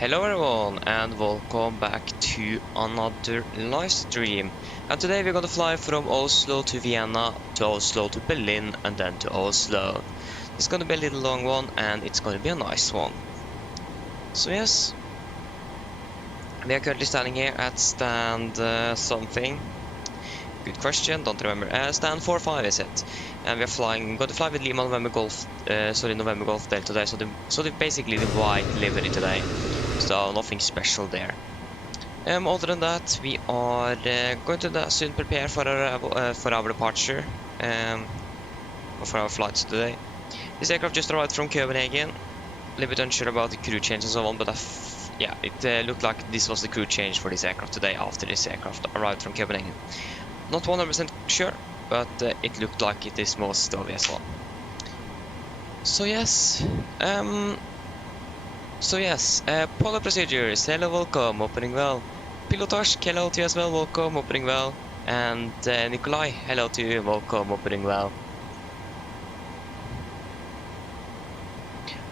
Hello everyone and welcome back to another live stream. And today we're going to fly from Oslo to Vienna, to Oslo to Berlin, and then to Oslo. It's going to be a little long one and it's going to be a nice one. So yes, we are currently standing here at stand something. Good question, don't remember. Stand 45 is it? And we are going to fly with Lima November Golf, November Golf Delta today. So basically the white livery today. So nothing special there. Other than that, we are going to soon prepare for our departure, for our flights today. This aircraft just arrived from Copenhagen. A little bit unsure about the crew change and so on, but yeah, it looked like this was the crew change for this aircraft today after this aircraft arrived from Copenhagen. Not 100% sure, but it looked like it is most obvious one. So yes, polar procedures, hello, welcome, opening well. Pilotage, hello to you as well, welcome, opening well. And Nikolai, hello to you, welcome, opening well.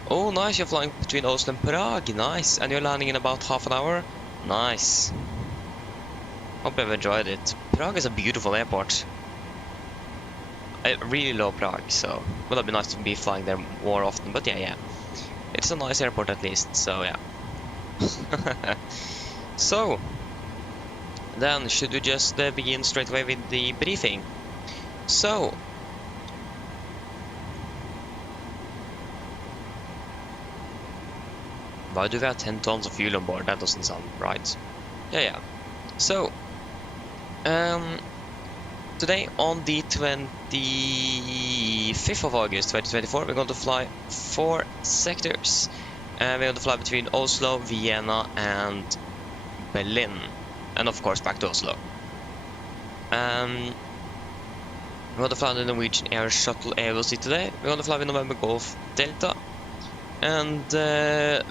Oh, nice, you're flying between Oslo and Prague, nice. And you're landing in about half an hour, nice. Hope you've enjoyed it. Prague is a beautiful airport. I really love Prague, so would have been nice to be flying there more often, but yeah. It's a nice airport at least, so yeah. So, then should we just begin straight away with the briefing? So, why do we have 10 tons of fuel on board? That doesn't sound right. Yeah. So, today on the 25th of August 2024, we're going to fly 4 sectors. We're going to fly between Oslo, Vienna and Berlin. And of course back to Oslo. We're going to fly the Norwegian Air Shuttle AOC today. We're going to fly with November Golf Delta. And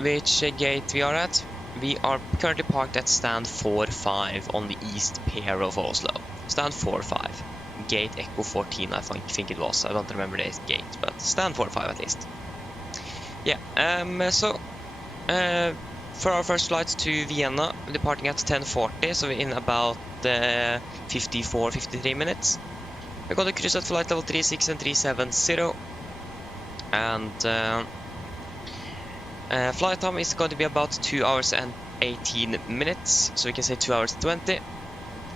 which gate we are at? We are currently parked at stand 45 on the east pier of Oslo. Stand 45. Gate Echo 14, I think it was. I don't remember the gate, but stand 45 at least. Yeah, for our first flight to Vienna, we're departing at 10:40, so we're in about 53 minutes. We're going to cruise at flight level 36 and 370. And flight time is going to be about 2 hours and 18 minutes, so we can say 2 hours 20.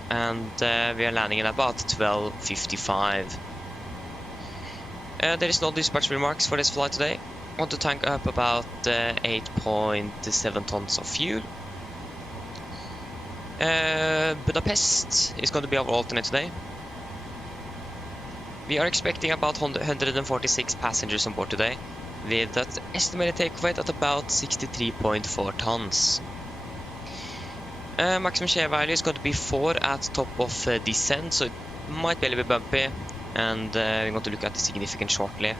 And we are landing in about 12:55. There is no dispatch remarks for this flight today. I want to tank up about 8.7 tons of fuel. Budapest is going to be our alternate today. We are expecting about 146 passengers on board today, with that estimated take weight at about 63.4 tons. Maximum share value is going to be 4 at top of descent, so it might be a little bit bumpy, and we're going to look at the significant shortly.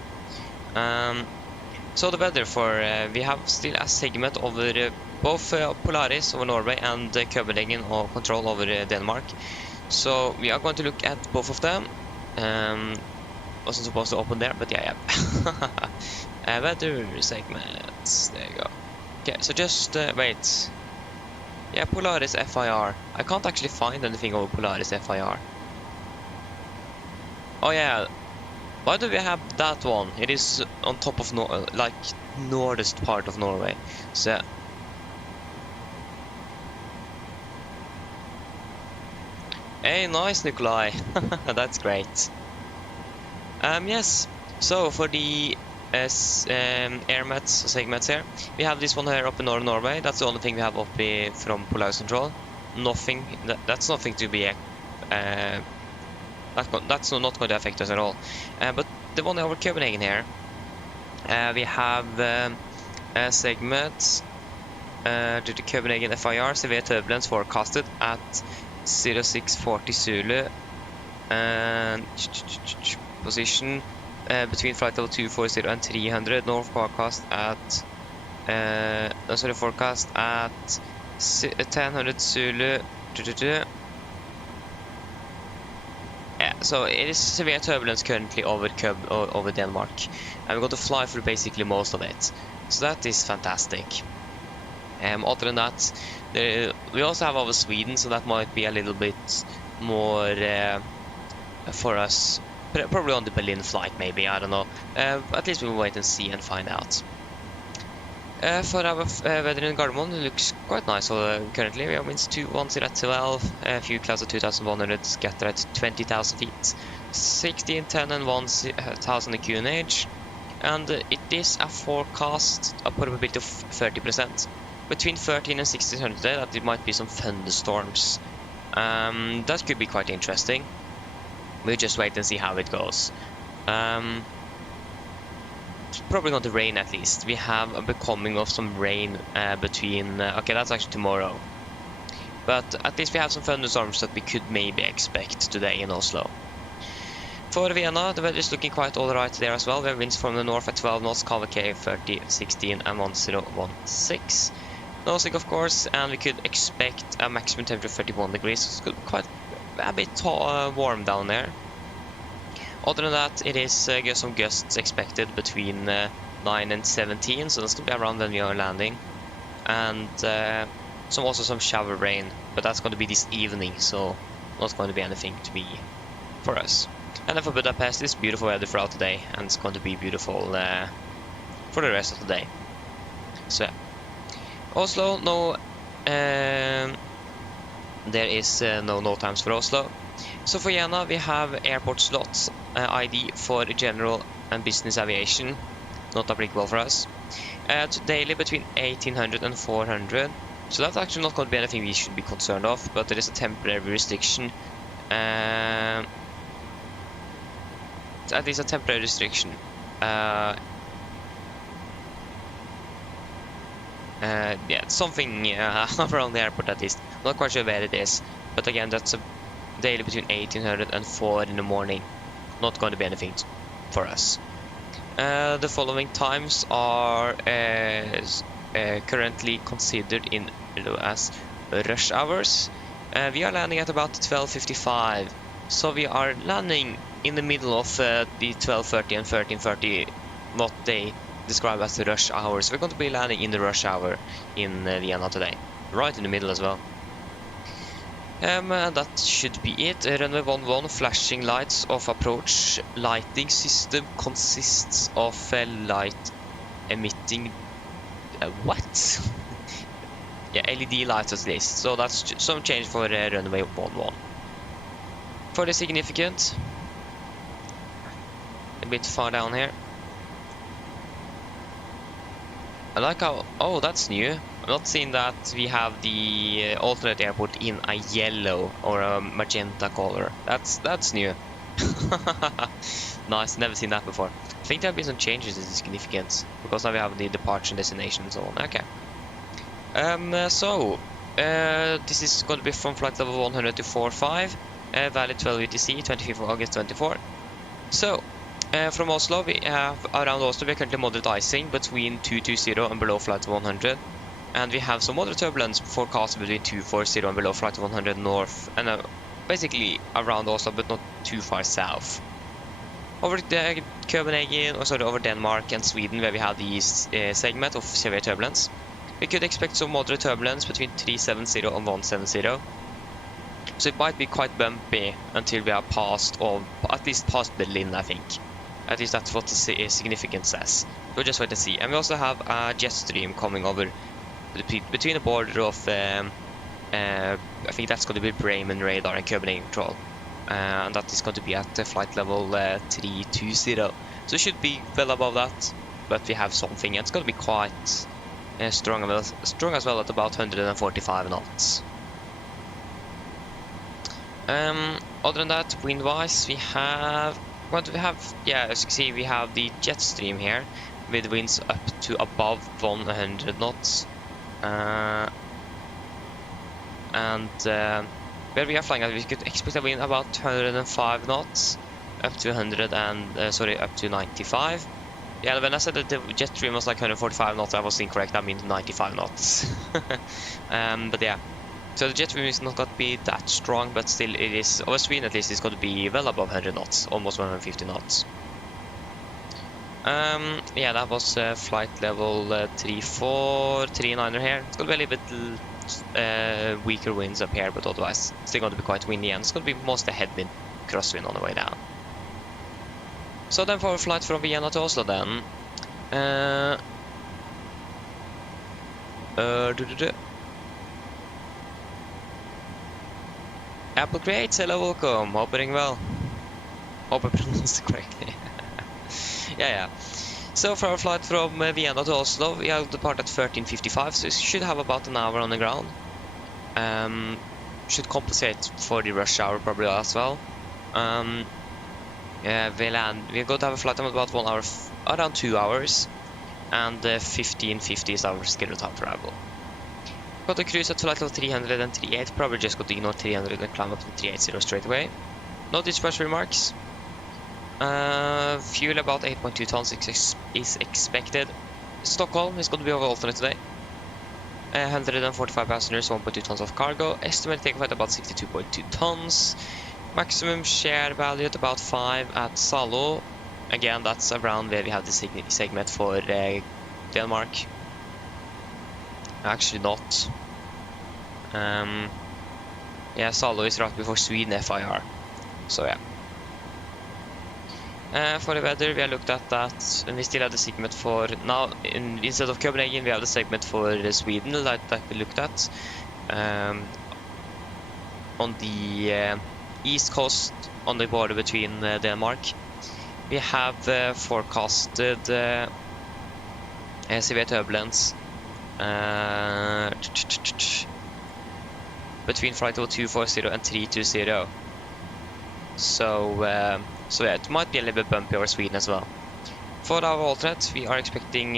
So the weather for, we have still a segment over both Polaris over Norway and Copenhagen or control over Denmark. So we are going to look at both of them. Wasn't supposed to open there, but yeah. Weather segments, there you go. Okay, so just wait. Yeah, Polaris FIR. I can't actually find anything over Polaris FIR. Oh yeah, why do we have that one? It is on top of like northest part of Norway. So hey, nice Nikolai. That's great. Yes. So for the air segments here, we have this one here up in northern Norway. That's the only thing we have up from Polaris control. Nothing. That's nothing to be. That's not going to affect us at all. But the one over Copenhagen here, we have a segment to the Copenhagen FIR severe turbulence forecasted at 0640 Zulu and position between flight level 240 and 300. North forecast at forecast at 1000 Zulu. Yeah, so it is severe turbulence currently over Denmark, and we're going to fly through basically most of it. So that is fantastic. Other than that, we also have over Sweden, so that might be a little bit more for us. Probably on the Berlin flight, maybe, I don't know. At least we'll wait and see and find out. For our weather in Gardermoen, it looks quite nice currently. We have winds 210 at 12, a few clouds at 2,100, scatter at 20,000 feet, 1610 and 1,000 QNH, and it is a forecast, a probability of 30%. Between 13 and 1600 that it might be some thunderstorms. That could be quite interesting. We'll just wait and see how it goes. It's probably going to rain at least. We have a becoming of some rain between... okay, that's actually tomorrow. But at least we have some thunderstorms that we could maybe expect today in Oslo. For Vienna, the weather is looking quite alright there as well. We have winds from the north at 12 knots, KVK 30, 16 and 1016. Nothing, of course, and we could expect a maximum temperature of 31 degrees. So it's good, quite a bit warm down there. Other than that, it is some gusts expected between 9 and 17, so that's going to be around when we are landing. And also some shower rain, but that's going to be this evening, so not going to be anything to be for us. And then for Budapest, it's beautiful weather throughout the day, and it's going to be beautiful for the rest of the day. So yeah. Oslo, no, there is no times for Oslo. So for Vienna, we have airport slots, ID for general and business aviation, not applicable for us. Daily between 1800 and 400, so that's actually not going to be anything we should be concerned of, but there is a temporary restriction. At least a temporary restriction. Yeah, something around the airport at least. Not quite sure where it is, but again, that's a daily between 1800 and 4 in the morning. Not going to be anything for us. The following times are currently considered in as rush hours. We are landing at about 12:55, so we are landing in the middle of the 12:30 and 13:30, what they describe as the rush hours. We're going to be landing in the rush hour in Vienna today, right in the middle as well. That should be it. Runway 11 flashing lights of approach lighting system consists of light emitting what? Yeah, LED lights at least. So that's some change for runway 11. For the significant, a bit far down here. I like how, oh, that's new. I'm not seeing that we have the alternate airport in a yellow or a magenta color. That's new. Nice, never seen that before. I think there have been some changes in the significance, because now we have the departure and destination and so on. Okay. This is going to be from flight level 100 to 45, valid 12 UTC, 25th of August 24. So, from Oslo, we have around Oslo, we're currently moderate icing between 220 and below flight 100. And we have some moderate turbulence forecast between 240 and below flight 100 north, and basically around Oslo, but not too far south. Over Copenhagen, over Denmark and Sweden, where we have the segment of severe turbulence, we could expect some moderate turbulence between 370 and 170. So it might be quite bumpy until we are past, or at least past Berlin, I think. At least that's what the significance says. We'll just wait and see. And we also have a jet stream coming over between the border of, I think that's going to be Bremen radar and Copenhagen control. And that is going to be at flight level 320. So it should be well above that, but we have something. It's going to be quite strong as well at about 145 knots. Other than that, wind-wise, we have, yeah, as you can see, we have the jet stream here with winds up to above 100 knots. Where we are flying at, we could expect a wind about 105 knots, up to 95. Yeah, when I said that the jet stream was like 145 knots, I was incorrect. I mean 95 knots. But yeah, so the jet stream is not going to be that strong, but still it is, over Sweden at least, it's going to be well above 100 knots, almost 150 knots. Yeah, that was flight level 3439 here. It's gonna be a little bit weaker winds up here, but otherwise still going to be quite windy, and it's going to be mostly headwind, crosswind on the way down. So then for our flight from Vienna to Oslo then. Apple Creates, hello, welcome. Hope you're doing well. Hope I pronounced it correctly. yeah. So for our flight from Vienna to Oslo, we have depart at 13:55, so we should have about an hour on the ground. Should compensate for the rush hour probably as well. We're going to have a flight time of about 1 hour, around 2 hours, and 15:50 is our scheduled time to travel. Got to cruise at flight level 338, probably just got to ignore 300 and climb up to 380 straight away. No dispatch remarks. Fuel about 8.2 tons is expected. Stockholm is going to be over alternate today. 145 passengers, 1.2 tons of cargo. Estimated takeoff at about 62.2 tons. Maximum share value at about 5 at Oslo. Again, that's around where we have the segment for Denmark. Actually not. Yeah, Oslo is right before Sweden FIR. So yeah. For the weather, we have looked at that, and we still have the segment for now. Instead of Copenhagen, we have the segment for Sweden that we looked at on the east coast, on the border between Denmark. We have forecasted severe turbulence between flight level 240 and 320. So yeah, it might be a little bit bumpy over Sweden as well. For our alternate, we are expecting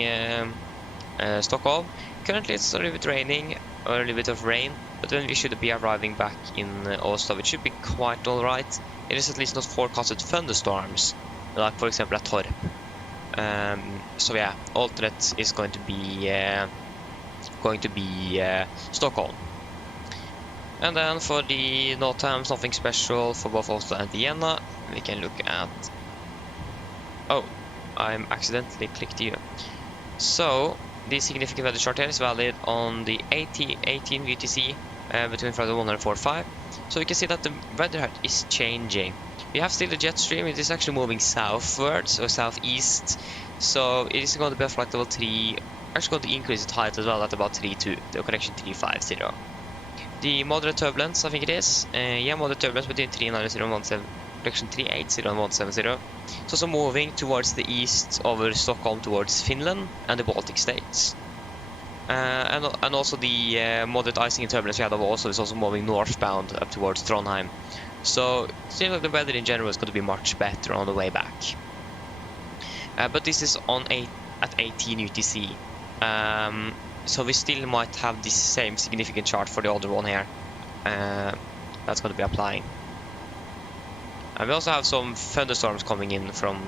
Stockholm. Currently it's a little bit raining, or a little bit of rain, but then we should be arriving back in Oslo, which should be quite alright. It is at least not forecasted thunderstorms, like for example at Torp. So yeah, alternate is going to be Stockholm. And then for the note times, nothing special for both Oslo and Vienna. We can look at... Oh, I'm accidentally clicked here. So, the significant weather chart here is valid on the 18 UTC between Friday 1 and 4.5. So we can see that the weather is changing. We have still the jet stream, it is actually moving southwards or southeast. So it is going to be a flight level 3, actually going to increase its height as well at about 3.2, the correction 350. The moderate turbulence, I think it is. Yeah, moderate turbulence between 390 and 17, direction 380 and 170. It's also moving towards the east over Stockholm towards Finland and the Baltic states. And also the moderate icing and turbulence we had over Oslo is also moving northbound up towards Trondheim. So it seems like the weather in general is going to be much better on the way back. But this is on at 18 UTC. So we still might have the same significant chart for the other one here. That's going to be applying. And we also have some thunderstorms coming in from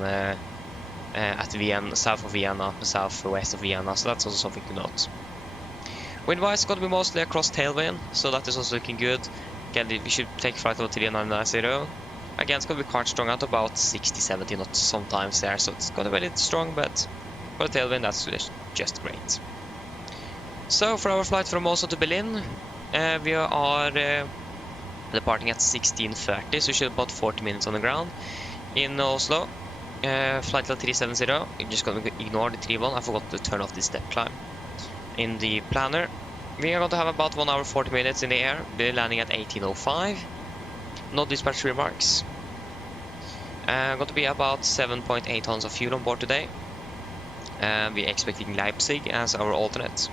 at Vienna, south of Vienna, southwest of Vienna. So that's also something to note. Wind-wise, it's going to be mostly across tailwind, so that is also looking good. Again, we should take flight level 3990. Again, it's going to be quite strong at about 60-70 knots sometimes there, so it's going to be a little strong, but for the tailwind, that's just great. So for our flight from Oslo to Berlin, we are departing at 16:30, so we should have about 40 minutes on the ground. In Oslo, flight level 370, you're just going to ignore the 31, I forgot to turn off the step climb. In the planner, we are going to have about 1 hour 40 minutes in the air, we're landing at 18:05. No dispatch remarks. Going to be about 7.8 tons of fuel on board today. We're expecting Leipzig as our alternate.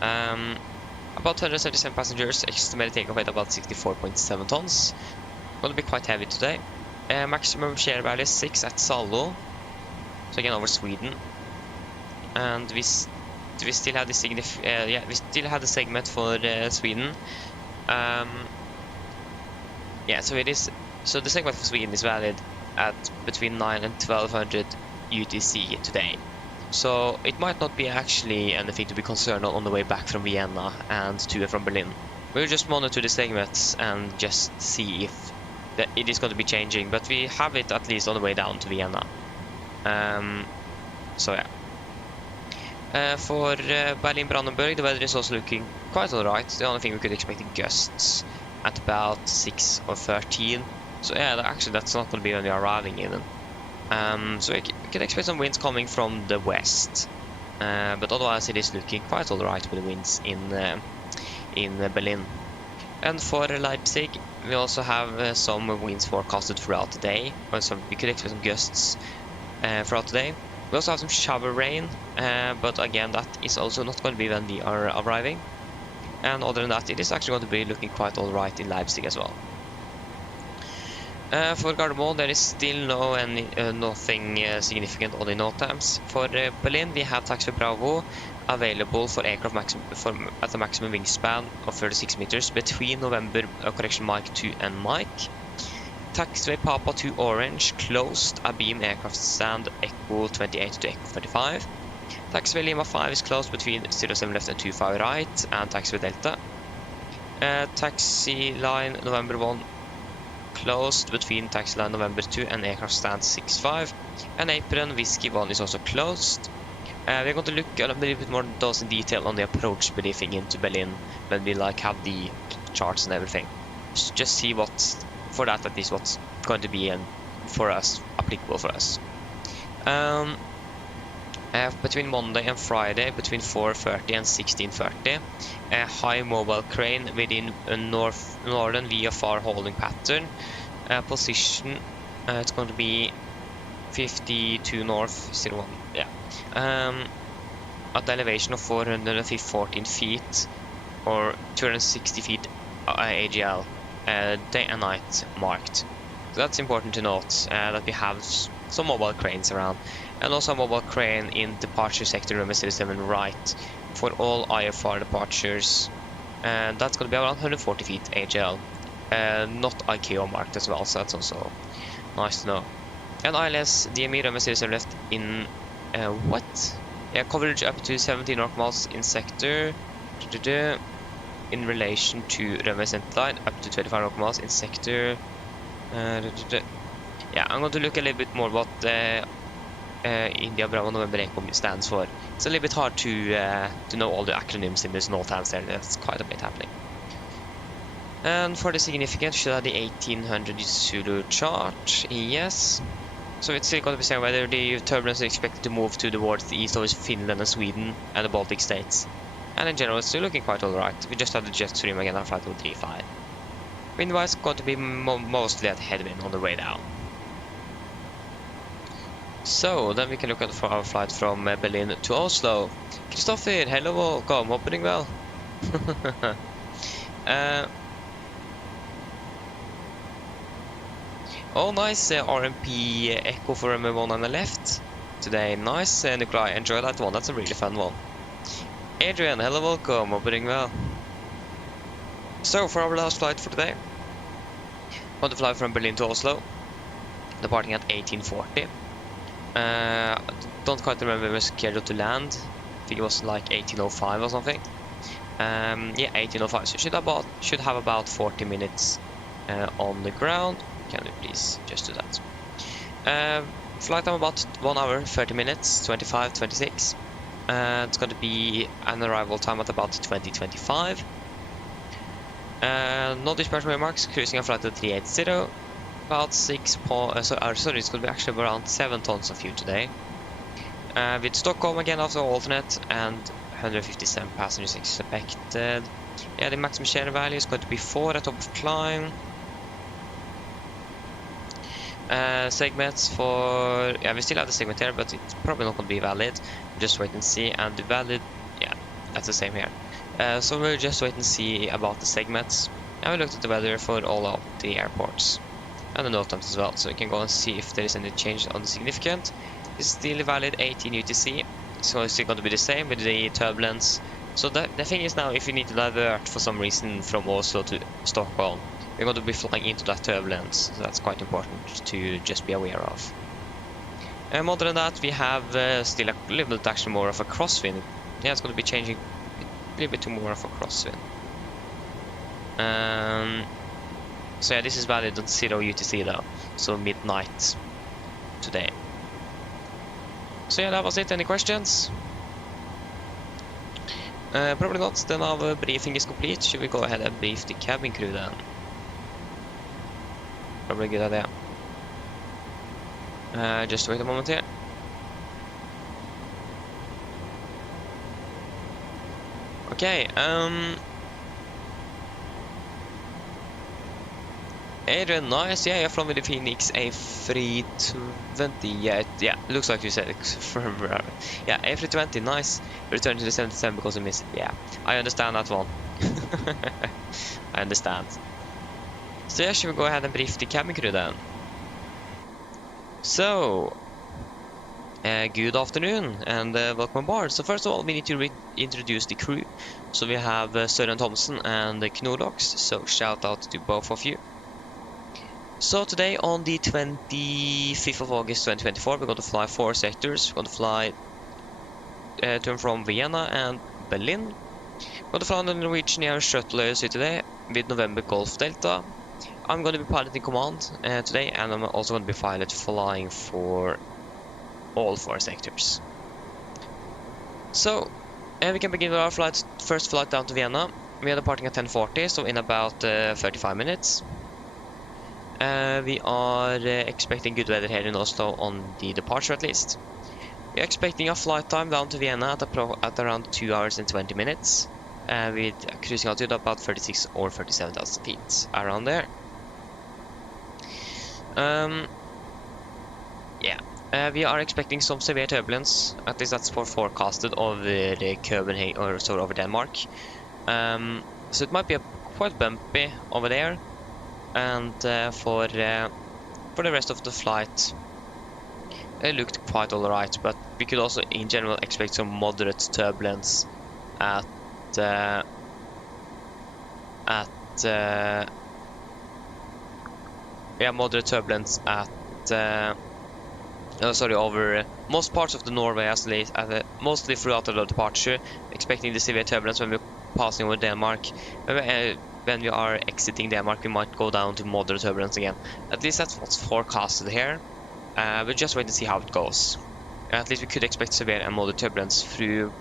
About 177 passengers, estimated takeoff weight about 64.7 tons. Going to be quite heavy today. Maximum share value is 6 at Oslo, so again over Sweden. And we still have the we still have the segment for Sweden. Yeah, so it is. So the segment for Sweden is valid at between 9 and 1200 UTC today. So it might not be actually anything to be concerned on the way back from Vienna and to and from Berlin. We'll just monitor the segments and just see if it is going to be changing, but we have it at least on the way down to Vienna. So yeah. For Berlin-Brandenburg, the weather is also looking quite alright. The only thing we could expect is gusts at about 6 or 13. So yeah, actually that's not going to be when we are arriving even. So we can expect some winds coming from the west. But otherwise it is looking quite alright with the winds in Berlin. And for Leipzig, we also have some winds forecasted throughout the day. So we could expect some gusts throughout the day. We also have some shower rain, but again, that is also not going to be when we are arriving. And other than that, it is actually going to be looking quite alright in Leipzig as well. For Gardermoen, there is still nothing significant on the note times. For Berlin, we have taxiway Bravo available for aircraft at a maximum wingspan of 36 meters between Mike 2 and Mike. Taxiway Papa 2 Orange closed abeam aircraft stand Echo 28 to Echo 35. Taxiway Lima 5 is closed between 07 left and 25 right, and taxiway Delta. Taxi line November 1 closed between taxi line November 2 and aircraft stand 65. And Apron Whiskey 1 is also closed. We're going to look a little bit more in detail on the approach briefing into Berlin when we have the charts and everything. Just see what, for that at least, what's going to be for us, applicable for us. Between Monday and Friday, between 4:30 and 16:30, a high mobile crane within a northern VFR holding pattern. Position, it's going to be 52 north, 01, yeah. At the elevation of 414 feet or 260 feet AGL, day and night marked. So that's important to note, that we have some mobile cranes around, and also a mobile crane in departure sector runway 07 right for all IFR departures, and that's going to be around 140 feet AGL, not ICAO marked as well, so that's also nice to know. And ILS DME runway 07 left in coverage up to 17 north miles in sector in relation to runway center line up to 25 north miles in sector. Yeah, I'm going to look a little bit more what India Bravo November Echo stands for. It's a little bit hard to know all the acronyms in this note times there. There's quite a bit happening. And for the significance, should have the 1800 Zulu chart. Yes. So it's still going to be saying whether the turbulence is expected to move towards the east towards Finland and Sweden and the Baltic states. And in general, it's still looking quite alright. We just had the jet stream again on flight 135. Wind-wise, going to be mostly at headwind on the way down. So, then we can look at for our flight from Berlin to Oslo. Kristoffer, hello, welcome, hope you're doing well. Oh, nice RMP Echo for M1 on the left today. Nice, Nikolai, enjoy that one, that's a really fun one. Adrian, hello, welcome, hope you're doing well. So, for our last flight for today, on the flight from Berlin to Oslo, departing at 1840. Don't quite remember when we were scheduled to land. I think it was like 1805 or something. Yeah, 1805. So should have about 40 minutes on the ground. Can we please just do that? Flight time about 1 hour 30 minutes, 25-26. It's going to be an arrival time at about 20:25. No dispatch remarks. Cruising a flight at 380. About 6 sorry, it's going to be actually around 7 tons of fuel today. With Stockholm again after alternate and 157 passengers expected. Yeah, the maximum share value is going to be 4 at top of climb. Segments for, yeah, we still have the segment here, but it's probably not going to be valid. Just wait and see. And the valid, yeah, that's the same here. So we'll just wait and see about the segments. And we looked at the weather for all of the airports and the note times as well, so we can go and see if there is any change on the significant. It's still valid 18 UTC, so it's still going to be the same with the turbulence. So the thing is now, if you need to divert for some reason from Oslo to Stockholm, we're going to be flying into that turbulence, so that's quite important to just be aware of. Other than that, we have still a little bit actually more of a crosswind. Yeah, it's going to be changing a little bit to more of a crosswind. So yeah, this is valid on 0 UTC though, so midnight today. So yeah, that was it. Any questions? Probably not. Then our briefing is complete. Should we go ahead and brief the cabin crew then? Probably a good idea. Just wait a moment here. Okay, Adrian, nice. Yeah, you're from the Phoenix A320. Yeah, looks like you said it from yeah, A320, nice. Return to the 77 because you missed it. Yeah, I understand that one. I understand. So yeah, should we go ahead and brief the cabin crew then? So, good afternoon and welcome aboard. So first of all, we need to introduce the crew. So we have Søren Thomsen and Knolox, so shout out to both of you. So today on the 25th of August 2024, we're going to fly 4 sectors. We're going to fly to and from Vienna and Berlin. We're going to fly on the Norwegian Air Shuttle today with November Golf Delta. I'm going to be pilot in command today, and I'm also going to be pilot flying for all 4 sectors. So we can begin with our first flight down to Vienna. We are departing at 10:40, so in about 35 minutes. We are expecting good weather here in Oslo on the departure at least. We are expecting a flight time down to Vienna at around 2 hours and 20 minutes. With a cruising altitude about 36 or 37,000 feet, around there. We are expecting some severe turbulence, at least that's forecasted over Copenhagen or sort of over Denmark. So it might be quite bumpy over there. And for the rest of the flight, it looked quite alright, but we could also in general expect some moderate turbulence at moderate turbulence at over most parts of the Norway, as late mostly throughout the departure, expecting the severe turbulence when we're passing over Denmark. When we are exiting Denmark, we might go down to moderate turbulence again. At least that's what's forecasted here. We'll just wait and see how it goes. At least we could expect severe and moderate turbulence through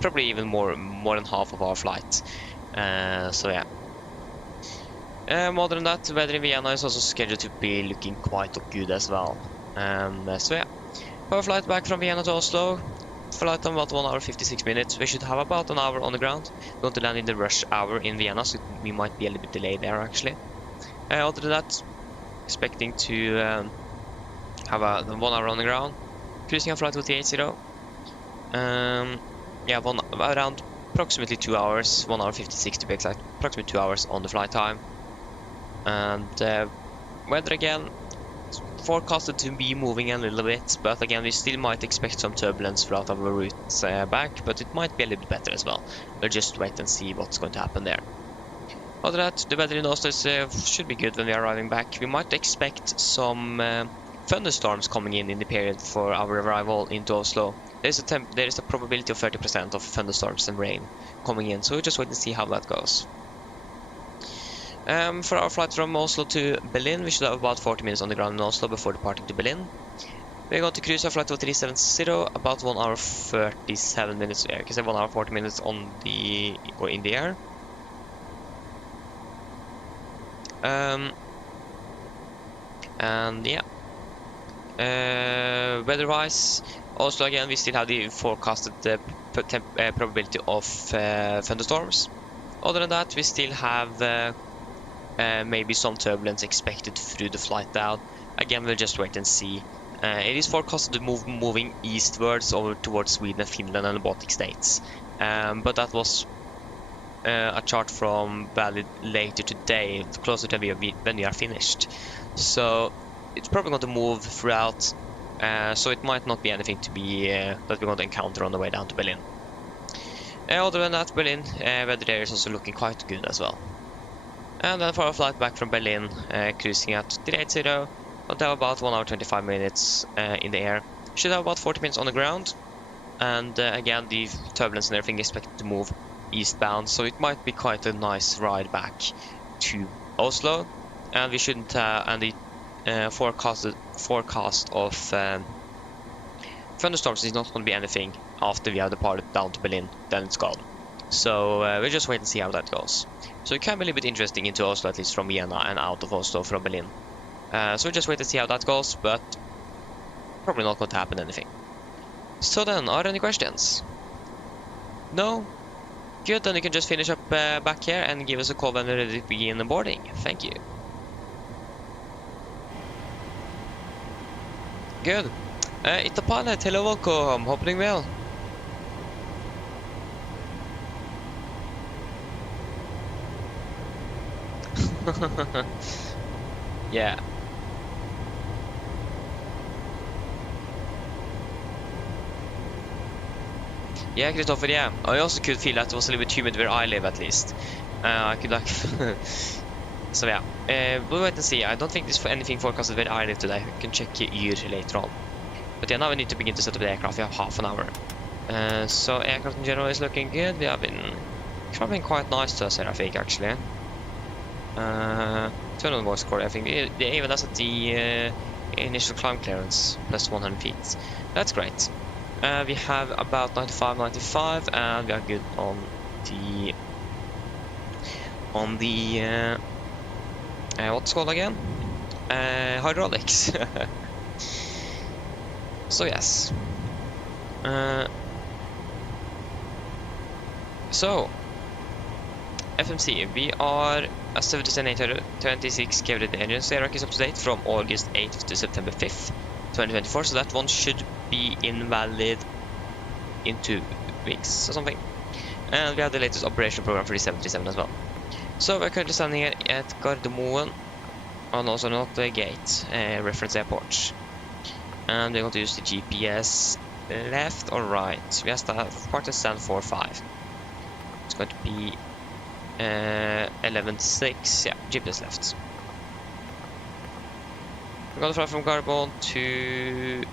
probably even more than half of our flight. So yeah. More than that, the weather in Vienna is also scheduled to be looking quite good as well. So yeah, our flight back from Vienna to Oslo. Flight time about 1 hour 56 minutes. We should have about an hour on the ground. We're going to land in the rush hour in Vienna, so we might be a little bit delayed there actually. Other than that, expecting to have a 1 hour on the ground. Cruising a flight with the 80. Yeah, around approximately 2 hours, 1 hour 56 to be exact. Approximately 2 hours on the flight time. And weather again forecasted to be moving a little bit, but again we still might expect some turbulence throughout our route back, but it might be a little bit better as well. We'll just wait and see what's going to happen there. Other than that, the weather in Oslo should be good when we are arriving back. We might expect some thunderstorms coming in the period for our arrival into Oslo. There is a probability of 30% of thunderstorms and rain coming in, so we'll just wait and see how that goes. For our flight from Oslo to Berlin, we should have about 40 minutes on the ground in Oslo before departing to Berlin. We're going to cruise our flight to 370, about 1 hour 37 minutes. I can say 1 hour 40 minutes in the air. And yeah, weather-wise, also again we still have the forecasted probability of thunderstorms. Other than that, we still have maybe some turbulence expected through the flight down. Again, we'll just wait and see. It is forecasted to moving eastwards over towards Sweden, Finland and the Baltic states. But that was a chart from valid later today, closer to when we are finished. So it's probably going to move throughout, so it might not be anything to be that we're going to encounter on the way down to Berlin. Other than that, Berlin, weather there is also looking quite good as well. And then for our flight back from Berlin, cruising at 380, we'll have about 1 hour 25 minutes in the air. Should have about 40 minutes on the ground. And again, the turbulence and everything is expected to move eastbound, so it might be quite a nice ride back to Oslo. And we shouldn't, and the forecast of thunderstorms is not going to be anything after we have departed down to Berlin, then it's gone. So we'll just wait and see how that goes. So it can be a little bit interesting into Oslo, at least from Vienna, and out of Oslo from Berlin. So we'll just wait and see how that goes, but probably not going to happen anything. So then, are there any questions? No? Good, then you can just finish up back here and give us a call when we're ready to begin the boarding. Thank you. Good. It's the pilot. Hello, welcome. Hope you're doing well. Yeah. Yeah, Christopher, yeah. I also could feel that it was a little bit humid where I live, at least. I could like... So yeah, we'll wait and see. I don't think there's anything forecasted where I live today. I can check Yr later on. But yeah, now we need to begin to set up the aircraft. We have half an hour. So aircraft in general is looking good. We have been... It's been quite nice to us here, I think, actually. Turn on voice recorder, I think. They even has at the initial climb clearance, plus 100 feet. That's great. We have about 95, and we are good on the what's it called again? Hydraulics. So yes. So FMC, we are a 73826 kW engine. So Iraq is up to date from August 8th to September 5th, 2024. So that one should be invalid in 2 weeks or something. And we have the latest operational program for the 737 as well. So we're currently standing here at Gardermoen, and also not the gate, reference airport. And we're going to use the GPS left or right. We have part of stand 45. It's going to be 11.6, yeah, GPS left. We're going to fly from Gardermoen to...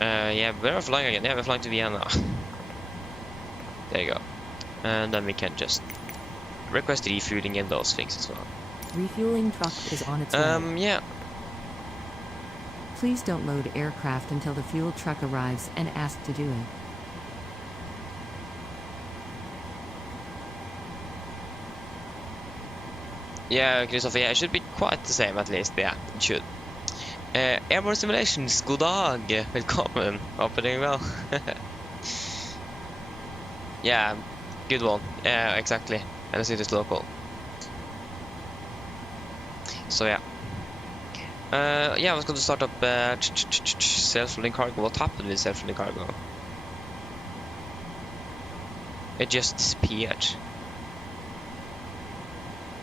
yeah, where are we flying again? Yeah, we're flying to Vienna. There you go. And then we can just request refueling and those things as well. Refueling truck is on its way. Yeah. Please don't load aircraft until the fuel truck arrives and ask to do it. Yeah, Christopher, yeah, it should be quite the same at least, yeah, it should. Airborne Simulations, god dag, velkommen, hope you're doing well. Yeah, good one, yeah, exactly, and the city's local. So yeah. Yeah, I was going to start up self-loading cargo. What happened with self-loading cargo? It just disappeared.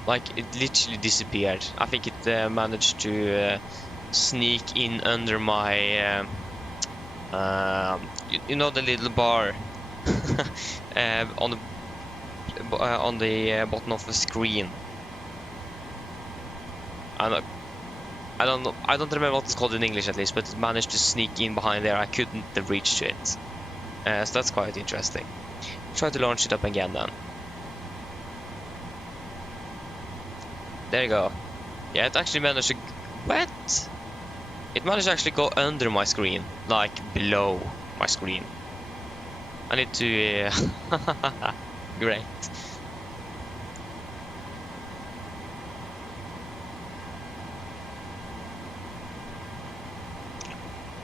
Like, it literally disappeared. I think it managed to sneak in under my... you know the little bar on the bottom of the screen. I don't remember what it's called in English at least, but it managed to sneak in behind there. I couldn't reach to it. So that's quite interesting. Try to launch it up again then. There you go. Yeah, it actually managed to... What? It managed to actually go under my screen, like below my screen. I need to... Great.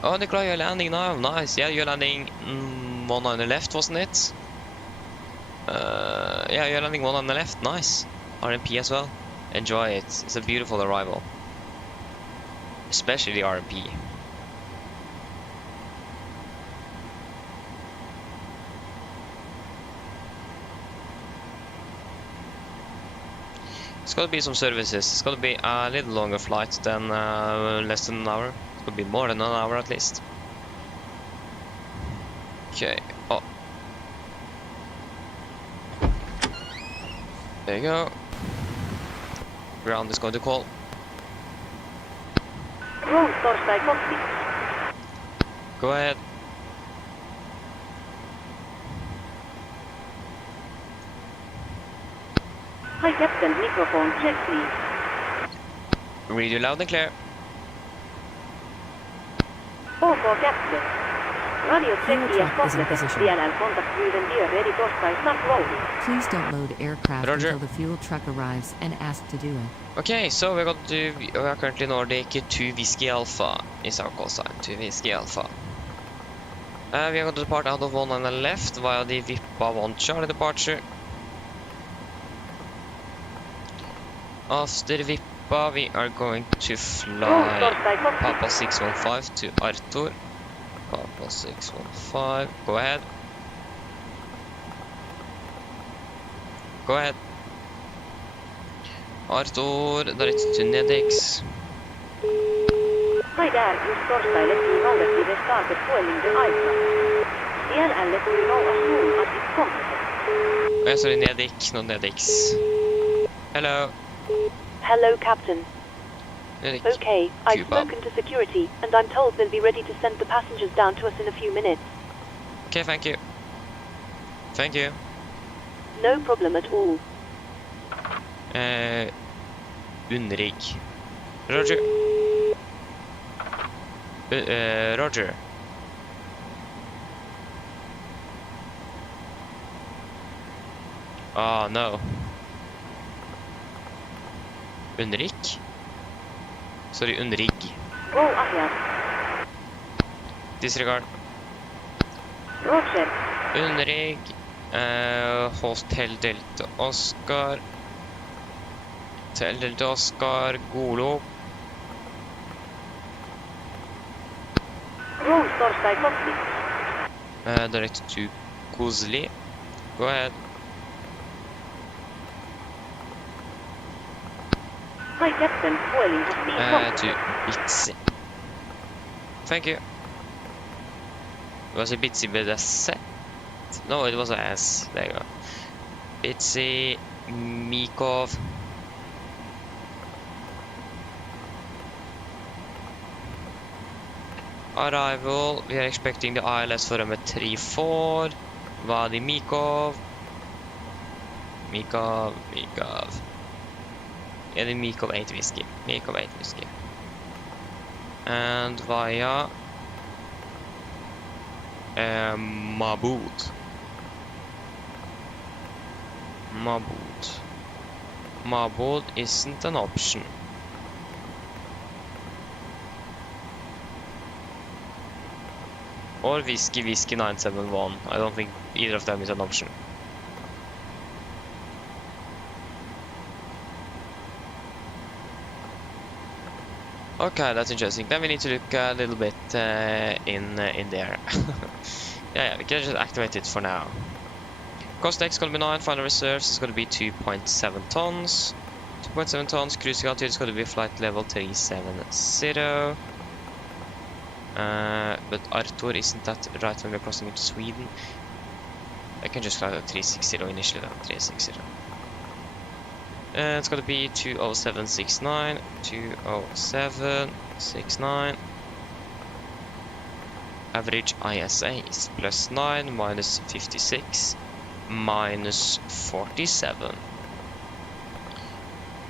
Oh, Nikolai, you're landing now. Nice. Yeah, you're landing 1 on the left, wasn't it? Yeah, you're landing 1 on the left. Nice. RMP as well. Enjoy it. It's a beautiful arrival. Especially the RMP. It's gonna be some services. It's gonna be a little longer flight than less than an hour. Could be more than an hour at least. Okay. Oh. There you go. Ground is going to call. Go ahead. Hi Captain, microphone check please. Read you loud and clear. OK, Captain. Radio check Fuel is truck is in completed. position. DLL contact Ryzen dear ready to start not loading. Please don't load aircraft Roger. until the fuel truck arrives and ask to do it. Okay, so we are currently Nordic 2 Whiskey Alpha is our call sign, 2 Whiskey Alpha. We are going to depart out of 1 on the left via the Vippa 1 Charlie departure. After Vippa, we are going to fly Papa 615 to Arthur. Papa 615, go ahead. Go ahead. Arthur, direct to Nedix. Hi there, just torstai let you know that we have started fueling the aircraft. DLL let you know as soon as it's completed. Sorry, Nedix, not Nedix. Hello. Hello, Captain. Nedix. Okay, I've Cuba. spoken to security, and I'm told they'll be ready to send the passengers down to us in a few minutes. Okay, thank you. Thank you. No problem at all. Underrig. Roger. Roger. Oh no. Underrig? Sorry, underrig. Go ahead. Disregard. Roger. Underrig. Hotel Delta Oscar. Hotel Delta Oscar. Golo. Roll torstai copy. Direct to Kozli. Go ahead. Hi Captain, fueling has been To completed. Bitsy. Thank you. Was it Bitsy with a Z? No, it was a S. There you go. Bitsy, Mikov. Arrival. We are expecting the ILS for number 34. Vadi Mikov. Mikov. Yeah, the Mikov 8 whiskey. Mikov 8 whiskey. And via Mabud. Mabud isn't an option. Or Whiskey 971. I don't think either of them is an option. Okay, that's interesting. Then we need to look a little bit in there. yeah, we can just activate it for now. Cost X is going to be 9, final reserves is going to be 2.7 tons. 2.7 tons, cruising altitude is going to be flight level 370. But Arthur, isn't that right when we're crossing into Sweden? I can just fly at 360 initially then, 360. It's going to be 20769, 20769. Average ISA is +9, -56, -47.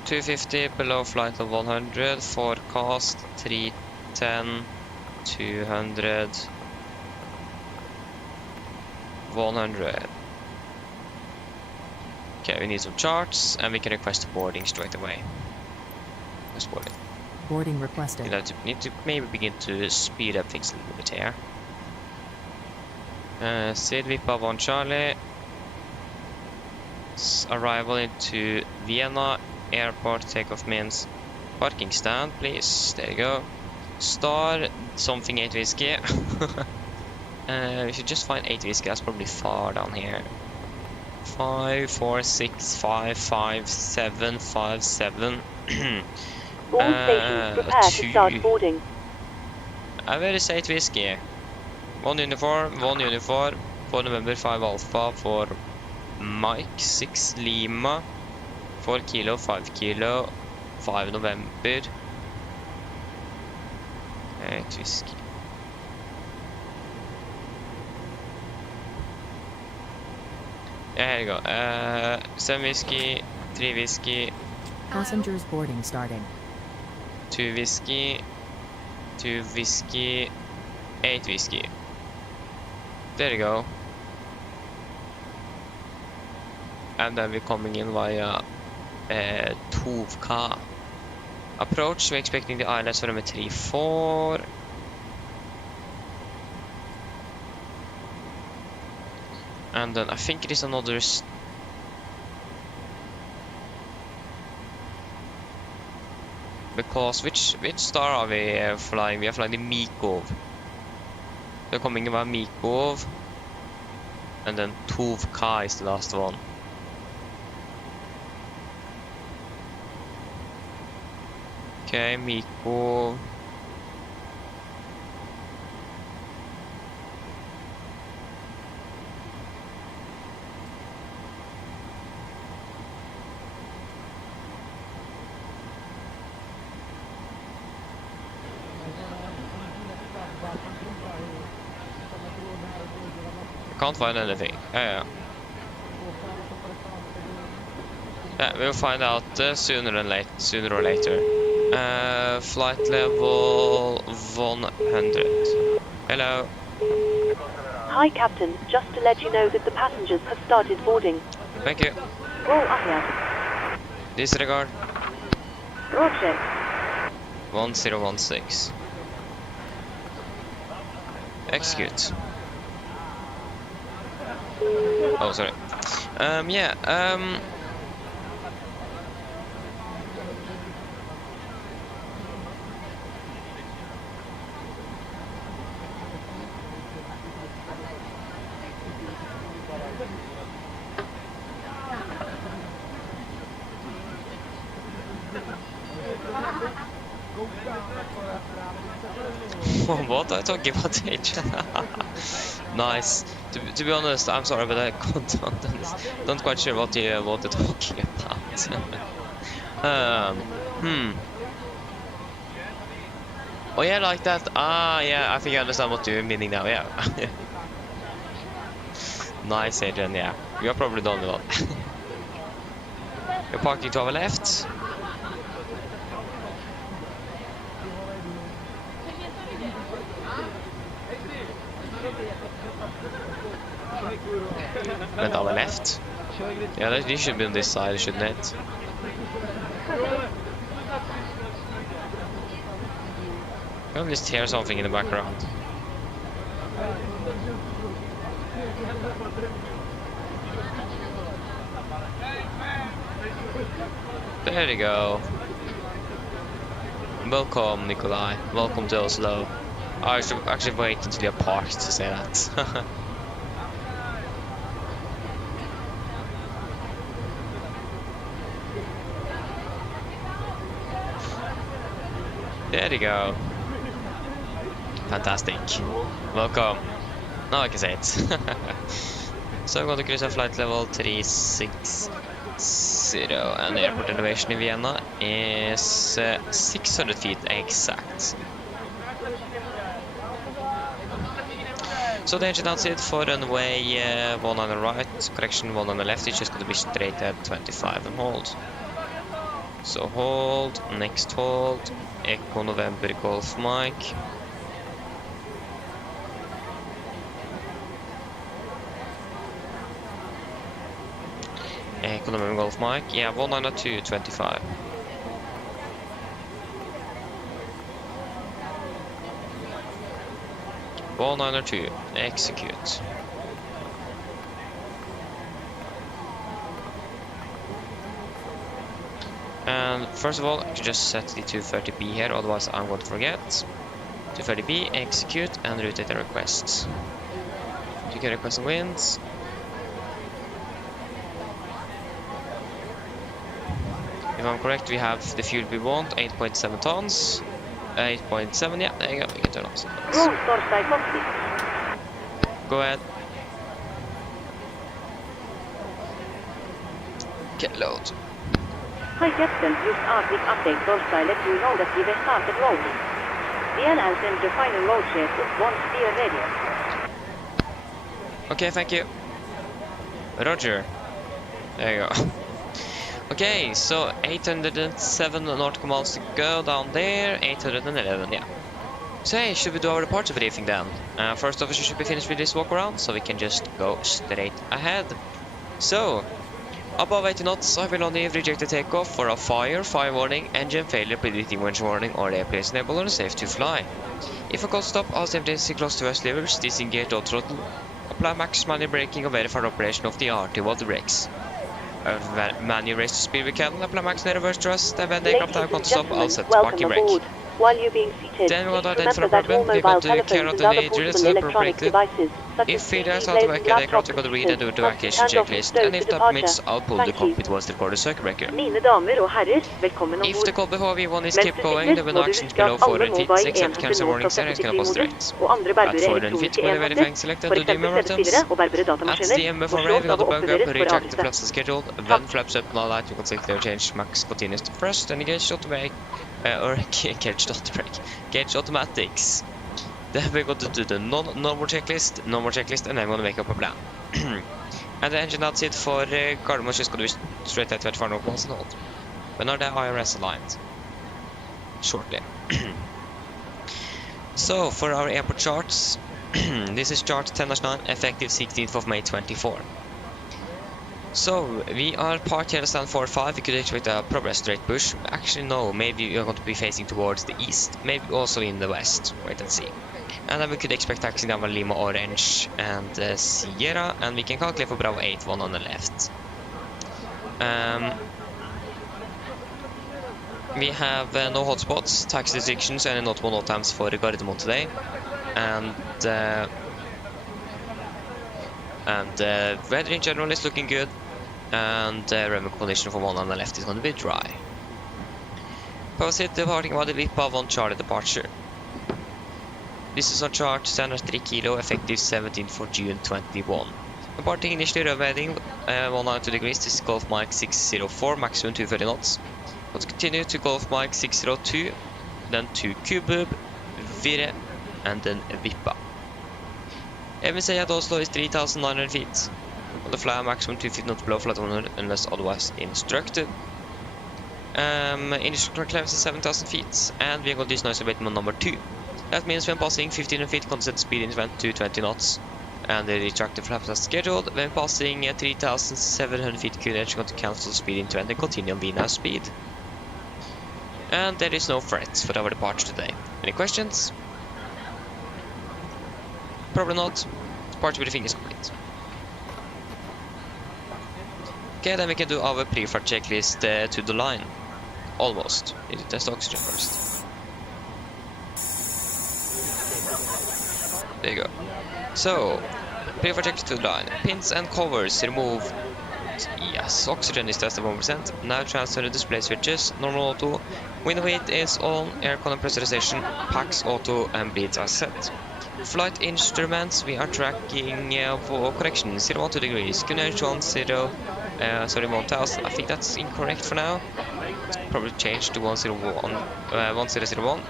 250 below flight of 100, forecast 310, 200, 100. Okay, we need some charts, and we can request boarding straight away. Let's board it. Boarding requested. We need to maybe begin to speed up things a little bit here. Sid Vippa 1 Charlie. Arrival into Vienna airport. Takeoff means parking stand, please. There you go. Star something 8 whiskey. We should just find 8 whiskey. That's probably far down here. 5, 4, 6, 5, 5, 7, 5, 7. All stations prepare to start boarding. Where is 8 whiskey? 1 uniform for November 5 Alpha for Mike 6 Lima 4 kilo 5 kilo 5 November 8 whiskey. Yeah, here you go. 7 whiskey, 3 whiskey, Passengers boarding starting. 2 whiskey, 2 whiskey, 8 whiskey. There you go. And then we're coming in via Tovka. Approach, we're expecting the ILS for number 34. And then I think it is another... Because which star are we flying? We are flying the Mikov. We're coming in via Mikov. And then Tovka is the last one. Okay, Mikov. I can't find anything. Yeah, we'll find out sooner or later. Flight level 100. Hello. Hi, Captain. Just to let you know that the passengers have started boarding. Thank you. Go ahead. Disregard. Roger. 1016. Execute. Oh, sorry. What are you talking about, H? Nice. To be honest, I'm sorry, but I don't quite sure what you're talking about. Oh yeah, like that. Ah, yeah, I think I understand what you're meaning now. Yeah. Nice, Adrian. Yeah, you're probably done with that. You're parking to our left. Went our left. Yeah, you should be on this side, shouldn't it? I can just hear something in the background. There you go. Welcome, Nikolai. Welcome to Oslo. I should actually wait until you're parked to say that. There you go. Fantastic. Welcome. Now I can say it. So I'm going to cruise at flight level 360 and the airport elevation in Vienna is 600 feet exact. So the engine outside for runway 1 on the right, correction 1 on the left, it's just going to be straight at 25 and hold. So hold, next hold, Echo November Golf Mike. Echo November Golf Mike, yeah, 192.25. One 902, execute. And first of all, I should just set the 230B here, otherwise I'm going to forget. 230B, execute, and route data requests. You can request winds. If I'm correct, we have the fuel we want, 8.7 tons. 8.7, yeah, there you go, we can turn off some tons. Go ahead. Get load. Hi Captain, just Arctic update Dorsa let you know that we have started loading. Vienna and send the final load share with 1 steer radius. Okay, thank you. Roger. There you go. Okay, so 807 nautical miles to go down there, 811, yeah. So hey, should we do our departure briefing then? First off, we should be finished with this walk around, so we can just go straight ahead. So, above 80 knots, I will only reject takeoff for a fire warning, engine failure, predicting winch warning, or airplane enable or safe to fly. If a cold stop, all emergency close to us levers, disengage or throttle, apply max manual braking or verify operation of the RT while the brakes. Manual raise to speed we can, apply max reverse thrust, and when the aircraft have cold stop, I'll set parking brake. While you're being seated, Then we're going to please identify remember a that all problem. We're mobile going to care telephones of and the other portable dangerous electronic appropriately. devices, such If as failures CDs, automatic, the laptops, aircraft will read and do computers, evacuation must be turned off checklist, and and if stowed that for permits, departure. I'll pull the Thank you. cockpit once the recorder circuit breaker. Mine damer og herrer, velkommen If the ombord. call before V1 is Mens keep du going, sitter, there will må no du actions huske at below alle 400 feet, mobile except enheter cancel nå warning skal series settes can i oppose fly-modus, direct. og andre At berbere 400 feet, elektroniske will enheter, verifying selected for to do eksempel items. CD-spillere og berbere At the datamaskiner, må MFRA, slås we got av the og bug up, oppdateres for retract the avlytte. flaps as scheduled, when flaps up and all that, you can click change max continuous to first, and engage automatic, or gauge automatics. Then we're going to do the normal checklist, and then we're going to make up a plan. And the engine that's it for Gardermoen is going to be straight at 25 knots and hold. When are the IRS aligned? Shortly. So, for our airport charts, this is chart 10-9, effective 16th of May 24. So, we are parked here at stand 4-5, we could expect a progress straight push. Actually no, maybe you're going to be facing towards the east, maybe also in the west, wait and see. And then we could expect taxi down Lima Orange and Sierra, and we can calculate for Bravo 8-1 on the left. We have no hotspots, taxi restrictions, and notable no times for Gardermoen today. And weather in general is looking good, and runway condition for 1 on the left is going to be dry. Post hit departing about the Vippa 1 Charlie departure. This is on chart standard 3 kilo, effective 17th for June 21. Departing initially runway heading 192 degrees, this is Gulf Mike 604, maximum 230 knots. Let's continue to Gulf Mike 602, then to Kubub, Vire, and then Vippa. MSA at Oslo is 3,900 feet. On the fly maximum 250 knots below flight 100 unless otherwise instructed. Initial clearance is 7,000 feet, and we are going to use noise abatement number 2. That means when passing 1500 feet, constant speed increment to 20 knots. And the retractor flaps as scheduled. When passing 3,700 feet, QNH going to cancel speed in 20 and continue on Vienna speed. And there is no threats for our departure today. Any questions? Probably not. Departure briefing is complete. Okay, then we can do our pre-flight checklist to the line. Almost. Need to test oxygen first. There you go. So, pre-flight checklist to the line. Pins and covers removed. Yes, oxygen is tested 1%. Now transfer the display switches. Normal auto. Window weight is on. Aircon and pressurization. Packs auto and bleeds are set. Flight instruments, we are tracking for correction 012 degrees. QNH 1000. I think that's incorrect for now. It's probably changed to 1001.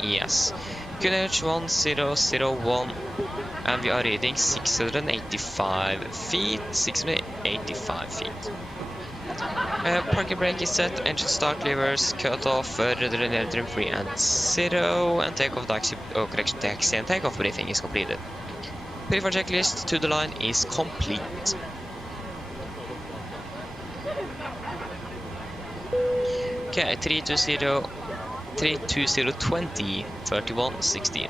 Yes. QNH 1001, and we are reading 685 feet. Parking brake is set, engine start levers cut off, rudder and air trim free and 0, and takeoff taxi, taxi and takeoff briefing is completed. Pre-flight checklist to the line is complete. Okay, 320, 3116.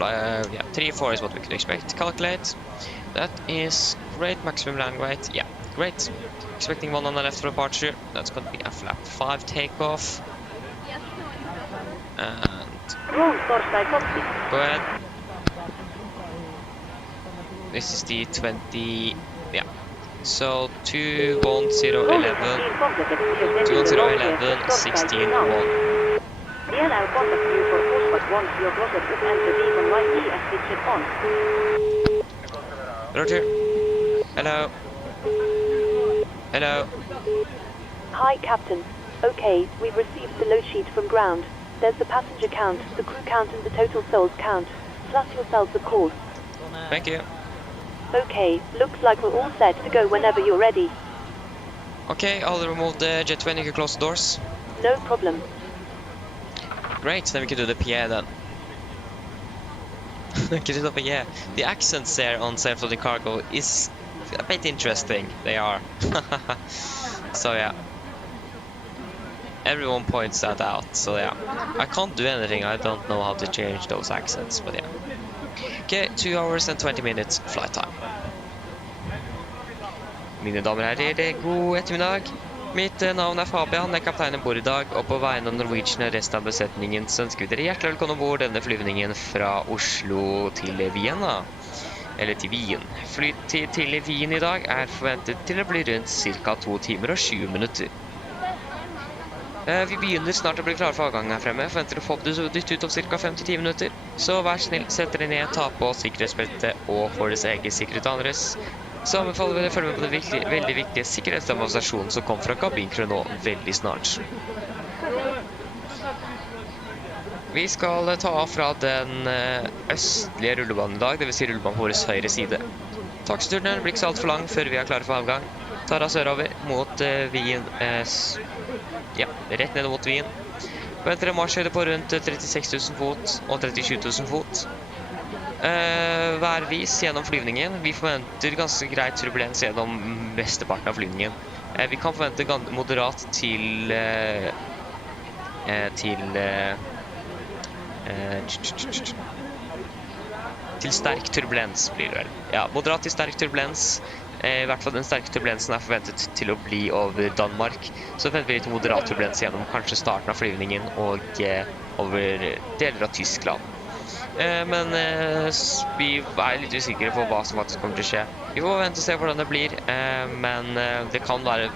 Yeah, 3-4 is what we could expect. Calculate. That is great. Maximum land weight. Yeah, great. Expecting 1 on the left for departure. That's going to be a flap 5 takeoff. And go ahead. This is the 20. Yeah. So 21011, 16-1. Vienna will contact you for pushback once your closet up and the beacon light is switched on. Roger. Hello. Hello. Hi, Captain. Okay, we've received the load sheet from ground. There's the passenger count, the crew count and the total souls count. Plus yourselves, of course. Thank you. Okay, looks like we're all set to go whenever you're ready. Okay, I'll remove the jet when you can close the doors. No problem. Great, then we can do the PA then. Can do the PA. The accents there on self-loading cargo is a bit interesting. They are. So yeah. Everyone points that out, so yeah. I can't do anything, I don't know how to change those accents, but yeah. Okay, 2 hours and 20 minutes flight time. Mine damer og herrer, god ettermiddag. Mitt navn er Fabian, jeg er kaptein om bord i dag, og på vegne av Norwegian og resten av besetningen så ønsker vi dere hjertelig velkommen om bord denne flyvningen fra Oslo til Vienna. Eller til Wien. Flytid til Wien i dag er forventet til å bli rundt ca. 2 timer og 7 minutter. Vi begynner snart å bli klare for avgang her fremme. Forventer å få dytt ut om ca. 5-10 minutter. Så vær snill, sett dere ned, ta på sikkerhetsbeltet og for deres egen sikkerhet og andres. Så anbefaler vi dere å følge med på den veldig viktige sikkerhetsdemonstrasjonen som kom fra kabinkrew nå veldig snart. Vi skal ta av fra den østlige rullebanen i dag, det vil si rullebanen på vår høyre side. Taksturen blir ikke så alt for lang før vi er klare for avgang. Tar av sørover mot Wien, ja, rett ned mot Wien. Forventer en marsjhøyde på rundt 36 000 fot og 37 000 fot. Værvis gjennom flyvningen. Vi forventer ganske greit turbulens gjennom mesteparten av flyvningen. Vi kan forvente moderat til sterk turbulens blir det vel. Ja, moderat til sterk turbulens. I hvert fall den sterke turbulensen er forventet til å bli over Danmark. Så forventer vi litt moderat turbulens gjennom kanskje starten av flyvningen og over deler av Tyskland. Men vi er litt usikre på hva som faktisk kommer til å skje. Vi må vente og se hvordan det blir, men det kan være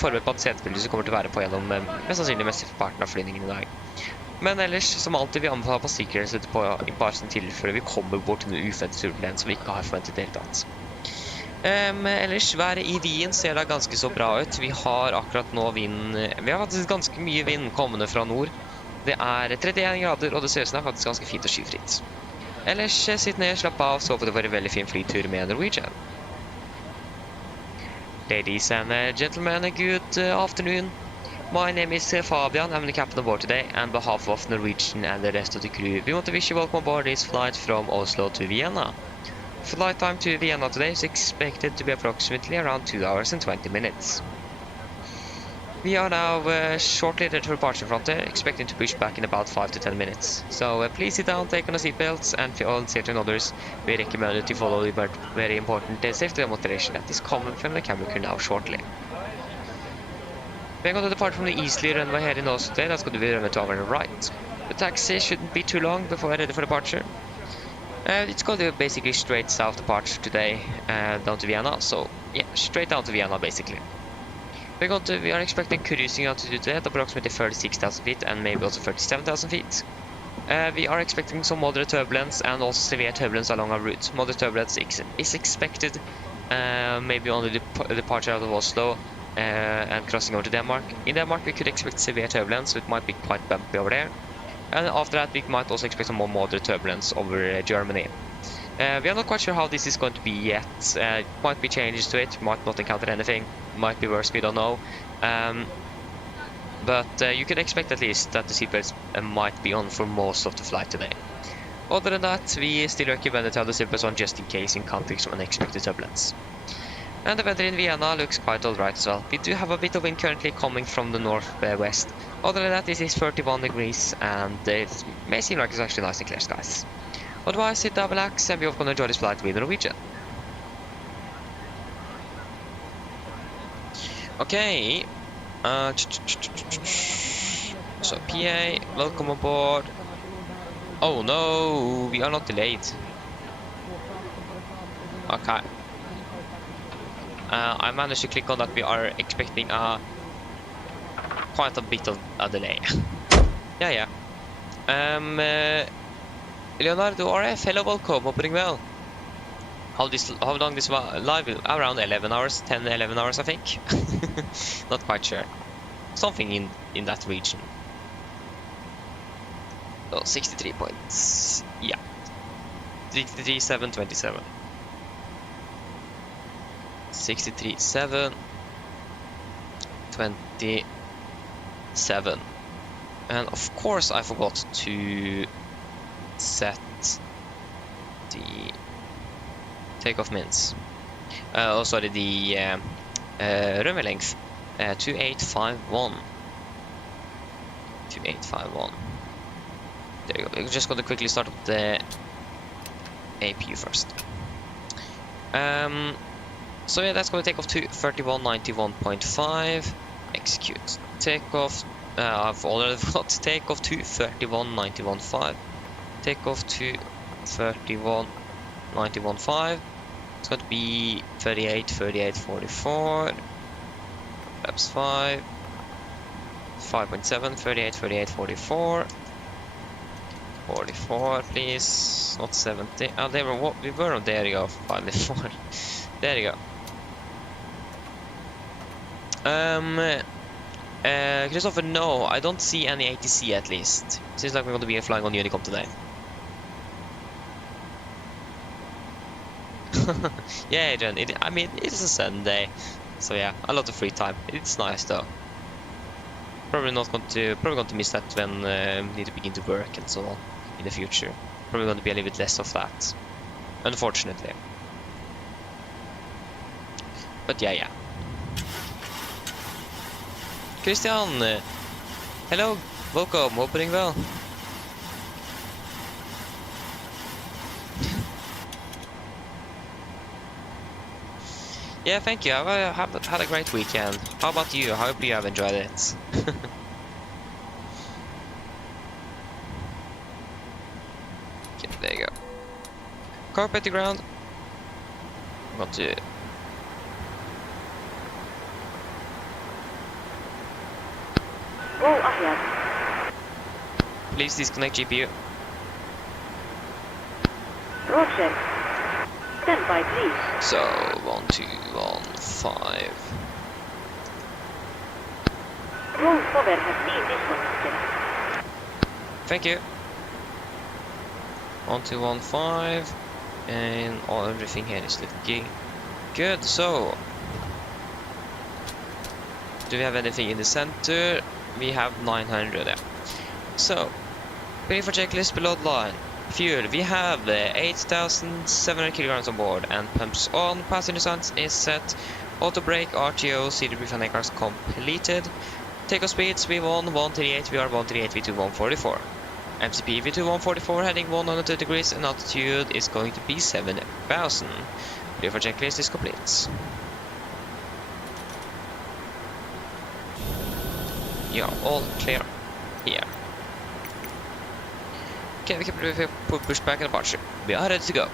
forberedt på at setebildelse kommer til å være på gjennom mest sannsynlig mesteparten av flyvningen i dag. Men ellers, som alltid, vi anbefaler på sikkerhet på i bare sånn tilfelle vi kommer bort til en uventet turbulens som vi ikke har forventet helt annet. Ellers, været i Wien ser da ganske så bra ut. Vi har akkurat nå vind. Vi har faktisk ganske mye vind kommende fra nord. Det er 31 grader, og det ser ut som det er faktisk ganske fint og skyfritt. Ellers, sitt ned, slapp av, så på det var en veldig fin flytur med Norwegian. Ladies and gentlemen, good afternoon. My name is Fabian. I'm the captain aboard today, and on behalf of Norwegian and the rest of the crew, we want to wish you welcome aboard this flight from Oslo to Vienna. Flight time to Vienna today is expected to be approximately around 2 hours and 20 minutes. We are now shortly ready for departure from there, expecting to push back in about 5 to 10 minutes. So please sit down, take on the seatbelts, and for all certain others, we recommend you to follow the very important safety demonstration that is coming from the camera crew now shortly. We're going to depart from the easterly runway here in Oslo today. That's going to be runway to our right. The taxi shouldn't be too long before we're ready for departure. It's going to be basically straight south departure today, down to Vienna. So yeah, straight down to Vienna basically. We are expecting cruising altitude today at approximately 36,000 feet and maybe also 37,000 feet. We are expecting some moderate turbulence and also severe turbulence along our route. Moderate turbulence is expected, maybe on the departure out of Oslo and crossing over to Denmark. In Denmark we could expect severe turbulence, so it might be quite bumpy over there. And after that we might also expect some more moderate turbulence over Germany. We are not quite sure how this is going to be yet. It might be changes to it, might not encounter anything, might be worse, we don't know. But you can expect at least that the seatbelts might be on for most of the flight today. Other than that, we still recommend to have the seatbelts on just in case in context of unexpected turbulence. And the weather in Vienna looks quite alright as well. We do have a bit of wind currently coming from the northwest. Other than that, this is 31 degrees and it may seem like it's actually nice and clear skies. Otherwise, sit down, relax, and we're going to enjoy this flight with Norwegian. Okay. So, PA, welcome aboard. Oh no, we are not delayed. Okay. I managed to click on that we are expecting quite a bit of a delay. Yeah. Leonardo RF, hello, welcome, opening well. How long this was live? Around 11 hours, 10-11 hours I think. Not quite sure. Something in that region. Oh, 63 points. Yeah. 63,727. 63.7, 27. And of course I forgot to set the takeoff mints. Oh, sorry, the runway length. 2851. 2851. There you go. We're just going to quickly start up the APU first. So yeah, that's going to take off to 3191.5. Execute. Takeoff. I've already got takeoff to 3191.5. Takeoff to 3191.5. It's going to be 38.44. Flaps 5. 5.7. 38.44. 44, please. Not 70. Oh, they were. We were. There you go. 54. There you go. Christopher, no, I don't see any ATC at least. Seems like we're going to be flying on Unicom today. Yeah, Adrian, I mean, it is a Sunday. So yeah, a lot of free time. It's nice though. Probably going to miss that when we need to begin to work and so on in the future. Probably going to be a little bit less of that, unfortunately. But yeah. Christian, hello, welcome, hoping well. Yeah, thank you. I have had a great weekend. How about you? I hope you have enjoyed it. Okay, there you go. Carpet the ground. I'm going to... Go ahead. Please disconnect GPU. Roger. Stand by, please. So, 1215. Roll cover has been disconnected. Thank you. 1215. And everything here is looking good. So, do we have anything in the center? We have 900, yeah. So, pay for checklist below the line. Fuel, we have 8,700 kilograms on board and pumps on. Passenger signs is set. Auto brake, RTO, CD brief and cars completed. Takeoff speeds, V1 138, VR 138, V2 144. MCP V2 144 heading 100 degrees and altitude is going to be 7,000. Pay for checklist is complete. You are all clear here. Okay, we can push back in the departure. We are ready to go.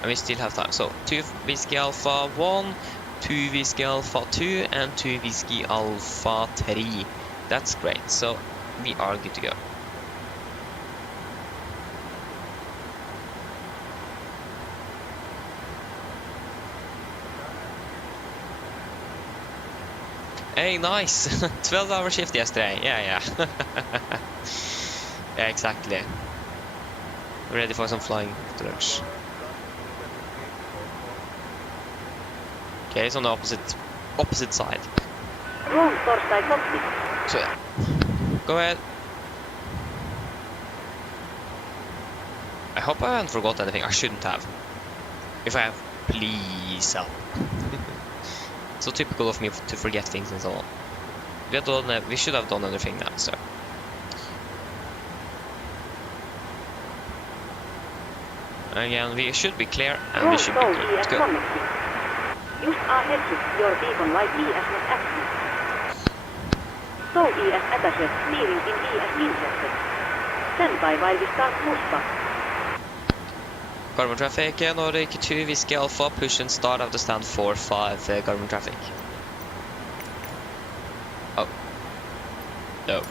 And we still have time. So, 2 Whiskey Alpha 1, 2 Whiskey Alpha 2, and 2 Whiskey Alpha 3. That's great. So, we are good to go. Hey, nice! 12-hour shift yesterday. Yeah. Yeah, exactly. We're ready for some flying afterwards. Okay, it's on the opposite side. Roll Torstai complete. So yeah. Go ahead. I hope I haven't forgot anything. I shouldn't have. If I have, please help. So typical of me to forget things and so on. We should have done everything now, so. Again, we should be clear and we should be good. Let's go. Use R-headset, your beacon light ES not active. So ES attaches, steering in ES interested. Stand by while we start pushback. Garmin traffic, Nordic 2 Whiskey Alpha, push and start of the stand 4-5 Garmin traffic. Oh. No.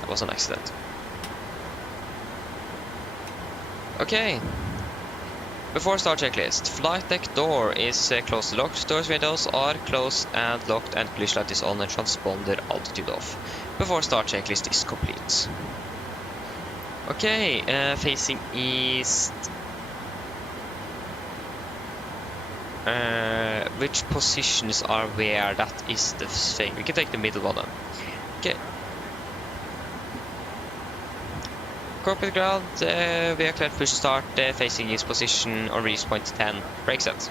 That was an accident. Okay. Before start checklist, flight deck door is closed, locked, doors windows are closed and locked, and push light is on and transponder altitude off. Before start checklist is complete. Okay, facing east. Which positions are where? That is the thing. We can take the middle one then. Okay. Cockpit ground, we are cleared push start, facing its position on reach point 10. Brake set.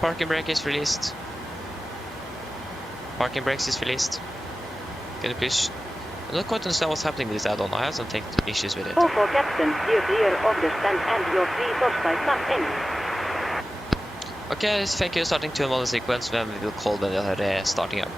Parking brake is released. Parking brakes is released. Can you please... I don't quite understand what's happening with this add-on. I have some tech issues with it. Go for captain, steer clear of the stand and your free torch not any. Okay, thank you. Starting 2 model sequence, then we will call when they are starting up.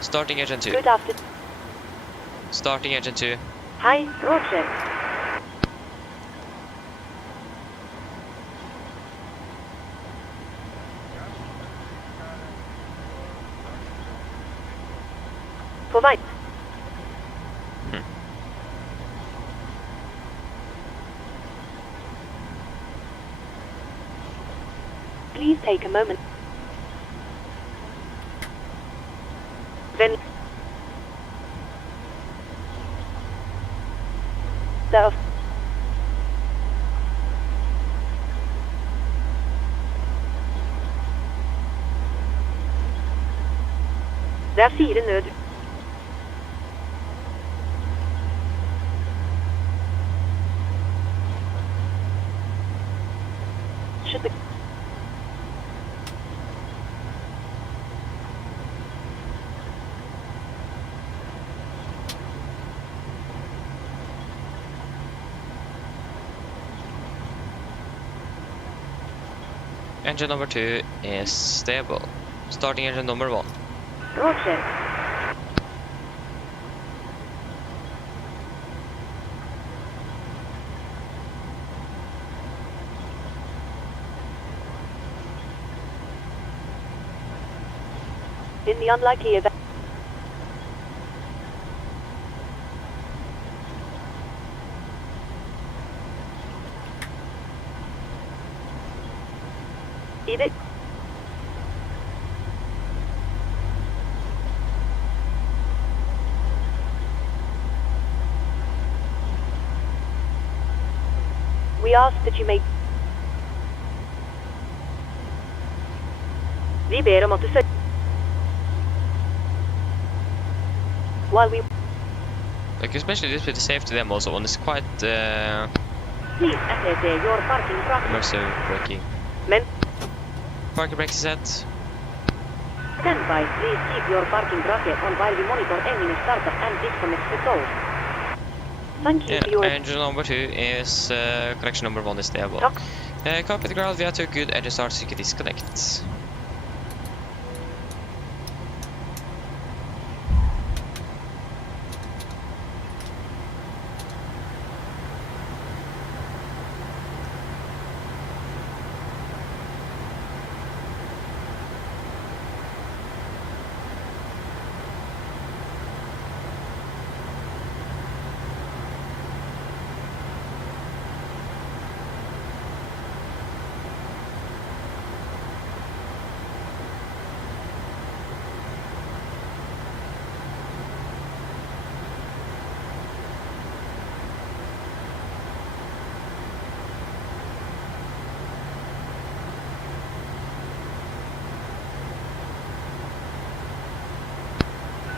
Starting engine 2. Good afternoon. Starting engine 2. Hi, Roger. Provide. Please take a moment. Then So, det er 4 nød. should the Engine number 2 is stable. Starting engine number 1. Roger. in the unlikely event I det. we ask that you may Vi ber om at du søker. while we Like, especially this with the safety demo also, and it's quite Please assess your parking bracket. immersive braking. Men, Parking brake is set. stand by. Please keep your parking bracket on while we monitor engine startup and disconnect the tow. thank you for Yeah, your engine number 2 is correction number 1 is stable. Takk. Copy the ground, we have to good engine start so you can disconnect.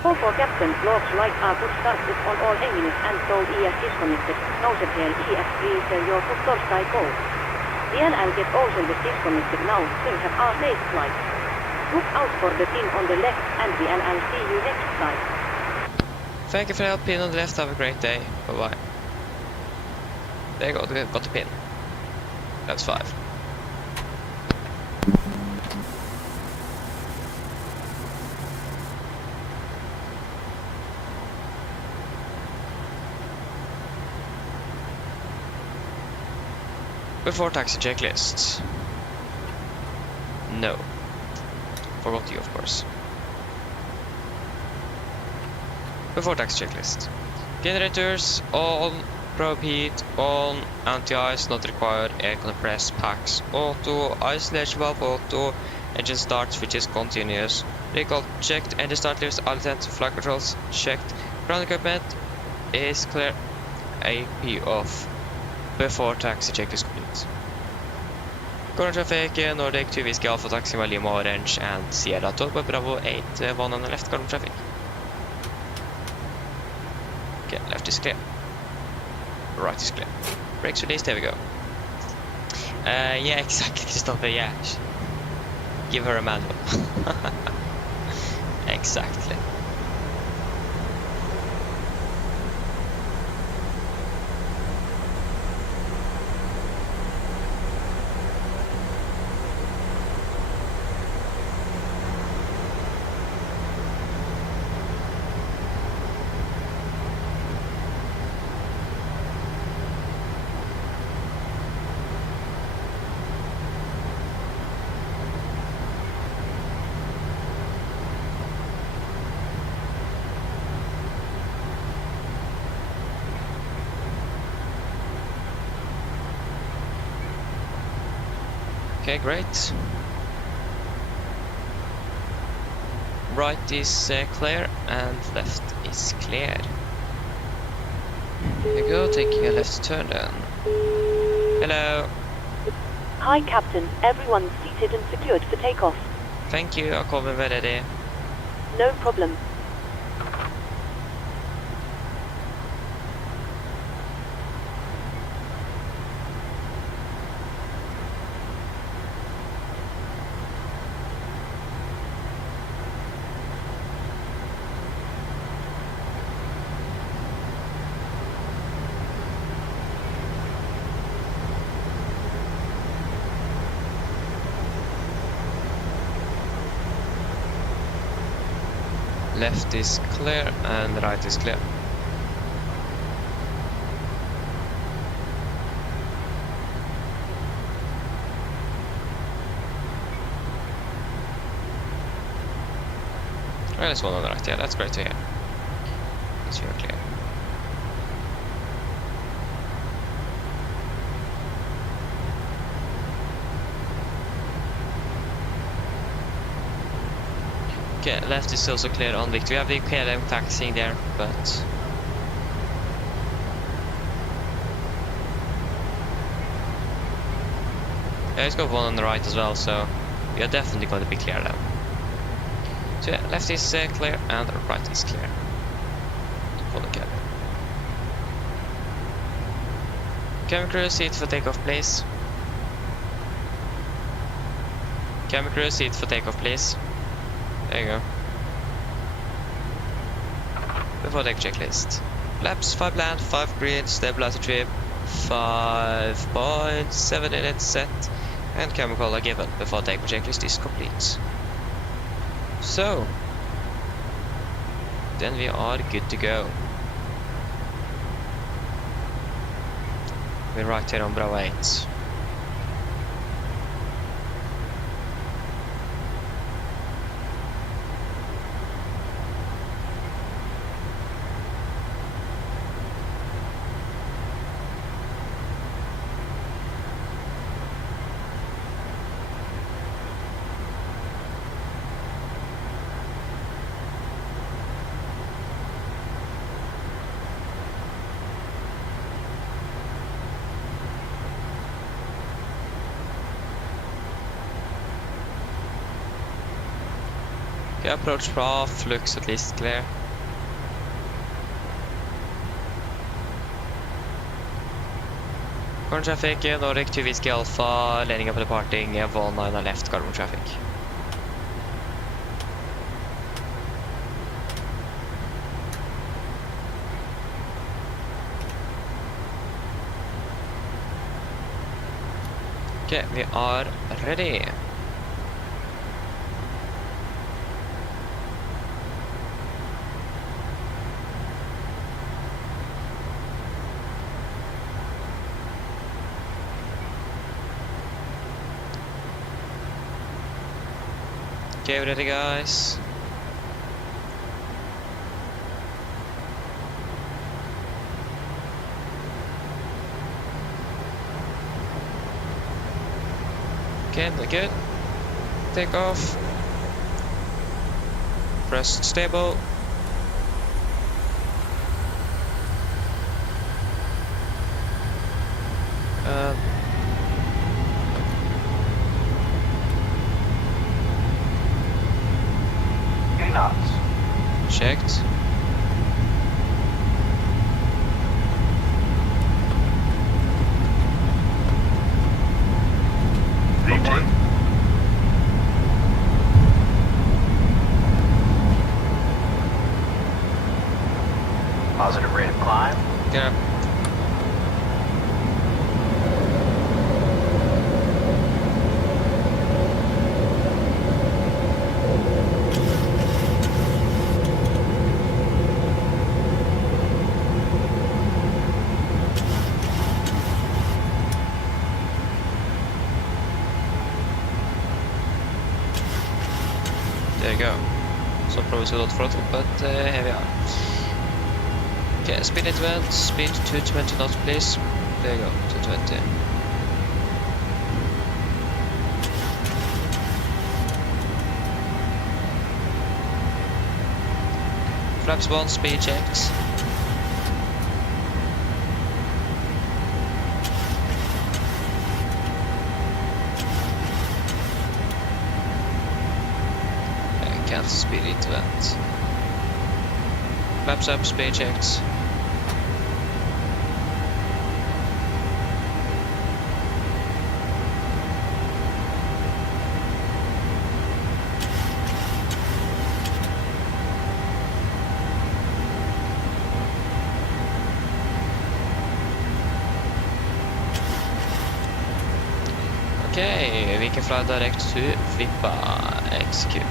Go for captain. Looks like a good start on all engines and tow ES disconnected. Noted here ES please your good torch go. DNL get also disconnected now. Will have a safe flight. Look out for the pin on the left and DNL see you next time. Thank you for the help, pin on the left, have a great day. Bye bye. There you go, got the pin. That's 5. Before taxi checklist. No. Forgot you, of course. Before taxi checklist. Generators on Probe heat on, anti-ice not required, air compress packs auto, isolation valve auto, engine start switches continuous. Recall checked, engine start lifts, all attempts flight controls checked. Ground equipment is clear, AP off. Before taxi check is complete. Current traffic, Nordic 2 Whiskey Alpha taxi by Lima Orange and Sierra Turbo Bravo 8, 1 on the left current traffic. Okay, left is clear. Right is clear. Brakes released, there we go. Yeah, exactly, Christopher, yeah. Give her a manual. Exactly. Okay, great. Right is clear and left is clear. Here we go, taking a left turn then. Hello. Hi, Captain. Everyone's seated and secured for takeoff. Thank you, I'll call when we're ready. No problem. Left is clear and right is clear. Well, there's one on the right, yeah, that's great to hear. It's very clear. Okay, left is also clear on Victor. We have the KLM taxiing there, but yeah, it's got one on the right as well, so we are definitely going to be clear now. So yeah, left is clear and right is clear for the cabin. Cabin crew, seat for takeoff, please. Cabin crew, seat for takeoff, please. There you go. Before take checklist. Flaps, 5 land, 5 green, stabilizer trim, 5.7 minutes set, and camera color given before take checklist is complete. So, then we are good to go. We're right here on Bravo 8. Okay, approach path looks at least clear. Current traffic, Nordic 2 Whiskey Alpha, landing up and departing, 19 on left, carbon traffic. Okay, we are ready. Okay, ready guys. Okay, good. Take off. Press stable. Few knots. Checked. V1. Positive rate of climb. Yeah. There you go. So probably too low throttle, but here we are. Okay, speed advance, speed 220 knots, please. There you go, 220. Flaps 1, speed checked. Cancel speed event. Flaps up, speed checked. Okay, we can fly direct to Flippa. Execute.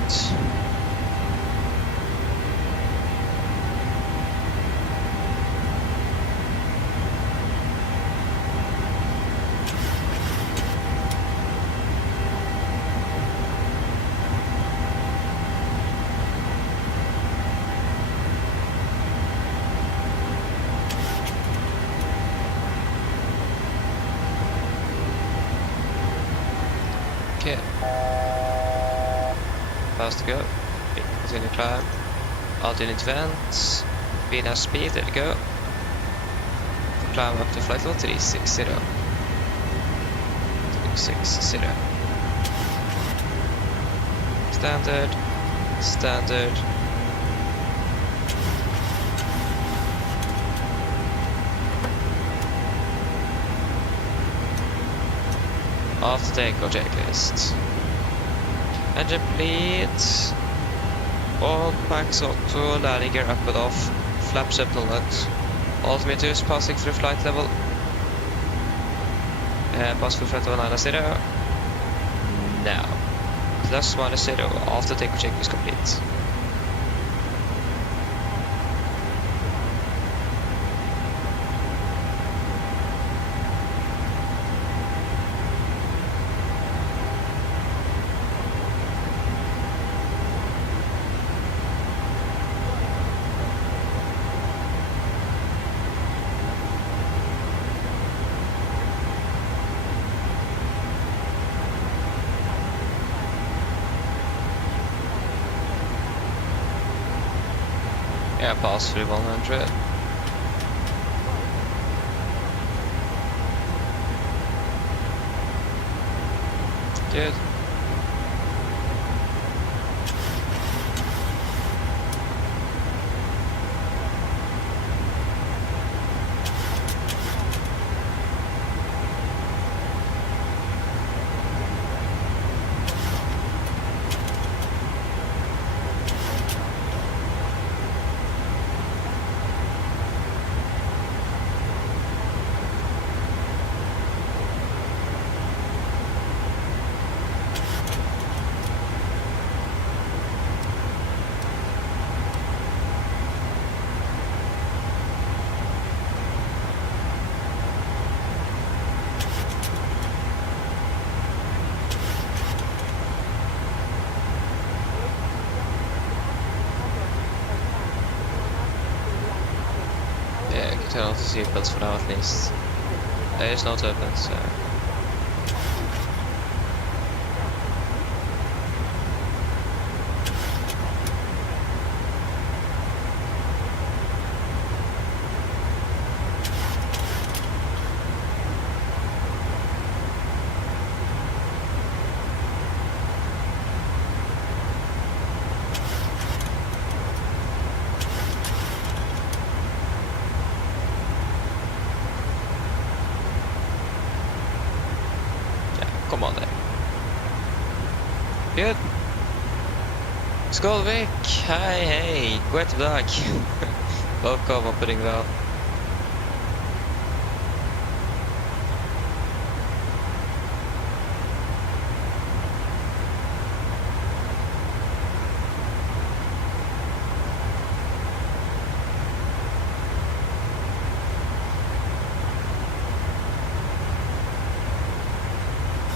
Okay. Fast to go. Continue climb. Alternate vent. Vienna speed, there we go. Climb up to flight level 360. 360. Standard. Standard. After takeoff checklist. Engine bleed. All packs auto, landing gear up and off. Flaps up and let. Altimeter is passing through flight level. Pass through flight level 90. Now. Plus -0 after takeoff check is complete. Yeah, pass through 100. Good. Yeah, you can turn off the seatbelts for now at least. There is no turbulence, so... Good. Skolvik, hei, god ettermiddag. Welcome, oppering vel.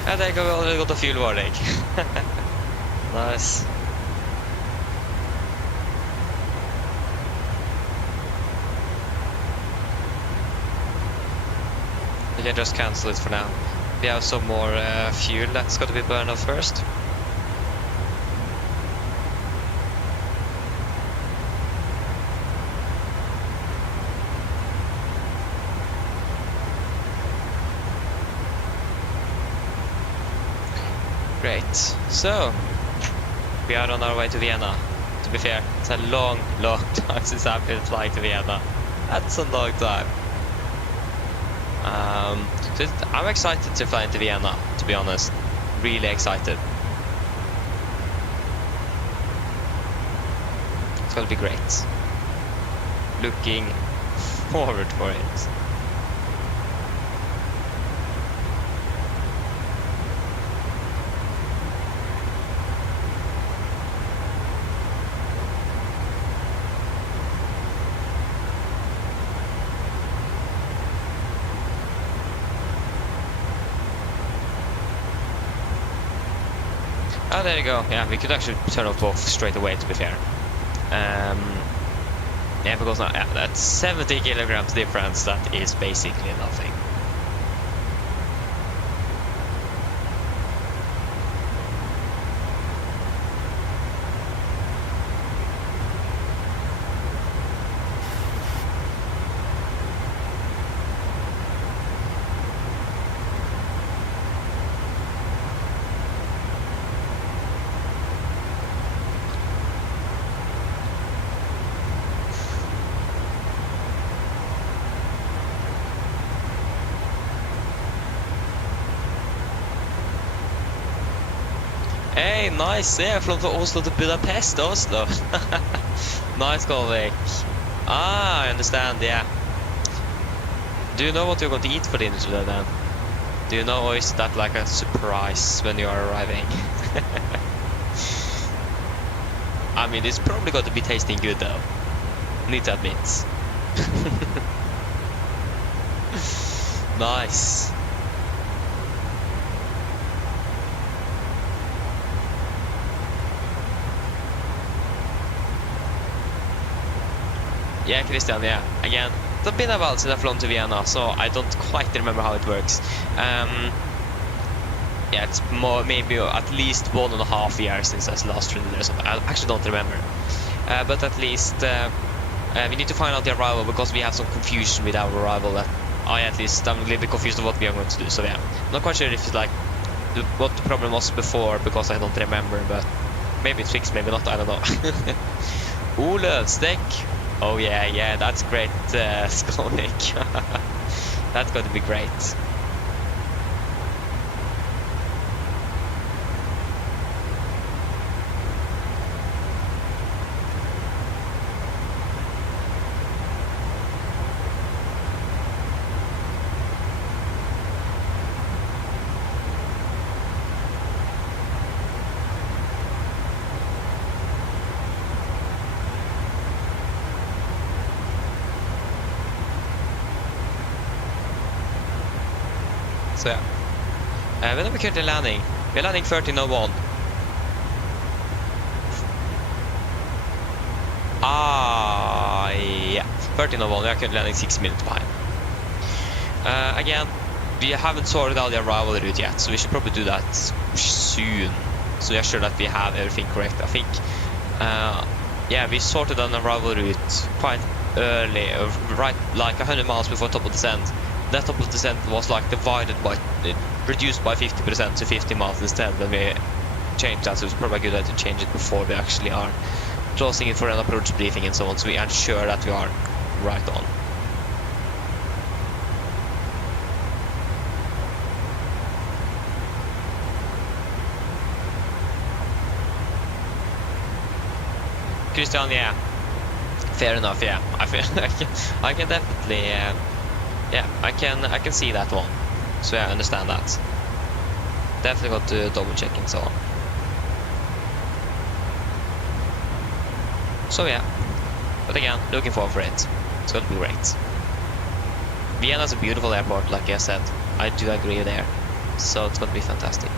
I think I've already got a fuel warning. Nice. We can just cancel it for now. We have some more fuel that's got to be burned off first. Great. So, we are on our way to Vienna. To be fair, it's a long, long time since I've been flying to Vienna. That's a long time. I'm excited to fly into Vienna, to be honest. Really excited. It's gonna be great. Looking forward for it. Oh, there you go. Yeah, we could actually turn off both straight away, to be fair. Yeah, because now, yeah, that's 70 kilograms difference. That is basically nothing. Hey, nice. Yeah, from Oslo to Budapest, Oslo. Nice, Kolvik. Ah, I understand, yeah. Do you know what you're going to eat for dinner today, then? Do you know, or is that like a surprise when you are arriving? I mean, it's probably going to be tasting good, though. Need to admit. Nice. Yeah, Christian, yeah. Again, it's been a while since I've flown to Vienna, so I don't quite remember how it works. Yeah, it's more, maybe at least 1.5 years since I last flew there, so I actually don't remember. But at least we need to find out the arrival, because we have some confusion with our arrival. That I'm a little bit confused of what we are going to do, so yeah. I'm not quite sure if it's like what the problem was before, because I don't remember, but maybe it's fixed, maybe not, I don't know. Ole, stick. Oh yeah, that's great, Skolnik. That's going to be great. So yeah, when are we currently landing? We're landing 13:01. Yeah, 13:01. We are currently landing 6 minutes behind. Again, we haven't sorted out the arrival route yet, so we should probably do that soon. So we are sure that we have everything correct. I think, yeah, we sorted an arrival route quite early, right, like 100 miles before top of descent. That top of descent was like reduced by 50% to 50 miles instead when we changed that, so it's probably a good idea to change it before we actually are closing it for an approach briefing and so on, so we are sure that we are right on. Christian, yeah. Fair enough, yeah. I feel I can definitely, yeah, I can see that one. So yeah, I understand that. Definitely got to double check and so on. So yeah, but again, looking forward for it. It's gonna be great. Vienna's a beautiful airport, like I said. I do agree there. So it's gonna be fantastic.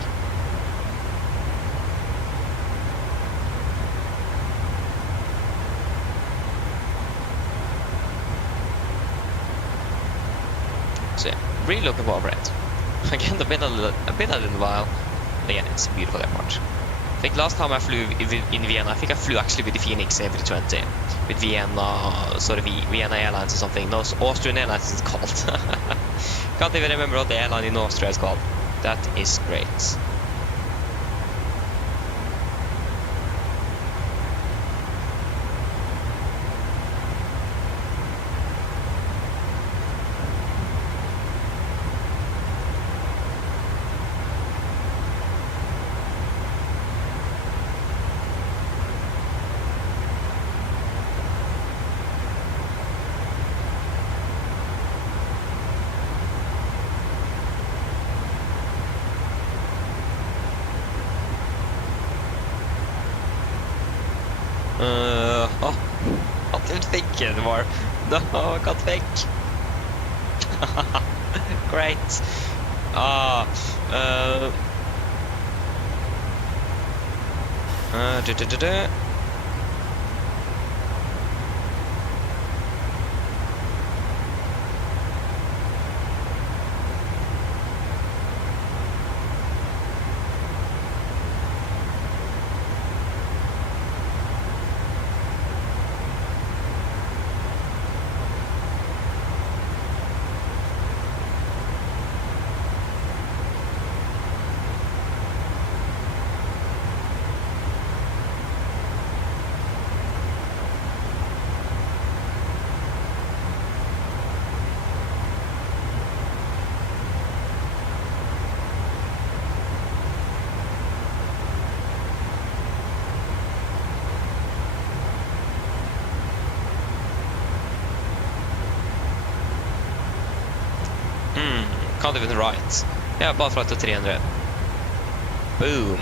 So yeah, really looking forward for it. Again, I've been a little while. But again, it's a beautiful airport. I think last time I flew in Vienna, I think I flew actually with the Phoenix A320. With Vienna, sort of Vienna Airlines or something. No, Austrian Airlines is called. Can't even remember what the airline in Austria is called. That is great. Oh, I can't even think anymore. No, I can't think. Great. Da. Can't even write. Yeah, bara flight to 300. Boom.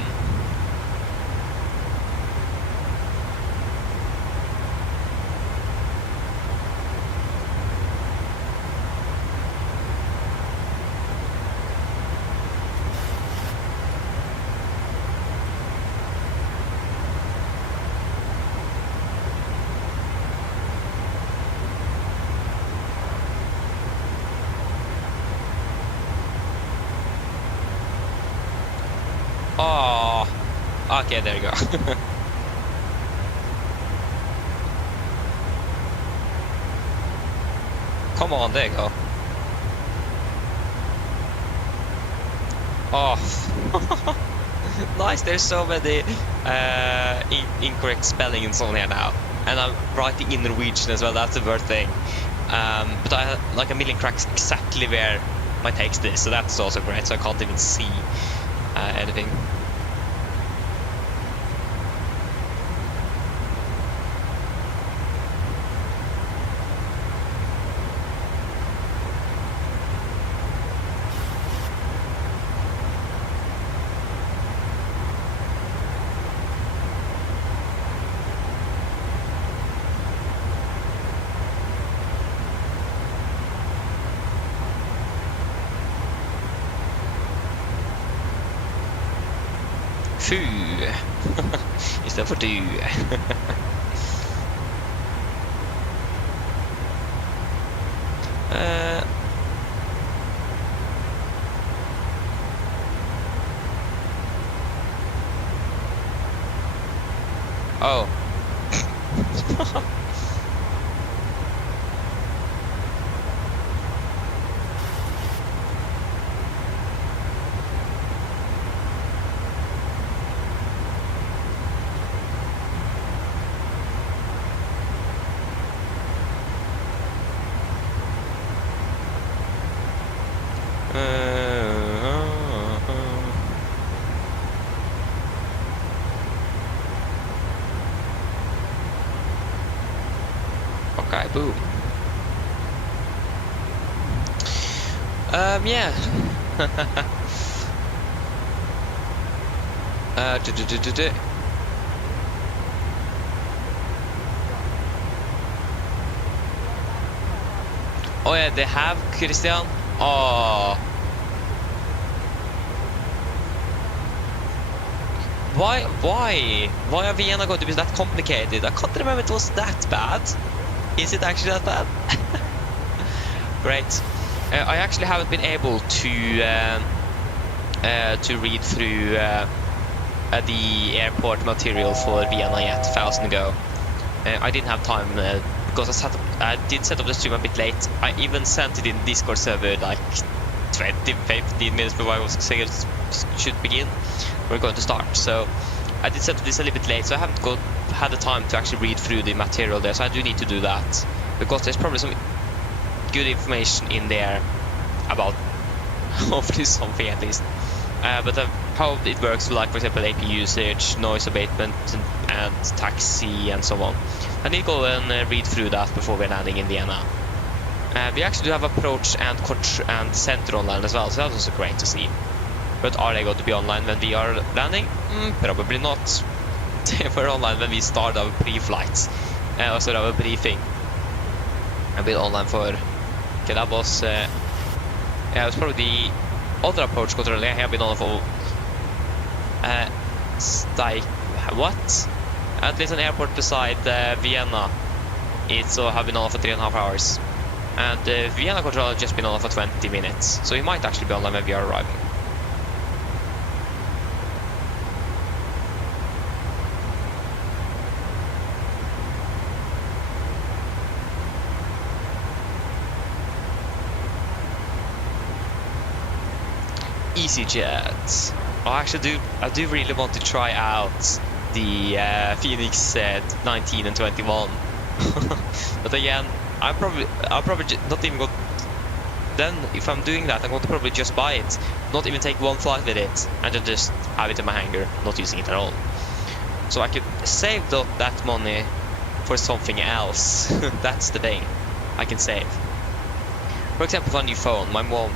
Oh, okay, there you go. Come on, there you go. Oh, nice. There's so many incorrect spellings on here now, and I'm writing in Norwegian as well. That's the worst thing. But I like a million cracks exactly where my text is, so that's also great. So I can't even see anything. Fu istället för du. Oh. Kaboom. Yeah. Du. Oh yeah, they have Christian. Oh. Why are Vienna going to be that complicated? I can't remember it was that bad. Is it actually that bad? Great. I actually haven't been able to read through the airport material for Vienna yet, 1,000 ago. I didn't have time because I did set up the stream a bit late. I even sent it in Discord server like 20-15 minutes before I was saying it should begin. We're going to start, so I did set up this a little bit late, so I haven't had the time to actually read through the material there, so I do need to do that, because there's probably some good information in there about hopefully something at least. But how it works, like for example AP usage, noise abatement, and taxi and so on. I need to go and read through that before we're landing in Vienna. We actually do have approach and center online as well, so that's also great to see. But are they going to be online when we are landing? Probably not. They were online when we started our pre-flight, also our briefing. I've been online for. Okay, that was. Yeah, it was probably the other approach control. I have been on for. What? At least an airport beside Vienna. It's have been on for 3.5 hours, and Vienna control has just been on for 20 minutes. So we might actually be online when we are arriving. EasyJet. I do really want to try out the Phoenix 19 and 21. But again, I'll probably not even go. Then if I'm doing that, I'm going to probably just buy it, not even take one flight with it, and then just have it in my hangar, not using it at all. So I could save that money for something else. That's the thing. I can save. For example, for a new phone, my mom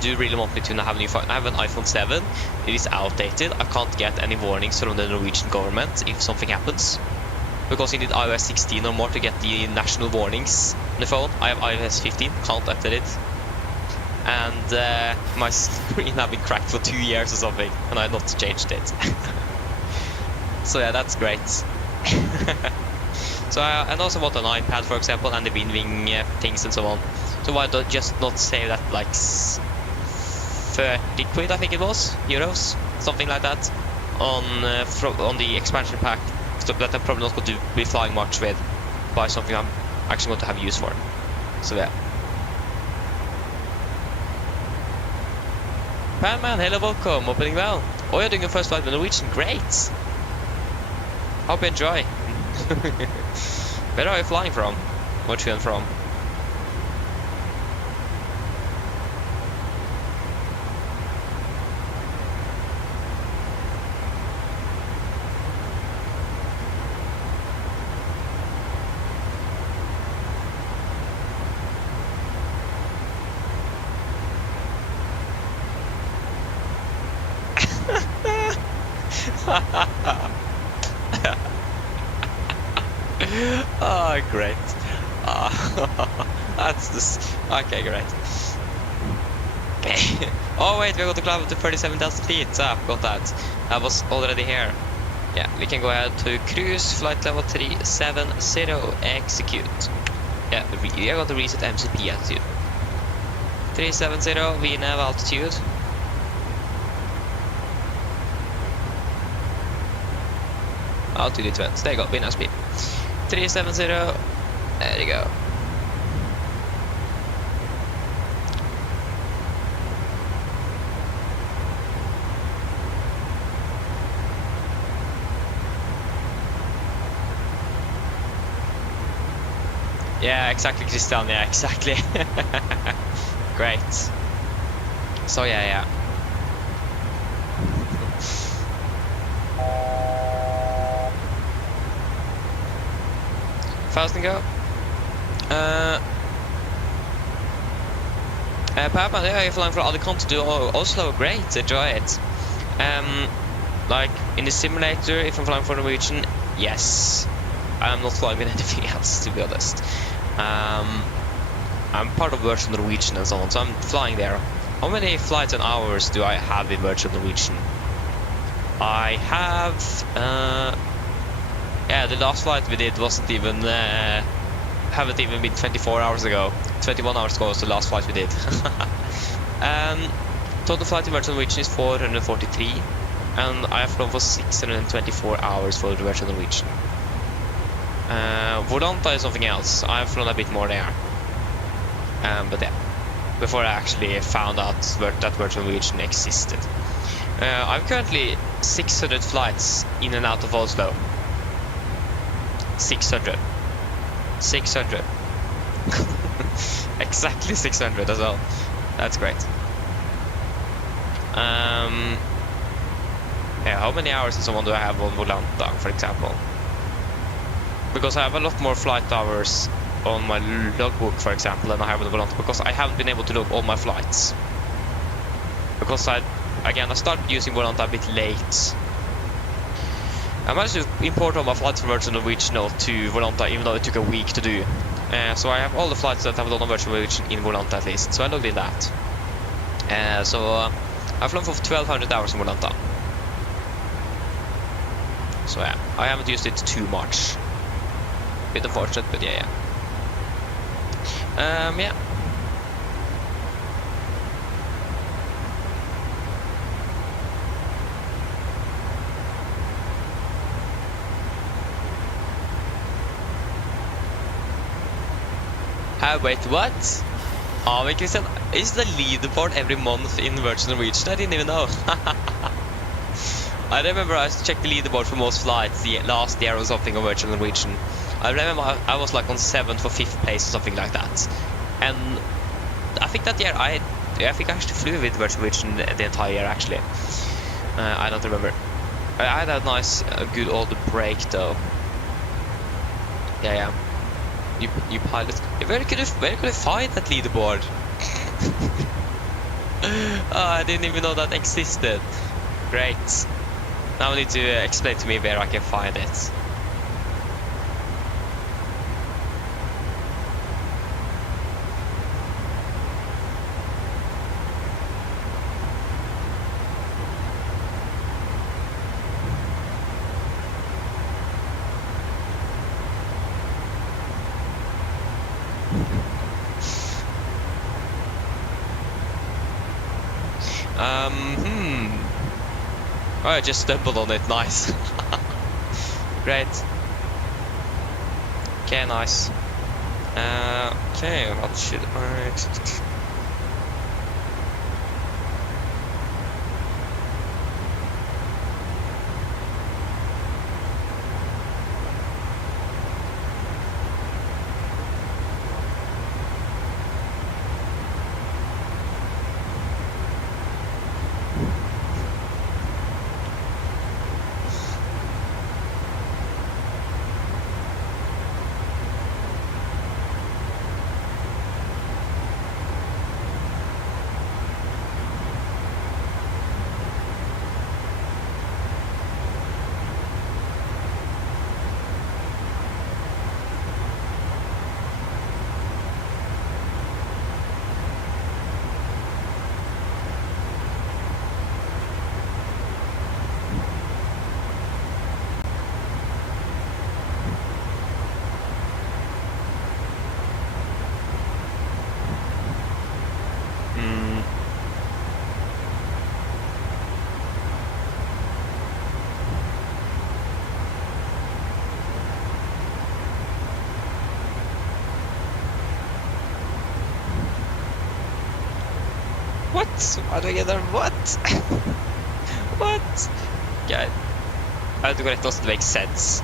do really want me to have a new phone. I have an iPhone 7. It is outdated. I can't get any warnings from the Norwegian government if something happens, because you need iOS 16 or more to get the national warnings on the phone. I have iOS 15, can't update it. And my screen have been cracked for 2 years or something, and I have not changed it. So yeah, that's great. So and also want an iPad, for example, and the Wing things and so on. So why just not save that like 30 quid, I think it was, euros, something like that, on the expansion pack, so that I'm probably not going to be flying much with, buy something I'm actually going to have use for. So yeah. Panman, hello, welcome, opening well. Oh, you're doing your first flight with Norwegian, great. Hope you enjoy. Where are you flying from? Where are you from? Oh, great. That's this. Okay, great. Oh, wait, we're going to climb up to 37,000 feet. So I forgot that. I was already here. Yeah, we can go ahead to cruise, flight level 370, execute. Yeah, we are going to reset MCP altitude. 370, we nav altitude. Altitude 20, there you go, Vienna speed. 370, there you go. Yeah, exactly, Christian, yeah, exactly. Great. So yeah. Fast and go. Papa, yeah, you're flying from Alicante to Oslo. Great, enjoy it. Like in the simulator, if I'm flying for Norwegian, yes. I'm not flying with anything else, to be honest. I'm part of virtual Norwegian and so on, so I'm flying there. How many flights and hours do I have in virtual Norwegian? I have, yeah, the last flight we did wasn't even, haven't even been 24 hours ago. 21 hours ago was the last flight we did. Total flight in virtual Norwegian is 443, and I have flown for 624 hours for the virtual Norwegian. Volanta is something else. I've flown a bit more there. But yeah, before I actually found out that virtual Norwegian existed. I've currently 600 flights in and out of Oslo. 600. 600. Exactly 600 as well. That's great. Yeah, how many hours and so on do I have on Volanta, for example? Because I have a lot more flight hours on my logbook, for example, than I have on Volanta, because I haven't been able to log all my flights. Because I started using Volanta a bit late. I managed to import all my flights from virtual Norwegian to Volanta, even though it took a week to do. So I have all the flights that I've done on virtual Norwegian in Volanta at least. So I logged in that. I've flown for 1200 hours in Volanta. So yeah, I haven't used it too much. Bit unfortunate, but yeah. Yeah. Wait, what? Oh, Christian, is the leaderboard every month in virtual Norwegian? I didn't even know. I remember I checked the leaderboard for most flights last year or something on virtual Norwegian. I remember I was like on 7th or 5th place or something like that. And I think that year I think I actually flew with virtual Norwegian the entire year actually. I don't remember. I had a nice, good old break though. Yeah. You pilots. Where could I find that leaderboard? Oh, I didn't even know that existed. Great. Now I need to explain to me where I can find it. Oh, I just stumbled on it, nice. Great. Okay, nice. Okay, what should I... What? Why do I get there? What? What? Yeah, I think it doesn't make sense.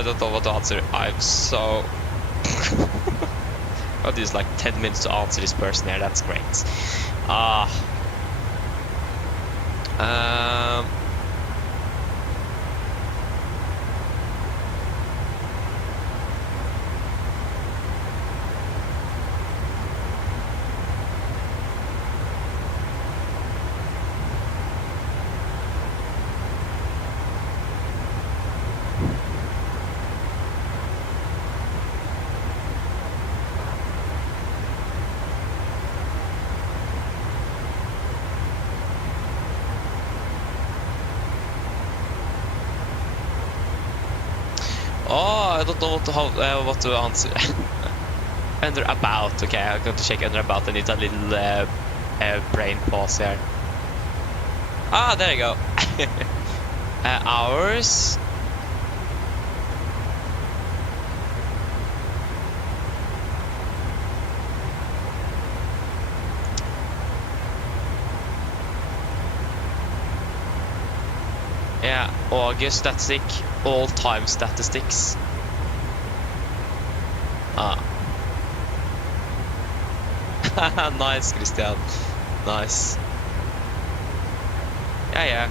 I don't know what to answer. I'm so... Got this like 10 minutes to answer this person here. That's great. Oh, I don't know what to answer. Under about. Okay, I'm going to check under about. I need a little brain pause here. Ah, there you go. Hours. Yeah, August statistic, all-time statistics. Nice, Christian. Nice. Yeah.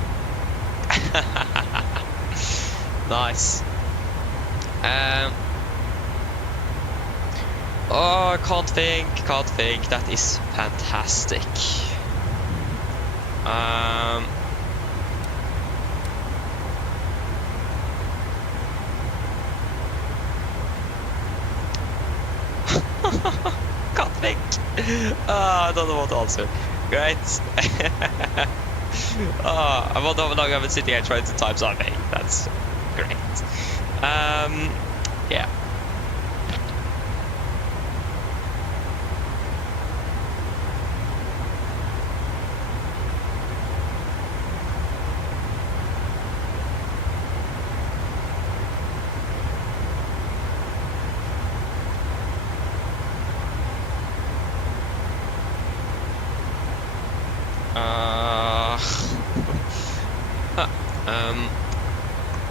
Nice. Oh, can't think. That is fantastic. Can't think. I don't know what to answer. Great. I wonder how long I've been sitting here trying to type something. That's great. Yeah.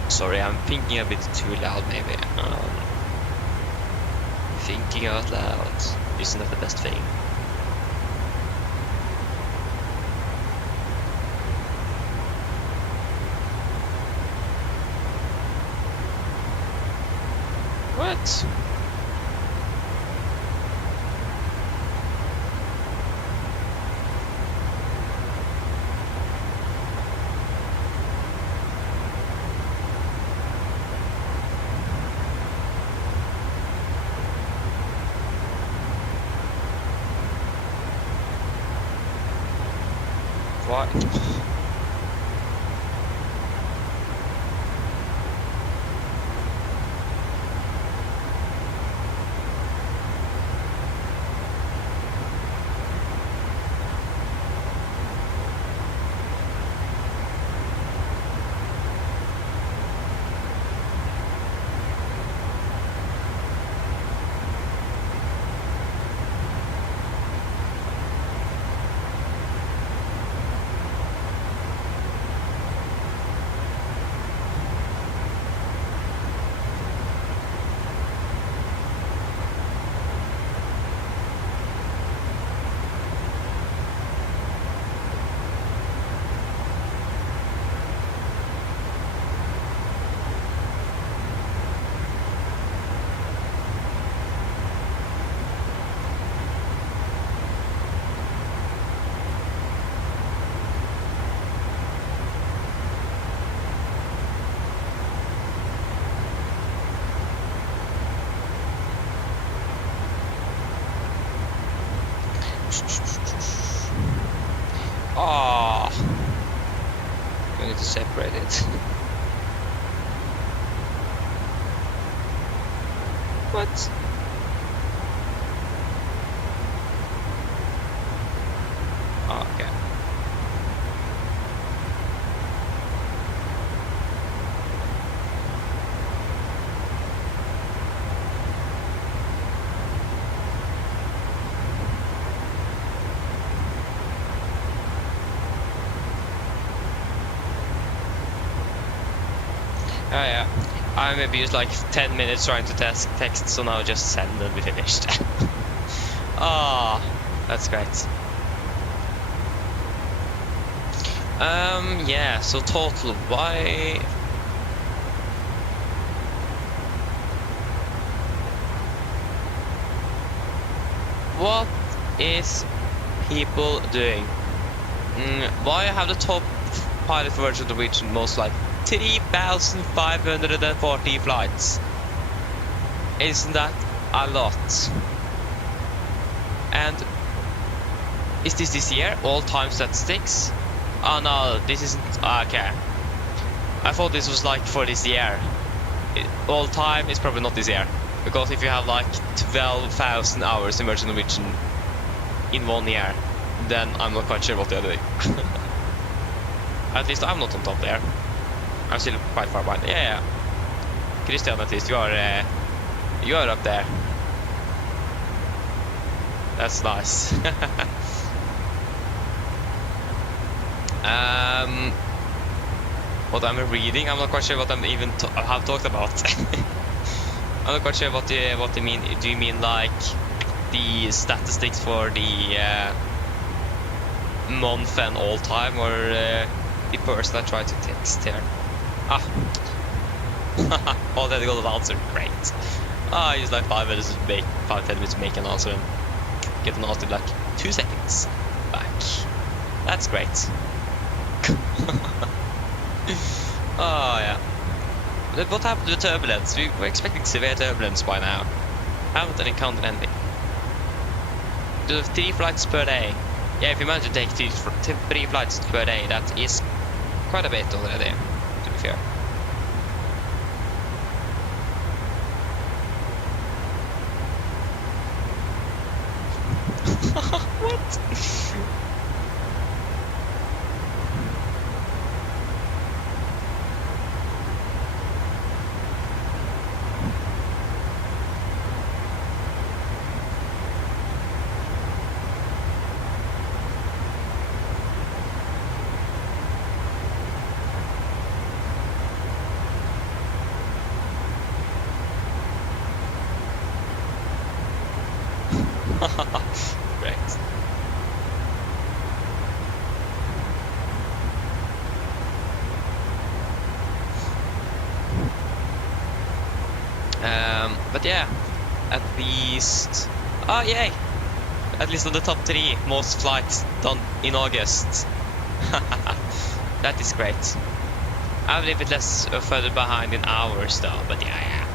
Sorry, I'm thinking a bit too loud maybe. Thinking out loud isn't that the best thing. What? Why? Oh, I need to separate it. What? Oh, okay. Oh yeah, I maybe used like 10 minutes trying to text, so now just send and we finished. Ah, that's great. Yeah, so total, why? What is people doing? Why have the top pilot version of Norwegian most like 3,540 flights? Isn't that a lot? And is this year? All-time statistics? Oh no, this isn't. Okay. I thought this was like for this year. All-time is probably not this year. Because if you have like 12,000 hours in Virgin Norwegian in 1 year, then I'm not quite sure what they're doing. At least I'm not on top there. I'm still quite far behind. Yeah. Christian, at least you are up there. That's nice. What I'm reading, I'm not quite sure what I'm even have talked about. I'm not quite sure what you mean. Do you mean like the statistics for the month and all time, or the person I tried to text here? Ah, already got an answer. Great. I use like 5 minutes to make 5-10 minutes to make an answer and get an answer in like 2 seconds back. That's great. Oh yeah. But what happened to the turbulence? We were expecting severe turbulence by now. Haven't encountered anything. Do 3 flights per day. Yeah, if you manage to take 3 flights per day, that is quite a bit already, to be fair. What? Great. But yeah, at least, oh yay, at least on the top 3 most flights done in August. That is great. I'm a little bit less further behind in hours though, but yeah.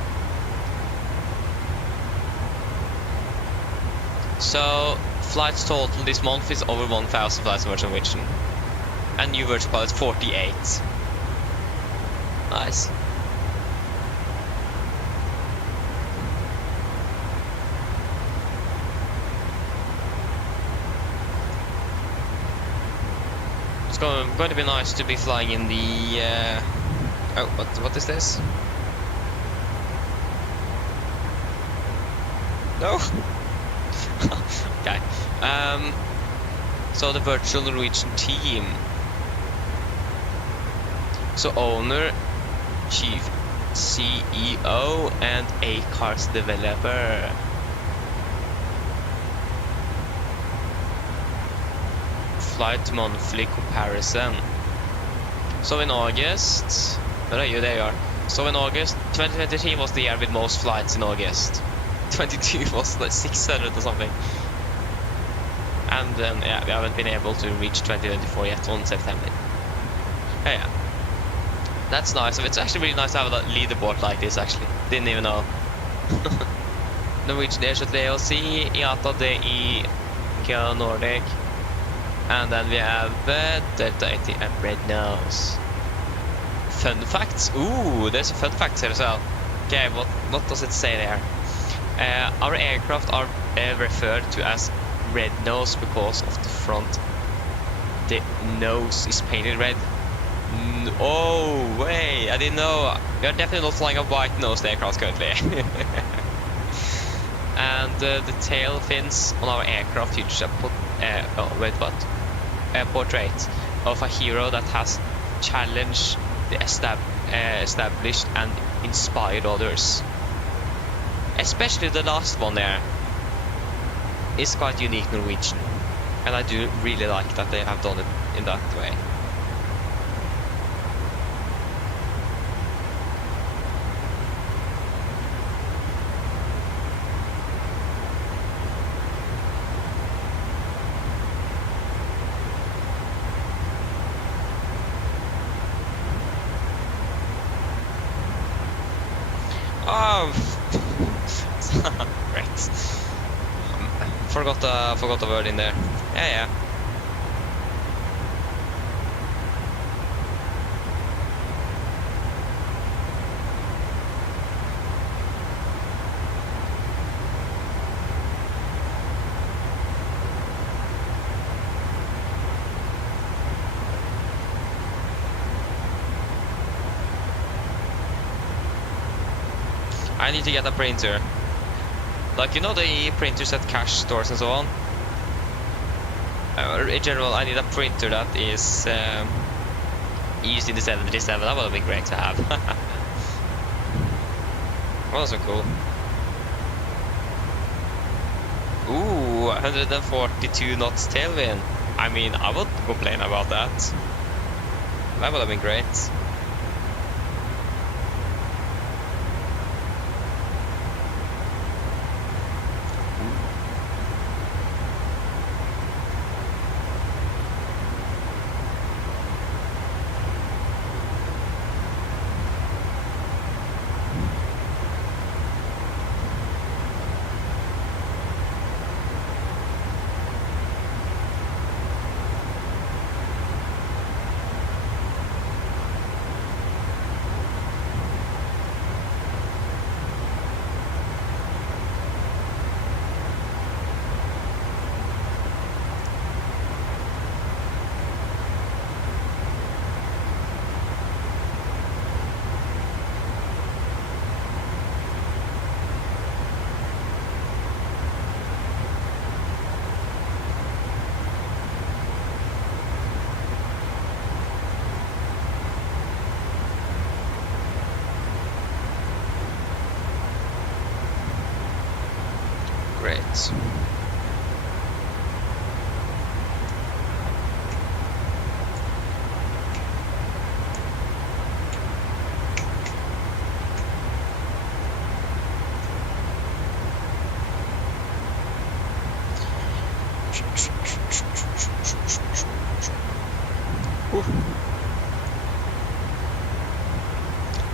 So flights total this month is over 1,000 flights in Virgin Norwegian, and new Virgin pilots 48. Nice. It's going to be nice to be flying in the. Oh, what is this? No. Okay. So the virtual Norwegian team. So owner, chief, CEO, and a cars developer. Flight monthly comparison. So in August, there you are. So in August, 2023 was the year with most flights in August. 22 was like 600 or something. And then yeah, we haven't been able to reach 2024 yet on September. Yeah, that's nice. It's actually really nice to have a leaderboard like this. Actually, didn't even know. Norwegian Air Shuttle AOC, IATA DI, Kia Nordic, and then we have Delta 80 and Red Nose. Fun facts. Ooh, there's a fun fact here as well. Okay, what does it say there? Our aircraft are referred to as red nose because of the front. The nose is painted red. Oh, wait, I didn't know. We are definitely not flying a white nosed aircraft currently. And the tail fins on our aircraft features a portrait of a hero that has challenged the established and inspired others. Especially the last one there is quite unique Norwegian, and I do really like that they have done it in that way. Oh, great. Forgot the word in there. Yeah. I need to get a printer. Like, you know the printers at cash stores and so on? In general, I need a printer that is used in the 737. That would have been great to have. Well, that's so cool. Ooh, 142 knots tailwind. I mean, I wouldn't complain about that. That would have been great. Great.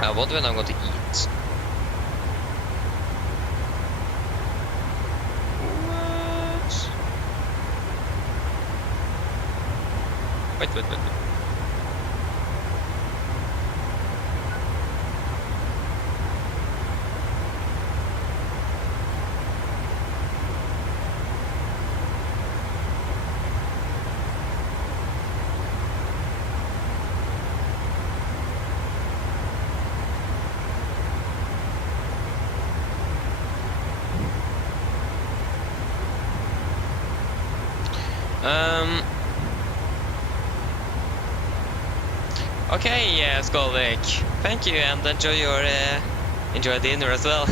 I wonder when I'm going to eat. What? Wait. Okay, yeah, Skolvik. Thank you, and enjoy your dinner as well.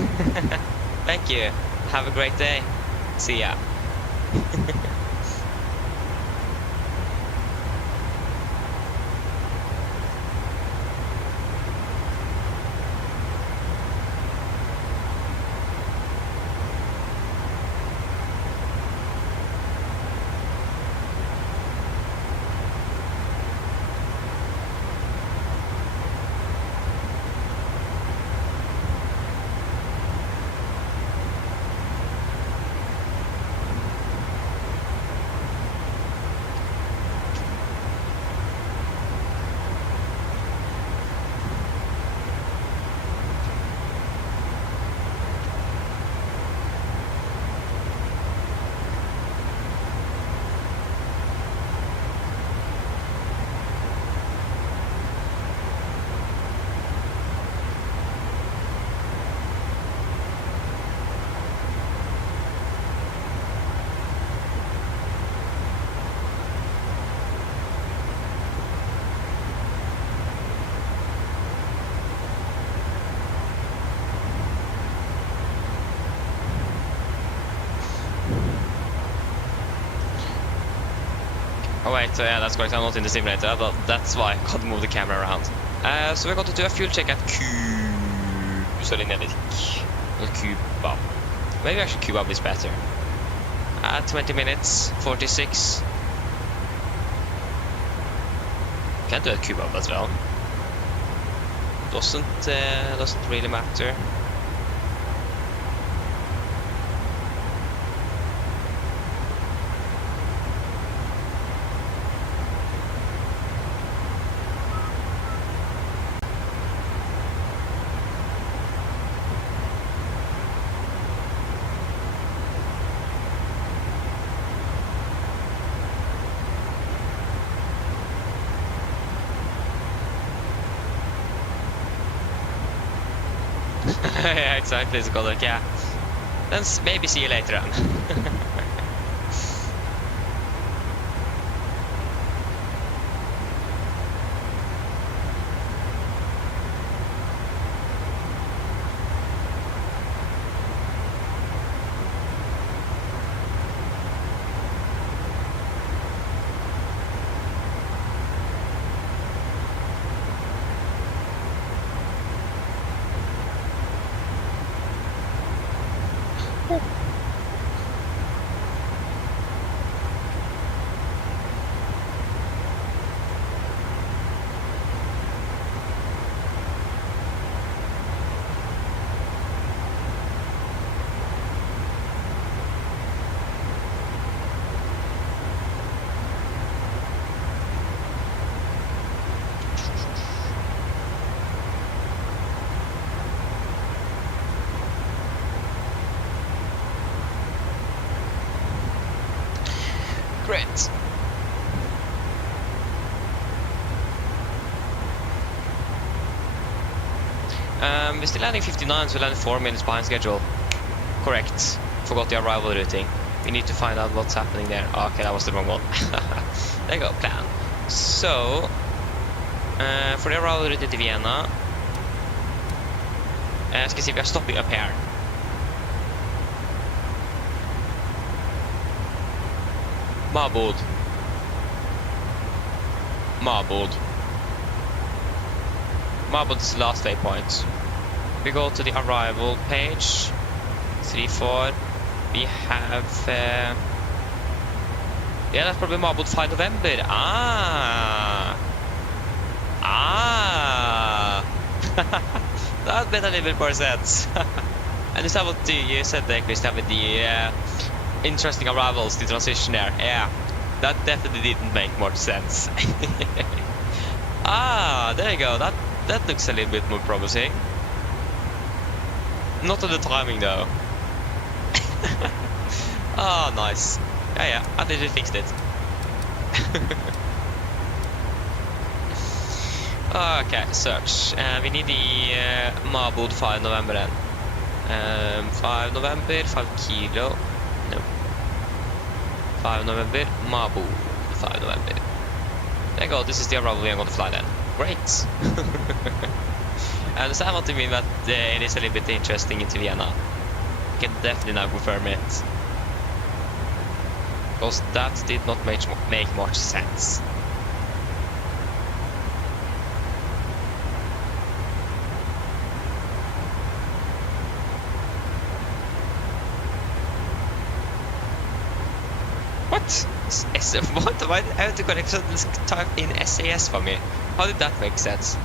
Thank you. Have a great day. See ya. wait, so yeah, that's correct. I'm not in the simulator, but that's why I can't move the camera around. So we're going to do a fuel check at Cuba. Maybe actually Cuba is better. 20 minutes, 46. Can do it Cuba as well. Doesn't really matter. Yeah, exactly, it's called like, yeah. Then maybe see you later on. Great. We're still landing 59, so we're landing 4 minutes behind schedule. Correct. Forgot the arrival routing. We need to find out what's happening there. Oh, okay, that was the wrong one. There you go, plan. So, for the arrival route to Vienna, ska se if we are stopping up here. Marbod. Marbod is the last waypoint. We go to the arrival page. 3-4. We have... yeah, that's probably Marbod 5 November. That made a little bit more sense. And is that what you said there, Christian, with the interesting arrivals, the transition there? Yeah, that definitely didn't make much sense. There you go. That looks a little bit more promising. Not on the timing though. Nice. Yeah, I think they fixed it. Okay, search. We need the Marbod 5 November then. 5 November, 5 kilo. No. 5 November, Marbod 5 November. There you go, this is the arrival we are going to fly then. Great. I understand what you mean, but it is a little bit interesting into Vienna. I can definitely now confirm it. Because that did not make much sense. What? What? Why did I have to connect this type in SAS for me? How did that make sense?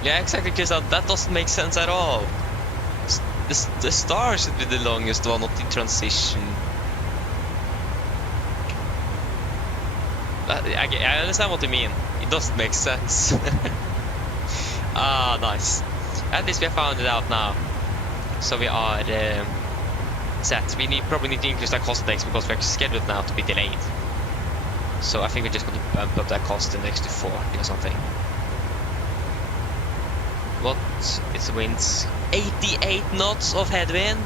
Yeah, exactly, because that doesn't make sense at all. The star should be the longest one, not the transition. I understand what you mean. It doesn't make sense. Nice. At least we have found it out now. So we are set. We probably need to increase our cost next because we're scheduled now to be delayed. So I think we're just going to bump up that cost to next to 40 or something. What? It's winds. 88 knots of headwind?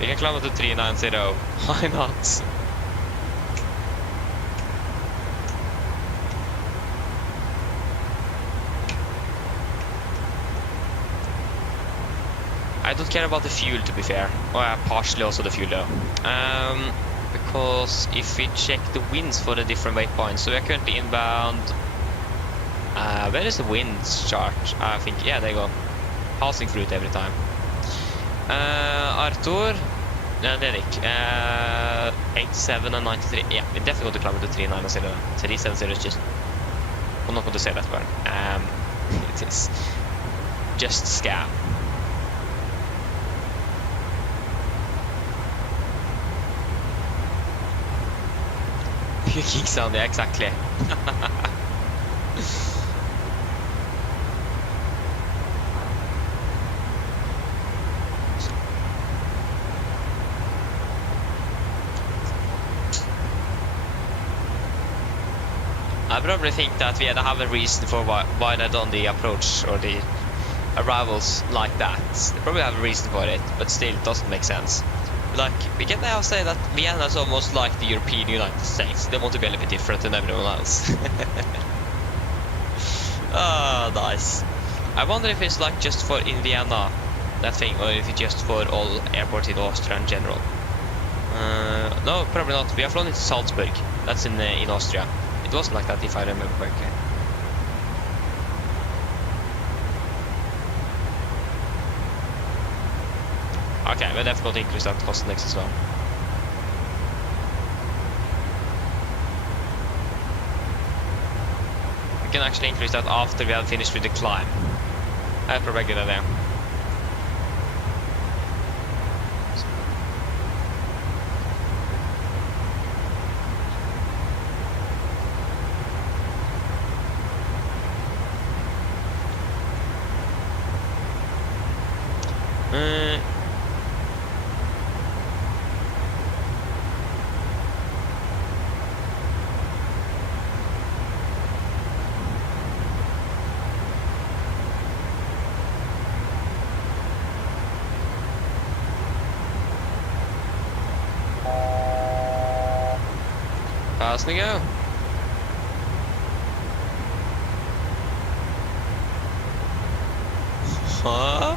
We can climb up to 390. Why not? I don't care about the fuel, to be fair. Or partially also the fuel though. Because if we check the winds for the different waypoints, so we are currently inbound. Where is the winds chart? I think, yeah, there you go. Passing through it every time. Arthur, Derek, 87 and 93. Yeah, we definitely going to climb to 390. 370 is just. I'm not going to say that word. It is just scam. Pure geek sound, yeah, exactly. I probably think that Vienna have a reason for why they done the approach or the arrivals like that. They probably have a reason for it, but still it doesn't make sense. Like, we can now say that Vienna is almost like the European United States. They want to be a little bit different than everyone else. Oh, nice. I wonder if it's like just for in Vienna, that thing, or if it's just for all airports in Austria in general. No, probably not. We have flown into Salzburg. That's in Austria. It wasn't like that if I remember correctly. Okay, we'll definitely increase that cost next as well. We can actually increase that after we have finished with the climb. That's probably a good idea. Fast we go. Huh?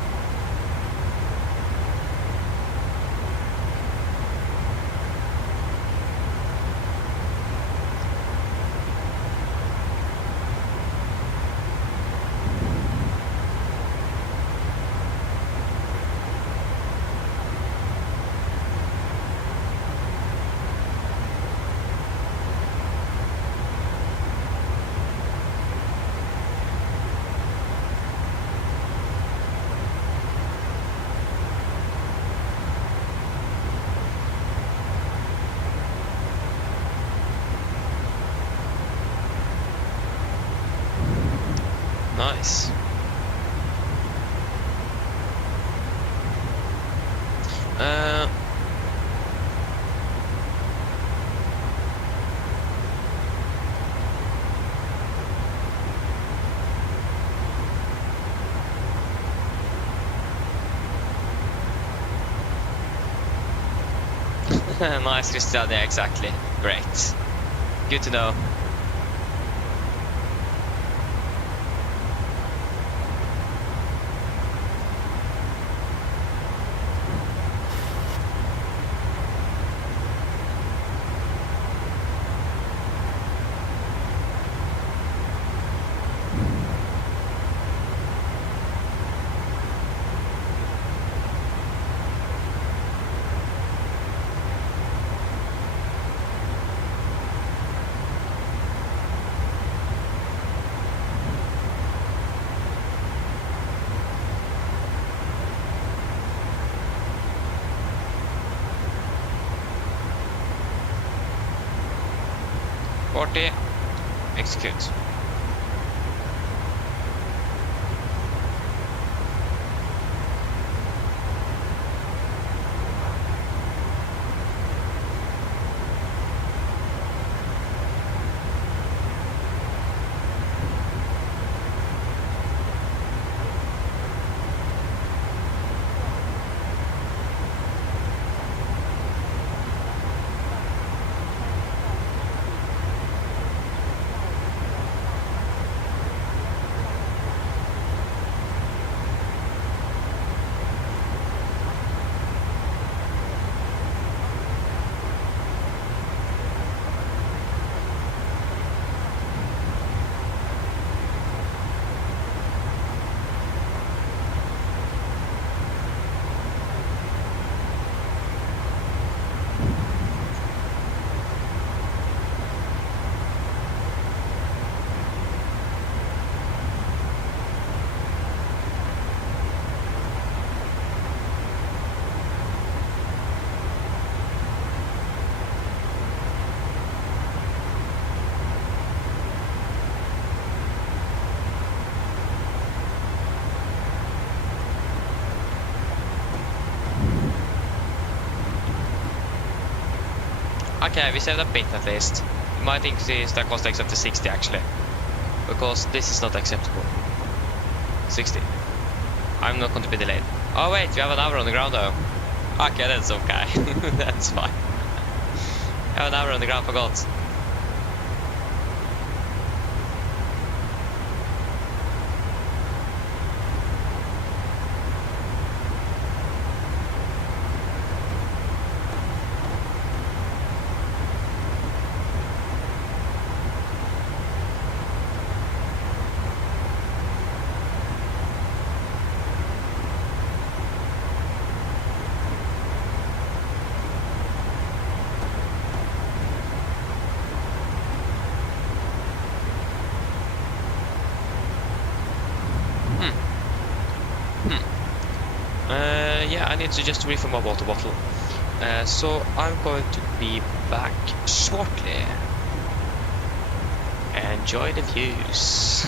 Nice. Nice, Christian, yeah, exactly. Great. Good to know. Execute. Okay, we saved a bit at least. We might increase the cost except to 60 actually. Because this is not acceptable. 60. I'm not going to be delayed. Oh wait, we have an hour on the ground though. Okay, that's okay. That's fine. We have an hour on the ground, forgot. Yeah, I need to just refill my water bottle. So I'm going to be back shortly. Enjoy the views.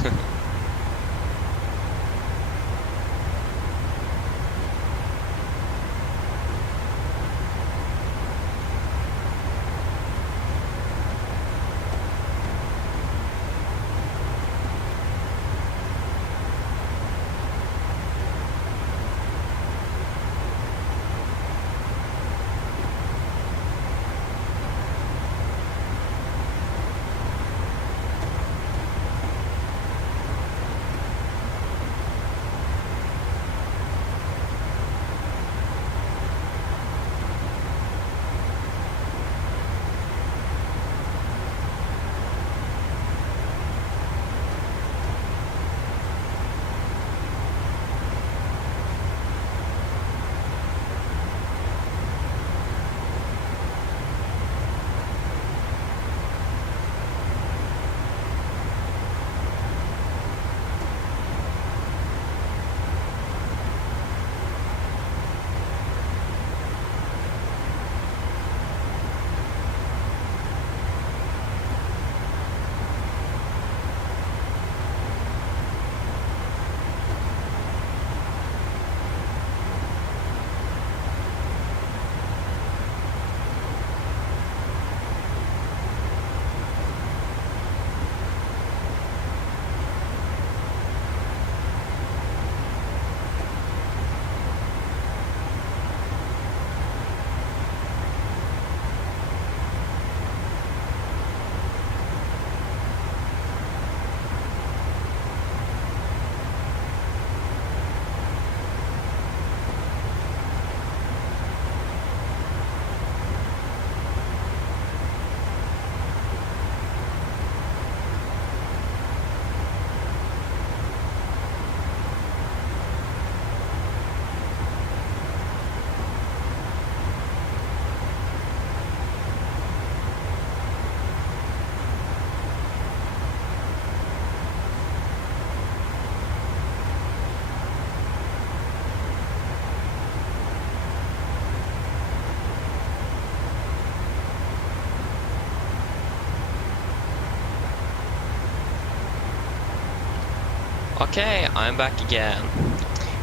Okay, I'm back again.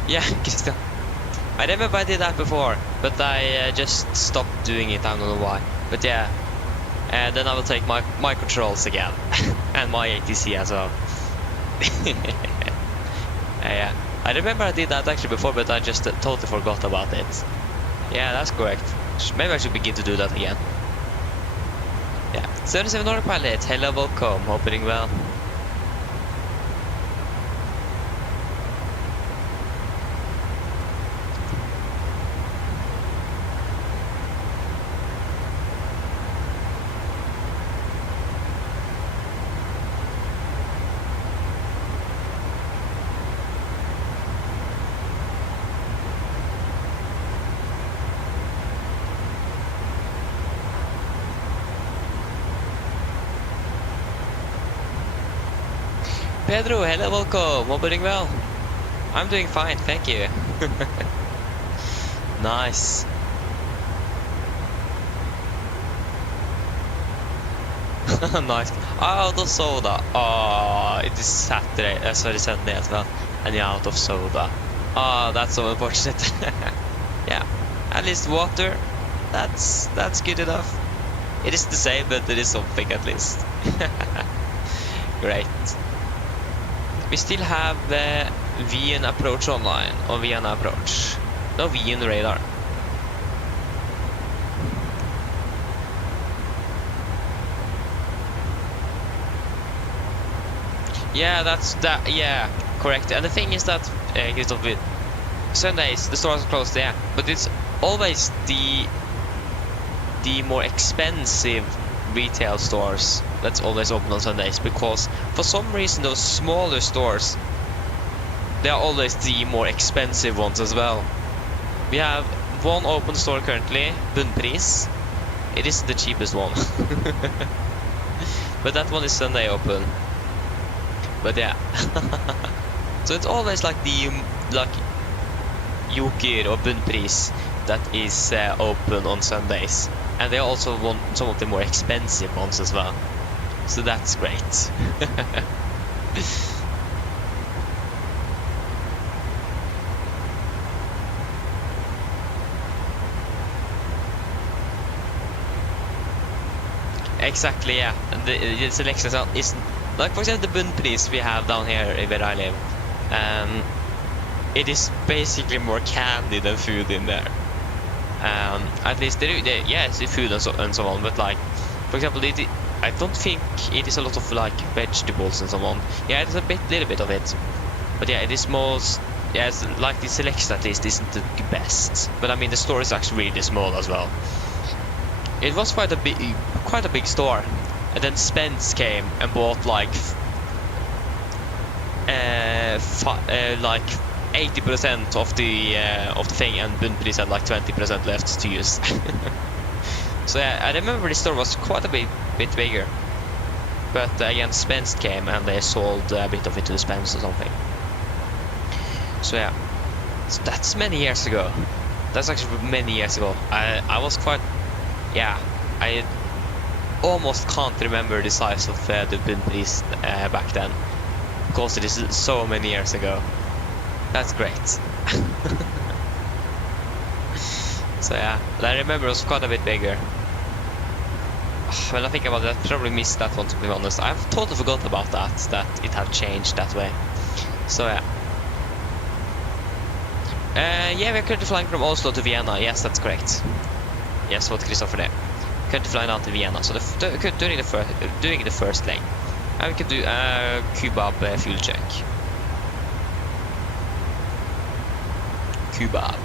Yeah, Christian. I remember I did that before, but I just stopped doing it, I don't know why. But yeah, and then I will take my controls again. And my ATC as well. Yeah, I remember I did that actually before, but I just totally forgot about it. Yeah, that's correct. Maybe I should begin to do that again. Yeah, 77 Nordic Pilot, hello, welcome, hope you're doing well. Pedro, hello, welcome. Hope you're doing well. I'm doing fine, thank you. Nice. Nice. Out of soda. Oh, it is Saturday. Sorry, Sunday as well. And you're out of soda. Oh, that's so unfortunate. Yeah, at least water. That's good enough. It is the same, but it is something at least. Great. We still have Vienna approach online, or Vienna approach. No, Vienna radar. Yeah, that's that. Yeah, correct. And the thing is that Christopher, Sundays the stores are closed, yeah, but it's always the more expensive retail stores that's always open on Sundays, because for some reason those smaller stores, they are always the more expensive ones as well. We have one open store currently, Bunnpris. It is the cheapest one. But that one is Sunday open. But yeah. So it's always like the Joker or Bunnpris that is open on Sundays. And they also want some of the more expensive ones as well. So that's great. Exactly, yeah. And the selection isn't like, for example, the Bunnpris we have down here where I live. It is basically more candy than food in there. At least yeah, it's food and so on. But like, for example, I don't think it is a lot of like vegetables and so on. Yeah, it's a little bit of it. But yeah, it is most. Yeah, it's like the selection at least isn't the best. But I mean, the store is actually really small as well. It was quite a big store, and then Spence came and bought like 80% of the thing, and Bunnpris had like 20% left to use. So yeah, I remember the store was quite a bit bigger, but again, Spence came and they sold a bit of it to Spence or something. So yeah, so that's many years ago. That's actually many years ago. I was quite. Yeah, I almost can't remember the size of the Bunnpris back then, because it is so many years ago. That's great. So yeah, but I remember it was quite a bit bigger. When I think about it, I probably missed that one, to be honest. I've totally forgot about that it had changed that way. So yeah. Yeah, we're currently flying from Oslo to Vienna. Yes, that's correct. Yes, what Christopher there. Currently flying out to Vienna. So during the first leg, and we could do a Kebab fuel check. Kebab.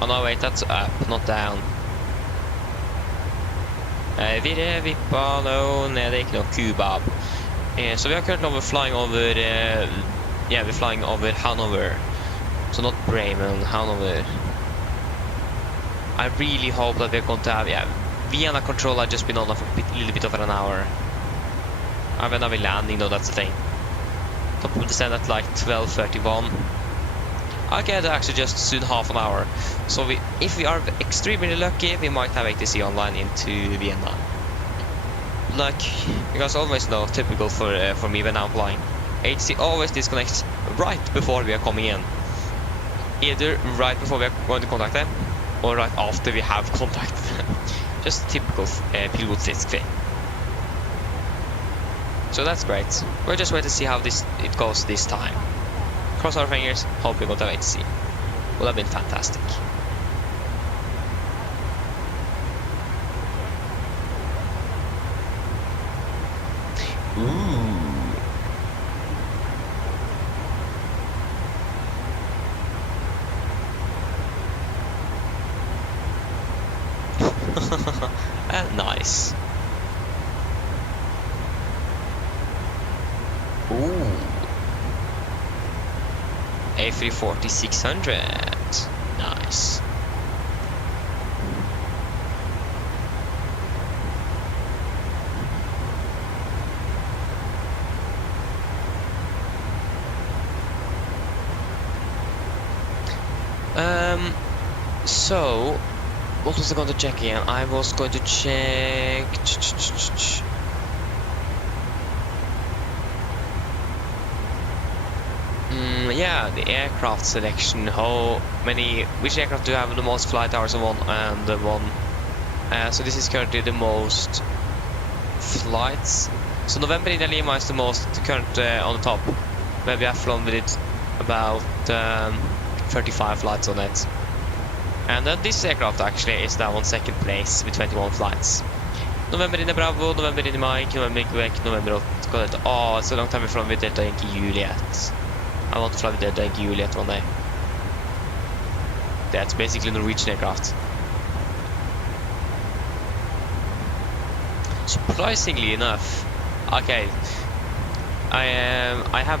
Oh no, wait, that's up, not down. Videre, vippa, no, nej, det är inte något Kebab. So we are currently flying over. Yeah, we're flying over Hanover. So not Bremen, Hanover. I really hope that we're going to have, yeah, Vienna control had just been on for a little bit over an hour. When are we landing though, that's the thing. Top of the stand at like 12:31. I get actually just soon half an hour. So if we are extremely lucky, we might have ATC online into Vienna. Like, you guys always know, typical for me when I'm flying. ATC always disconnects right before we are coming in. Either right before we are going to contact them, or right after we have contacted them. Just typical pilotisk thing. So that's great. We'll just wait to see how it goes this time. Cross our fingers, hope we got to ATC. Would have been fantastic. Ooh. Nice. Ooh. A340-600. Nice. So what was I going to check again? I was going to check. Yeah, the aircraft selection. Which aircraft do you have the most flight hours on one and the one? So this is currently the most flights. So November in Lima is the most current on the top. Maybe I've flown with it about 35 flights on it. And then this aircraft actually is now on second place with 21 flights. November in Bravo, November in Mike, November in Quebec, November Oh, it's a long time we've flown with Delta Yankee Juliet. I want to fly with Delta Yankee Juliet one day. That's basically Norwegian aircraft. Surprisingly enough, okay, I have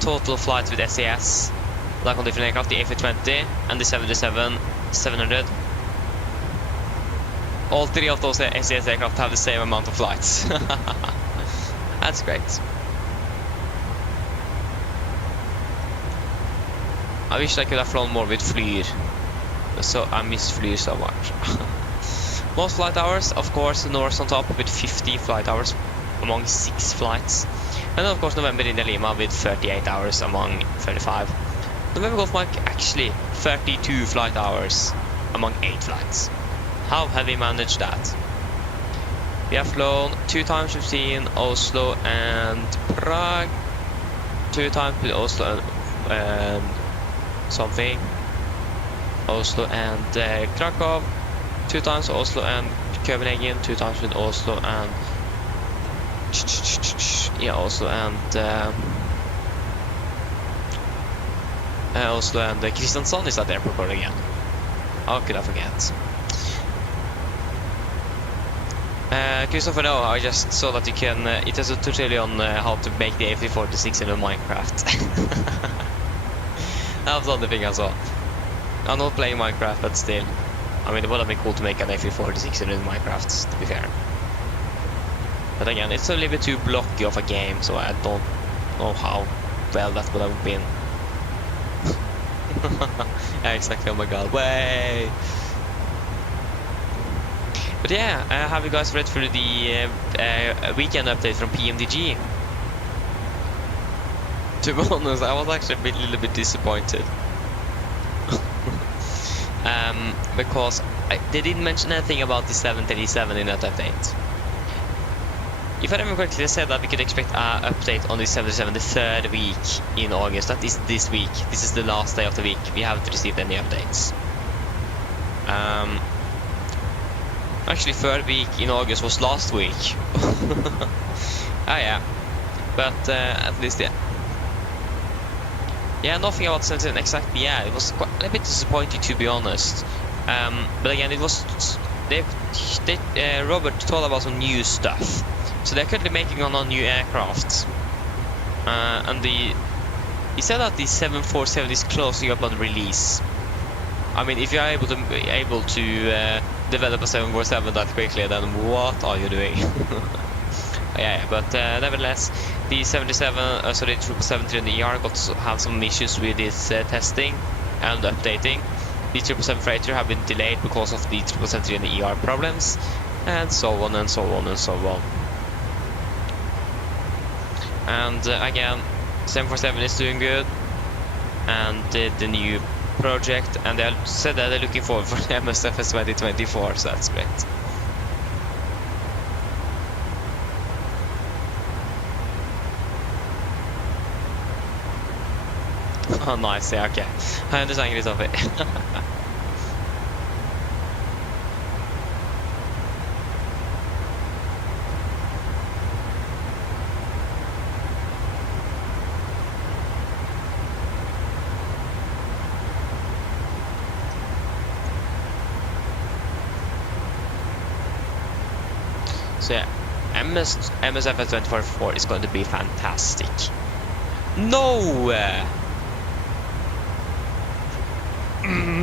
total flights with SAS, like on different aircraft, the A320 and the 737-700. All three of those SAS aircraft have the same amount of flights. That's great. I wish I could have flown more with Flyr. So I miss Flyr so much. Most flight hours, of course, Norse on top with 50 flight hours among 6 flights. And of course November in Lima with 38 hours among 35. November Golf Mike actually 32 flight hours among 8 flights. How have we managed that? We have flown 2 times between Oslo and Prague, 2 times with Oslo and something, Oslo and Krakow, 2 times Oslo and Copenhagen, 2 times with Oslo and Oslo and Kristiansand is at the airport again. How could I forget? Christopher, no, I just saw that you can. It has a tutorial on how to make the A346 in Minecraft. That was the only thing I saw. I'm not playing Minecraft, but still. I mean, it would have been cool to make an A346 in Minecraft, to be fair. But again, it's a little bit too blocky of a game, so I don't know how well that would have been. Yeah, exactly, oh my god, way! But yeah, have you guys read through the weekend update from PMDG? To be honest, I was actually a little bit disappointed. Because they didn't mention anything about the 737 in that update. If I remember correctly, they said that we could expect an update on the 737 the 3rd week in August. That is this week. This is the last day of the week. We haven't received any updates. Actually, 3rd week in August was last week. Yeah. But at least, yeah. Yeah, nothing about 737 exactly. Yeah, it was quite a little bit disappointing, to be honest. But again, it was Robert told about some new stuff. So they're currently making on new aircraft, and he said that the 747 is closing up on release. I mean, if you are able to develop a 747 that quickly, then what are you doing? Yeah, but nevertheless, the 777-300ER got to have some issues with its testing and updating. The 777 freighter have been delayed because of the 777-300ER problems, and so on and so on and so on. And again, 747 is doing good, and the new project, and they said that they're looking forward for the MSFS2024, so that's great. Oh, nice, yeah, okay. I understand this of it. So yeah, MSFS2024 is going to be fantastic. No!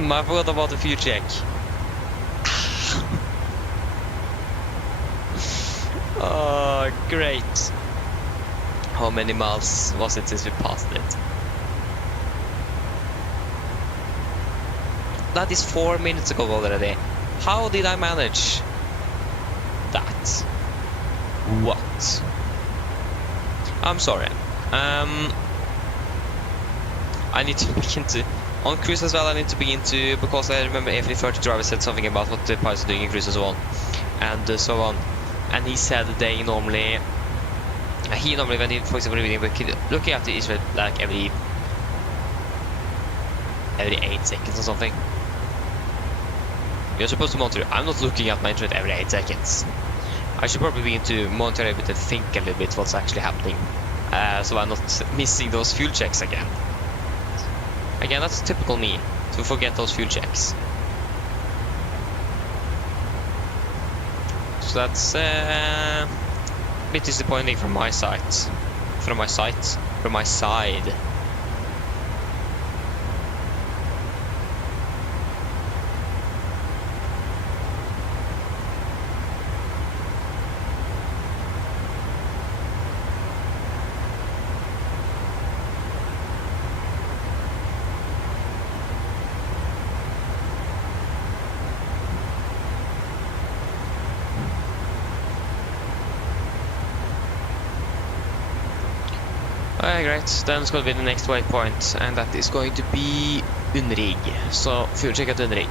I forgot about the fuel check. Oh, great. How many miles was it since we passed it? That is 4 minutes ago already. How did I manage that? What? I'm sorry. I need to begin to on cruise as well. I need to begin to, because I remember AFD30 driver said something about what the pilots are doing in cruise and so on, and so on. And he said they normally, when he, for example, looking at the Israel like every 8 seconds or something. You're supposed to monitor. I'm not looking at my internet every 8 seconds. I should probably begin to monitor a bit and think a little bit what's actually happening, so I'm not missing those fuel checks again. Again, that's typical me, to forget those fuel checks. So that's a bit disappointing from my side. From my side. Alright, great. Then it's going to be the next waypoint, and that is going to be Unrig. So, fuel check at Unrig.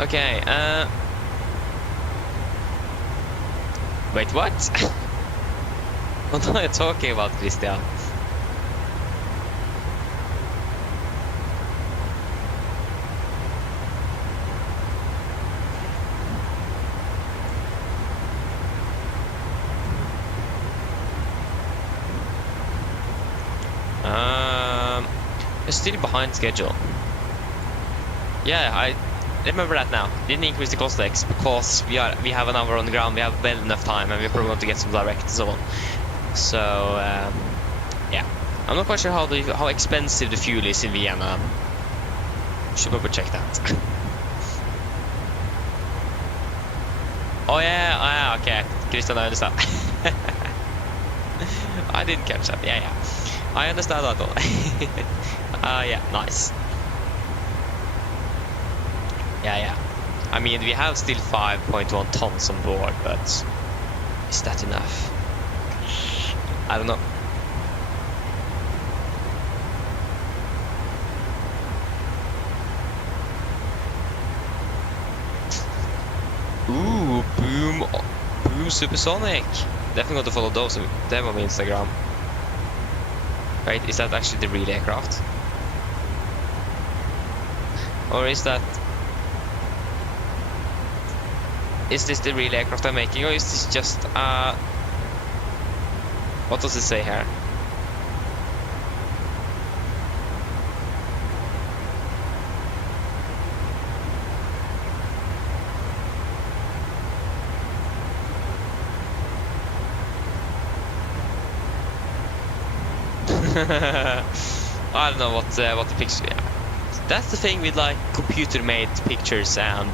Okay, wait, what? What are you talking about, Christian? It's still behind schedule. Yeah, I remember that now. Didn't increase the cost X because we have an hour on the ground. We have well enough time, and we're probably going to get some direct and so on. So yeah, I'm not quite sure how expensive the fuel is in Vienna. Should probably check that. Oh yeah, okay. Christian, I understand. I didn't catch that. Yeah. I understand that all. Yeah, nice. Yeah. I mean, we have still 5.1 tons on board, but is that enough? I don't know. Ooh, boom supersonic. Definitely going to follow them on Instagram. Right, is that actually the real aircraft? Or is this the real aircraft I'm making, or is this just what does it say here? I don't know what the picture. Yeah. That's the thing with like computer-made pictures and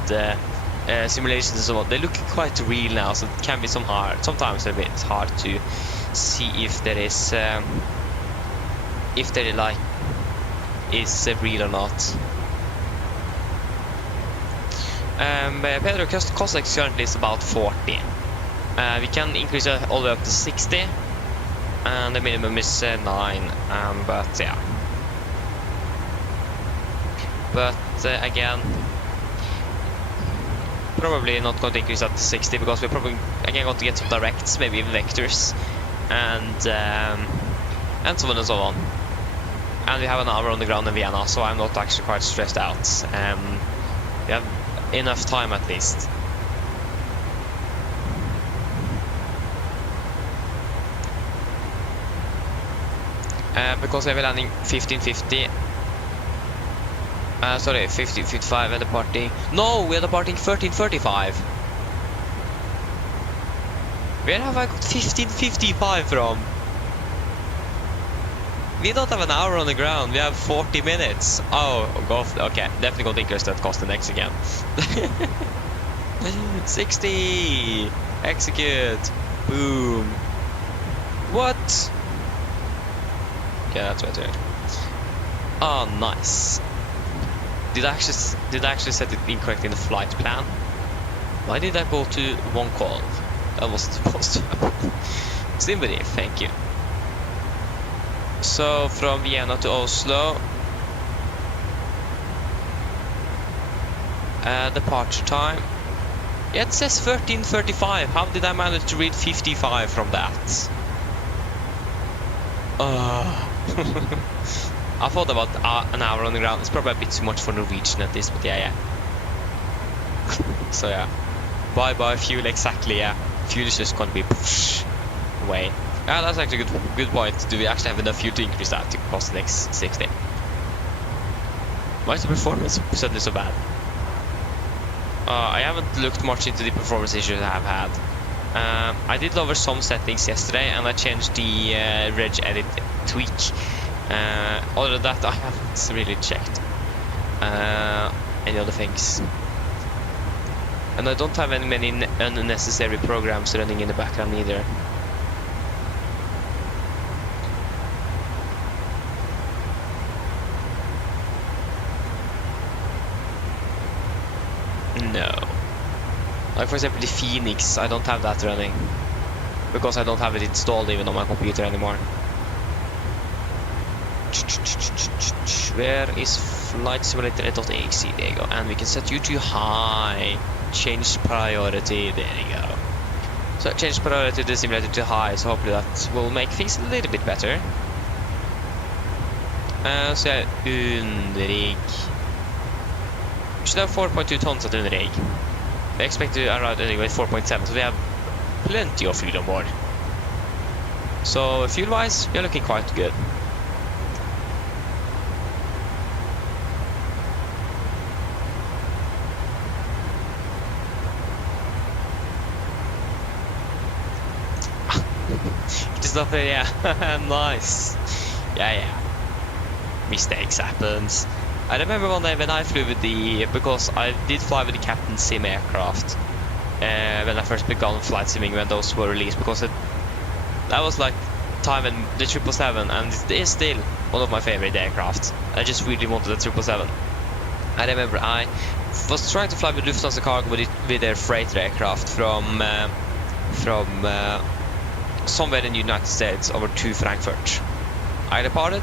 simulations and so on. They look quite real now, so it can be sometimes a bit hard to see if there is if they like is real or not. Pedro cost currently is about 40. We can increase it all the way up to 60, and the minimum is 9. But yeah. But again, probably not going to increase that to 60 because we're probably again going to get some directs, maybe even vectors, and so on and so on. And we have an hour on the ground in Vienna, so I'm not actually quite stressed out. We have enough time at least. Because we're landing 15:50. Sorry, 15:55 and departing. No, we are departing 13:35. Where have I got 15:55 from? We don't have an hour on the ground, we have 40 minutes. Oh, okay, definitely going to increase that cost next again. 60! Execute! Boom! What? Okay, that's better. Oh, nice. Did I actually set it incorrect in the flight plan? Why did I go to 112? That wasn't supposed to happen. Somebody, thank you. So from Vienna to Oslo, departure time. Yeah, it says 13:35. How did I manage to read 55 from that? I thought about an hour on the ground. It's probably a bit too much for Norwegian at this, but yeah. So yeah, bye fuel, exactly. Yeah, fuel is just gonna be away. Yeah, that's actually a good point. Do we actually have enough fuel to increase that to cost the next 60? Why is the performance suddenly so bad? I haven't looked much into the performance issues I have had. I did lower some settings yesterday, and I changed the reg edit tweak. Other than that, I haven't really checked any other things. And I don't have many unnecessary programs running in the background either. No. Like for example the Phoenix, I don't have that running. Because I don't have it installed even on my computer anymore. Where is flight simulator.exe? There you go. And we can set you to high. Change priority. There you go. So change priority to the simulator to high. So hopefully that will make things a little bit better. Så jag underrig. We should have 4.2 tons at underrig. We expect to arrive anyway at 4.7, so we have plenty of fuel on board. So fuel wise, we are looking quite good. Just up there, yeah. Nice. Yeah. Mistakes happens. I remember one day when I flew with because I did fly with the Captain Sim aircraft when I first began flight simming when those were released, because that was like time in the 777, and it is still one of my favorite aircraft. I just really wanted the 777. I remember I was trying to fly with Lufthansa Cargo with their freighter aircraft from somewhere in the United States over to Frankfurt. I departed,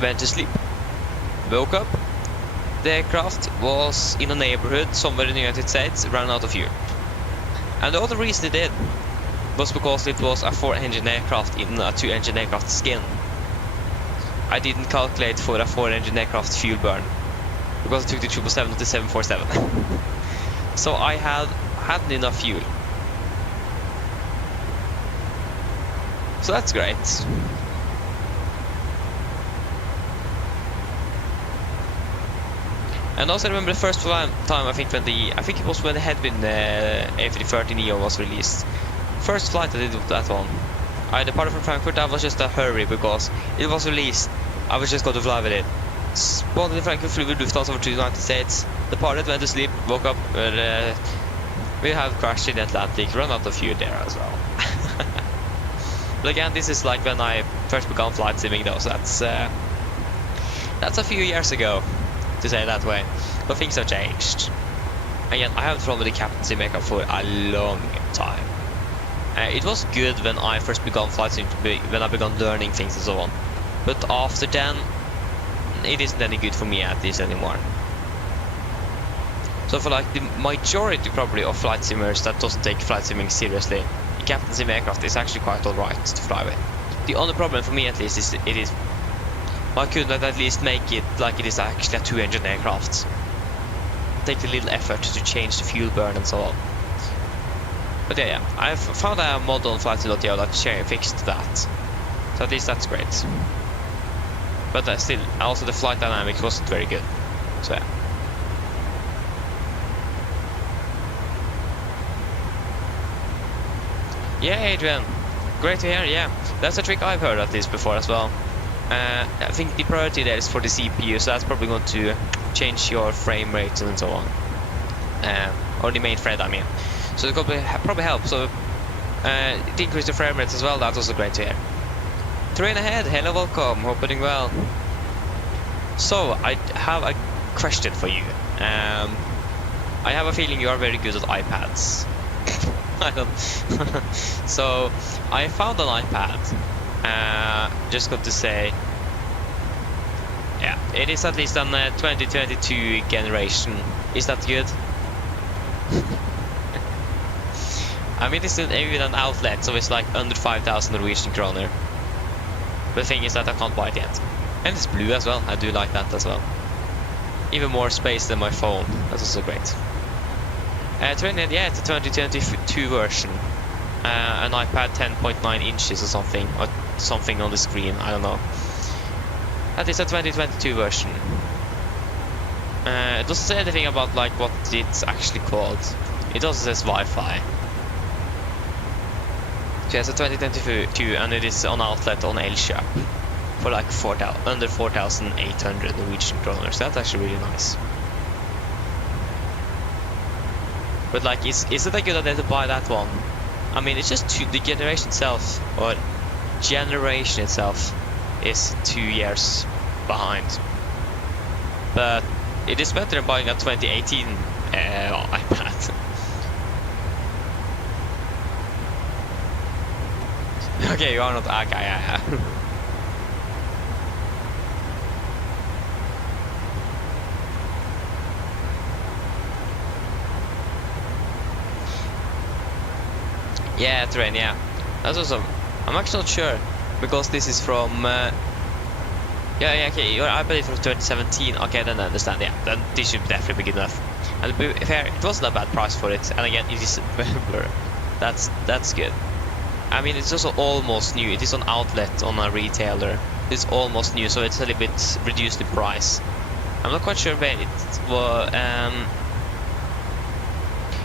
went to sleep, woke up, the aircraft was in a neighborhood somewhere in the United States, ran out of fuel. And the other reason it did was because it was a 4-engine aircraft in a 2-engine aircraft skin. I didn't calculate for a 4-engine aircraft fuel burn because I took the 777 to the 747. So I hadn't enough fuel. So that's great. And also I remember the first time I think it was when the Headwind A330 Neo was released. First flight I did with that one. I departed from Frankfurt. That was just a hurry because it was released. I was just going to fly with it. Spawned in Frankfurt, flew with Lufthansa over to the United States. Departed, went to sleep, woke up. We have crashed in the Atlantic, run out of fuel there as well. But again, this is like when I first began flight simming though, so that's a few years ago, to say it that way. But things have changed. Again, I haven't flown with the captaincy makeup for a long time. It was good when I first began flight sim, when I began learning things and so on. But after then, it isn't any good for me at least anymore. So for like the majority probably of flight simmers that doesn't take flight simming seriously, the captaincy aircraft is actually quite alright to fly with. The only problem for me at least is why couldn't I at least make it like it is actually a 2-engine aircraft? Take a little effort to change the fuel burn and so on. But yeah, I've found a mod on flightsim.io that fixed that. So at least that's great. But still, also the flight dynamics wasn't very good. So yeah. Yeah, Adrian. Great to hear, yeah. That's a trick I've heard at least before as well. I think the priority there is for the CPU, so that's probably going to change your frame rate and so on. Or the main thread, I mean. So it could probably help. So it increase the frame rates as well. That's also great to hear. Train ahead. Hello, welcome. Hope you're doing well. So I have a question for you. I have a feeling you are very good at iPads. I don't. So I found an iPad. Just got to say, yeah, it is at least an 2022 generation. Is that good? I mean, it's even an outlet, so it's like under 5,000 Norwegian kroner. But the thing is that I can't buy it yet. And it's blue as well. I do like that as well. Even more space than my phone. That's also great. Yeah, it's a 2022 version. An iPad 10.9 inches or something on the screen. I don't know. That is a 2022 version. It doesn't say anything about like what it's actually called. It also says Wi-Fi. So it's a 2022 and it is on outlet on Elkjøp for like under 4,800 Norwegian kroner. So that's actually really nice. But like, is it a good idea to buy that one? I mean, it's just the generation itself is 2 years behind. But it is better than buying a 2018 iPad. Okay, you are not a guy. Yeah. Yeah, terrain, yeah. That's awesome. I'm actually not sure, because this is from... yeah, okay, your iPad is from 2017. Okay, then I understand, yeah. Then this should definitely be good enough. And to be fair, it wasn't a bad price for it. And again, it is blur. That's good. I mean, it's also almost new. It is on outlet on a retailer. It's almost new, so it's a little bit reduced in price. I'm not quite sure where it was...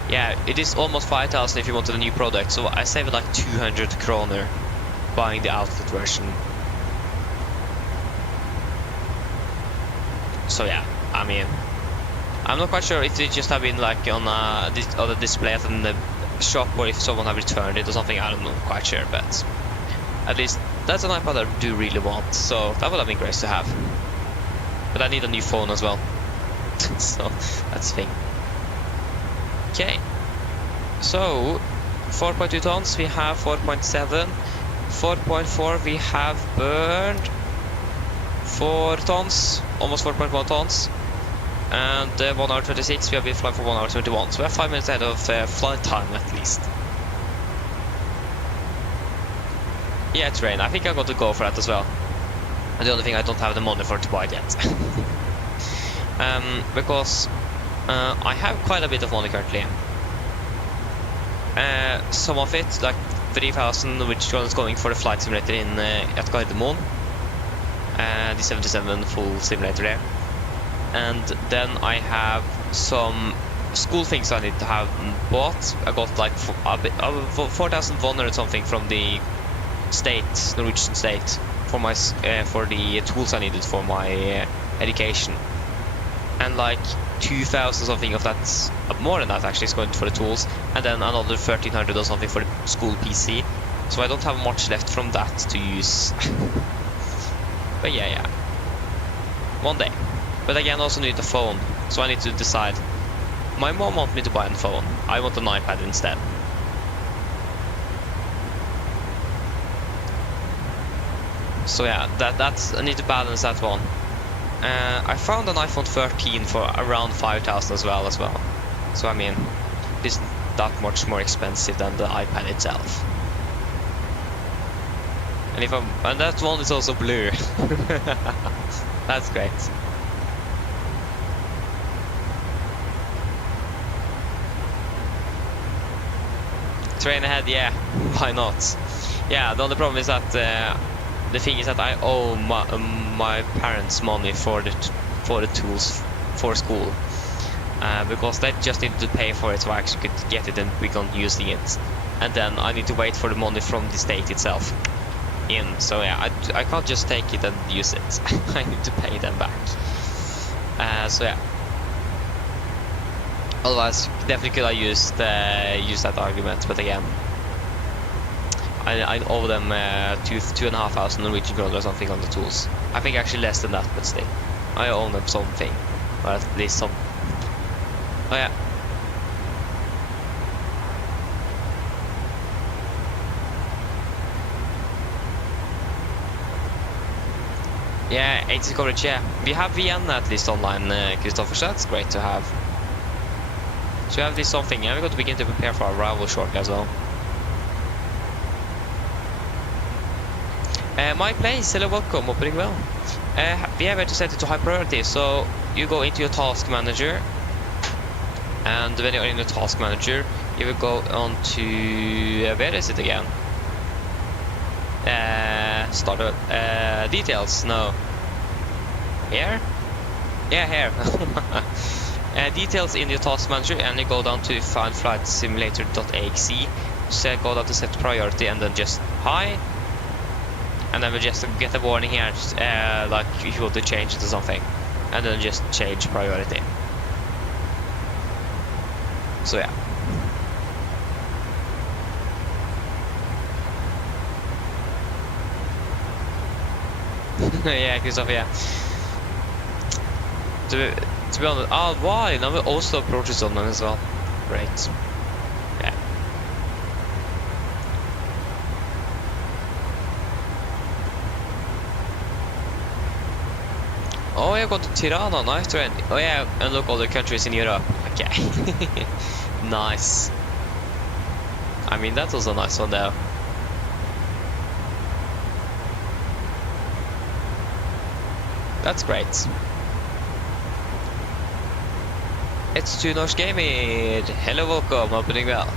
yeah, it is almost 5,000 if you wanted a new product, so I saved like 200 kroner buying the outlet version. So yeah, I mean, I'm not quite sure if they just have been like on this other display in the shop, or if someone have returned it or something. I don't know, quite sure, but at least that's an iPad I do really want, so that would have been great to have. But I need a new phone as well. So that's the thing. Okay, so 4.2 tons, we have 4.7, 4.4 we have burned 4 tons, almost 4.1 tons, and 1 hour 26 we have been flying for 1 hour 21, so we have 5 minutes ahead of flight time at least. Yeah, train, I think I'm going to go for that as well. And the only thing I don't have the money for to buy it yet. Because I have quite a bit of money currently. Some of it, like 3,000, which is going for the flight simulator in at Gardermoen. The 77 full simulator there. And then I have some school things I need to have bought. I got like 4,100 something from the state, Norwegian state, for my for the tools I needed for my education. And like 2,000 something of that, more than that actually, is going for the tools, and then another 1,300 or something for the school PC. So I don't have much left from that to use. But yeah. One day. But again, I also need a phone. So I need to decide. My mom wants me to buy a phone. I want an iPad instead. So yeah, that's I need to balance that one. I found an iPhone 13 for around 5,000 as well. So I mean, it's that much more expensive than the iPad itself. And that one is also blue. That's great. Train ahead, yeah. Why not? Yeah, the only problem is that the thing is that I owe my parents money for the tools for school, because they just need to pay for it so I actually could get it and begin using it, and then I need to wait for the money from the state itself in. So yeah, I can't just take it and use it. I need to pay them back. So yeah. Otherwise, definitely could I use that argument, but again, I owe them 2,500 Norwegian kroner or something on the tools. I think actually less than that, but still, I owe them something, or at least some. Oh yeah. Yeah, 80 coverage. Yeah, we have Vienna at least online, Christopher. So that's great to have. So we have this something, and we're going to begin to prepare for our arrival shortly as well. My place, hello, welcome, opening well. We have to set it to high priority, so you go into your task manager, and when you're in the task manager, you will go on to where is it again? Starter details. No, here? Yeah, here. Details in your task manager, and you go down to find flight simulator.exe. So go down to set priority, and then just hi. And then we just get a warning here, like if you want to change it to something, and then just change priority. So yeah. Yeah, Christopher, yeah. To be honest, why? Now we also approaches on them as well. Great. Yeah. Oh, yeah, got to Tirana, nice train. Oh yeah, and look all the countries in Europe. Okay. Nice. I mean, that was a nice one though. That's great. It's to Norsk Gaming. Hello, welcome, opening well.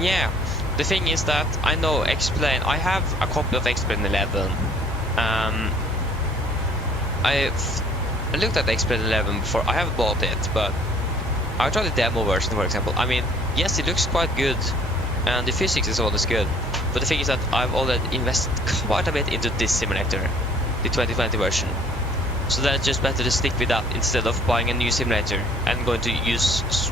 Yeah, the thing is that I know Explain. I have a copy of Explain 11. I looked at Explain 11 before. I haven't bought it, but I tried the demo version, for example. I mean, yes, it looks quite good, and the physics is always good. But the thing is that I've already invested quite a bit into this simulator, the 2020 version. So then it's just better to stick with that instead of buying a new simulator and going to use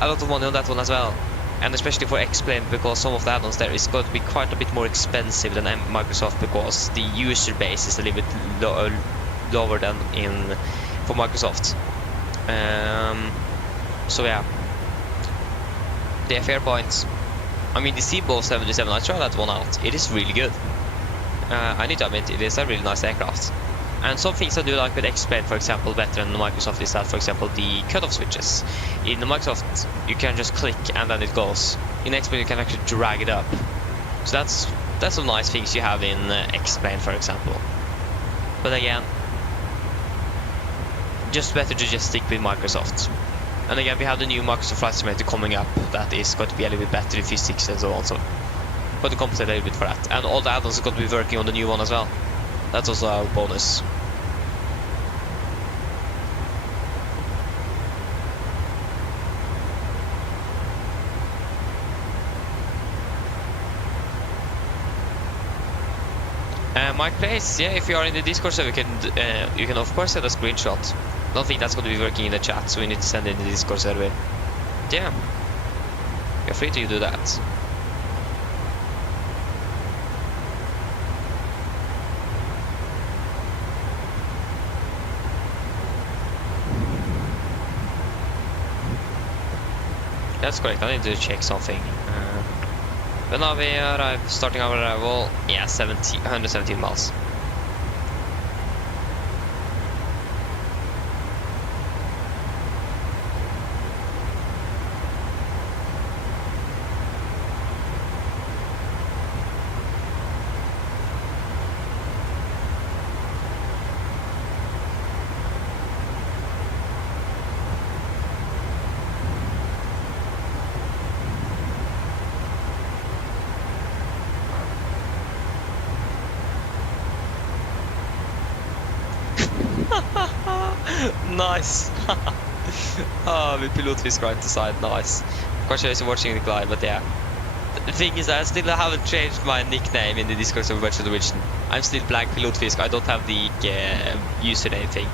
a lot of money on that one as well. And especially for Explain, because some of the add-ons there is going to be quite a bit more expensive than Microsoft, because the user base is a little bit lower than for Microsoft. So yeah, they are fair points. I mean, the Seabow 77, I tried that one out. It is really good. I need to admit, it is a really nice aircraft. And some things I do like with Explain, for example, better than Microsoft, is that, for example, the cutoff switches. In the Microsoft, you can just click and then it goes. In Explain, you can actually drag it up. So that's some nice things you have in Explain, for example. But again, just better to just stick with Microsoft. And again, we have the new Microsoft Flight Simulator coming up. That is going to be a little bit better in physics and so on. So, got to compensate a little bit for that. And all the add-ons are going to be working on the new one as well. That's also a bonus. My place, yeah, if you are in the Discord server, you can of course send a screenshot. Don't think that's going to be working in the chat, so we need to send it in the Discord server. Yeah, you're free to do that. That's correct, I need to check something. But now we arrive, starting our arrival, yeah, 117 miles. Nice! With pilotfisk right to side, nice. Congratulations watching the glide, but yeah. The thing is, I still haven't changed my nickname in the Discord server version Norwegian. I'm still blank pilotfisk, I don't have the username thing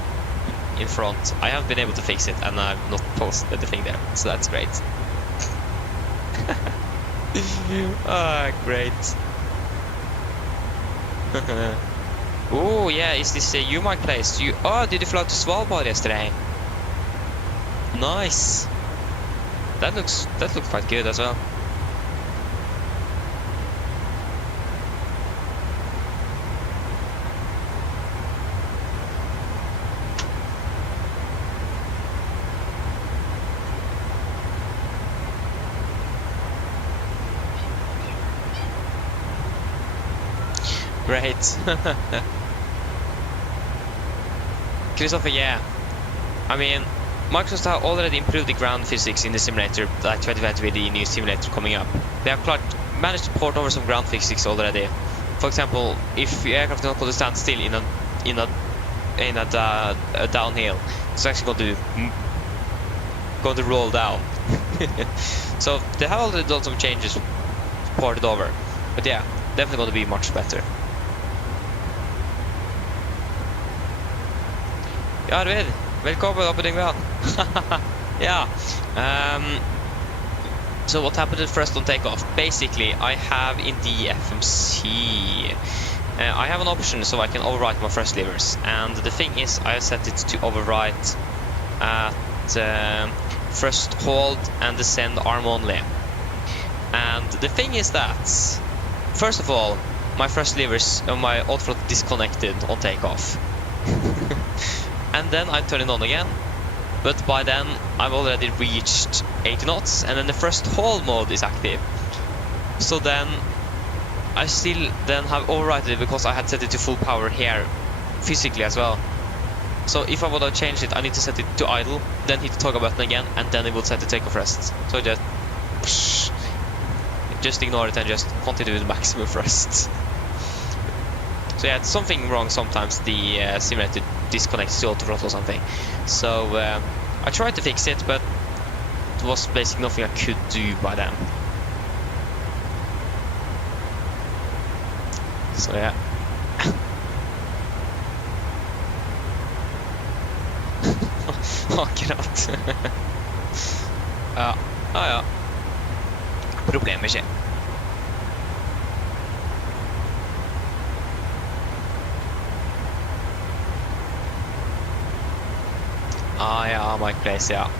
in front. I haven't been able to fix it, and I've not posted the thing there, so that's great. Great. Oh yeah, is this you my place? Did you fly to Svalbard yesterday? Nice. That looks quite good as well. Great. Christopher, yeah. I mean, Microsoft have already improved the ground physics in the simulator, like 2020 with the new simulator coming up. They have managed to port over some ground physics already. For example, if the aircraft is not going to stand still in a downhill, it's actually going to roll down. So they have already done some changes, ported over. But yeah, definitely going to be much better. Ja, Arvid, velkommen opp på Dyngveien. Yeah. So what happened first on takeoff? Basically, I have in the FMC, I have an option so I can overwrite my thrust levers. And the thing is, I set it to overwrite at thrust hold and descend arm only. And the thing is that, first of all, my thrust levers, my alt throttle disconnected on takeoff. And then I turn it on again, but by then I've already reached 80 knots, and then the first hold mode is active. So then I still then have overwritten it because I had set it to full power here physically as well. So if I would have changed it, I need to set it to idle, then hit the toggle button again, and then it will set the takeoff thrust. So just ignore it and just continue with maximum thrust. So yeah, it's something wrong sometimes, the simulator disconnects the auto throttle or something. So I tried to fix it, but it was basically nothing I could do by then. Så ja. Akkurat. Ja, ja. Problemer skjer. Yeah, my place, yeah.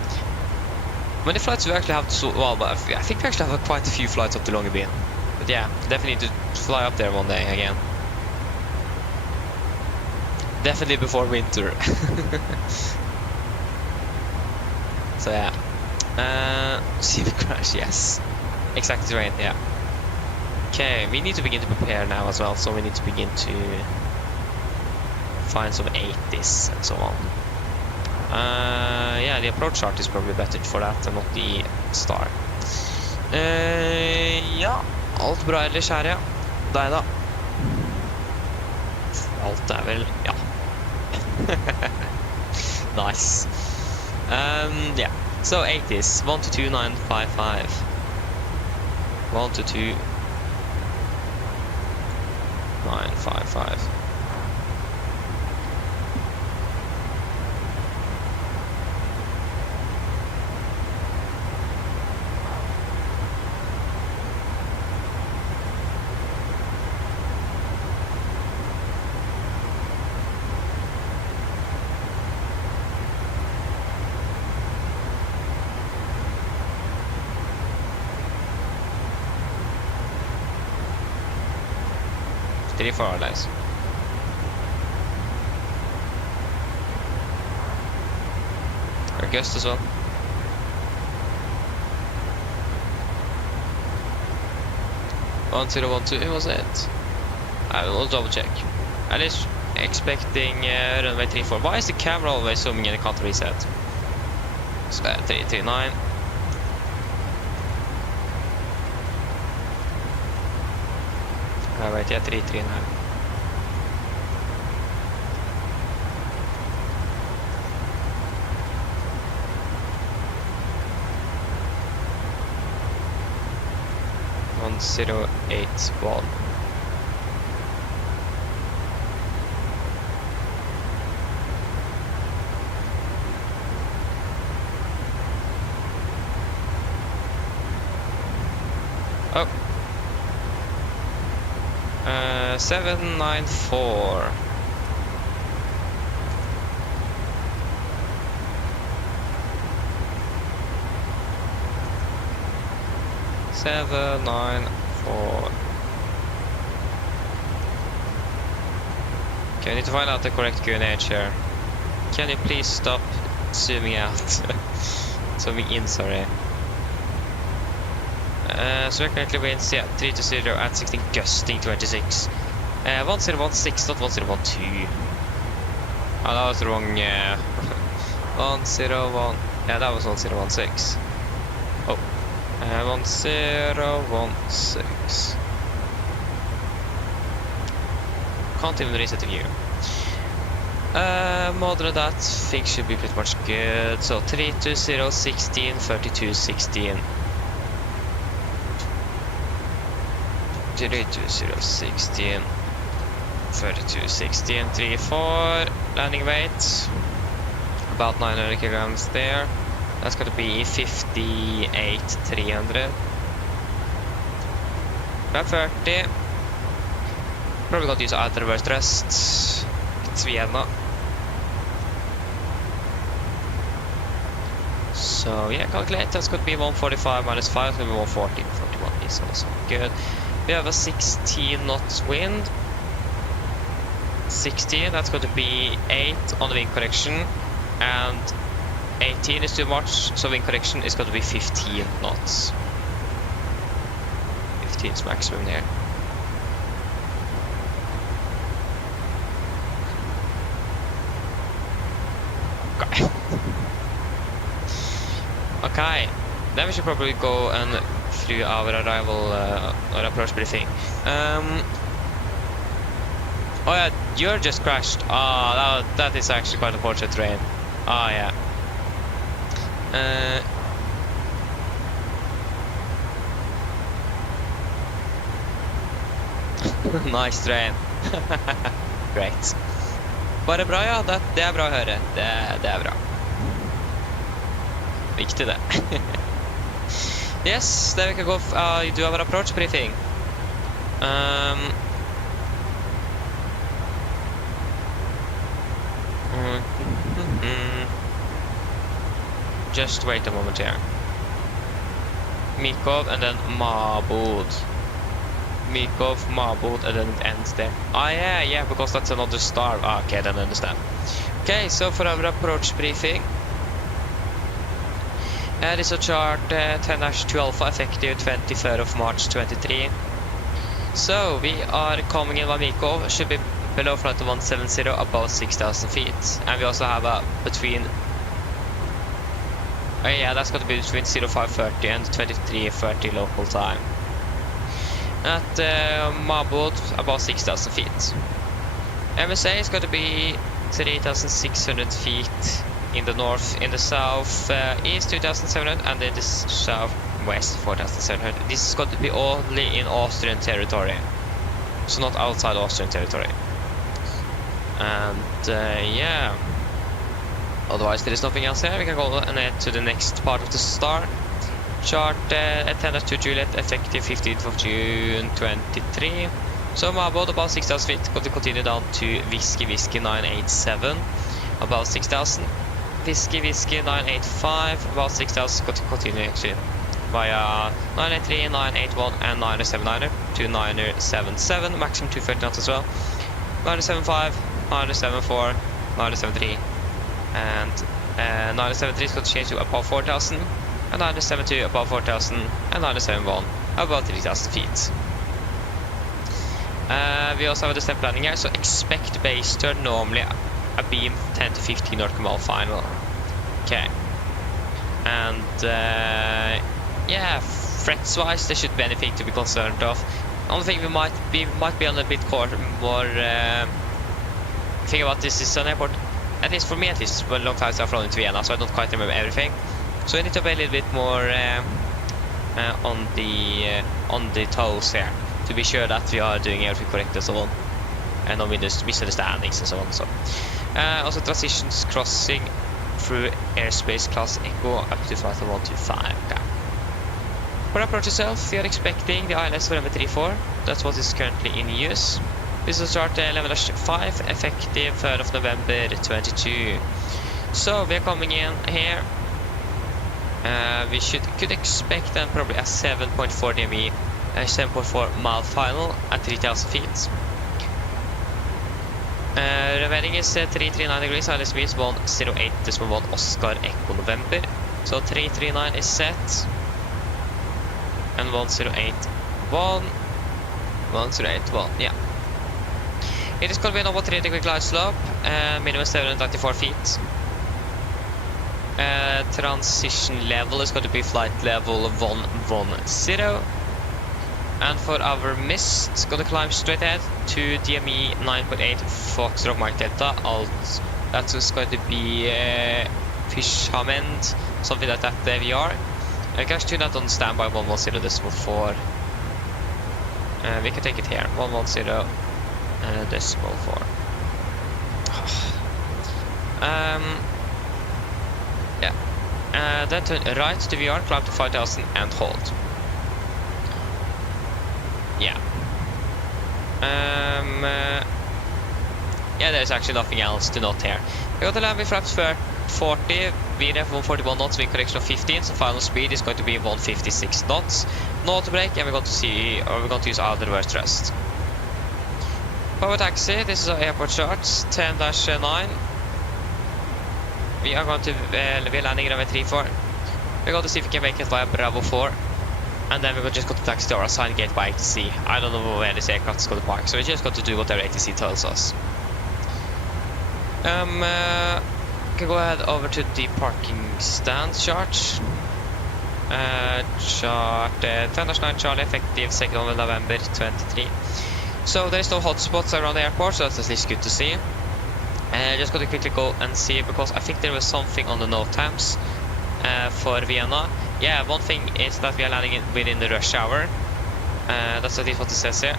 Many flights we actually have to, well, but I think we actually have quite a few flights up to Longyearbyen. But yeah, definitely need to fly up there one day again. Definitely before winter. So yeah. See the crash, yes. Exactly right, yeah. Okay, we need to begin to prepare now as well, so we need to begin to find some 80s and so on. Yeah, the approach chart is probably better for that and not the star. Ja, alt bra ellers her, ja. Deg da? Alt vel, ja. Nice. Yeah, so 80s, 122955. 122955. 5. Three, 4 less. August as well. One 0 1 2 was it? I will double check. And it's expecting runway 34. Why is the camera always zooming in? I can't reset. So 339. Wait, yeah, 339. One 081. Oh. 794. Seven, 9, 4. Okay, I need to find out the correct QNH here. Can you please stop zooming out? Zooming in, sorry. So we're currently winds, yeah, 320 at 16, gusting 26. 1016, not 1012. Oh, that was the wrong. 101. Yeah, that was 1016. Oh, 1016. Can't even reset the view. More than that, things should be pretty much good. So 320, 16, 32, 16. 320, 16, 32, 16, 3, 4. Landing weight about 900 kilograms there. That's going to be 58, 300. About 30. Probably going to use outer reverse thrust. It's Vienna. So yeah, calculate. That's going to be 145 minus 5. It's going to be 140. 41 is also good. We have a 16 knots wind. 16, that's going to be 8 on the wind correction. And 18 is too much, so wind correction is going to be 15 knots. 15 is maximum there. Okay. Okay, then we should probably go and through our arrival or approach briefing. Oh yeah, you're just crashed. Ah, that is actually quite a unfortunate terrain. Ah yeah. Nice terrain. Great. Bare bra, ja. Det er bra å høre. Det er bra. Viktig det. Yes, then we can go do our approach briefing. Just wait a moment here. Mikov and then Mabud. Mikov, Mabud, and then it ends there. Ah yeah, because that's another star. Ah, okay, then I understand. Okay, so for our approach briefing. This is a chart 10-2 Alpha effective 23rd of March 23. So we are coming in Mikov, should be below flight 170, above 6,000 feet. And we also have a between... Oh yeah, that's going to be between 0530 and 2330 local time. At Mabud, about 6,000 feet. MSA is going to be 3,600 feet in the north, in the south east 2,700, and in the southwest 4,700. This is going to be only in Austrian territory. so not outside Austrian territory. And yeah, otherwise there is nothing else here. We can go ahead to the next part of the star chart. Attendance to Juliet, effective 15th of June 23. So Mabod about 6,000 feet, got to continue down to Whiskey 987, about 6,000. Whiskey 985, about 6,000, got to continue actually via 983, 981 and 979 to 977, maximum 230 knots as well. 975, 974, 973, and 973 is going to change to above 4,000, and 972 above 4,000, and 971 above 3,000 feet. We also have a descent planning here, so expect base turn, normally a beam 10 to 15 knot mile final. Okay. And yeah, threats wise there should be anything to be concerned of. Only thing we might be on a bit more thing about this is an airport, at least for me at least, for a long time since I've flown into Vienna, so I don't quite remember everything. So we need to be a little bit more on the toes here, to be sure that we are doing everything correct and so on, and no misunderstandings and so on. So also transitions crossing through airspace class Echo up to flight 125. Okay. For approach itself, we are expecting the ILS for MV34. That's what is currently in use. This will start 11-5, effective 3rd of November 22. So we are coming in here. We could expect then probably a 7.4 DME, 7.4 mile final at 3,000 feet. Remaining is 339 degrees, ILS means 108.1 Oscar Echo November. So 339 is set. And 108.1, yeah. It is going to be an over 3 degree glide slope, minimum 794 feet. Transition level is going to be flight level 110. And for our mist, it's going to climb straight ahead to DME 9.8 Foxtrot Mike Delta. That is going to be Fisherman, something like that. There we are. I can actually do that on standby 110.4. We can take it here, 110.4. Yeah. Then turn right to VR, climb to 5,000 and hold. Yeah. Yeah, there's actually nothing else to note here. We got to land with flaps 40, VNF 141 knots, wind correction of 15, so final speed is going to be 156 knots. No auto brake, and we're going to use outer reverse thrust. Power taxi, this is our airport charts, 10-9. We are going to be landing runway 34. We're going to see if we can make it via Bravo 4. And then we're just going to taxi to our assigned gate by ATC. I don't know where this aircraft is going to park, so we just got to do whatever ATC tells us. We can go ahead over to the parking stand chart. Chart 10-9 Charlie, effective 2nd of November 23. So there's no hotspots around the airport, so that's at least good to see. Just going to quickly go and see, because I think there was something on the note times for Vienna. Yeah, one thing is that we are landing within the rush hour. That's at least what it says here.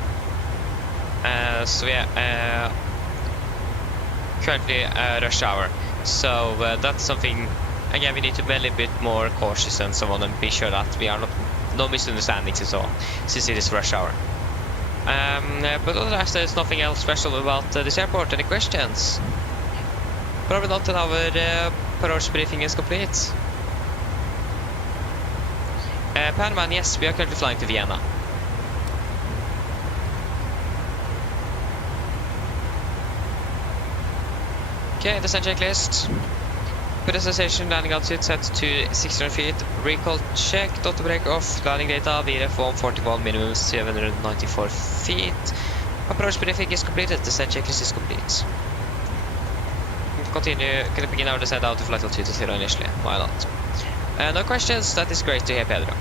So yeah, currently rush hour. So that's something, again, we need to be a little bit more cautious and so on, and be sure that we are no misunderstandings and so on, since it is rush hour. But other than that, there's nothing else special about this airport. Any questions? Probably not, and our approach briefing is complete. Panman, yes, we are currently flying to Vienna. Okay, descent checklist. Pressurization, landing altitude set to 600 feet. Recall check, auto brake off, landing data, VRF 141, minimum 794 feet. Approach briefing is completed, descent checklist is complete. Continue, can begin our descent out to flight altitude 0 initially, why not? No questions, that is great to hear, Pedro.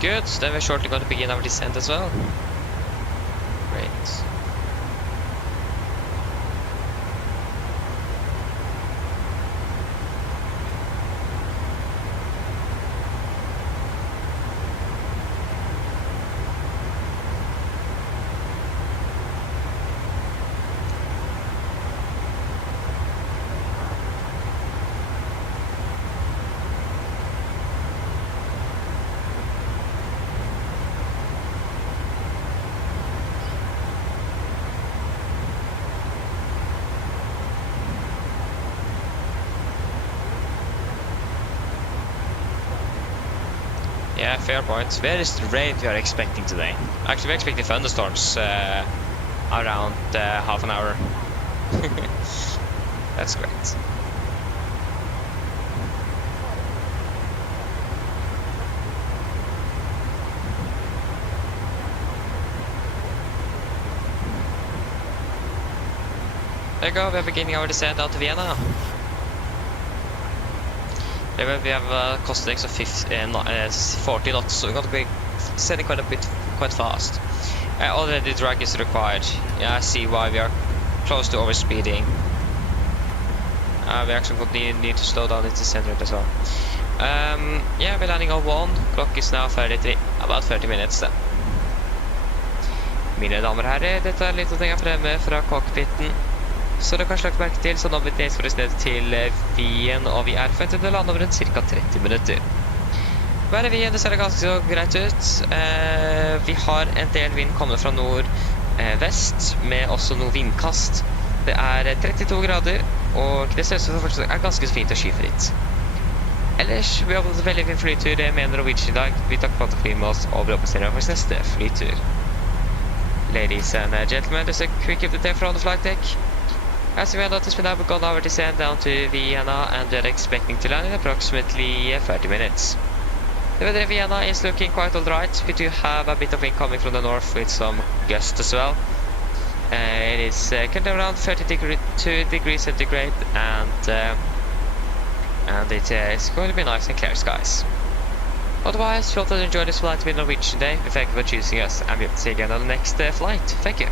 Good, then we're shortly going to begin our descent as well. Great. Yeah, fair point. Where is the rain we are expecting today? Actually, we're expecting thunderstorms around half an hour. That's great. There you go, we are beginning our descent out to Vienna. There we have a cost index of 40 knots, so we're going to be descending quite fast. Already drag is required. Yeah, I see why we are close to overspeeding. We actually would need to slow down in the center as well. Yeah, we're landing on 1. Clock is now 33, about 30 minutes then. Mine damer og herrer, dette er litt av ting her fremme fra cockpiten. Så det kanskje lagt merke til, så nå har vi nedsfor oss ned til Wien, og vi er forventet å lande over rundt ca. 30 minutter. Hver i Wien, det ser ganske så greit ut. Vi har en del vind kommende fra nord-vest, med også noe vindkast. Det er 32 grader, og det ser ut som det er ganske fint og skyfritt. Ellers, vi har fått en veldig fin flytur med Norwegian i dag. Vi takker på at du flyr med oss, og vi oppdaterer for neste flytur. Ladies and gentlemen, there's a quick update from the flight deck. As we noticed, we have gone over descent down to Vienna and we're expecting to land in approximately 30 minutes. The weather in Vienna is looking quite alright. We do have a bit of wind coming from the north with some gusts as well. It is currently around 32 degrees centigrade and it is going to be nice and clear skies. Otherwise, we hope that you enjoyed this flight with Norwegian today. We thank you for choosing us and we hope to see you again on the next flight. Thank you.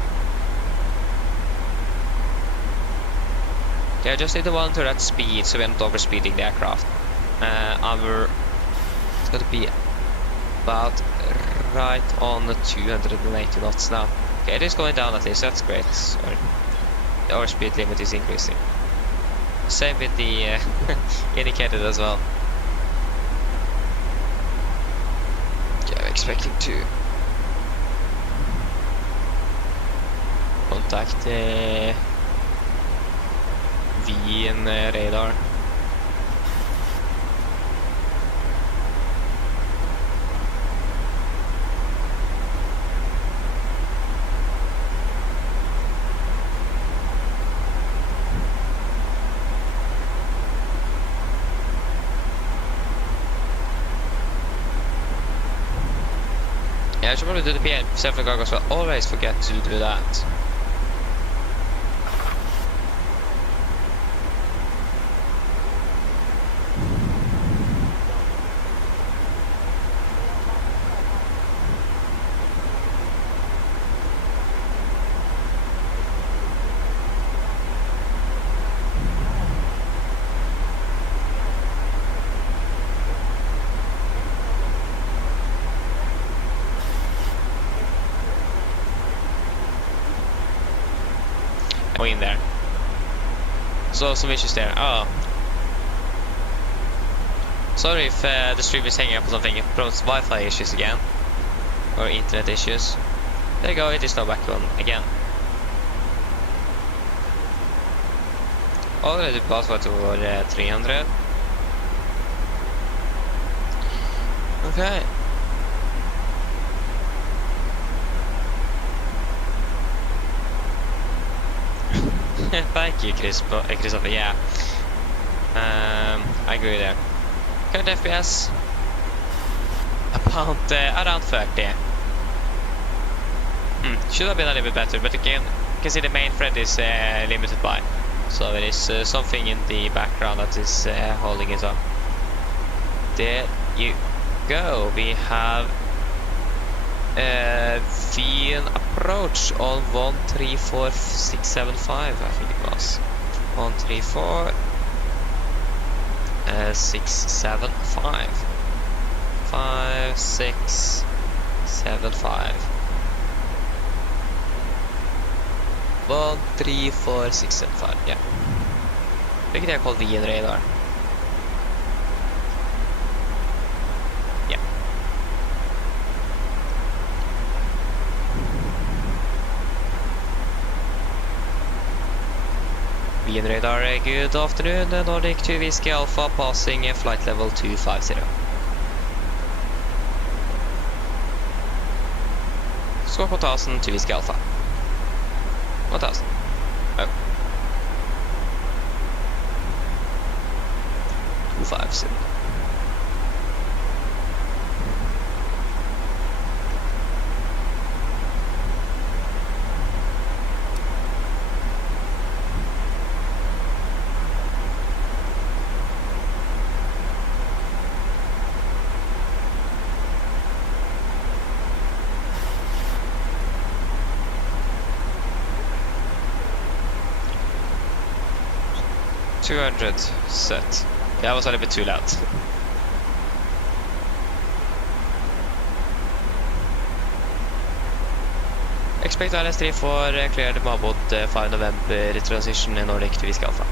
Yeah, just need to monitor that speed so we're not overspeeding the aircraft. It's going to be about right on 280 knots now. Okay, it is going down at least, that's great. Sorry. The overspeed limit is increasing. Same with the indicated as well. Okay, I'm expecting to contact Vienna radar. Yeah, I should probably do the PM7 goggles, but always forget to do that. In there. So some issues there. Oh. Sorry if the stream is hanging up or something. It prompts Wi-Fi issues again. Or internet issues. There you go, it is now back on again. Already passed over 300. Okay. Thank you, Christopher. Yeah, I agree there. Current FPS about around 30. Should have been a little bit better, but again, you can see the main thread is limited by, so there is something in the background that is holding it up. There you go. We have Vienna approach on 134675, I think it was. 134675. 5675. 134675, yeah. Vilket jag kollat Vienna Radar. Yeah. Vienna Radar, good afternoon. Nordic 2 Whiskey Alpha passing flight level 250. Skål på 1000 2 Whiskey Alpha. 1000. Oh. 250. $200 set. That was a little bit too loud. Expect ILS3 for cleared Mabot 5 November transition in Nordic to Whiskey Alpha.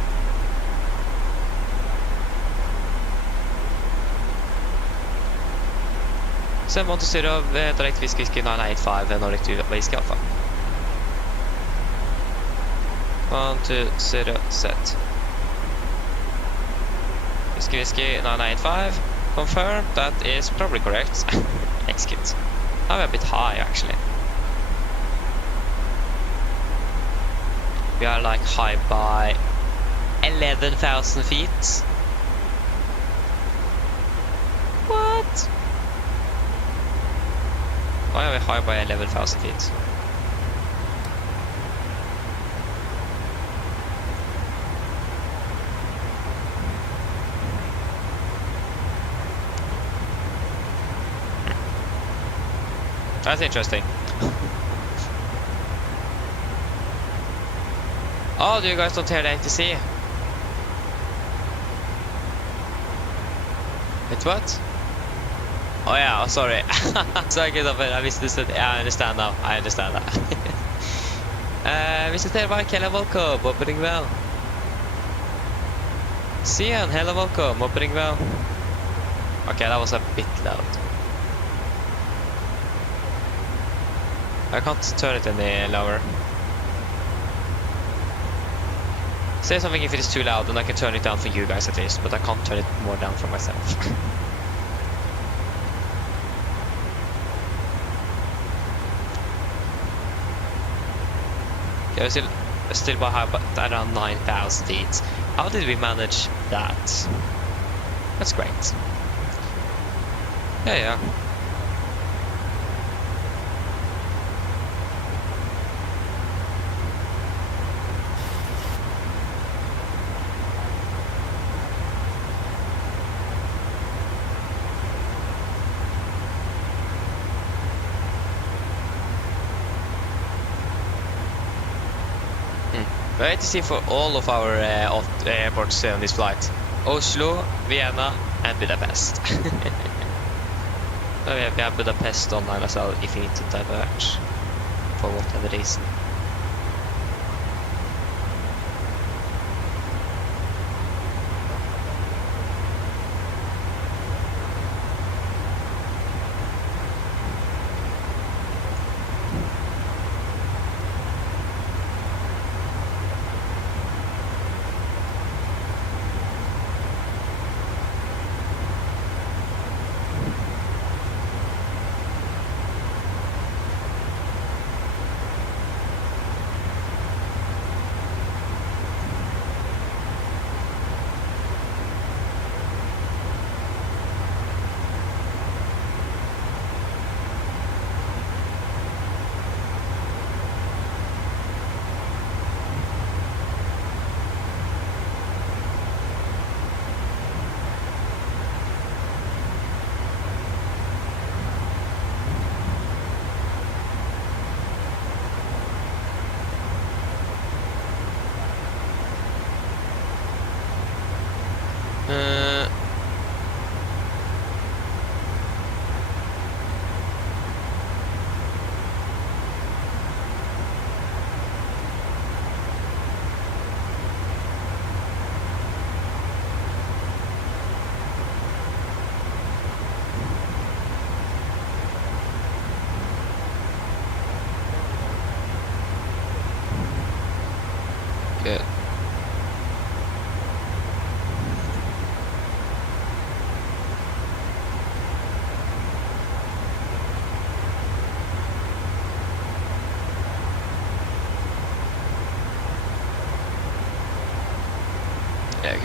Send 120 direct Whiskey 985 Nordic to Whiskey Alpha. 120 set. Whiskey 985. Confirm. That is probably correct. Execute. I'm a bit high actually. We are like high by 11,000 feet. What? Why are we high by 11,000 feet? That's interesting. Oh, do you guys don't hear the ATC? Wait, what? Oh yeah, sorry. Sorry, I missed this. Yeah, I understand now. I understand that. Mr. Tervike, hello, welcome. Opening well. Sian, hello, welcome. Opening well. Okay, that was a bit loud. I can't turn it any lower. Say something if it is too loud, and I can turn it down for you guys at least, but I can't turn it more down for myself. Okay, we're still by high, but around 9,000 feet. How did we manage that? That's great. Yeah. We have to see for all of our airports on this flight. Oslo, Vienna and Budapest. So we have Budapest online as well if you need to diverge for whatever reason.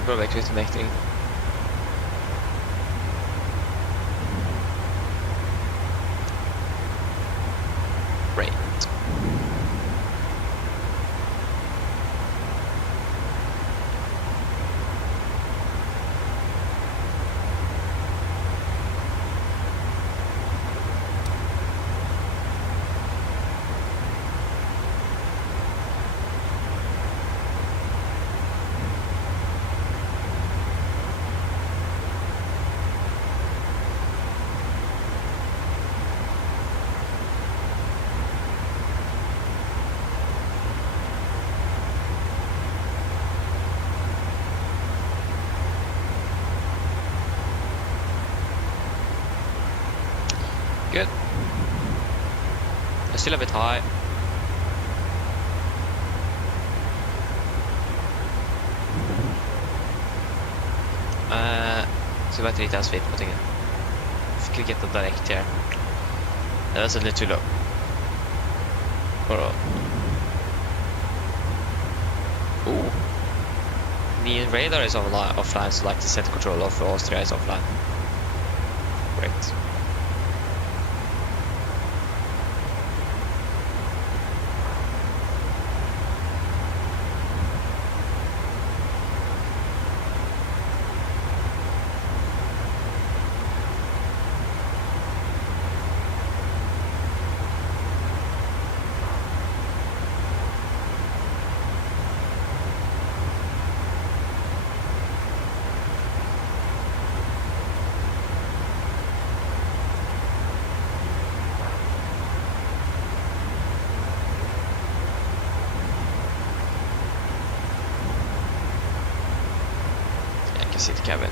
går väck utan väckning. Great. Good. It's still a bit high. Så det var lite sweet på tingen. Fick get it direct here. That was a little too low. Ooh. The radar is offline, so like the center control of Austria is offline. Great. Seat cabin.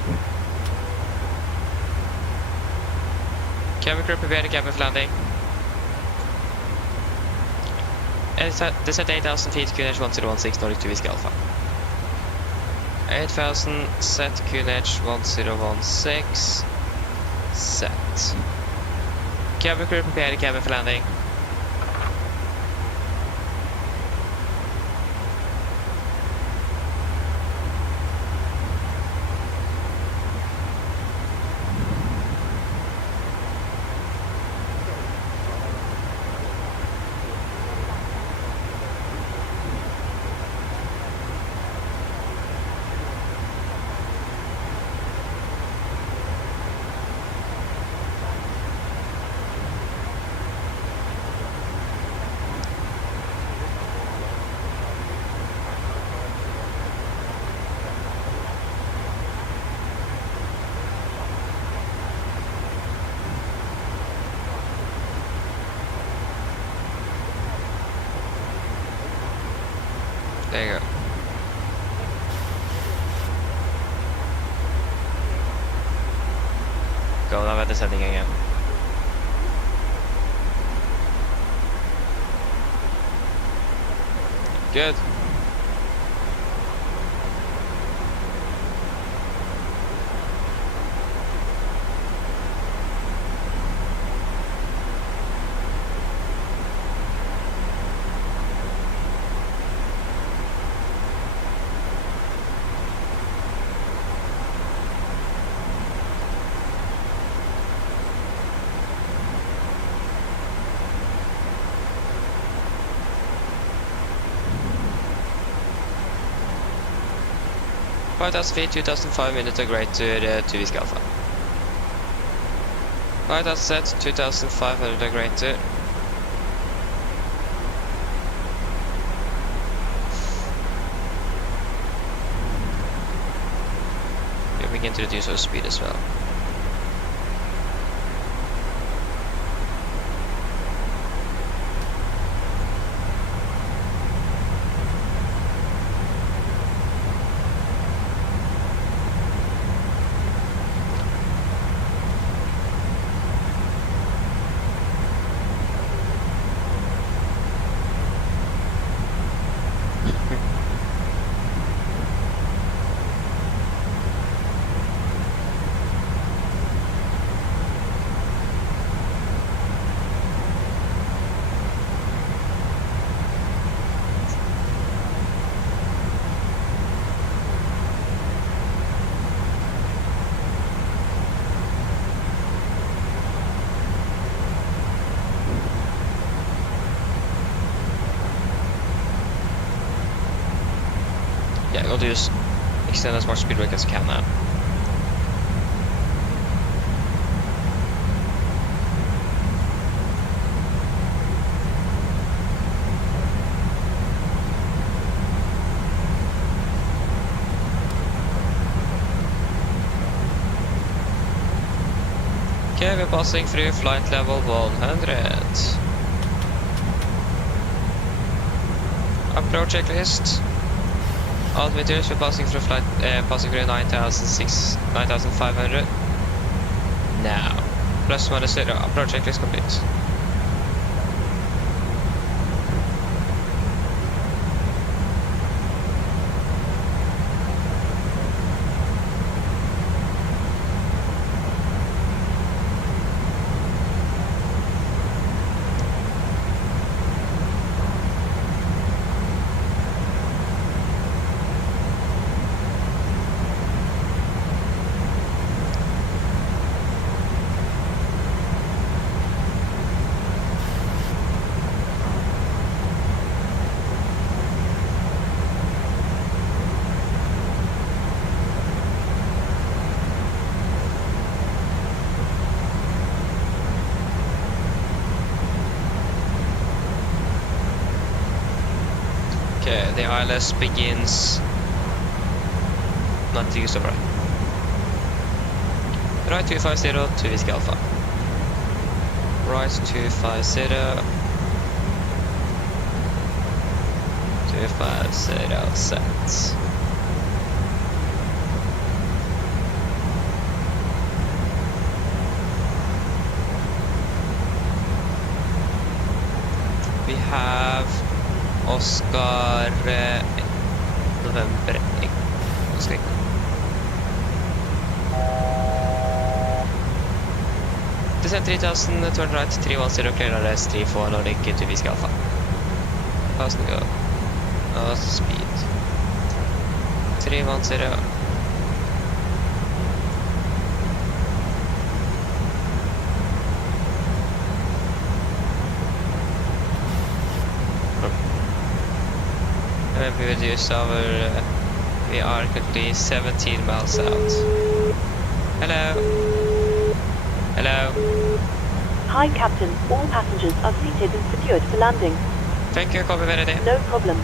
Cabin crew, prepare the cabin for landing. Descent 8,000 feet, QNH 1016, Nordic to Whiskey Alpha. 8,000, set QNH 1016, set. Cabin crew, prepare the cabin for landing. There you go. Go now at the setting again. Good. Five thousand feet, 2,500 greater to Whiskey Alpha. 5,000 set, 2,500 greater. We begin to reduce our speed as well. I'll just extend as much speed brake as I can now. Okay, we're passing through flight level 100. Approach checklist. Altimeters, we're passing through 9,500. Now, plus minus 0. Approach checklist complete. Okay, the ILS begins 90 degrees over. Right 250 to Whiskey Alpha. Right 250. 250 set. We have Oscar November. Oscar. Descent 3000, turn right 310, clear RS 34, Nordic to Whiskey Alpha. Fast and go. Speed 310. We reduce our, we are currently 17 miles out. Hello. Hello. Hi, Captain. All passengers are seated and secured for landing. Thank you, copy very day. No problem.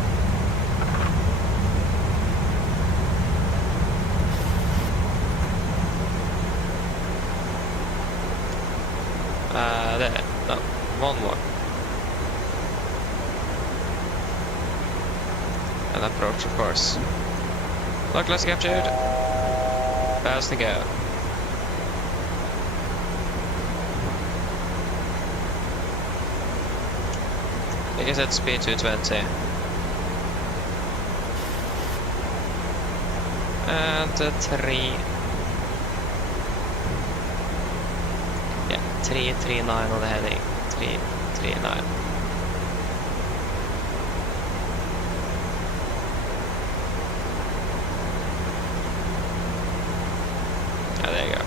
There. No, one more. And approach, of course. Lockless captured. Fast to go. I guess that's speed 220. And 339 on the heading. 339. Oh, there you go.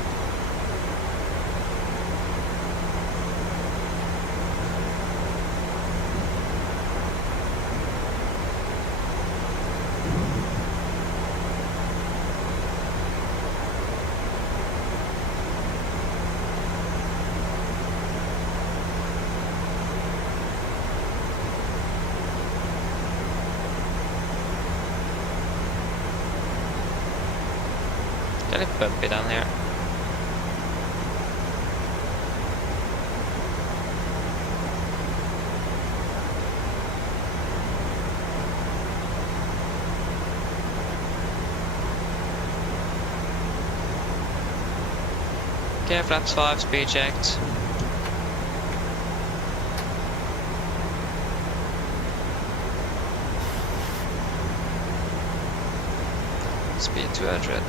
Got a bumpy down here. Okay, flaps 5, speed checked. Speed 200.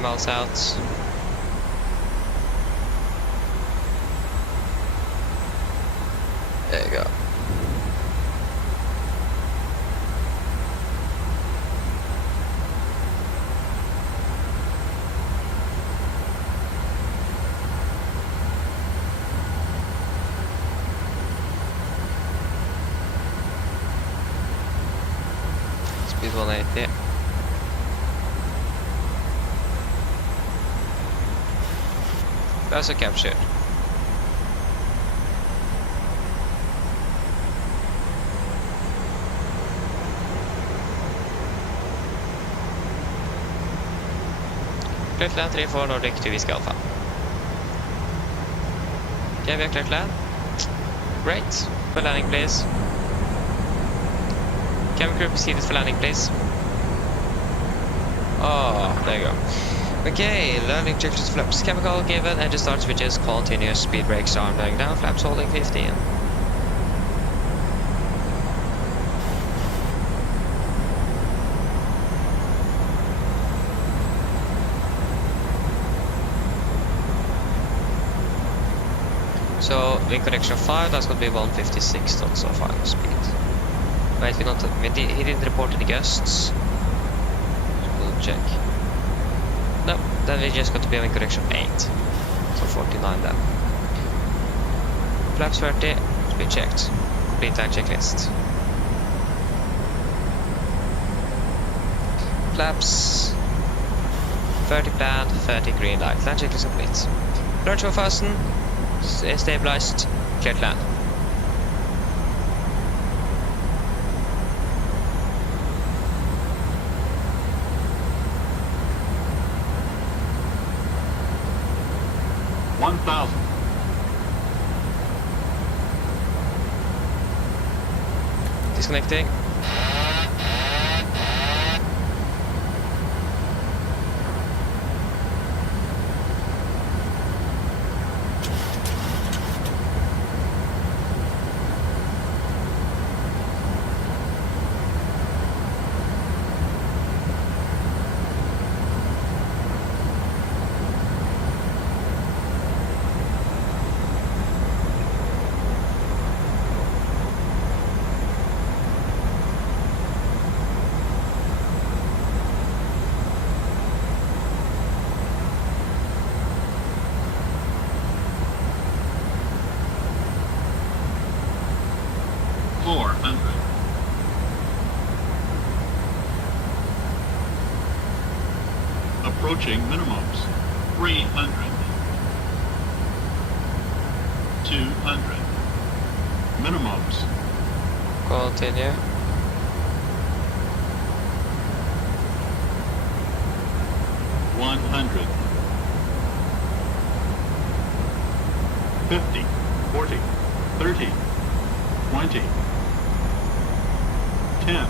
Miles out. There you go. altitude 180. That's a capture. Cleared land 3-4 Nordic to Whiskey Alpha. Okay, we have cleared land. Great. For landing, please. Camera crew proceeded for landing, please. Oh, there you go. Okay, landing checklists, flaps chemical given, engine start switches, continuous, speed brakes arm going down, flaps holding 15. So, in connection 5, that's going to be 156 knots of final speed. Wait, he didn't report any gusts. We'll check. No, then we just got to be in correction 8. So 49 then. Flaps 30, speed checked. Complete time checklist. Flaps 30 plan, 30 green light. Land checklist complete. Launch 1000, stabilized, cleared land. Disconnecting. Approaching minimums. 300. 200. Minimums. Continue. $100. 50. 40. 30. 20. 10.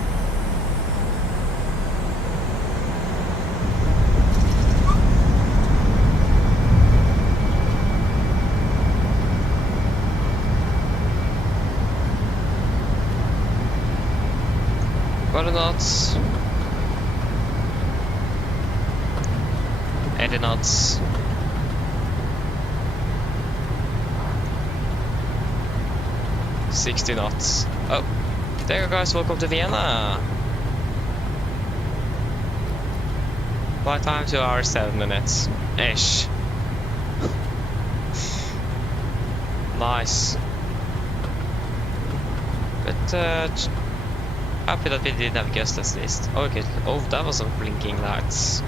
What are knots? 80 knots. $60 knots. Oh, there you go, guys. Welcome to Vienna. Flight time 2 hours 7 minutes ish. Nice. But happy that we did have guests at least. Okay. Oh, that was some blinking lights.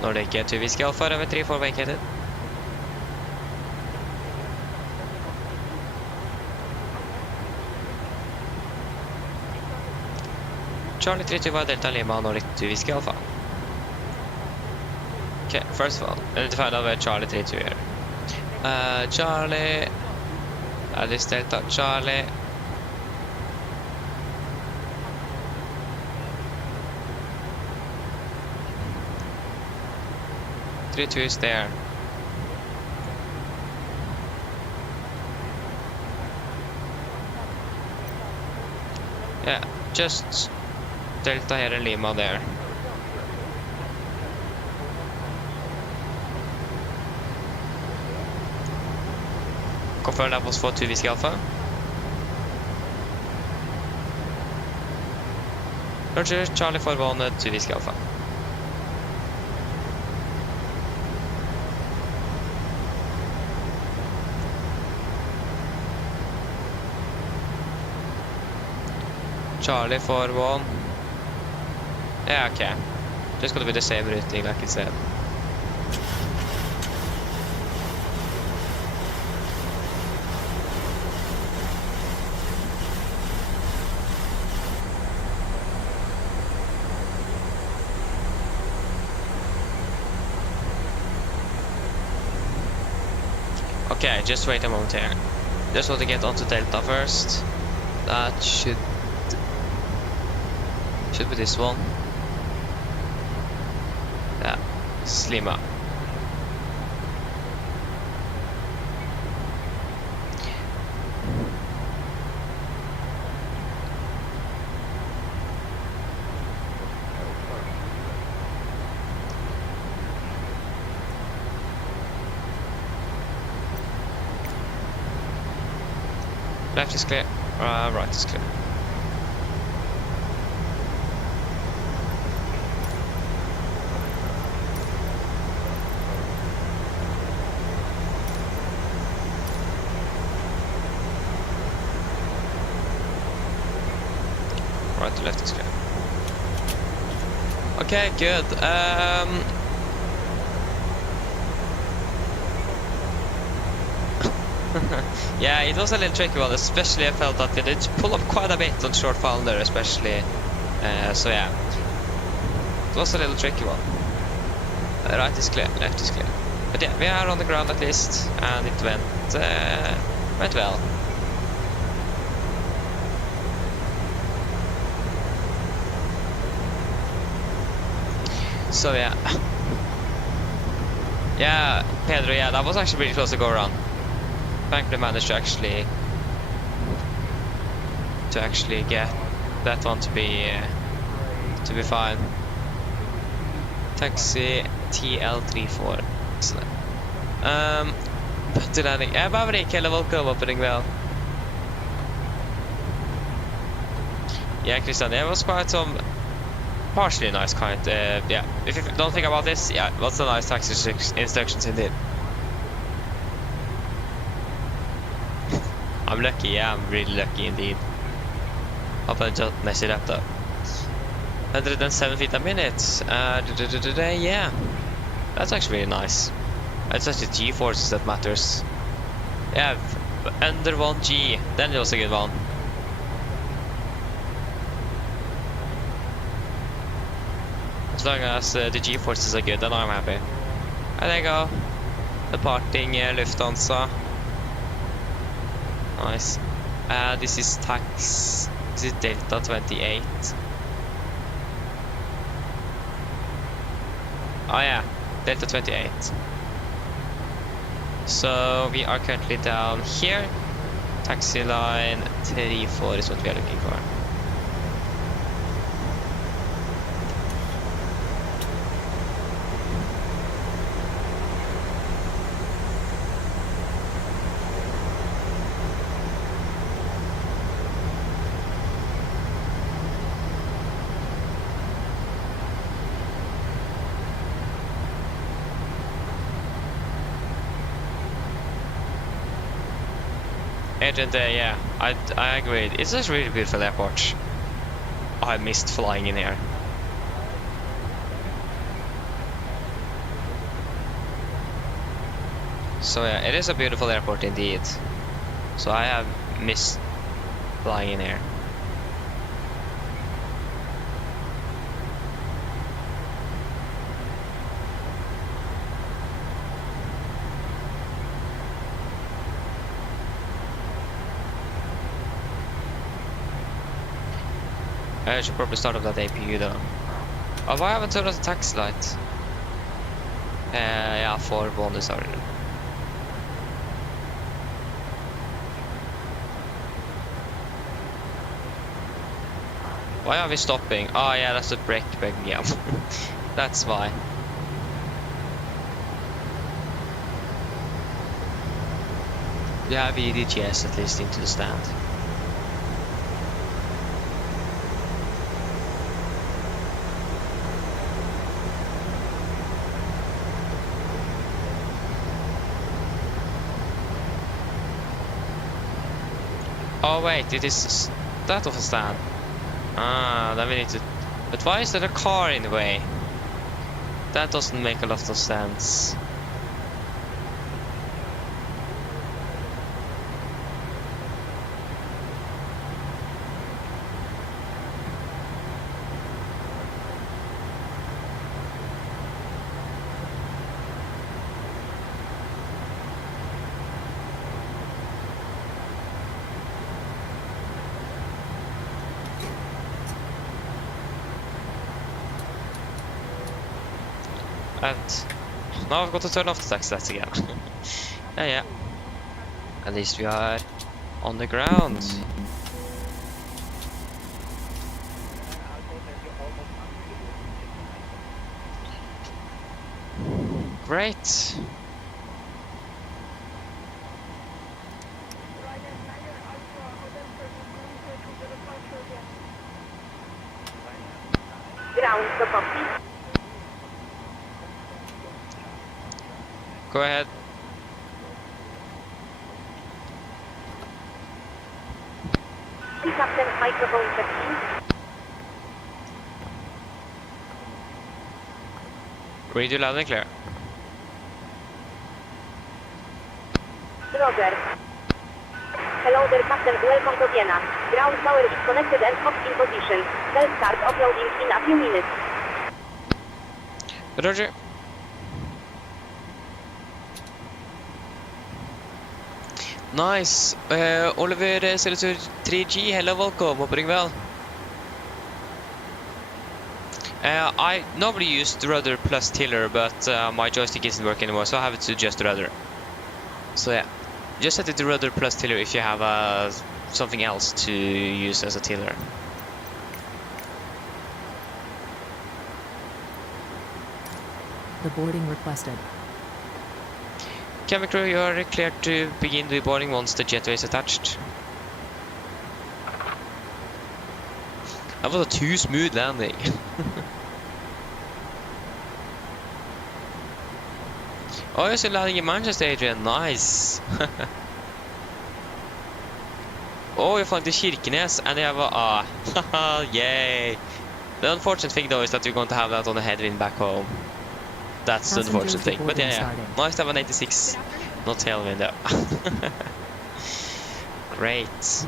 Nordic get to Whiskey Alpha, runway 34 vacated. Charlie 32 Delta Lima, Nordic to Whiskey Alpha. Okay, first of all, I need to find out where Charlie 32 is. Charlie, this Delta Charlie. 232 is there. Yeah, just Delta here and Lima there. Confirm that was for 2 Whiskey Alpha. Roger, Charlie for 1, 2 Whiskey Alpha. Charlie for 1. Yeah, okay. Just gonna be the same routing like it said. Okay, just wait a moment here. Just want to get onto Delta first. That should be this one. Yeah, Slima. Left is clear, right is clear. Right to left is clear. Okay, good. Yeah, it was a little tricky one, especially I felt that it did pull up quite a bit on short founder, especially. So yeah, it was a little tricky one. Right is clear, left is clear. But yeah, we are on the ground at least, and it went well. So yeah. Yeah, Pedro, yeah, that was actually really close to go around. Thankfully managed to actually get that one to be fine. Taxi TL34. Excellent. Til landing. Jeg bare ikke hele Volker opening well. Yeah, Christian, it was quite some partially nice kind. Yeah, if you don't think about this, yeah, what's a nice taxi instructions indeed. I'm lucky, yeah, I'm really lucky indeed. Hope I just mess it up though. 107 feet a minute. Yeah, that's actually really nice. It's just the G-forces that matters. Yeah, under 1G, then it was a good one. As long as the G-forces are good, then I'm happy. And there you go. Departing Lufthansa. Nice. This is tax. This is Delta 28. Oh yeah, Delta 28. So we are currently down here. Taxi line 34 is what we are looking for. Agent, yeah, I agree. It's just really beautiful airport. I missed flying in here. So yeah, it is a beautiful airport indeed. So I have missed flying in here. I should probably start up that APU though. Oh, why haven't I turned on the taxi light? Ja, får bonus har du. Why are we stopping? Oh yeah, that's a brake yeah. That's why. We have EDGS at least into the stand. Oh wait, it is that of a stand. Ah, then we need to... But why is there a car in the way? That doesn't make a lot of sense. And now I've got to turn off the taxi lights again. Yeah. At least we are on the ground. Great. Ground to copy. Go ahead. Captain, microphone checking. Read you loud and clear. Roger. Hello there, Captain. Welcome to Vienna. Ground power is connected and hot in position. They'll start uploading in a few minutes. Roger. Nice. Oliver Senator 3G, hello, welcome. Hope you're well. I normally use the rudder plus tiller, but my joystick isn't working anymore, so I have to adjust the rudder. So yeah, just set it to rudder plus tiller if you have something else to use as a tiller. The boarding requested. Cabin crew, you are cleared to begin the boarding once the jetway is attached. That was a too smooth landing. Oh, you're still landing in Manchester, Adrian. Nice. Oh, you're flying to Kirkenes, and you have a... Yay. The unfortunate thing, though, is that you're going to have that on the headwind back home. That's the unfortunate thing. But yeah. Nice to have an 86. Not tailwind, though. Great.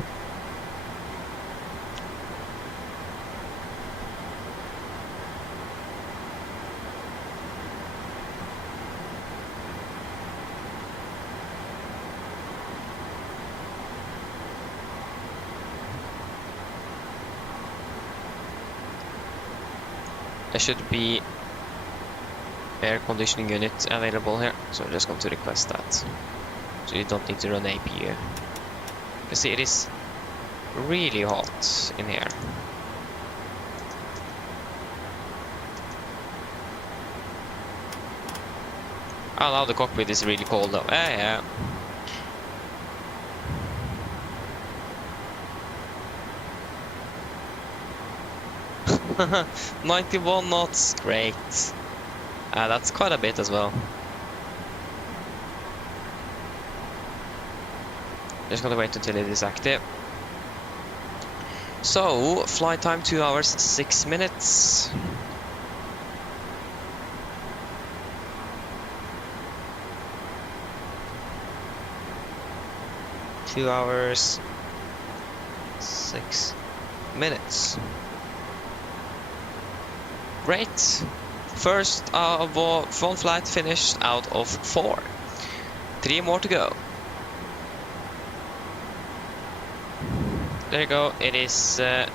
There should be air conditioning unit available here, so I'm just going to request that. So you don't need to run APU. You can see it is really hot in here. Oh, now the cockpit is really cold though. Yeah. 91 knots, great. That's quite a bit as well. Just gotta wait until it is active. So, flight time 2 hours 6 minutes. Two hours 6 minutes. Great. First one flight finished out of 4. 3 more to go. There you go. It is if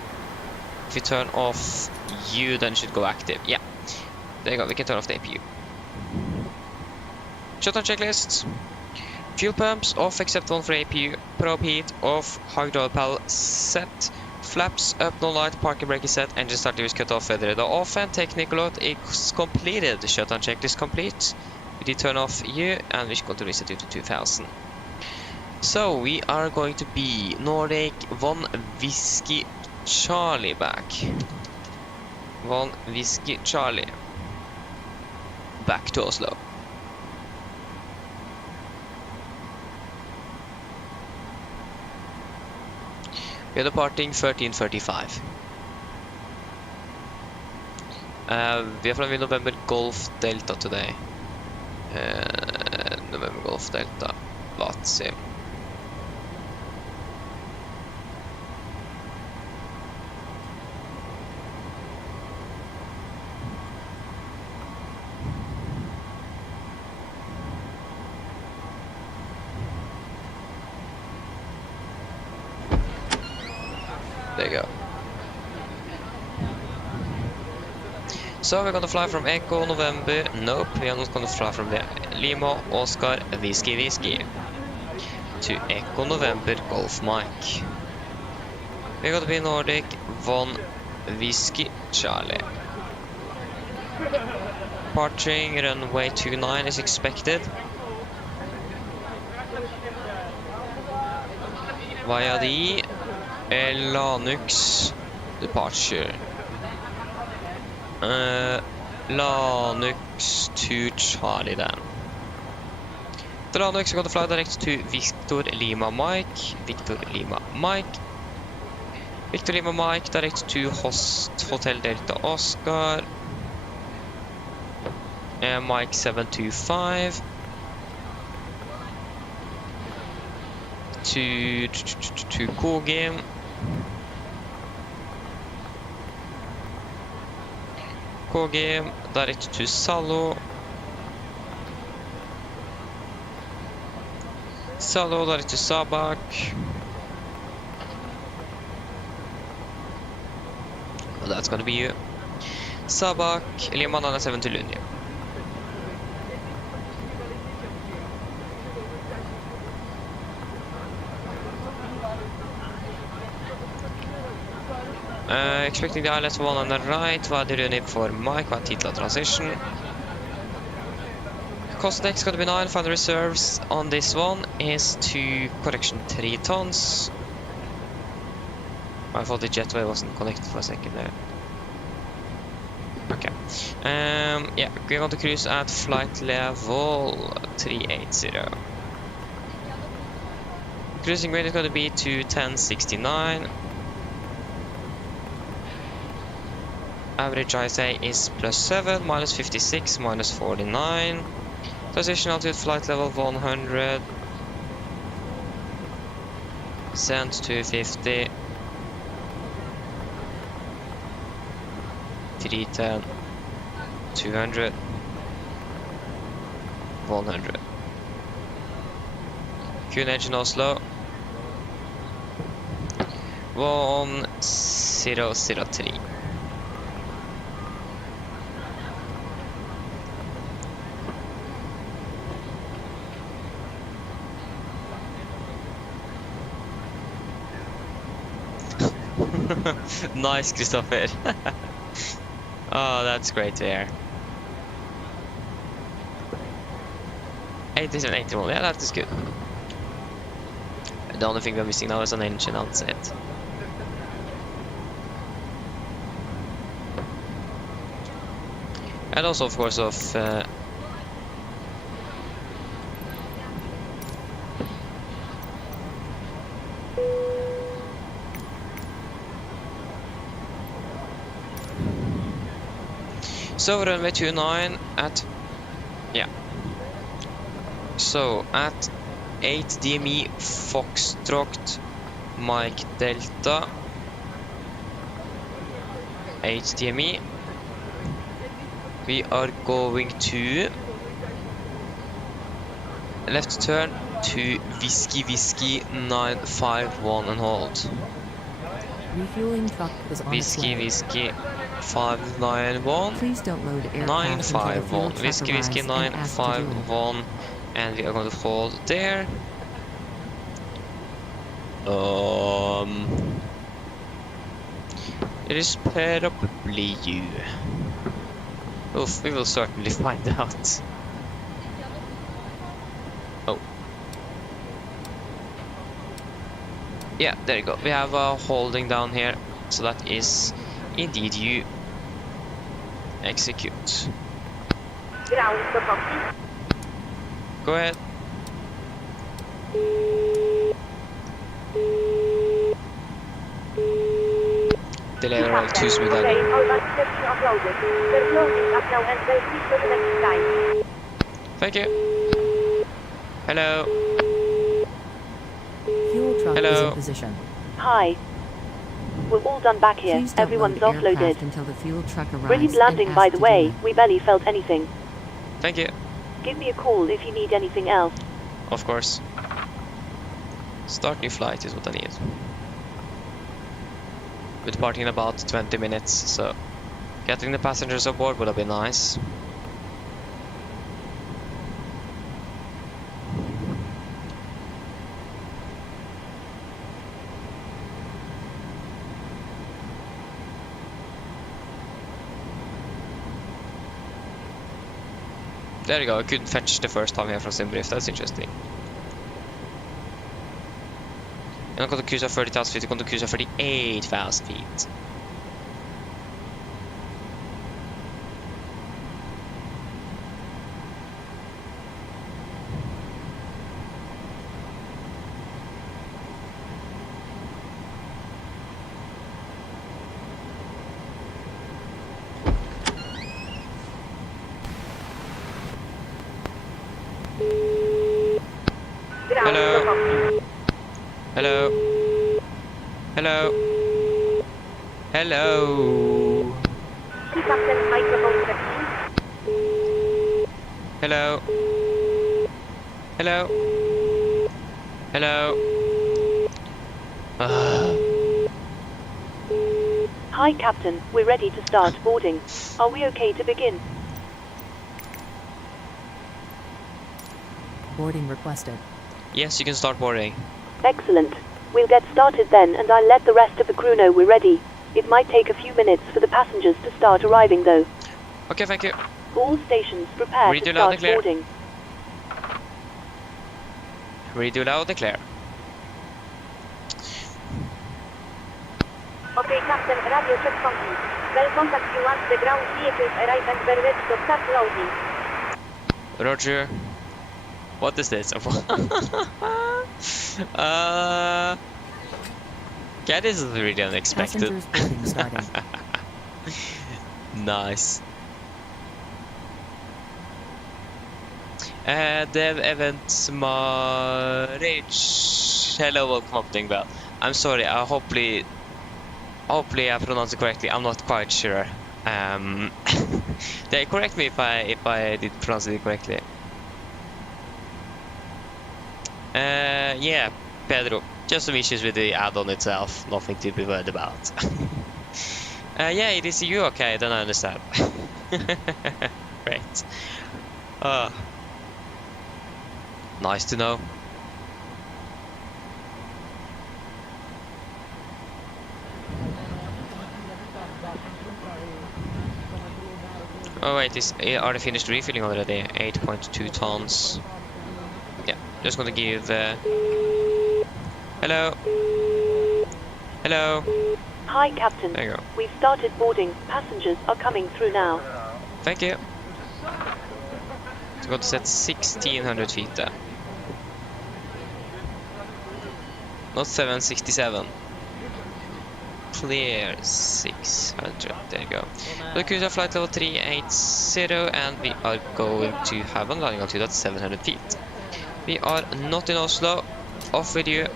you turn off U, then it should go active. Yeah. There you go. We can turn off the APU. Shutdown checklist. Fuel pumps off except one for APU. Probe heat off. Hydraulic pal set. Flaps up, no light. Parking brake is set. Engine start is cut off. Feather off and technical load is completed. The shutdown checklist complete. We did turn off you and we're going to reset you to 2000. So we are going to be Nordic 1 Whiskey Charlie back. 1 Whiskey Charlie. Back to Oslo. We are departing 13:35. We are flying November Golf Delta today. November Golf Delta. Let's see. There you go. So we're gonna fly from Echo November. Nope, we are not gonna fly from there. Lima Oscar Whiskey to Echo November Golf Mike. We're gonna be Nordic 1 Whiskey Charlie. Departing runway 29 is expected. Via the Lanux departure. Lanux to Charlie then. The Lanux are going to fly direct to Victor Lima Mike. Victor Lima Mike. Victor Lima Mike direct to Hotel Delta Oscar. Mike 725. To Kogim. Kogim direct to Salo. Salo direct to Sabak. Well, that's gonna be you. Sabak, Lima 7 to Lunia. Expecting the ILS 1 on the right, while the unit for Mike, while Titla transition. Cost next going to be 9, final reserves on this one is to correction 3 tons. I thought the jetway wasn't connected for a second there. Okay. Yeah, we're going to cruise at flight level 380. Cruising rate is going to be to 1069. Average ISA is +7, -56, -49. Transition altitude flight level 100. Descent 250. 310. 200. 100. Fuel engine Oslo. 1003. Nice, Christopher. Oh, that's great to hear. 8781, yeah, that is good. The only thing we're missing now is an engine outset. And also, of course, of so runway 29 at, yeah. So at 8 DME Foxtrot Mike Delta. 8 DME. We are going to left turn to Whiskey 951 and hold. Refueling truck is on its way. Whiskey 591. Please don't load aircraft until the fuel 951. truck Whiskey arrives and ask to do it. 951. and we are going to hold there. It is probably you. Oof, we will certainly find out. Oh. Yeah, there you go. We have a holding down here. So that is indeed you. Execute. Ground to copy. Go ahead. Deliver all 2 smooth Okay, landing. all transcription uploaded. We're closing up now and will see you the next time. Thank you. Hello. Fuel truck is Hello. in position. Hi. We're all done back here. Please don't Everyone's load the offloaded. aircraft until the fuel truck arrives. Brilliant and landing, ask by the to way. do it. We barely felt anything. Thank you. Give me a call if you need anything else. Of course. Start new flight is what I need. We're departing in about 20 minutes, so getting the passengers aboard would have been nice. There you go, I couldn't fetch the first time here from Simbrief, that's interesting. You're not going to cruise at 30,000 feet, you're going to cruise at 38,000 feet. Ground Hello. to copy. Hello. Hello. Hello. Captain, microphone check. Hello. Hello. Hello. Hi, Captain. We're ready to start boarding. Are we okay to begin? Boarding requested. Yes, you can start boarding. Excellent. We'll get started then, and I'll let the rest of the crew know we're ready. It might take a few minutes for the passengers to start arriving, though. Okay, thank you. All stations prepare Read to it loud start and clear. boarding. Redo loud and clear. Okay, Captain, radio check complete. We'll contact you once the ground vehicles arrive and we're ready to start loading. Roger. What is this? Yeah, this is really unexpected. Passengers boarding starting. Nice. Dev Event Marriage. Hello, welcome up, Dingbell. I'm sorry, hopefully I pronounced it correctly. I'm not quite sure. They correct me if I did pronounce it correctly. Yeah, Pedro. Just some issues with the add-on itself. Nothing to be worried about. Yeah, it is you. Okay, then I understand. Great. Nice to know. Oh wait, are they finished refilling already? 8.2 tons. Yeah, just gonna give... Hello? Hello? Hi, Captain. There you go. We've started boarding. Passengers are coming through now. Thank you. So got to set 1600 feet there. Not 767. Clear 600. There you go. The cruise at flight level 380, and we are going to have a landing altitude at 700 feet. We are not in Oslo. Off with you.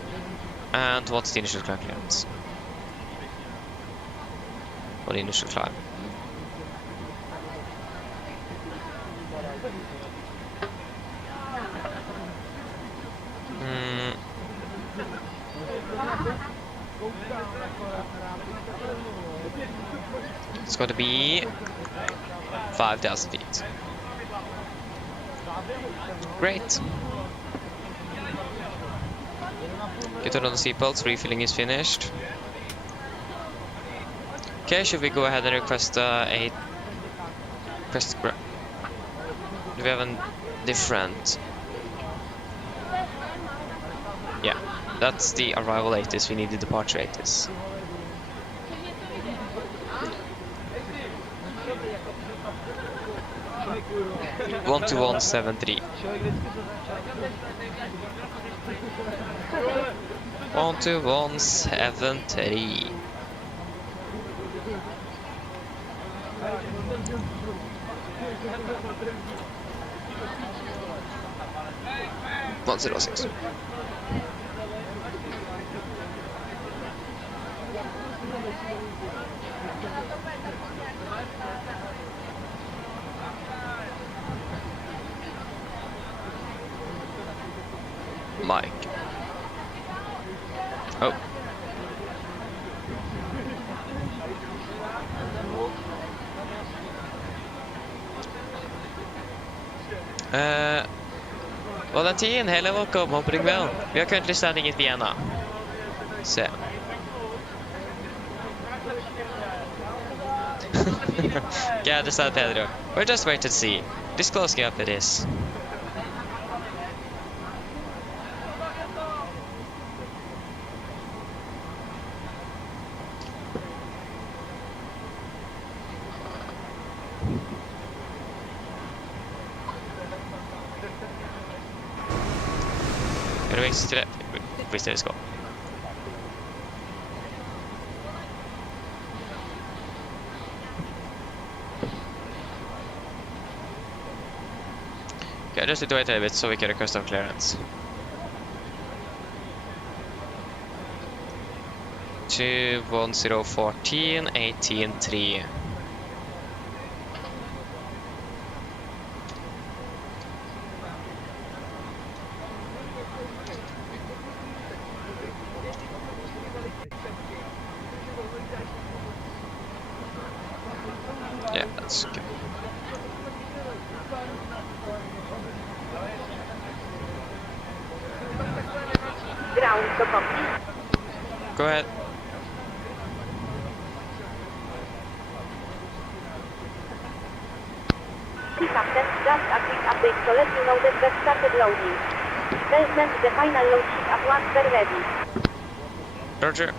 And what's the initial climb clearance? Or the initial climb? It's going to be 5,000 feet. Great. Get on the seatbelts, refilling is finished. Okay, should we go ahead and request a... Do we have a different... Yeah, that's the arrival ATIS, we need the departure ATIS. One to 173. 1 to 173. One 06. Mike. Oh. Valentin, hello, welcome, hope doing well. We are currently standing in Vienna. So. Yeah, the San Pedro. We're just wait to see. This close gap it is. Visst är det ska. Okay, just need to wait a bit so we can request our clearance. 21014 183. Yeah, that's good. Go ahead. Captain, just a quick update to let you know that we've started loading. We'll send the final load sheet at once we're ready. Roger.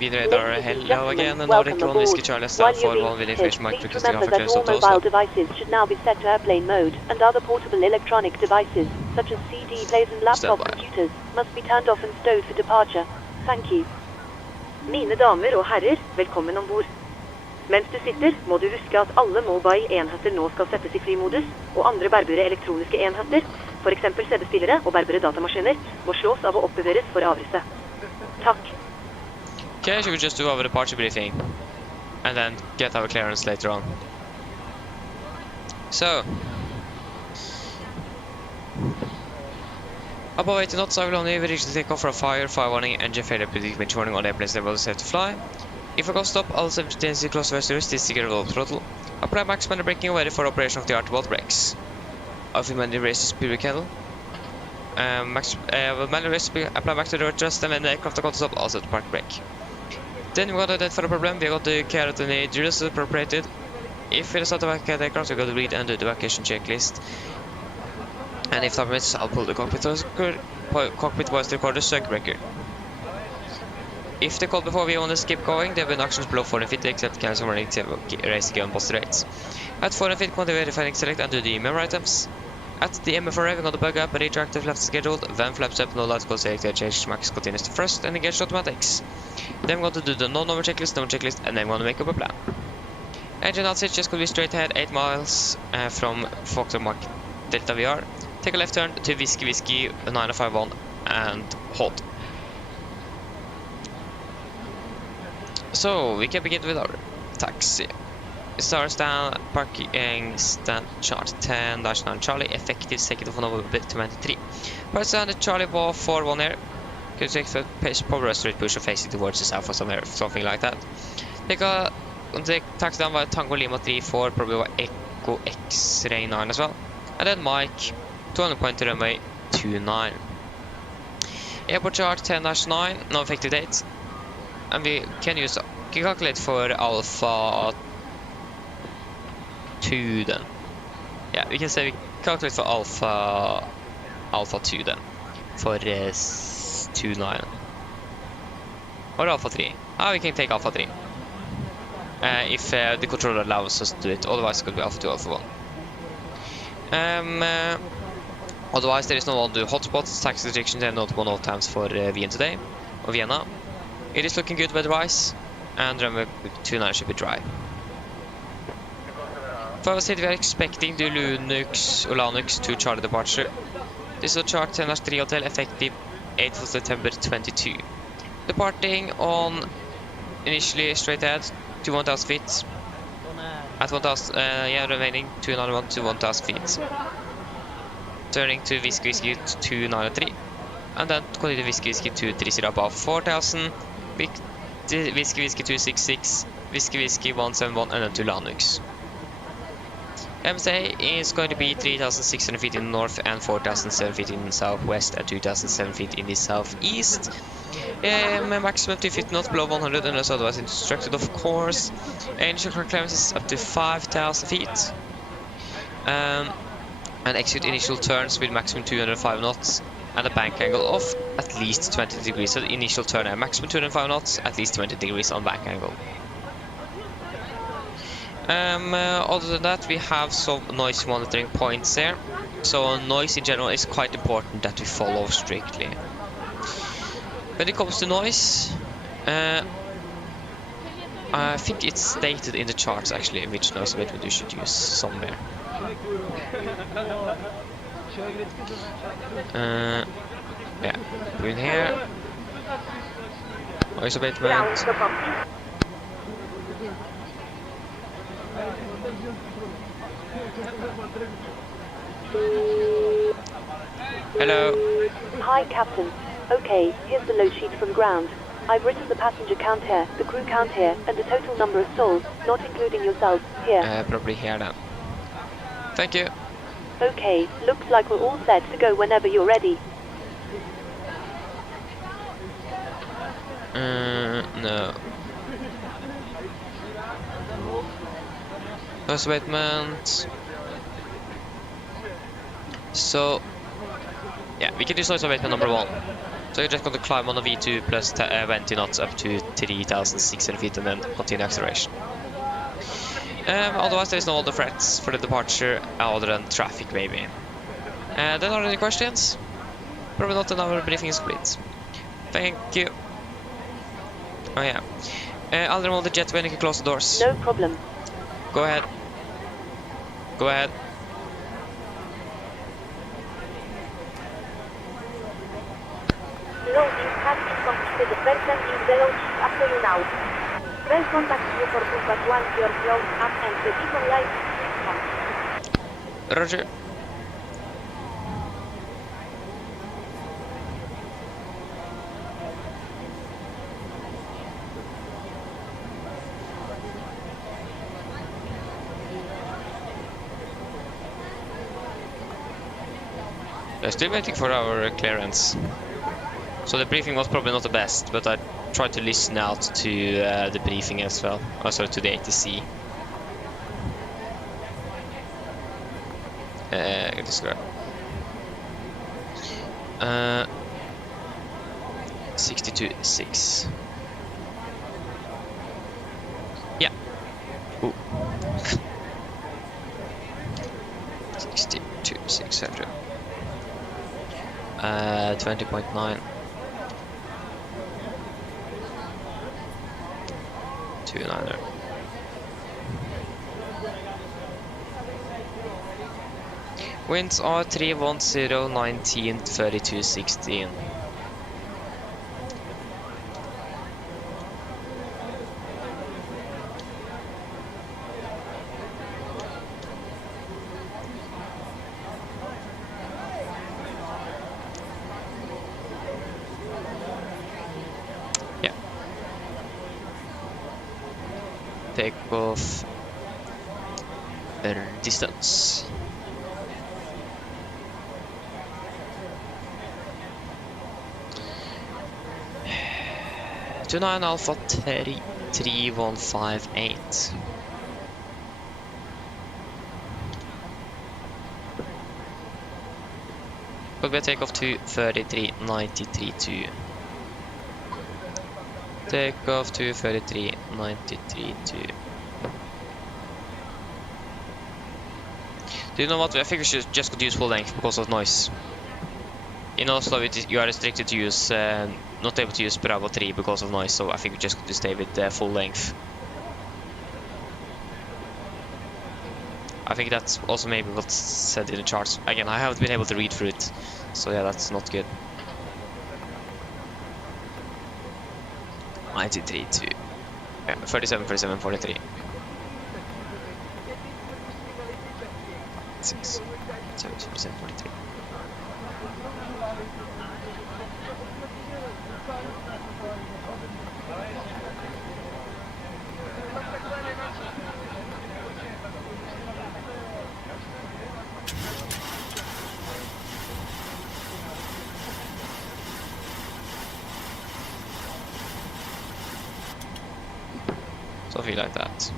AMD Radeon hello again, and Nordic Ron Whiskey Charlie Star for 1 William Fish Mike please requesting remember offer that clearance all of mobile Oslo. devices should now be set to airplane mode, and other portable electronic devices, such as CD players and laptop Standby. computers, must be turned off and stowed for departure. Thank you. Mine damer og herrer, velkommen ombord. Mens du sitter, må du huske at alle mobile-enheter nå skal settes i flymodus, og andre bærbare elektroniske enheter, for eksempel CD-spillere og bærbare datamaskiner, må slås av og oppbevares for avrisse. Takk. Okay, should we just do our departure briefing and then get our clearance later on? So, above 80 knots, I will only reach the takeoff for a fire warning, engine failure, predict warning on airplanes that will safe to fly. If we go stop, all substances close westwards, this secure roll throttle. Apply max manual braking ready for operation of the artbolt brakes. If manual race speed candle. Manual race apply max to the thrust, and when the aircraft are going to stop, also to park brake. Then we got to identify the problem, we got to care that the drills are appropriated. If it is not evacuated aircraft, we got to read and do the evacuation checklist. And if time permits, I'll pull the cockpit voice recorder circuit breaker. If they called before we want to skip going, there have been actions below 400 feet except cancel running race again on post rates. At 400 feet, want to verify select and do the member items. At the MFRA, we're going to bug up, but retractor flaps scheduled, then flaps up, no lights go selected, change max continues to first, and engage automatics. Then we're going to do the non-number checklist, and then we're going to make up a plan. Engine outside, just going to be straight ahead, 8 miles from Foxtrot Mark Delta VR. Take a left turn to Whiskey 951 and hold. So we can begin with our taxi. Start stand, parking stand, chart 10-9 Charlie, effective 2nd of November 23. First stand Charlie ball 4-1 here. Could take the pace power straight push or facing towards the south or something like that. Take a taxi down by Tango Lima 3-4, probably by Echo X-Ray 9 as well. And then Mike, 200 point to runway 29. Airport chart 10-9, no effective date. And we can calculate for Alpha 2 then. Yeah, we can say we calculate for Alpha 2 then. For 29. Or Alpha 3. We can take Alpha 3. If the controller allows us to do it, otherwise it could be Alpha 2, Alpha 1. Otherwise there is no one to do hotspots, taxi restrictions and notable no times for Vienna. It is looking good weather-wise, and runway 29 should be dry. For our city we are expecting the Ulanux to Charlie departure. This is a chart 10-3 hotel effective 8th of September 22. Departing on initially straight ahead to 1000 feet. At 1000, remaining 291 to 1000 feet. Turning to Whiskey 293. And then continue Whiskey 230 above 4000. Whiskey 266. Whiskey 171 and then to Lanux. MSA is going to be 3600 feet in the north and 4007 feet in the southwest and 2007 feet in the southeast. Maximum 250 knots below 100 unless otherwise instructed, of course. Initial clearance is up to 5000 feet. And execute initial turns with maximum 205 knots and a bank angle of at least 20 degrees. So the initial turn at maximum 205 knots, at least 20 degrees on bank angle. Other than that, we have some noise monitoring points here. So noise in general is quite important that we follow strictly. When it comes to noise, I think it's stated in the charts actually which noise abatement you should use somewhere. Yeah, put in here. Noise abatement. Hello. Hi, Captain. Okay, here's the load sheet from ground. I've written the passenger count here, the crew count here, and the total number of souls, not including yourself, here. Probably here then. Thank you. Okay, looks like we're all set to go whenever you're ready. No. Noise abatement. So, yeah, we can do noise abatement number 1. So you're just going to climb on a V2 plus 20 knots up to 3600 feet and then continue acceleration. Otherwise there is no other threats for the departure other than traffic maybe. Then are there any questions? Probably not, and our briefing is complete. Thank you. Oh yeah. I'll remove the jet when you can close the doors. No problem. Go ahead. Go ahead. Loading has been completed. Person in the load sheet after you now. Well, contact you for pushback once you're closed up and the beacon light is on. Roger. We're still waiting for our clearance. So the briefing was probably not the best, but I tried to listen out to the briefing as well. Also to the ATC. This grab. 62.6. Yeah. Ooh. 62.6. etc. 20.9. 29er. Winds are 310, 19, 32, 16. Yeah. Take off distance. 29 Alpha 3158. Could be a takeoff to 33.93.2. Takeoff to 33.93.2. Do you know what? I think we should just could use full length because of noise. In Oslo, you are restricted to use, not able to use Bravo 3 because of noise, so I think we just could stay with full length. I think that's also maybe what's said in the charts. Again, I haven't been able to read through it, so yeah, that's not good. 93 to 37, 37, 43. 6, 70%, 43. Something like that.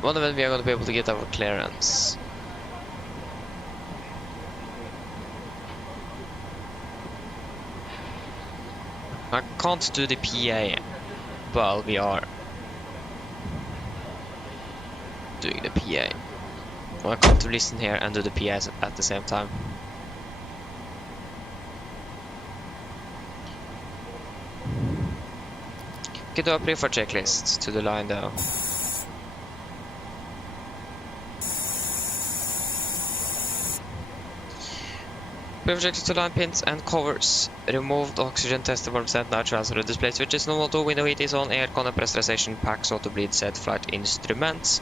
One event we are going to be able to get our clearance. I can't do the PA while we are doing the PA. I can't listen here and do the PA at the same time. Can do a pre-for checklist to the line though. Pre-for checklist to line pins and covers. Removed oxygen test 1% now transfer the display switches. No auto, window heat is on, air con and pressurization packs, auto bleed set flight instruments.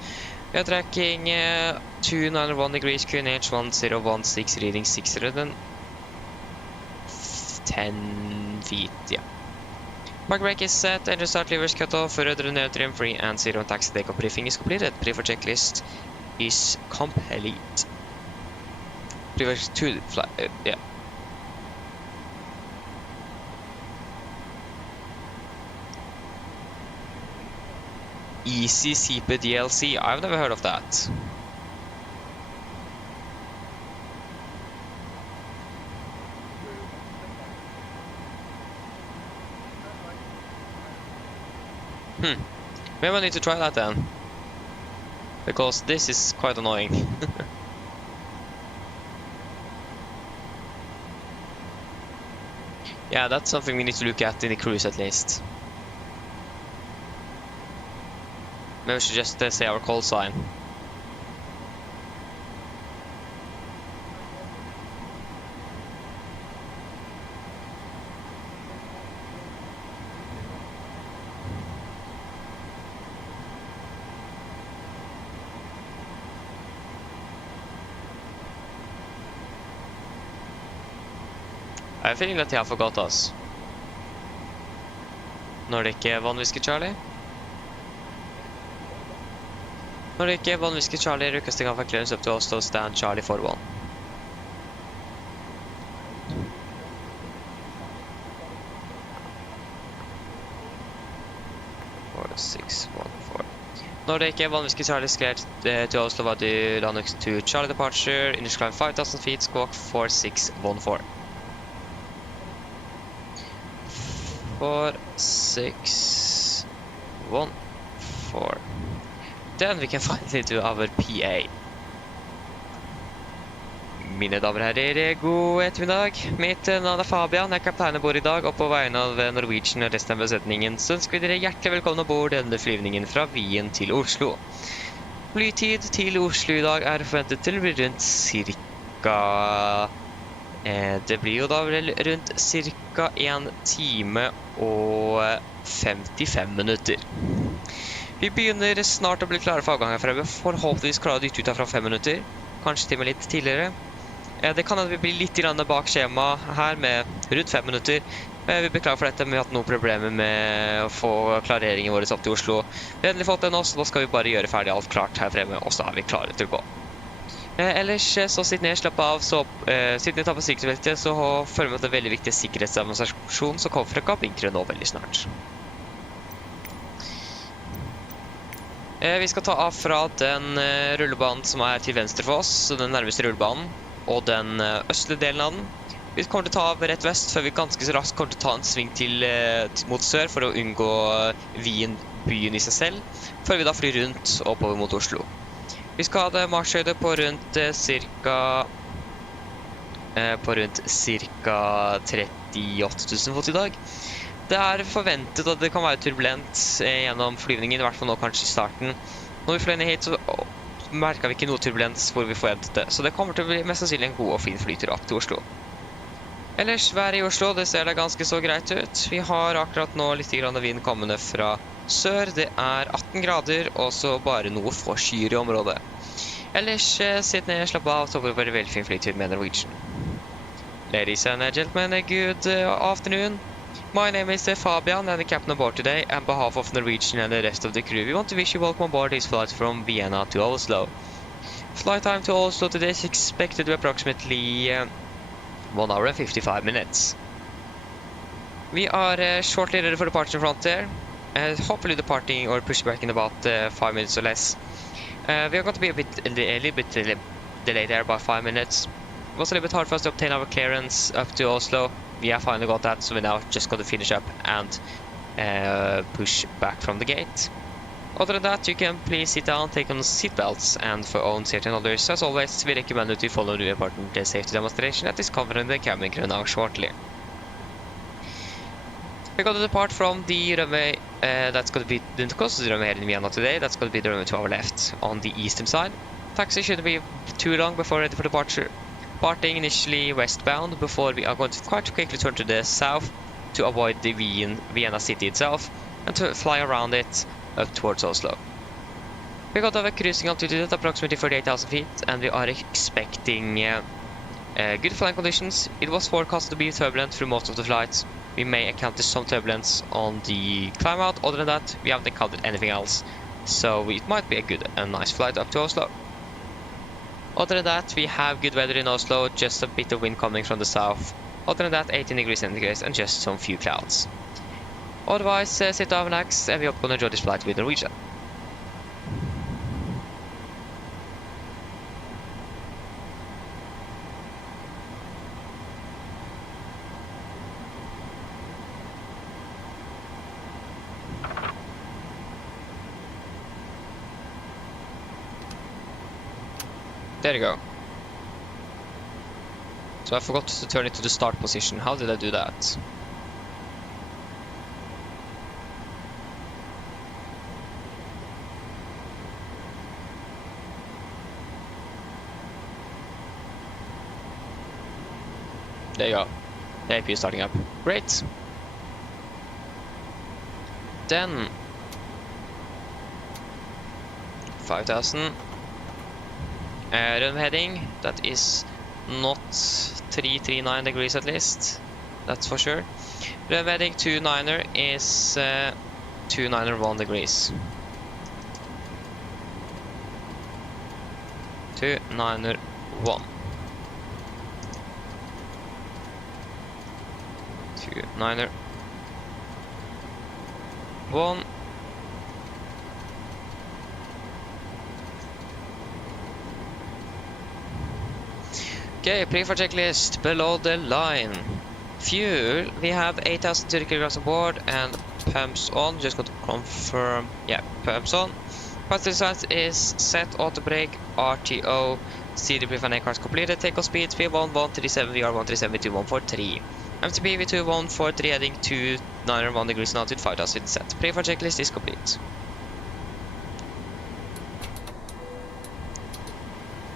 We are tracking 291 degrees QNH 1016 reading 610 feet, yeah. Park brake is set, engine start levers cut off, further near trim free, and zero taxi deck briefing is completed. Pre-for checklist is complete. Pre-for to fly, yeah. Easy CP DLC, I've never heard of that. Maybe I need to try that then. Because this is quite annoying. Yeah, that's something we need to look at in the cruise at least. Maybe we should just say our call sign. I have a feeling that they have forgot us. Nordic One Whiskey Charlie. Nordic One Whiskey Charlie requesting of a clearance up to Oslo, stand Charlie 41. Nordic One Whiskey Charlie is cleared to Oslo Vadu Lanux to Charlie departure, initial climb 5000 feet, squawk 4614. 4614. Then we can finally do our PA. Mine damer og herrer, god ettermiddag. Mitt navn er Fabian, jeg er kaptein bord i dag, og på vegne av Norwegian og resten av besetningen så ønsker vi dere hjertelig velkommen ombord denne flyvningen fra Wien til Oslo. Flytid til Oslo i dag er forventet til å bli rundt cirka... det blir jo da vel rundt cirka 1 time og 55 minutter. Vi begynner snart å bli klare for avgang herfra. Vi forhåpentligvis klarer å dytte ut herfra 5 minutter. Kanskje til og med litt tidligere. Det kan at vi blir litt bak skjema her med rundt 5 minutter. Vi beklager for dette, men vi har hatt noen problemer med å få klareringen vår opp til Oslo. Vi har endelig fått den også, da skal vi bare gjøre ferdig alt klart her fremme, og så er vi klare til å gå. Ellers så sitt ned, slapp av, så sitt ned, ta på sikkerhetsbeltet, så følger vi med den veldig viktige sikkerhetsdemonstrasjonen som kommer fra kabinkrøen nå veldig snart. Vi skal ta av fra den rullebanen som er til venstre for oss, så den nærmeste rullebanen, og den østlige delen av den. Vi kommer til å ta av rett vest, før vi ganske så raskt kommer til å ta en sving mot sør for å unngå Wien byen i seg selv, før vi da flyr rundt oppover mot Oslo. Vi skal ha det marsjhøyde på rundt cirka 38 000 fot i dag. Det er forventet at det kan være turbulent gjennom flyvningen, i hvert fall nå kanskje i starten. Når vi fløy ned hit så merket vi ikke noe turbulens hvor vi forventet det, så det kommer til å bli mest sannsynlig en god og fin flytur opp til Oslo. Ellers, været i Oslo, det ser da ganske så greit ut. Vi har akkurat nå litt grann vind kommende fra sør. Det er 18 grader, og så bare noe få skyer i området. Ellers, sitt ned, slapp av, så får vi bare veldig fin flytur med Norwegian. Ladies and gentlemen, good afternoon. My name is Fabian, and the captain aboard today. On behalf of Norwegian and the rest of the crew, we want to wish you welcome aboard this flight from Vienna to Oslo. Flight time to Oslo today is expected to be approximately 1 hour and 55 minutes. We are shortly ready for departure from there. Hopefully departing or pushing back in about 5 minutes or less. We are going to be a little bit delayed there by 5 minutes. It was a little bit hard for us to obtain our clearance up to Oslo. We have finally got that, so we now just got to finish up and push back from the gate. Other than that, you can please sit down, take on seatbelts, and for own safety and others, as always, we recommend you to follow the important safety demonstration that is covered in the cabin crew now shortly. We're going to depart from the runway that's going to be the closest runway here in Vienna today. That's going to be the runway to our left on the eastern side. Taxi shouldn't be too long before ready for departure. Departing initially westbound before we are going to quite quickly turn to the south to avoid the Vienna city itself and to fly around it up towards Oslo. We got a cruising altitude at approximately 38,000 feet and we are expecting good flying conditions. It was forecast to be turbulent through most of the flights. We may encounter some turbulence on the climb out. Other than that, we haven't encountered anything else. So it might be a good and nice flight up to Oslo. Other than that, we have good weather in Oslo, just a bit of wind coming from the south. Other than that, 18 degrees centigrade and just some few clouds. Otherwise, sit down, relax, and we hope to enjoy this flight with Norwegian. There you go. So I forgot to turn it to the start position. How did I do that? There you go. The AP is starting up. Great. Then 5,000. Runway heading, that is not 339 degrees at least, that's for sure. Runway heading to 9er is 291 degrees. 291. 29er 1. Okay, pre-flight checklist below the line. Fuel, we have 8,000 kilograms on board and pumps on. Just got to confirm. Yeah, pumps on. Passenger size is set, auto brake, RTO, CD pre-fan cars completed. Takeoff speeds V1137, VR137, V2143. MTP V2143 heading to 901 degrees now to 5000 feet set. Pre-fan checklist is complete.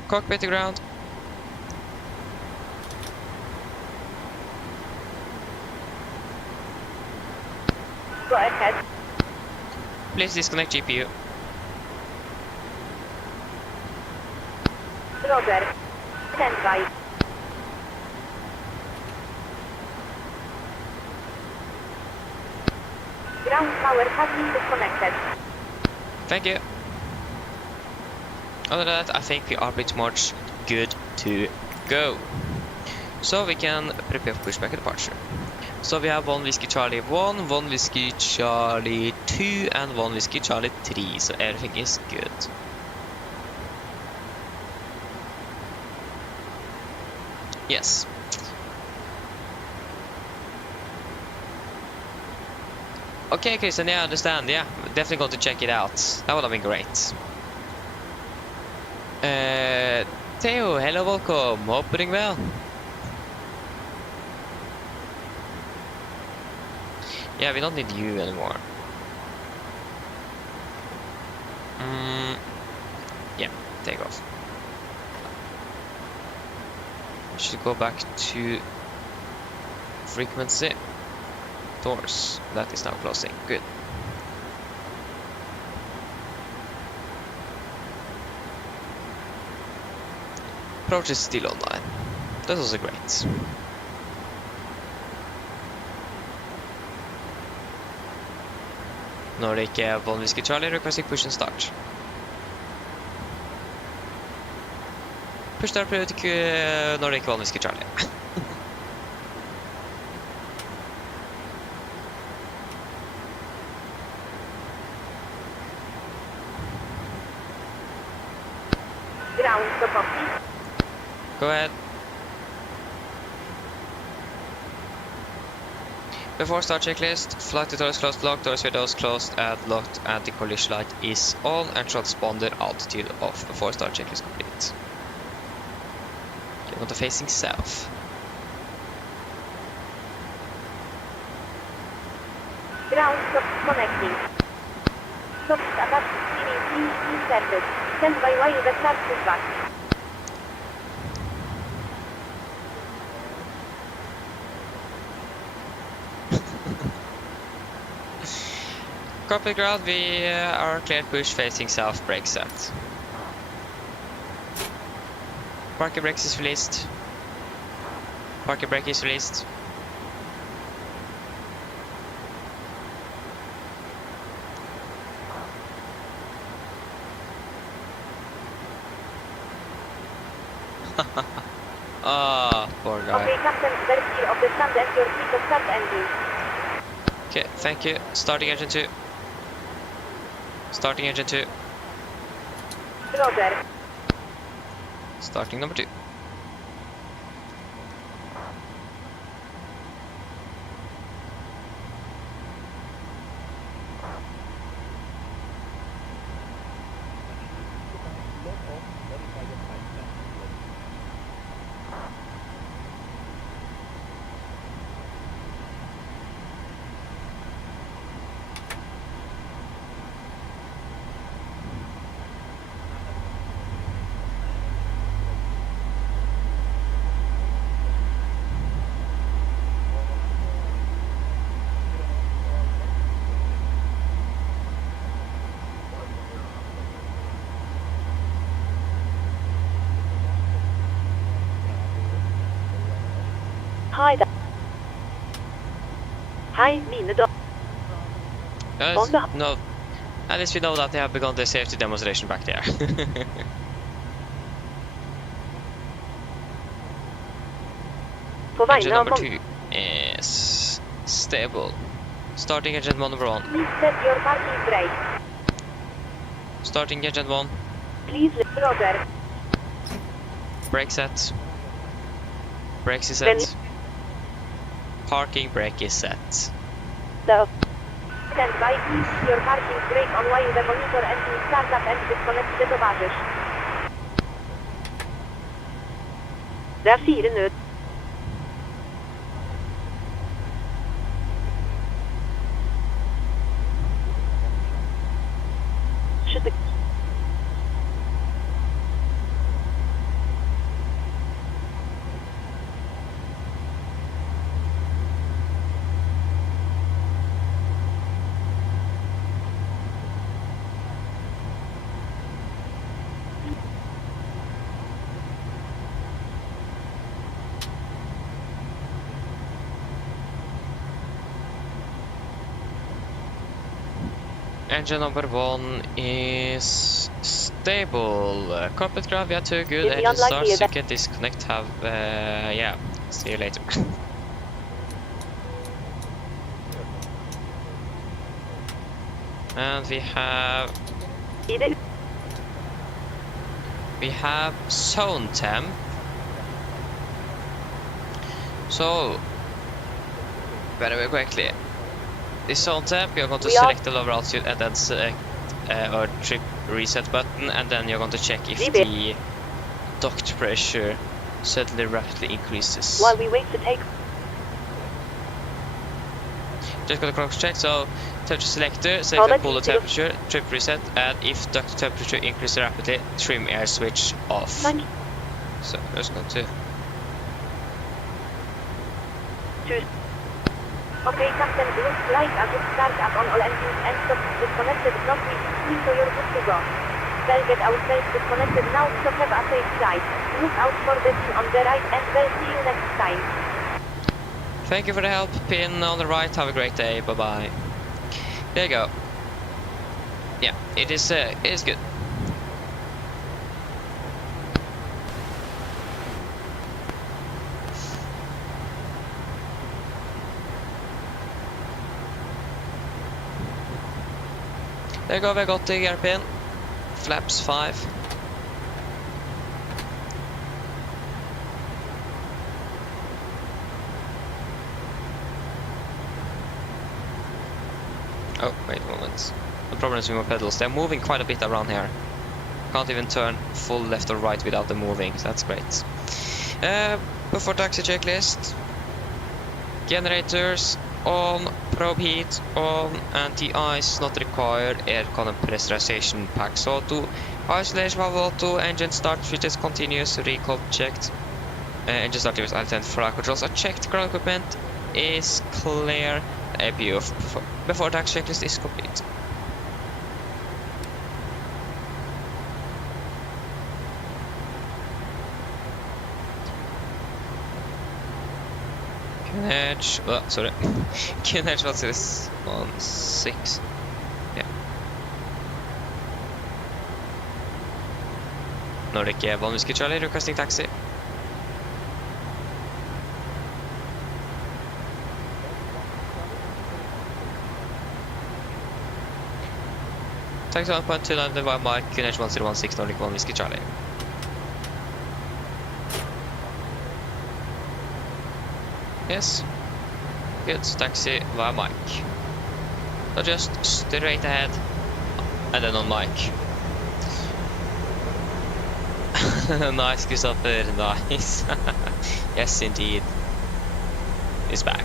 Cockpit to ground. Go ahead. Please disconnect GPU. Roger. Stand by. Ground power has been disconnected. Thank you. Other than that, I think we are pretty much good to go. So we can prepare for pushback and departure. So we have 1 Whiskey Charlie 1, 1 Whiskey Charlie 2, and 1 Whiskey Charlie 3. So everything is good. Yes. Okay, Christian, yeah, I understand. Yeah, definitely going to check it out. That would have been great. Theo, hello, welcome. Hope you're doing well. Yeah, we don't need you anymore. Yeah, take off. Should go back to frequency. Doors. That is now closing. Good. Approach is still online. That was great. Nordic 1 Whiskey Charlie requesting push and start. Push start priority Nordic 1 Whiskey Charlie. Ground to copy. Go ahead. Before start checklist, flight to doors closed, locked, doors windows closed and locked, anti-collision light is on and transponder altitude off before start checklist complete. Okay, want to facing south. Ground stop connecting. Stop attached PMDG service. Stand by while the start pushback. Copy ground, we are cleared push facing south, brake set. Parking brakes is released. Parking brake is released. Ah, poor guy. Okay, Captain, very clear of the stand and your fleet of start engine. Okay, thank you. Starting engine 2. Starting engine 2. Roger. Starting number 2. Hi there. Hi, mine da. No, at least we know that they have begun the safety demonstration back there. På Engine vegne av number 2 is stable. Starting engine 1 number 1. Please set your parking brake. Starting engine 1. Please Roger. Brake set. Brakes is set. Parking brake is set. the Stand by, please. Your parking brake on while the monitor engine startup and disconnect the towarzysz. Det er 4 nød. Should the Engine number 1 is stable. Cockpit ground, we have 2 good In the engine unlikely starts. You event- can disconnect, yeah, see you later. And we have zone temp. So, very quickly. This zone temp, you're going to select the lower altitude and then select or trip reset button, and then you're going to check if the duct pressure suddenly rapidly increases. while we wait for take Just gonna cross check, so temperature selector, select the cooler temperature, trip reset, and if duct temperature increases rapidly, trim air switch off. Thank you. So I'm just going to Okay, Captain, looks like a good start up on all engines and stop disconnected. Not weak, so you're good to go. Well, get ourselves disconnected now, so have a safe flight. Look out for the pin on the right and we'll see you next time. thank you for the help, pin on the right, have a great day, bye bye. There you go. Yeah, it is good. There you go, we got the gear pin. Flaps 5. Oh, wait a moment. The problem is with my pedals. They're moving quite a bit around here. Can't even turn full left or right without them moving, so that's great. Before taxi checklist. Generators on, probe heat on, anti-ice not required, aircon and pressurization packs auto, isolation valve auto, engine start switches continuous, recall checked, engine start levers alternate flight controls are checked, ground equipment is clear, APU before taxi checklist is complete. Edge, sorry. Edge, what's this? 1-6. Yeah. Nordic 1 Whiskey Charlie requesting taxi. Taxi 1.29 Divine Mike, QNH 1016 Nordic 1 Whiskey Charlie. Yes. Good. Taxi via mic. So just straight ahead and then on mic. Nice, Christopher. Nice. Yes, indeed. He's back.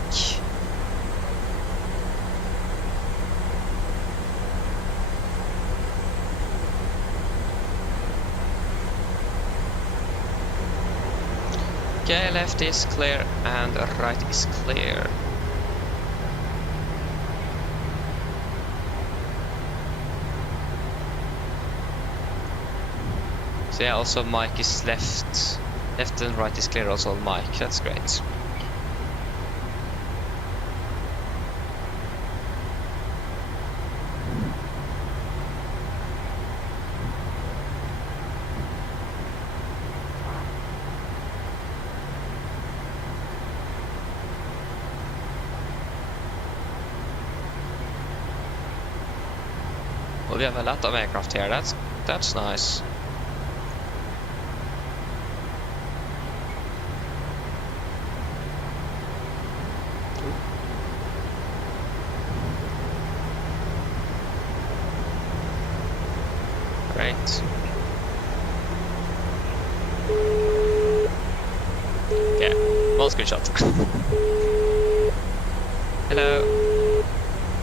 Okay, left is clear and right is clear. So yeah, also mic is left and right is clear also on mic, that's great. Well, we have a lot of aircraft here, that's nice. Great. One screenshot. Hello.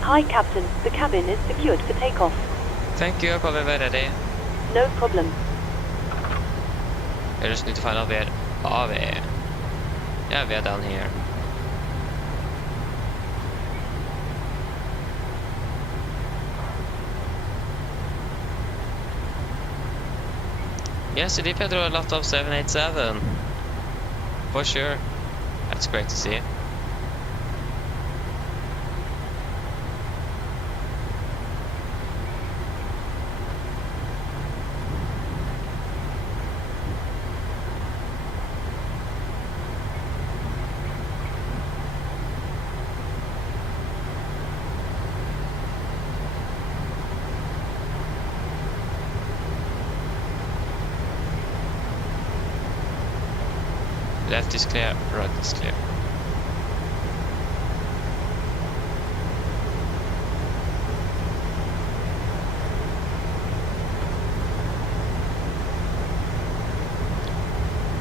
Hi, Captain. The cabin is secured for takeoff. Thank you, probably we're ready. No problem. I just need to find out where are we? Yeah, we are down here. Yes, you did through a lot of 787. For sure. That's great to see. Left is clear, right is clear.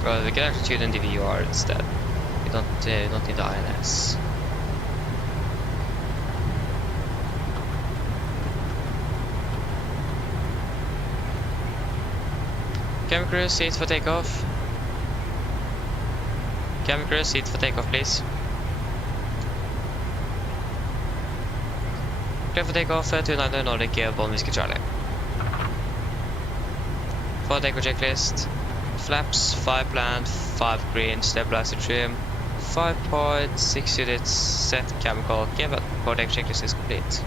Well, we can actually tune in the VR instead. We don't need the INS. Camera crew, seat for takeoff. Camera crew, seat for takeoff, please. Clear for takeoff, 29 Nordic, Bond Whiskey Charlie. For takeoff checklist. Flaps, 5 planned, 5 green, stabilizer trim, 5.6 units set, chemical, give up. For takeoff checklist is complete.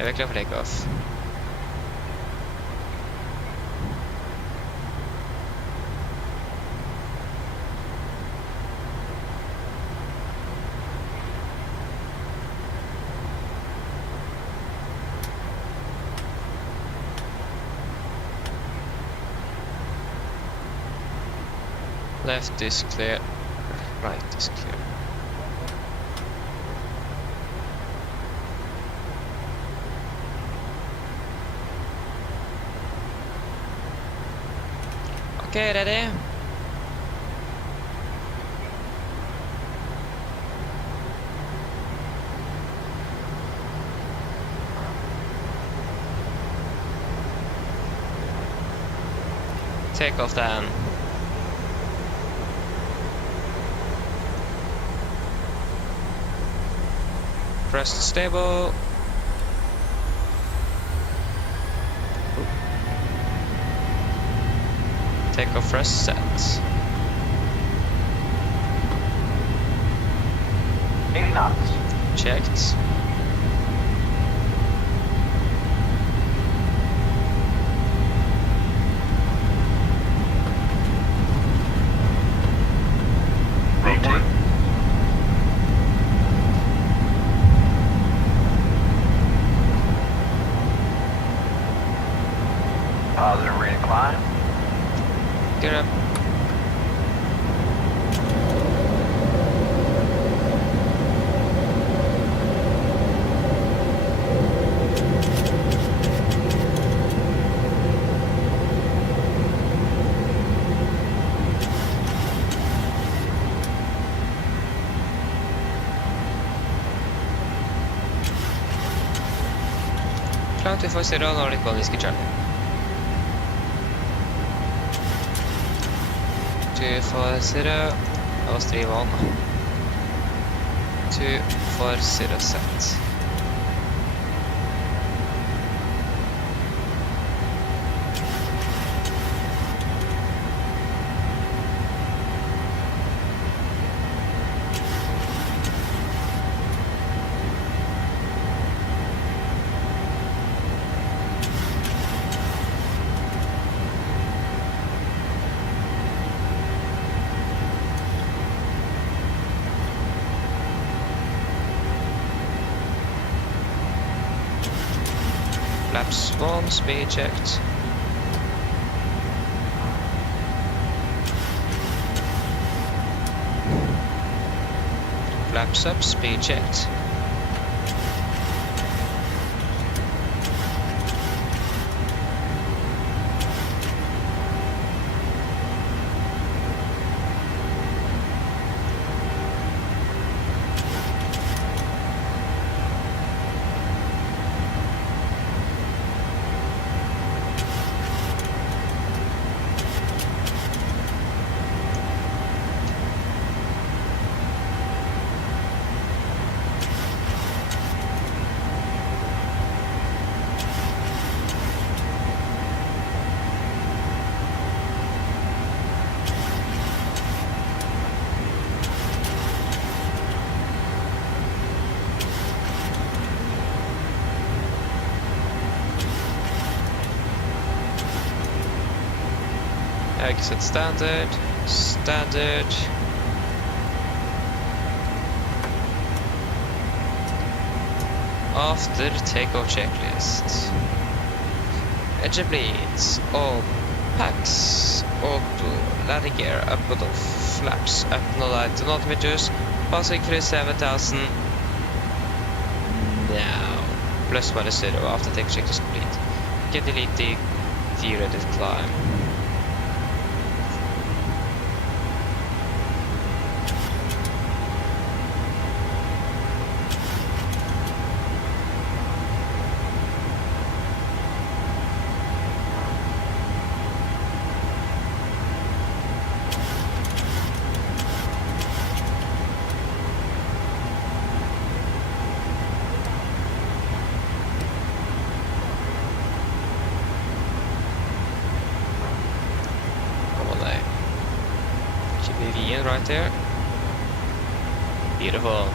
We're clear for takeoff. Left is clear, right is clear. Okay, ready? Take off then. Press stable. Take off rest set. 80 knots. Checked. Rotate. Positive rate of climb. Get up. Climb 240 Nordic Bond Whiskey Charlie. 240, that was 3-1. 240 set. Flaps 1, speed checked. flaps up, speed checked. Exit standard, standard. After takeoff checklist. Engine bleeds, all packs, auto, landing gear, up and off, flaps, up and light, odometers, passing through 7000. Now, plus minus 0 after takeoff checklist is complete. Can delete the theoretic climb. Vienna right there. Beautiful.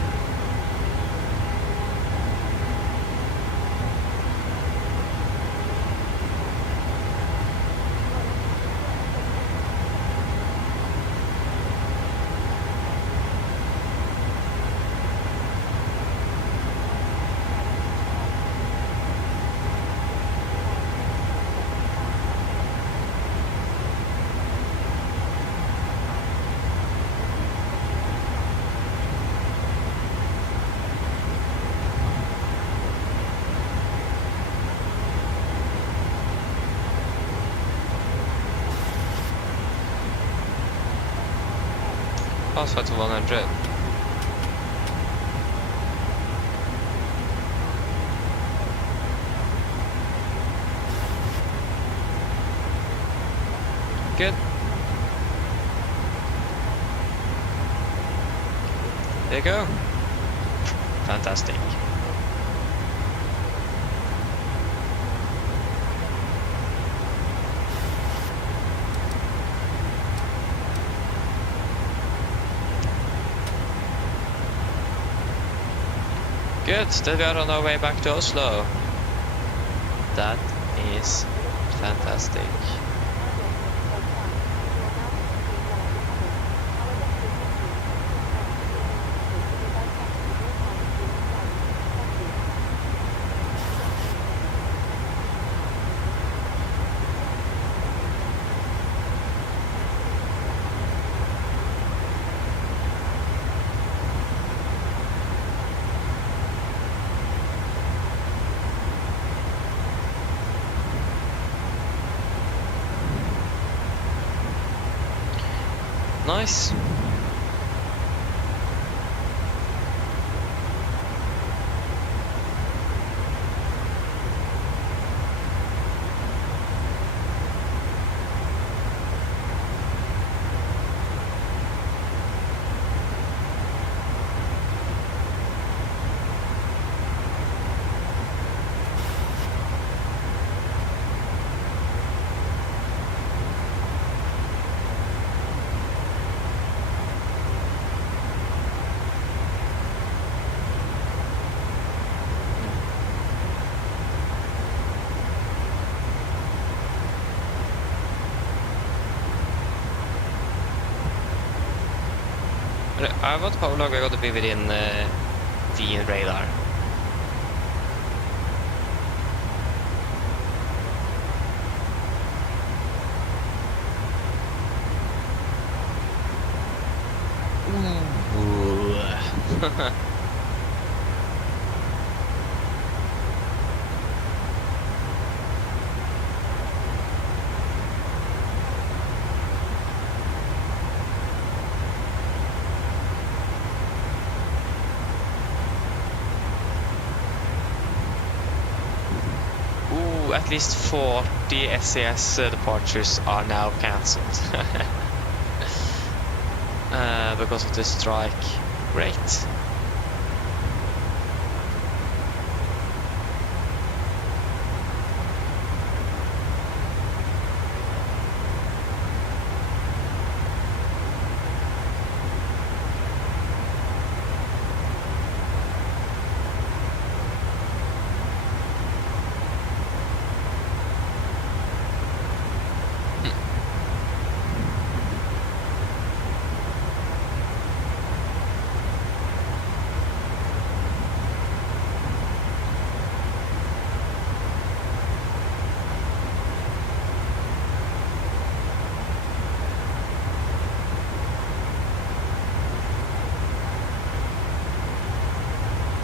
Pass to 100. Good. There you go. Fantastic. Good, then we are on our way back to Oslo. That is fantastic. Nice. I want how long I got to be within the radar. Ooh. Ooh, at least 40 SAS departures are now cancelled. Because of the strike. Great.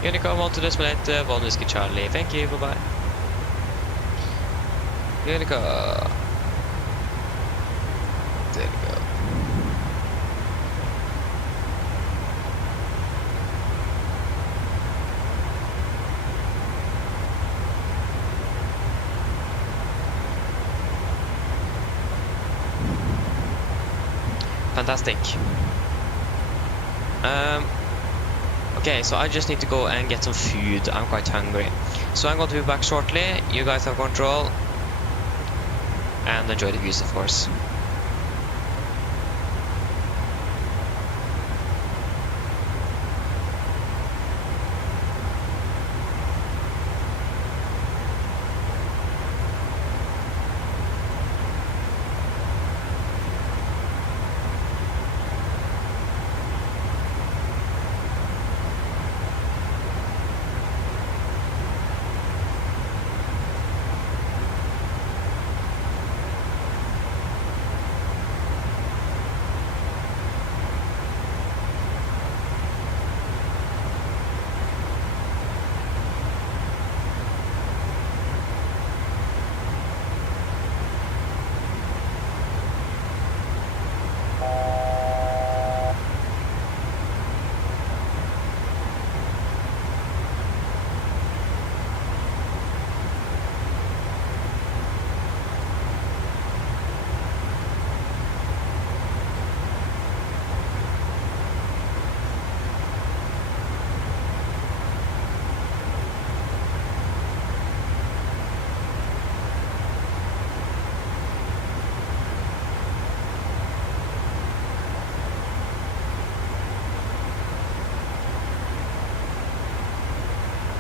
Unicom 128, 1 Whiskey Charlie. Thank you, bye-bye. Unicom. There we go. Fantastic. Okay, so I just need to go and get some food. I'm quite hungry. So I'm going to be back shortly. You guys have control. And enjoy the views, of course.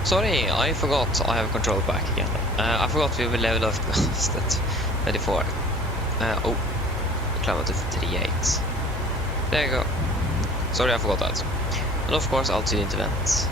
Sorry, I forgot I have control back again. I forgot we will level off at 24. Oh, climb up to 38. There you go. Sorry, I forgot that. And of course, altitude events.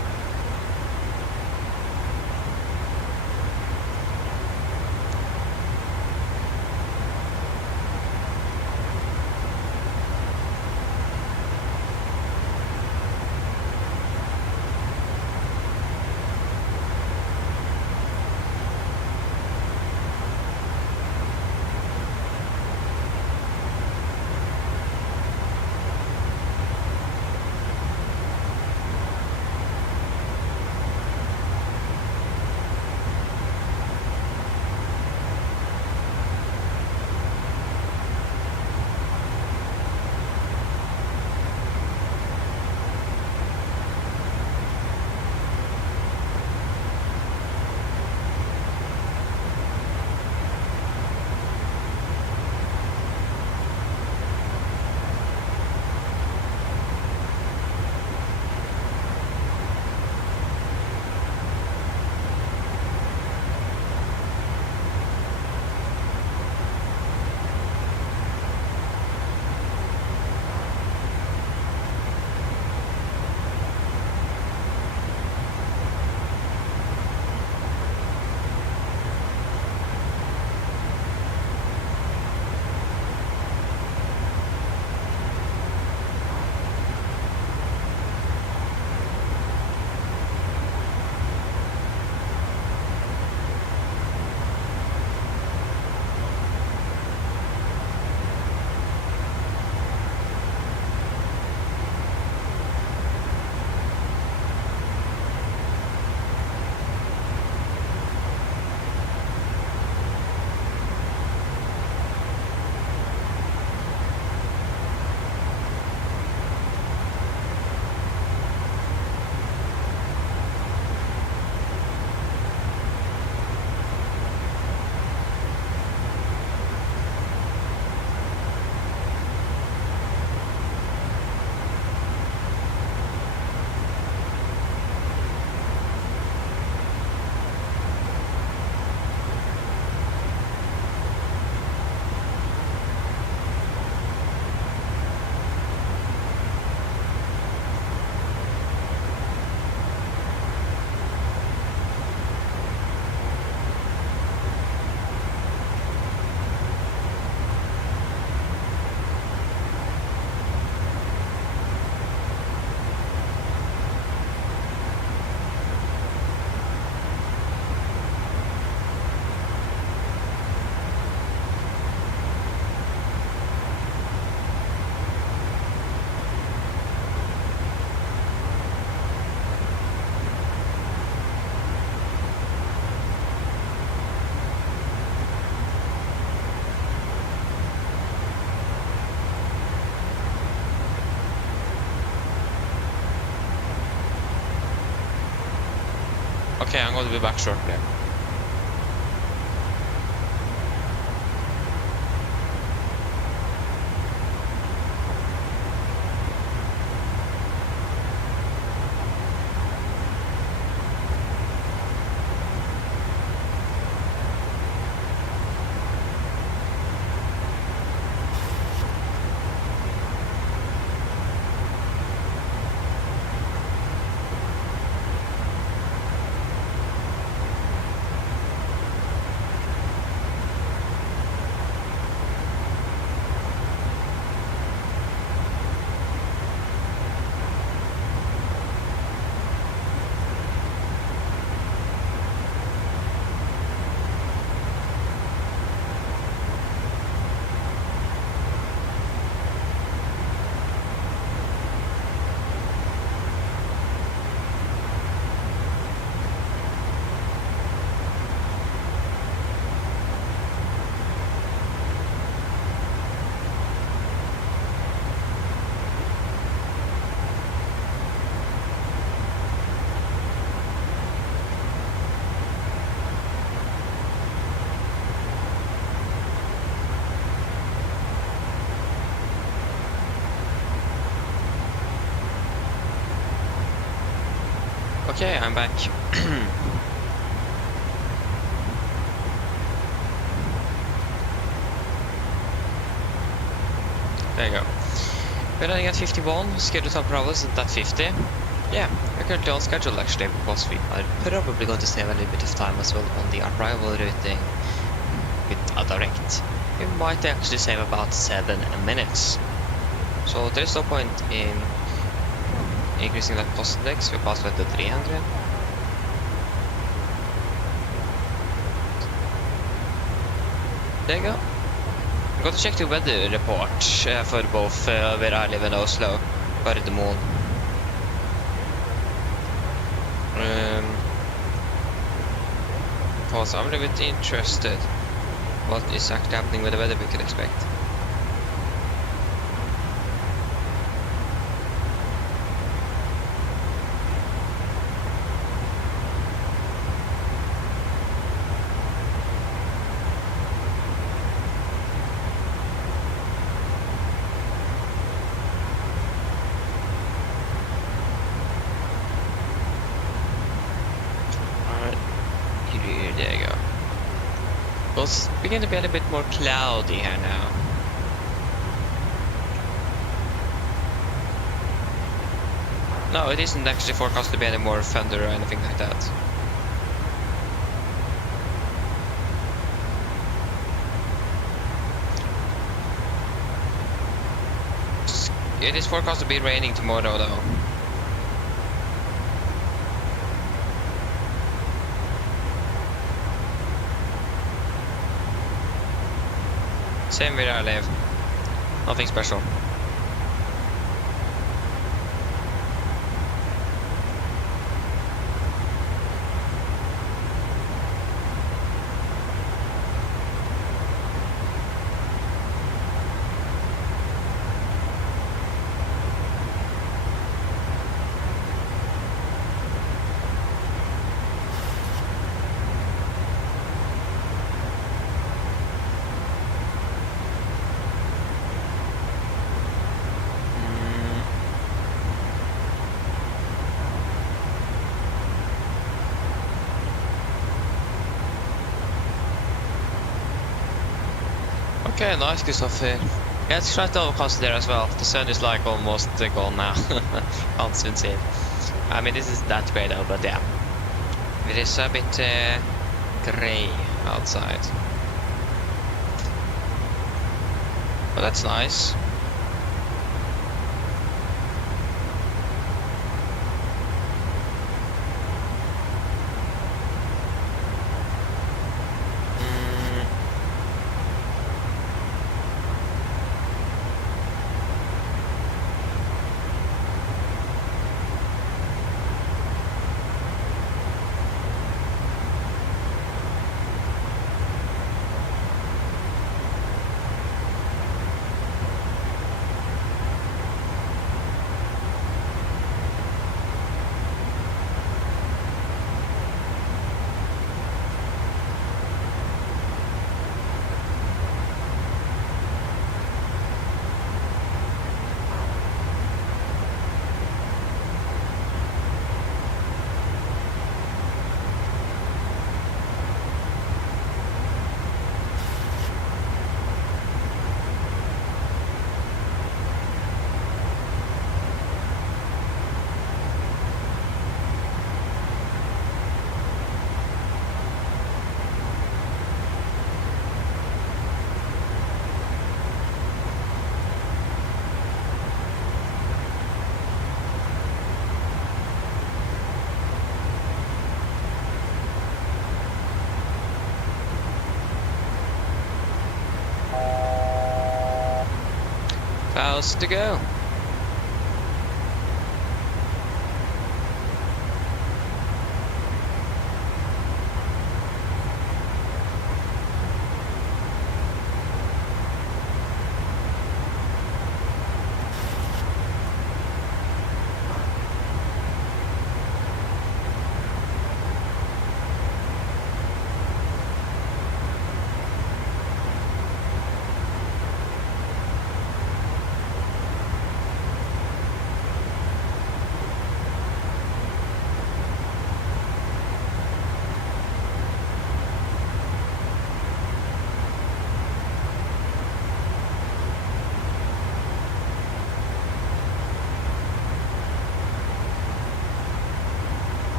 Okay, I'm going to be back shortly. Okay, I'm back. There you go. We're running at 51, scheduled top hours at 50. Yeah, we're currently on schedule actually, because we are probably going to save a little bit of time as well on the arrival routing with a direct. We might actually save about 7 minutes. So there's no point in increasing that cost index. We passed at the 300. There you go. I'm going to check the weather report for both where I live in Oslo, Gardermoen. Because I'm a little bit interested what is actually happening with the weather we could expect. There you go. Well, it's beginning to be a little bit more cloudy here now. No, it isn't actually forecast to be any more thunder or anything like that. It is forecast to be raining tomorrow though. Same where I live. Nothing special. Okay, nice, Christopher. Yeah, it's quite overcast there as well. The sun is like almost gone now. Can't soon see it. I mean, this is that way though, but yeah. It is a bit grey outside. But that's nice. How's to go?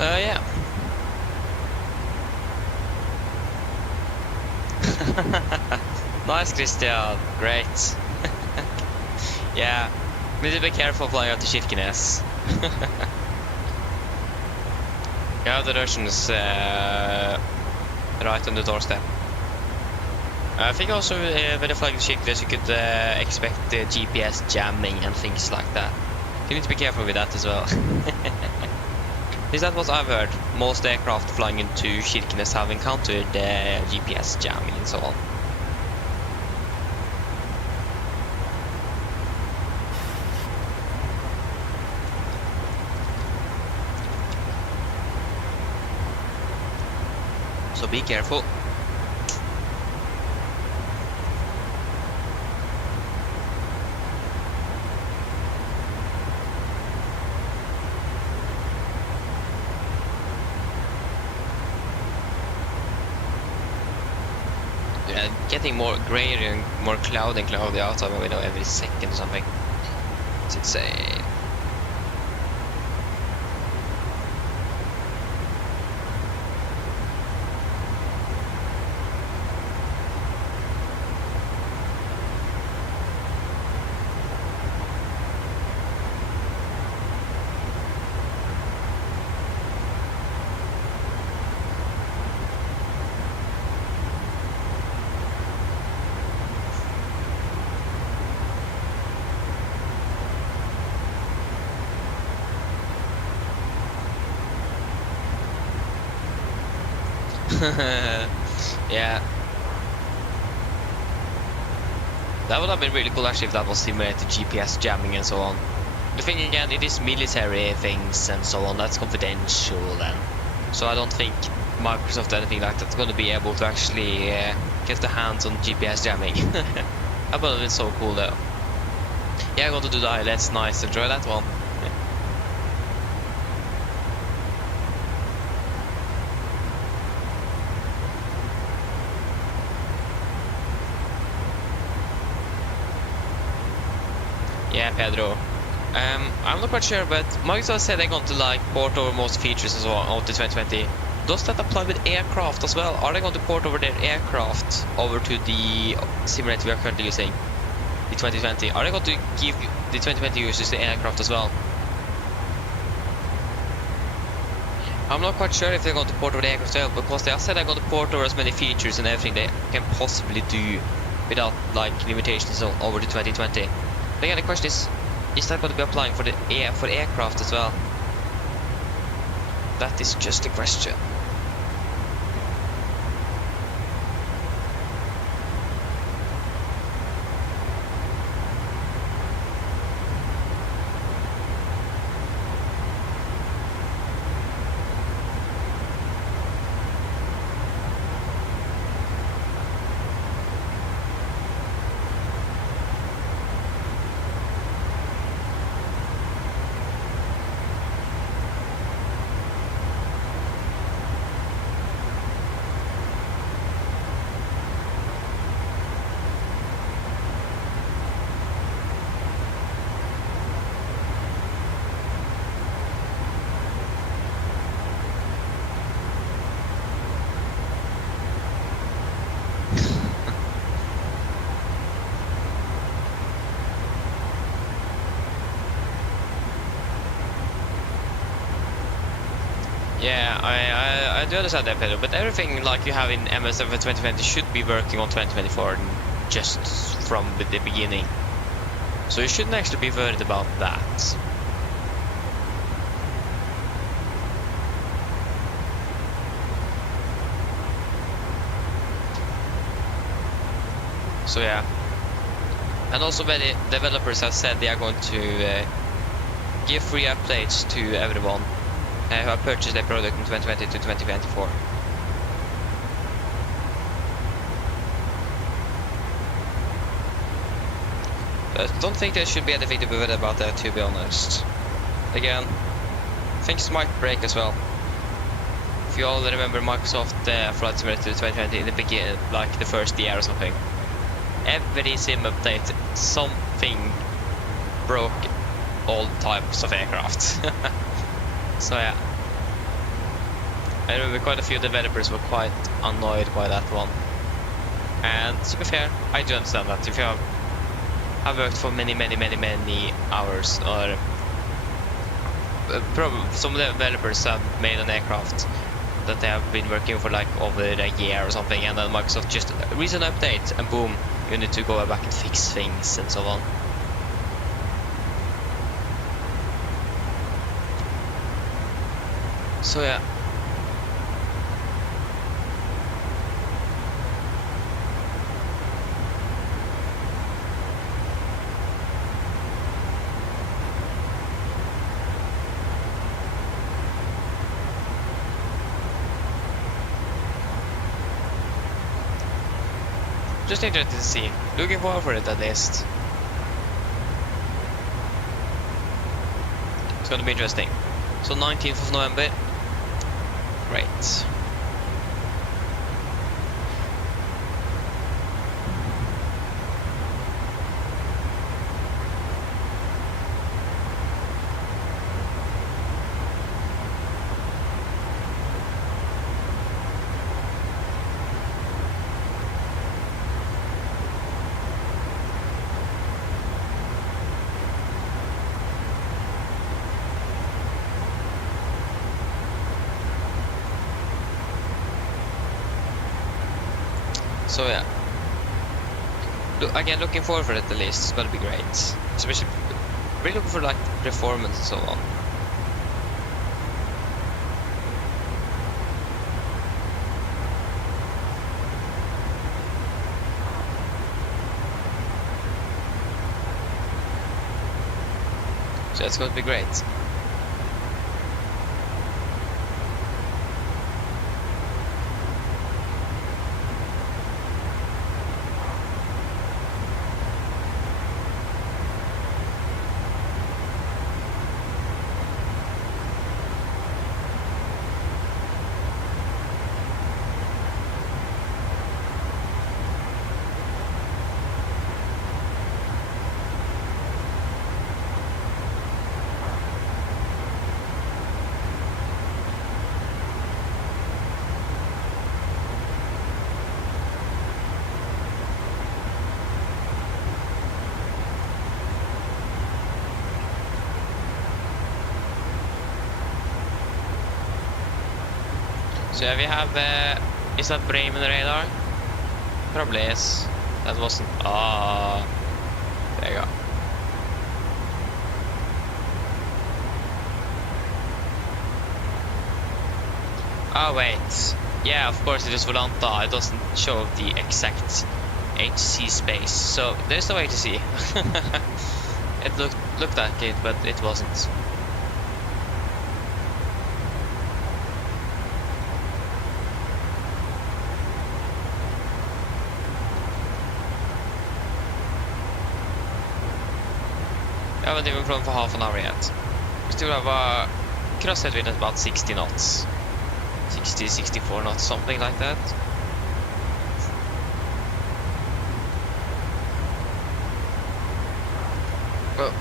Yeah. Nice, Christian. Great. Yeah. Need to be careful flying out to Kirkenes. Yeah, the Russians right on the doorstep. I think also when you fly to Kirkenes, you could expect GPS jamming and things like that. You need to be careful with that as well. Is that what I've heard? Most aircraft flying into Kirkenes have encountered GPS jamming and so on. So be careful. Getting more grayer and more cloudy outside my window every second or something. It's insane. Yeah. That would have been really cool actually if that was simulated GPS jamming and so on. The thing again, it is military things and so on, that's confidential, and so I don't think Microsoft or anything like that's going to be able to actually get the hands on GPS jamming. That would have been so cool though. Yeah, I got to do that, that's nice, enjoy that one. Yeah, Pedro. I'm not quite sure, but Microsoft said they're going to like port over most features and so on to 2020. Does that apply with aircraft as well? Are they going to port over their aircraft over to the simulator we are currently using, the 2020? Are they going to give the 2020 users the aircraft as well? I'm not quite sure if they're going to port over the aircraft as well, because they said they're going to port over as many features and everything they can possibly do without like limitations over to 2020. But again, the question is that going to be applying for the aircraft as well? That is just a question. Yeah, I do understand that, Pedro, but everything like you have in MSFS2020 should be working on 2024 just from the beginning. So you shouldn't actually be worried about that. So yeah. And also many developers have said they are going to give free updates to everyone who have purchased their product in 2020 to 2024. But don't think there should be anything to be worried about that, to be honest. Again, things might break as well. If you all remember Microsoft Flight Simulator 2020 in the beginning, like the first year or something. Every sim update, something broke all types of aircraft. So yeah. I remember quite a few developers were quite annoyed by that one. And to be fair, I do understand that. If you have worked for many hours, or some developers have made an aircraft that they have been working for like over a year or something, and then Microsoft just released an update and boom, you need to go back and fix things and so on. So yeah. Just interested to see. Looking forward for it at least. It's gonna be interesting. So 19th of November. Great. So yeah, again, looking forward for it at least. It's gonna be great. Especially, really looking for like performance and so on. So it's gonna be great. So yeah, we have, is that Bremen radar? Probably is. That wasn't, there you go. Oh wait, yeah, of course it is Volanta, it doesn't show the exact HC space, so there's no way to see. It looked like it, but it wasn't. I haven't even flown for half an hour yet. We still have a crosshead wind at about 60 knots. 60, 64 knots, something like that. Well,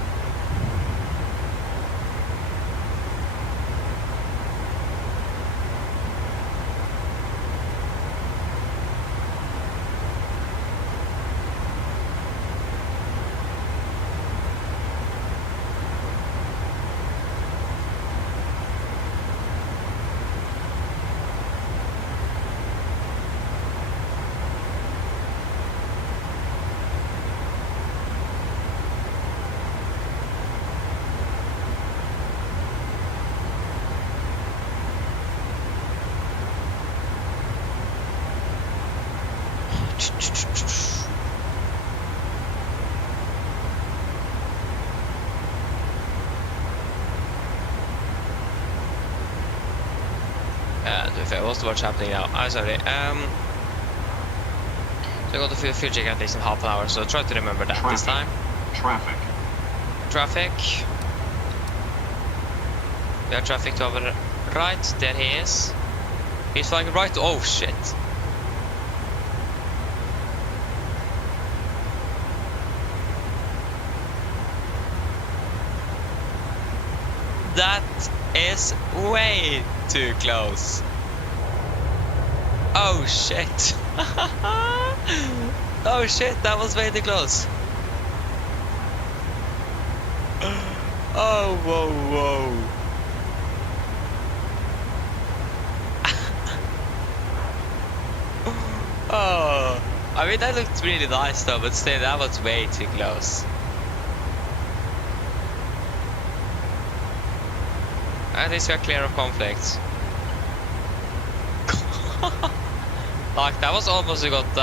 What's happening now? I'm sorry. So I got the fuel check at least in half an hour, so try to remember that this time. Traffic. Traffic. We have traffic to our right. There he is. He's flying right. Oh shit. That is way too close. Oh shit. Oh shit, that was way too close. Oh, whoa, whoa. Oh, I mean that looked really nice though, but still that was way too close. At least we are clear of conflicts. Like that was almost we got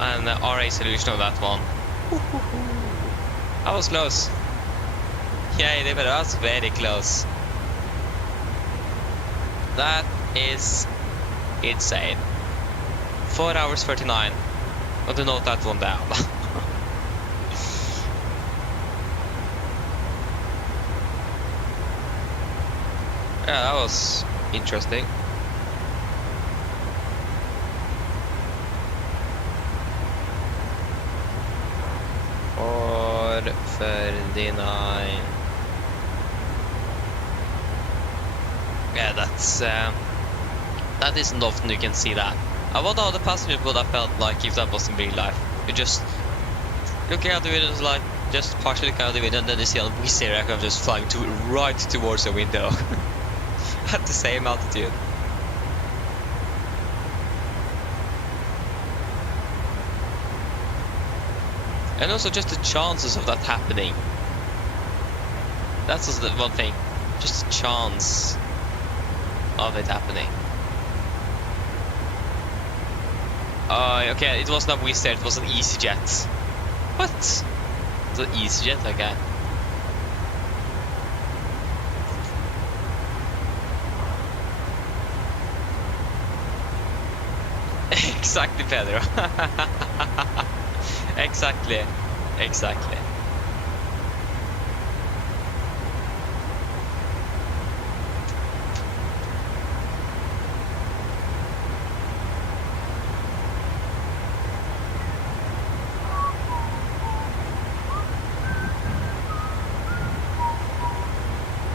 an RA solution on that one. That was close. Yeah, but that was very close. That is insane. 4 hours 39. Want to note that one down. Yeah, that was interesting. Or 39. Yeah, that's that isn't often you can see that. I wonder how the passengers would have felt like if that was in real life. You just looking out the window, like just partially looking out the window, and then you see a Wizz Air aircraft just flying right towards the window at the same altitude. And also just the chances of that happening. That's also the one thing. Just the chance of it happening. Okay, it wasn't a Wizz Air, it was an EasyJet. What? It's an EasyJet, okay. Exactly, Pedro. Exactly. Exactly.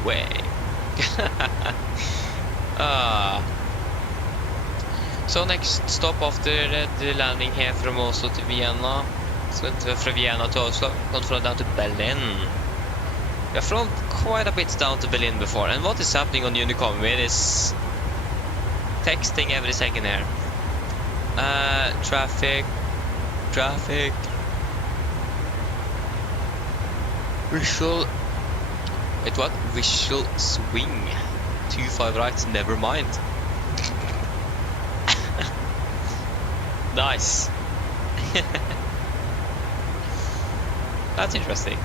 Way. So next stop after the landing here from Oslo to Vienna. So from Vienna to Oslo, gone from down to Berlin. We have flown quite a bit down to Berlin before, and what is happening on Unicom? It is texting every second here. Traffic. Visual. Wait, what? Visual swing. 25 right, never mind. Nice. That's interesting.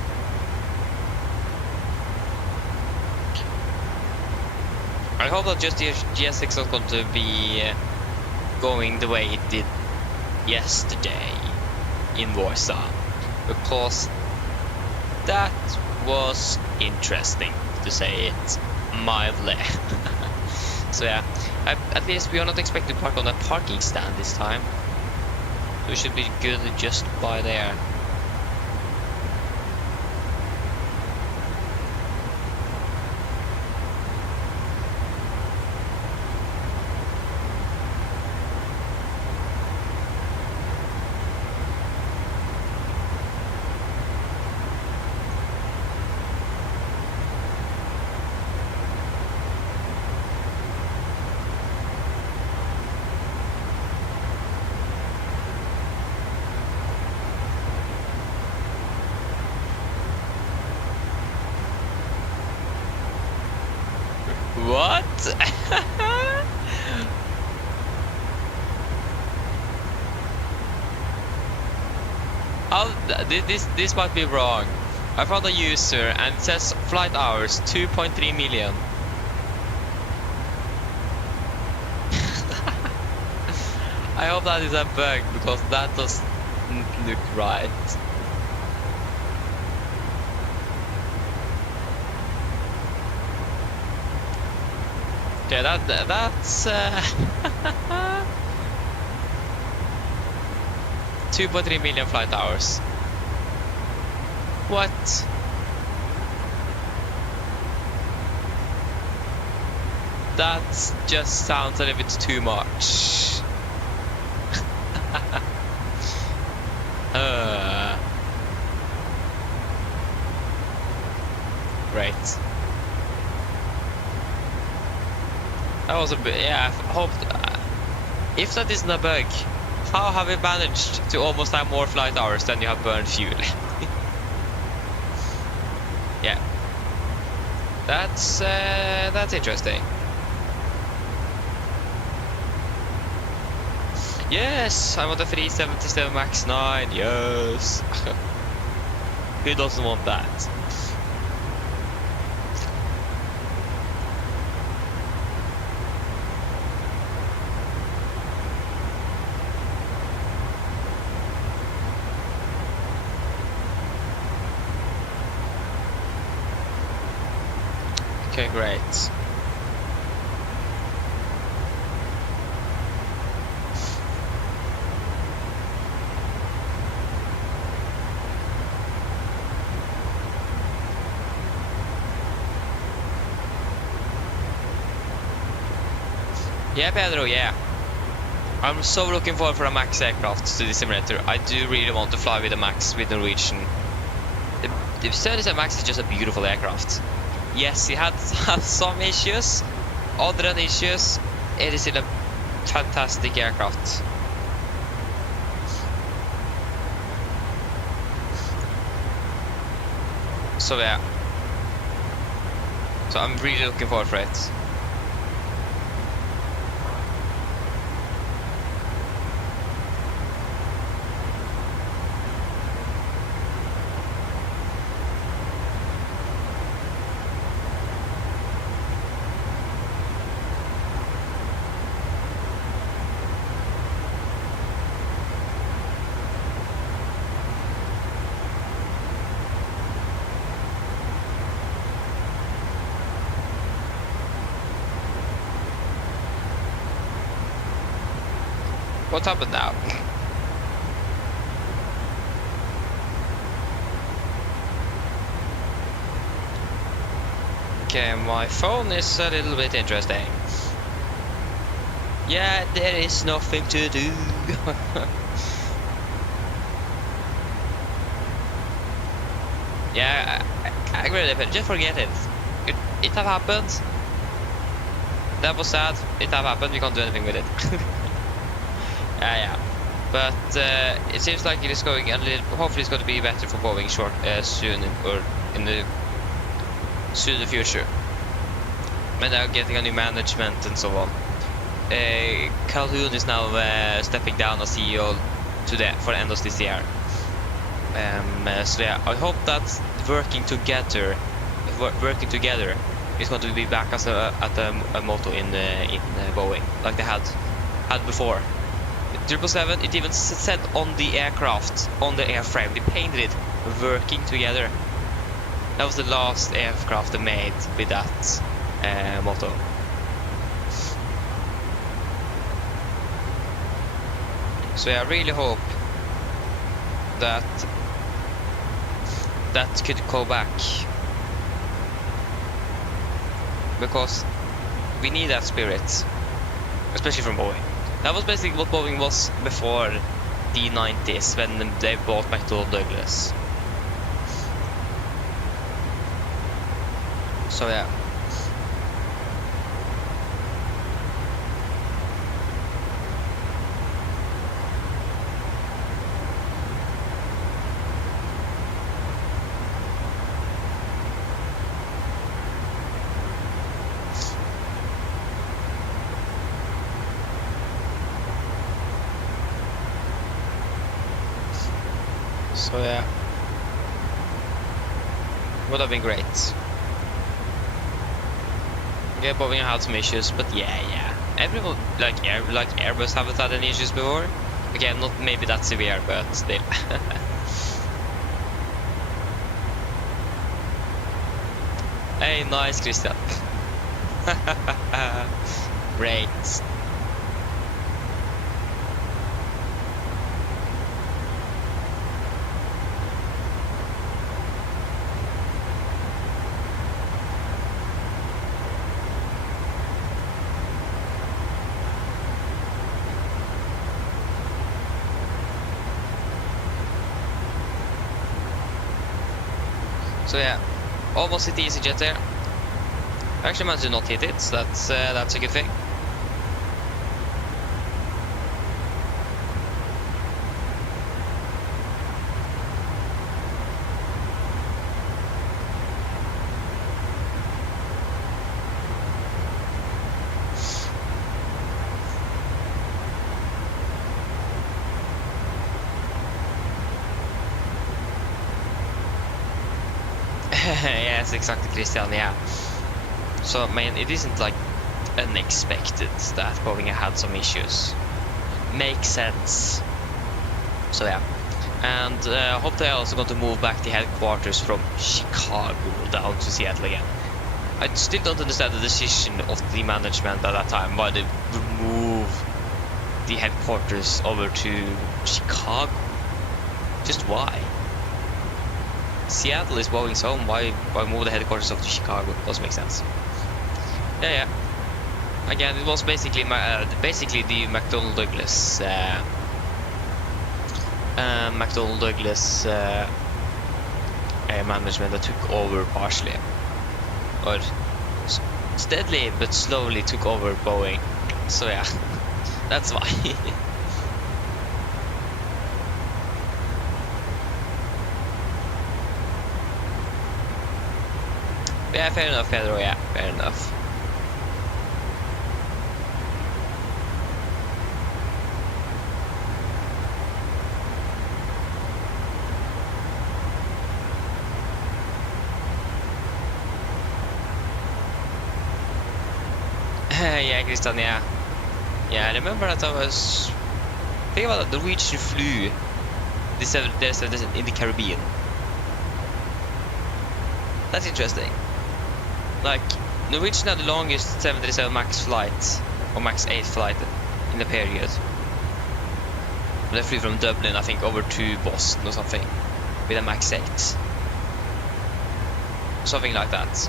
I hope that just the GS6 is not going to be going the way it did yesterday in Warsaw, because that was interesting, to say it mildly. So yeah, at least we are not expected to park on that parking stand this time. We should be good just by there. What? This might be wrong. I found a user and it says flight hours 2.3 million. I hope that is a bug because that doesn't look right. Okay, that's 2.3 million flight hours. What? That just sounds a little bit too much. Great. That was a bit, yeah, I hoped, if that isn't a bug, how have you managed to almost have more flight hours than you have burned fuel? Yeah. That's interesting. Yes, I want a 377 Max 9, yes! Who doesn't want that? Okay, great. Yeah, Pedro, yeah. I'm so looking forward for a Max aircraft to the simulator. I do really want to fly with a Max with Norwegian. The 37 Max is just a beautiful aircraft. Yes, it had some issues, other than issues, it is still a fantastic aircraft. So yeah. So I'm really looking forward for it. What happened now? Okay, my phone is a little bit interesting. Yeah, there is nothing to do. Yeah, I agree with it, just forget it. It have happened. That was sad. It have happened, we can't do anything with it. Yeah. But it seems like it is going a little. Hopefully, it's going to be better for Boeing soon, or in the future. When they're getting a new management and so on. Calhoun is now stepping down as CEO for the end of this year. So yeah, I hope that working together is going to be back as a motto in Boeing, like they had before. 777, it even said on the aircraft, on the airframe, they painted it, working together. That was the last aircraft they made with that motto. So yeah, I really hope that could go back, because we need that spirit, especially from Boeing. That was basically what Boeing was before the 90s, when they bought McDonnell Douglas. So yeah. So yeah, would have been great. Okay, Boeing had some issues, but yeah. Everyone like Airbus haven't had any issues before. Okay, not maybe that severe, but still. Hey, nice, Christian. Great. So yeah, almost hit the EasyJet there. Actually managed to not hit it, so that's a good thing. Yes, exactly, Christian, yeah. So, man, it isn't like unexpected that Boeing had some issues. Makes sense. So, yeah. And hope they're also going to move back the headquarters from Chicago down to Seattle again. I still don't understand the decision of the management at that time, why they would move the headquarters over to Chicago. Just why? Seattle is Boeing's home. Why move the headquarters over to Chicago? Doesn't make sense. Yeah. Again, it was basically the McDonnell Douglas management that took over partially, or steadily but slowly took over Boeing. So yeah, that's why. Yeah, fair enough, Pedro. Yeah, fair enough. Yeah, Christian, yeah. Yeah, I remember that I was thinking about the Norwegian flew in the Caribbean. That's interesting. Like, Norwegian had the longest 737 MAX flight, or MAX 8 flight in the period. They flew from Dublin, I think, over to Boston or something, with a MAX 8. Something like that.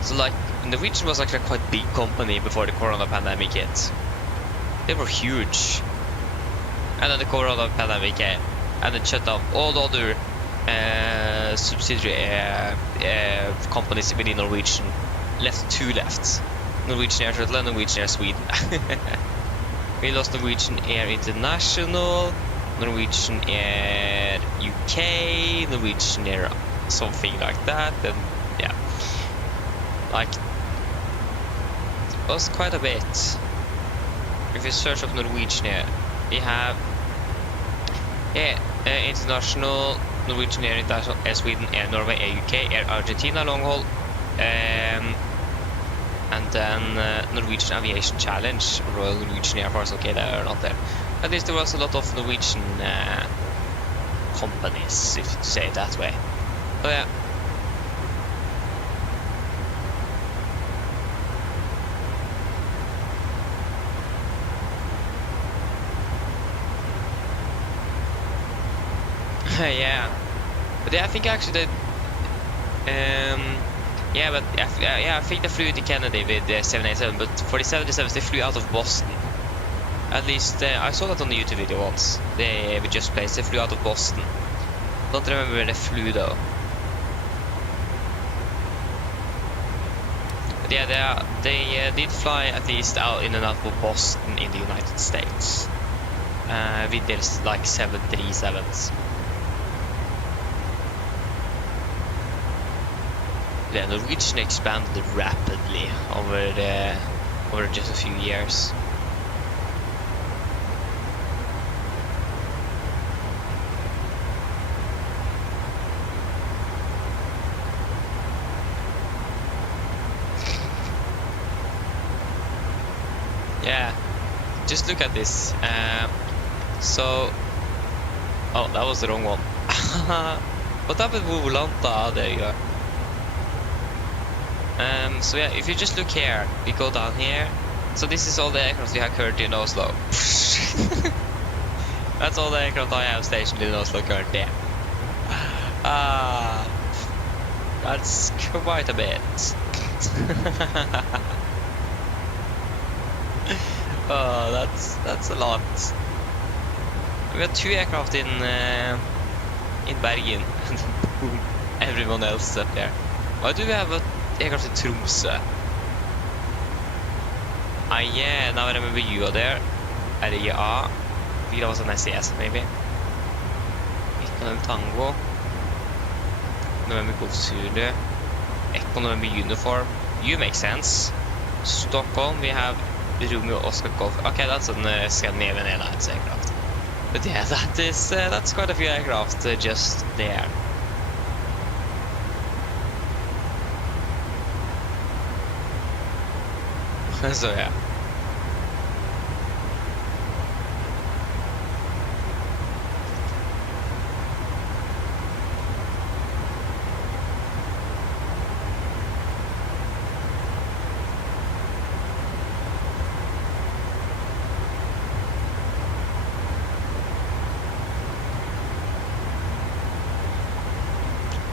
So, like, Norwegian was actually a quite big company before the corona pandemic hit. They were huge. And then the corona pandemic came, and it shut down all the other subsidiary companies within Norwegian. Left two left. Norwegian Air Shuttle and Norwegian Air Sweden. We lost Norwegian Air International, Norwegian Air UK, Norwegian Air something like that, and yeah. Like, it was quite a bit. If you search up Norwegian Air, we have International, Norwegian Air International, Air Sweden, Air Norway, Air UK, Air Argentina long haul, and then Norwegian Aviation Challenge, Royal Norwegian Air Force. Okay, they are not there. At least there was a lot of Norwegian companies, if you say it that way. But yeah. Yeah, but yeah, I think actually I think they flew to Kennedy with the 787, but for the 787s they flew out of Boston. At least I saw that on the YouTube video once. They were just placed. They flew out of Boston. Don't remember where they flew though. But yeah, they did fly at least out in and out of Boston in the United States with their like 737s. Yeah, Norwegian expanded rapidly over just a few years. just look at this. So, oh, that was the wrong one. What happened with Volanta? There you go. So yeah, if you just look here, we go down here. So this is all the aircraft we have currently in Oslo. That's all the aircraft I have stationed in Oslo currently. That's quite a bit. Oh, that's a lot. We have 2 aircraft in Bergen, and boom, everyone else is up there. Why do we have an aircraft in Tromsø? Yeah, now I remember you are there. RJA. I think that was an SES maybe. Economic Tango. November Golf Zulu. Echo November Uniform. You make sense. Stockholm, we have Romeo Oscar Golf. Okay, that's an Scandinavian Airlines aircraft. But yeah, that's quite a few aircraft just there. So yeah.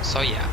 So yeah.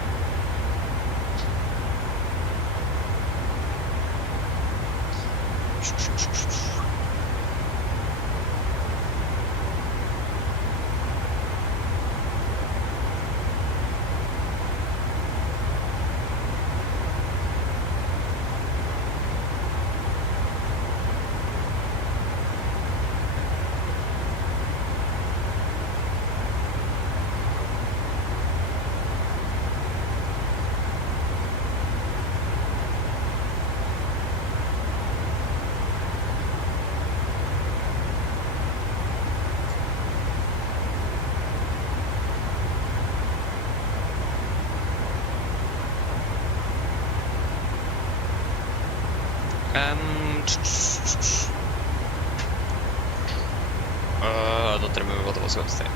I don't remember what I was going to say.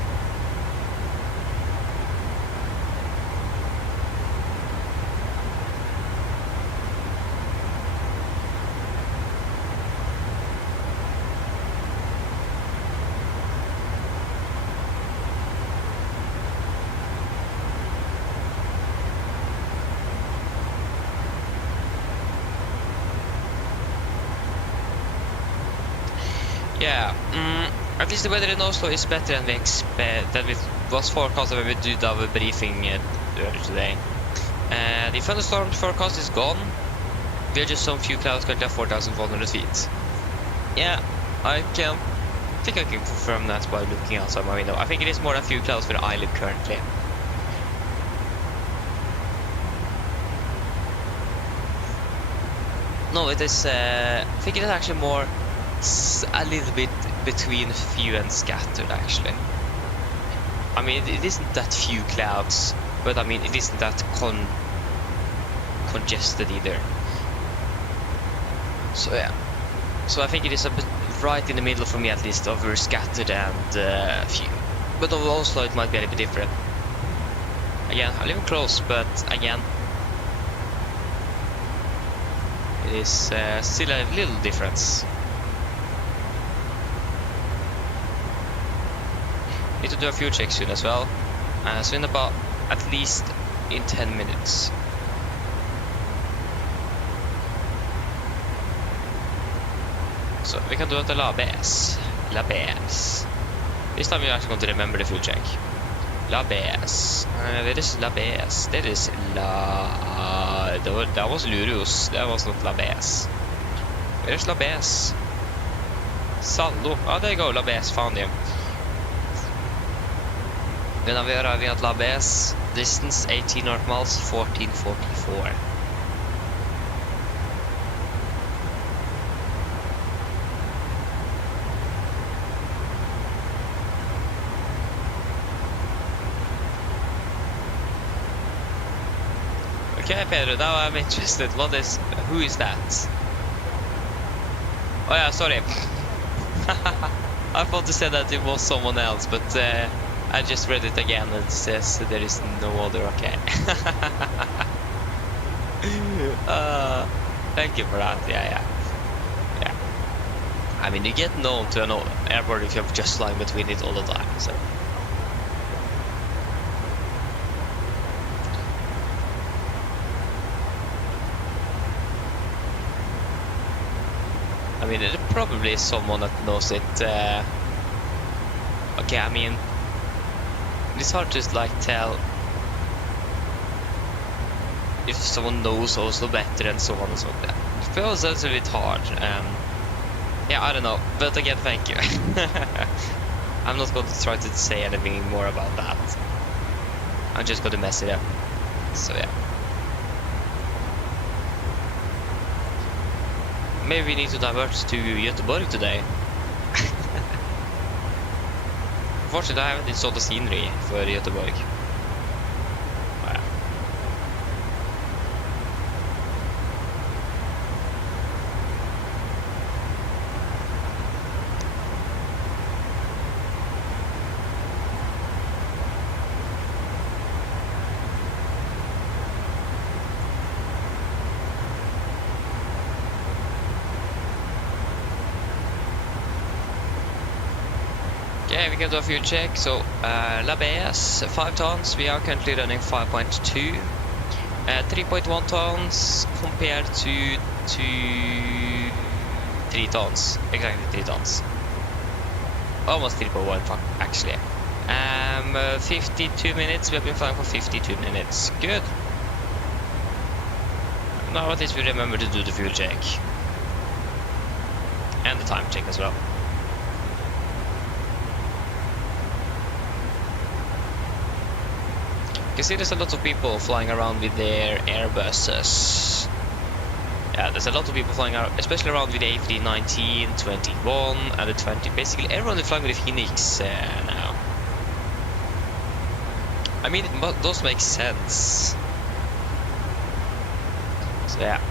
Yeah, at least the weather in Oslo is better than we was forecasted when we did our briefing earlier today. The thunderstorm forecast is gone. We are just some few clouds currently at 4,100 feet. Yeah, I think I can confirm that by looking outside my window. I think it is more than a few clouds where I live currently. No, it is. I think it is actually more. A little bit between few and scattered, actually. I mean, it isn't that few clouds, but I mean, it isn't that congested either. So yeah. So I think it is a bit right in the middle for me, at least, over scattered and few. But over Oslo, it might be a little bit different. Again, I live close, but again, it is still a little difference. Need to do a fuel check soon as well. So in about at least in 10 minutes. So we can do it at La Base. La Base. This time you're actually going to remember the fuel check. La Base. That is La Base. That is La... That was Lurius. That was not La Base. Where's La Base? Saldo. Oh, there you go. La Base. Found him. Then we are arriving at La Base. Distance 18 North miles, 1444. Okay, Pedro, now I'm interested. Who is that? Oh yeah, sorry. I thought you said that it was someone else, but I just read it again and it says there is no other. Okay. Thank you for that. Yeah. I mean, you get known to an airport if you're just flying between it all the time. So. I mean, there probably is someone that knows it. Okay, I mean, it's hard to like tell if someone knows Oslo better and so on and so on. It feels that's a bit hard. Yeah, I don't know, but again, thank you. I'm not going to try to say anything more about that. I'm just going to mess it up. So yeah. Maybe we need to divert to Göteborg today. Unfortunately, I haven't installed the scenery for Göteborg. Okay, we can do a few checks. So, LABS 5 tons, we are currently running 5.2. 3.1 tons compared to 3 tons. Exactly 3 tons. Almost 3.1, fuck, actually. 52 minutes, we have been flying for 52 minutes. Good. Now at least we remember to do the fuel check. And the time check as well. You can see there's a lot of people flying around with their Airbuses. Yeah, there's a lot of people flying around, especially around with the A319, 21, and the 20. Basically, everyone is flying with the Phoenix now. I mean, it does make sense. So yeah.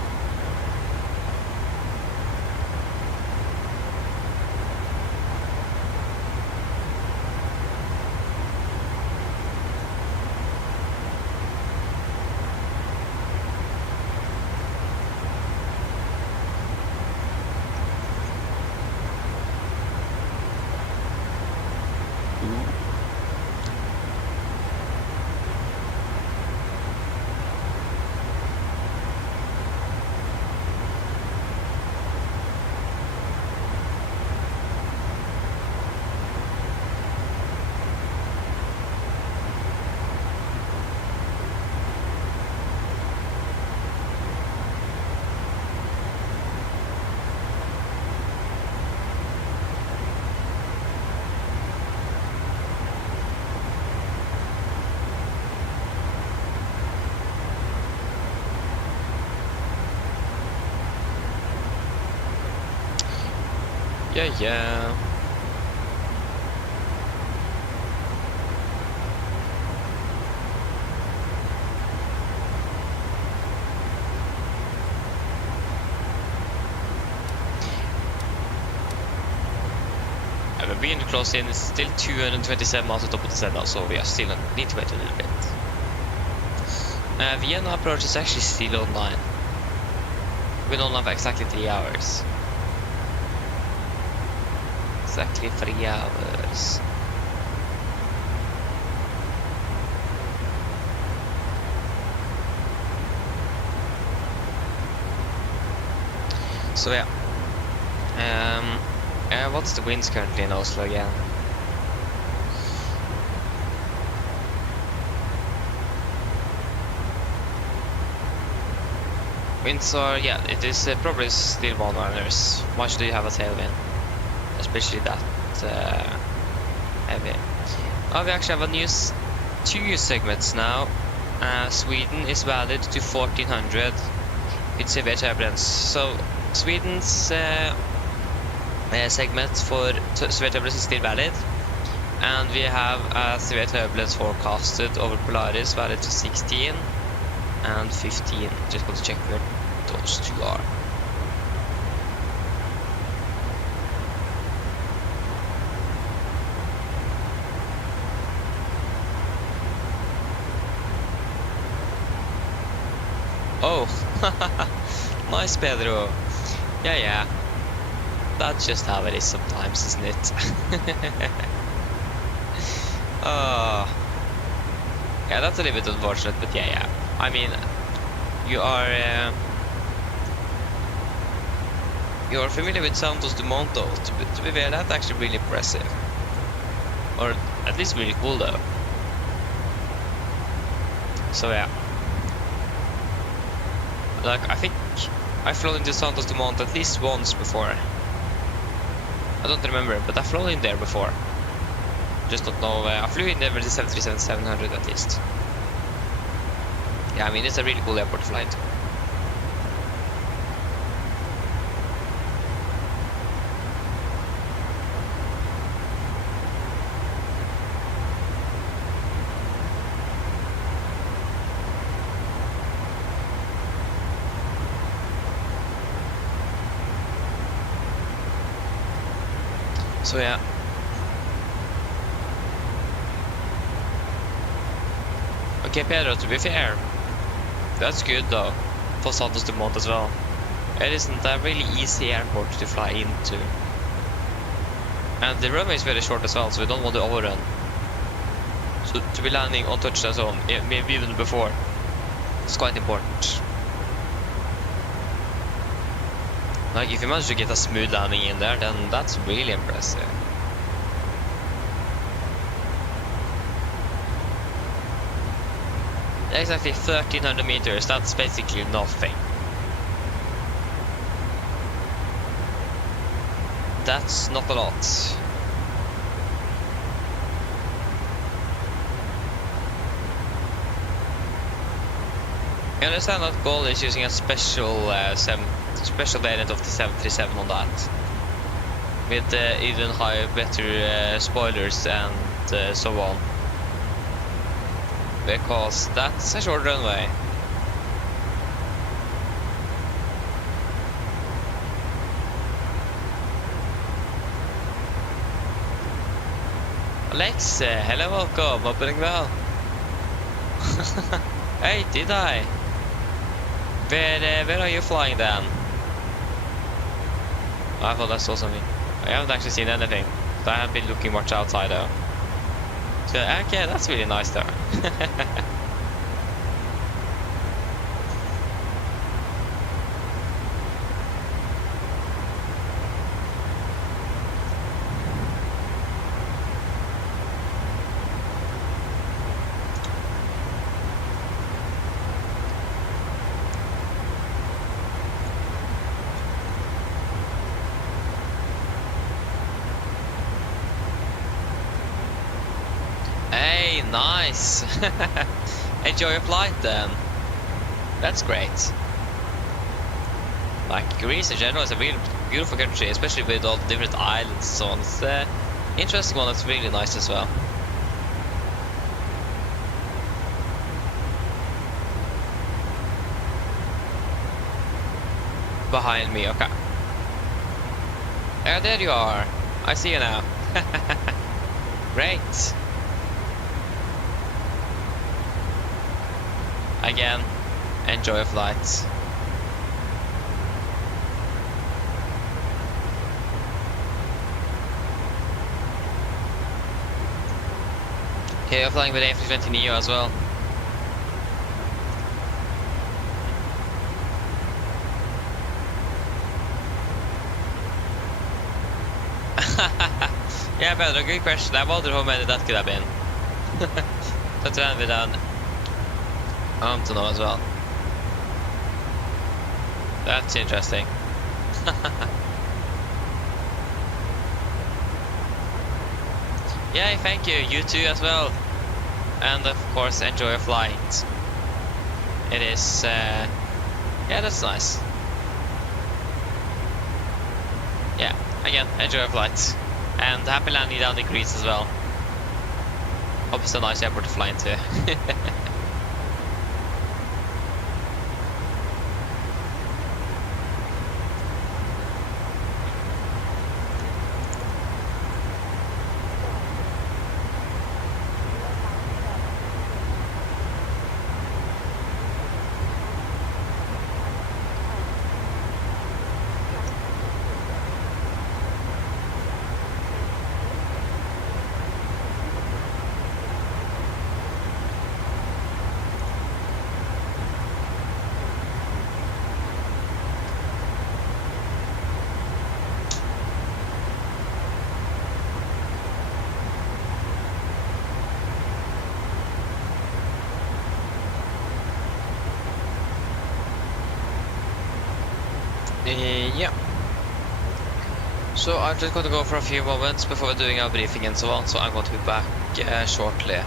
Yeah. We're beginning to close in. It's still 227 miles at top of the set now, so we are still need to wait a little bit. Vienna approach is actually still online. We don't have exactly 3 hours. Exactly 3 hours. So yeah. What's the winds currently in Oslo again? Winds are, yeah, it is probably still one-liners. Why should you have a tailwind? Especially that heavy. Oh, we actually have a new 2 segments now. Sweden is valid to 1400 with severe turbulence. So Sweden's segment for severe turbulence is still valid, and we have a severe turbulence forecasted over Polaris valid to 16 and 15. Just going to check where those 2 are. Nice, Pedro. Yeah. That's just how it is sometimes, isn't it? Yeah, that's a little bit unfortunate, but yeah. I mean, you're familiar with Santos Dumont, though. To be fair, that's actually really impressive. Or at least really cool, though. So yeah. Like, I think I've flown into Santos Dumont at least once before. I don't remember, but I've flown in there before. Just don't know. I flew in there with the 737-700 at least. Yeah, I mean, it's a really cool airport to fly into. So yeah. Okay, Pedro, to be fair, that's good though, for Santos Dumont as well. It isn't a really easy airport to fly into. And the runway is very short as well, so we don't want to overrun. So to be landing on touchdown zone, maybe even before, it's quite important. Like, if you manage to get a smooth landing in there, then that's really impressive. Exactly 1300 meters, that's basically nothing. That's not a lot. I understand that Gold is using a special variant of the 737 on that, with even higher, better spoilers and so on, because that's a short runway. Alex, hello, welcome, opening well. Hey, did I? Where are you flying then? Oh, I thought I saw something. I haven't actually seen anything. I haven't been looking much outside though. So, okay, that's really nice though. Nice. Enjoy your flight then. That's great. Like, Greece in general is a really beautiful country, especially with all the different islands and so on. It's an interesting one that's really nice as well. Behind me, okay. Yeah, there you are. I see you now. Great. Again, enjoy your flight. Okay, you're flying with A320neo as well. Yeah, Pedro, good question. I wonder how many that could have been. Let's run with an to know as well. That's interesting. Yeah, thank you. You too as well. And of course, enjoy your flight. It is, yeah, that's nice. Yeah, again, enjoy your flight. And happy landing down in Greece as well. Hope it's a nice airport to fly into. Yeah. So I'm just going to go for a few moments before we're doing our briefing and so on, so I'm going to be back shortly.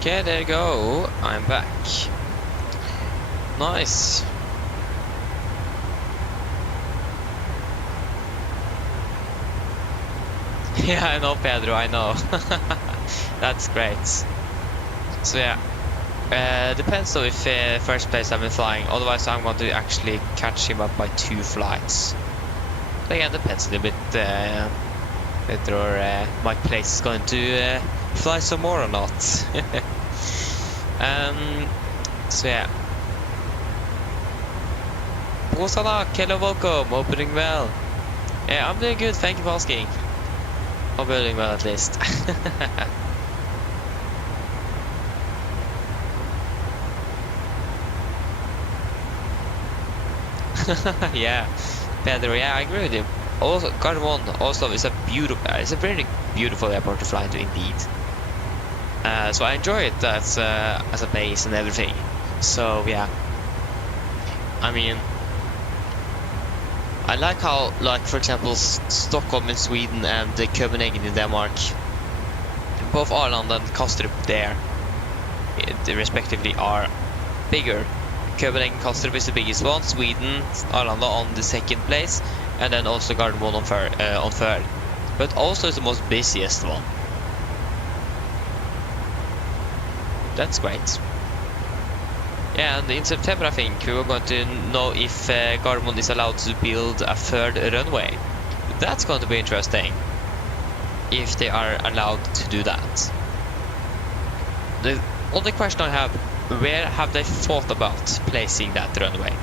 Okay, there you go. I'm back. Nice. Yeah, I know, Pedro, I know. That's great. So yeah, depends on if first place I've been flying. Otherwise, I'm going to actually catch him up by 2 flights. But again, depends a little bit whether my place is going to fly some more or not. So yeah. Bosana, hello, welcome. Hope you're doing well. Yeah, I'm doing good. Thank you for asking. Hope you're doing well at least. Yeah, Pedro. Yeah, I agree with you. Also, Gardermoen, Oslo is a very beautiful airport to fly to indeed. So I enjoy it as a base and everything. So yeah, I mean, I like how, like for example, Stockholm in Sweden and Copenhagen in Denmark, both Arlanda and Kastrup there, they respectively are bigger. Copenhagen Kastrup is the biggest one, Sweden, Arlanda on the second place, and then also Gardermoen on third. But also is the most busiest one. That's great. Yeah, and in September I think we were going to know if Gardermoen is allowed to build a third runway. That's going to be interesting, if they are allowed to do that. The only question I have, where have they thought about placing that runway?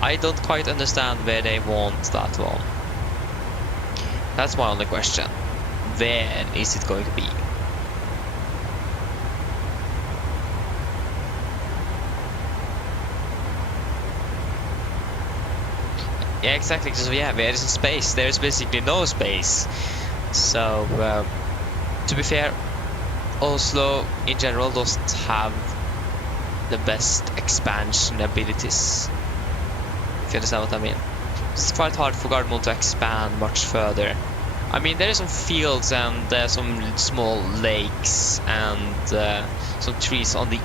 I don't quite understand where they want that one. That's my only question. Where is it going to be? Yeah, exactly. So yeah, where is the space? There's basically no space. So to be fair, Oslo in general doesn't have the best expansion abilities, if you understand what I mean. It's quite hard for Gardermoen to expand much further. I mean, there are some fields and some small lakes and some trees on the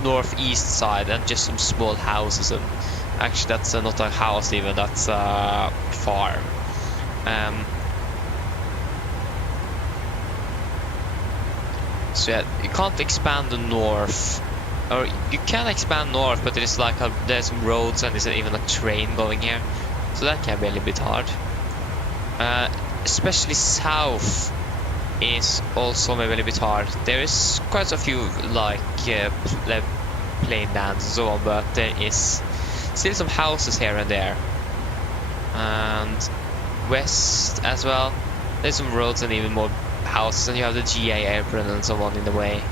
northeast side, and just some small houses. And actually, that's not a house even, that's a farm. So yeah, you can't expand the north, or you can expand north, but there's like there's some roads and there's even a train going here, so that can be a little bit hard. Especially south is also maybe a little bit hard. There is quite a few like plain lands and so on, but there is still some houses here and there. And west as well, there's some roads and even more houses, and you have the GA apron and so on in the way.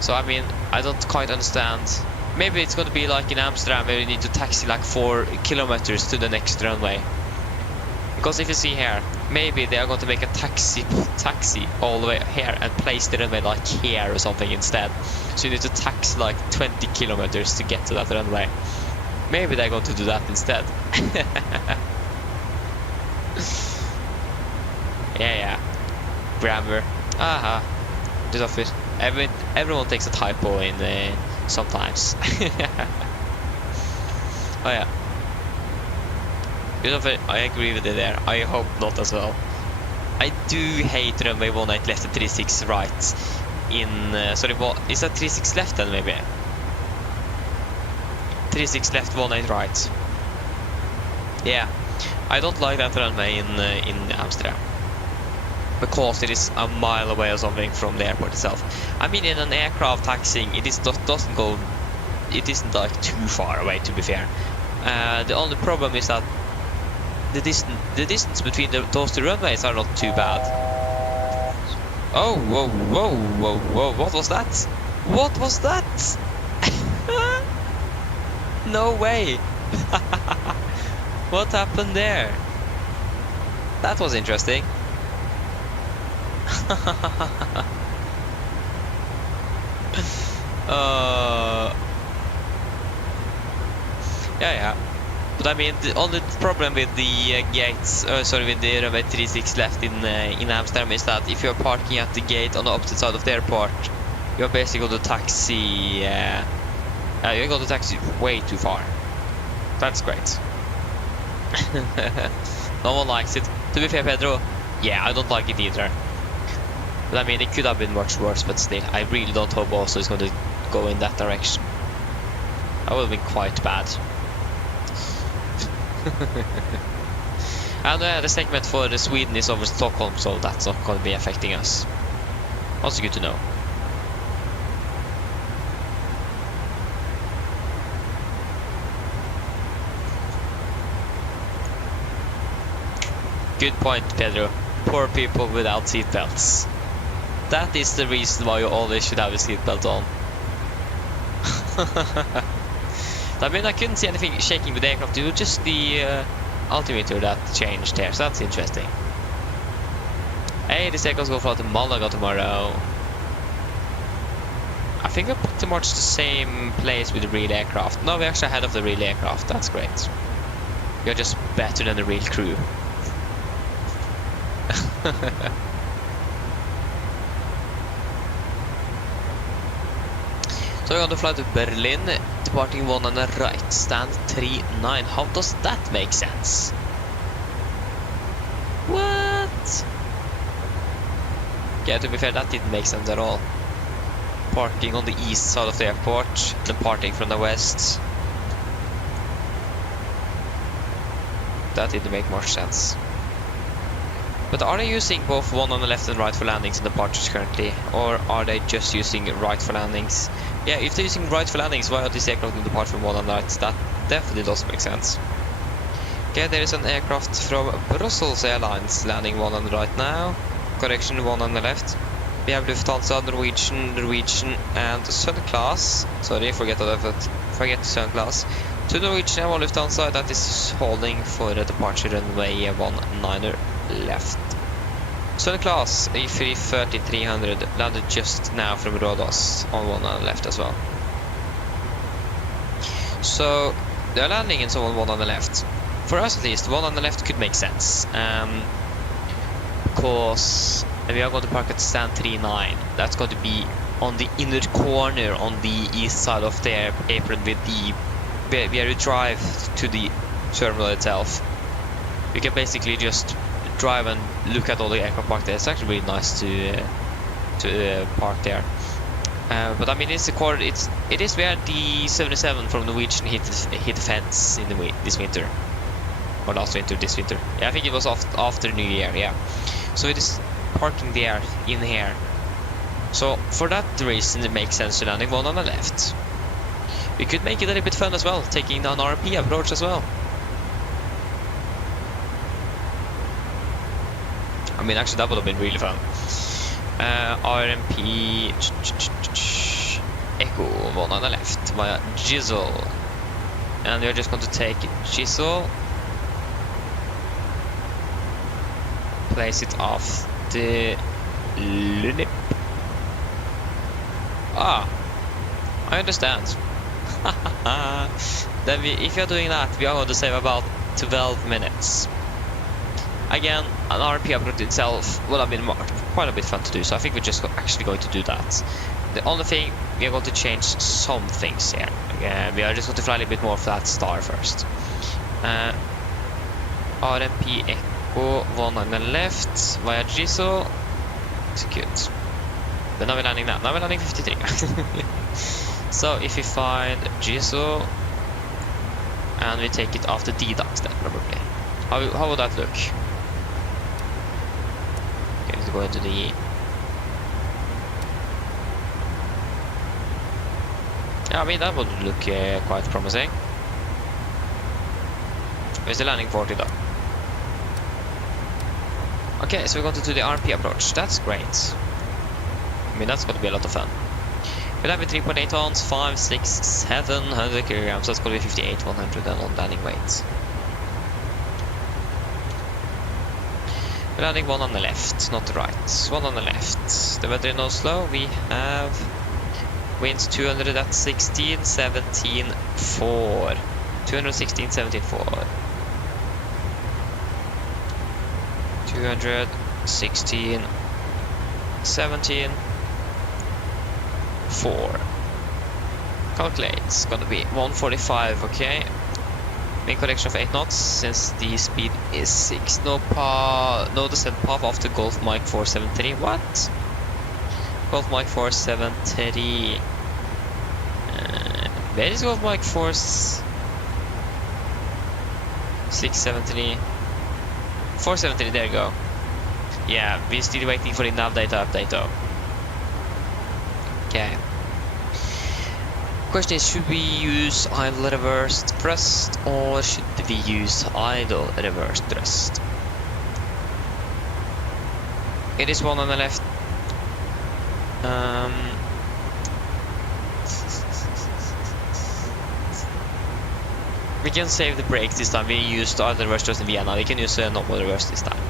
So I mean, I don't quite understand. Maybe it's going to be like in Amsterdam where you need to taxi like 4 kilometers to the next runway. Because if you see here, maybe they are going to make a taxi all the way here and place the runway like here or something instead. So you need to taxi like 20 kilometers to get to that runway. Maybe they're going to do that instead. Yeah. Grammar. Aha. Just off it. Everyone takes a typo in sometimes. Oh yeah. I agree with you there. I hope not as well. I do hate runway 18 left and 36 right. Sorry, what is that 36 left then maybe? 36 left, 18 right. Yeah, I don't like that runway in Amsterdam, because it is a mile away or something from the airport itself. I mean, in an aircraft taxiing, it isn't like too far away, to be fair. The only problem is that the distance between those two runways are not too bad. Oh, whoa, what was that? What was that? No way. What happened there? That was interesting. Yeah. But I mean, the only problem with the gates, with the runway 36 left in Amsterdam is that if you're parking at the gate on the opposite side of the airport, you're basically going to taxi. You're going to taxi way too far. That's great. No one likes it. To be fair, Pedro, yeah, I don't like it either. But I mean, it could have been much worse, but still, I really don't hope also it's going to go in that direction. That would have been quite bad. And the segment for the Sweden is over Stockholm, so that's not going to be affecting us. Also good to know. Good point, Pedro. Poor people without seatbelts. That is the reason why you always should have a seatbelt on. I mean, I couldn't see anything shaking with the aircraft. It was just the altimeter that changed here, so that's interesting. Hey, this aircraft's going to fly to Malaga tomorrow. I think we're pretty much the same place with the real aircraft. No, we're actually ahead of the real aircraft. That's great. We're just better than the real crew. So we're going to fly to Berlin, departing 1 on the right, stand 39. How does that make sense? What? Yeah, to be fair, that didn't make sense at all. Parking on the east side of the airport, departing from the west. That didn't make much sense. But are they using both 1 on the left and right for landings and departures currently? Or are they just using right for landings? Yeah, if they're using right for landings, why are these aircraft going to depart from 1 on the right? That definitely does make sense. Okay, there is an aircraft from Brussels Airlines landing 1 on the right now. Correction, 1 on the left. We have Lufthansa, Norwegian and Sun Class. Sorry, forget Sun Class. To Norwegian and 1 Lufthansa, that is holding for a departure runway 19 left. Sun Class A330-300 landed just now from Rhodos on 1 on the left as well. So they're landing in someone 1 on the left. For us at least, 1 on the left could make sense. Because we are going to park at stand 39. That's going to be on the inner corner on the east side of the apron with the where you drive to the terminal itself. You can basically just drive and look at all the aircraft parked there. It's actually really nice to park there. But I mean, it is where the 77 from Norwegian hit the fence in this winter, or last winter, this winter. Yeah, I think it was after New Year. Yeah, so it is parking there in here. So for that reason, it makes sense to landing one on the left. We could make it a little bit fun as well, taking an RP approach as well. I mean, actually, that would have been really fun. RMP Echo, one on the left via Gisel, and we are just going to take Gisel, place it off the lip. Ah, I understand. Then if you're doing that, we are going to save about 12 minutes. Again, an RP approach itself would have been quite a bit fun to do, so I think we're just actually going to do that. The only thing, we are going to change some things here. We are just going to fly a little bit more for that star first. RMP Echo, one on the left, via Giso. Execute. Then now we're landing that. Now we're landing 53. So if we find Giso, and we take it off the D-Docs then, probably. How would that look? Okay, let's go into the... Yeah, I mean, that would look quite promising. Where's the landing 40 though? Okay, so we're going to do the RP approach. That's great. I mean, that's going to be a lot of fun. We'll have 3.8 tons, 5, 6, 700 kilograms. That's going to be 58, 100 then on landing weight. We're landing one on the left, not the right. One on the left. The weather in Oslo, we have winds 200 at 16, 17, 4. 216, 17, 4. 216, 17, 4. Calculate, it's gonna be 145, okay. Make correction of 8 knots since the speed is 6. No descent path after Golf Mike 473. What? Golf Mike 473. Where is Golf Mike 673? 473, there you go. Yeah, we're still waiting for the nav data update though. Okay. Question is, should we use idle reversed thrust or should we use idle reversed thrust? It is one on the left. We can save the brakes this time. We used idle reverse thrust in Vienna. We can use normal reverse this time.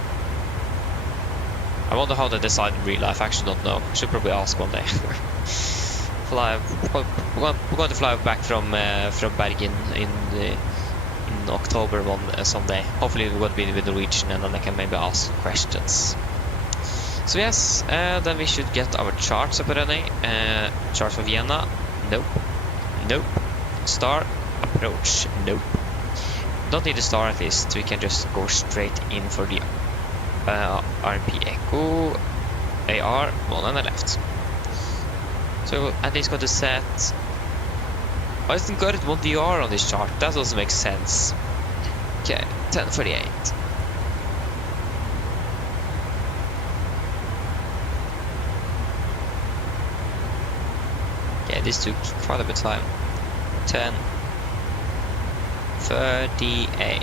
I wonder how they decide in real life. I actually don't know. I should probably ask one day. We're going to fly back from Bergen in October someday. Hopefully we're going to be with Norwegian and then I can maybe ask questions. So yes, then we should get our charts up and running. Charts for Vienna, nope, nope. Star, approach, nope. Don't need a star at least, we can just go straight in for the RP Echo AR, one on the left. So at least got to set... I didn't got it 1DR on this chart, that doesn't make sense. Okay, 1048. Yeah, this took quite a bit of time. 1038.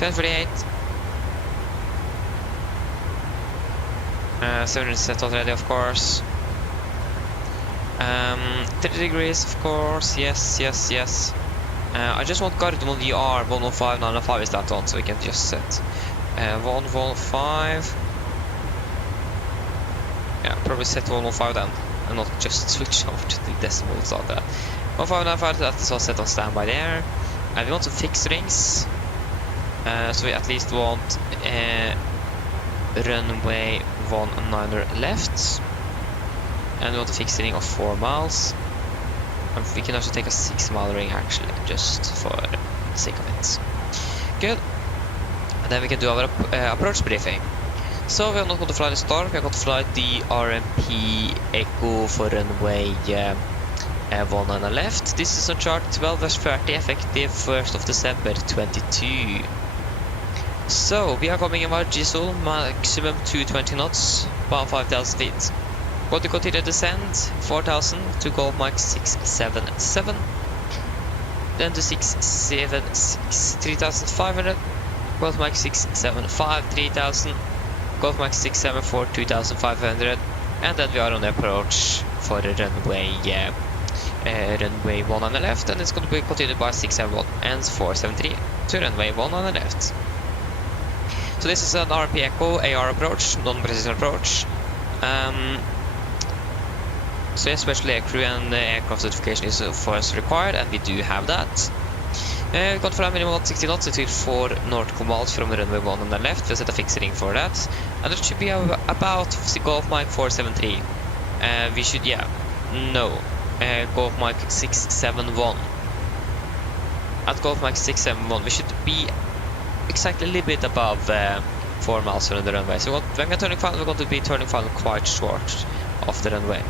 1048. 700 set already, of course. 30 degrees, of course. Yes, yes, yes. I just want guided 1DR, 115, 905 is that on, so we can just set 115. Yeah, probably set 115 then, and not just switch over to the decimals of that. 159.5, that's all set on standby there. And we want some fixed rings. So we at least want runway 19er left. And we want a fixed ring of 4 miles. And we can also take a 6-mile ring actually, just for the sake of it. Good. And then we can do our approach briefing. So we are not going to fly the Star, we are going to fly the RMP Echo for runway 1 on the left. This is on chart 12/30, effective 1st of December 22. So we are coming about Gisel, maximum 220 knots, about 5,000 feet. Going to continue descend 4,000 to Golf Mike 677. Then to 676, 3,500. Golf Mike 675, 3,000. Golf Mike 674, 2,500. And then we are on the approach for the runway runway 1 on the left, and it's going to be continued by 671 and 473 to runway 1 on the left. So this is an RMP Echo AR approach, non-precision approach. So especially aircrew and aircraft certification is for us required, and we do have that. We're going to fly minimum 160 knots until 4 nautical miles from runway 1 on the left. We'll set a fixing for that, and it should be about Golf Mike 473. We should, Golf Mike 671. At Golf Mike 671, we should be exactly a little bit above 4 miles from the runway. So when we're turning final, we're going to be turning final quite short of the runway.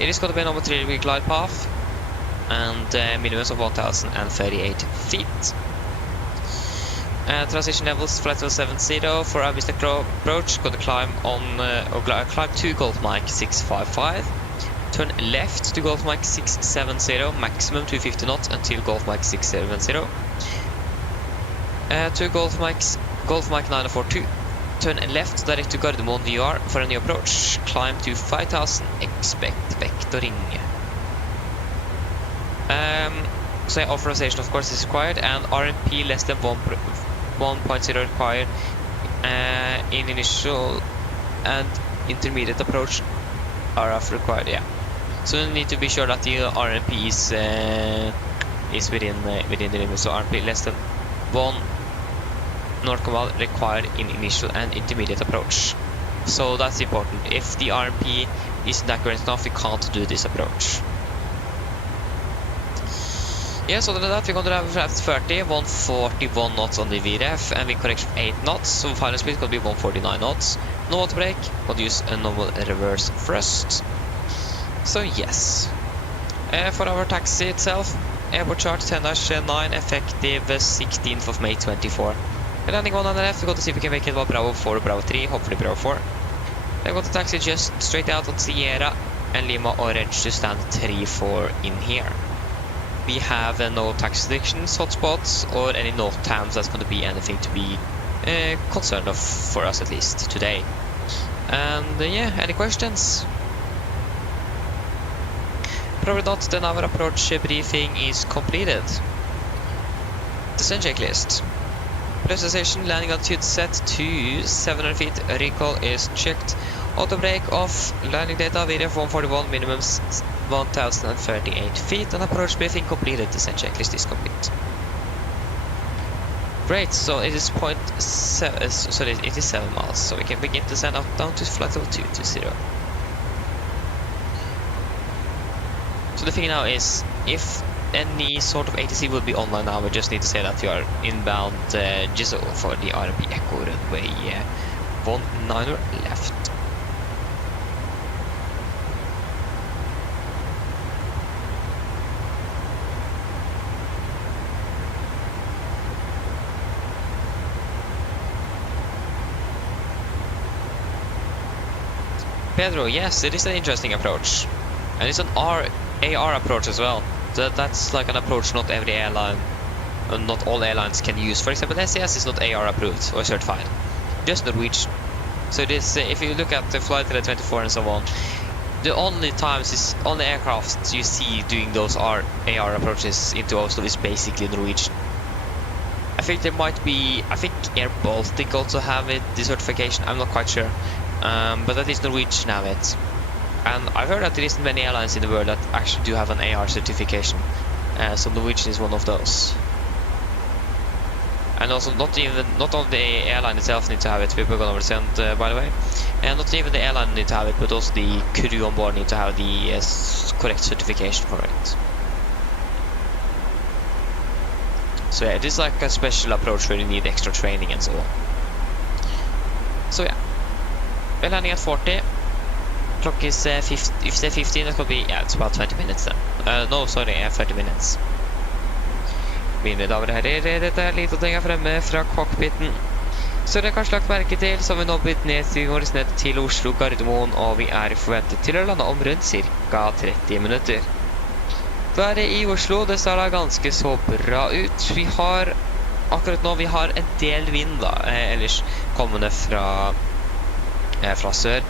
It is going to be a number 3-degree glide path and minimums of 1,038 feet. Transition levels flight level 70 for our Mr. approach. Going to climb on climb to Golf Mike 655. Turn left to Golf Mike 670, maximum 250 knots until Golf Mike 670. To Golf Mike 942. Turn left direct to Gardermoen VR for a new approach. Climb to 5,000, expect vectoring. So authorization of course is required, and RMP less than 1.0 required in initial and intermediate approach RF required, yeah. So you need to be sure that the RMP is within the limit. So RMP less than 1 nautical mile required in initial and intermediate approach. So that's important. If the RMP isn't accurate enough, we can't do this approach. Yeah, so other than that, we're going to have flaps 30, 141 knots on the VRF, and wind correction 8 knots. So final speed is going to be 149 knots. No water brake, we'll use a normal reverse thrust. So yes. For our taxi itself, airport chart 10-9, effective 16th of May 24. We're landing 1 on the left, we're going to see if we can make it while Bravo 4 or Bravo 3, hopefully Bravo 4. We're going to taxi just straight out on Sierra and Lima Orange to stand 3-4 in here. We have no taxi restrictions, hotspots, or any NOTAMs. That's going to be anything to be concerned of for us, at least today. And yeah, any questions? Probably not. Then our approach briefing is completed. Descent checklist. Pressurization, landing altitude set to 700 feet. Recall is checked. Auto brake off. Landing data VRF 141, minimums 1,038 feet. And approach briefing completed. Descent checklist is complete. Great. So it is it is 7 miles. So we can begin to descend out down to flight level 220. So the thing now is, if any sort of ATC will be online now, we just need to say that we are inbound Gisel for the RMP Echo runway 19 left. Pedro, yes, it is an interesting approach. And it's an AR approach as well. So that's like an approach not every airline, not all airlines can use. For example, SAS is not AR approved or certified, just Norwegian. So this, if you look at the flight level 24 and so on, the only aircraft you see doing those AR approaches into Oslo is basically Norwegian. I think there might be, I think Air Baltic also have it, the certification. I'm not quite sure, but at least Norwegian have it. And I've heard that there isn't many airlines in the world that actually do have an AR certification. So Norwegian is one of those. And also not only the airline itself needs to have it, people are going to understand by the way. And not even the airline need to have it, but also the crew on board need to have the correct certification for it. So yeah, it is like a special approach where you need extra training and so on. So yeah, we're landing at 40. Clock is 50, if you say 15, that could be, yeah, it's about 20 minutes then. No, sorry, 30 minutes. Mine damer og herrer, dette er Litoting her fremme fra cockpiten. Så dere har kanskje lagt merke til, så har vi nå blitt ned til Oslo Gardermoen, og vi er forventet til å lande om rundt ca. 30 minutter. Været i Oslo, det ser da ganske så bra ut. Vi har, akkurat nå, vi har en del vind da, ellers kommende fra sør.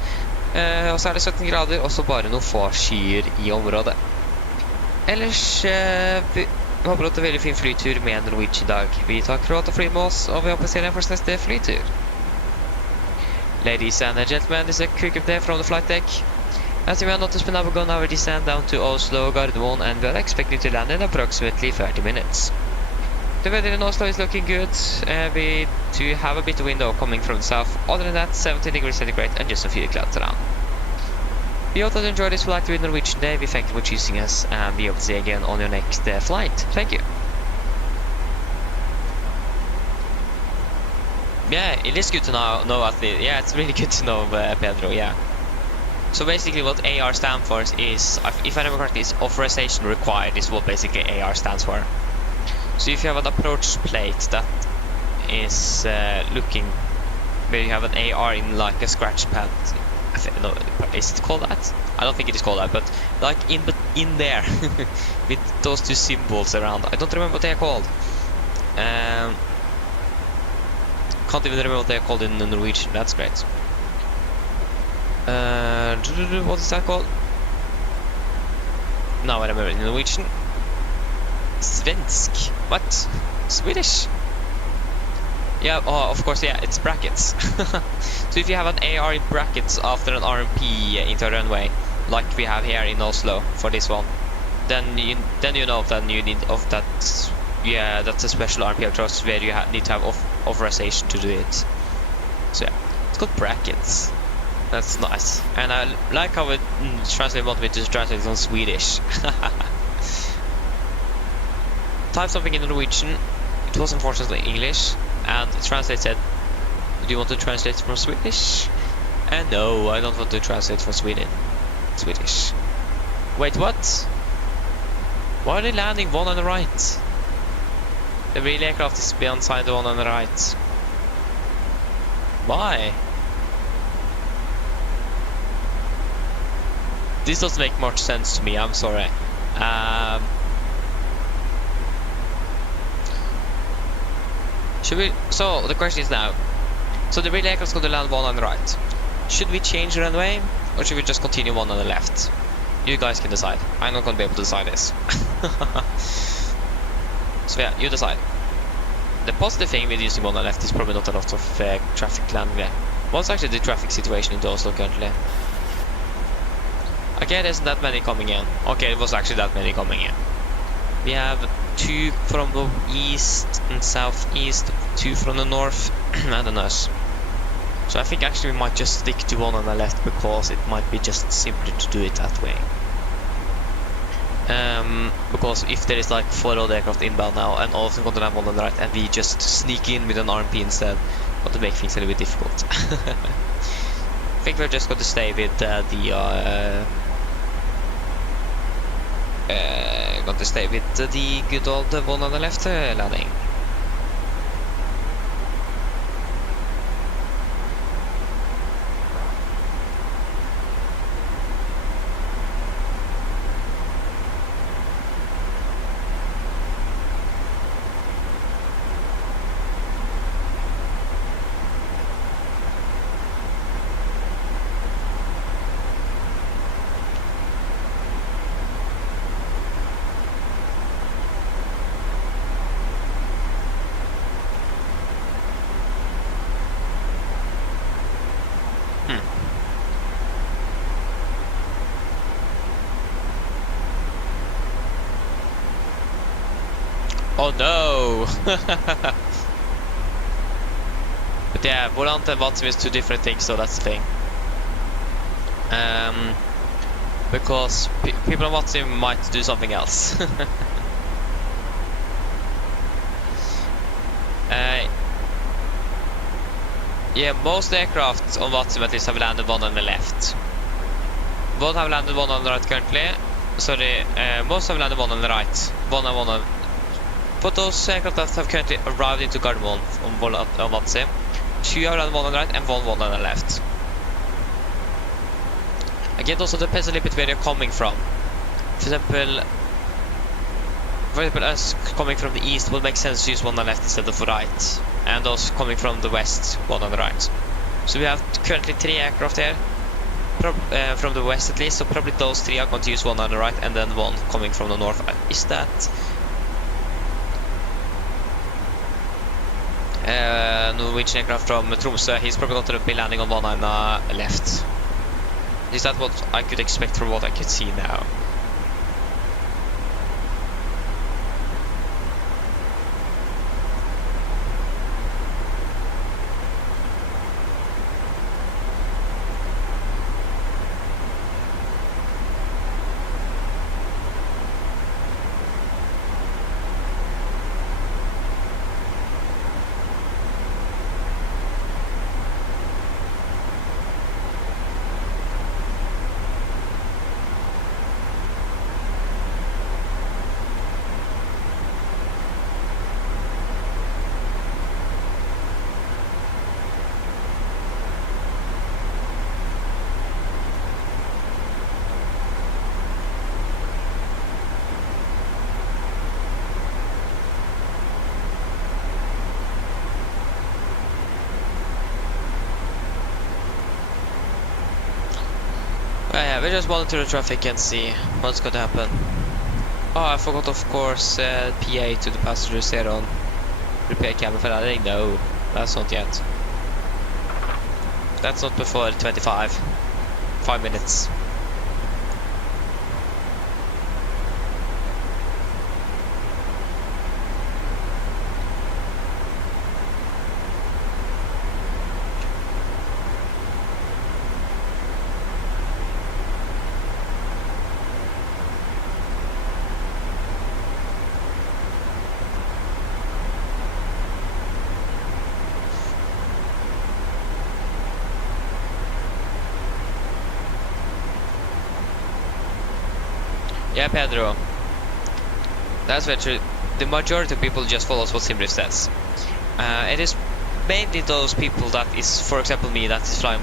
Og så er det 17 grader, og så bare noen få skyer i området. Ellers, vi håper at det er veldig fin flytur med Norwegian i dag. Vi tar Kroat og fly med oss, og vi håper å se deg for neste flytur. Ladies and gentlemen, this is a quick update from the flight deck. As we are not to spin up, we're going to descend down to Oslo, Gardermoen, and we are expecting to land in approximately 30 minutes. The weather in Oslo is looking good. We do have a bit of wind coming from the south. Other than that, 17 degrees centigrade and just a few clouds around. We hope that you enjoyed this flight with Norwegian today. We thank you for choosing us, and we hope to see you again on your next flight. Thank you. Yeah, it is good to know at least. Yeah, it's really good to know, Pedro, yeah. So basically what AR stands for is, if I remember correctly, is authorization required is what basically AR stands for. So if you have an approach plate that is looking, where you have an AR in like a scratch pad, no, is it called that? I don't think it is called that, but like in there, with those two symbols around. I don't remember what they are called. Can't even remember what they are called in Norwegian. That's great. What is that called? Now I remember in Norwegian. Svensk. What? Swedish? Yeah, oh, of course, yeah, it's brackets. So if you have an AR in brackets after an RMP into a runway, like we have here in Oslo for this one, then you know that you need of that. Yeah, that's a special RMP approach where you need to have authorization to do it. So yeah, it's called brackets. That's nice, and I like how it wanted me to translate it on Swedish. Type something in Norwegian. It was unfortunately English, and it translated. Do you want to translate from Swedish? And no, I don't want to translate from Swedish. Wait, what? Why are they landing one on the right? The real aircraft is behind the one on the right. Why? This doesn't make much sense to me, I'm sorry. Should we... So, the question is now. So the real aircraft is going to land one on the right. Should we change the runway? Or should we just continue one on the left? You guys can decide. I'm not going to be able to decide this. So yeah, you decide. The positive thing with using one on the left is probably not a lot of traffic landing there. What's actually the traffic situation in Oslo currently? Okay, there's that many coming in. Okay, it was actually that many coming in. We have 2 from the east and southeast, 2 from the north, and then us. So I think actually we might just stick to one on the left because it might be just simpler to do it that way. Because if there is like 4 other aircraft inbound now and all of them going to have one on the right and we just sneak in with an RMP instead, got to make things a little bit difficult. I think we're just going to stay with going to stay with the good old one on the left landing. Oh no! But yeah, Volant and Watsim is 2 different things, so that's the thing. Because people on Watsim might do something else. Yeah, most aircraft on Vatsum at least have landed one on the left. Both have landed one on the right currently. Sorry, most have landed one on the right. One on. But those aircraft that have currently arrived into Gardermoen on Vatsum, 2 have landed one on the right and one on the left. Again, it also depends a little bit where you're coming from. For example, us coming from the east would make sense to use one on the left instead of the right, and those coming from the west, one on the right. So we have currently 3 aircraft here, from the west at least, so probably those 3 are going to use one on the right and then one coming from the north. Is that Norwegian aircraft from Tromsø? He's probably going to be landing on one on the left. Is that what I could expect from what I could see now? Yeah, we just monitor the traffic and see what's going to happen. Oh, I forgot, of course, PA to the passengers here on repair cabin for landing. No, that's not yet. That's not before 5 minutes. Yeah, Pedro. That's very true. The majority of people just follows what Simbrief says. It is mainly those people that is, for example me, that is flying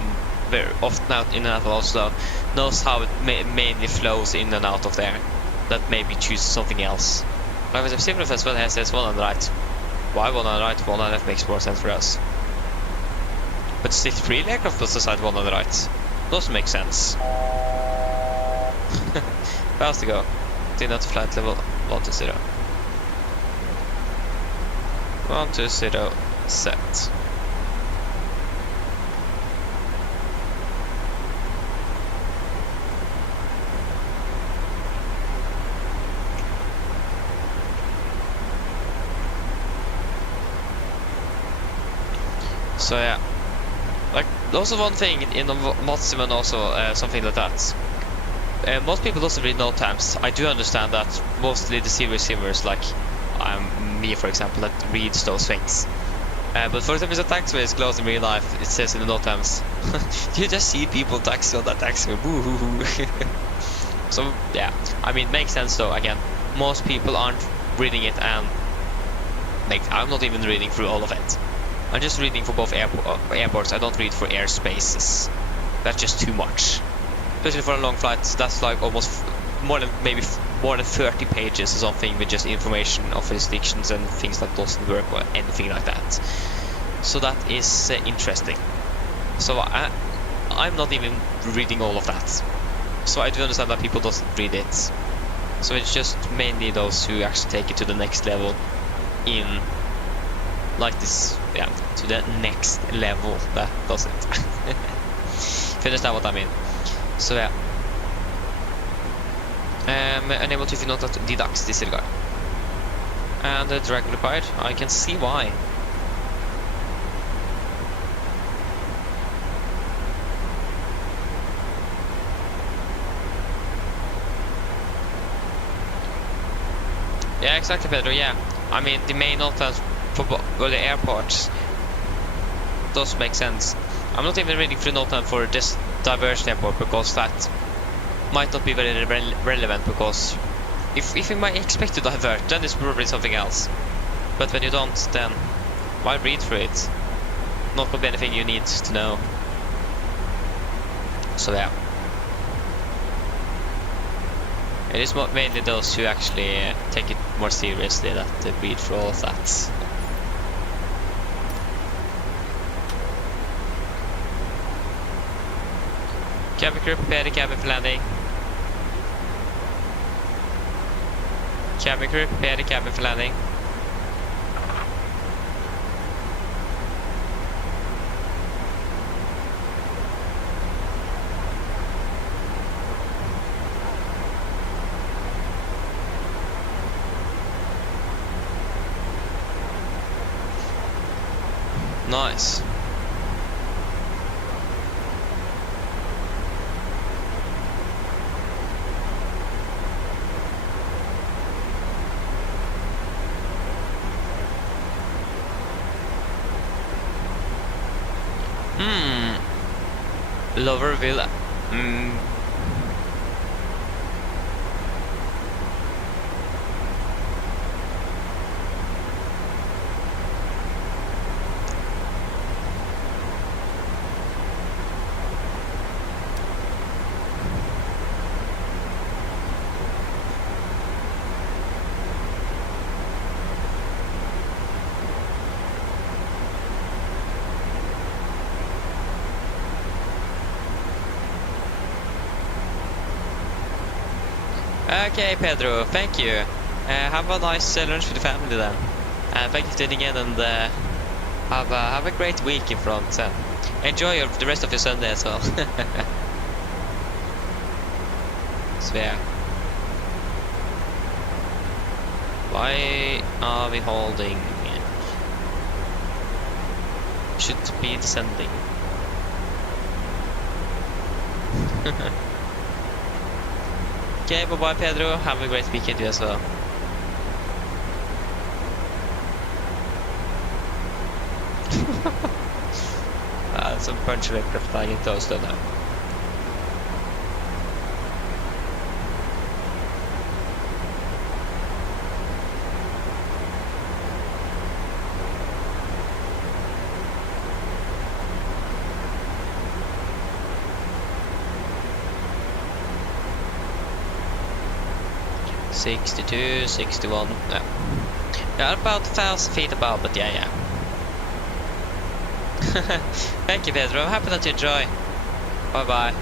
very often out in and out of Oslo, knows how it mainly flows in and out of there, that maybe choose something else. Like with Simbrief as well, he says one on the right. Why one on the right? One on the left makes more sense for us. But still 3 aircraft was decide one on the right. Doesn't make sense. Fast to go. Did not flight level 120. 120 set. So yeah, like also one thing in Modsum and also something like that. Most people doesn't read note times. I do understand that mostly the serious simmers, like me for example, that reads those things. But for example, the taxiway is closed in real life. It says in the note times. You just see people taxi on that taxiway. Boo-hoo-hoo. So yeah, I mean, makes sense though. Again, most people aren't reading it, and I'm not even reading through all of it. I'm just reading for both airports. I don't read for airspaces. That's just too much. Especially for a long flight, that's like almost more than 30 pages or something with just information of restrictions and things that doesn't work or anything like that. So that is interesting. So I'm not even reading all of that. So I do understand that people doesn't read it. So it's just mainly those who actually take it to the next level in like this, yeah, to the next level that does it. If you understand what I mean. So yeah, unable to note that deducts disregard and the drag required. I can see why. Yeah, exactly, Pedro. Yeah, I mean the main note times for the airports does make sense. I'm not even reading through note time for this diversion airport because that might not be very relevant, because if you might expect to divert, then it's probably something else. But when you don't, then why read through it? Not gonna be anything you need to know. So yeah. It is mainly those who actually take it more seriously that read through all of that. Cabin crew, prepare the cabin for landing. Cabin crew, prepare the cabin for landing. Nice. Loverville. Okay, Pedro, thank you. Have a nice lunch with the family then. Thank you for tuning in, and have a great week in front. Enjoy the rest of your Sunday as well. So yeah. Why are we holding? Should be descending. Okay, bye-bye Pedro, have a great weekend you as well. Some punch vector flying into Oslo now. $62, $61, no. Yeah, about 1,000 feet above, but yeah. Thank you, Pedro. I'm happy that you enjoy. Bye bye.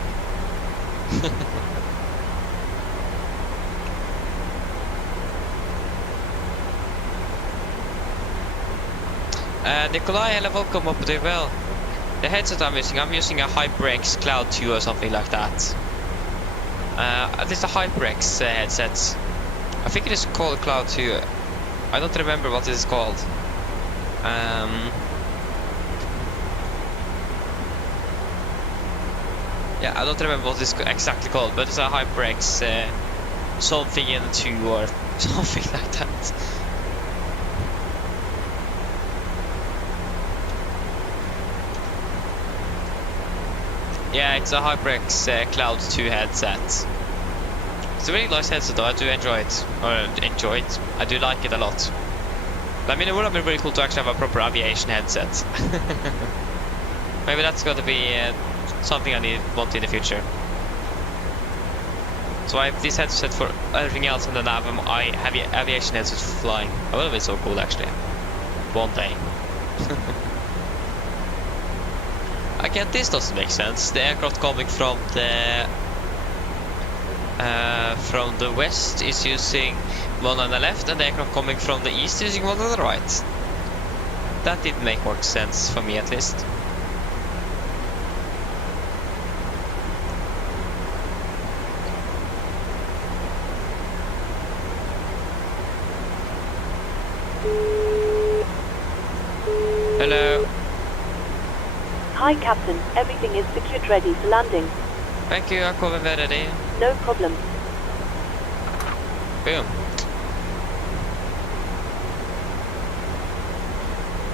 Nikolai, hello, welcome up, doing well. The headset I'm using a HyperX Cloud 2 or something like that. It's a HyperX headset. I think it is called Cloud 2. I don't remember what it is called. Yeah, I don't remember what it's exactly called, but it's a HyperX something in 2 or something like that. Yeah, it's a HyperX Cloud 2 headset. It's a really nice headset though, I do enjoy it. I do like it a lot. But I mean, it would have been really cool to actually have a proper aviation headset. Maybe that's going to be something I want in the future. So I have this headset for everything else, and then I have aviation headset for flying. That would have been so cool actually. One day. Again, this doesn't make sense. The aircraft coming from the west is using one on the left, and the aircraft coming from the east is using one on the right. That didn't make more sense for me, at least. Hello. Hi, Captain. Everything is secured, ready for landing. Thank you, I'm coming ready. No problem. Boom.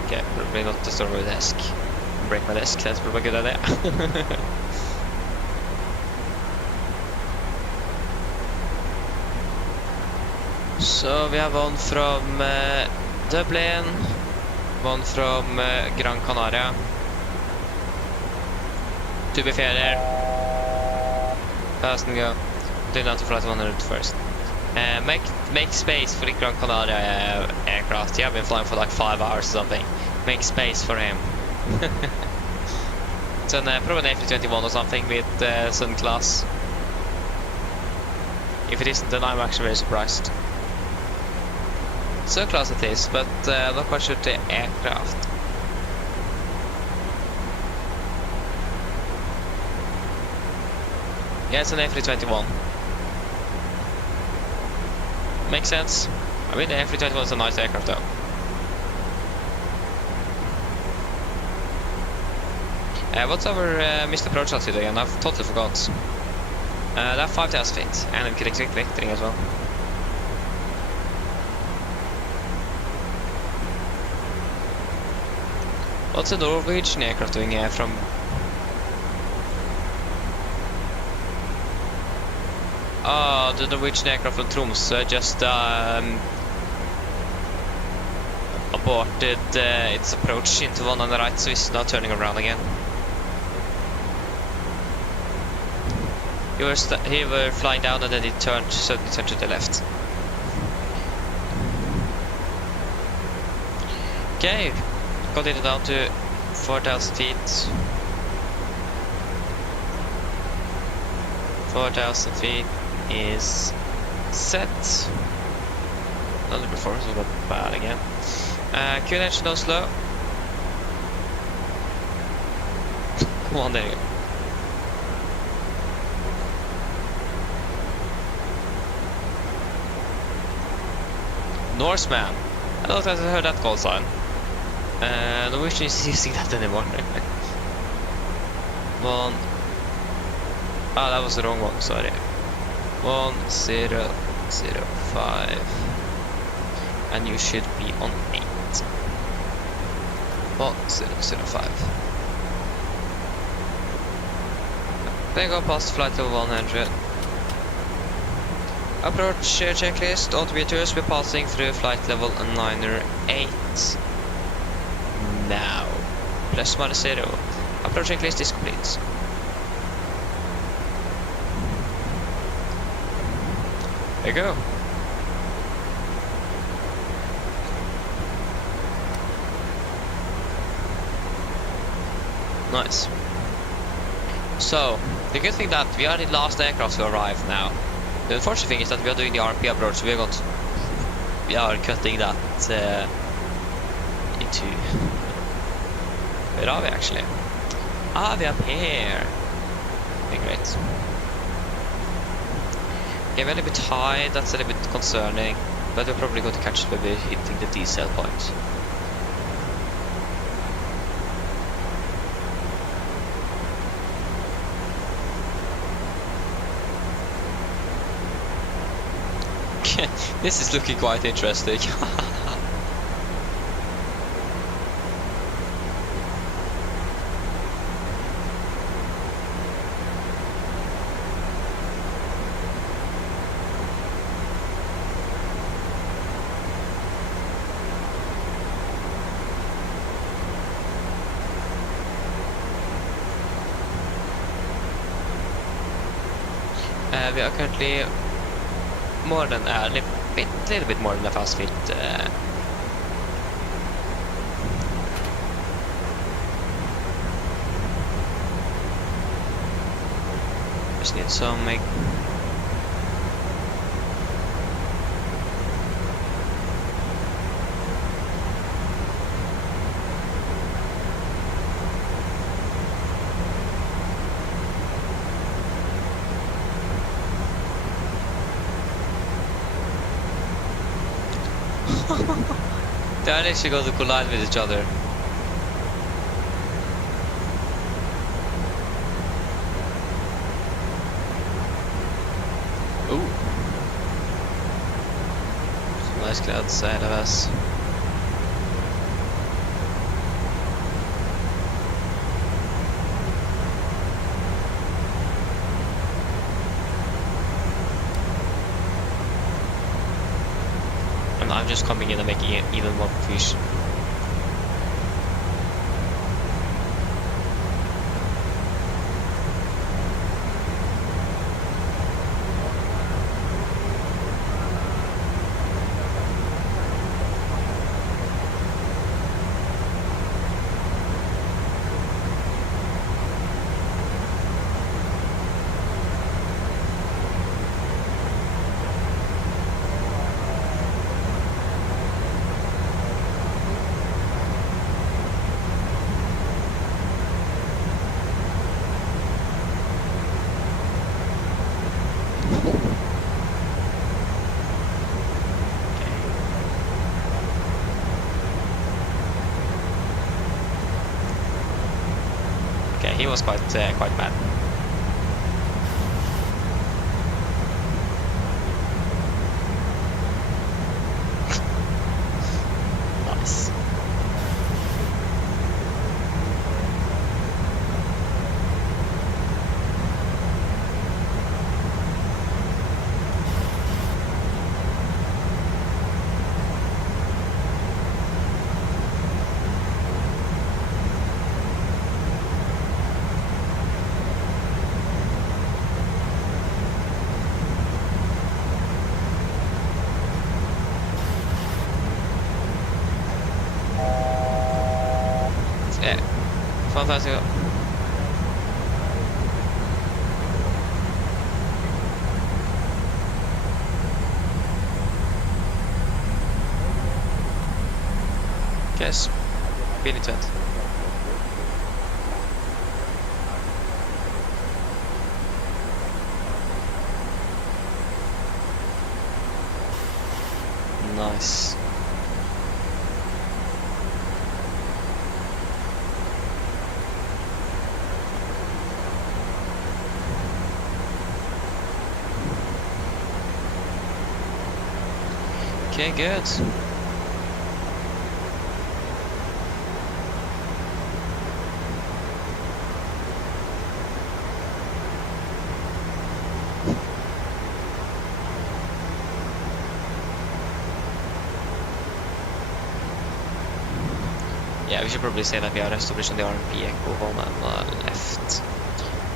Okay, probably not the server desk. break my desk. That's probably a good idea. So we have one from Dublin, one from Gran Canaria. To be fair there. Fast and go. Do not to flight 100 first. Make space for the Gran Canaria aircraft. Yeah, I've been flying for like 5 hours or something. Make space for him. It's an probably an A321 or something with sun class. If it isn't, then I'm actually very surprised. Sun class at least, but not quite sure the aircraft. Yeah, it's an A321. Makes sense. I mean, the A321 is a nice aircraft though. What's our missed approach altitude again? I've totally forgot. That's 5,000 feet, and I'm getting vectoring as well. What's the Norwegian aircraft doing here from... Oh, the Norwegian aircraft from Tromsø just aborted its approach into one on the right, so it's now turning around again. He were flying down and then it suddenly turned to the left. Okay, continue down to 4,000 feet. 4,000 feet is set. Another performance was not bad again. Q engine down slow. Come on, there you go. Norseman. I don't think I heard that call sign. Norwegian is using that anymore. One. Ah, that was the wrong one, sorry. 1005. And you should be on 8. 1005. Then go past flight level 100. Approach checklist, altimeters, we're passing through flight level 908. Now, plus minus 0. Approach checklist is complete. There you go. Nice. So, the good thing that we are the last aircraft to arrive now. The unfortunate thing is that we are doing the RP approach, so we are cutting that into... Where are we actually? Ah, we're up here. Okay, great. Okay, we're a little bit high, that's a little bit concerning, but we're probably going to catch it when we're hitting the decel point. This is looking quite interesting. We are currently more than a little bit more than a fast feet. Just need some make. They are actually going to collide with each other. Ooh. Some nice clouds ahead of us. I'm just coming in and making it even more confusion. Okay, he was quite bad. Nice. Yeah, fantastic. Yes, spin it out. Nice. Okay, good. Yeah, we should probably say that we are established on the RMP Echo 1 and left.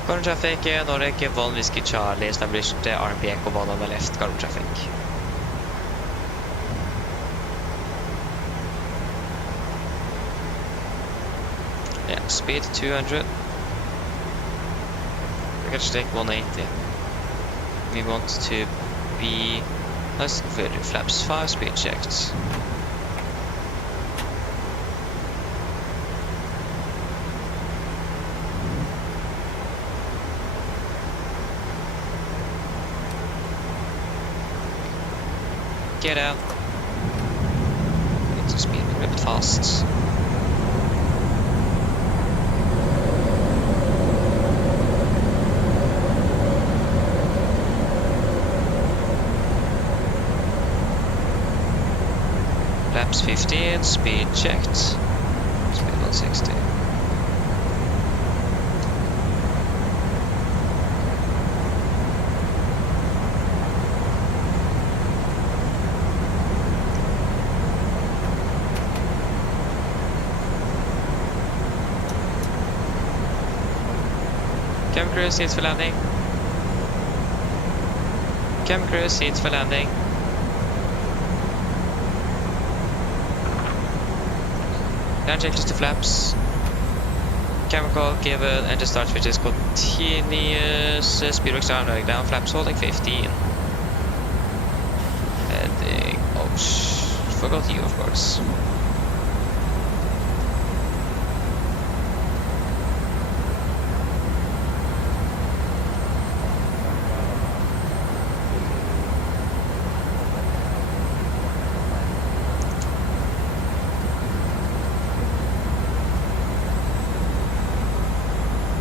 Current traffic, Norway 1 Whiskey Charlie, established the RMP Echo 1 on the left, current traffic. Yeah, speed 200. We can take 180. We want to be... Let's go for flaps 5, speed checked. Get out. Need to speed a bit fast. Laps 15, speed checked. Speed 160. Cam crew seats for landing. Cam crew seats for landing. Land checklist to flaps. Camera call given, engine start switch is continuous. Speedworks down, flaps holding 15. Heading. Oh, forgot you, of course.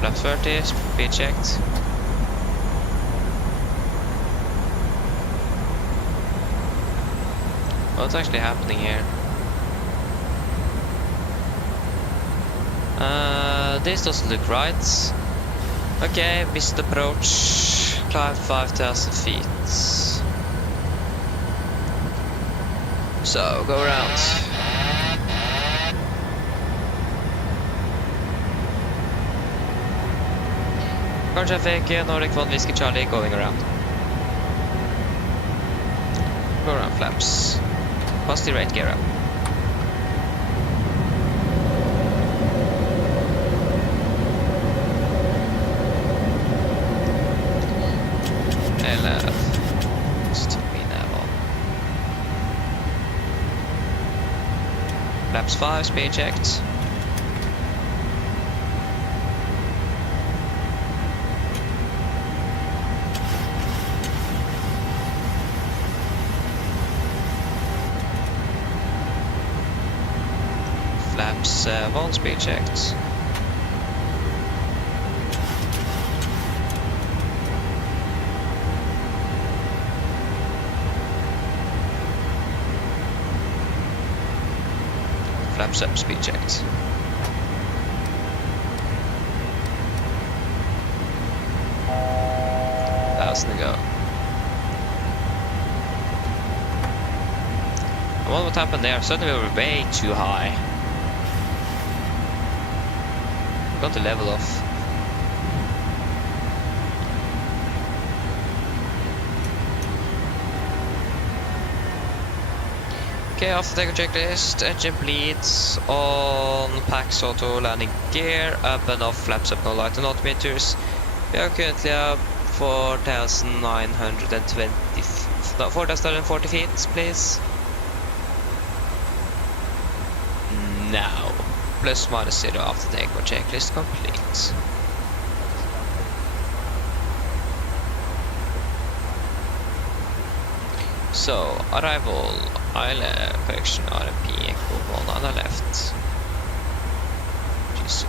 Lap 30, speed checked. What's actually happening here? This doesn't look right. Okay, missed approach. Climb 5,000 feet. So, go around. Car traffic, Nordic 1 Whiskey Charlie going around. Go around flaps. Positive right gear up. Flaps 5, speed checked. Flaps 1, speed checked. Flaps up, speed checked. Thousand to go. I wonder what happened there. Suddenly we were way too high. We got the level off. Okay, after takeoff checklist, engine bleeds on Pax auto landing gear, up and off, flaps up, no light on altimeters. We are currently up 4,920, no, 4,040 feet, please. Now, plus minus 0 after takeoff checklist complete. So, arrival, correction, RMP, echo 1 on the left. Just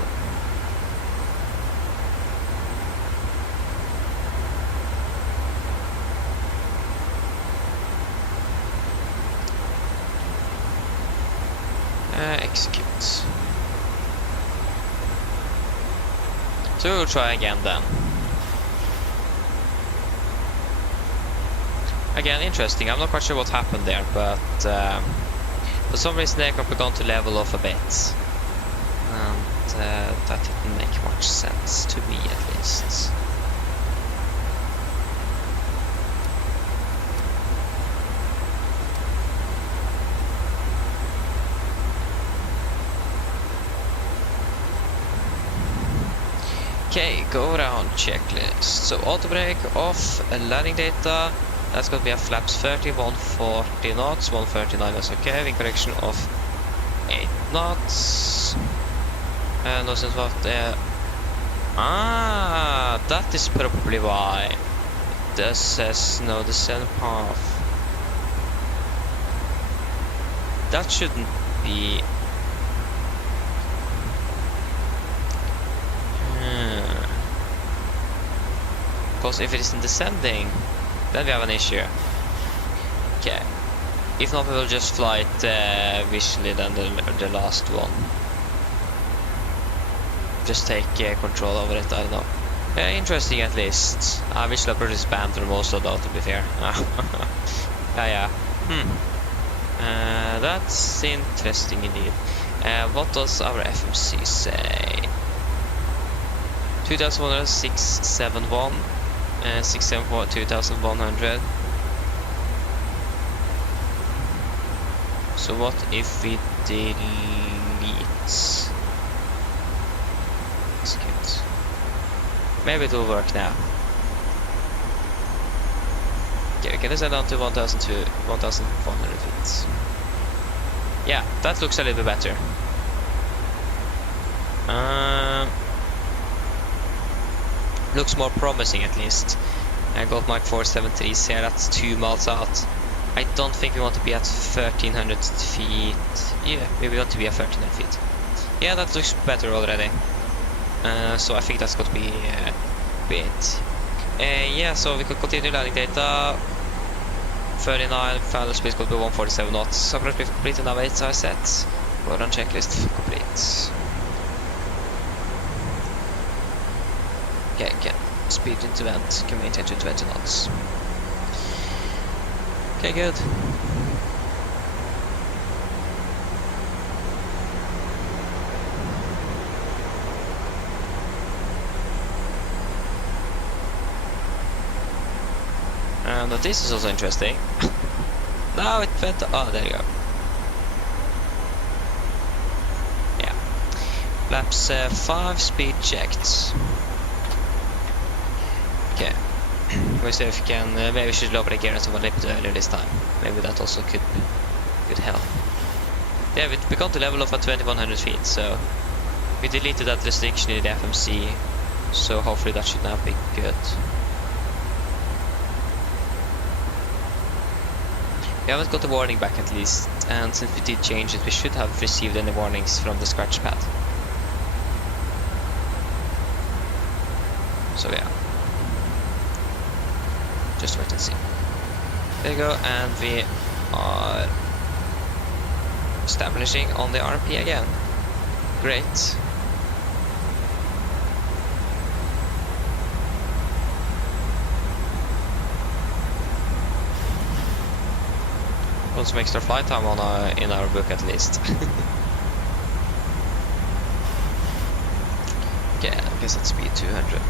execute. So we'll try again then. Again, interesting. I'm not quite sure what happened there, but for some reason the aircraft began to level off a bit, and that didn't make much sense to me, at least. Okay, go around checklist. So auto brake off, landing data. That's going to be a flaps 30, 140 knots, 139, that's okay. Wind correction of 8 knots. And also what that is probably why. This says no descent path. That shouldn't be. Because if it isn't descending, then we have an issue. Okay. If not, we will just fly it visually then the last one. Just take control over it, I don't know. Interesting at least. I wish Leopard is banned from Oslo though, to be fair. Yeah. That's interesting indeed. What does our FMC say? 210671. 674 2100. So what if we delete? Execute. Maybe it will work now. Okay, we can descend down to 1,400 feet. Yeah, that looks a little bit better. Looks more promising at least. I got Mach 473s here, that's 2 miles out. I don't think we want to be at 1,300 feet. Yeah, maybe we want to be at 1,300 feet. Yeah, that looks better already. So I think that's going to be it. Yeah, so we could continue landing data. 39, final speed could be 147 knots. Approach complete and navigates are set. Go on checklist complete. Okay, speed into vent, can maintain to 20 knots. Okay, good. And this is also interesting. Now it went. Oh, there you go. Yeah. Flaps 5 speed checked. Okay. We'll see if we can. Maybe we should lower the gears a little bit earlier this time. Maybe that also could help. Yeah, we got the level of at 2100 feet, so we deleted that restriction in the FMC. So hopefully that should now be good. We haven't got the warning back at least, and since we did change it, we should have received any warnings from the scratch pad. So yeah. Just wait and see. There you go, and we are establishing on the RP again. Great. Got some extra flight time on in our book at least. Okay, I guess that's speed 200.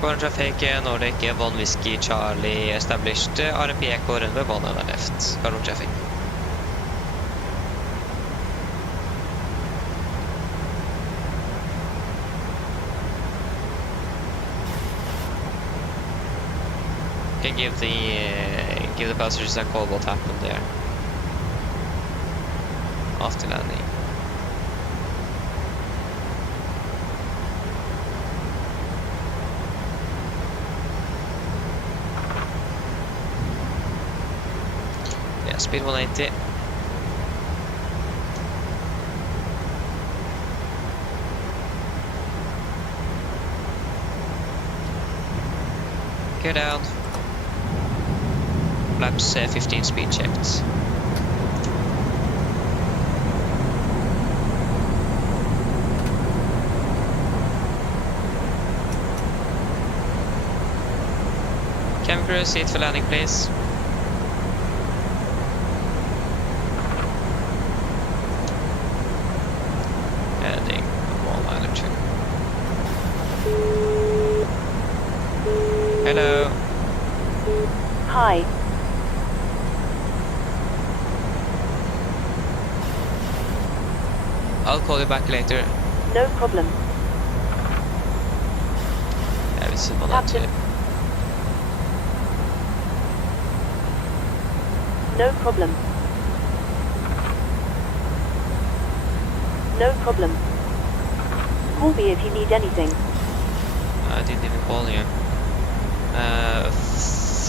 Current traffic, Nordic 1 Whiskey Charlie established RMP Echo runway 1 on the left. Current traffic. Can give the passengers a call what happened there after landing. Yeah, speed 180. Go down. Flaps 15 speed checked. Cabin crew, seat for landing please. Heading 1 line check. Hello. Hi. I'll call you back later. No problem. Yeah, we see on that too. No problem. No problem. Call me if you need anything. I didn't even call you.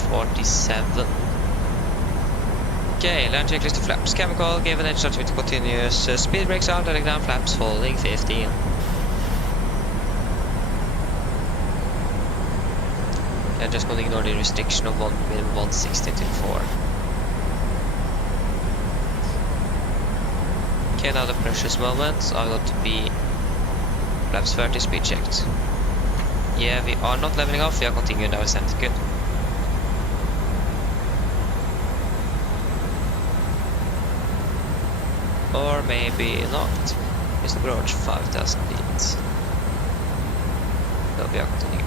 47. Okay, land checklist to flaps. Chemical, give an edge start with continuous. Speed brakes out, letting down flaps, folding 15. I'm just going to ignore the restriction of 160 to 4. Okay, now the precious moment. I got to be flaps 30 speed checked. Yeah, we are not leveling off, we are continuing our ascent. Good. Or maybe not. Mr. Broach, 5,000 feet. No, we are continuing.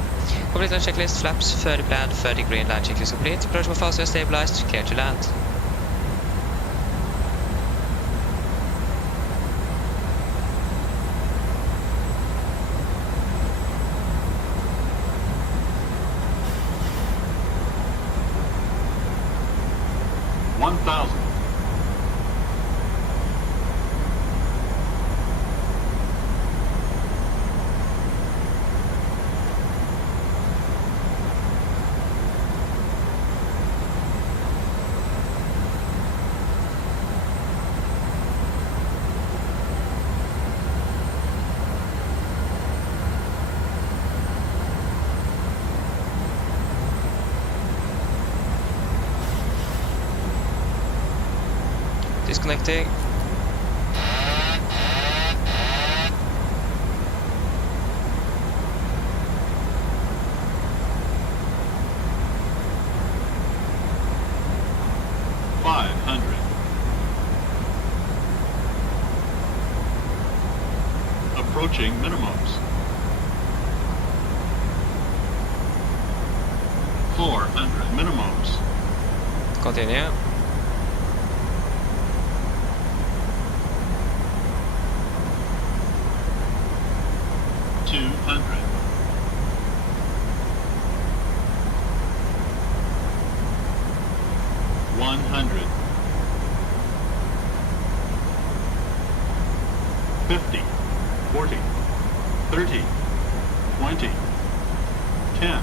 Complete land checklist, flaps, 30 planned, 30 green, land checklist complete. Approach more faster, stabilized, clear to land. Disconnecting. Approaching minimums. 400 minimums. Continue. $50, 40, 30, 20, 10.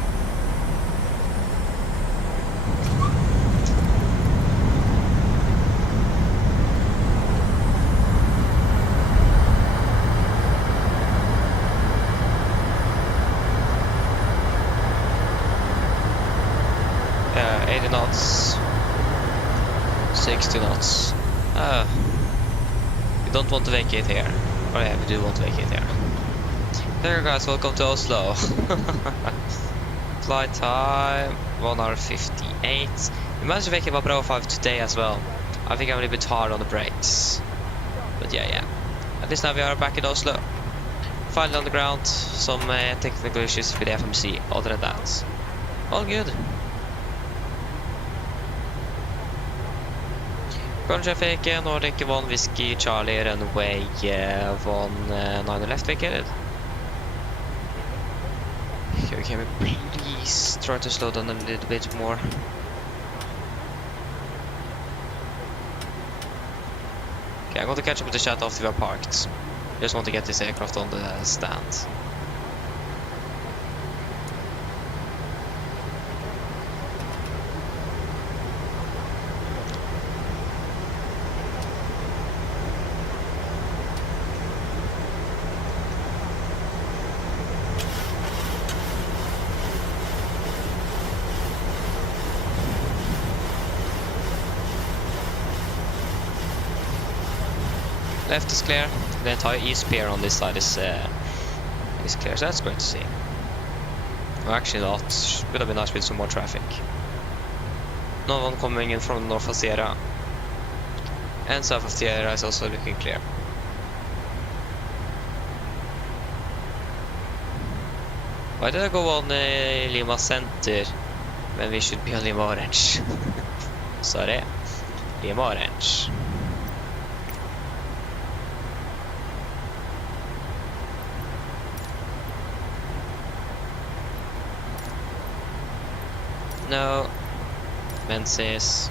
Yeah, 80 knots, 60 knots. We don't want to vacate here. Oh yeah, we do want to vacate here. There guys, welcome to Oslo. Flight time 1 hour 58. We managed to vacate my Bravo 5 today as well. I think I'm a little bit hard on the brakes. But yeah. At least now we are back in Oslo. Finally on the ground. Some technical issues with the FMC. Other than that, all good. Current traffic, Nordic 1 Whiskey Charlie runway 19 left vacated. Okay, can we please try to slow down a little bit more? Okay, I'm going to catch up with the chat after we are parked. Just want to get this aircraft on the stand. Left is clear. The entire east pier on this side is clear, so that's great to see. Well, actually not. Would have been nice with some more traffic. No one coming in from north of Sierra. And south of Sierra is also looking clear. Why did I go on Lima Center when we should be on Lima Orange? Sorry. Lima Orange. No, Menzies,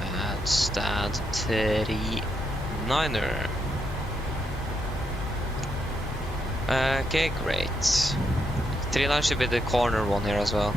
and stand 39er. Okay, great. 39 should be the corner one here as well.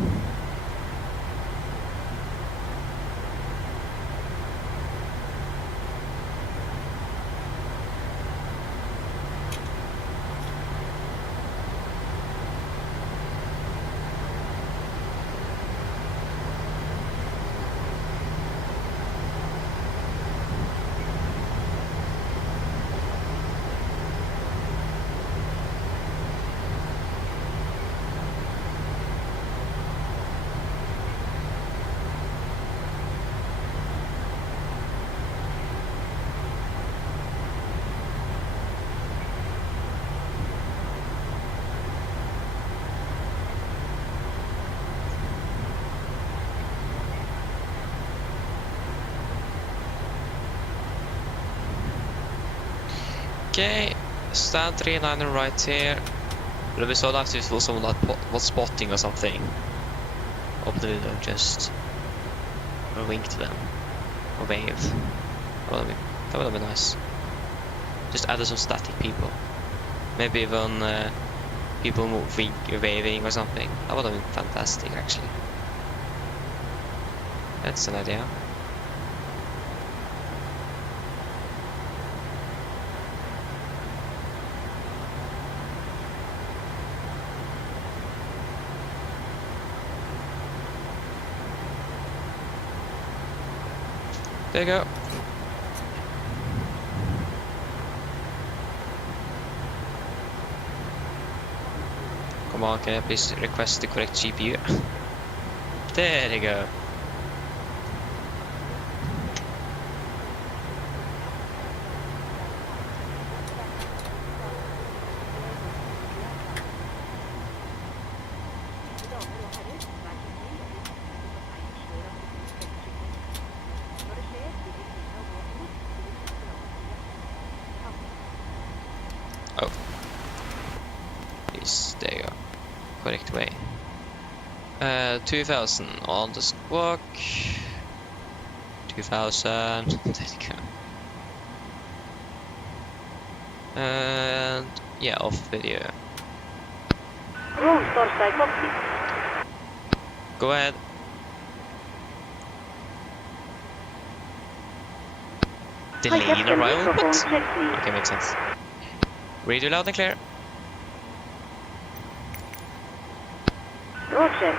Okay, stand 39 right here. It would be so nice if someone that was spotting or something. Open the window, just or wink to them or wave. That would have been nice. Just add some static people. Maybe even people waving or something. That would have been fantastic, actually. That's an idea. There you go. Come on, can I please request the correct GPU? There you go. Oh. Please, there you go. Correct way. 2000 on the squawk. 2000. There you go. And yeah, off video. Rose torstai copy. Go ahead. Hi, Delayed Captain. arrival. Microphone, What? check please. Okay, makes sense. Radio loud and clear. Roger.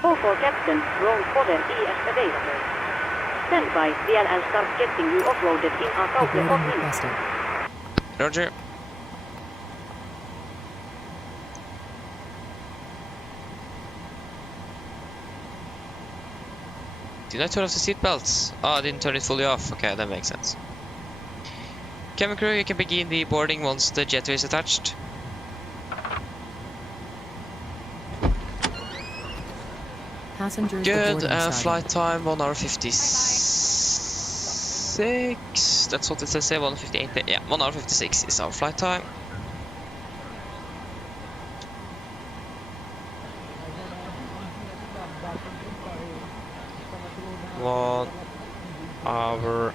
Call for Captain. Wrong fodder ES available. Stand by, and start getting you offloaded in a couple of Uploading minutes. requested. Roger. Did I turn off the seatbelts? Oh, I didn't turn it fully off. Okay, that makes sense. Cabin crew, you can begin the boarding once the jetway is attached. Passengers Good, boarding started. flight time 1 hour 56. That's what it says here, 1:58. Yeah, 1 hour 56 is our flight time. One hour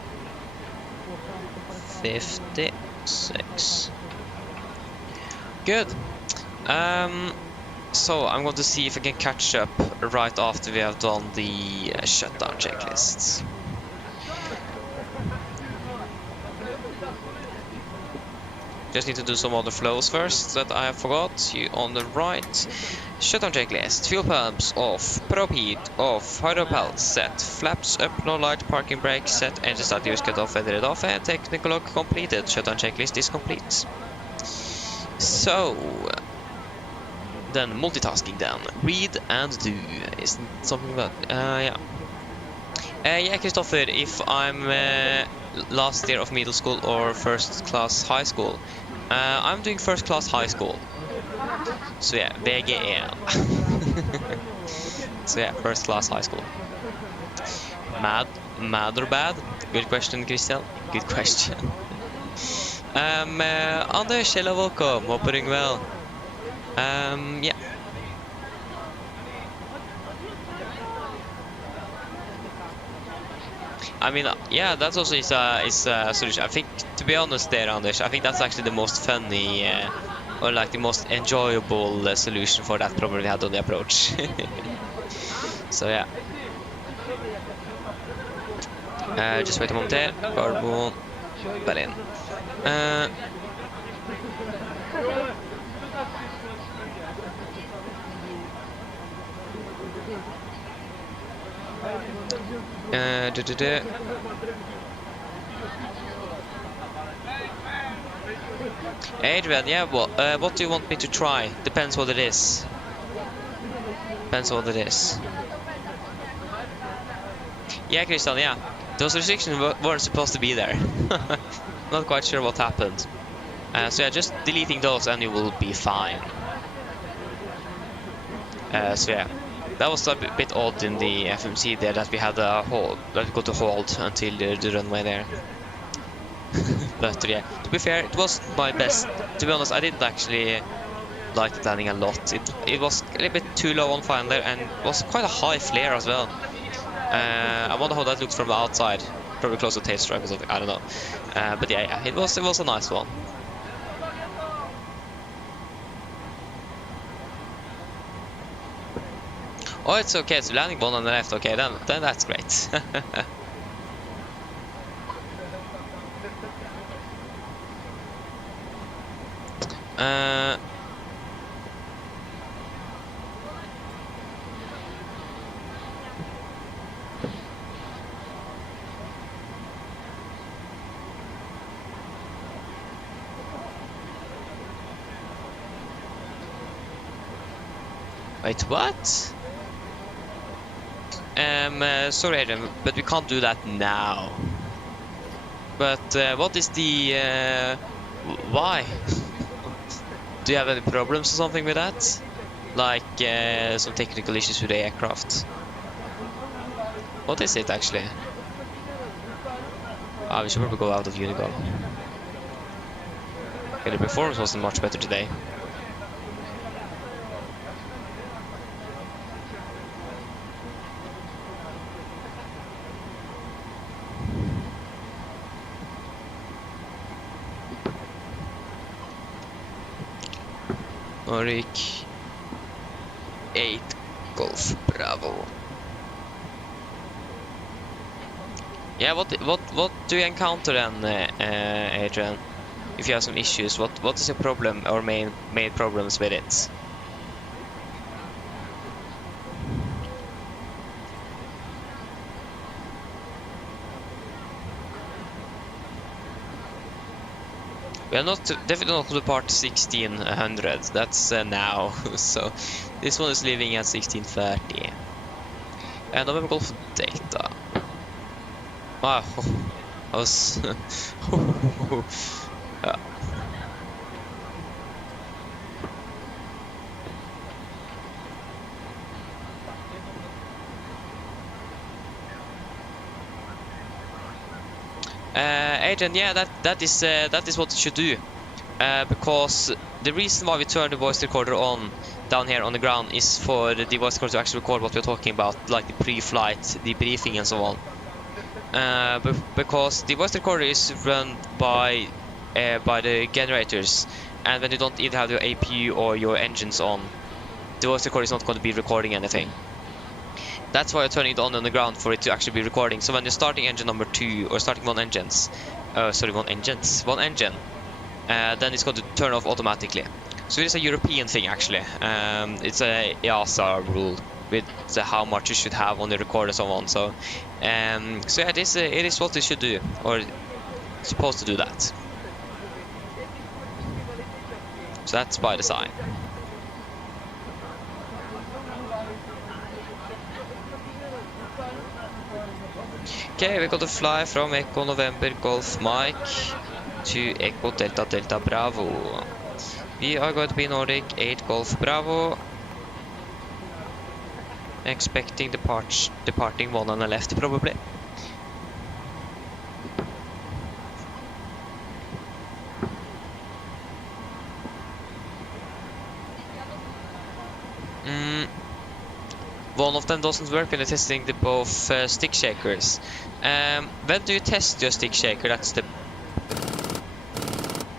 56. Good. So I'm going to see if I can catch up right after we have done the shutdown checklists. Just need to do some other flows first that I forgot. You on the right. Shutdown checklist. Fuel pumps off. Prop heat off. Hydropel set. Flaps up. No light. Parking brake set. Engine start use cut off. Weather off. And technical log completed. Shutdown checklist is complete. So then multitasking then. Read and do. Isn't something about yeah. Yeah, Christopher, if I'm last year of middle school or first class high school, I'm doing first class high school. So yeah, VGL. So yeah, first class high school. Mad or bad? Good question, Christian. Good question. Anders, hello, welcome. Hope you're doing well. Yeah. I mean, yeah, that's also is a solution. I think, to be honest there, Anders, I think that's actually the most funny or like the most enjoyable solution for that problem we had on the approach. So yeah. Just wait a moment there. Carbon, Berlin. Adrian, yeah, well, what do you want me to try? Depends what it is. Depends what it is. Yeah, Christian, yeah. Those restrictions weren't supposed to be there. Not quite sure what happened. So yeah, just deleting those and you will be fine. So yeah. That was a bit odd in the FMC there that we had a hold, that we got to hold until the runway there. But yeah, to be fair, it was my best. To be honest, I didn't actually like the landing a lot. It was a little bit too low on final there, and it was quite a high flare as well. I wonder how that looks from the outside. Probably close to tail stripe or something. I don't know. But yeah, it was a nice one. Oh, it's okay. It's landing one on the left. Okay, then that's great. Wait, what? Sorry, Adrian, but we can't do that now. But what is the why? Do you have any problems or something with that? Like some technical issues with the aircraft? What is it actually? We should probably go out of Unigal. Okay, the performance wasn't much better today. Norwich 8 Golf Bravo. Yeah, what do you encounter then, Adrian? If you have some issues, what is your problem or main problems with it? We are not definitely not to the part 1600. That's now. So this one is leaving at 1630. And November Golf Delta. Wow, I was. Yeah. Agent, yeah, that is what it should do, because the reason why we turn the voice recorder on down here on the ground is for the voice recorder to actually record what we're talking about, like the pre-flight debriefing and so on. Because the voice recorder is run by the generators, and when you don't either have your APU or your engines on, the voice recorder is not going to be recording anything. That's why I'm turning it on the ground, for it to actually be recording. So when you're starting engine number 2 or starting one engine, then it's going to turn off automatically. So it is a European thing actually. It's a EASA rule with how much you should have on the recorder and so on. So yeah, it is what it should do, or it's supposed to do that. So that's by design. Okay, we're going to fly from Echo November Golf Mike to Echo Delta Delta Bravo. We are going to be Nordic 8 Golf Bravo. Expecting departing one on the left probably. One of them doesn't work when you're testing the both stick shakers. When do you test your stick shaker? That's the...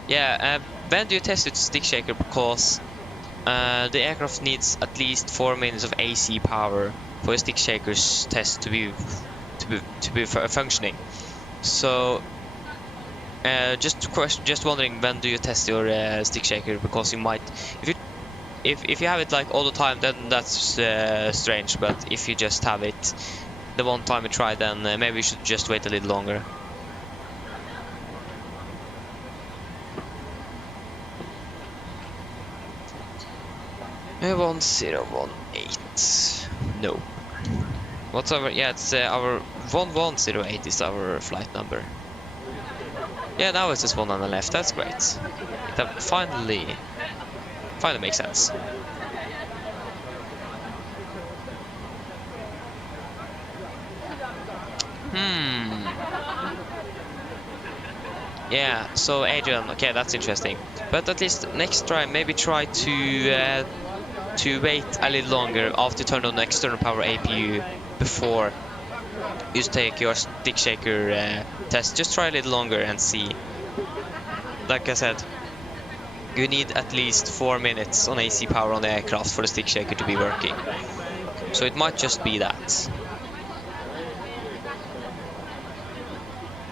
Yeah, when do you test your stick shaker? Because the aircraft needs at least 4 minutes of AC power for your stick shaker's test to be functioning. So just wondering, when do you test your stick shaker? Because you might, if you have it like all the time, then that's strange. But if you just have it the one time you try, then maybe you should just wait a little longer. One 1018. No. What's our? Yeah, it's our 1108 is our flight number. Yeah, now it's just one on the left. That's great. That finally makes sense. Yeah, so Adrian, okay, that's interesting. But at least next try, maybe try to wait a little longer after you turn on the external power APU before you take your stick shaker test. Just try a little longer and see. Like I said, you need at least 4 minutes on AC power on the aircraft for the stick shaker to be working. So it might just be that.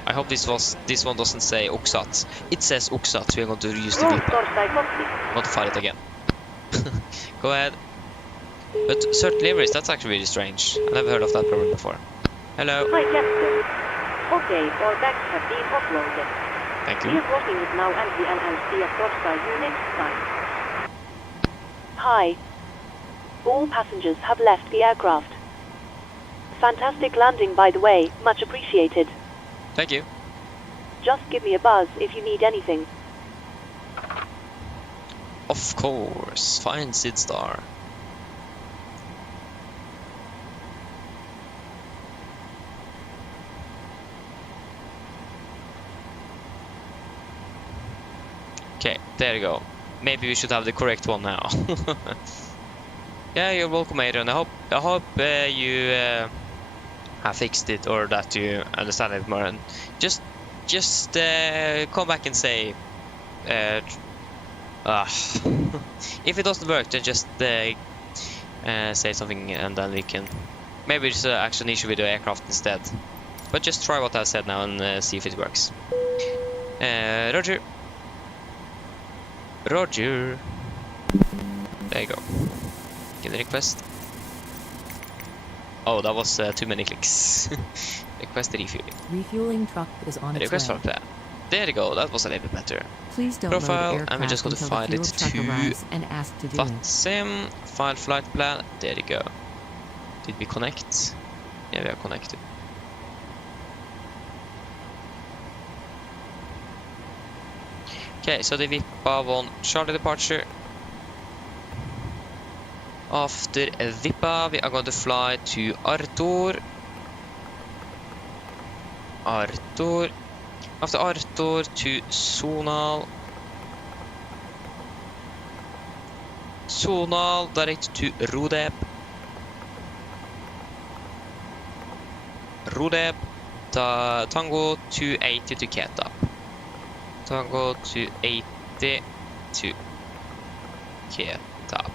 I hope this one doesn't say Oksat. It says Oksat. We're going to use the VIP. I'm going to fire it again. Go ahead. But cert liveries, that's actually really strange. I never heard of that problem before. Hello. Hi, Captain. Okay, all bags have been offloaded. Thank We you. are crossing it now, and we'll see a Torstai you next time. Hi. All passengers have left the aircraft. Fantastic landing, by the way, much appreciated. Thank you. Just give me a buzz if you need anything. Of course. Fine, Sid Star. Okay, there you go. Maybe we should have the correct one now. Yeah, you're welcome, Adrian. I hope you have fixed it, or that you understand it more. And just come back and say, if it doesn't work, then just say something, and then we can. Maybe it's actually an issue with the aircraft instead. But just try what I said now and see if it works. Roger. Roger. There you go. Get the request. Oh, that was too many clicks. Request refueling. Refueling truck is on its Request way. for plan. There you go. That was a little bit better. Please don't Profile, load and we just got to aircraft find until it the fuel truck to arrives and ask to do it. FATSIM. File flight plan. There you go. Did we connect? Yeah, we are connected. Okay, so the VIPA 1 Charlie departure. After VIPA, we are going to fly to Arthur. After Arthur to Sonal. Sonal direct to Rodeb. Rodeb. Tango to 80 to Ketap. Tango to 80 to Ketap.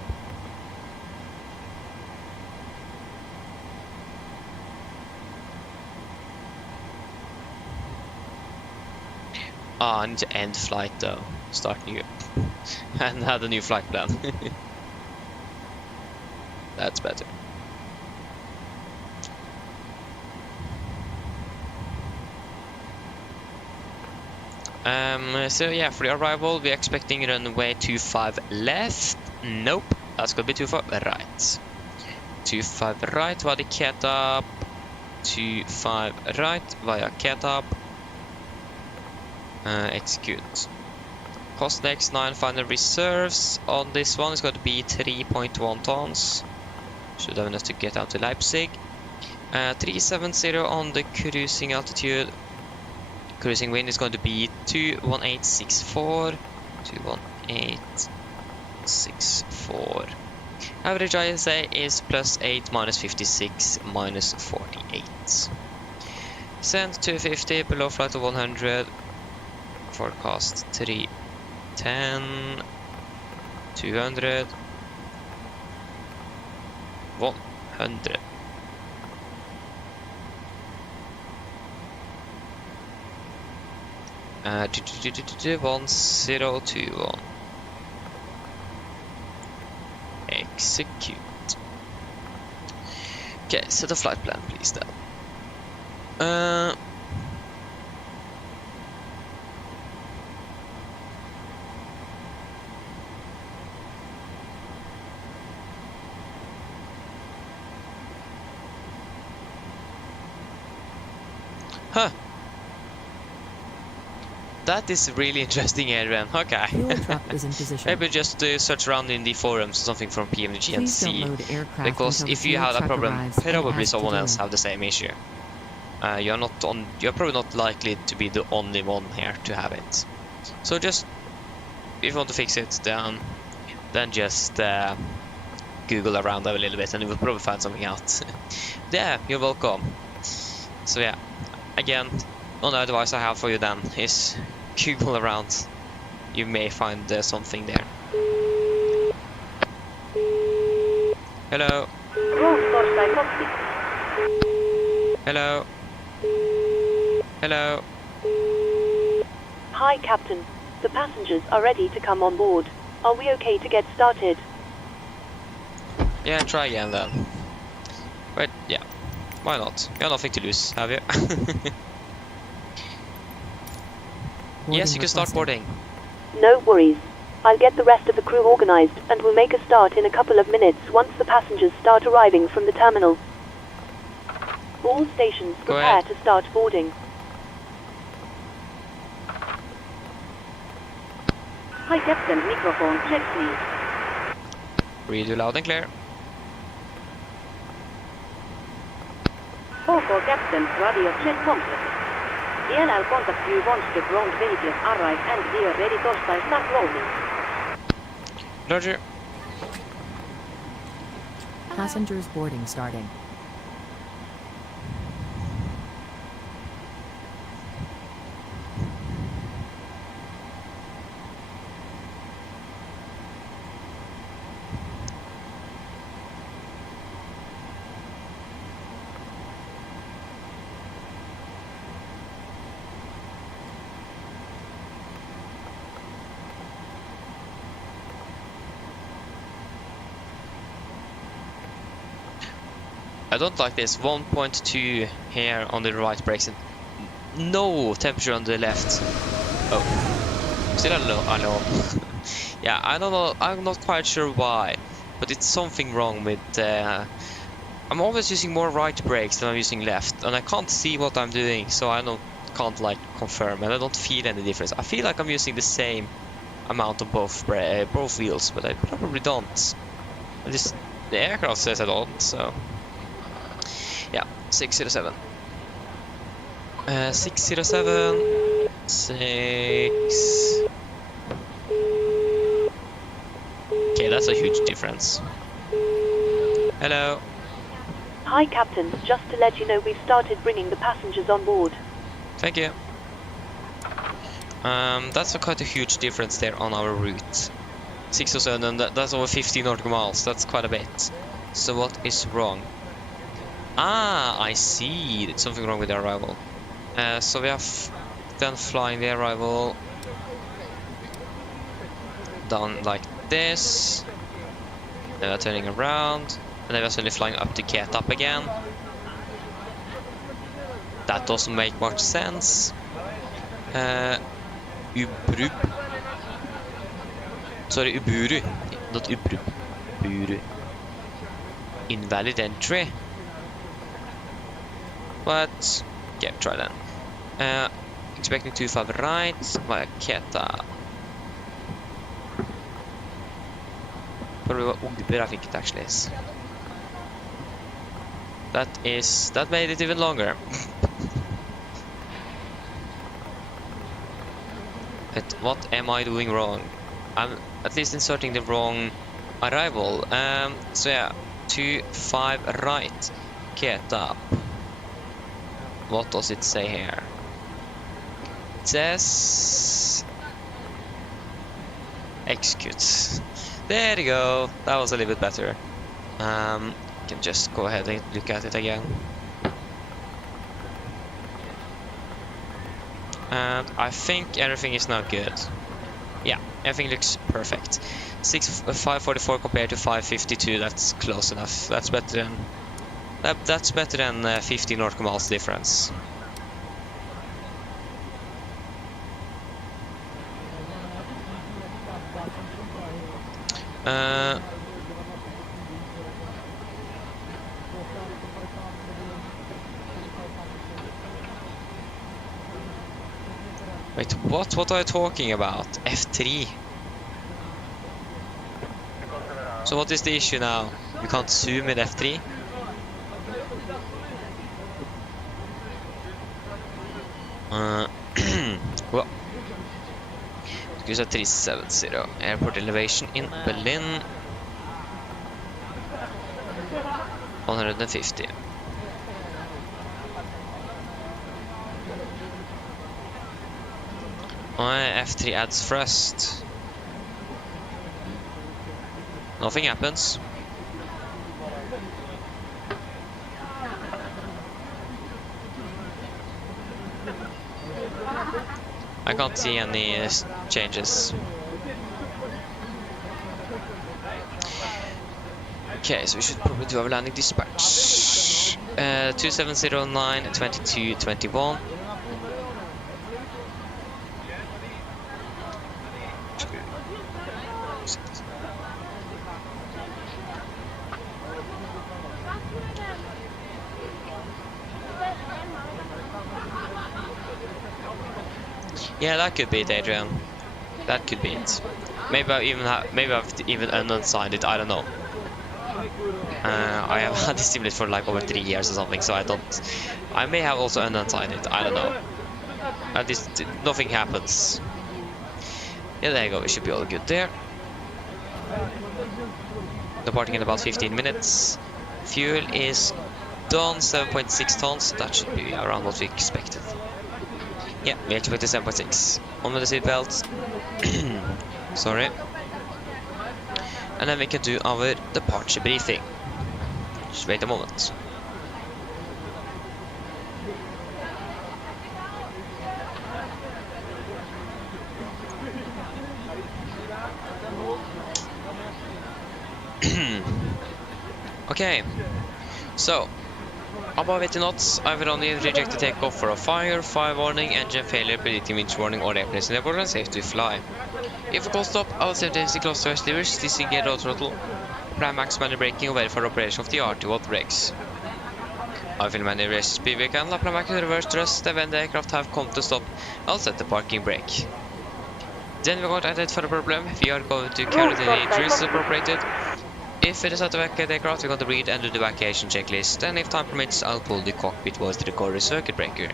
I need to end flight though. Start new. And have a new flight plan. That's better. So yeah, for the arrival, we're expecting runway 25 left. Nope, that's gonna be 25 right. 25 right via the Ketap. 25 right via Ketap. Execute. Cost X9 final reserves on this one is going to be 3.1 tons. Should have enough to get out to Leipzig. 370 on the cruising altitude. Cruising wind is going to be 21864. 21864. Average ISA is +8, -56, -48. Send 250 below flight of 100. Forecast 310. 200. 100. Uh, 1021. Execute. Okay, set a flight plan, please. Then. Huh. That is really interesting, Adrian. Okay. Fuel truck is in position. Maybe just search around in the forums or something from PMDG and Please see. don't load aircraft Because until if the you fuel have that truck problem, arrives and probably ask to someone do else it. have the same issue. You're probably not likely to be the only one here to have it. So just, if you want to fix it, then just Google around a little bit and you will probably find something out. Yeah, you're welcome. So yeah, again, only advice I have for you then is Google around. You may find something there. Hello. Hello. Hello. Hi, Captain. The passengers are ready to come on board. Are we okay to get started? Yeah, try again then. But yeah, why not? You have nothing to lose, have you? Yes, you can start boarding. No worries. I'll get the rest of the crew organized and we'll make a start in a couple of minutes once the passengers start arriving from the terminal. All stations prepare to start boarding. Hi Captain, microphone check please. Read you loud and clear. OK Captain, radio check complete. Vienna will contact you once the ground vehicles arrive and we are ready to start loading. Roger. Passengers boarding starting. I don't like this 1.2 here on the right brakes and no temperature on the left. Oh, still alone. Yeah, I don't know. I'm not quite sure why, but it's something wrong with. I'm always using more right brakes than I'm using left, and I can't see what I'm doing, so I can't like confirm, and I don't feel any difference. I feel like I'm using the same amount of both wheels, but I probably don't. At least the aircraft says I don't, so. Yeah, 607. 607. 6. Okay, that's a huge difference. Hello. Hi, Captain. Just to let you know, we've started bringing the passengers on board. Thank you. That's quite a huge difference there on our route. 607, and that's over 50 nautical miles. That's quite a bit. So what is wrong? Ah, I see. There's something wrong with the arrival. So we have done flying the arrival down like this. Then we're turning around, and then we're suddenly flying up to Ketap again. That doesn't make much sense. Ubrup. Sorry, Uburu, not Ubrup. Uburu. Invalid entry. But okay, try then. Expecting 25 right via Keta. Probably what Uber I think it actually is. That made it even longer. But what am I doing wrong? I'm at least inserting the wrong arrival. So yeah, 25 right Keta. What does it say here? It says execute. There you go. That was a little bit better. Can just go ahead and look at it again. And I think everything is now good. Yeah, everything looks perfect. 544 compared to 552. That's close enough. That's better than. That's better than 50 nautical miles difference. Wait, what? What are you talking about? F3? So what is the issue now? You can't zoom in F3? Well, because at 370 airport elevation in Berlin 150. F3 adds thrust. Nothing happens. I can't see any changes. Okay, so we should probably do our landing dispatch. 2709 2221. Yeah, that could be it, Adrian. That could be it. Maybe I've even unsigned it. I don't know. I have had this simulator for like over 3 years or something, so I may have also unsigned it. I don't know. At least nothing happens. Yeah, there you go. We should be all good there. Departing in about 15 minutes. Fuel is done, 7.6 tons. That should be around what we expected. Yeah, we expected 7.6. On with the seatbelt. Sorry. And then we can do our departure briefing. Just wait a moment. Okay, so above 80 knots, I've only rejected takeoff for a fire warning, engine failure, predicting winch warning, or airplanes in the airport and safe to fly. If a call stop, I'll set the close to rest levers, disengage road throttle, apply max manual braking, and verify operation of the RT-Volt brakes. I will manage race speed we can, apply max reverse thrust, and when the aircraft have come to stop, I'll set the parking brake. Then we're going to identify the problem. We are going to carry the entries appropriated. If it is out to evacuate the aircraft, we're going to read and do the evacuation checklist, and if time permits, I'll pull the cockpit voice to the recorder circuit breaker.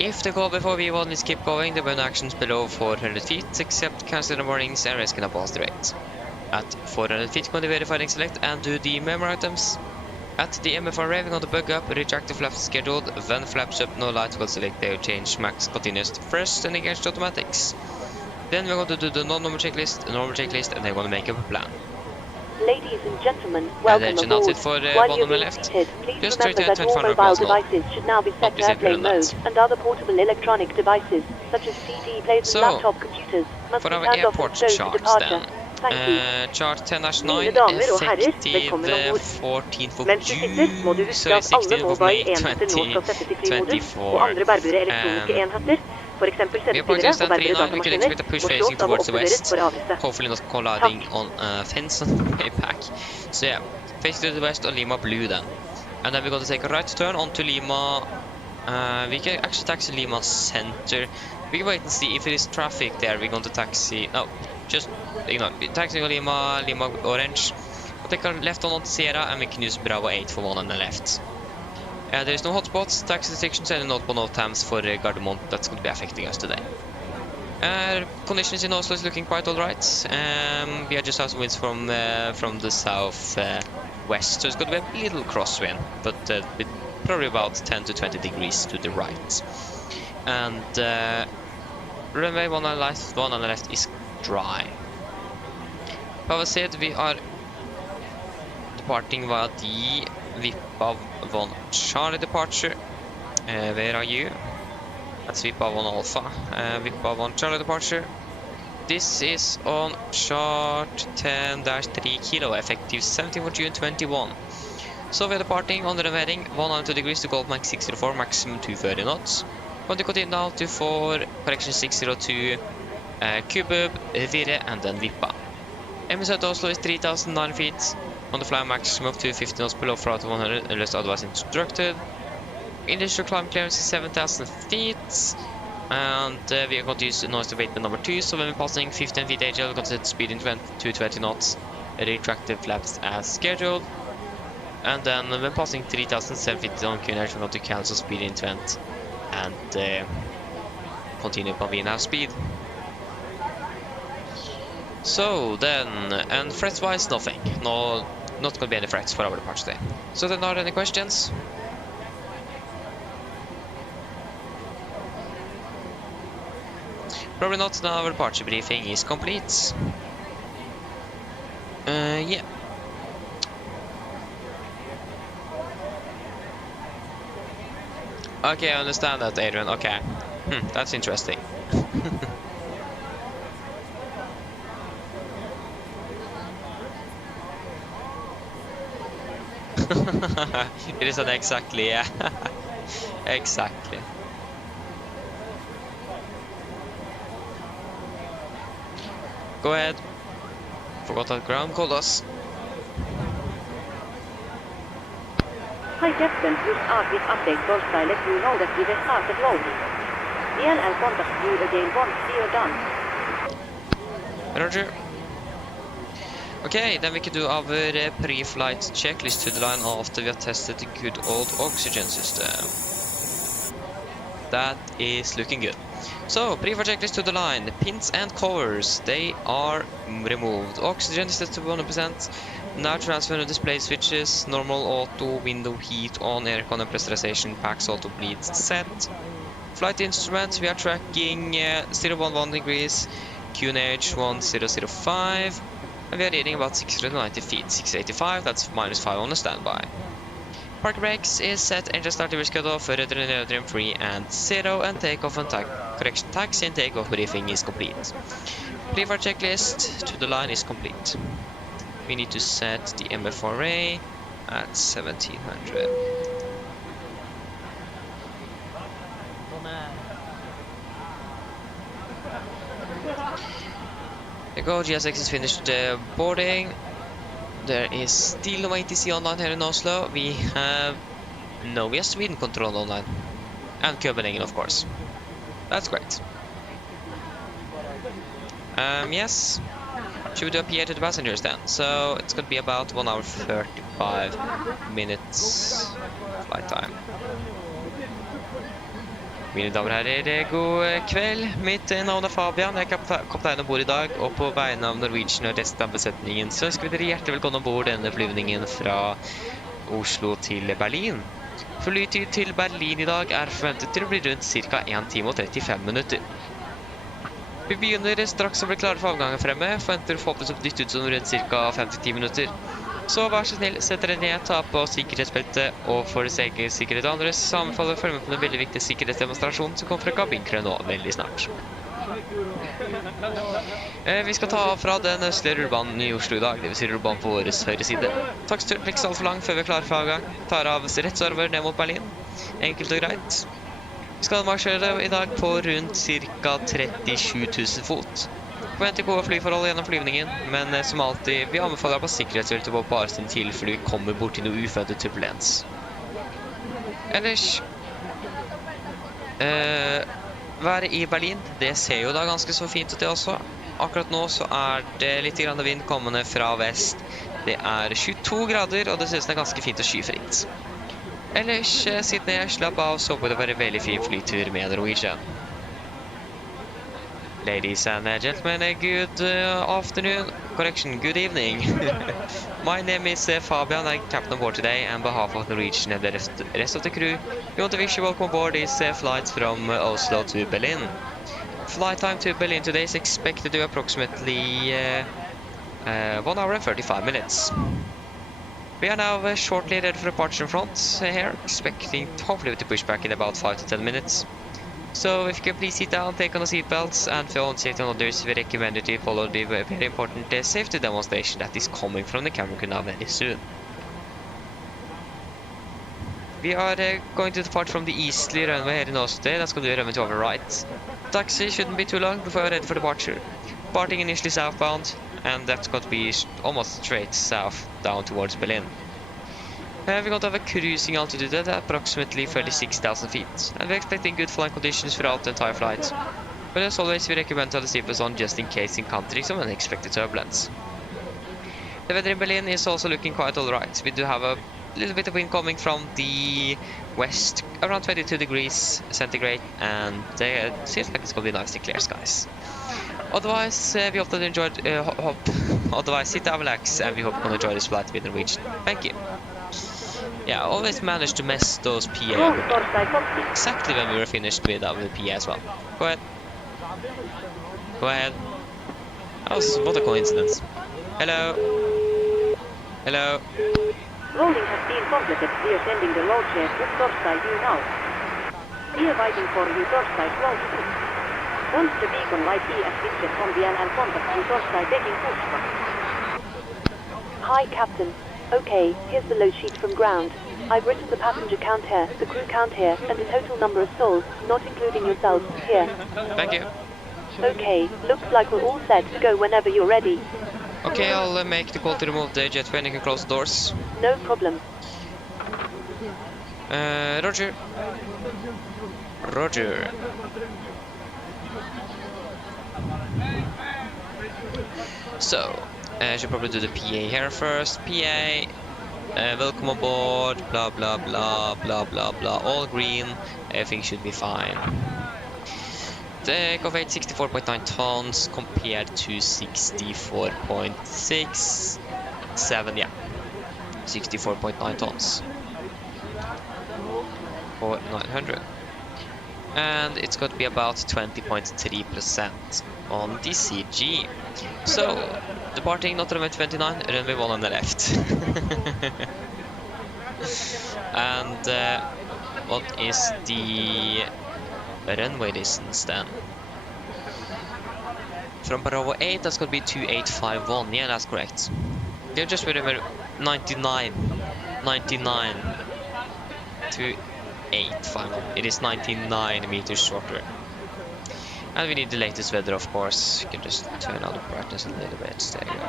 If the call before V1 is keep going, the burn actions below 400 feet, except cancel the warnings and rescue and pass the rate. At 400 feet, going to verify and select and do the memo items. At the MFR rev, we're going to bug up, retract the flaps scheduled, when flaps up, no light will select the change max continuous to first and engage the automatics. Then we're going to do the non-normal checklist, normal checklist, and then we're going to make up a plan. Ladies and gentlemen, welcome And aboard. for the While one you're on the being left. seated, please Just remember straight that out all 25 mobile miles an hour. devices should now be set Not to airplane disabled than mode, that. and other portable electronic devices, such as CD players So, and laptop computers, must for be our turned off airport and stowed for charts departure. then. Thank you. Chart 10-9, Mine damer og herrer, effective velkommen ombord. 14th of Mens du sitter, må du June, huske sorry, at alle 16th of May mobile enheter nå skal settes i flymodus, og 2024. andre bærbare elektroniske enheter, for eksempel We are approaching CD-spillere og stand bærbare 39, we can expect a datamaskiner, push må facing slås av å towards the oppgraderes west, for avriste. hopefully not colliding on a fence on the way back. So yeah, facing to the west on Lima Blue then. And then we're going to take a right turn onto Lima. We can actually taxi Lima Center. We can wait and see if it is traffic there. We're going to taxi. No, just ignore. Taxi Lima Orange. We'll take a left on Sierra and we can use Bravo 8 for one on the left. There is no hotspots, taxi restrictions, and no times for Gardermoen. That's going to be affecting us today. Conditions in Oslo is looking quite alright. We are just have some winds from the south west, so it's going to be a little crosswind, but with probably about 10 to 20 degrees to the right. And runway one on the left is dry. Power said we are departing via the Vippa 1 Charlie departure. Where are you? That's Vippa 1 Alpha. Vippa 1 Charlie departure. This is on chart 10-3 kilo, effective 17th of June 21. So we're departing on the heading 192 degrees to Golf Max 604, maximum 230 knots. Going to continue now to 4, correction 602, Kubub, Vire, and then Vippa. MSFS Oslo is 3,009 feet. On the fly maximum of 250 knots below flight to 100 unless otherwise instructed. Industrial climb clearance is 7,000 feet. And we are going to use noise abatement number 2. So when we're passing 15 feet AGL, we're going to set speed in 220 knots. Retract the flaps as scheduled. And then when passing 3,007 feet on QNH, we're going to cancel speed in 20 and continue upon Vienna speed. So then, and threats wise, nothing. No, not going to be any threats for our departure today. So then, are there any questions? Probably not. Now our departure briefing is complete. Yeah. Okay, I understand that, Adrian. Okay. That's interesting. It is an exactly, yeah. Exactly. Go ahead. Forgot that ground called us. Hi Captain, just asked this update Golfsky let you know that we have started loading. DL and contact you again once we are done. Roger. Okay, then we can do our pre-flight checklist to the line after we have tested the good old oxygen system. That is looking good. So, pre-flight checklist to the line. Pins and covers, they are removed. Oxygen is set to 100%. Now transfer to display switches. Normal auto, window heat on, aircon and pressurization packs auto bleeds set. Flight instruments, we are tracking 011 degrees, QNH 1005. And we are reading about 690 feet, 685, that's -5 on the standby. Park brakes is set, engine start reverse cutoff, rudder and aerodrome free and 0, and takeoff and correction taxi and takeoff briefing is complete. Pre-flight checklist to the line is complete. We need to set the MFRA at 1700. There you go, GSX is finished boarding. There is still no ATC online here in Oslo. We have Sweden control online. And Copenhagen, of course. That's great. Yes. Should we do a PA to the passengers then? So it's gonna be about 1 hour 35 minutes flight time. Mine damer og herrer, god kveld. Mitt navn er Fabian, jeg er kaptein ombord i dag, og på vegne av Norwegian og resten av besetningen så ønsker vi dere hjertelig velkommen ombord denne flyvningen fra Oslo til Berlin. Flytid til Berlin i dag er forventet til å bli rundt ca. 1 time og 35 minutter. Vi begynner straks å bli klare for avgangen fremme, forventer forhåpentligvis å dytte ut som rundt ca. 5-10 minutter. Så vær så snill, sett dere ned, ta på sikkerhetsbeltet, og for deres egen sikkerhet og andres, så anbefaler jeg å følge med på den veldig viktige sikkerhetsdemonstrasjonen som kommer fra kabinkrø nå veldig snart. Vi skal ta av fra den østlige rullebanen i Oslo i dag, det vil si rullebanen på vår høyre side. Taksturen blir ikke så alt for lang før vi er klare for avgang. Tar av rett sørover ned mot Berlin. Enkelt og greit. Vi skal marsjere i dag på rundt ca. 37 000 fot. Forventer gode flyforhold gjennom flyvningen, men som alltid, vi anbefaler på sikkerhetsbeltet på bare sin tilfly kommer bort til noe uventet turbulens. Ellers, været i Berlin, det ser jo da ganske så fint ut det også. Akkurat nå så er det litt grann vind kommende fra vest. Det er 22 grader, og det synes det er ganske fint og skyfritt. Ellers, sitt ned, slapp av, så må det være veldig fin flytur med Norwegian. Ladies and gentlemen, good afternoon, good evening. My name is Fabian, I'm captain on board today, and on behalf of Norwegian and the rest of the crew, we want to wish you welcome aboard this flight from Oslo to Berlin. Flight time to Berlin today is expected to be approximately 1 hour and 35 minutes. We are now shortly ready for departure in front here, expecting hopefully to push back in about 5 to 10 minutes. So if you can please sit down, take on the seatbelts, and for your own safety and others, we recommend you to follow the very important safety demonstration that is coming from the camera crew now very soon. We are going to depart from the easterly runway here in Oslo today. That's going to be runway to our right. Taxi shouldn't be too long before we're ready for departure. Departing initially southbound, and that's going to be almost straight south down towards Berlin. We're going to have a cruising altitude at approximately 36,000 feet, and we're expecting good flying conditions throughout the entire flight. But as always, we recommend to have the seatbelts on just in case encountering some unexpected turbulence. The weather in Berlin is also looking quite alright. We do have a little bit of wind coming from the west, around 22 degrees centigrade, and it seems like it's going to be nice and clear skies. Otherwise, we hope that you enjoyed, otherwise sit down, relax, and we hope you enjoy this flight with Norwegian. Thank you. Yeah, I always managed to mess those PA up exactly when we were finished with our PA as well. Go ahead. Go ahead. That was what a coincidence. Hello. Hello. Loading has been completed. We are sending the load share to topside you now. We are waiting for you topside close to. Once the beacon light EF switches on Vienna and contact you topside taking pushback. Hi, Captain. Okay, here's the load sheet from ground. I've written the passenger count here, the crew count here, and the total number of souls, not including yourselves, here. Thank you. Okay, looks like we're all set to go whenever you're ready. Okay, I'll make the call to remove the jet when you can close the doors. No problem. Roger. Roger. So, I should probably do the PA here first. PA, Welcome aboard, blah blah blah blah blah blah, all green, everything should be fine. Takeoff weight 64.9 tons compared to 64.67, yeah, 64.9 tons for 900. And it's got to be about 20.3% on the CG. So, departing not runway 29, runway 1 on the left. And what is the runway distance then? From Bravo 8, that's going to be 2851. Yeah, that's correct. Yeah, just remember 99 to 851. It is 99 meters shorter. And we need the latest weather, of course. You can just turn on the brightness a little bit. There you go.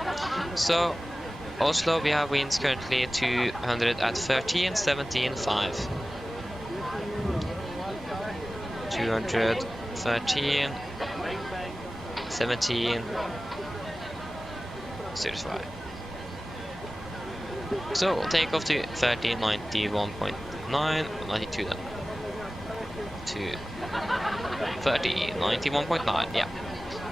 So, Oslo, we have winds currently 200 at 13, 17, 5. 200, 13, 17, 05. So, we'll take off to 1391.9, 92 then. To 91.9, yeah.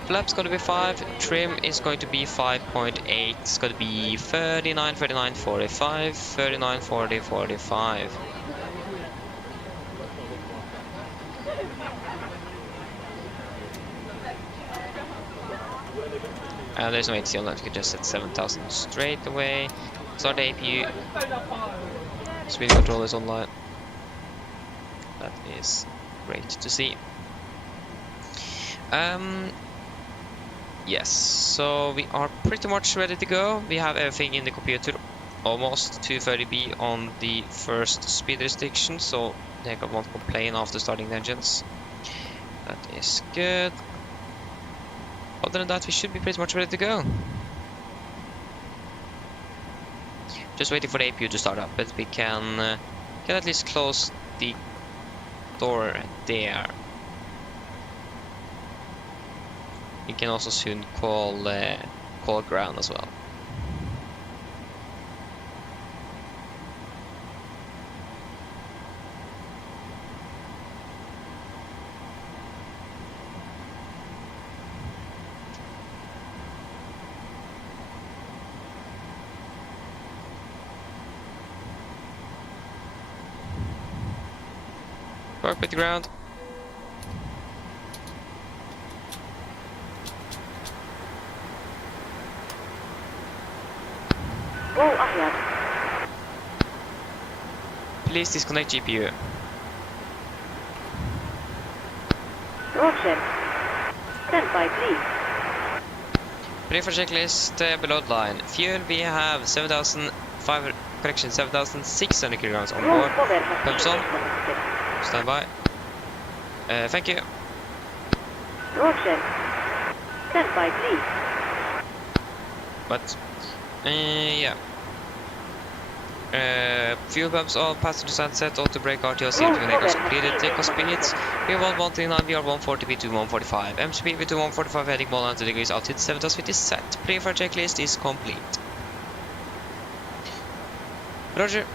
Flap's gonna be 5, trim is going to be 5.8, it's gonna be 39, 39, 45, 39, 40, 45. And there's no ATC on that, we can just set 7,000 straight away. Start the APU. Speed control is online. That is great to see. Yes, so we are pretty much ready to go. We have everything in the computer, almost 230B on the first speed restriction, so they won't complain after starting the engines. That is good. Other than that, we should be pretty much ready to go. Just waiting for the APU to start up, but we can at least close the door there. We can also soon call ground as well. Cockpit ground. Go ahead. Please disconnect GPU. Roger. Stand by, please. Prepare for checklist below the line. Fuel, we have 7,600 kilograms on Roll board. cover has Pumps been on. disconnected. Stand by. Thank you. Roger. Stand by, please. But, yeah. Fuel pumps on, passenger side set, auto brake, RTO, safety connectors completed. Takeoff speeds. VR 139, VR 140, V2 145. MSP V2 145, heading 100 degrees, altitude 7,000 feet is set. Pre-fire checklist is complete. Roger.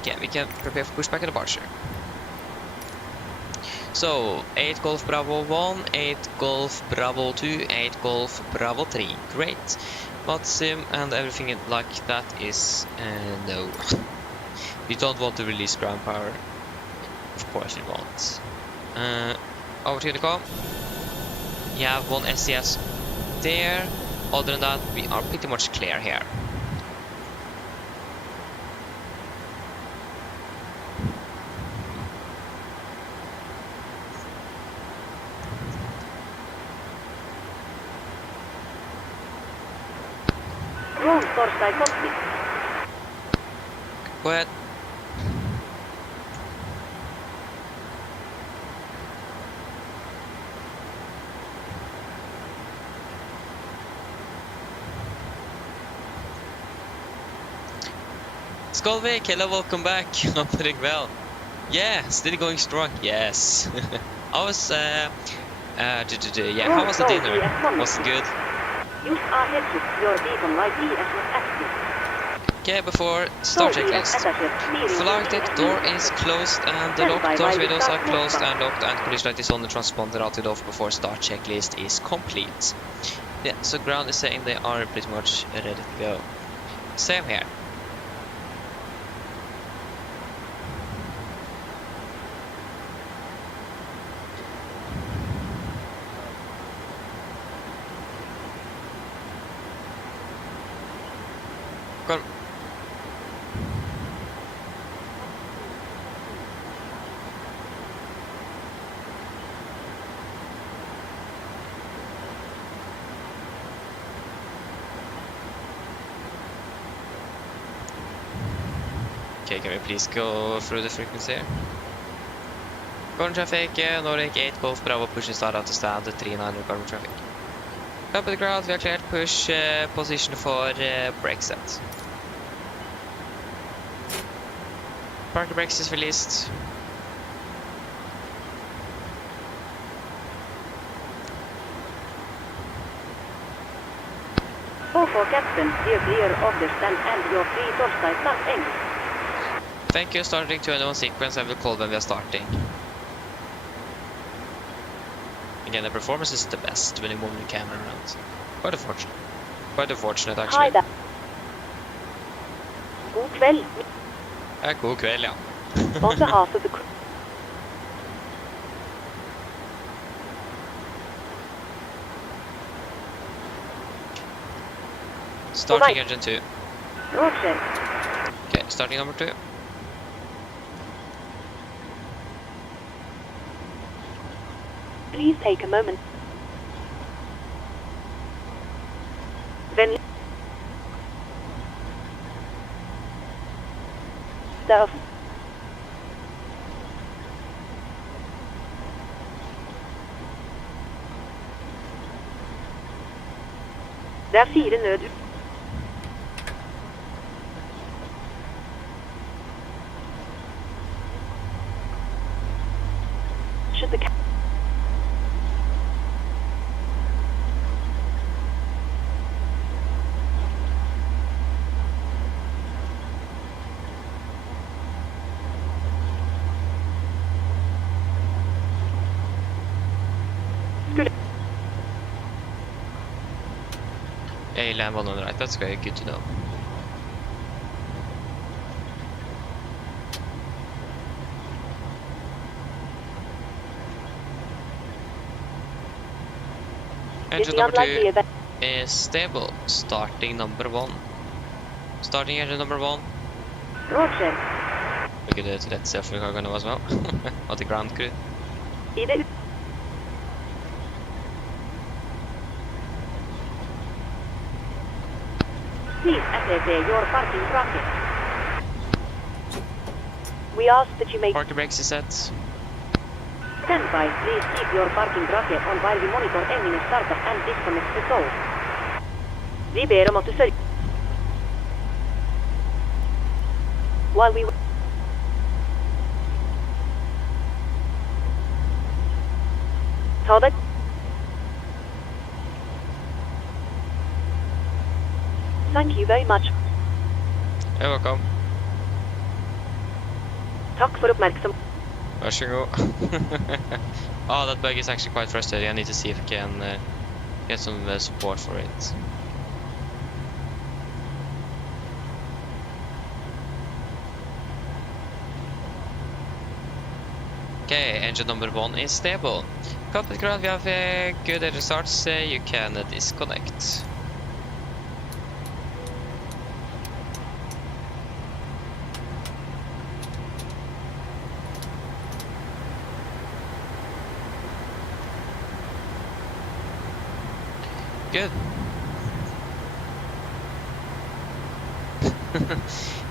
Okay, we can prepare for pushback and departure. So, 8 Golf Bravo 1, 8 Golf Bravo 2, 8 Golf Bravo 3. Great. But sim and everything like that is no. We don't want to release ground power. Of course we won't. Over to the car. You have one SCS there. Other than that, we are pretty much clear here. Roll Torstai cockpit. Go ahead. Skolvik, hello, welcome back. I'm doing well. Yeah, still going strong. Yes. I was yeah, how was the dinner? Was it good? Just ahead to your beacon light ES was active. Okay, before start checklist. Flight deck door is closed and the locked doors windows are closed and locked and collision light is on, the transponder routed off before start checklist is complete. Yeah, so ground is saying they are pretty much ready to go. Same here. Kom. Okay, can we please go through the frequency here? Current traffic, Nordic 8 Golf Bravo pushing start out to stand 3900 current traffic. Up at the ground, we are cleared push position for brake set. Parking brakes is released. Go for captain, steer clear of the stand and your free torchlight start engine. Thank you, starting 21 sequence. I will call when we are starting. Again, the performance is the best when you move the camera around. Quite unfortunate. Quite unfortunate, actually. Hi there. God kväll. God kväll, ja. On behalf of the crew. Starting engine 2. Roger. Okay, starting number 2. Please take a moment. Then Stuff. det er 4 nød. Should the A land one on the right, that's very good to know. Engine number 2 is stable. Starting number 1. Starting engine number 1. Roger. We could do it to that self-cargo now as well. Or the ground crew. I det Please assess your parking bracket. we ask that you make Parking brakes is set. Stand by. Please keep your parking bracket on while we monitor engine startup and disconnect the tow. Vi ber om at du sørger while we Ta det. thank you very much. You're welcome. Takk for oppmerksom. Vær så god. Oh, that bug is actually quite frustrating. I need to see if I can get some support for it. Okay, engine number 1 is stable. Cockpit ground, we have good engine starts. You can disconnect. Good.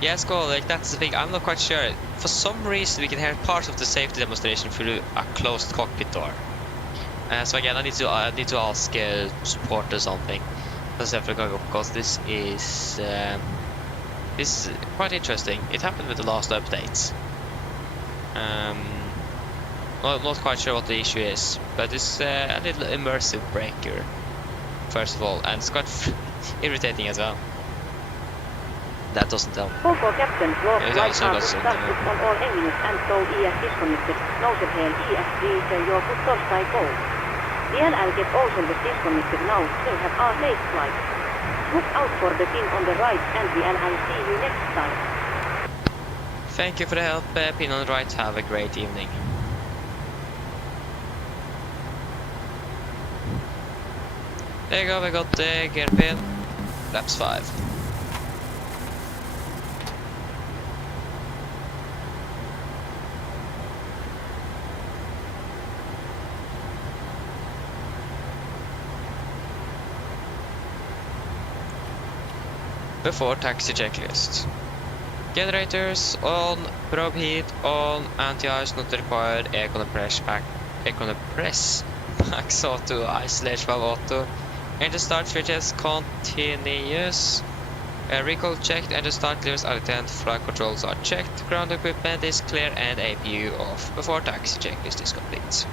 Yes, go. Like that's the thing. I'm not quite sure. For some reason, we can hear part of the safety demonstration through a closed cockpit door. So again, I need to ask support or something. Because this is quite interesting. It happened with the last update. Not quite sure what the issue is, but it's a little immersive breaker. first of all, and it's quite irritating as well. That doesn't help. KK Captain, log Ja, light så är det status så. on all engines and tow ES disconnected. Nousepel ES freezer your good torstai go. The NL get also disconnected now, so have a safe flight. Look out for the pin on the right and the NL see you next time. Thank you for the help, pin on the right. Have a great evening. There you go, we got the gear pin. Laps 5. Before taxi checklist. Generators on, probe heat on, anti-ice not required, air compress max auto, isolate valve auto, engine start switches continuous, recall checked, engine start levers are attended, flight controls are checked, ground equipment is clear and APU off before taxi checklist is complete.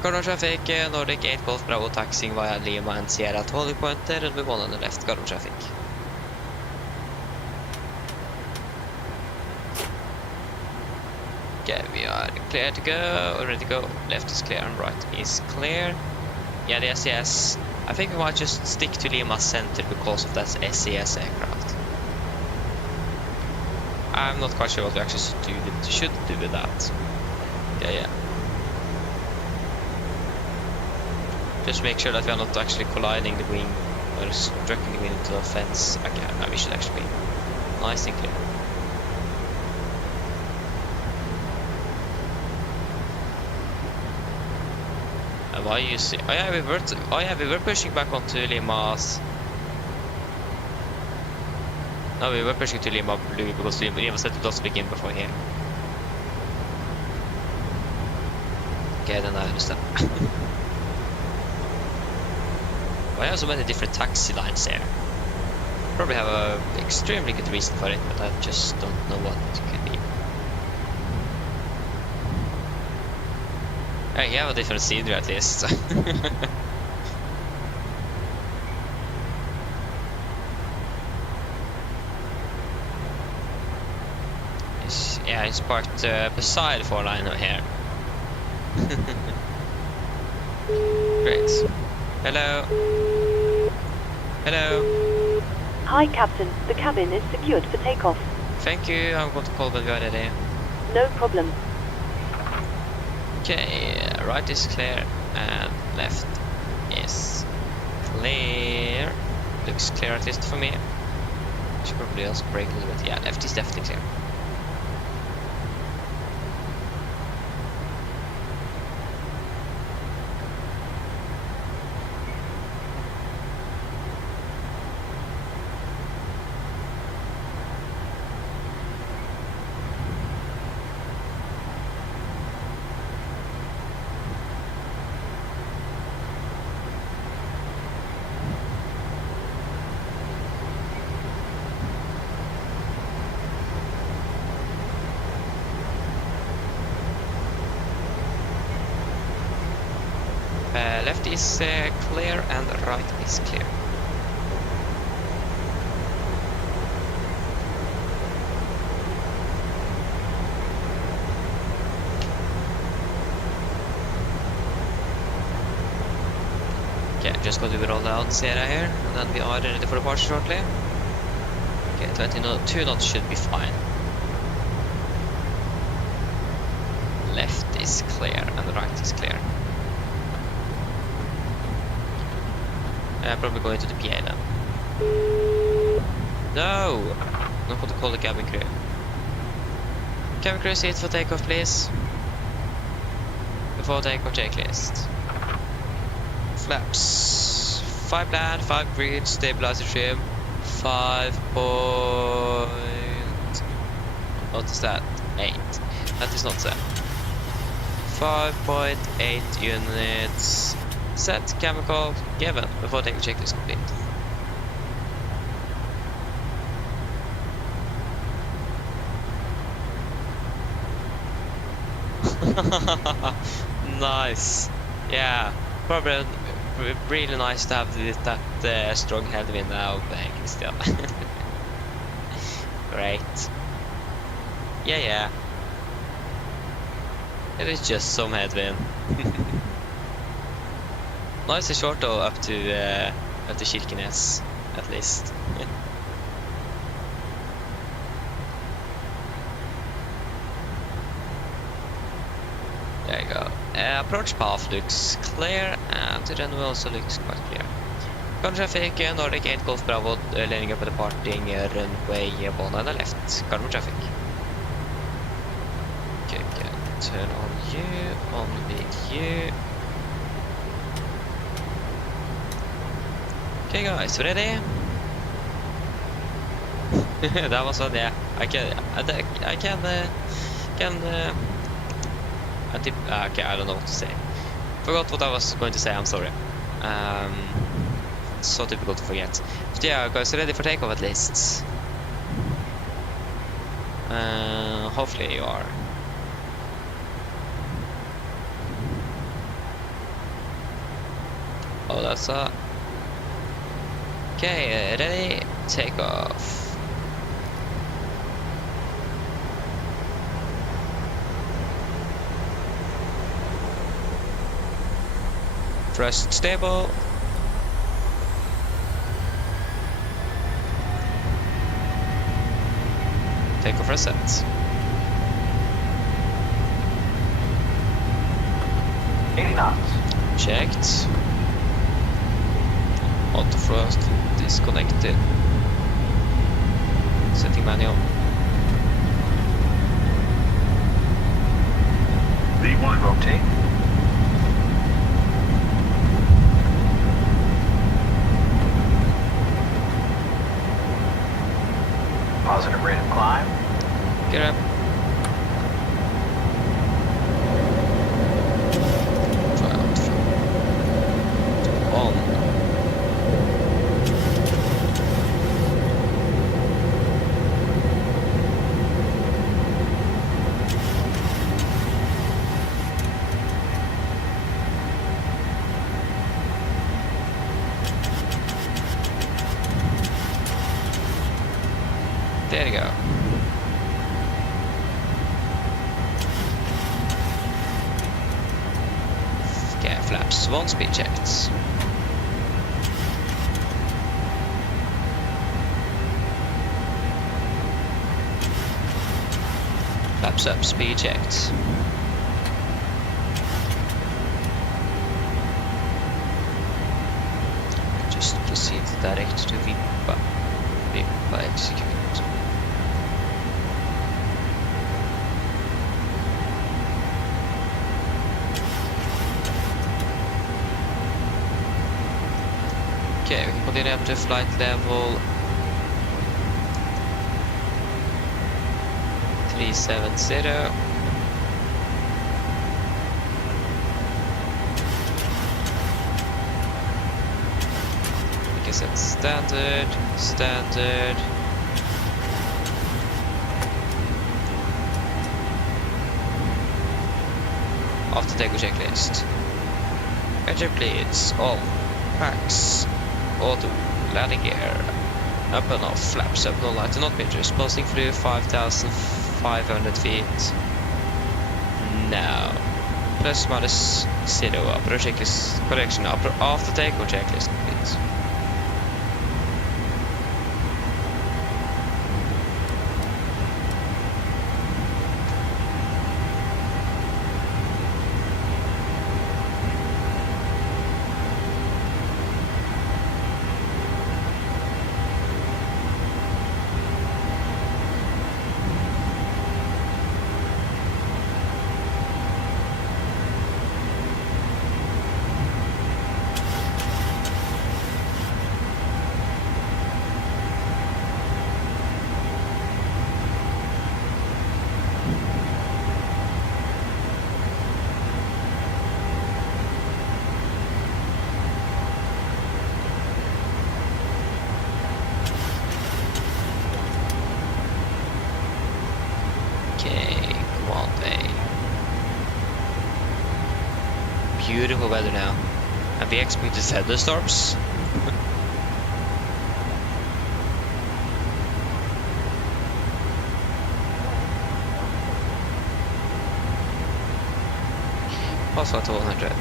Corner traffic, Nordic 8 Golf Bravo taxiing via Lima and Sierra at holding point there and move on the left corner traffic. Okay, we are clear to go, ready to go. Left is clear and right is clear. Yeah, the SES. I think we might just stick to Lima Center because of that SES aircraft. I'm not quite sure what we actually should do with that. Yeah. Just make sure that we are not actually colliding the wing or striking the wing into the fence. Okay, we should actually be nice and clear. Why you see? Oh yeah, we were pushing back onto Lima's. No, we were pushing to Lima Blue because Lima said it does begin before here. Okay, then I understand. Why are so many different taxi lines here? Probably have a extremely good reason for it, but I just don't know what it could be. Yeah, you have a different scenery at least. Yeah, it's parked beside 4-liner here. Great. Hello. Hello. Hi, Captain. The cabin is secured for takeoff. Thank you. I'm going to call when we are ready. No problem. Okay, right is clear and left is clear. Looks clear at least for me. Should probably also brake a little bit. Yeah, left is definitely clear. Left is clear and right is clear. Okay, just going to roll down Sierra here, and then we are ready for departure shortly. Okay, 22 knots should be fine. Left is clear and right is clear. I'm probably going to the PA then. No! I'm not going to call the cabin crew. Cabin crew, seat for takeoff, please. Before takeoff checklist. Flaps. 5 land, 5 green, stabilizer trim. 5 point... What is that? 8. That is not set. 5.8 units. Set chemical given before takeoff checklist complete. Nice. Yeah, really nice to have that strong headwind now banking still. Great. Yeah. It is just some headwind. Nice and short though, up to Kirkenes at least. There you go. Approach path looks clear, and the runway also looks quite clear. Current traffic, Nordic 8 Golf Bravo, landing up at departing runway 1 on the left. Current traffic. Okay, turn on with you. Okay guys, ready? That was one, yeah. Okay, I don't know what to say. Forgot what I was going to say, I'm sorry. So difficult to forget. But yeah, guys, ready for takeoff at least. Hopefully you are. Oh, that's okay, ready, take off. Thrust stable. Take off reset. Checked. Auto thrust disconnected. Setting manual. V1 rotate. Positive rate of climb. Get up. On. There you go. Okay, flaps 1 speed checked. Flaps up, speed checked. Just proceed direct to Vienna. Vienna execute. Okay, we can continue up to flight level 370. We can set standard. After takeoff checklist. Engine bleeds, all packs. Auto landing gear up and off, flaps up, no light, not meters, posting through 5,500 feet. Now, plus minus 0, upper checklist correction, after takeoff checklist complete. Beautiful weather now. And the expected thunderstorms. Also at 100.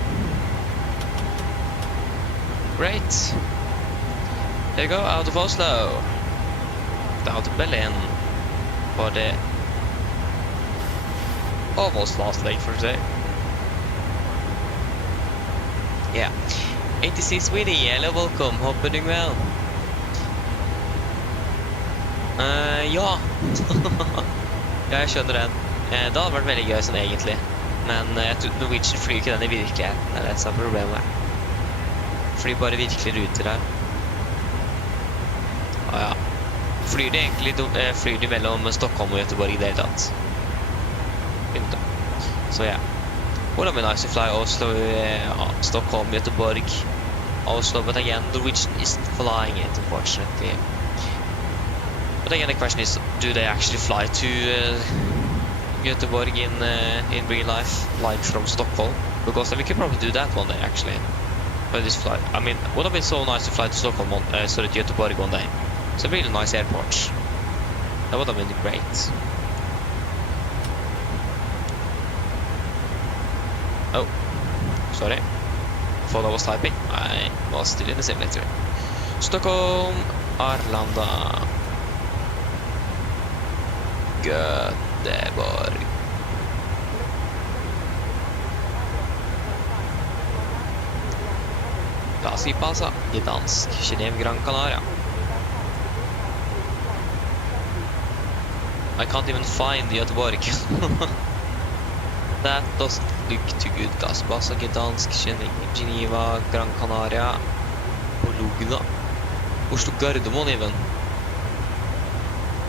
Great. There you go, out of Oslo. Down to Berlin. For the almost last leg for today. Yeah. 86 Sweden, hello, welcome. Hope you're doing well. Ja. Ja, jeg skjønner den. Det hadde vært veldig gøy sånn egentlig. Men jeg tror Norwegian flyr ikke den i virkeligheten. Det er det som er problemet. Flyr bare virkelige ruter her. Ja. Flyr de mellom Stockholm og Göteborg i det hele tatt. Så ja. Would have been nice to fly Oslo, Stockholm, Göteborg, Oslo, but again, Norwegian isn't flying it, unfortunately. But again, the question is, do they actually fly to Göteborg in real life, like from Stockholm? Because we could probably do that one day, actually. But this flight, I mean, would have been so nice to fly to Stockholm, sorry, to Göteborg one day. It's a really nice airport. That would have been great. Oh, sorry. Thought I was typing. I was still in the simulator. Stockholm, Arlanda, Göteborg. Passa passa. Gdansk, Genève, Gran Canaria. I can't even find Göteborg. That doesn't look too good, guys. Passa, Gdansk, Geneva, Gran Canaria, Bologna, Oslo, Gardermoen even.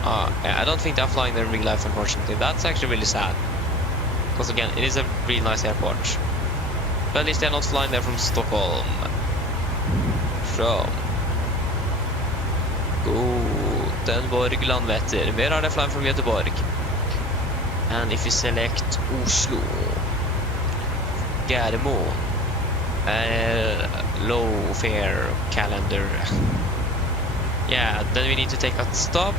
Yeah, I don't think they're flying there in real life, unfortunately. That's actually really sad. Because again, it is a really nice airport. But at least they're not flying there from Stockholm. From Gothenburg, Landvetter. Where are they flying from Göteborg? And if you select Oslo, Gardermoen, low fare calendar. Yeah, then we need to take a stop.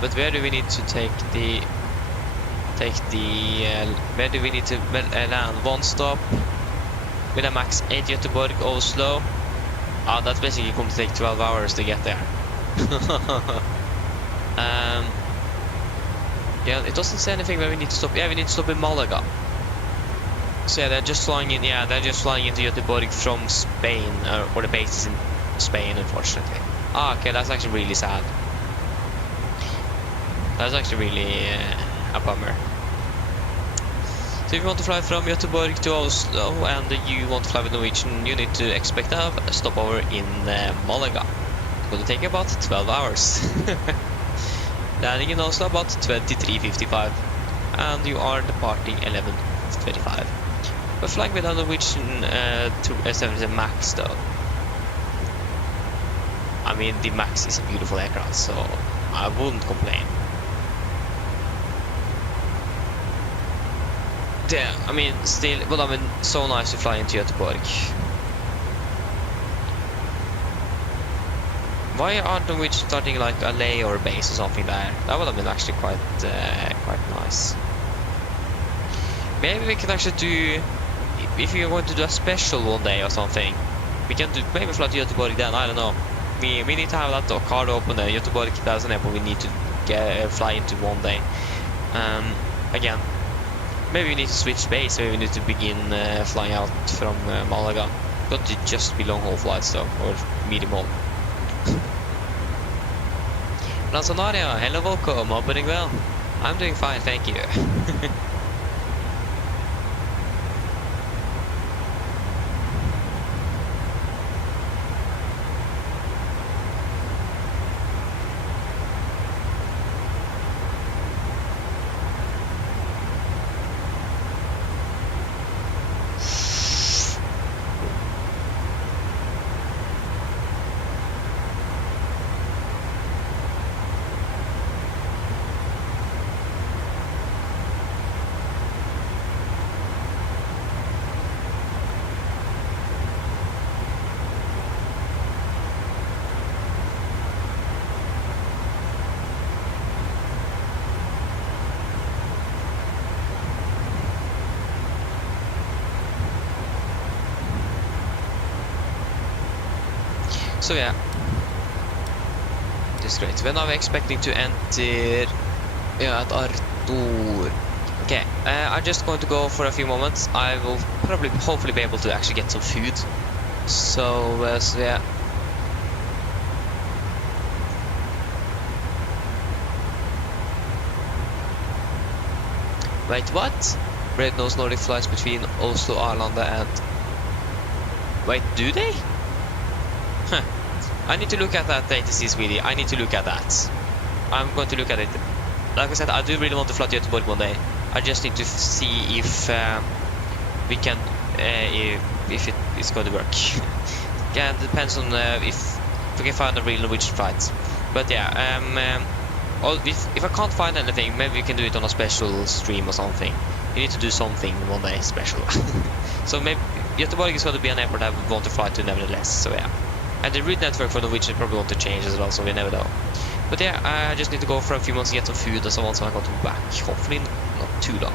But where do we need to where do we need to land? One stop with a max 8 Göteborg, Oslo. That's basically going to take 12 hours to get there. Yeah, it doesn't say anything where we need to stop. Yeah, we need to stop in Malaga. So yeah, they're just flying in. Yeah, they're just flying into Göteborg from Spain, or the base is in Spain, unfortunately. Okay, that's actually really sad. That's actually really a bummer. So if you want to fly from Göteborg to Oslo and you want to fly with Norwegian, you need to expect a stopover in Malaga. It's going to take about 12 hours. Landing in Oslo about 23:55, and you are departing 11:35. But flying with a Norwegian 270 Max though. I mean, the Max is a beautiful aircraft, so I wouldn't complain. Yeah, I mean, still, well, I mean, so nice to fly into Göteborg. Why aren't we starting like a layover base or something there? That would have been actually quite nice. Maybe we can actually do, if you're going to do a special one day or something, we can do maybe fly to Göteborg then. I don't know. We need to have that card open there. Göteborg, that's an airport we need to fly into one day. Again, maybe we need to switch base. Maybe we need to begin flying out from Malaga. Not to just be long haul flights though, or medium haul. Lanzanaria, hello, welcome. Hope you're doing well. I'm doing fine, thank you. So yeah, this is great. We're now expecting to enter at Artur. Okay, I'm just going to go for a few moments. I will probably, hopefully be able to actually get some food. So, so yeah. Wait, what? Red Nose Nordic flies between Oslo, Arlanda and... Wait, do they? Huh. I need to look at that data, sweetie. I need to look at that. I'm going to look at it. Like I said, I do really want to fly to Göteborg one day. I just need to see if we can, if it's going to work. Yeah, it depends on if we can find a real Norwegian flight. But yeah, if I can't find anything, maybe we can do it on a special stream or something. You need to do something one day special. So maybe Göteborg is going to be an airport I would want to fly to nevertheless. So yeah, and the route network for Norwegian probably want to change as well. So we never know. But yeah, I just need to go for a few months to get some food and so on, so I got to back. Hopefully not too long.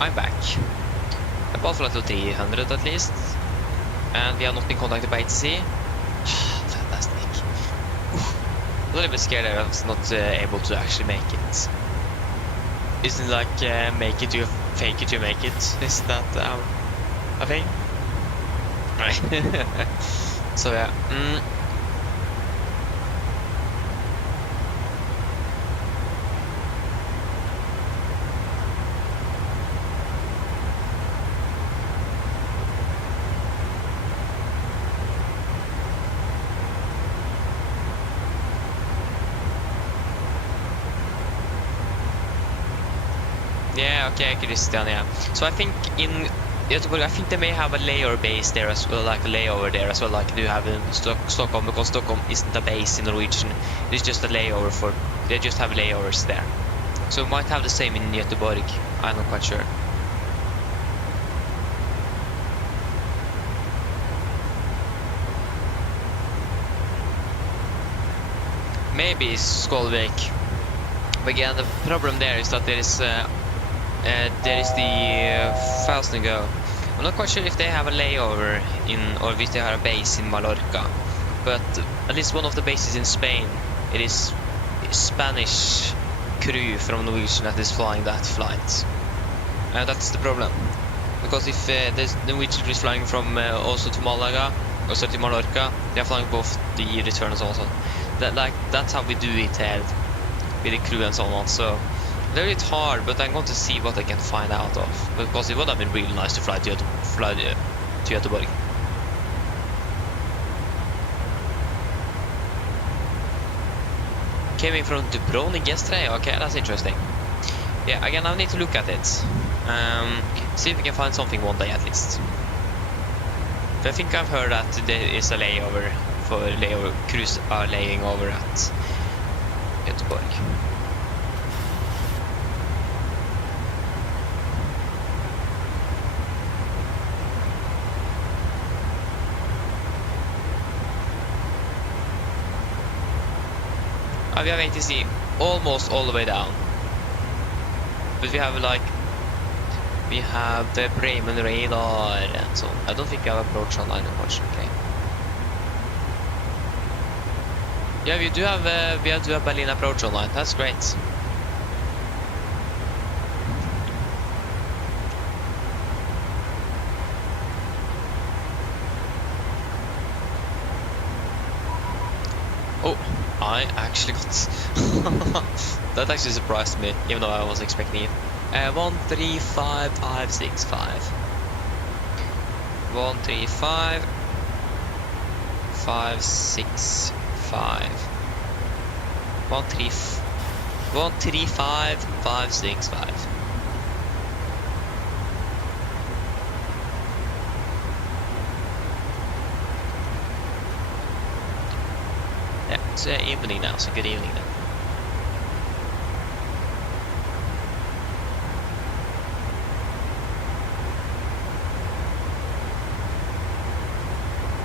I'm back. About flight to 300 at least. And we have not been contacted by ATC. Fantastic. I'm a little bit scared that I was not able to actually make it. Isn't it like make it to fake it to make it? Isn't that a thing? Right. So yeah. Yeah, okay, Christian, yeah. So I think in Göteborg, I think they may have a layover base there as well, like a layover there as well, like they have in Stockholm, because Stockholm isn't a base in Norwegian. It's just a layover for, they just have layovers there. So we might have the same in Göteborg, I'm not quite sure. Maybe Skolvik. But again, the problem there is that there is the Falston Go. I'm not quite sure if they have a layover in, or if they have a base in Mallorca. But at least one of the bases in Spain, it is Spanish crew from Norwegian that is flying that flight. That's the problem. Because if the Norwegian is flying from Oslo to Malaga, or to Mallorca, they are flying both the returns also. That's how we do it here with the crew and so on. So very hard, but I'm going to see what I can find out of, because it would have been really nice to fly to Göteborg. Came in from Dubrovnik yesterday. Okay, that's interesting. Yeah, again, I need to look at it. See if we can find something one day at least. But I think I've heard that there is a layover for crews are laying over at Göteborg. We have ATC almost all the way down, but we have the Bremen radar and so on. I don't think I have approach online unfortunately. Yeah, we do have Berlin approach online. That's great. Oh, I actually got that actually surprised me, even though I was expecting it. 135565. 135565. 135565. Yeah, it's evening now, so good evening now.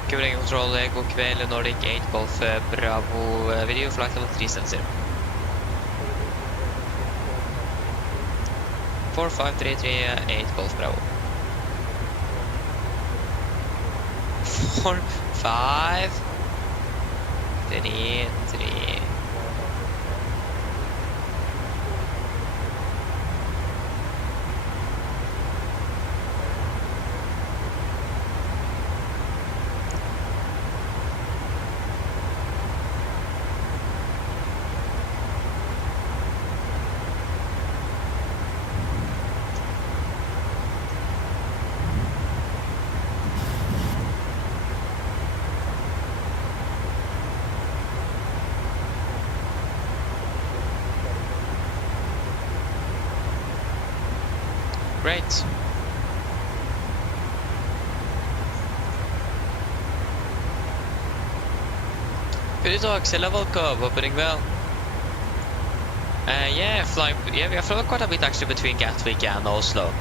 Kubernetes Control, god kväll, Nordic 8 Golf Bravo video, flight level 3 sensor. 4533 8 Golf Bravo. 4 5 3 3. Great. Good talk, Silla Volkov, opening well. Yeah, we have flown quite a bit actually between Gatwick and Oslo.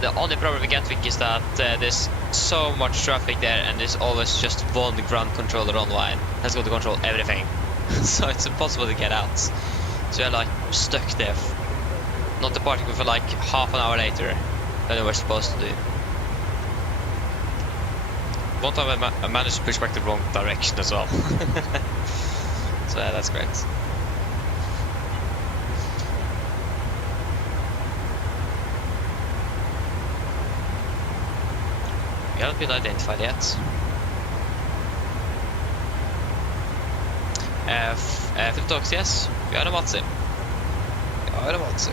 The only problem with Gatwick is that there's so much traffic there, and there's always just one ground controller online that's going to control everything. So it's impossible to get out. So you're like stuck there. not departing for like half an hour later than we were supposed to do. One time I managed to push back the wrong direction as well. So yeah, that's great. We haven't been identified yet. For the dogs, yes. Vi har en Matsi. Vi har en Matsi.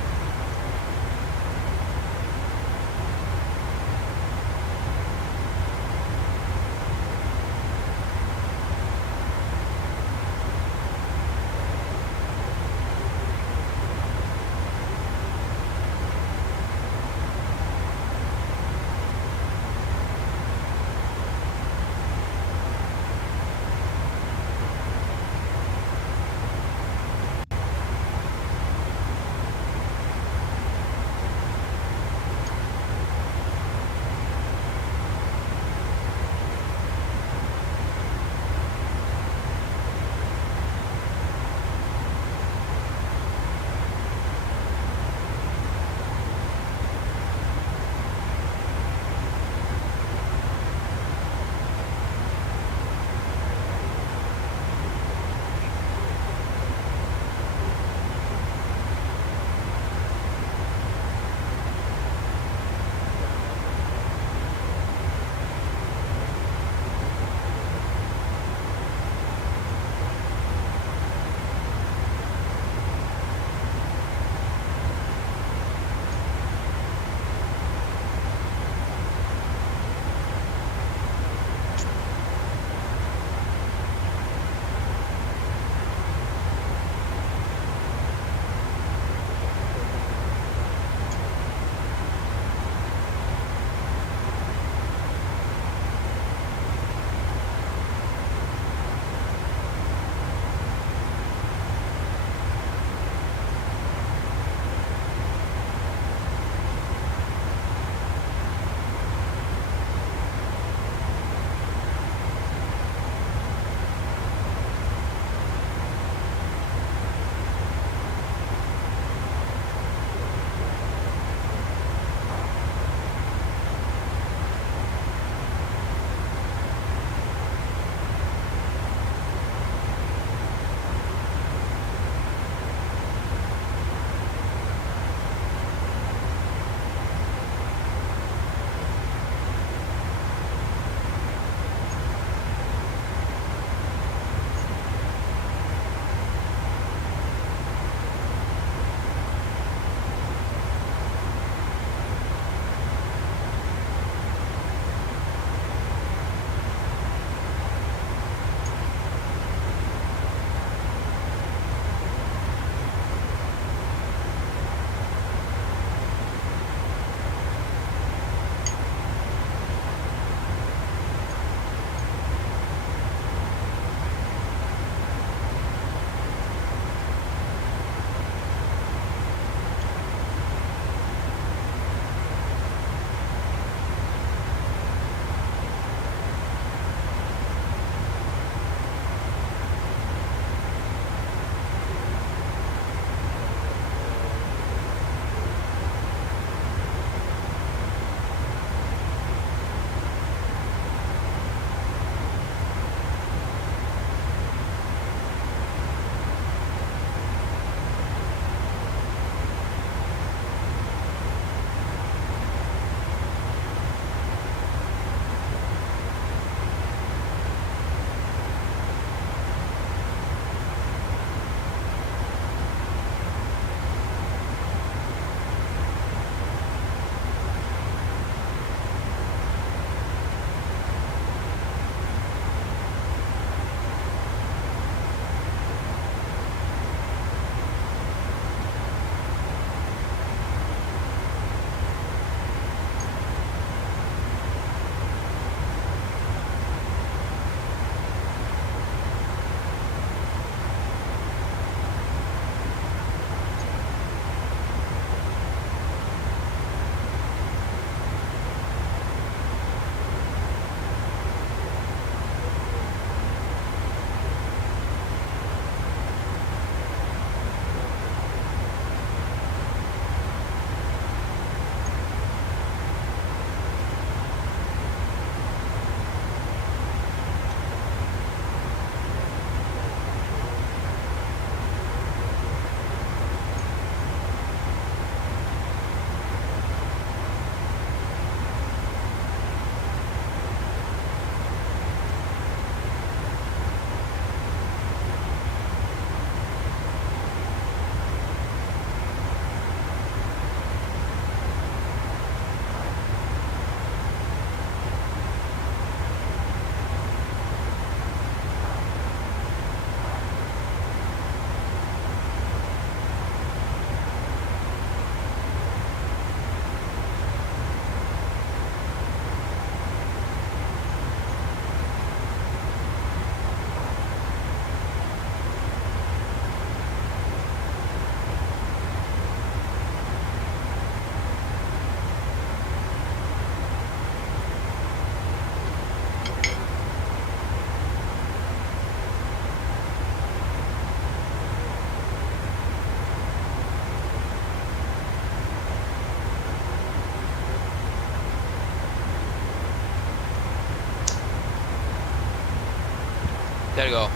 There you go.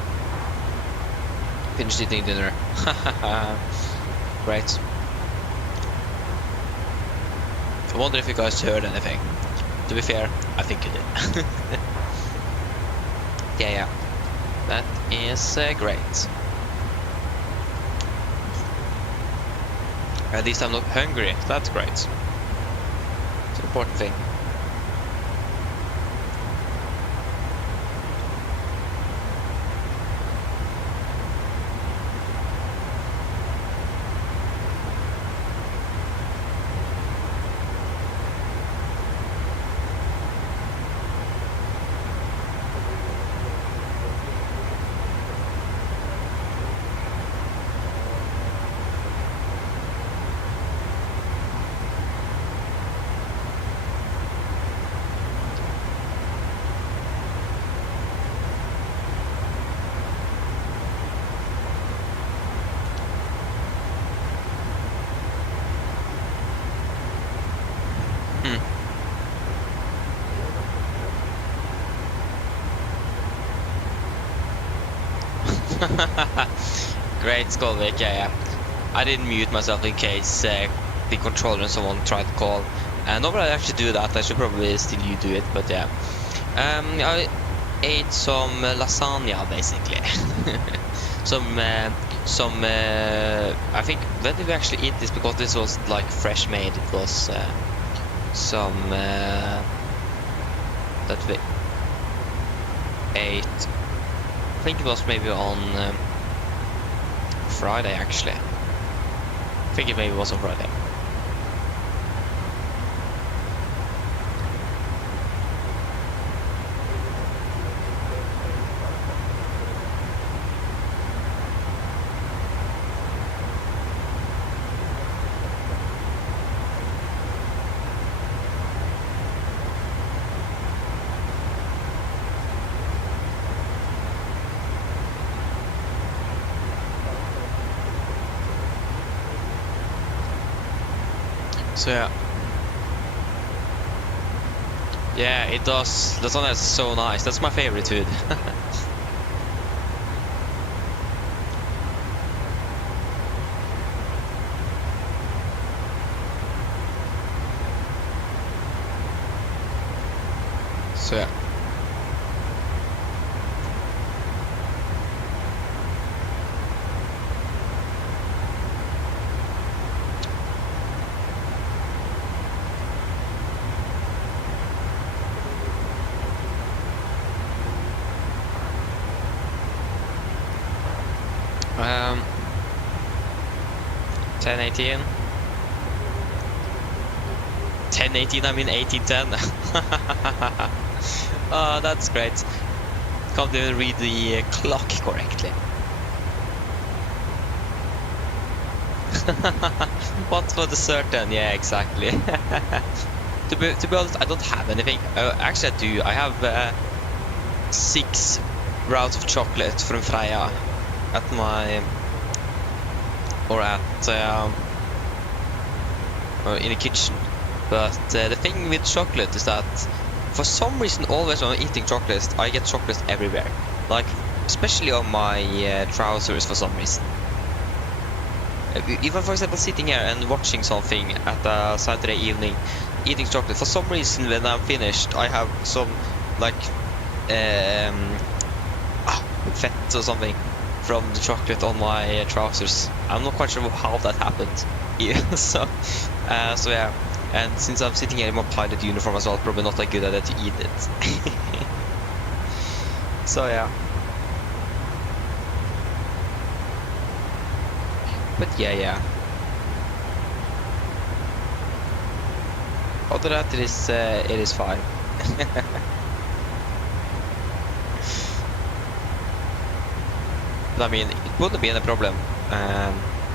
Finished eating dinner. Great. I wonder if you guys heard anything. To be fair, I think you did. Yeah. That is great. At least I'm not hungry. That's great. It's an important thing. Great, Skolvik, yeah. I didn't mute myself in case the controller and someone tried to call. Normally I actually do that, I should probably still you do it, but yeah. I ate some lasagna, basically. I think, when did we actually eat this? Because this was like fresh made, it was some that we ate. I think it was maybe on Friday, actually. I think it maybe was on Friday. So yeah, it does. Lasagna is so nice. That's my favorite food. So yeah. Um, 1018. 1018, I mean 1810. Oh, that's great. Can't even read the clock correctly. What for dessert then? Yeah, exactly. To be honest, I don't have anything. Actually, I do. I have 6 rounds of chocolate from Freya at my, or in the kitchen. But the thing with chocolate is that for some reason, always when I'm eating chocolate, I get chocolate everywhere. Like, especially on my trousers for some reason. Even for example, sitting here and watching something at a Saturday evening, eating chocolate, for some reason when I'm finished, I have some like fat or something from the chocolate on my trousers. I'm not quite sure how that happened. Yeah, so yeah. And since I'm sitting here in my pilot uniform as well, probably not that good at it to eat it. So yeah. But yeah. Other than that, it is fine. I mean, it wouldn't be any problem,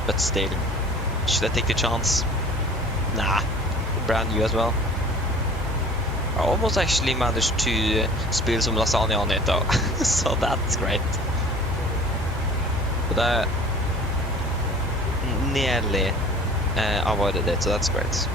but still, should I take the chance? Nah, brand new as well. I almost actually managed to spill some lasagna on it though, so that's great. But I nearly avoided it, so that's great.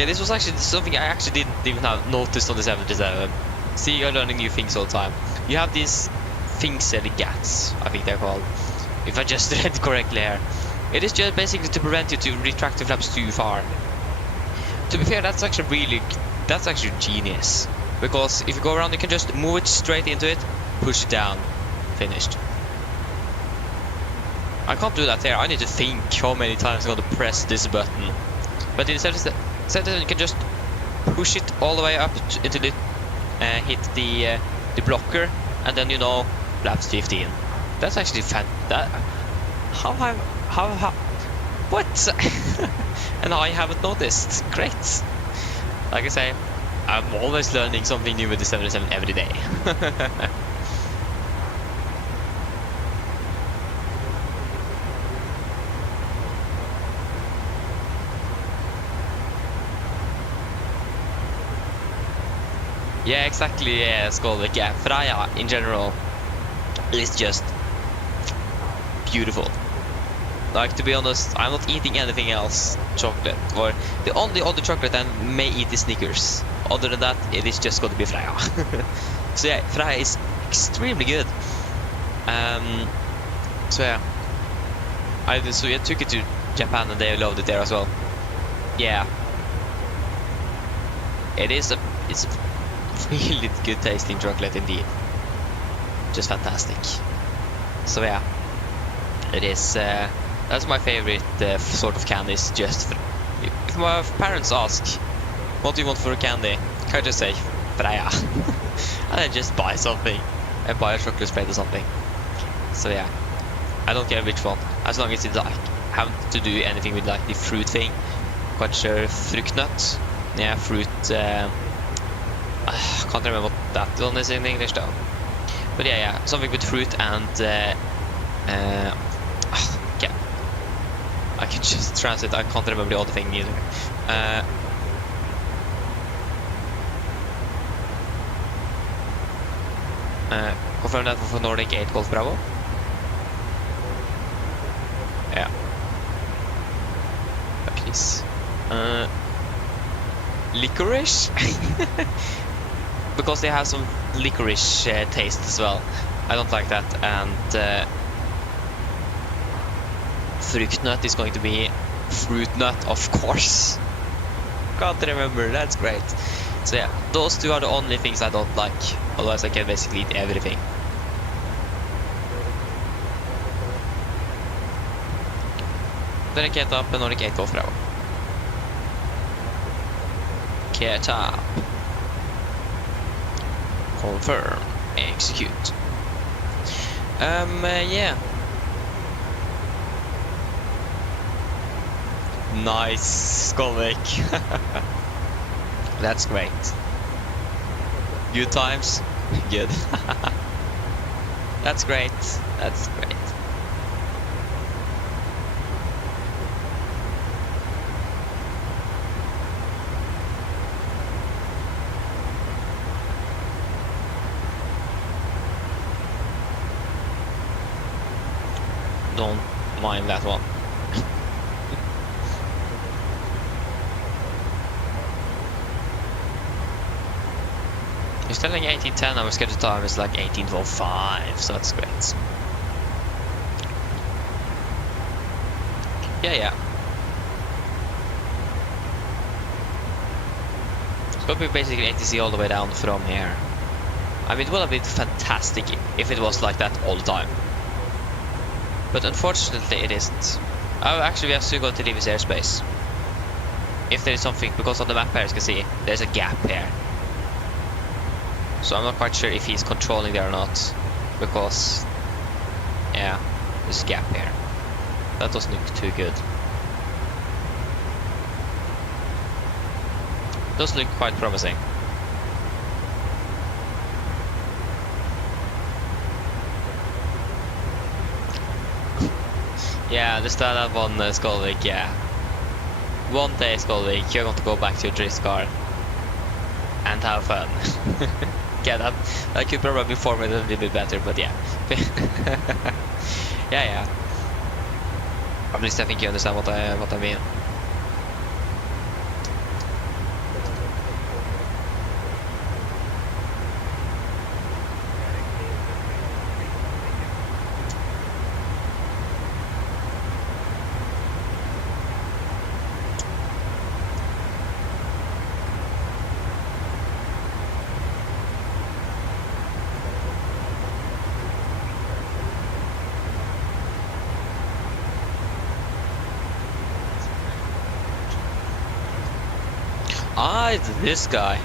Okay, this was actually something I actually didn't even have noticed on the 77. See, you're learning new things all the time. You have these things, the GATs, I think they're called. If I just read correctly here. It is just basically to prevent you to retract the flaps too far. To be fair, that's actually genius. Because if you go around, you can just move it straight into it, push it down, finished. I can't do that here. I need to think how many times I'm going to press this button. But instead, you can just push it all the way up until it hit the blocker, and then flaps 15. That's actually what? And I haven't noticed. Great. Like I say, I'm always learning something new with the 77 every day. Yeah, exactly. Yeah, Skolvik. Yeah, Freya in general is just beautiful. Like, to be honest, I'm not eating anything else chocolate. Or the only other chocolate I may eat is Snickers. Other than that, it is just going to be Freya. So yeah, Freya is extremely good. So yeah, I took it to Japan and they loved it there as well. Yeah, it's a really good tasting chocolate indeed. Just fantastic. So yeah, it is. That's my favorite sort of candies. Just if my parents ask, "What do you want for a candy?" I just say Freya, and I just buy something. I buy a chocolate spread or something. So yeah, I don't care which one, as long as it's like have to do anything with like the fruit thing. Kanskje fruktnut. Yeah, fruit. I can't remember what that one is in English though. But yeah, something with fruit and okay. I can just translate. I can't remember the other thing either. Confirm that for Nordic 8 Golf Bravo. Yeah. Please. Licorice? Because they have some licorice taste as well. I don't like that. And fruktnut is going to be fruit nut, of course. Can't remember. That's great. So yeah, those two are the only things I don't like. Otherwise, I can basically eat everything. Then I get up and only get Golf Bravo. Get up. Confirm. Execute. Yeah. Nice, Skolvik. That's great. Good times. Good. That's great. That's great. Don't mind that one. You're telling 1810, our scheduled time is like 18:05, so that's great. Yeah. It's going to be basically ATC all the way down from here. I mean, it would have been fantastic if it was like that all the time. But unfortunately, it isn't. Oh, actually, we have to go to leave his airspace. If there is something, because on the map here, as you can see, there's a gap here. So I'm not quite sure if he's controlling there or not. Because, yeah, there's a gap here. That doesn't look too good. Does look quite promising. Yeah, I understand that one, Skolvik, yeah. One day, Skolvik, you're going to go back to your drift car and have fun. Yeah, that could probably form it a little bit better, but yeah. Yeah. At least I think you understand what I mean. Ah, it's this guy.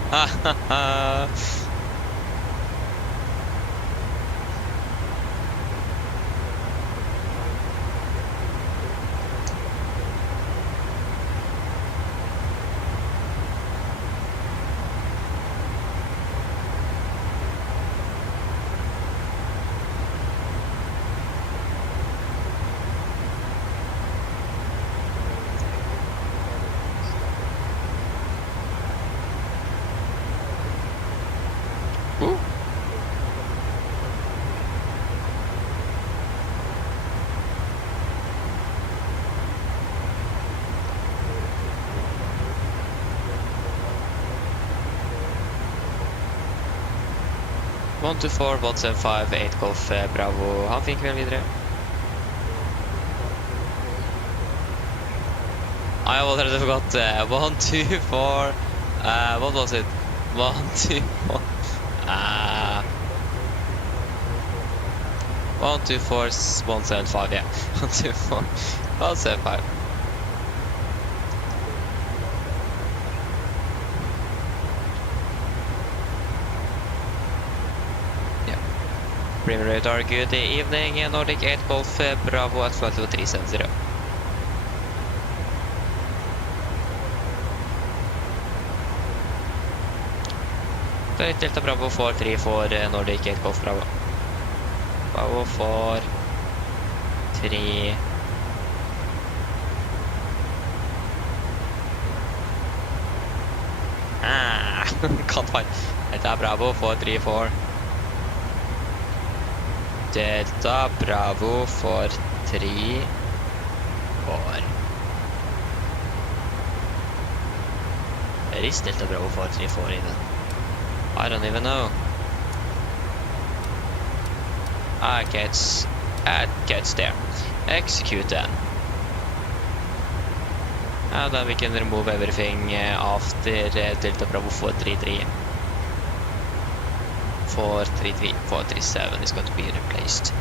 124, 175, 8 Golf Bravo. Han fikk vel videre. I have already forgot 124. What was it? 124. 124, 175, yeah. 124, 175. Premier Radar, good evening, Nordic 8 Golf Bravo at flight level 370. Delta Bravo 4-3 for Nordic 8 Golf Bravo. Bravo 4-3. Can't find. Delta Bravo 4-3-4. Delta Bravo 4-3-4. There is Delta Bravo 4-3-4 even. I don't even know. Gets there. Execute then. And then we can remove everything after Delta Bravo 433. 433, 437 is going to be replaced.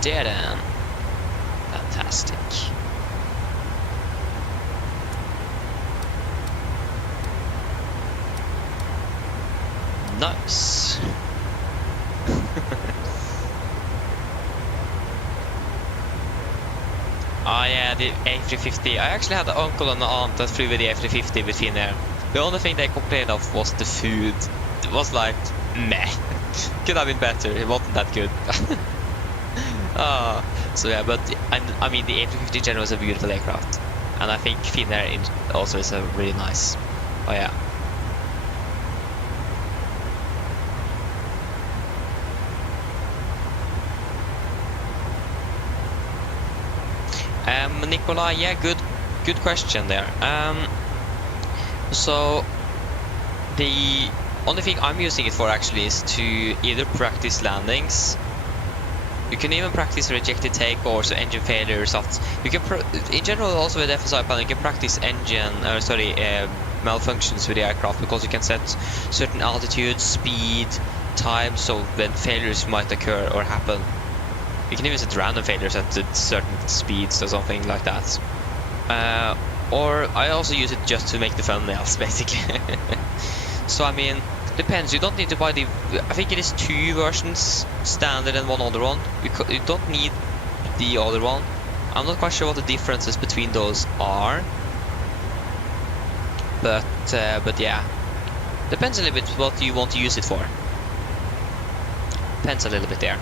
There then. Fantastic. Nice. Yeah, the A350. I actually had an uncle and an aunt that flew with the A350 with Finnair. The only thing they complained of was the food. It was like, meh. Could have been better. It wasn't that good. So yeah, but I mean, the A350 in general is a beautiful aircraft, and I think Finnair also is a really nice. Oh yeah. Nikolai, yeah, good question there. So the only thing I'm using it for actually is to either practice landings. You can even practice rejected takeoffs or engine failures. You can in general also with FSI panel you can practice malfunctions with the aircraft, because you can set certain altitude, speed, time, so when failures might occur or happen. You can even set random failures at certain speeds or something like that. Or I also use it just to make the thumbnails, basically. So I mean, depends. You don't need to buy the. I think it is 2 versions, standard and one other one. You don't need the other one. I'm not quite sure what the differences between those are. But yeah, depends a little bit what you want to use it for. Depends a little bit there.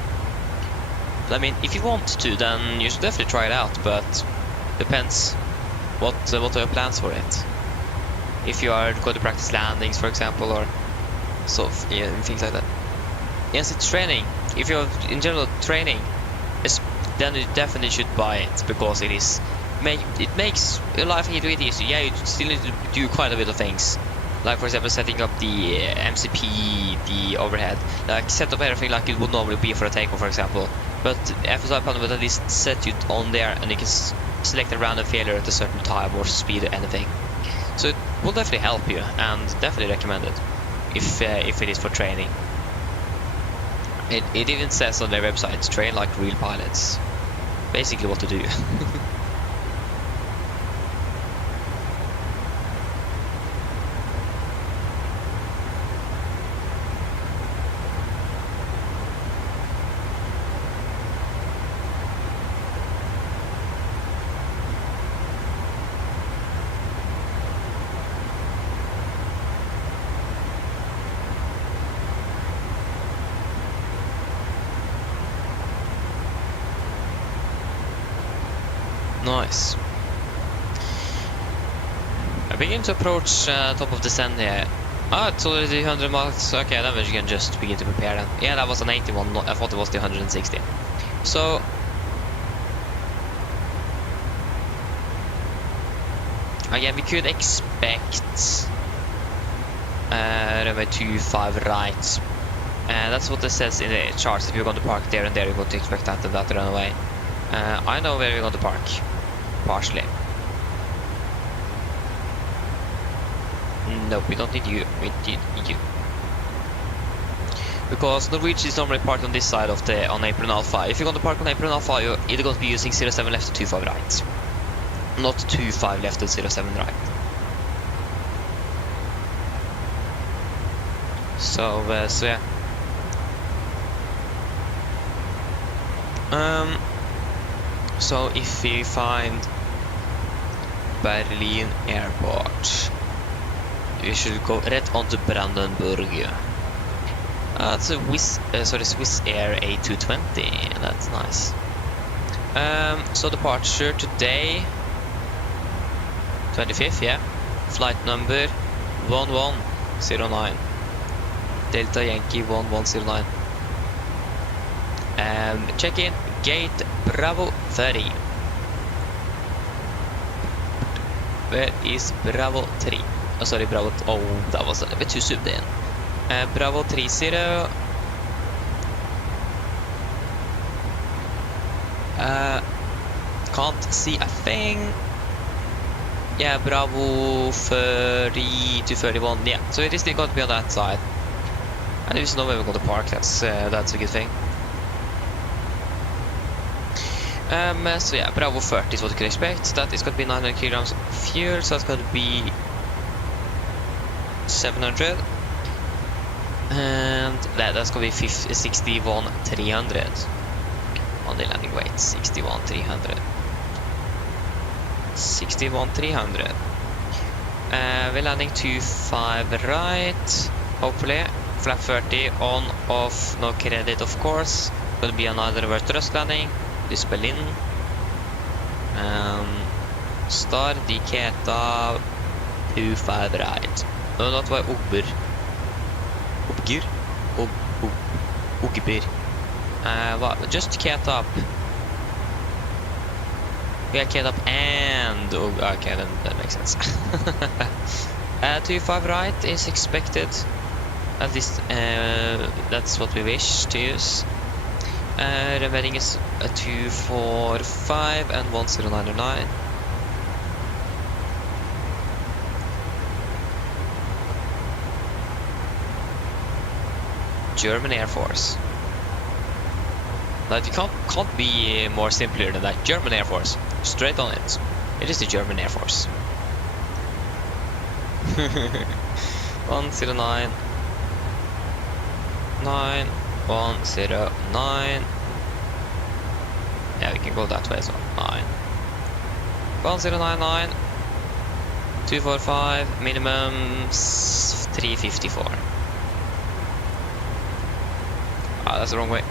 I mean, if you want to, then you should definitely try it out, but depends what are your plans for it. If you are going to practice landings, for example, or so, yeah, things like that. Yes, it's training. If you're in general training, then you definitely should buy it, because it makes your life really easy. Yeah, you still need to do quite a bit of things. Like, for example, setting up the MCP, the overhead. Like, set up everything like it would normally be for a takeoff, for example. But FSI panel will at least set you on there, and you can select a random failure at a certain time or speed or anything. So it will definitely help you, and definitely recommend it if it is for training. It even says on their website, train like real pilots. Basically what to do. Nice. I begin to approach top of descent here. Ah, it's already 100 miles. Okay, then we can just begin to prepare then. Yeah, that was an 81. I thought it was the 160. So again, we could expect runway 25 right. That's what it says in the charts. If you're going to park there and there, you're going to expect that and that runway. I know where we're going to park, partially. No, we don't need you. We need you. Because Norwegian is normally parked on this side of the on Apron Alpha. If you're going to park on Apron Alpha, you're either going to be using 07 left or 25 right. Not 25 left and 07 right. So yeah. So if we find Berlin Airport, we should go right onto Brandenburg. It's a Swiss Air A220. That's nice. So departure today, 25th, yeah. Flight number 1109. Delta Yankee 1109. Check-in gate Bravo 30. Where is Bravo 3? Oh, sorry, Bravo. Oh, that was a little bit too zoomed in. Bravo 30. Can't see a thing. Yeah, Bravo 30 to 31. Yeah, so it is still going to be on that side. And there's no way we're going to park. That's a good thing. So yeah, Bravo 30 is what you can expect. That is going to be 900 kilograms of fuel, so that's going to be 700. And that's going to be 61,300 on the landing weight. 61,300. 61,300. We're landing 25 right, hopefully. Flap 30 on, off, no credit of course. Going to be another reverse thrust landing. This Berlin. Start Diketa 25 right. No, not by Ober. Obger? Ogber. Just Cat up. Yeah, Cat up and... okay, then that makes sense. 25 right is expected. At least that's what we wish to use. Remaining is a 245 and 1099. German Air Force. Like, you can't be more simpler than that. German Air Force. Straight on it. It is the German Air Force. 109 9109. Yeah, we can go that way as well. 9 1099 245 minimum 354. Ah, that's the wrong way.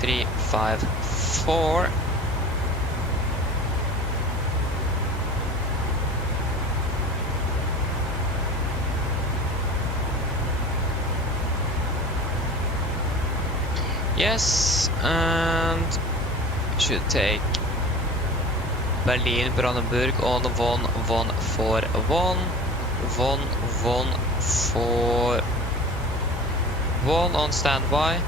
Three, 5, 4. Yes, and should take Berlin Brandenburg on 1141. 1141 on standby.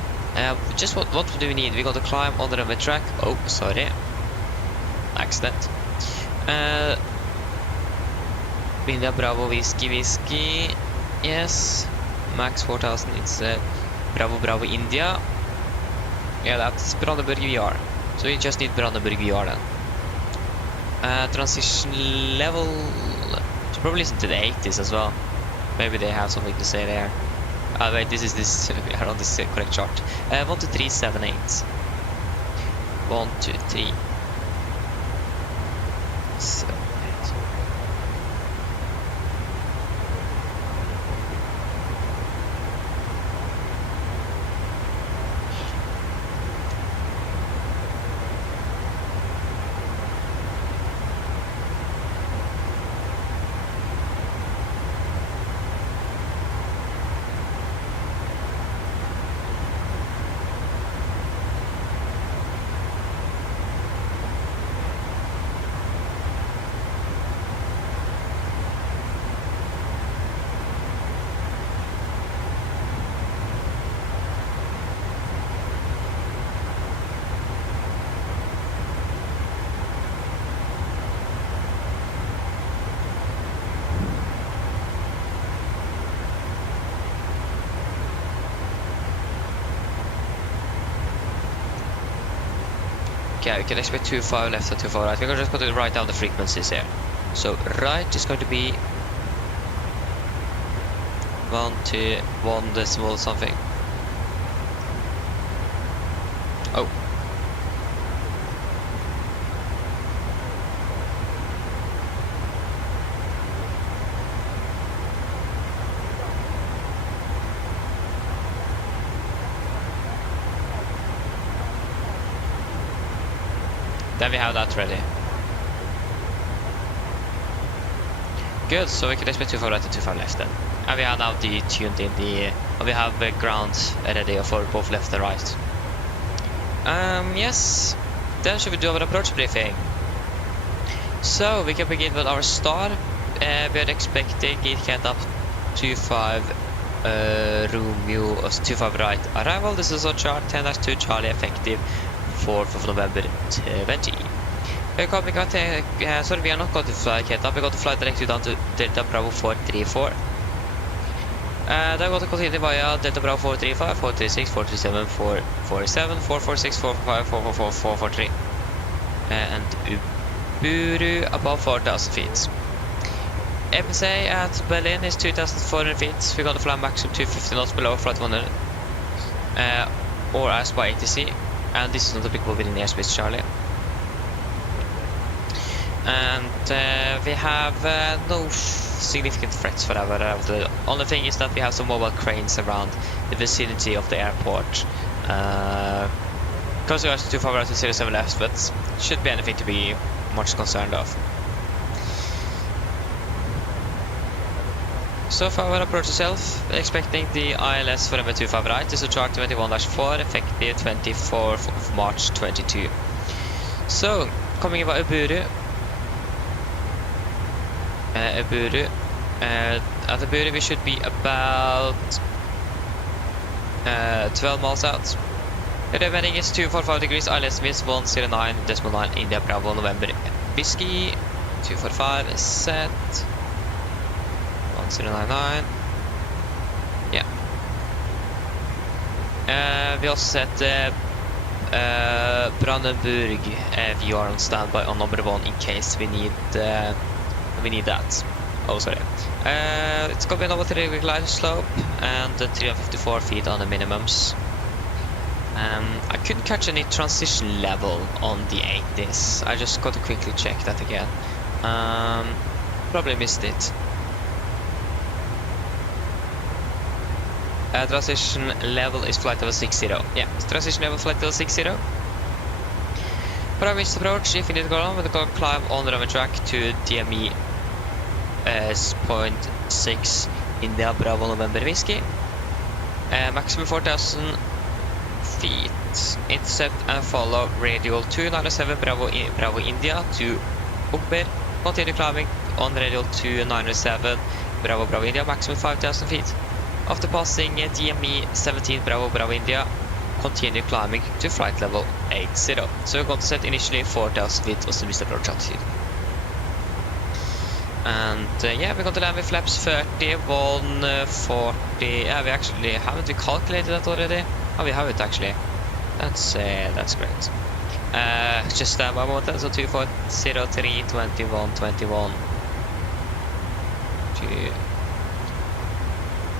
Just what do we need? We're going to climb on the runway track. Oh, sorry. Accident. India Bravo Whiskey. Yes. Max 4000. It's Bravo India. Yeah, that's Brandenburg VR. So we just need Brandenburg VR then. Transition level. Should probably listen to the 80s as well. Maybe they have something to say there. Wait, this. We are on this correct chart. 12378. 123. 78. Okay, we can expect 25 left and 25 right. We're just going to write down the frequencies here. So right is going to be 1 to 1 decimal something. Oh. Then we have that ready. Good, so we can expect 25 right and 25 left then. And we have now tuned in we have the ground ready for both left and right. Yes, then should we do our approach briefing? So we can begin with our star. We are expecting it get up 25 Romeo 25 right arrival. This is our chart 10-2 Charlie effective 4th of November 20. We are not going to fly Keta, we're going to fly directly down to Delta Bravo 434. Then we're going to continue via Delta Bravo 435, 436, 437, 447, 446, 445, 444, 443. And Uburu above 4,000 feet. MSA at Berlin is 2,400 feet. We're going to fly maximum 250 knots below flight 100. Or as by ATC. And this is not applicable within airspace Charlie. And we have no significant threats for our the only thing is that we have some mobile cranes around the vicinity of the airport. Because we are too far out to 07 left, but should be anything to be much concerned of. So for our approach itself, expecting the ILS for ME25 right is a chart 21-4 effective 24th of March 22. So coming about Uburu. At Uburu we should be about 12 miles out. The remaining is 245 degrees, ILS means 109.9 India Bravo November Whiskey. 245 is set. 1099. Yeah. We also set Brandenburg VR on standby on number 1 in case we need that. Oh, sorry. It's going to be an over 3 glide slope and 354 feet on the minimums. I couldn't catch any transition level on the 80s. I just got to quickly check that again. Probably missed it. Transition level is flight level 60. Yeah, transition level flight level 60. For our missed approach, if we need to go on, we're going to climb on the runway track to DME 0.6 India Bravo November Whiskey. Maximum 4,000 feet. Intercept and follow radial 297 Bravo India to Upper. Continue climbing on radial 297 Bravo India, maximum 5,000 feet. After passing DME 17 Bravo India, continue climbing to flight level 80. So we're going to set initially 4,000 feet was the missed approach altitude. And yeah, we're going to land with flaps 31, 40. Yeah, we actually haven't we calculated that already? Oh, we have it actually. That's great. Just stand by one moment. So 240, 3, 21, 21.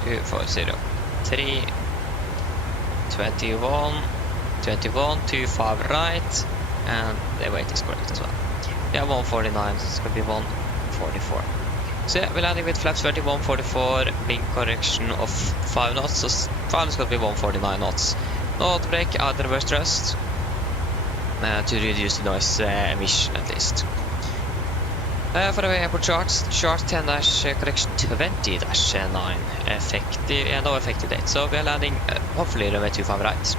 240, 3, 21, 21, 25 right, and the weight is correct as well. Yeah, 149, so it's going to be 144. So yeah, we're landing with flaps 31, 44, wing correction of 5 knots, so final is going to be 149 knots. No auto brake, either reverse thrust, to reduce the noise emission at least. For the airport charts, chart 10-correction 20-9, effective, no effective date, so we are landing hopefully runway 25 right.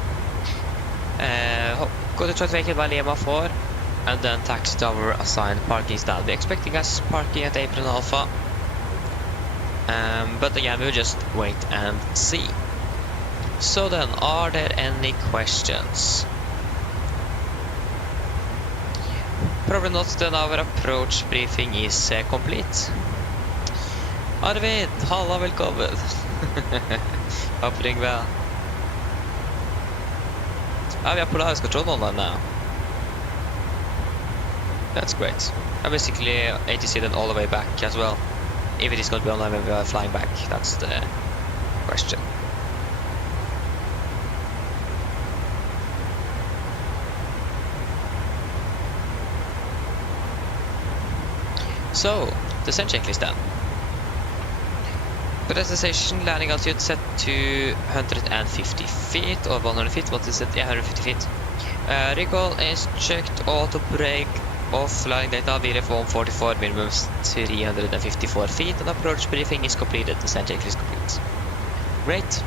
Go to chart vehicle by Lima 4, and then taxi to our assigned parking stand. We're expecting us parking at April and Alpha, but again we'll just wait and see. So then, are there any questions? Probably not, then our approach briefing is complete. Arvid, halla, velkommen. Håper det går bra. Ja, vi har Polarisk Control online now. That's great. And basically ATC then all the way back as well. If it is going to be online when we are flying back, that's the question. So, descent checklist then. Pressurization landing altitude set to 150 feet or 100 feet. What is it? Yeah, 150 feet. Recall is checked. Auto brake off. Landing data VRF 144, minimum 354 feet. And approach briefing is completed. Descent checklist is complete. Great.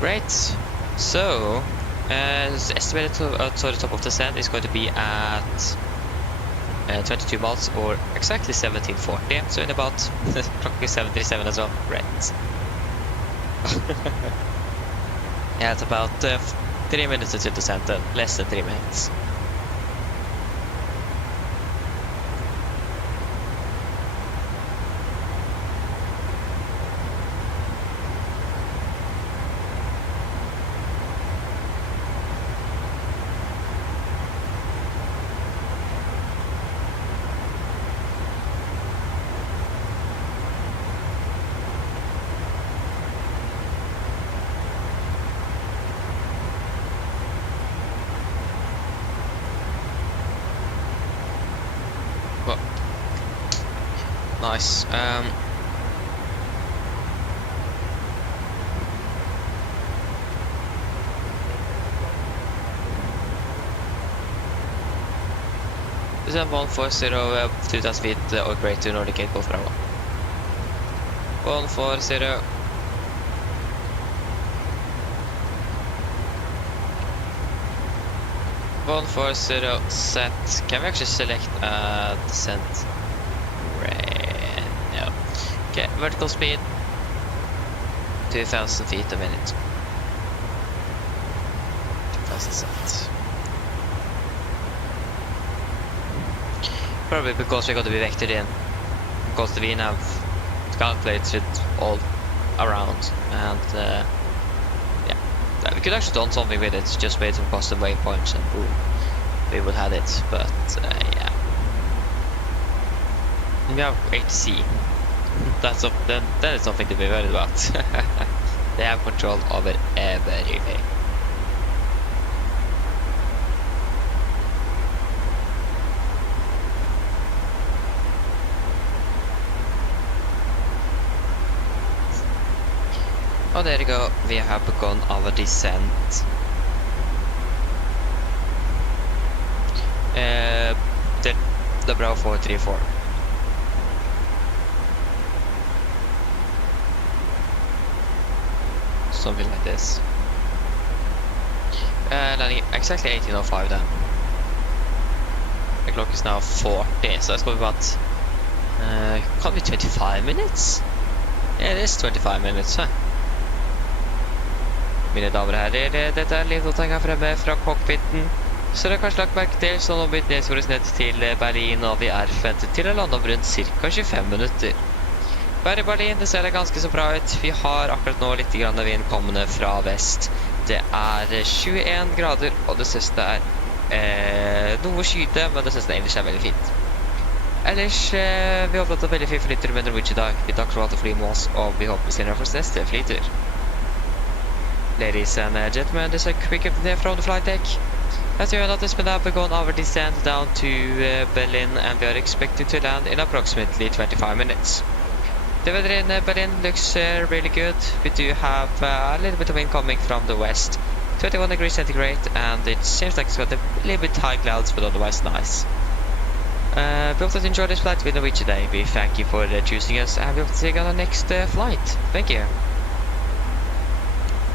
Great. So, estimated to the top of the sand is going to be at 22 miles or exactly 1740. So in about probably 737 as well. Great. Yeah, it's about 3 minutes until the descent, less than 3 minutes. Well, nice. Descent 140, 2000 feet, operate to Nordic Gate, Golf Bravo. 140. Set. Can we actually select descent? No. Okay, vertical speed 2000 feet a minute. 2000 set. Probably because we're going to be vectored in. Because the Vienna have calculated it all around. And yeah, we could actually done something with it, just made some custom waypoints and boom, we would have it. But yeah, we have ATC. That's then it's something to be worried about. They have control over everything. Oh, there you go. We have begun our descent. The Bravo 434. Something like this. Landing exactly 18:05 then. The clock is now 40, so it's going to be about can't be 25 minutes? Yeah, it is 25 minutes, huh? Mine damer og herrer, dette er lydopptak her fremme fra cockpiten. Så dere har kanskje lagt merke til, så nå blir det nedskåret ned til Berlin, og vi er ventet til å lande om rundt ca. 25 minutter. Vær i Berlin, det ser ganske så bra ut. Vi har akkurat nå litt grann vind kommende fra vest. Det er 21 grader, og det synes det er noe skyte, men det synes det ellers er veldig fint. Ellers, vi håper at det er veldig fin flytur med Norwegian i dag. Vi takker for at du flyr med oss, og vi håper vi ser dere for neste flytur. Ladies and gentlemen, this is a quick update from the flight deck. As you know, this has begun our descent down to Berlin, and we are expecting to land in approximately 25 minutes. The weather in Berlin looks really good. We do have a little bit of wind coming from the west, 21 degrees centigrade, and it seems like it's got a little bit high clouds, but otherwise nice. We hope that you enjoyed this flight with Norwegian today. We thank you for choosing us, and we hope to see you on the next flight. Thank you.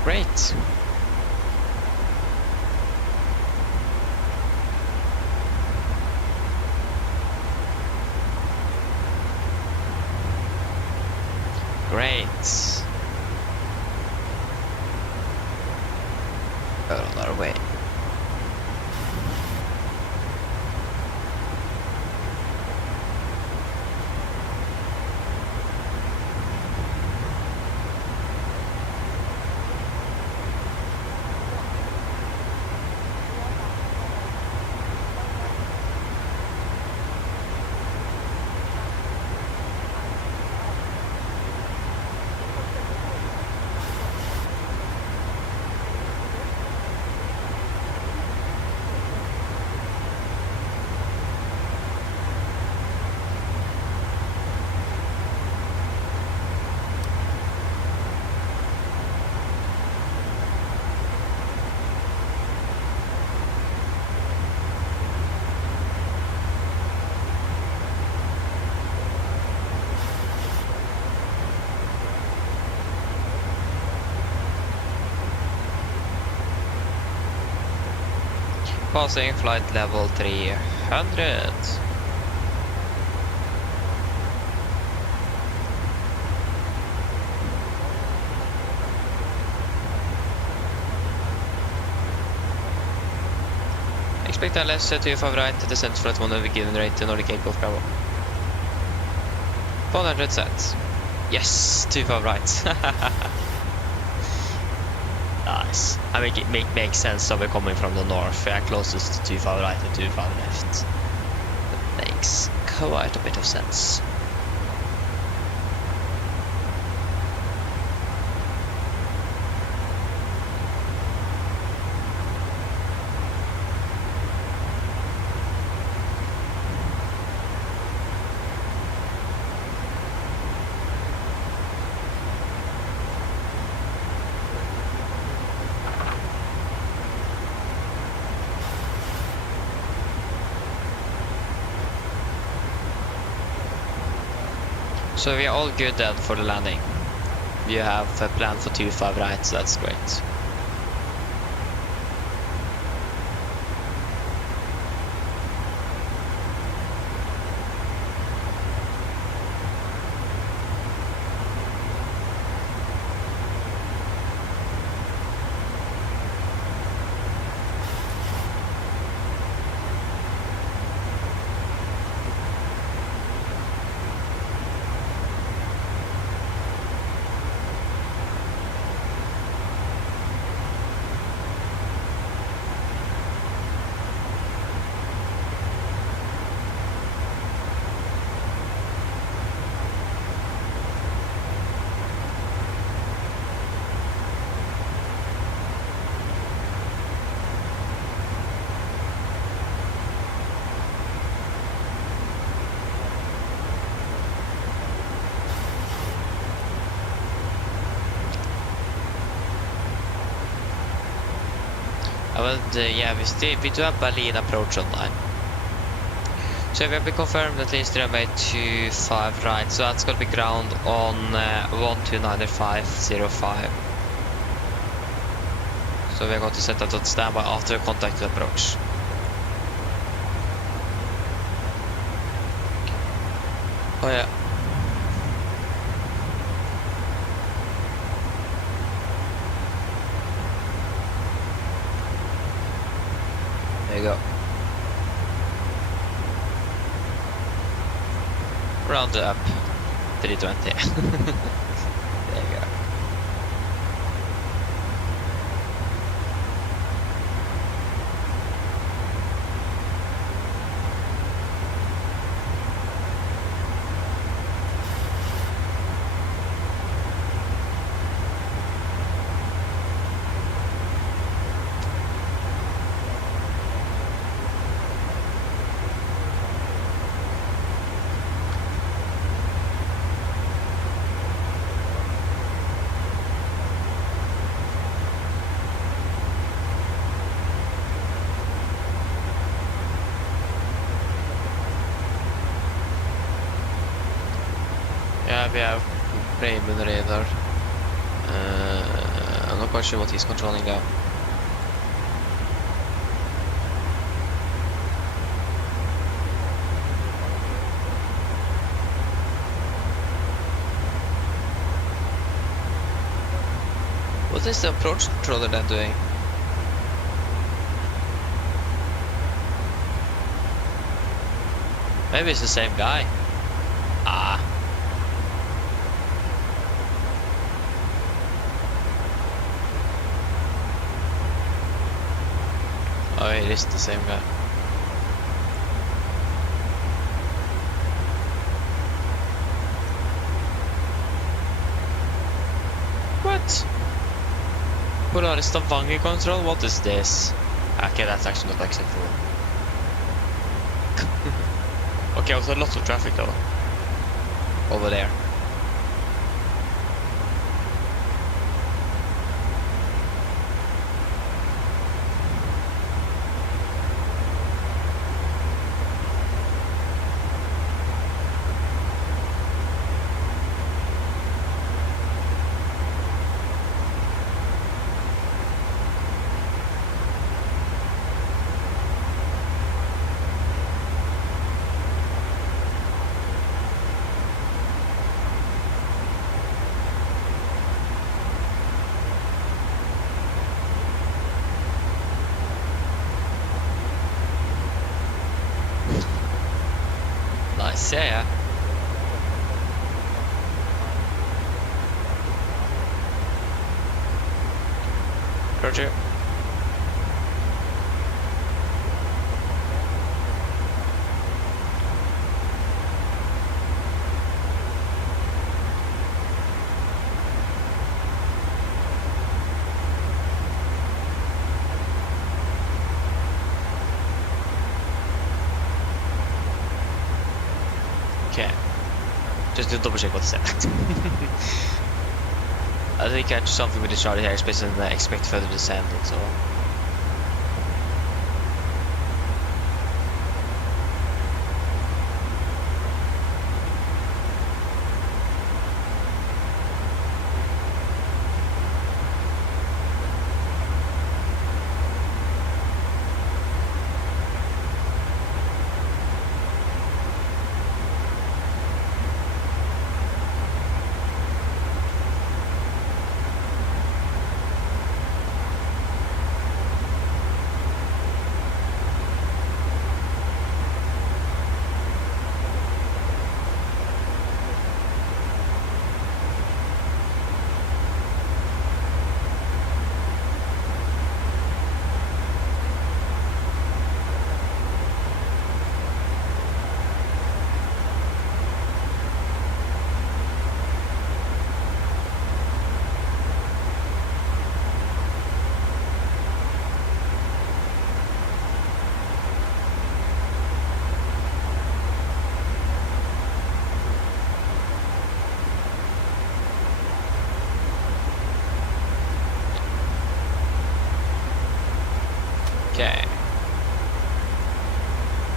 Great. We're on our way. Passing flight level 300. Expect LS 25 right, descent flight 1 over given rate to Nordic 8 Golf Bravo. 100 set. Yes, 25 right. Nice. I mean, it makes sense that we're coming from the north. We are closest to 25 right and 25 left. That makes quite a bit of sense. So we are all good then for the landing. You have a plan for 25 right, so that's great. Yeah, we do have Berlin approach online. So we have been confirmed at least runway 25 right, so that's going to be ground on 129505. So we're going to set that on standby after contact approach. Oh yeah. There you go. Round up 320. There you go. We have Raymond radar. I'm not quite sure what he's controlling now. What is the approach controller then doing? Maybe it's the same guy. Ah. Oh, it is the same guy. What? Polaris Stavanger control? What is this? Okay, that's actually not acceptable. Okay, also lots of traffic though. Over there. Nice, yeah. Roger. Okay. Just to double check what it said. I think I do something with the charted airspace and expect further descending, so. Okay.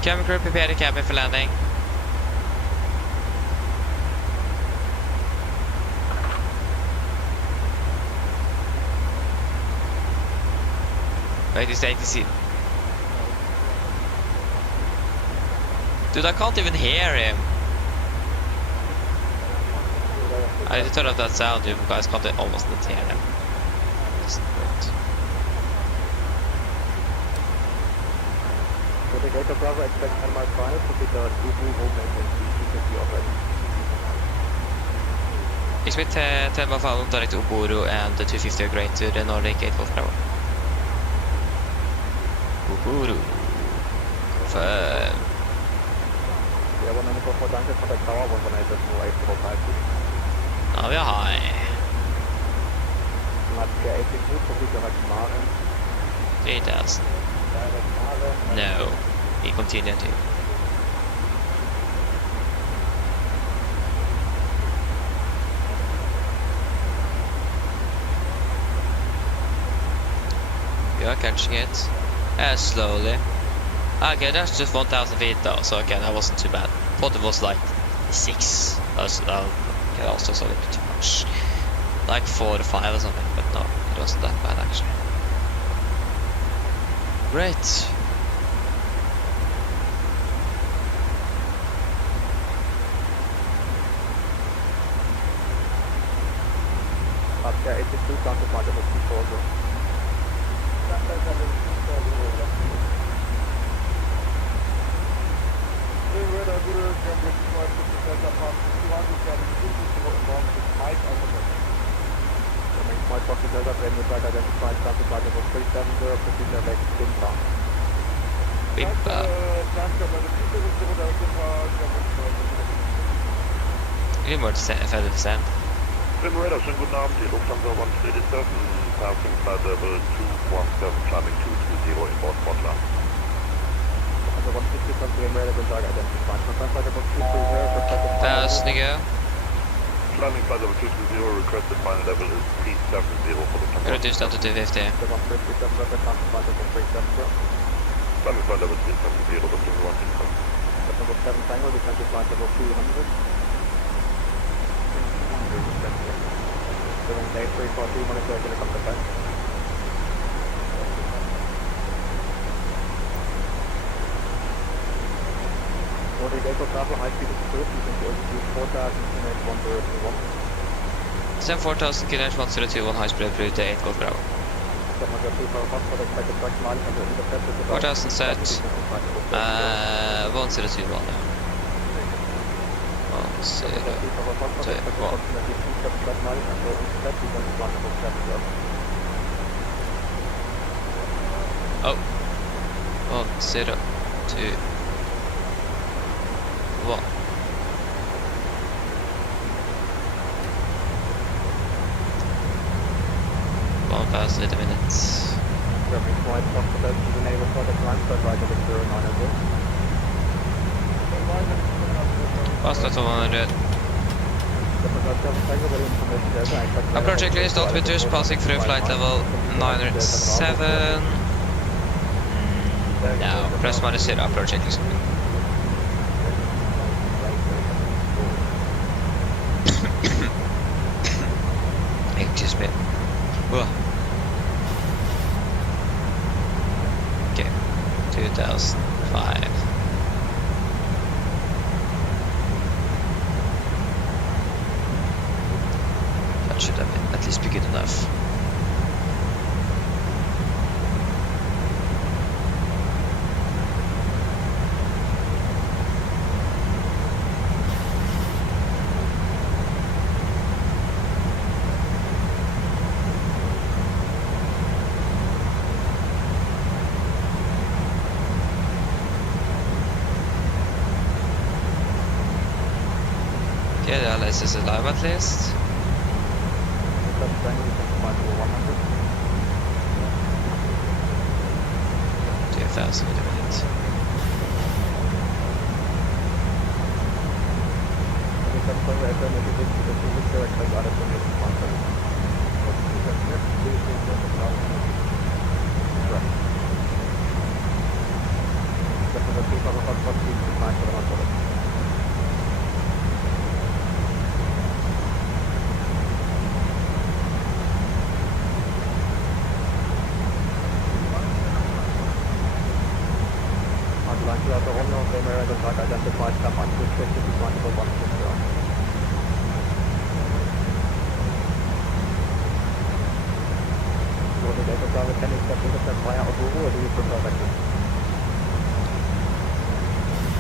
Cabin crew, prepare the cabin for landing. Wait, is 80 seat. Dude, I can't even hear him. I need to turn off that sound, you guys can't almost not hear him. Just wait. The Delta Bravo expect Panama 5 to be the Ubu movement and frequency already. Expect Telma Falun direct Uburu and the 250 are great to the Nordic 8 Wolf Bravo. Uburu. Confirm. Ja, aber meine Frau, danke für das Tower, wollen wir nicht das nur 8 Now we are high. Not the 80 foot, so we can like Maren. 3000. No. We continue to. We are catching it. Slowly. Okay, that's just 1000 feet though, so okay, that wasn't too bad. Thought it was like 6. Okay, that was just a little bit too much. Like 4 to 5 or something, but no, it wasn't that bad actually. Great. But yeah, 82 counted by the proposal. 1370, proceed direct inbound. Bimpa. Remote 557. Pim Radeon, guten Abend, die Lufthansa 137, passing flight level 217, climbing 220 inbound Portland. Lufthansa 167, Pim Radeon, tag identified. Confirm flight level 230, prospective Passing go. Climbing flight level 220, requested final level is P70 for Lufthansa. Reduce down to 250. The 157, representative flight level 370. Climbing flight level 370, Lufthansa 167. Lufthansa 7 Tango, descent to flight level 200. 7 342, monitor, helicopter back. Nordic Echo travel, high speed is approved, using the altitude 4000 km 1021. Send 4000 km 1021 high speed approved to 8 Golf Bravo. 4000 set. 1021 now. 1021. Oh. 1021. One past 80 minutes. Oslo 200. Approach checklist, altimeters passing through flight level 907. No, press -0, approach checklist. Excuse me. Whoa. Okay, 2005. That should have at least be good enough. Okay, the LS is alive at least. 2000 in a minute.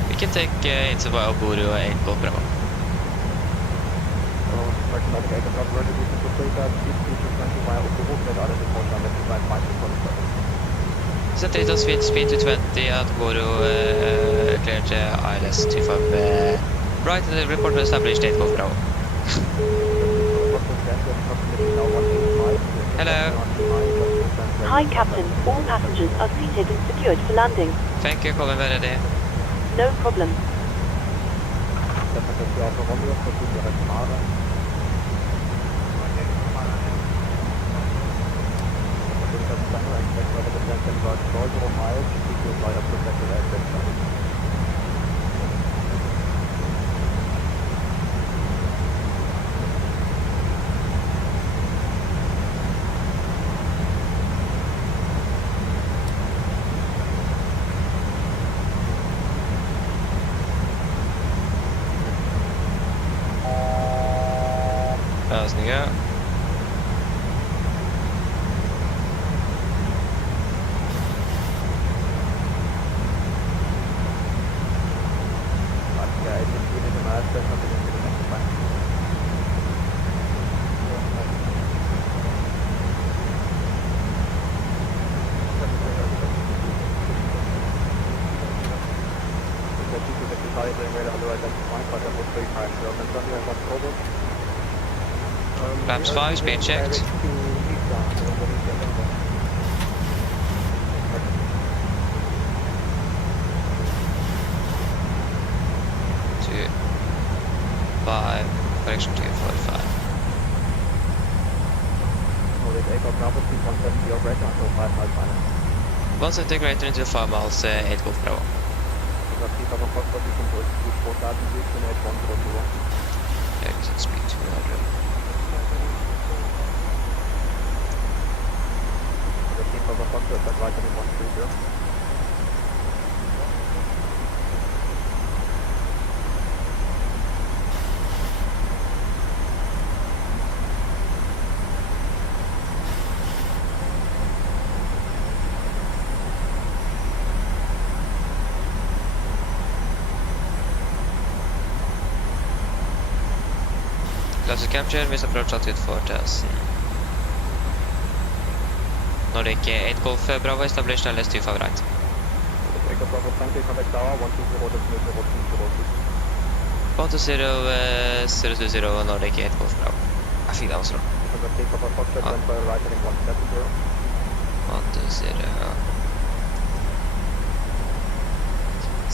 We can take into Oburu 8 Golf Bravo. Set rate of speed to 20 at Oburu, clear to ILS 25 right, and the report will establish 8 Golf Bravo. Hello. Hi, Captain. All passengers are seated and secured for landing. Thank you, calling ready. No problem. Passing out. entering radar under identified flight level 35. So I'm sending you one over. Flaps 5, speed checked. Direct to Lisa. So I'm going to get over. 5, correction to 45. Nordic Echo Bravo, please 170 your radar until 5 miles final. 170 greater into 5 miles, 8 Golf Bravo. So keep up a Foxtrot, you can go to 4000 please, to 1021. Exit speed 200. So keep up a Foxtrot, that's right, 130. Classic capture, miss approach altitude 4000. Nordic 8 Golf Bravo, established and let's do 5 right. Echo Bravo, thank you, contact tower, 120, 120, Nordic 8 Golf Bravo. I think that was wrong. So keep up a Foxtrot, then for right heading 170. 120.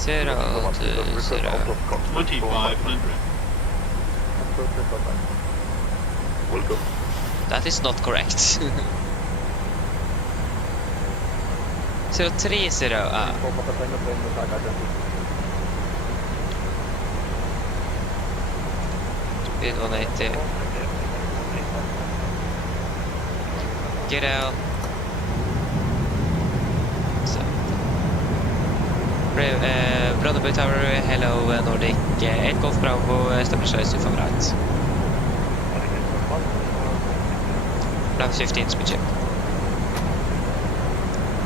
2500. Welcome. That is not correct. 030. Speed 180. Get out. So. Brotherby Tower, hello Nordic 8 Golf Bravo, stabilize to 5 right. Flaps 15, speed check.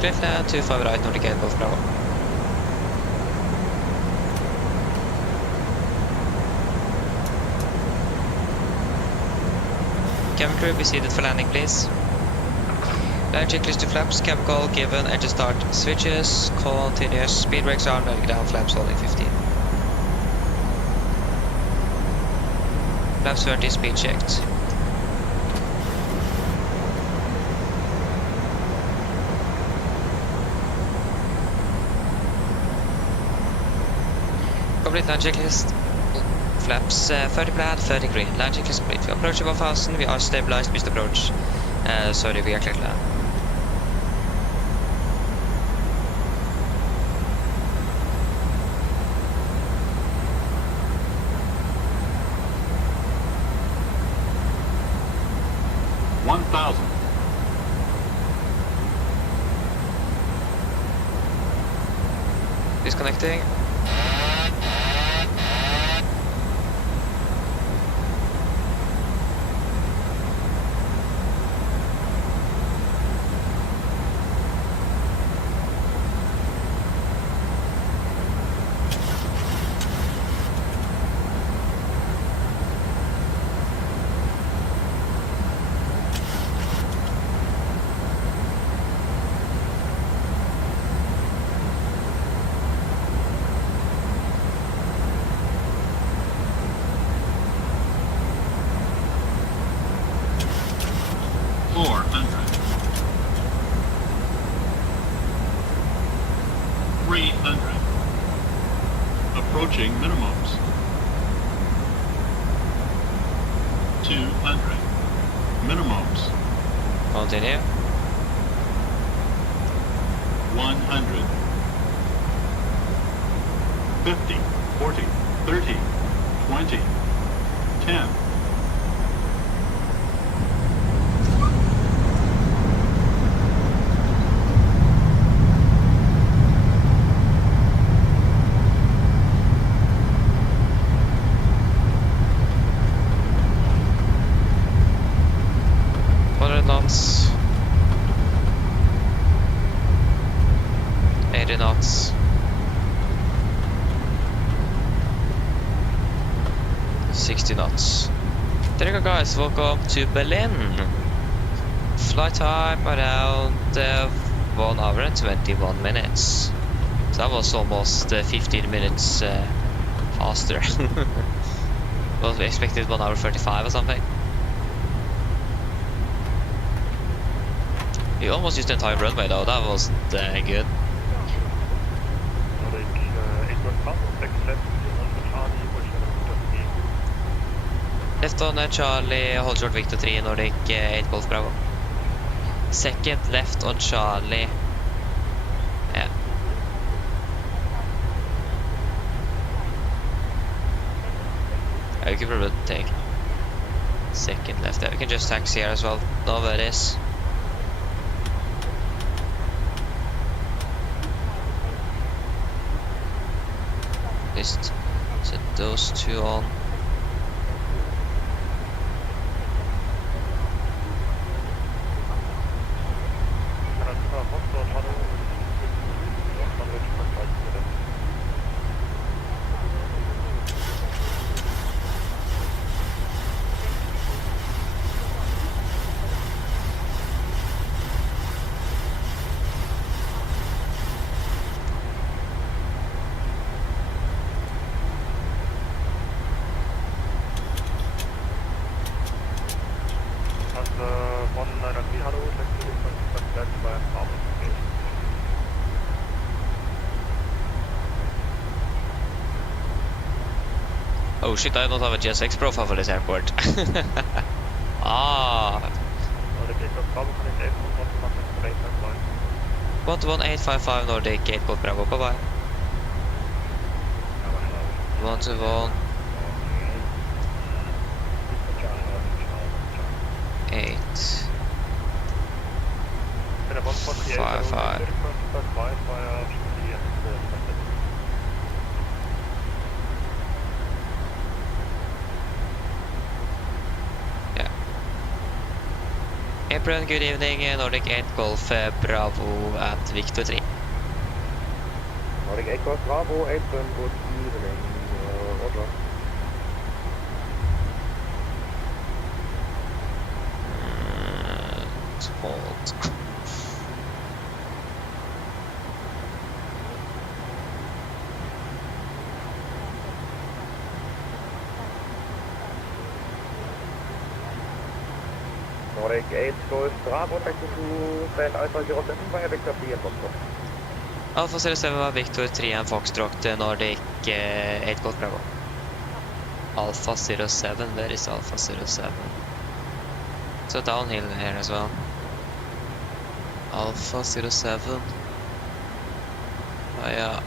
Clear flat to 5 right, Nordic 8 Golf Bravo. Cabin crew, be seated for landing, please. Land checklist to flaps, cab call given, engine start, switches, continuous, speed brakes are letting down, flaps holding 15. Flaps 30, speed checked. Complete land checklist. Flaps 30 plaid, 30 green. Land checklist complete. We approach above 1000, we are stabilized, missed approach. Sorry, we are clear to land. Disconnecting. Approaching minimums. 200. Minimums. Continue. 100. 50, 40, 30, 20, 10. Knots, 80 knots, 60 knots. There you go, guys. Welcome to Berlin. Flight time around 1 hour and 21 minutes. So that was almost 15 minutes faster. Was we expected 1 hour 35 or something. We almost used the entire runway though, that wasn't good. Nordic 8 Bravo, 6 left, Charlie, Left on Charlie, hold short Victor 3, Nordic 8 Golf Bravo. Second left on Charlie. Yeah. We could probably take second left there. We can just taxi here as well. No worries. Just set those two on. Oh shit, I don't have a GSX profile for this airport. Ah. 11855 Nordic 8 Golf Bravo, bye bye. 121 8 55. April, good evening, Nordic 8 Golf Bravo at Victor 3. Nordic 8 Golf Bravo, April, good evening, Roger. Hold. Nordic 8 Golf Bravo, taxi to Bell Alpha 07 via Victor 3 and Foxtrot. Alpha 07 var Victor 3 and Foxtrot, Nordic 8 Golf Bravo. Alpha 07, where is Alpha 07? So downhill here as well. Alpha 07 via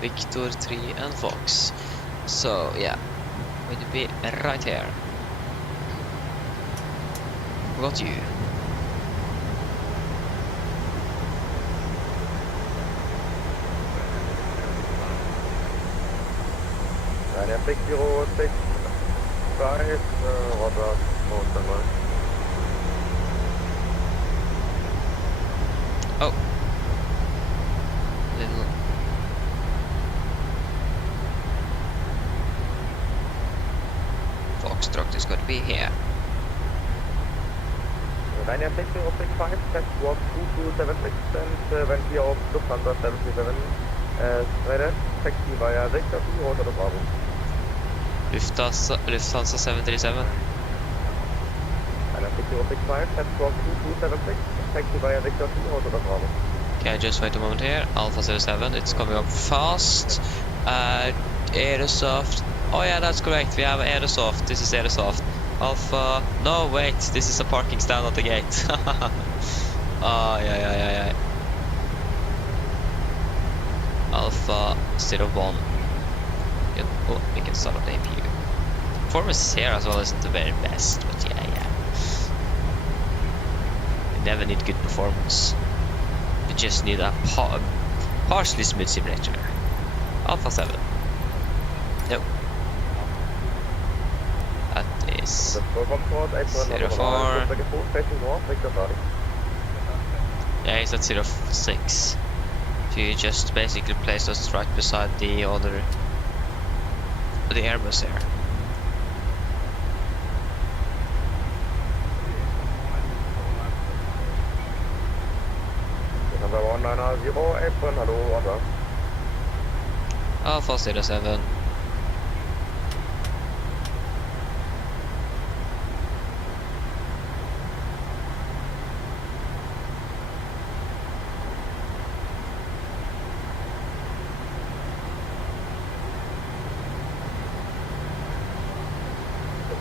Victor 3 and Fox. So yeah, we'd be right here. Got you. Ryanair 6065, Roger, no standby. Oh. Little. Foxtrot is going to be here. Ryanair 6065, test walk 2276 and when clear of Lufthansa 737, straight taxi via Victor 2, Roger to Bravo. Lufthansa 737. Ryanair 6065, test walk 2276, taxi via Victor 2, Roger to Bravo. Okay, just wait a moment here. Alpha 07, it's coming up fast. Aerosoft. Oh yeah, that's correct. We have Aerosoft. This is Aerosoft. Alpha. No, wait. This is a parking stand at the gate. Oh, yeah. Alpha 01. Oh, we can start up the APU. Performance here as well isn't the very best, but yeah. We never need good performance. We just need a partially smooth simulator. Alpha 7. Nope. That is 04. Yeah, he's at 06. So you just basically place us right beside the Airbus here. Number 190, April, hello, order. Alpha 07.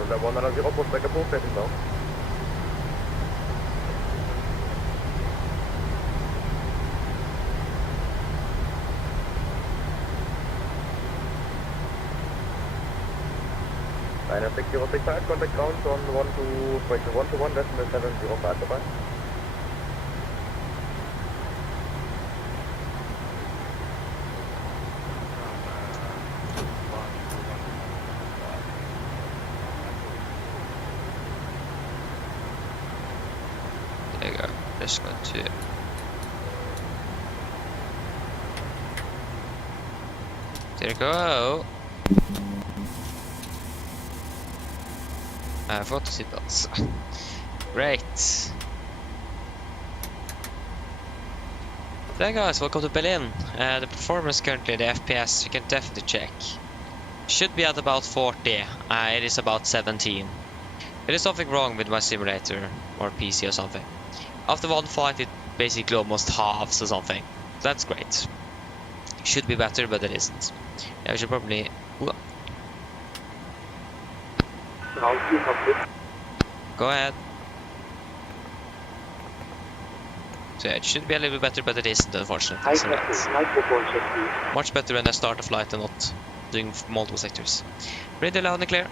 November 100, pushback approved, heading now. Liner 6065, contact ground on 121 decimal 705, bye-bye. There you go. Just going to. There you go. I forgot to seatbelts. Great. There guys, welcome to Berlin. The performance currently, the FPS, you can definitely check. Should be at about 40. It is about 17. There is something wrong with my simulator or PC or something. After one flight, it basically almost halves or something. That's great. Should be better, but it isn't. Yeah, we should probably. Go ahead. So yeah, it should be a little bit better, but it isn't, unfortunately. So much better when I start a flight and not doing multiple sectors. Ready, loud and clear.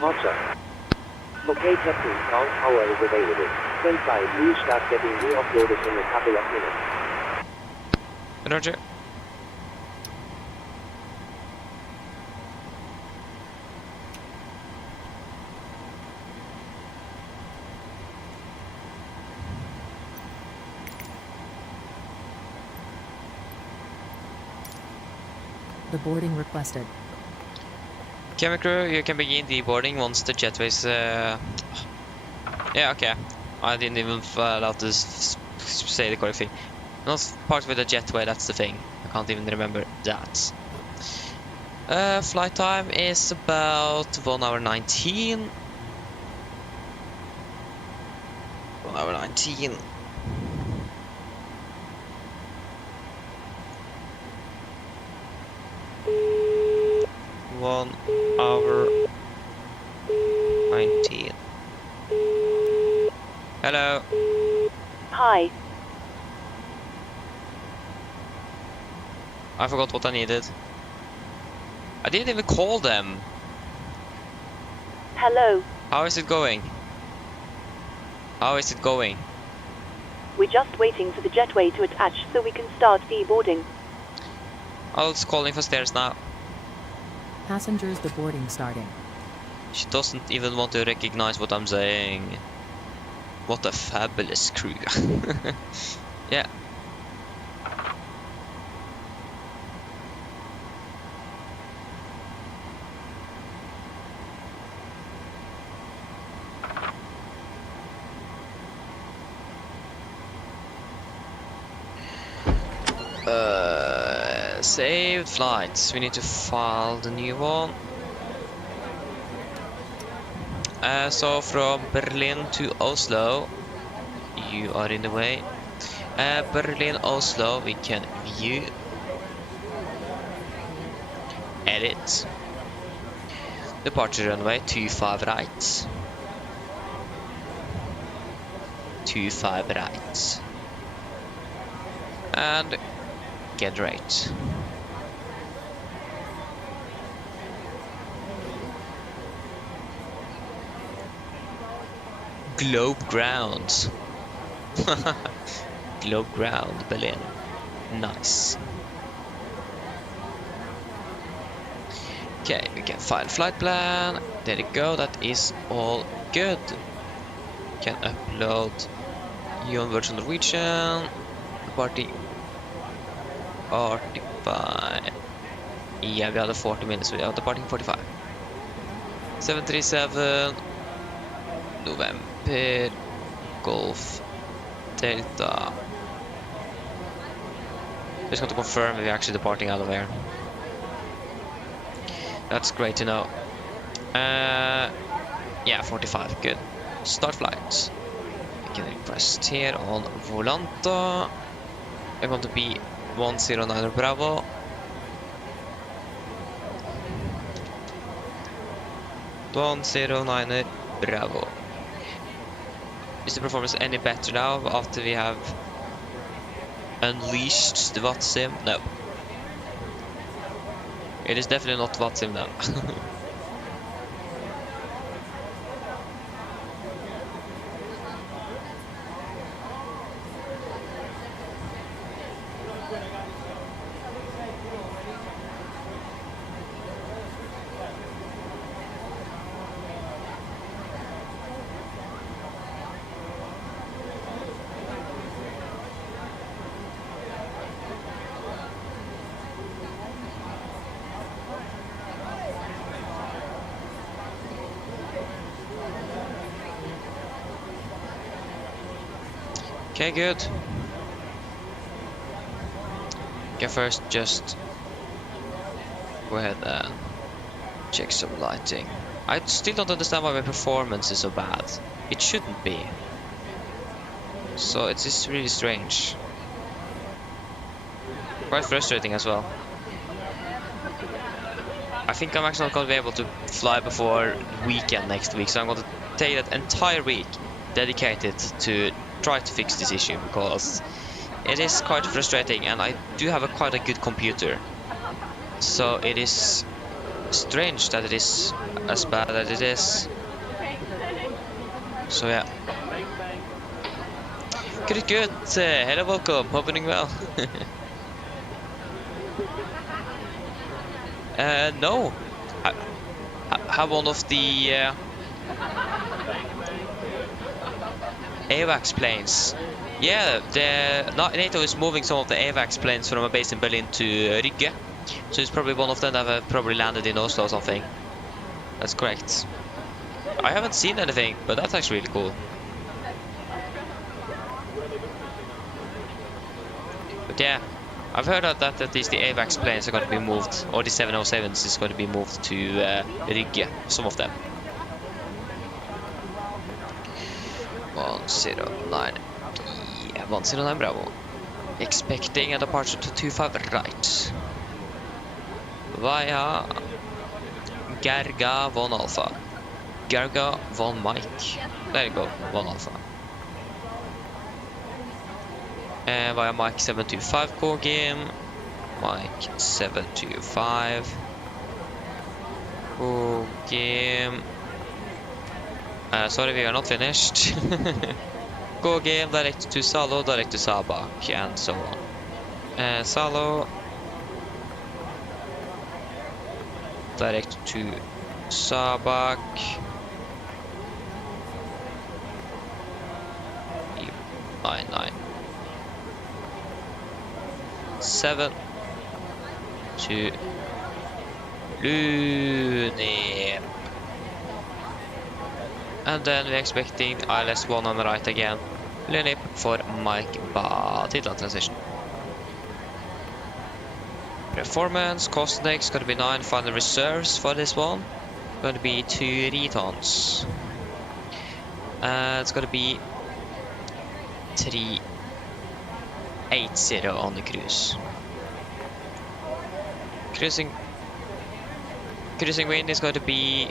Roger. Okay, Captain, ground power is available. Stand by, please start getting re-uploaded in a couple of minutes. Roger. The boarding requested. Camera crew, you can begin the boarding once the jetways. Yeah, okay. I didn't even allow to say the correct thing. Not part with the jetway, that's the thing. I can't even remember that. Flight time is about 1 hour 19. 1 hour 19. One hour 19. Hello. Hi. I forgot what I needed. I didn't even call them. Hello. How is it going? How is it going? We're just waiting for the jetway to attach so we can start deboarding. I was calling for stairs now. Passengers deboarding starting. She doesn't even want to recognize what I'm saying. What a fabulous crew. Yeah. Saved flights. We need to file the new one. So from Berlin to Oslo, you are in the way. Berlin, Oslo, we can view, edit, departure runway 25 right, 25 right, and get rate. Globe ground. Globe ground, Berlin. Nice. Okay, we can file flight plan. There you go, that is all good. Can upload you on virtual Norwegian. Party 45. Yeah, we had 40 minutes. We are departing 45. 737 November Golf Delta. Just going to confirm if we're actually departing out of here. That's great to know. Yeah, 45, good. Start flight. We can request here on Volanta. I'm going to be 109 Bravo. 109 Bravo. Is the performance any better now after we have unleashed the watt sim? No. It is definitely not watt sim now. Okay, good. Okay, first just go ahead and check some lighting. I still don't understand why my performance is so bad. It shouldn't be. So it's just really strange. Quite frustrating as well. I think I'm actually not going to be able to fly before weekend next week, so I'm going to take that entire week dedicated to try to fix this issue, because it is quite frustrating and I do have quite a good computer. So it is strange that it is as bad as it is. So yeah. Good. Hello, welcome. Hope you're doing well. No. Have one of the AWACS planes. Yeah, NATO is moving some of the AWACS planes from a base in Berlin to Rygge. So it's probably one of them that have probably landed in Oslo or something. That's correct. I haven't seen anything, but that's actually really cool. But yeah, I've heard that at least the AWACS planes are going to be moved, or the 707s is going to be moved to Rygge, some of them. 109, yeah, 109 Bravo. Expecting a departure to 25 right. Via Garga 1 Alpha. Garga 1 Mike. There you go, 1 Alpha. Via Mike 725 core game. Mike 725 core game. Sorry, we are not finished. Go game, direct to Salo, direct to Sabak, and so on. Salo, direct to Sabak. 997 to Luni. And then we're expecting ILS 1 on the right again. Lunip for Mike Batidla transition. Performance, cost index, going to be 9. Final reserves for this one. Going to be 2 retons. It's going to be 380 on the cruise. Cruising wind is going to be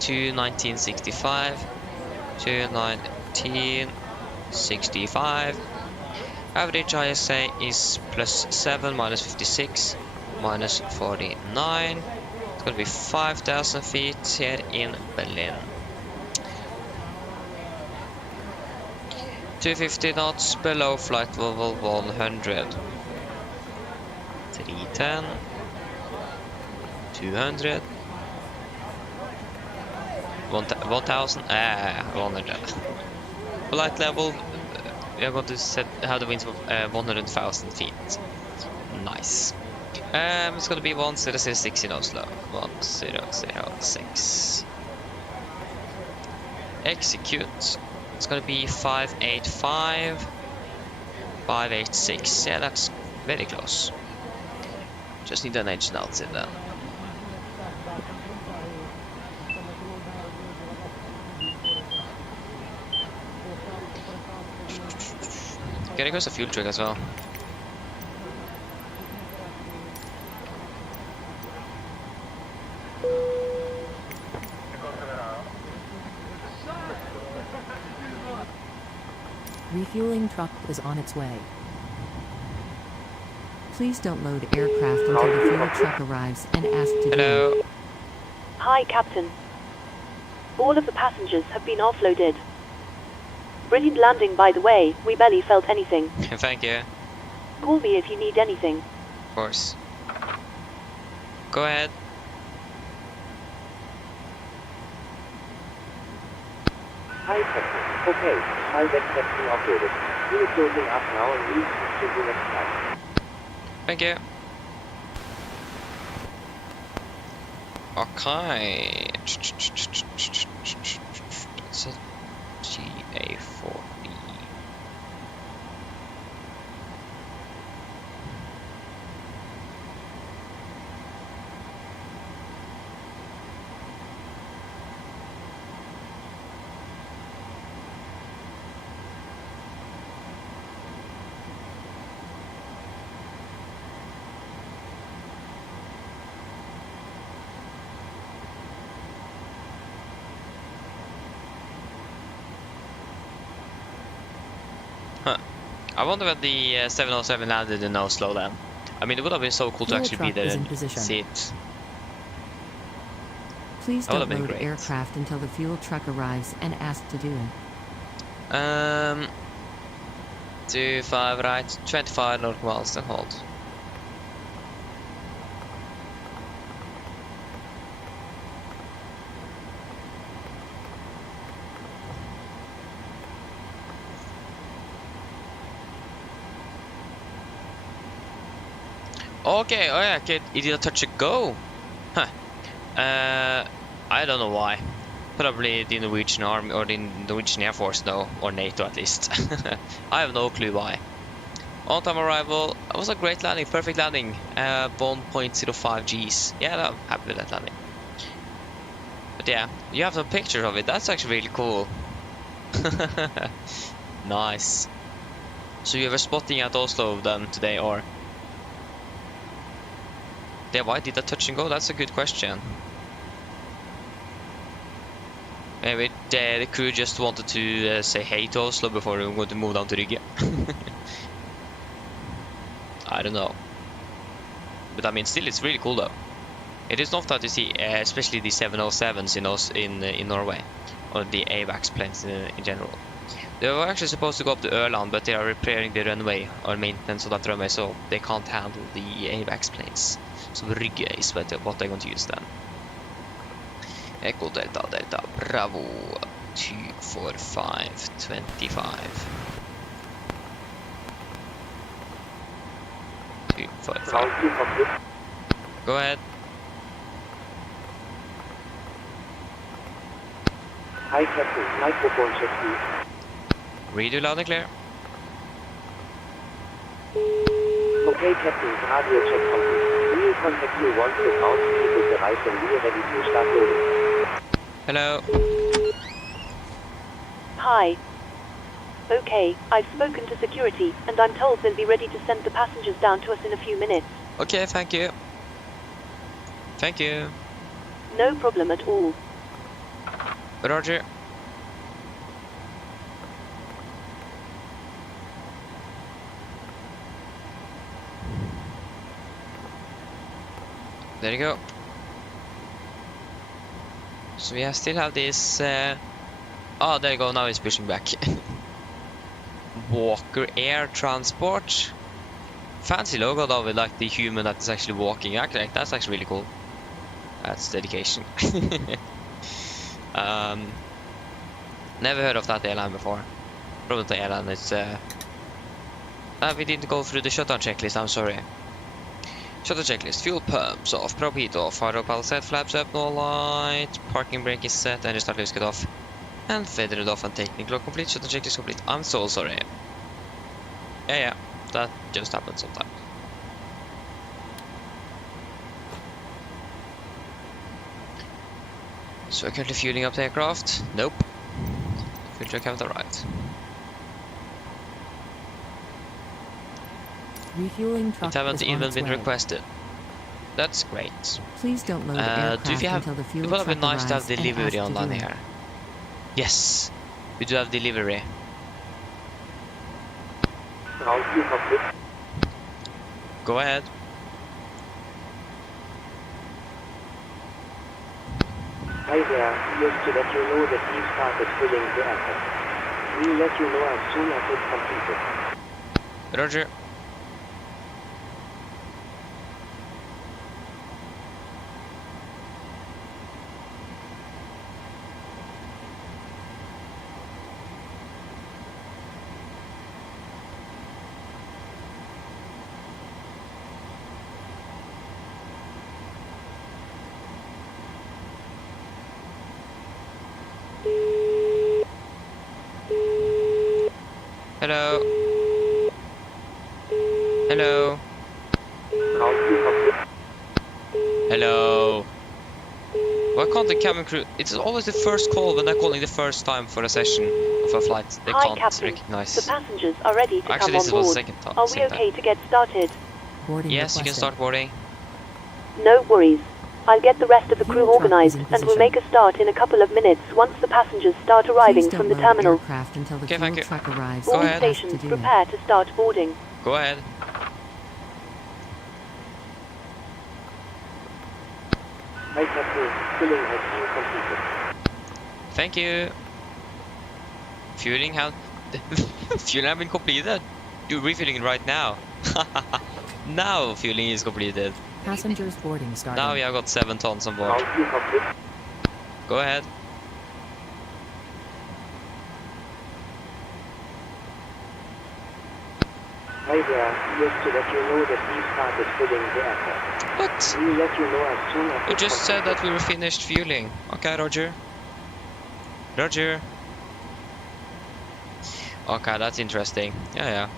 219.65, 219.65. Average ISA is +7, -56, -49. It's going to be 5,000 feet here in Berlin. 250 knots below flight level 100. 310, 200. 1,100. Flight level, we are going to have the winds of 100,000 feet. Nice. It's going to be 1006 in Oslo. 1006. Execute. It's going to be 585. 586. Yeah, that's very close. Just need an engine outside then. Getting us a fuel trick as well. Refueling truck is on its way. Please don't load aircraft until the fuel truck arrives and ask to do it. Hello. Hi, Captain. All of the passengers have been offloaded. Brilliant landing, by the way. We barely felt anything. Thank you. Call me if you need anything. Of course. Go ahead. Hi, Captain. Okay, I'll get Captain uploaded. We're closing up now and we'll see you next time. Thank you. Okay. That's a GA4B. I wonder when the 707 landed in Oslo then. I mean, it would have been so cool to Fuel actually be truck is there in and position. see it. Please That would don't have been load great. aircraft until the fuel truck arrives and ask to do it. 25 right, 25 north miles, then hold. Okay, oh yeah, okay, it did a touch and go. Huh. I don't know why. Probably the Norwegian Army or the Norwegian Air Force, though, or NATO at least. I have no clue why. On time arrival, it was a great landing, perfect landing. 1.05 Gs. Yeah, I'm happy with that landing. But yeah, you have some pictures of it. That's actually really cool. Nice. So you were spotting at Oslo then today, or? Yeah, why did that touch and go? That's a good question. Maybe the crew just wanted to say hey to Oslo before we were going to move down to Rygge. I don't know. But I mean, still, it's really cool though. It is not that you see, especially the 707s in Norway, or the AWACS planes in general. They were actually supposed to go up to Ørland, but they are repairing the runway or maintenance of that runway, so they can't handle the AWACS planes. So Rygge is what they're going to use then. Echo Delta Delta Bravo 24525. 245. Go ahead. Hi, Captain. Microphone check, please. Read you loud and clear. Okay, Captain. Radio check complete. We will contact you once the ground vehicles arrive and we are ready to start loading. Hello. Hi. Okay, I've spoken to security, and I'm told they'll be ready to send the passengers down to us in a few minutes. Okay, thank you. Thank you. No problem at all. Roger. There you go. So we still have this. Oh, there you go. Now it's pushing back. Walker Air Transport. Fancy logo though, with like the human that is actually walking. Actually, that's actually really cool. That's dedication. Never heard of that airline before. Probably the airline is. We didn't go through the shutdown checklist. I'm sorry. Shutdown checklist. Fuel pumps off. Probe heat off. Fire up, set. Flaps up. No light. Parking brake is set. Engine start lift off. And faded off and technical complete. Shutdown checklist complete. I'm so sorry. Yeah. That just happens sometimes. So we're currently fueling up the aircraft. Nope. Fuel truck haven't arrived. Refueling truck It haven't is on even its been way. requested. That's great. Please don't load aircraft until the fuel It would have truck been nice to have arrives and delivery ask to online do it. here. Yes, we do have delivery. Ground view cockpit. Go ahead. Hi there, just to let you know that we've started filling the aircraft. We'll let you know as soon as it's completed. Roger. Hello. Hello. Ground view cockpit. Hello. Why can't the cabin crew? It's always the first call when they're calling the first time for a session of a flight. They Hi, can't Captain. recognize. The passengers are ready to Actually, come this on was the board. second time. Are we okay to get started? Boarding Yes, you can requested. start boarding. No worries. I'll get the rest of the crew Fuel truck organized is in and we'll position. make a start in a couple of minutes once the passengers start arriving Please from don't the load terminal. aircraft until the Okay, fuel thank you. truck arrives. Go All ahead. Asked stations to do prepare to start boarding. Go ahead. Hi Captain, filling has been completed. Thank you. Fueling have fueling have been completed. You're refilling it right now. Now fueling is completed. Passengers boarding starting. Now we have got 7 tons on board. Ground view cockpit. Go ahead. Hi there, just to let you know that we've started filling the aircraft. What? We'll let you know as soon as You it's just said completed. that we were finished fueling. Okay, Roger. Roger. Okay, that's interesting. Yeah.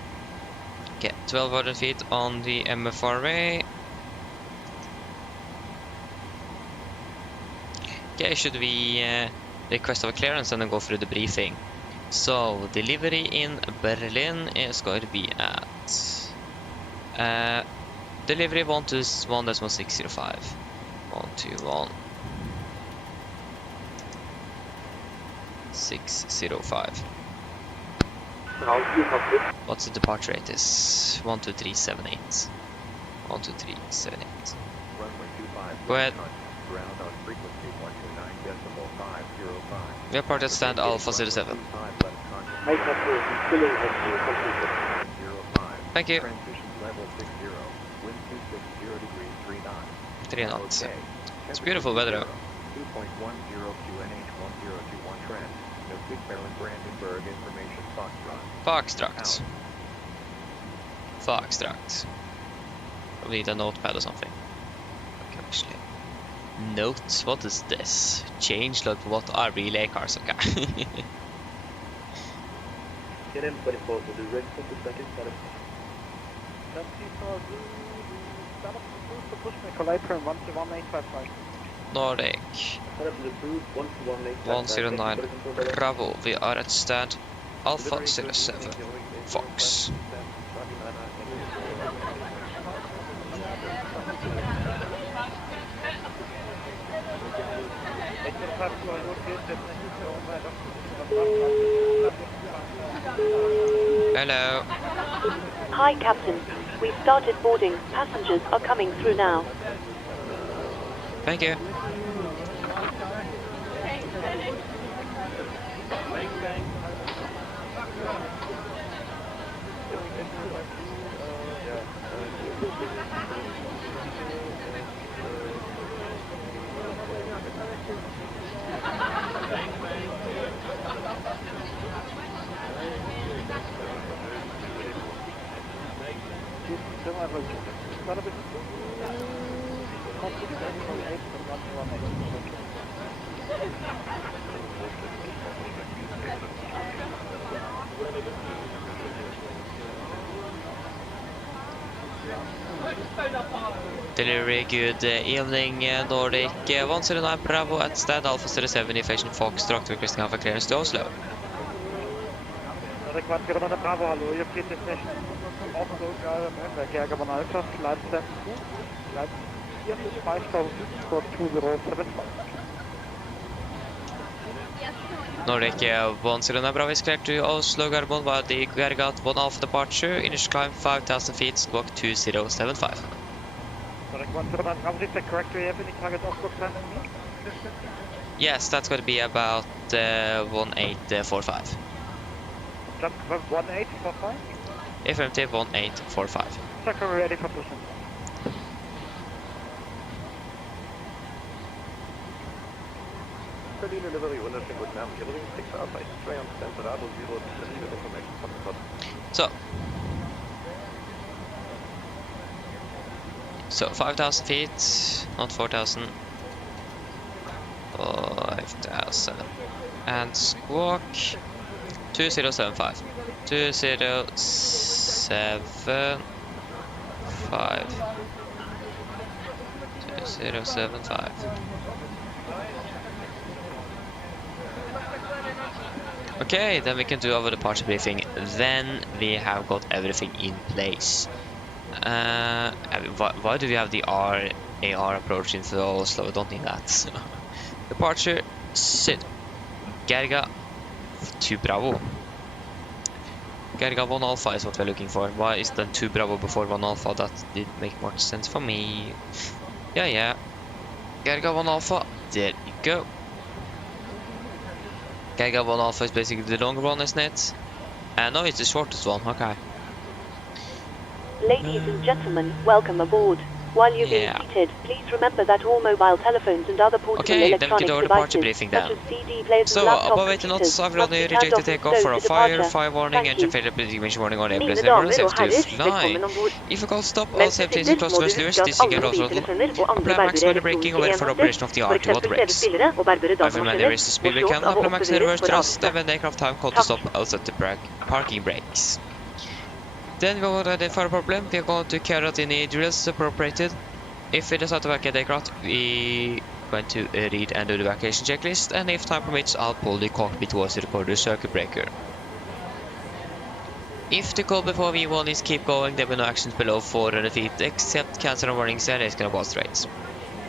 Okay, 1200 feet on the MFRA. Okay, should we request our clearance and then go through the briefing? So, delivery in Berlin is going to be at delivery 121.605. 121.605. Ground view cockpit. What's the departure rate is? 12378. 12378. Runway 25. Go ahead. Ground on frequency 129.505. We are parked at stand Alpha 07. Hi Captain, filling has been completed. 05. Thank you. Transition level 60. Wind 260 degrees 3 knots. 3 knots. Okay. It's beautiful weather. 2.10 QNH 1021 trend. No Big Maryland Brandenburg information Foxtrot. Foxtrot. We need a notepad or something. Okay, actually. Notes, what is this? Change log, what are relay cars? Okay. Get in 24 to do rig 22nd, set up. Collide turn 121.855. Nordic Set up is approved 121.855. 109 Bravo, we are at stand Alpha 07 Fox. Hello. Hi, Captain. We've started boarding. Passengers are coming through now. Thank you. Delivery, good evening, Nordic 109 Bravo at stand Alpha 07 Evasion Foxtrot requesting Alpha clearance to Oslo. Nordic 109 Bravo, hallo, ihr fliegt jetzt nicht. Oslo, Gergermann Alpha, Flight 72, Flight 40, 5000, squad 2075. Nordic 109 Bravo is cleared to Oslo Gardermoen via the Gergat 1 Alpha departure. Initial climb 5,000 feet, squawk 2075. Nordic 109 Bravo, is that correct? Do you have any target Oslo planning? Yes, that's going to be about 1845. Just 1845? Affirmative 1845. Sector ready for pushing. Berlin Delivery, wunderschönen guten Abend. Ihre Ring 6 Alpha is 3 on stand for Adel 0 to leave information from the top. So 5,000 feet, not 4,000. 5,000. And squawk 2075. 2075. 2075. Okay, then we can do our departure briefing. Then we have got everything in place. Why do we have the AR approach into Oslo? We don't need that. Departure, sit. Gerga 2 Bravo. Gerga 1 Alpha is what we're looking for. Why is then 2 Bravo before 1 Alpha? That did make more sense for me. Yeah. Gerga 1 Alpha, there you go. Gerga 1 Alpha is basically the longer one, isn't it? No, it's the shortest one, okay. Ladies and gentlemen, welcome aboard. While you're being seated, please remember that all mobile telephones and other portable electronic devices, such as CD players and laptop above 80 knots, I've already rejected takeoff for a fire warning, engine failure, ignition warning on airplane, safety to fly. If you call stop, all safety is close to us lures, disengage all throttle, apply maximum braking, and wait for operation of the RT water brakes. When there is the speed we can, apply maximum reverse thrust, and when the aircraft time call to stop, I'll set the parking brakes. Then we will identify a problem. We are going to carry out any drills appropriated. If we decide to vacate the aircraft, we are going to read and do the vacation checklist, and if time permits, I'll pull the cockpit towards the recorder circuit breaker. If the call before V1 is keep going, there will be no actions below 400 feet, except cancel on warnings and raise above rates.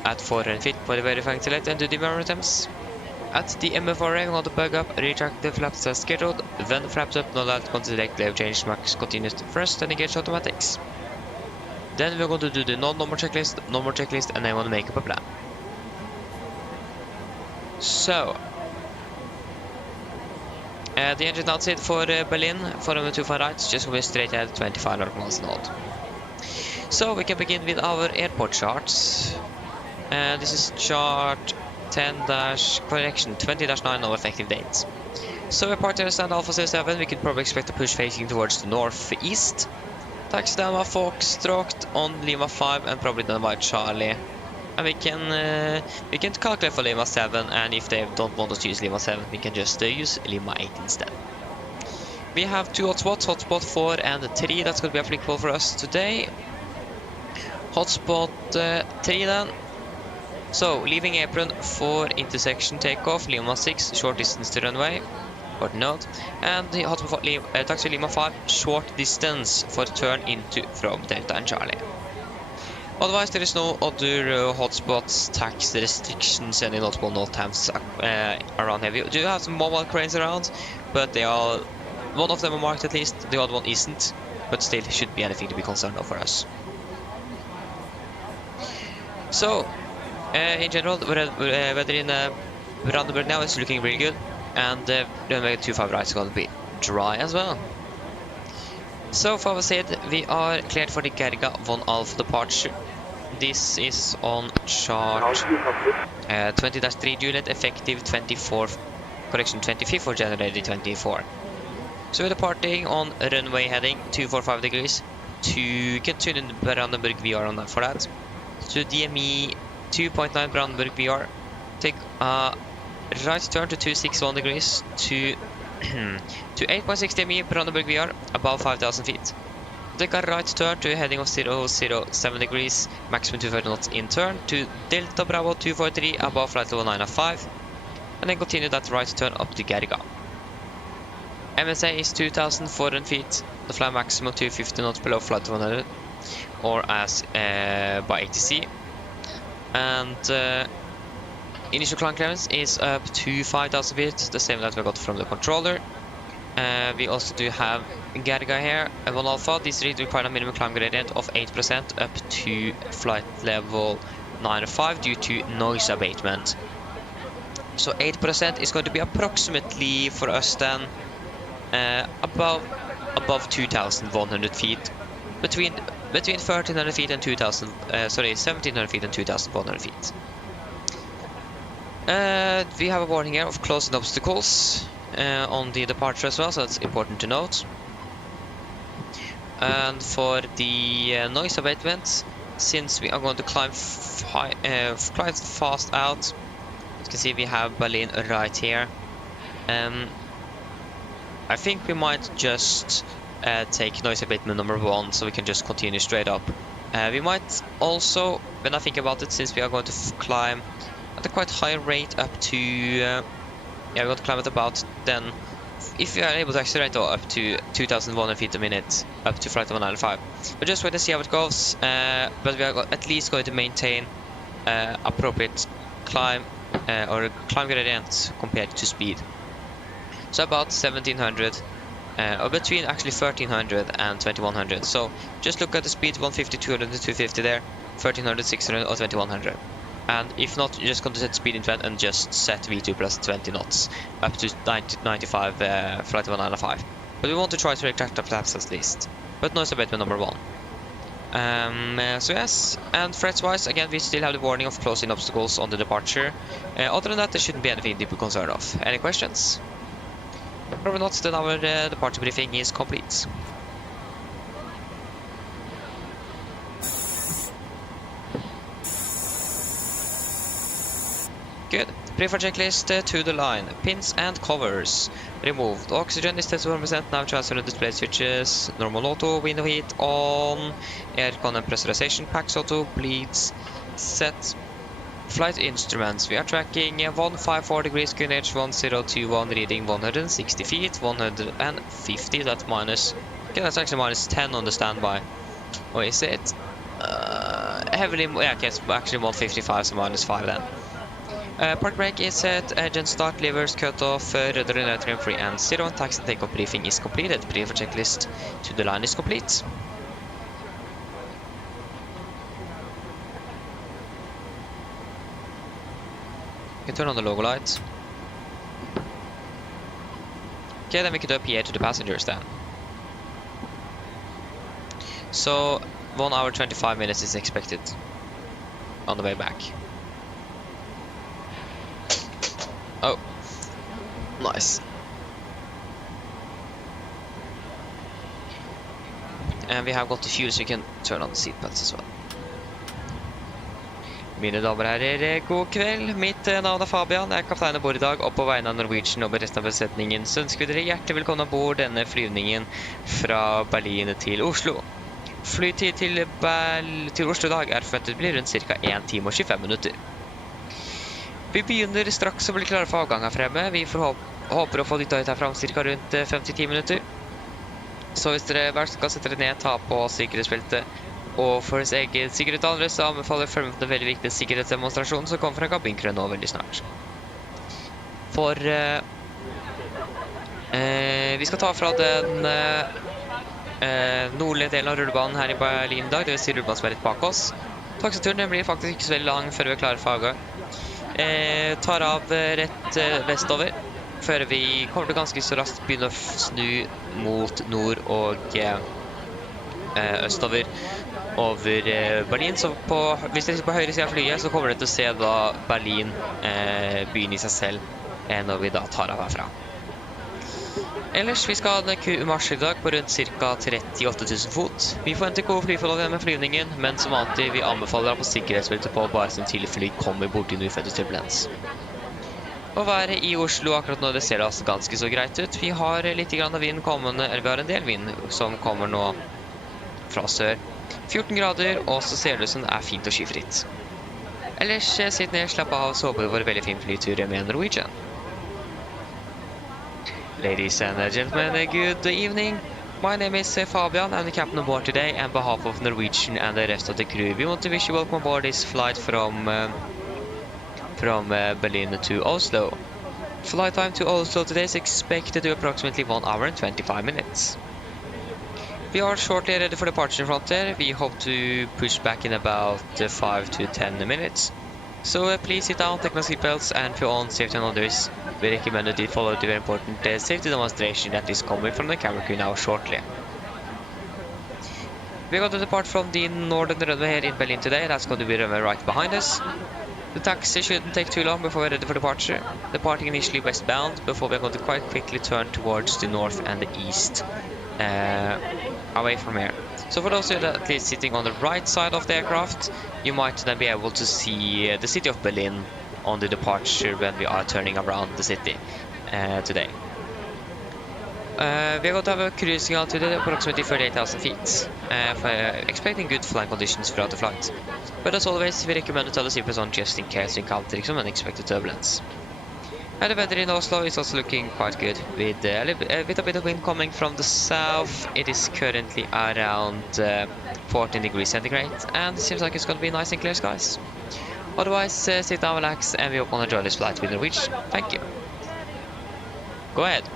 At 400 feet, for the verifying select and do the mirror attempts. At the MFRA, we want to bug up, retract the flaps as scheduled. When the flaps up, no light, contact level change, max continues first, and engage automatics. Then we're going to do the non-normal checklist, and then we're going to make up a plan. So, the engine outside for Berlin, for the 25 right, just going straight ahead, 25 miles an hour. So, we can begin with our airport charts. This is chart 20-9, no effective dates. So we're parting stand Alpha 07, we could probably expect a push facing towards the northeast. Taxi down by Foxtrot on Lima 5 and probably down by Charlie. And we can calculate for Lima 7, and if they don't want us to use Lima 7, we can just use Lima 8 instead. We have 2 hotspots, hotspot 4 and 3, that's going to be applicable for us today. Hotspot 3 then. So, leaving apron for intersection takeoff, Lima 6, short distance to runway, or note, and the hotspot taxi Lima 5, short distance for the turn into from Delta and Charlie. Otherwise, there is no other hotspots, taxi restrictions, any notable note times around here. We do have some mobile cranes around, but they are, one of them are marked at least, the other one isn't, but still should be anything to be concerned of for us. So, in general, weather in Brandenburg now is looking really good, and runway 25 right is going to be dry as well. So far, said we are cleared for the Gerga 1 Alpha departure. This is on chart 20-3 Juliet, effective 25th of January 24. So we're departing on runway heading 245 degrees to get to Brandenburg VR on that for that. To DME 2.9 Brandenburg VR, take a right turn to 261 degrees to 8.6 DME Brandenburg VR above 5,000 feet. Take a right turn to a heading of 007 degrees, maximum 230 knots in turn to Delta Bravo 243 above flight level 905, and then continue that right turn up to Gerga. MSA is 2,400 feet, the fly maximum 250 knots below flight 100, or as by ATC. And Initial climb clearance is up to 5,000 feet, the same that we got from the controller. We also do have Garga here, 1 alpha. These require a minimum climb gradient of 8% up to flight level 905 due to noise abatement. So 8% is going to be approximately for us then above 2,100 feet, between 1,300 feet and 1,700 feet and 2,100 feet. We have a warning here of closing obstacles on the departure as well, so that's important to note. And for the noise abatement, since we are going to climb quite fast out, you can see we have Berlin right here. I think we might just take noise abatement number 1, so we can just continue straight up. We might also, when I think about it, since we are going to climb at a quite high rate up to yeah, we're going to climb at about then, if we are able to accelerate up to 2,100 feet a minute up to flight level 95. But just wait to see how it goes, but we are at least going to maintain appropriate climb or climb gradient compared to speed. So about 1,700 or between actually 1,300 and 2,100. So just look at the speed, 150, 200 and 250 there, 1,300, 600 or 2,100. And if not, you're just going to set speed in 20 and just set V2 plus 20 knots up to 95 flight level 95. But we want to try to retract up flaps at least. But noise abatement number 1. So yes, and threats wise, again we still have the warning of closing obstacles on the departure. Other than that, there shouldn't be anything to be concerned of. Any questions? Probably not, then our departure briefing is complete. Good. Pre-flight checklist to the line. Pins and covers removed. Oxygen is 31%. Now transfer display switches. Normal auto. Window heat on. Aircon and pressurization packs auto. Bleeds set. Flight instruments. We are tracking 154 degrees QNH 1021 reading 160 feet. 150. That's minus. Okay, that's actually minus 10 on the standby. Or is it? Heavily. Yeah, okay, it's actually 155, so minus 5 then. Park brake is set, engine start, levers cut off, rudder and nitrogen free and 0. Taxi takeoff briefing is completed. Pre-flight checklist to the line is complete. You can turn on the logo light. Okay, then we can do a PA to the passengers then. So 1 hour 25 minutes is expected on the way back. Oh, nice. And we have got the fuel, so you can turn on the seatbelts as well. Mine damer og herrer, god kveld. Mitt navn er Fabian. Jeg er kaptein ombord I dag, og på vegne av Norwegian og resten av besetningen så ønsker vi dere hjertelig velkommen ombord denne flyvningen fra Berlin til Oslo. Flytid til Oslo I dag er forventet blir rundt ca. 1 time og 25 minutter. Vi begynner straks å bli klare for avgang her fremme. Vi håper å få dyttet ut herfra om ca. rundt 5-10 minutter. Så hvis dere skal sette dere ned, ta på sikkerhetsbeltet. Og for deres egen sikkerhet og andre, så anbefaler jeg å følge med på en veldig viktig sikkerhetsdemonstrasjon som kommer fra kabinkrøen nå veldig snart. For vi skal ta fra den nordlige delen av rullebanen her I Berlin I dag, det vil si rullebanen som litt bak oss. Taksituren blir faktisk ikke så veldig lang før vi er klare for avgang. Tar av rett vestover før vi kommer til ganske så raskt begynne å snu mot nord og østover over Berlin. Så hvis dere på høyre siden av flyet så kommer dere til å se da Berlin byen I seg selv når vi da tar av herfra. Ellers, vi skal ha en Q-marsj I dag på rundt ca. 38 000 fot. Vi forventer gode flyforhold med flyvningen, men som alltid vi anbefaler å ha på sikkerhetsbeltet på bare som tilfelle kommer bort I ufødt turbulens. Å være I Oslo akkurat nå, det ser altså ganske så greit ut. Vi har litt grann av vind kommende, eller vi har en del vind som kommer nå fra sør. 14 grader, og så ser det som det fint og skyfritt. Ellers, sitt ned, slapp av, så håper vi får veldig fin flytur med Norwegian. Ladies and gentlemen, good evening. My name is Fabian. I'm the captain aboard today on behalf of Norwegian and the rest of the crew. We want to wish you welcome aboard this flight from from Berlin to Oslo. Flight time to Oslo today is expected to be approximately 1 hour and 25 minutes. We are shortly ready for departure from there. We hope to push back in about 5 to 10 minutes. So please sit down, take no seatbelts, and for your own safety and others, we recommend that you follow the very important safety demonstration that is coming from the camera crew now shortly. We're going to depart from the northern runway here in Berlin today. That's going to be the runway right behind us. The taxi shouldn't take too long before we're ready for departure. Departing initially westbound before we're going to quite quickly turn towards the north and the east away from here. So for those of you that are at least sitting on the right side of the aircraft, you might then be able to see the city of Berlin on the departure when we are turning around the city today. We're going to have a cruising altitude of approximately 38,000 feet, expecting good flying conditions throughout the flight. But as always, we recommend to tell the seatbelts on just in case we encounter some unexpected turbulence. And the weather in Oslo is also looking quite good, with a bit of wind coming from the south. It is currently around 14 degrees centigrade, and it seems like it's going to be nice and clear skies. Otherwise, sit down, relax, and we hope you enjoy this flight with Norwegian. Thank you. Go ahead.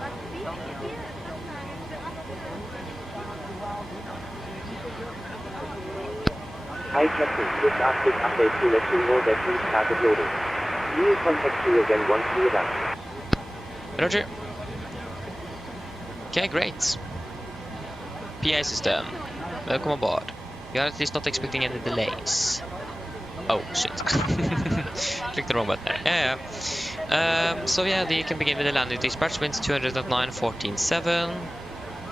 Hi Captain, just asked this update to let you know that we started loading. We will contact you again once we are done. Roger. Okay, great. PA system, welcome aboard. We are at least not expecting any delays. Oh shit. Clicked the wrong button there. Yeah. So yeah, you can begin with the landing dispatch. Winds 209.14.7,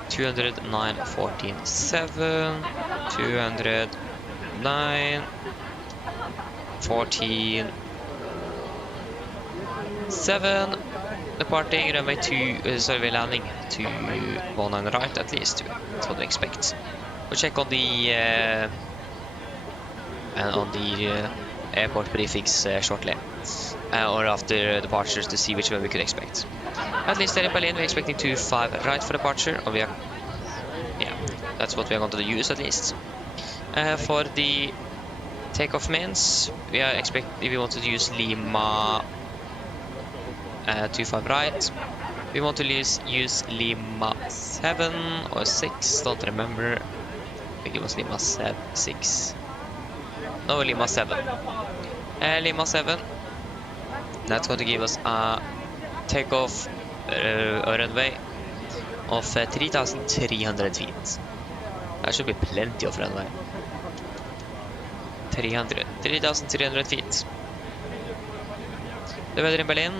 209.14.7, 209.14.7. Departing runway 2, sorry, landing to 19 right at least. That's what we expect. We'll check on the airport briefings shortly, or after departures, to see which one we could expect. At least here in Berlin, we're expecting 25 right for departure, or yeah, that's what we are going to use at least. For the takeoff mains, we want to use Lima 25 right. We want to use Lima 7 or 6, don't remember. I think it was Lima 6. No, Lima 7. Lima 7. That's going to give us a takeoff runway of 3,300 feet. That should be plenty of runway. 3,300 feet. The weather in Berlin,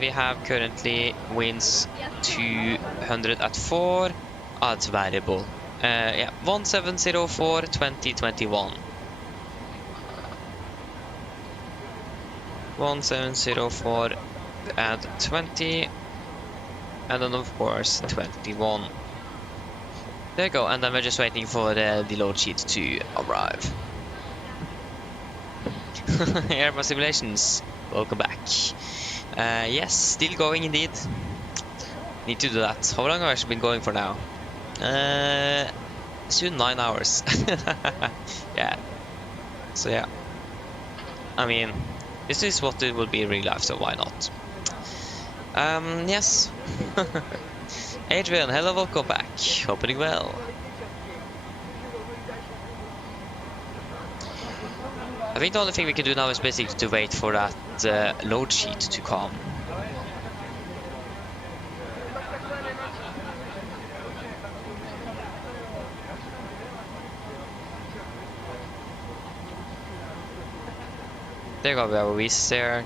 we have currently winds 200 at 4, odds variable. 1704 2021. 1704 at 20, and then of course 21. There you go, and then we're just waiting for the load sheet to arrive. Airbus simulations, welcome back. Yes, still going indeed. Need to do that. How long have I actually been going for now? Soon 9 hours. Yeah. So yeah. I mean, this is what it will be in real life, so why not? Yes. Adrian, hello, welcome back. Hope you're doing well. I think the only thing we can do now is basically to wait for that load sheet to come. There you go, we have a Wizz there.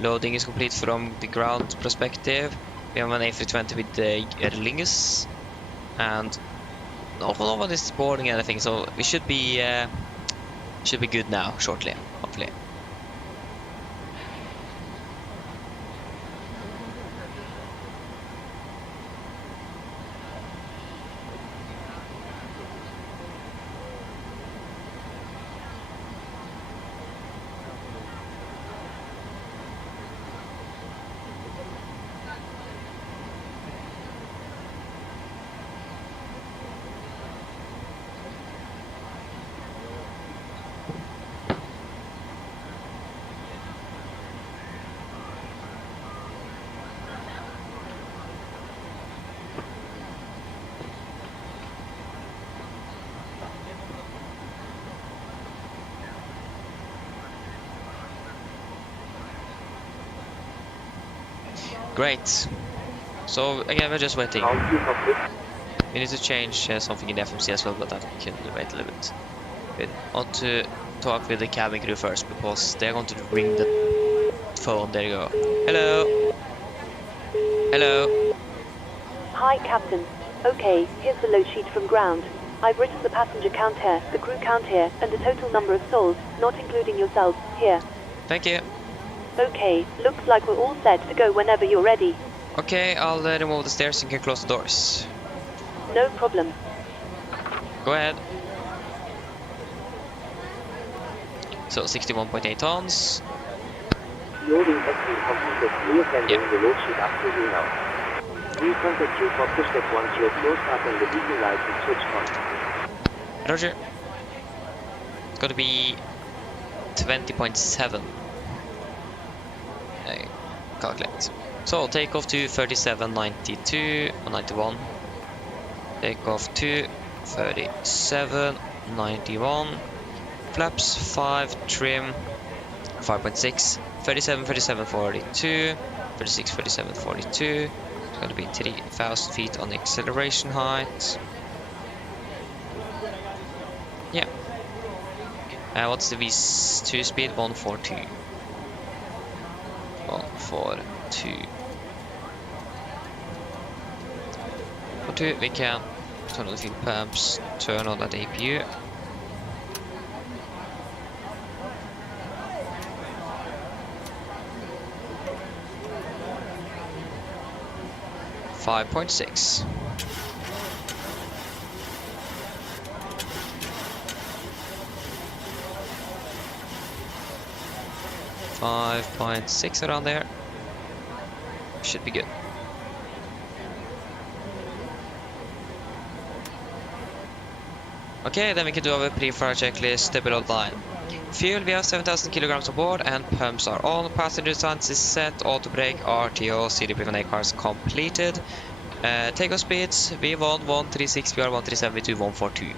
Loading is complete from the ground perspective. We have an A320 with the Erlingus, and no one is boarding anything, so we should be good now shortly, hopefully. Great. So again, we're just waiting. Ground 2 complete. We need to change something in the FMC as well, but that we can wait a little bit. We want to talk with the cabin crew first because they're going to ring the phone. There you go. Hello. Hello. Hi, Captain. Okay, here's the load sheet from ground. I've written the passenger count here, the crew count here, and the total number of souls, not including yourselves, here. Thank you. Okay, looks like we're all set to go whenever you're ready. Okay, I'll remove the stairs and can close the doors. No problem. Go ahead. So 61.8 tons. Loading has been completed. We are sending the load sheet up to you now. We contact you for pushback once you're closed up and the vehicle light is switched on. Roger. It's gonna be 20.7. Calculate. So takeoff to 37.92 or 91. Takeoff to 37.91. Flaps 5, trim 5.6. 37.42. 36.42. It's going to be 3,000 feet on the acceleration height. Yeah. What's the V2 speed? 142. 142. For 2, we can turn on the fuel pumps, turn on that APU. .6. .6 around there. Should be good. Okay, then we can do our pre-fire checklist below the line. Fuel, we have 7,000 kilograms on board and pumps are on. Passenger signs is set, auto brake, RTO, CDP cars completed. Takeoff speeds, V1 136, VR 137, V2 142.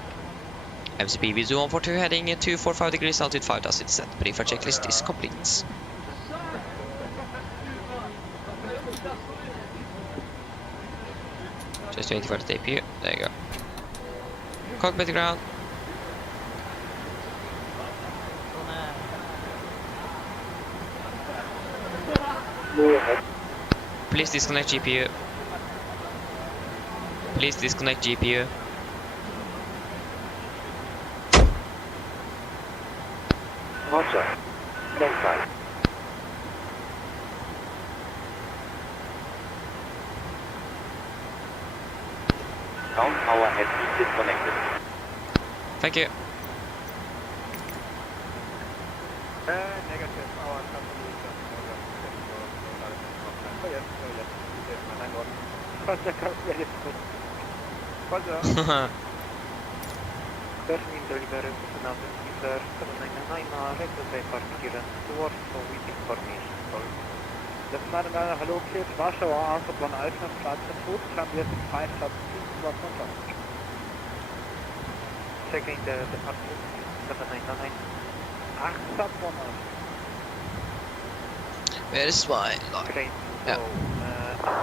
MCP V2 142 heading 245 degrees, altitude 5,000 set. Pre-fire checklist is complete. Just waiting for the APU. There you go. Cockpit ground. Please disconnect GPU. Please disconnect GPU. Roger. Stand by. Ground power has been disconnected. Thank you. Negative. Our company is just Termin delivery to number user 799 regulatory parking towards for with information call. Lieutenant, hello, please. Warschauer answer plan Alpha, flight to food, climb 5 sub 2 contact. Checking the parking 799. 8 sub 1. Where is my log? Okay, so,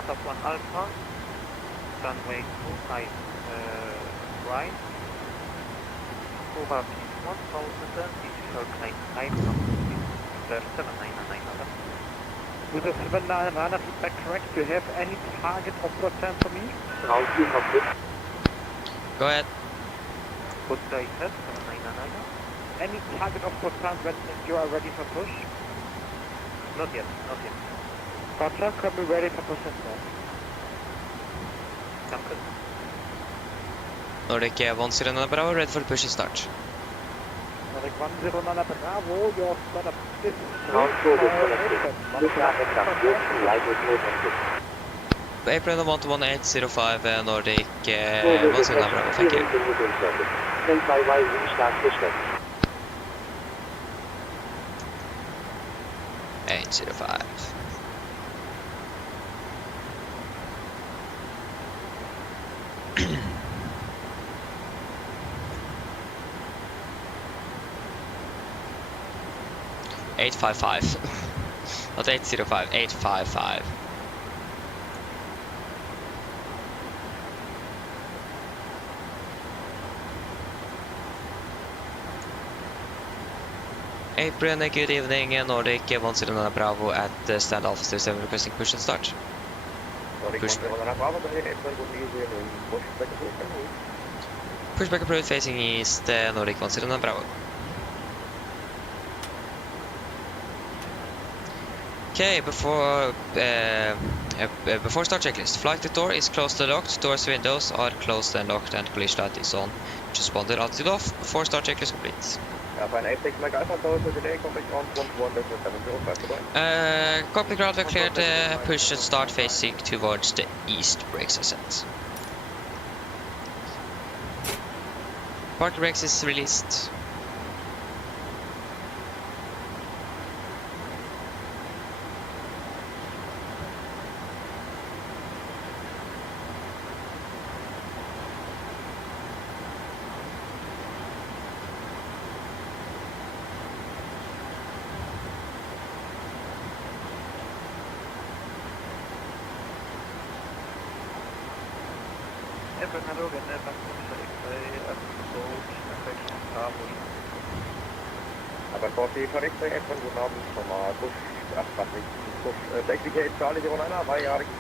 sub 1 Alpha, runway 25 right. Over 1000 and digital climb 5 from 799. With the 799 feedback correct, do you have any target approach time for me? Ground 2 complete. Go ahead. Good day, 799. Any target approach time when you are ready for push? Not yet, not yet. Gotcha, can be ready for push as well. Danke. Nordic 109 Bravo, ready for push and start. Nordic 109 Bravo, your startup is... Ground 4 disconnected. Look at the transmission light with no exit. April 11805 Nordic 109 Bravo, thank you. Stand by while we start pushback. 805. .855. Not 805, 855. April, good evening, Nordic 109 Bravo at stand Alpha 07 requesting push and start. Push. Pushback approved facing east, Nordic 109 Bravo. Okay, before start checklist. Flight door is closed and locked, doors and windows are closed and locked, and collision light is on. Transponder altitude off. Before start checklist complete. Cockpit ground, we cleared, push and start facing towards the east, brakes are set. Parking brakes is released.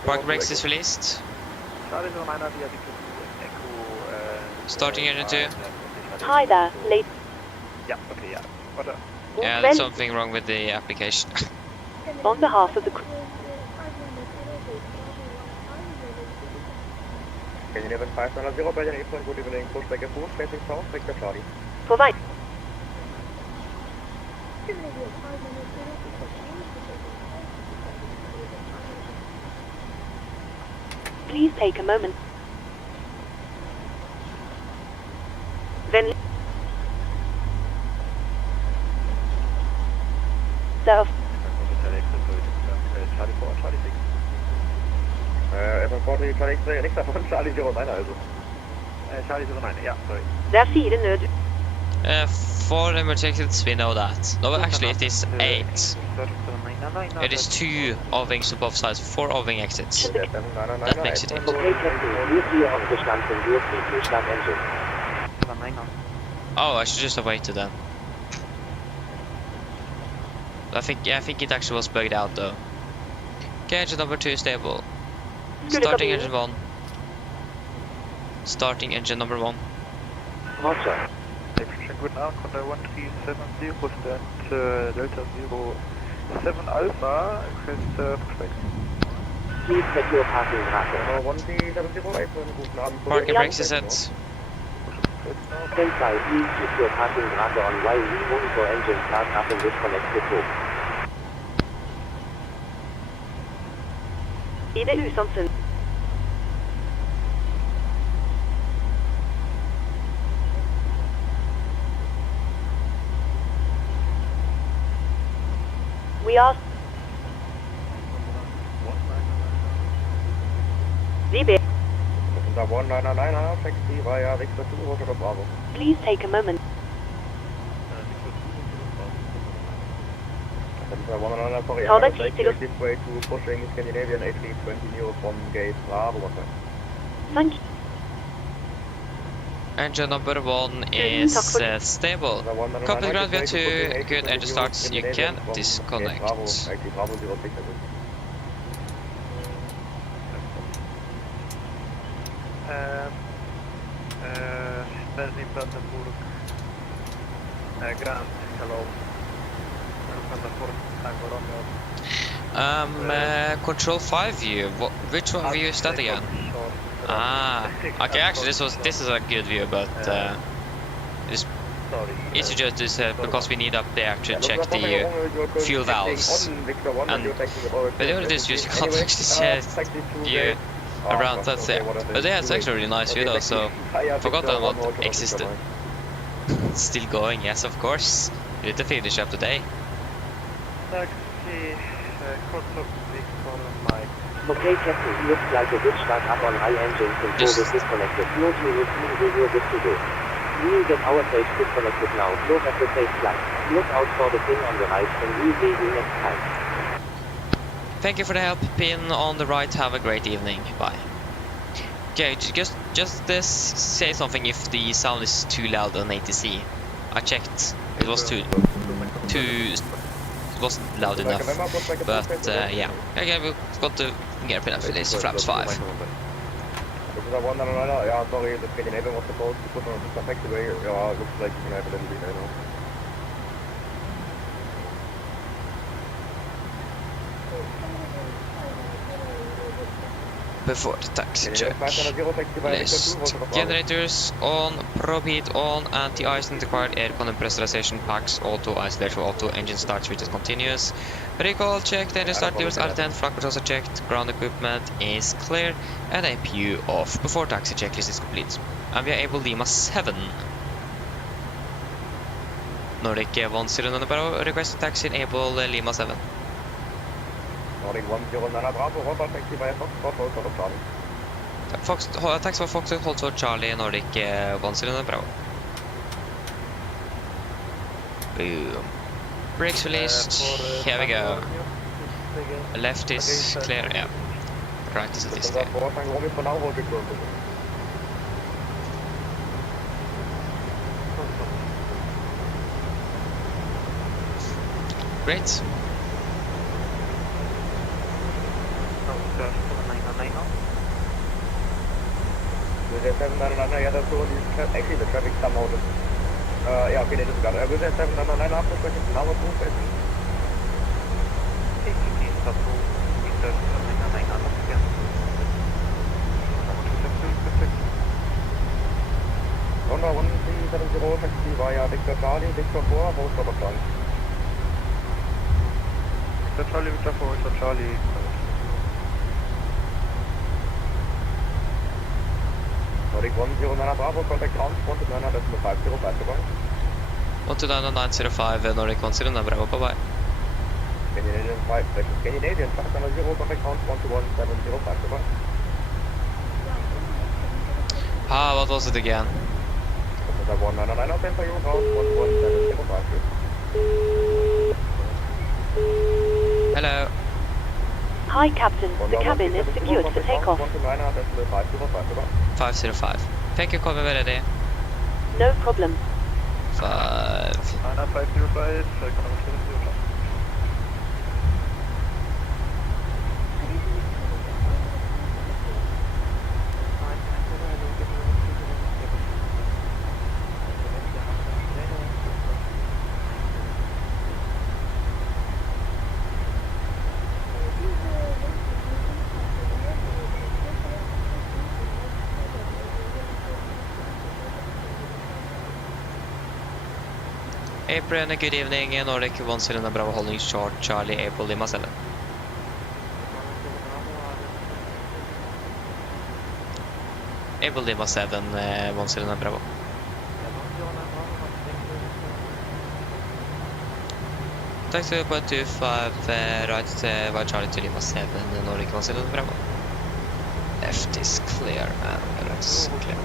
Parking brakes is released. Starting engine 2. Hi there, late. Yeah, okay, yeah. What Yeah, there's something wrong with the application. On behalf of the crew. Provide. Please take a moment. Then Surf. There are 4 nød. 4 emergencies, we know that. No, actually it is 8. It is 2 O-wings to both sides, 4 O-wing exits. That makes it 8. Okay, Captain, we're clear of the stand and we're free to start engine. Oh, I should just have waited then. I think it actually was bugged out though. Okay, engine number 2 is stable. Starting engine 1. Starting engine number 1. Roger. Guten Abend, Contact 1370, stand Delta 07 Alpha, request pushback. Please check your parking bracket. Parking brakes is set. Stand by, please keep your parking bracket on while we monitor engine start up and disconnect the probe. I det usamfunn. We are Siebe. Please take a moment. Order Thank you. Engine number 1 is stable. Coupling ground, we have 2 good engine starts, you can disconnect. Grand, hello. Control 5 view, which one view is that again? Ah, okay, actually this is a good view, but it's easy just to say because we need up there to check the fuel valves. And but the only this view you can't actually see view around that's it. But yeah, it's actually a really nice view though, so forgot that one existed. It's still going, yes of course. We need to finish up today. Okay, Captain, looks like a good start up on high engines and probe is disconnected. No units in radio good to go. We'll get our page disconnected now. Look at the safe flight. Look out for the pin on the right and we'll see you next time. Thank you for the help, pin on the right. Have a great evening. Bye. Okay, just say something if the sound is too loud on ATC. I checked. It was too It wasn't loud enough, but yeah. Okay, we've got the gear pin up release, flaps 5. This is a 199. Yeah, sorry, the Scandinavian was supposed to put on a taxiway. Yeah, looks like you can have a little delay now. Before the taxi check. List. Generators on, probe heat on, anti-icing required, aircon and pressurization packs, auto, isolation auto, engine start switch is continuous. Recall checked, engine start levers are 10, flak also checked, ground equipment is clear, and APU off. Before taxi checklist is complete. And we are able Lima 7. Nordic 109 Bravo, request taxi enable Lima 7. Nordic 109 Bravo, rotor taxi via Foxtrot, hold for Charlie. Taxi for Fox, hold for Charlie, Nordic 109 Bravo. Boom. Brakes released, here we go. Left is clear, yeah. Right is clear. Great. Actually, the traffic somehow just... yeah, okay, they just got it. With that 799 after question, now it's moved. Honda 1370 taxi via Victor Charlie, Victor 4, hold for Charlie. Victor Charlie, Victor 4, Victor Charlie. Nordic 109 Bravo, contact ground, 129 decimal 505, goodbye. 129.905, Nordic 109 Bravo, bye-bye. Scandinavian 5, section Scandinavian 500, contact ground, 121.705, goodbye. Ah, what was it again? 199 open for you, ground, 11705, Hello. Hi, Captain. The cabin is secured for takeoff. 505. Thank you, call me ready. No problem. 5. 505, April and a good evening, Nordic 109 Bravo holding short, Charlie, April Lima 7. April Lima 7, 109 Bravo. Taxi 0.25, right via Charlie to Lima 7, Nordic 109 Bravo. Left is clear and right is clear.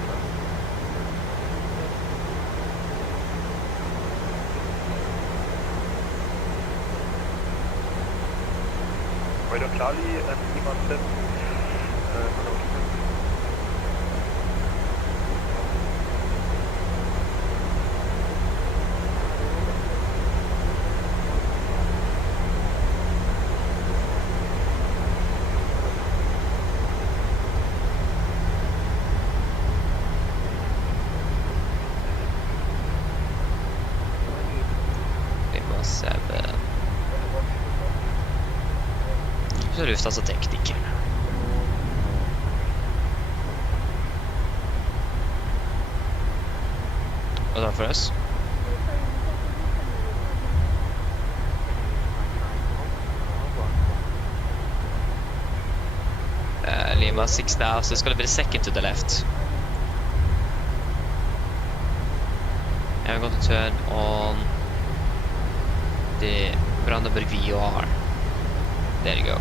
Right on Charlie and Lima 7. Lima 7. Så luft alltså tekniker. Vad är det för oss? Lima 6 now, so it's going to be the second to the left. And we're going to turn on the Brandenburg VOR. There you go.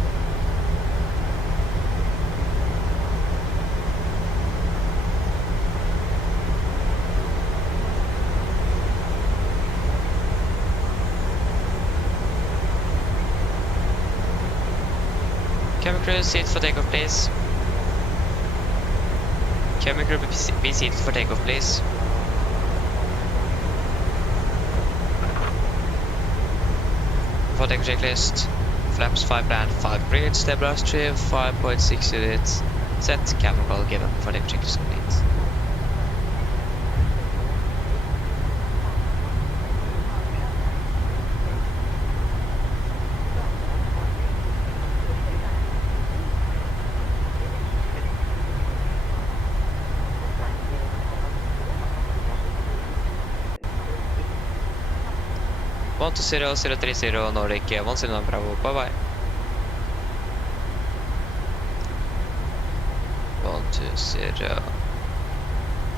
Camera crew, seat for takeoff, please. Camera crew, be seated for takeoff, please. for deck checklist. Flaps 5 land, 5 bridge, stabilized trim, 5.6 units. Set, cabin call given for deck checklist complete. One to 0, 030 Nordic, 1 Bravo, bye bye. 1 to 0,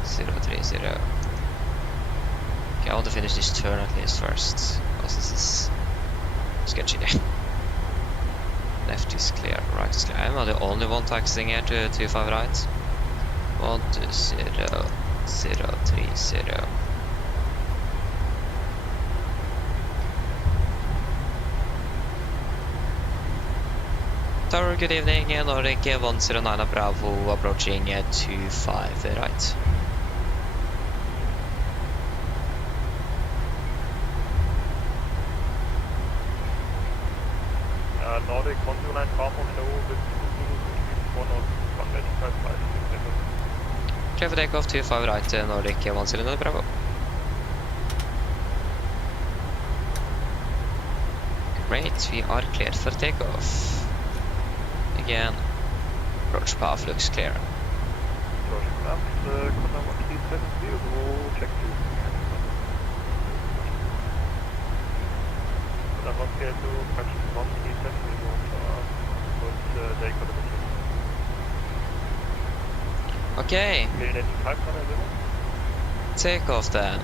030. Okay, I want to finish this turn at least first, because this is sketchy there. Left is clear, right is clear. I'm the only one taxing here to 25 right. 1 to 0, 030. Tower, good evening, Nordic 109 Bravo, approaching 25 right. Nordic 109 Bravo, hello, with 1 25 right. Clear for takeoff 25 right, Nordic 109 Bravo. Great, we are cleared for takeoff. Again, approach path looks clear. George Maps, Contact 1370, check 2. Contact 132, correction 1370, with day code. Okay, Clear 500. takeoff then.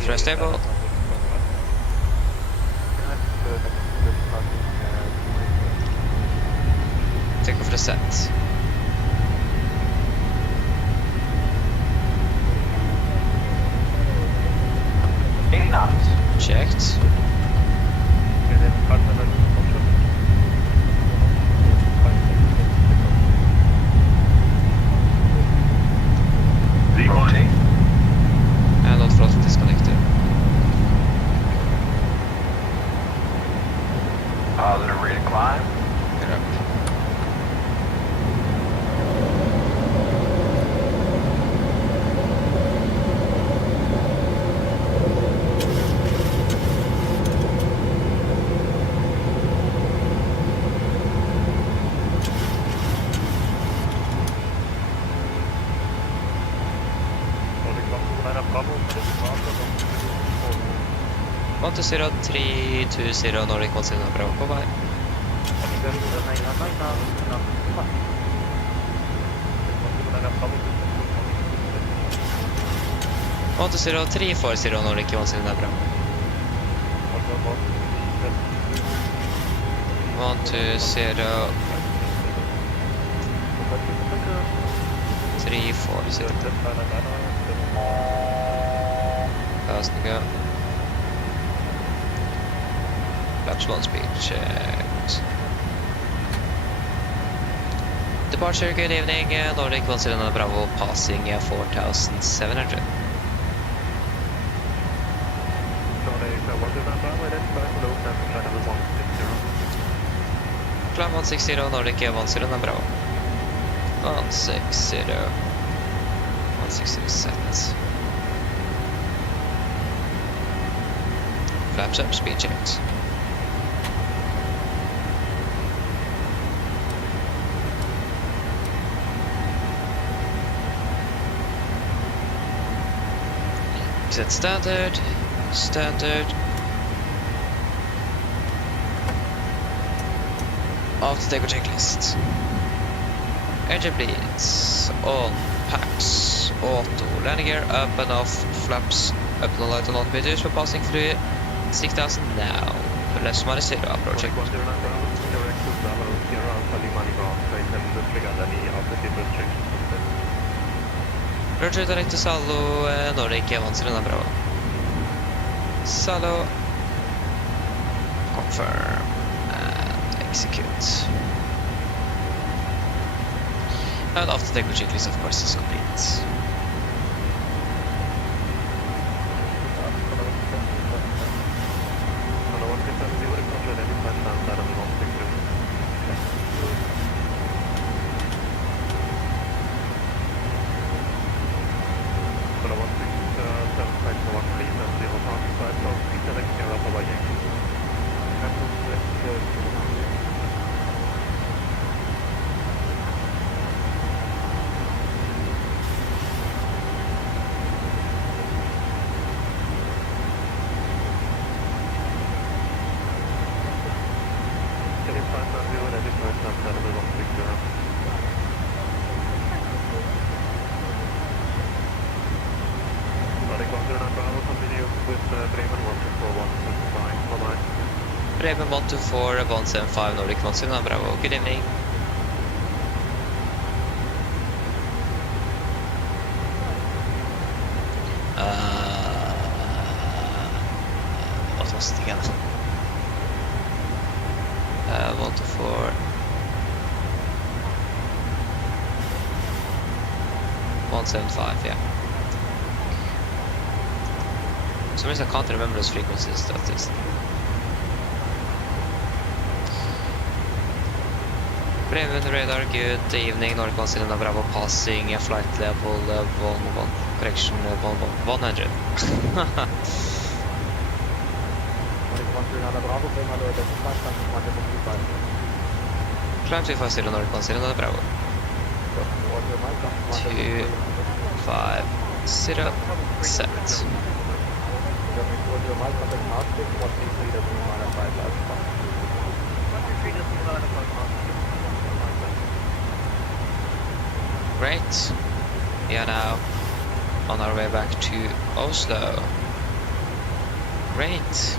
Thrust stable. Take off the set. Checked. And not throttle disconnected. Positive rate of climb. Get up. One to 0, 3 to 0, Nordic 1 Bravo, bye bye. 1 to 0, 3 4 0, Nordic 1 Bravo. 1 to 0, 3 4 0. Fast to go. Flaps 1 speed checked. Departure, good evening, Nordic 1 Bravo, passing 4,700. Climb 160, Nordic 1 Bravo. 160. 160 set. Flaps up, speed checked. Set standard, standard. After take a checklist. Engine bleeds, on, packs, auto, landing gear, up and off, flaps, up and light and not meters for passing through 6,000 now. Less minus 0, approaching. Roger, direct to Salo, Nordic 1 Bravo. Salo. Confirm and execute. And after the checklist, of course, is complete. Bremen 124, 175, Nordic 179, Bravo, good evening. What was it again? 124. 175, yeah. For some reason I can't remember those frequencies, that's it. Bremen radar, good evening, Nordic 179, Bravo, passing flight level 11, correction 100. Climb 250, Nordic 179, Bravo. 250, set. Great. We are now on our way back to Oslo. Great.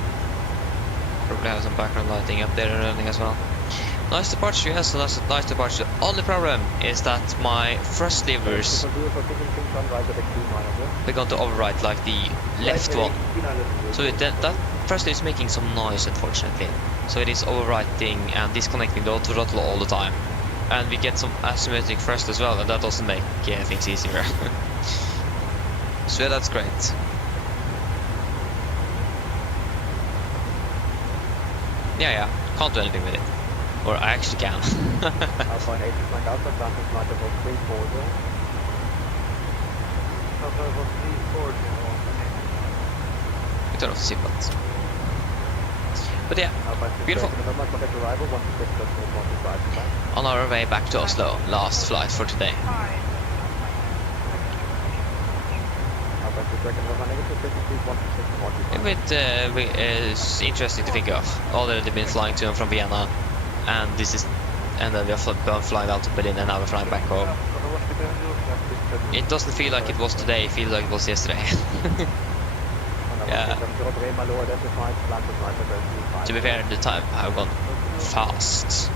Probably have some background lighting up there and running as well. Nice departure, yes, nice departure. Only problem is that my thrust levers began to override like the left one. So that thrust is making some noise, unfortunately. So it is overwriting and disconnecting the auto throttle all the time. And we get some asymmetric thrust as well, and that doesn't make things easier. So yeah, that's great. Yeah, can't do anything with it. Or I actually can. We turn off the seatbelt. But yeah, beautiful. On our way back to Oslo, last flight for today. A bit interesting to think of. Already been flying to and from Vienna, and then we're flying down to Berlin, and now we're flying back home. It doesn't feel like it was today, it feels like it was yesterday. Yeah. To be fair, the time have gone fast.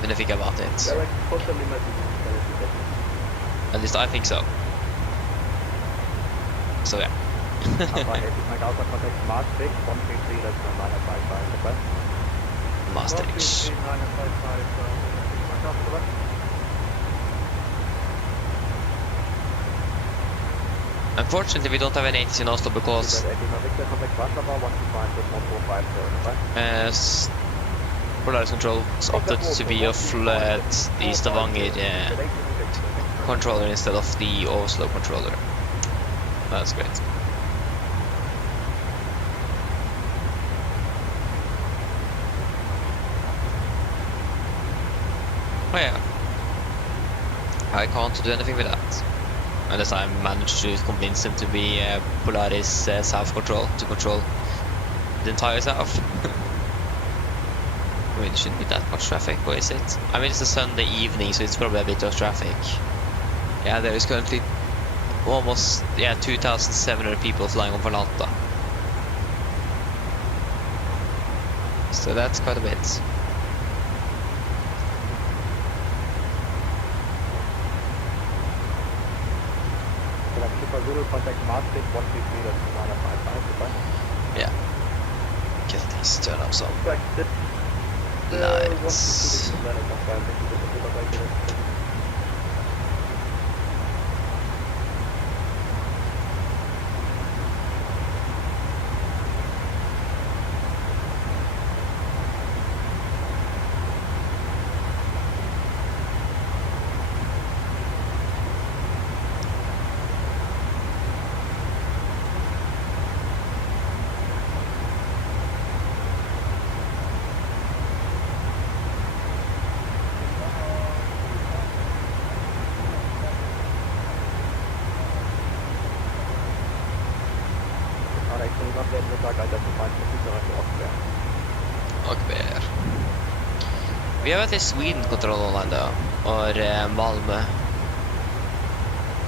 When I think about it. At least I think so. So yeah. Maastricht. Unfortunately, we don't have any ATC in Oslo because Polaris Control opted to be of the Stavanger controller instead of the Oslo controller. That's great. Oh yeah, I can't do anything with that. Unless I manage to convince them to be Polaris South control, to control the entire South. I mean, it shouldn't be that much traffic, or is it? I mean, it's a Sunday evening, so it's probably a bit of traffic. Yeah, there is currently almost 2,700 people flying over Atlanta. So that's quite a bit. Yeah. Get these turn up some. Nice. Akbar. Vi har varit i Sweden control line då, och Malmö.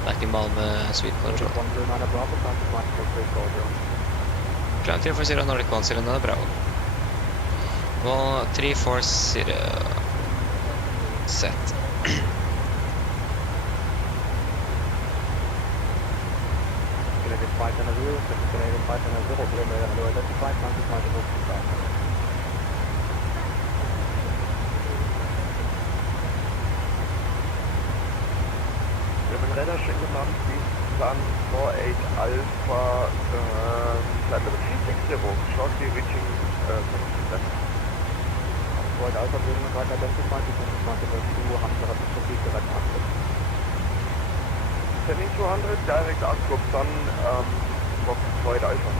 Back in Malmö, Sweden control. Ground 340 Nordic 10 another Bravo. 340 set. Radar schön genannt, Plan 48 Alpha, flight level 360, shortly reaching 70%. 48 Alpha, building right identified, level 200, proceed direct outlook. Sending 200, direct outlook, sun, box 48 Alpha.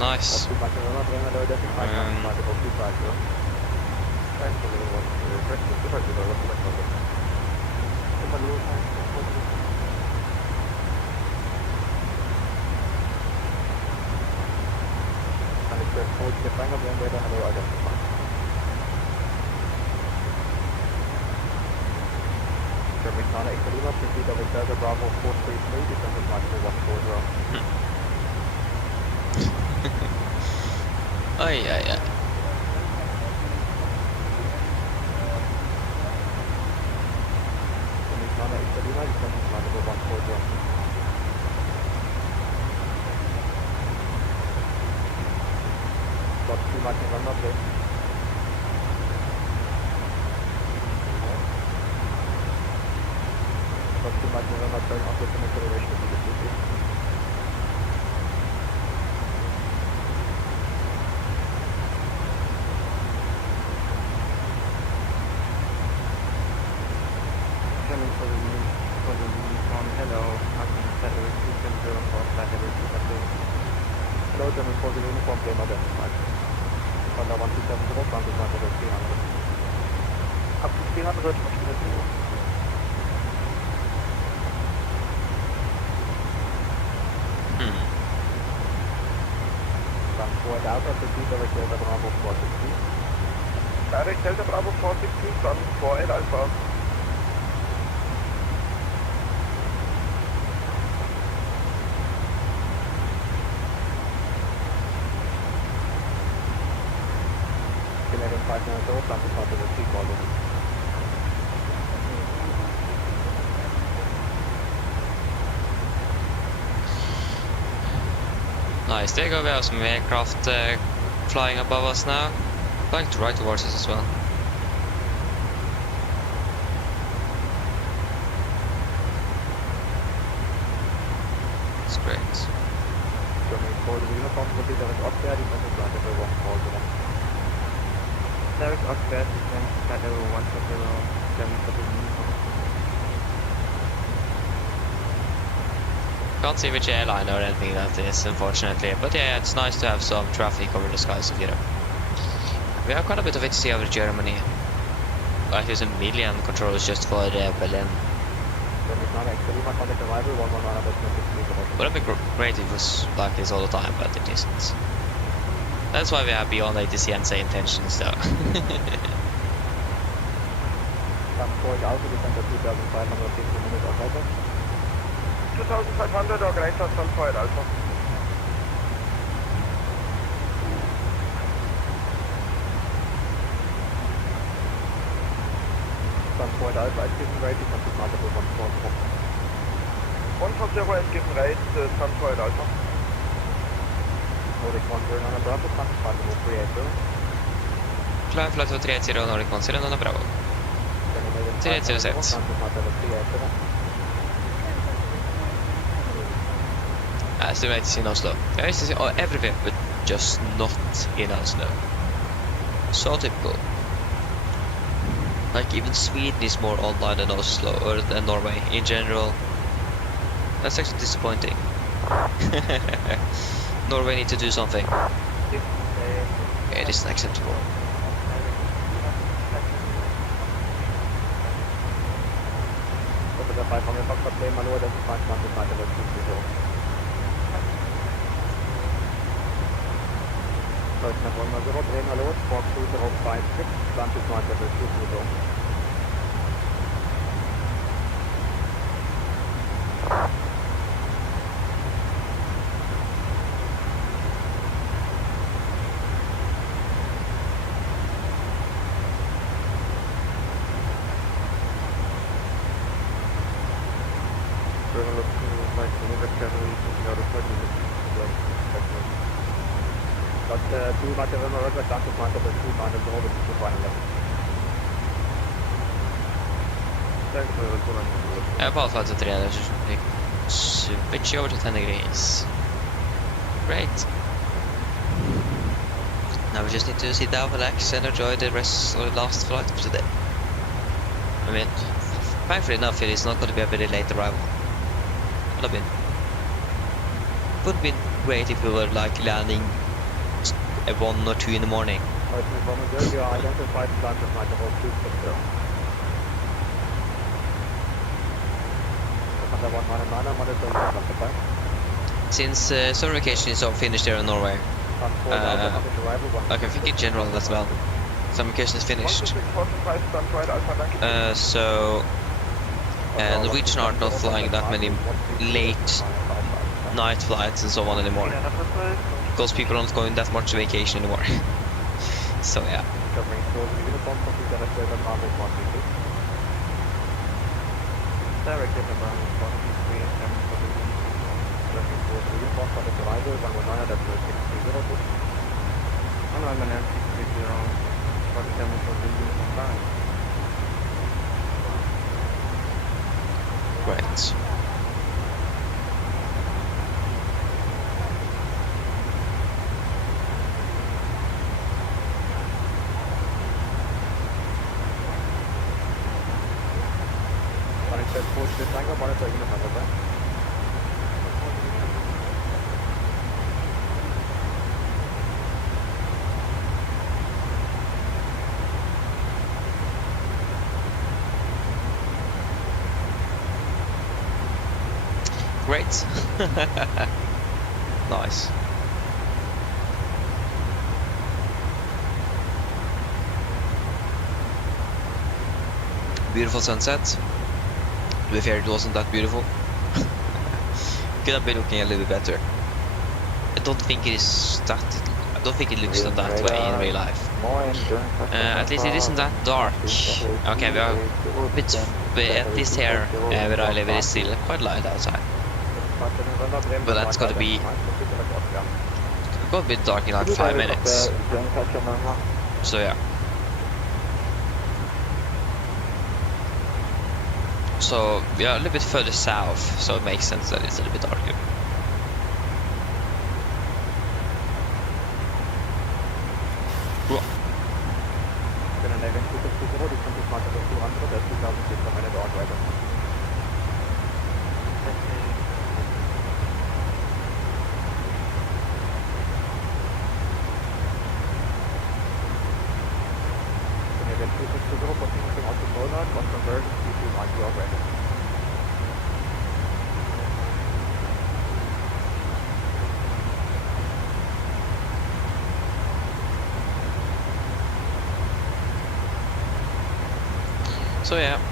Nice. Ay, ay, ay. Direct Delta Bravo 462, sun 48 Alpha. Nice, there you go, we have some aircraft flying above us now. Flying to right towards us as well. It's great. Direct Oxford, flight level 140, Can't see which airline or anything that is, unfortunately. But yeah, it's nice to have some traffic over the skies of Europe. We have quite a bit of it to see over Germany. Like there's a million controllers just for Berlin. Would have been great if it was like this all the time, but it isn't. That's why we have beyond ATC and say intentions though. Transport Alpha descend at 2,500 feet per minute or better. 2500 organizer Sunfire Alpha. Transport Alpha is given rate, descend to multiple 140. 140 is given rate, Sunfire Alpha. Nordic 1 on a Bravo, transport multiple 380. Climb flight 380 Nordic 1 on Bravo. 306. Still right in Oslo. I used to see everywhere, but just not in Oslo. So typical. Like even Sweden is more online than Oslo or than Norway in general. That's actually disappointing. Norway need to do something. It isn't acceptable. Over the 500 bucks per plane, my lord, that's 500 meter. First number 1 train, hello, squawk 2056, land to flight level 220. Two meter in a river, down to flight level 2 minus over to final level. På flight 3, switch over to 10 degrees. Great. Now we just need to sit down, relax, and enjoy the rest of the last flight of today. I mean, thankfully enough, it is not going to be a very late arrival. Would have been great if we were like landing at 1 or 2 in the morning. You are identified land to flight level 260. Since summer vacation is all finished here in Norway, like I think in general as well, summer vacation is finished. So Norwegian are not flying that many late night flights and so on anymore, because people aren't going that much vacation anymore. So yeah. Great. Great. Nice. Beautiful sunset. To be fair, it wasn't that beautiful. Could have been looking a little bit better. I don't think it is that. I don't think it looks that way in real life. At least it isn't that dark. Okay, we are a bit. At least here where I live, it is still quite light outside. But that's got to be dark in like 5 minutes. So yeah. So we are a little bit further south, so it makes sense that it's a little bit darker. Cool. So yeah,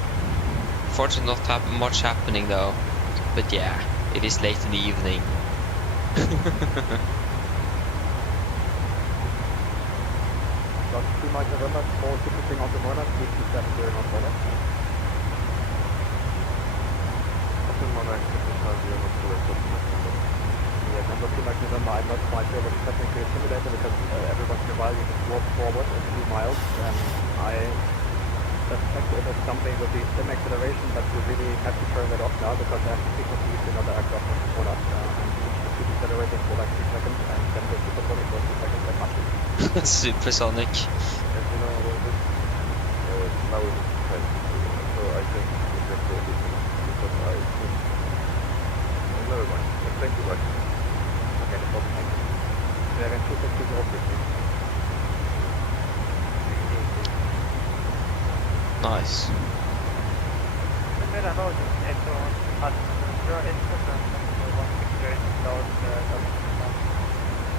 fortunately not much happening though. But yeah, it is late in the evening. Two Mike November, 4 ticketing on the Monat, 227 during on Monat. Auf dem Monat, 227 on Monat. Yeah, number 2 Mike November, I'm not quite sure what is happening to your simulator because every once in a while you just warp forward a few miles and I suspect it is something with the sim acceleration, but you really have to turn that off now because I have to frequently use another aircraft on the Monat. I'm decelerating for like 3 seconds and then the supersonic for 2 seconds and much. Supersonic. As you know, this now it is fast, so I think we have to do because I think never mind. Thank you, guys. Okay, no problem. Thank you. We are in 260. Nice.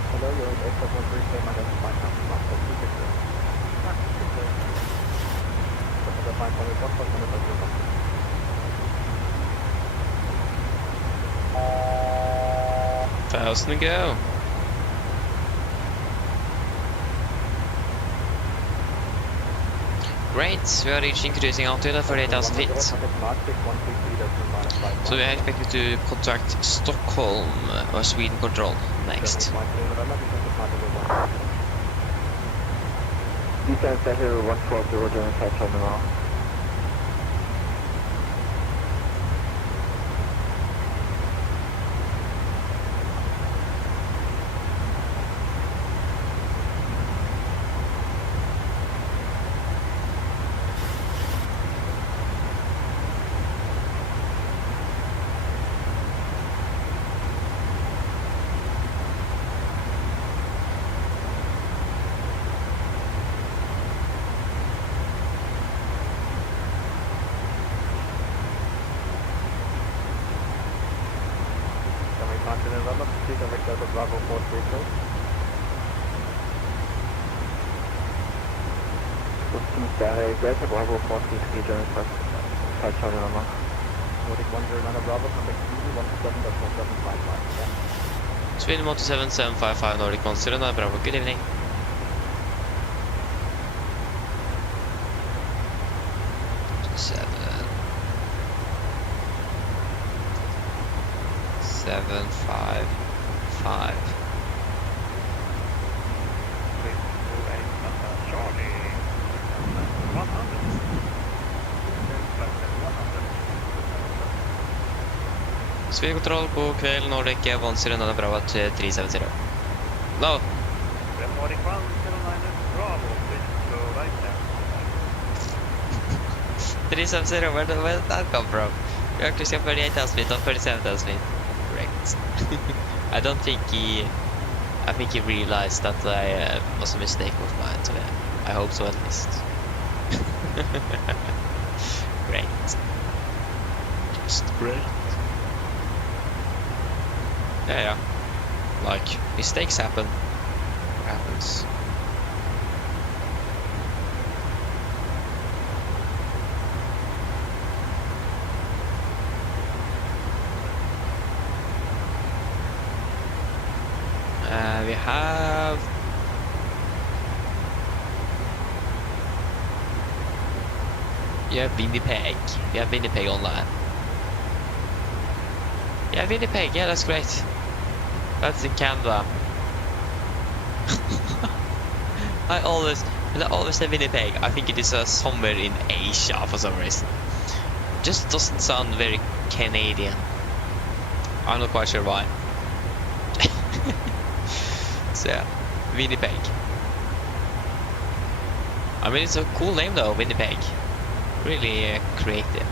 Hello, you're in 8.13, same identified number, master 260. The 1,000 to go. Great, we are reaching cruising altitude at 38,000 feet. So we are expected to contact Stockholm or Sweden control next. Descent Sahara 140 German Flight Terminal. Bravo 43 close. Delta Bravo 43 German Flight Terminal number. Nordic 109 Bravo, contact Sweden 127.755. Sweden 127.755 Nordic 109 Bravo, good evening. Seven, 5, 5. Sweden control, god kväll, Nordic 109 Bravo till 370. No. Nordic 109 Bravo, please go right there. 370, where did that come from? We actually got 38,000 feet, not 37,000 feet. Correct. I don't think I think he realized that I was a mistake of mine, so I hope so at least. Great. Just great. Yeah. Like, mistakes happen. What happens? We have... Yeah, Winnipeg. We have Winnipeg online. Yeah, Winnipeg. Yeah, that's great. That's in Canada. I always say Winnipeg. I think it is somewhere in Asia for some reason. Just doesn't sound very Canadian. I'm not quite sure why. So yeah, Winnipeg. I mean, it's a cool name though, Winnipeg. Really creative.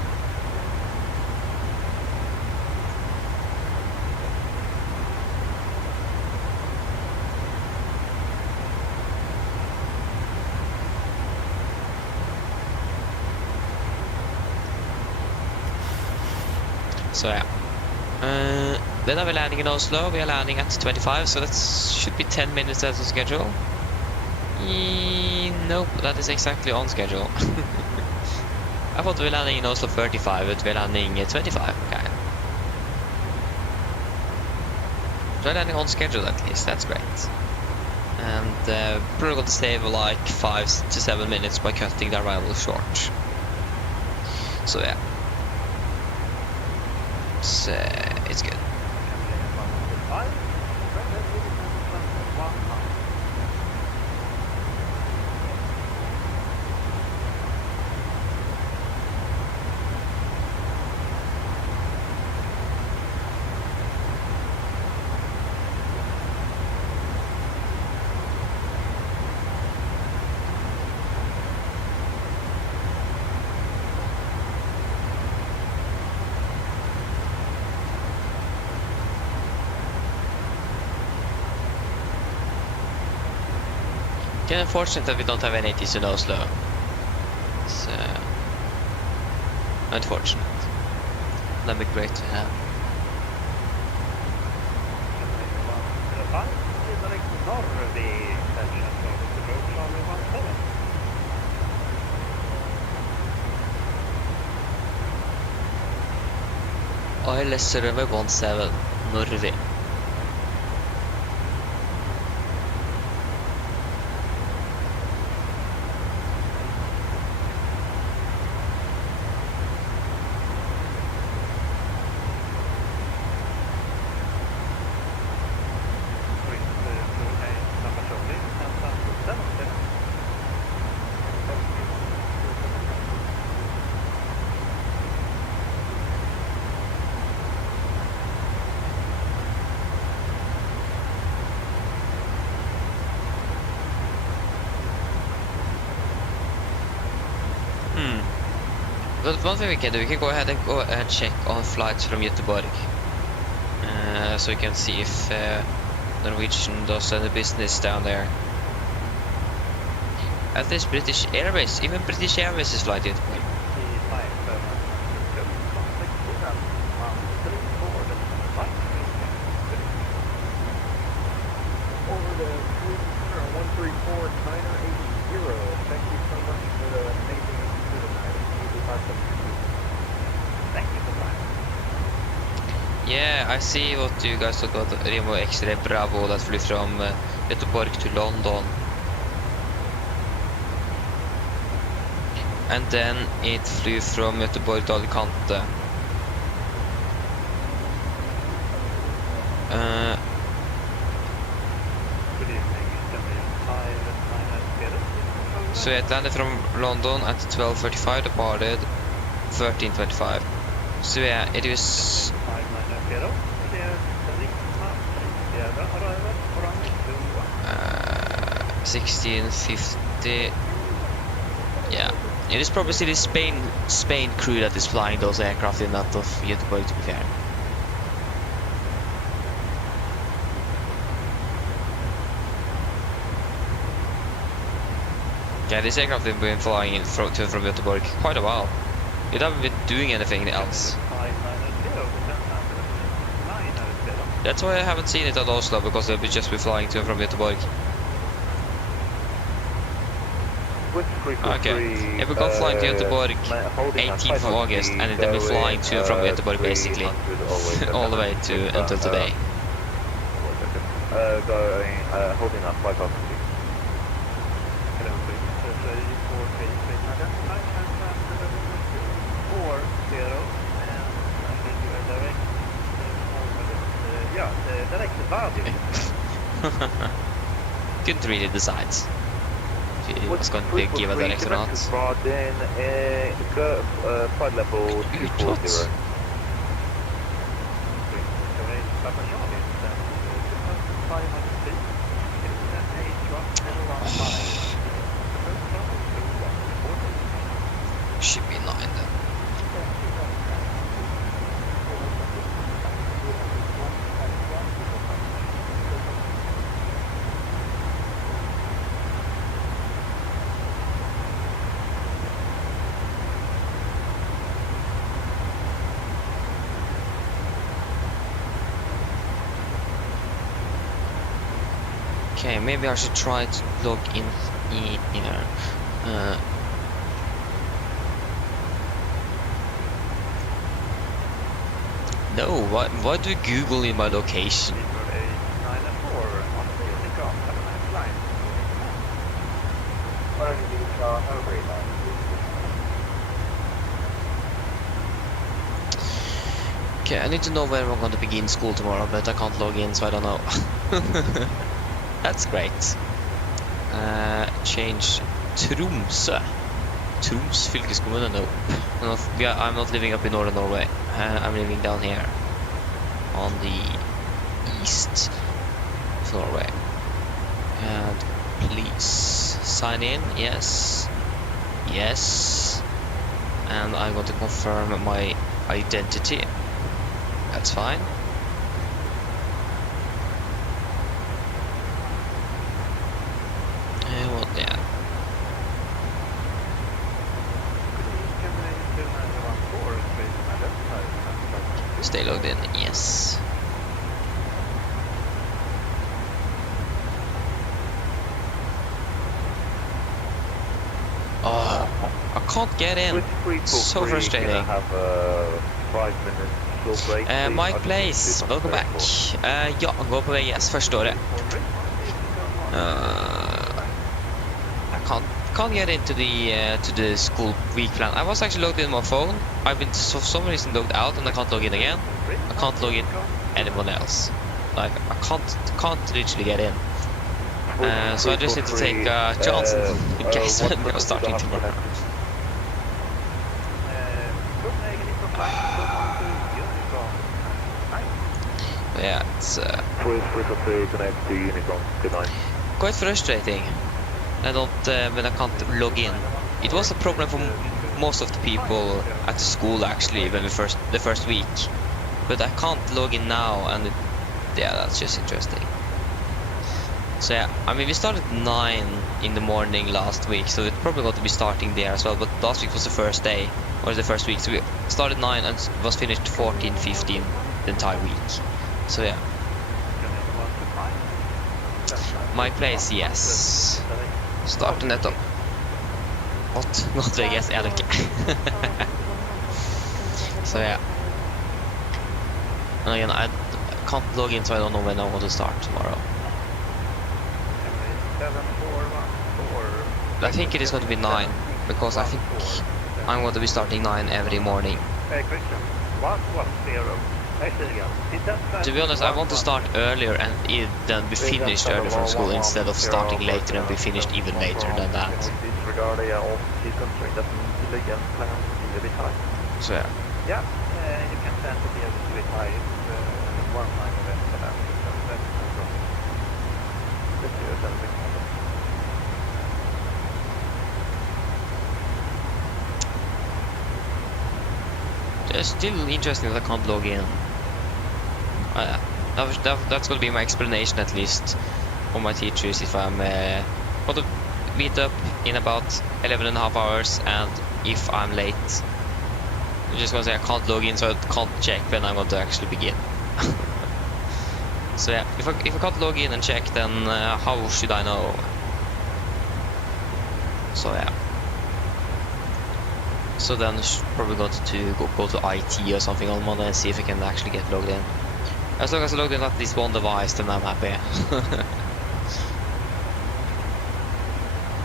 So yeah. Then are we landing in Oslo. We are landing at 25, so that should be 10 minutes as a schedule. Nope, that is exactly on schedule. I thought we were landing in Oslo 35, but we're landing 25. Okay. So we're landing on schedule at least, that's great. And probably going to save like 5 to 7 minutes by cutting the arrival short. So yeah. It's good. It's unfortunate that we don't have any ATs in Oslo. It's unfortunate. That'd be great to have. ILS Runway 17, Norway. But one thing we can do, we can go ahead and check on flights from Göteborg. So we can see if Norwegian does any business down there. At least British Airways, even British Airways is flying to Göteborg. Yeah, I see what you guys talk about, Remo X-Ray Bravo that flew from Göteborg to London. And then it flew from Göteborg to Alicante. So it landed from London at 12:35, departed 13:25. So yeah, it was 1650. Yeah, it is probably still the Spain crew that is flying those aircraft in out of Göteborg, to be fair. Yeah, this aircraft have been flying in from Göteborg quite a while. It haven't been doing anything else. That's why I haven't seen it at Oslo, because they'll just be flying to and from Göteborg. Okay, if we go flying to Göteborg 18th of August, and then we're flying to and from Göteborg basically all the way to until today. Holding up 5 up. Couldn't really decide if it was going to give a direct or not. Flight level 240. Should be 9 then. Okay, maybe I should try to log in here. No, why do you Google in my location? Okay, I need to know where I'm going to begin school tomorrow, but I can't log in, so I don't know. That's great. Change Tromsø. Troms fylkeskommune? No. I'm not living up in northern Norway. I'm living down here on the east of Norway. And please sign in. Yes. Yes. And I'm going to confirm my identity. That's fine. What? Yeah. Stay logged in. Yes. Oh, I can't get in. So frustrating. Mike Place, welcome back. Ja, gå på vei, yes, første året. I can't get into the school week plan. I was actually logged in on my phone. I've been for some reason logged out, and I can't log in again. I can't log in anyone else. Like I can't literally get in. So I just need to take a chance in case we are starting tomorrow. Yeah, it's quite frustrating. I don't when I can't log in. It was a problem for most of the people at the school actually when the first week, but I can't log in now, and yeah, that's just interesting. So yeah, I mean we started 9 in the morning last week, so it's probably going to be starting there as well. But last week was the first day, or the first week, so we started 9 and was finished 14:15 the entire week. So yeah. My place, yes. Starten nettopp. What? Not I guess, I don't care. So yeah. And again, I can't log in, so I don't know when I want to start tomorrow. I think it is going to be 9, because I think I'm going to be starting 9 every morning. To be honest, I want to start earlier and then be finished earlier from school instead of starting later and be finished even later than that. So yeah. Yeah, you can stand to be able to retire one line of it for that. It's still interesting that I can't log in. That's going to be my explanation, at least, for my teachers, if I'm going to meet up in about 11.5 hours, and if I'm late, I'm just going to say I can't log in, so I can't check when I'm going to actually begin. So yeah, if I can't log in and check, then how should I know? So yeah. So then I'm probably going to go to IT or something on Monday and see if I can actually get logged in. As long as I logged in at least one device, then I'm happy.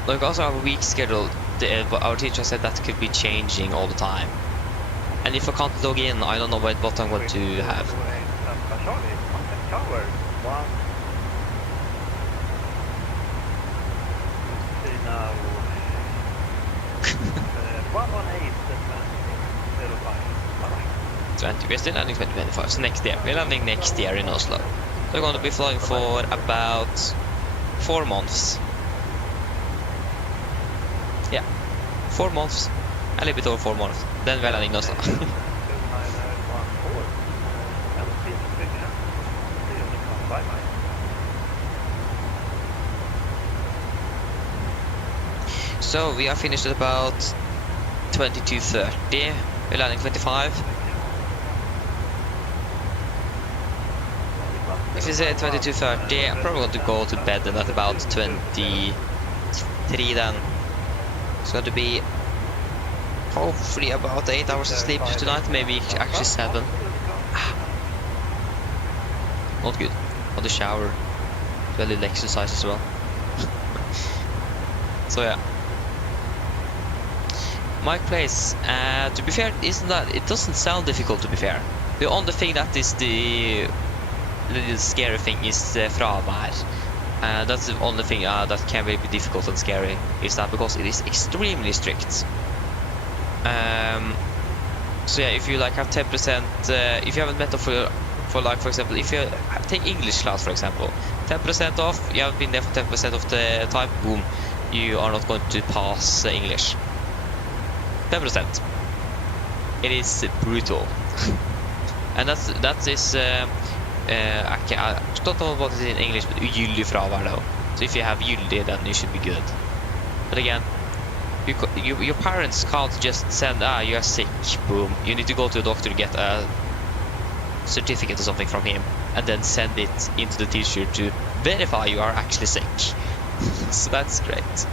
Like also our week schedule, our teacher said that could be changing all the time. And if I can't log in, I don't know what I'm going to have. We're still landing 2025, so next year. We're landing next year in Oslo. We're going to be flying for about 4 months. Yeah, 4 months. A little bit over 4 months. Then we're landing in Oslo. So we are finished at about 22:30. We're landing 25. If you say 22:30, I'm probably going to go to bed then at about 23 then. It's going to be hopefully about 8 hours of sleep tonight, maybe actually 7. not good. On the shower, do a little exercise as well. So yeah. My place, to be fair, isn't that, it doesn't sound difficult to be fair. The only thing that is the little scary thing is fravær. That's the only thing that can be difficult and scary, is that because it is extremely strict. So yeah, if you like have 10%, if you haven't met up for like, for example, if you take English class for example, 10% off, you haven't been there for 10% of the time, boom, you are not going to pass English. 10%. It is brutal. And that is I don't know what it is in English, but ugyldig fravær though. So if you have gyldig, then you should be good. But again, your parents can't just send, you are sick, boom. You need to go to a doctor to get a certificate or something from him, and then send it into the teacher to verify you are actually sick. So that's great.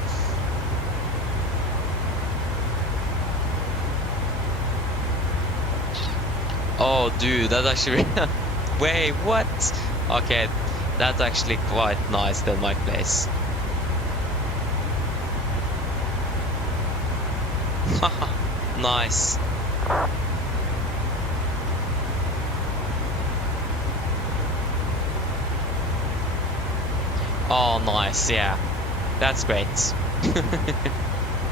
Oh dude, that's actually wait, what? Okay, that's actually quite nice than my place. Haha, nice. Oh nice, yeah, that's great.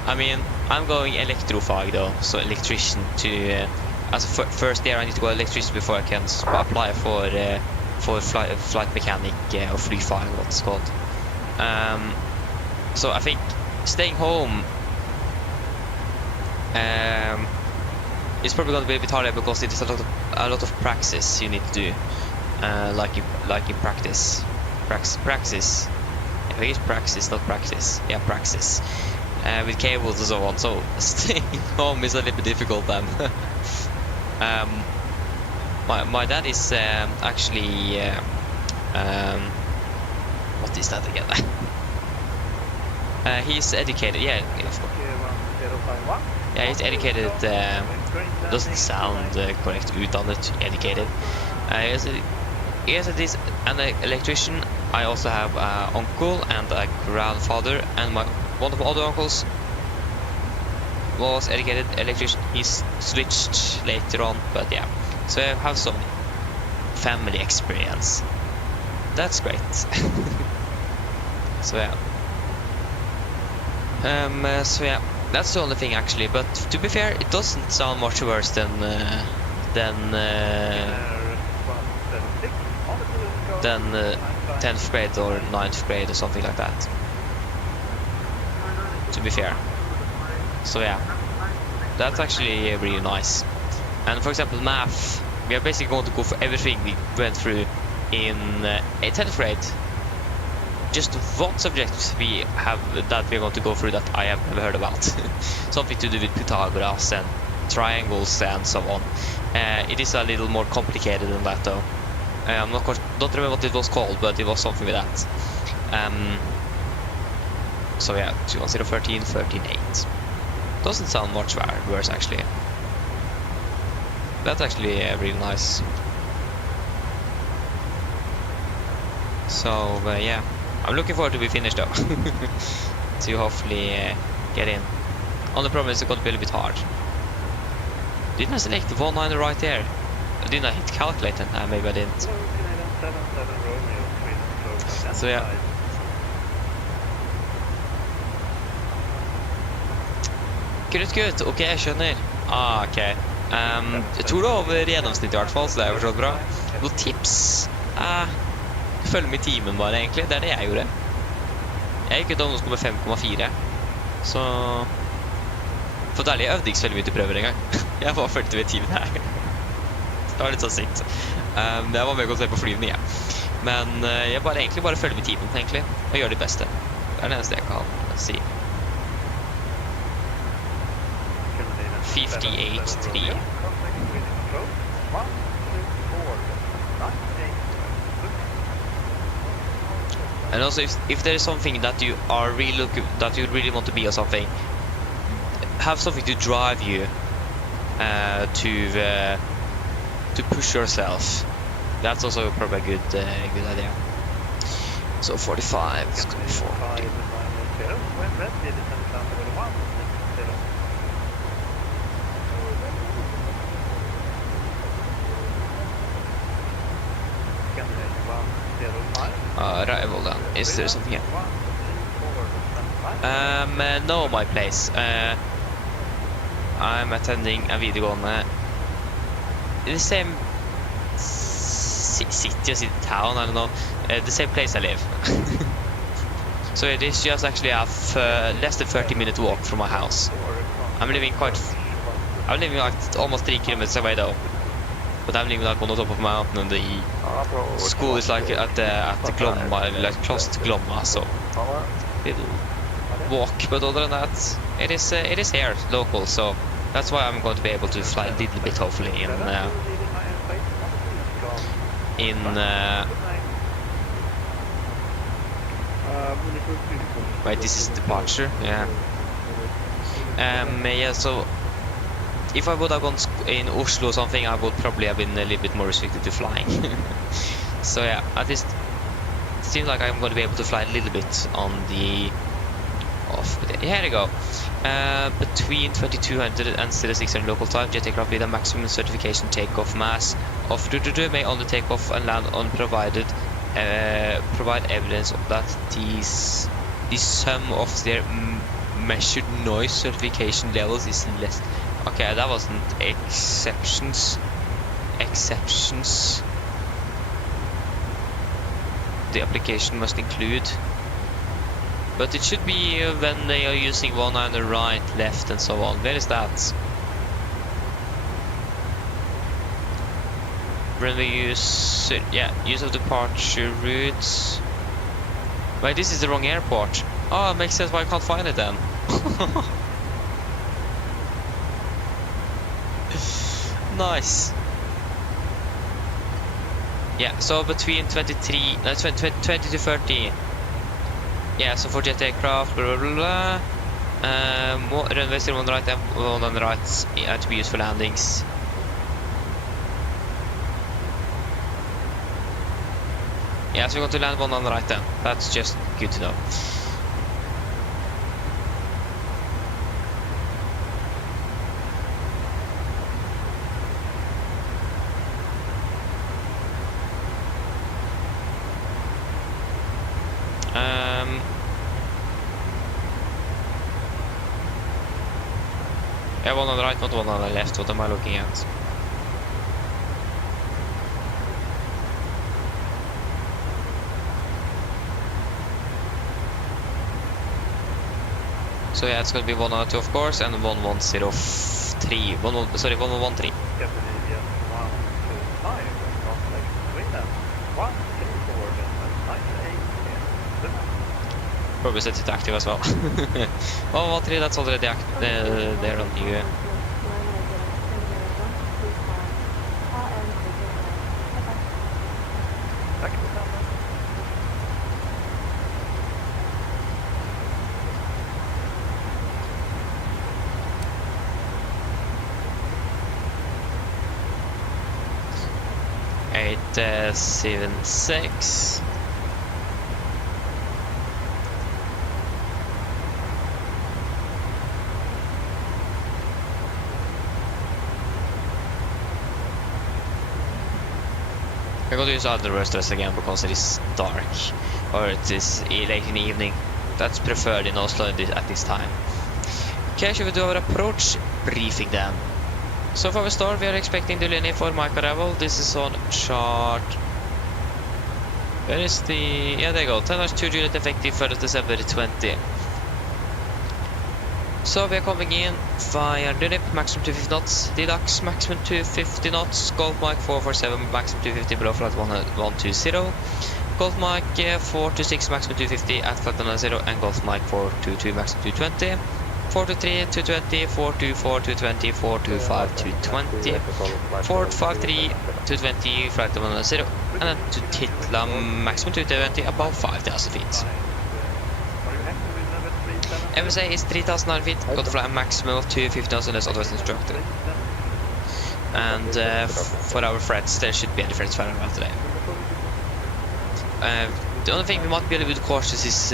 I mean, I'm going electrofag though, so electrician to as a first year I need to go electrician before I can apply for flight mechanic or flyfag, what it's called. So I think staying home it's probably going to be a bit harder because it is a lot of praxis you need to do, like in practice. Praxis. I think it's praxis, not practice. Yeah, praxis. With cables and so on. So staying home is a little bit difficult then. My dad is actually what is that again? He's educated. Yeah, of course. Yeah, he's educated. Doesn't sound correct. Utdannet, educated. Yes, it is an electrician. I also have an uncle and a grandfather, and one of my other uncles was educated electrician. He's switched later on, but yeah. So I have some family experience. That's great. So yeah. So yeah, that's the only thing actually. But to be fair, it doesn't sound much worse than 10th grade or 9th grade or something like that, to be fair. So yeah, that's actually really nice. And for example, math, we are basically going to go for everything we went through in 10th grade. Just one subject we have that we're going to go through that I have never heard about. Something to do with Pythagoras and triangles and so on. It is a little more complicated than that though. I'm don't remember what it was called, but it was something with that. So yeah, 21013, 138. Doesn't sound much worse actually. That's actually really nice. So yeah, I'm looking forward to be finished though. To hopefully get in. Only problem is it's going to be a little bit hard. Didn't I select the 19 right there? Didn't I hit calculate it? Maybe I didn't. So yeah. Good. Ok, jeg skjønner. Ok. Jeg tror det er over gjennomsnitt i hvert fall, så det er jo forstått bra. Noen tips? Følg med i timen bare egentlig, det er det jeg gjorde. Jeg gikk ut om noe med 5,4. Så... For det ærlig, jeg øvde ikke så veldig mye til prøver en gang. Jeg bare følte ved timen her. Det var litt så sykt. Det var med å se på flyvning, ja. Men jeg egentlig bare følger med timen, egentlig. Og gjør det beste. Det er det eneste jeg kan si. 58.3. And also, if there is something that you are really that you really want to be or something, have something to drive you to push yourself. That's also probably a good idea. So 45, it's gonna be 40. When did it send down to 1? Arrival then. Is there something here? No, my place. I'm attending a videregående in the same city or city town, I don't know. The same place I live. So it is just actually a less than 30-minute walk from my house. I'm living like almost 3 kilometers away though. But I'm living like on the top of a mountain, and the school is like at the Glomma, like close to Glomma, so little walk. But other than that, it is here local, so that's why I'm going to be able to fly a little bit, hopefully, wait, this is departure, yeah. Yeah, so if I would have gone in Oslo or something, I would probably have been a little bit more restricted to flying. So yeah, at least it seems like I'm going to be able to fly a little bit on the here we go. Between 2200 and 600 local time, jet aircraft with a maximum certification takeoff mass of may only take off and land on provide evidence of that the sum of their measured noise certification levels is less. Okay, that wasn't exceptions. The application must include, but it should be when they are using one on the right, left, and so on. Where is that? When we use use of departure routes. Wait, this is the wrong airport. Oh, it makes sense why I can't find it then. Nice. Yeah, so between 20 to 30. Yeah, so for jet aircraft, blah blah blah. Runway 0 on the right and 1 on the right to be used for landings. Yeah, so we're going to land 1 on the right then. That's just good to know. Yeah, 1 on the right, not 1 on the left. What am I looking at? So yeah, it's going to be 102 of course, and 1103. 1113. Probably set it active as well. 113, that's already there on you. Eight 76. I'm going to use other rosters again because it is dark, or it is late in the evening. That's preferred in Oslo at this time. Okay, should we do our approach briefing then? So for the start, we are expecting the linear for mic arrival. This is on chart. Where is the... yeah, there you go. 10-2 unit effective 1st December 20. So we are coming in via Dunip, maximum 250 knots, Didax, maximum 250 knots, Golf Mike 447, maximum 250 below flight 120, Golf Mike 426, maximum 250 at flight 110, and Golf Mike 422, maximum 220, 423, 220, 424, 220, 425, 220, 453, 220, flight 110, and then to Titla, maximum 220, above 5,000 feet. MSA is 3,009 feet, got to fly a maximum of 250 knots unless otherwise instructed. and for our threats there should be any threats firing out today. The only thing we might be a little bit cautious is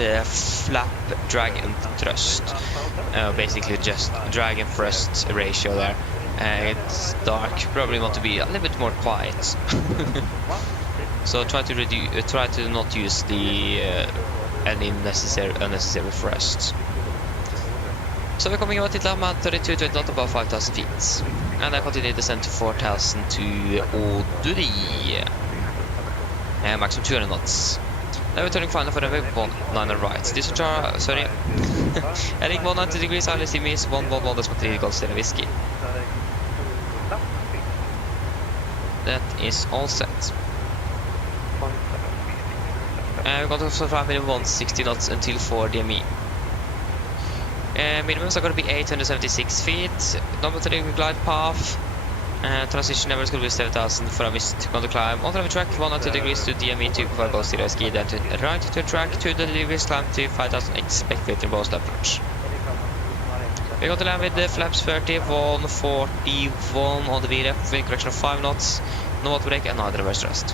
flap, drag and thrust. Basically just drag and thrust ratio there. It's dark, probably want to be a little bit more quiet. So try to not use the any unnecessary thrusts. So we're coming about it at 32.20 knot, about 5,000 feet. And I continue descent to 4,000 to Oduri. Maximum 200 knots. Now we're turning final for the 19 right. This is sorry. Heading 190 degrees, ILS is 111.3 Golf Sierra Whiskey. That is all set. We're going to fly minimum 160 knots until 4 DME. Minimums are going to be 876 feet. Normal glide path. Transition level is going to be 7,000 for a mist. Going to climb on the track 190 degrees to DME 2.5 Golf Sierra Ski, then to the right to track 2 degrees, climb to 5,000 expect weight in Oslo approach. We're going to land with the flaps 31, 41 on the VRF, wind correction of 5 knots, no water brake and neither reverse thrust.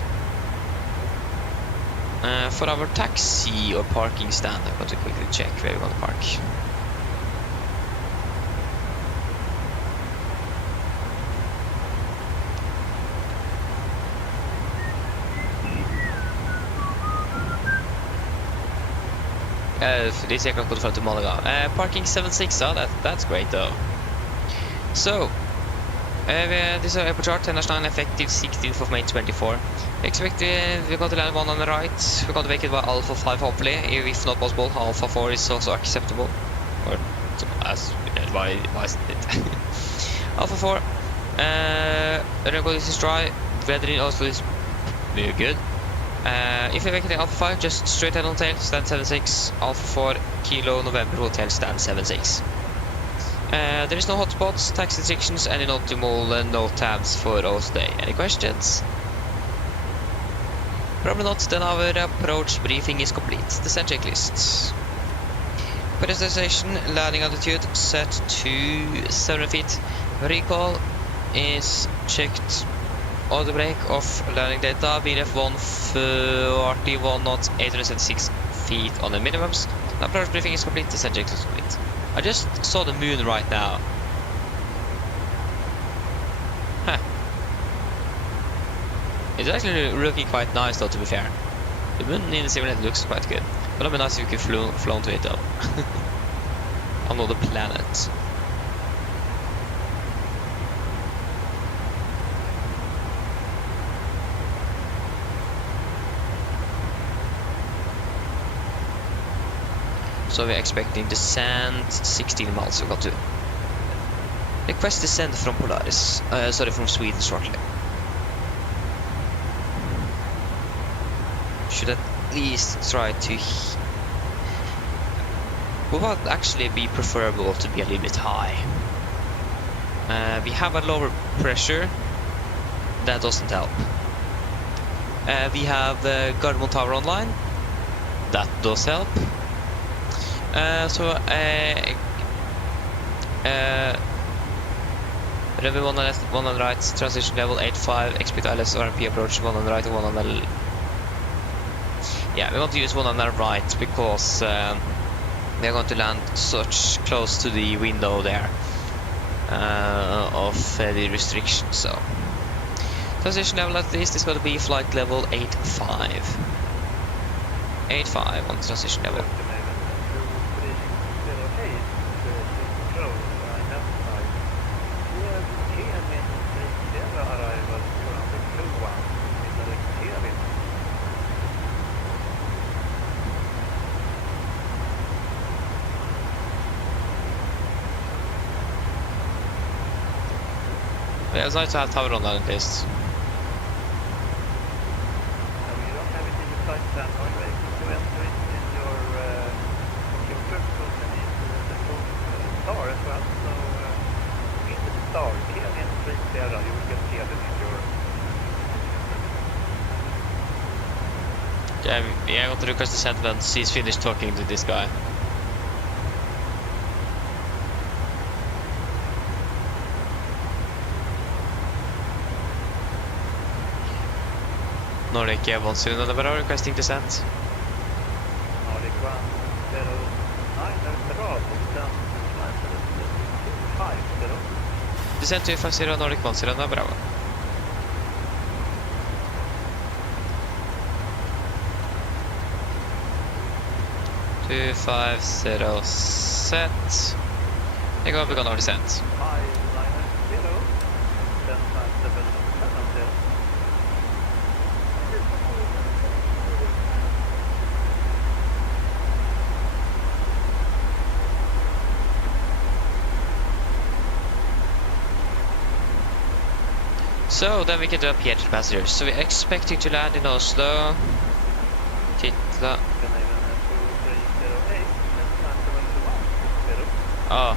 For our taxi or parking stand, I'm going to quickly check where we're going to park. This aircraft could fly to Malaga. Parking 76, that's great though. So, this is our airport chart, NH9 effective 16th of May 24. We expect we're going to land 1 on the right. We're going to make it by Alpha 5 hopefully, if not possible. Alpha 4 is also acceptable. Or, as why isn't it? Alpha 4. Runway is dry. Weather in Oslo is very good. If you're making the Alpha 5, just straight head on tail, stand 76, Alpha 4, Kilo, November, hotel, stand 76. There is no hotspots, tax restrictions, and in optimal no tabs for Oslo day. Any questions? Probably not, then our approach briefing is complete. Descent checklist. Pressurization, landing altitude set to 7 feet. Recall is checked. Auto brake off, landing data, VRF 141 knots, 876 feet on the minimums. The approach briefing is complete, descent checklist is complete. I just saw the moon right now. Huh. It's actually looking quite nice though, to be fair. The moon in the simulator looks quite good. But it'd be nice if you could flown to it though. Another planet. So we're expecting descent 16 miles. We've got to request descent from Polaris, from Sweden shortly. Should at least try to. Would actually be preferable to be a little bit high. We have a lower pressure. That doesn't help. We have Gardermoen Tower online. That does help. Runway 1 on the right, transition level 8.5, expect ILS RMP approach 1 on the right and 1 on the yeah, we're going to use 1 on the right because we're going to land such close to the window there of the restrictions. So transition level at least is going to be flight level 8.5 on the transition level. Yeah, it's nice to have tower online at least. Yeah, I want to request the sentiment. He's finished talking to this guy. Nordic 1 Bravo requesting descent. Nordic 109 Bravo, descent to 250. Descent 250 Nordic 1 Bravo. 250 set. Det går begynner descent. 590, descent 770. So then we can do up here to the passengers. So we're expecting to land in Oslo. Titta. Oh.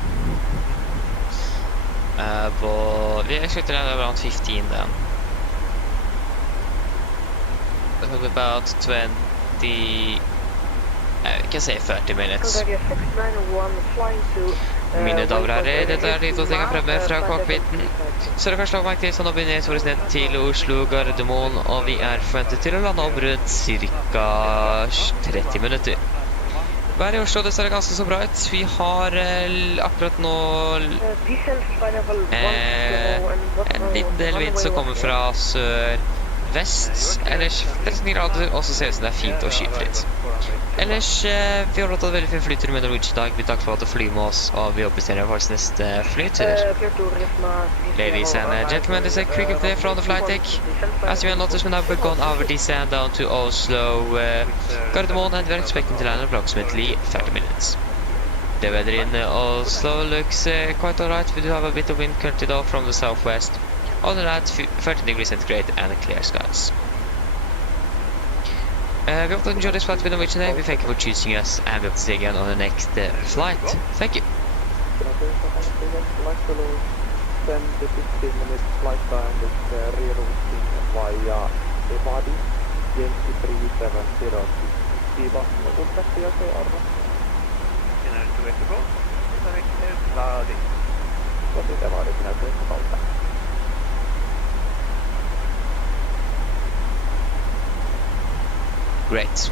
But we expect to land around 15 then. That will be about 20... we can say 30 minutes. Mine damer og herrer, dette de to tingene fremme fra cockpiten. Så det første avmaktig, så nå begynner jeg ned til Oslo Gardermoen, og vi forventet til å lande om rundt cirka 30 minutter. Været i Oslo, det ser ganske så bra ut. Vi har akkurat nå en liten del vind som kommer fra sør-vest, ellers 13 grader, og så ser det ut som det fint og skyfritt. Ellers, vi har hatt en veldig fin flytur med Norwegian i dag. Vi takker for at du flyr med oss, og vi oppbestemmer faktisk neste flytur. Ladies and gentlemen, this is a quick update from the flight deck. As you will notice, we now begun our descent down to Oslo Gardermoen, and we are expecting to land in approximately 30 minutes. The weather in Oslo looks quite alright. We do have a bit of wind currently though from the southwest. Other than that, 30 degrees centigrade and clear skies. We hope to enjoy this flight with Norwegian today. We thank you for choosing us, and we hope to see you again on the next flight. Thank you. 10 to 15 minutes flight time with rerouting via Evadi, Yankee 370. Viva, kontakti ja se arvo. Sinä nyt tuletko? Sinä nyt Evadi. Tosi Evadi, sinä tuletko kautta. Great.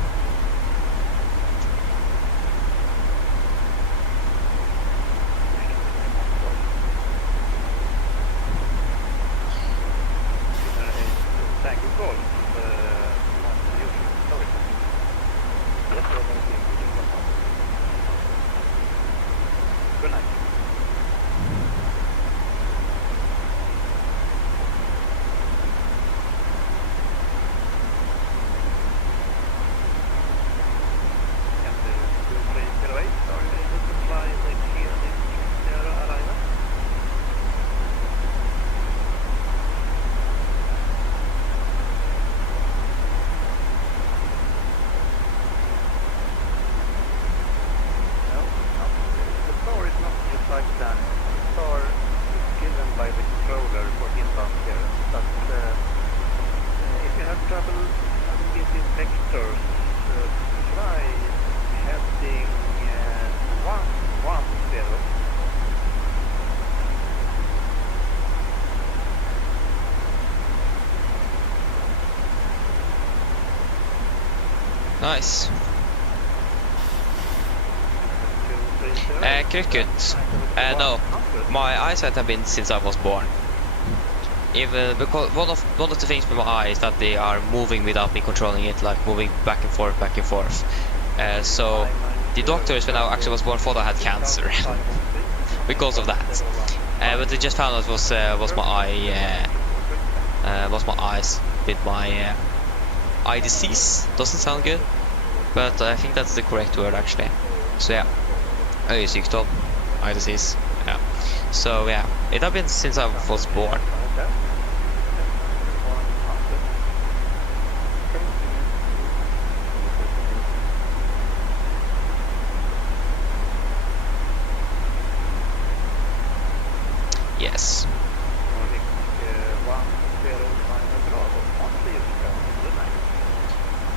Nice. Cricket. No, my eyesight have been since I was born. Even because one of the things with my eye is that they are moving without me controlling it, like moving back and forth, back and forth. So the doctors, when I actually was born, thought I had cancer because of that. But they just found out was my eye, was my eyes with my eye disease. Doesn't sound good, but I think that's the correct word actually. So yeah, øyesykdom, eye disease. Yeah. So yeah, it has been since I was born. Yes.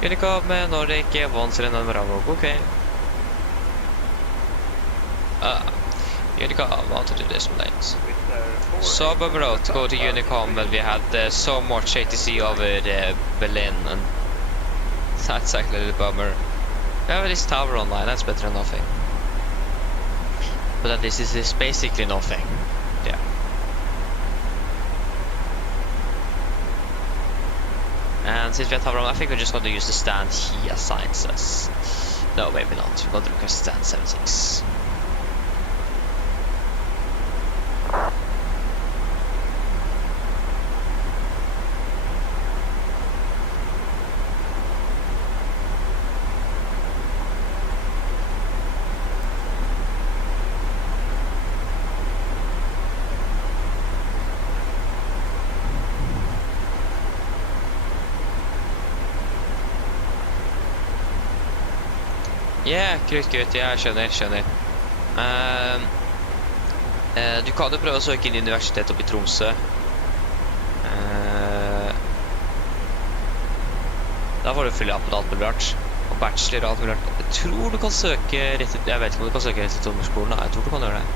Unicom med Nordic 1 Bravo. God kväll. Unicom, want to do this late. So bummer out to go to Unicom when we had so much ATC over Berlin, and that's actually the bummer. We have this tower online, that's better than nothing. But at least this is basically nothing. Yeah. And since we have tower online, I think we're just going to use the stand he assigns us. No, maybe not. We're going to request stand 76. Ja, kutt, jeg skjønner. Du kan jo prøve å søke inn i universitetet oppe i Tromsø. Da får du fylle opp på alt mulig rart. Og bachelor og alt mulig rart. Jeg tror du kan søke rett ut, jeg vet ikke om du kan søke rett ut ungdomsskolen, jeg tror du kan gjøre det.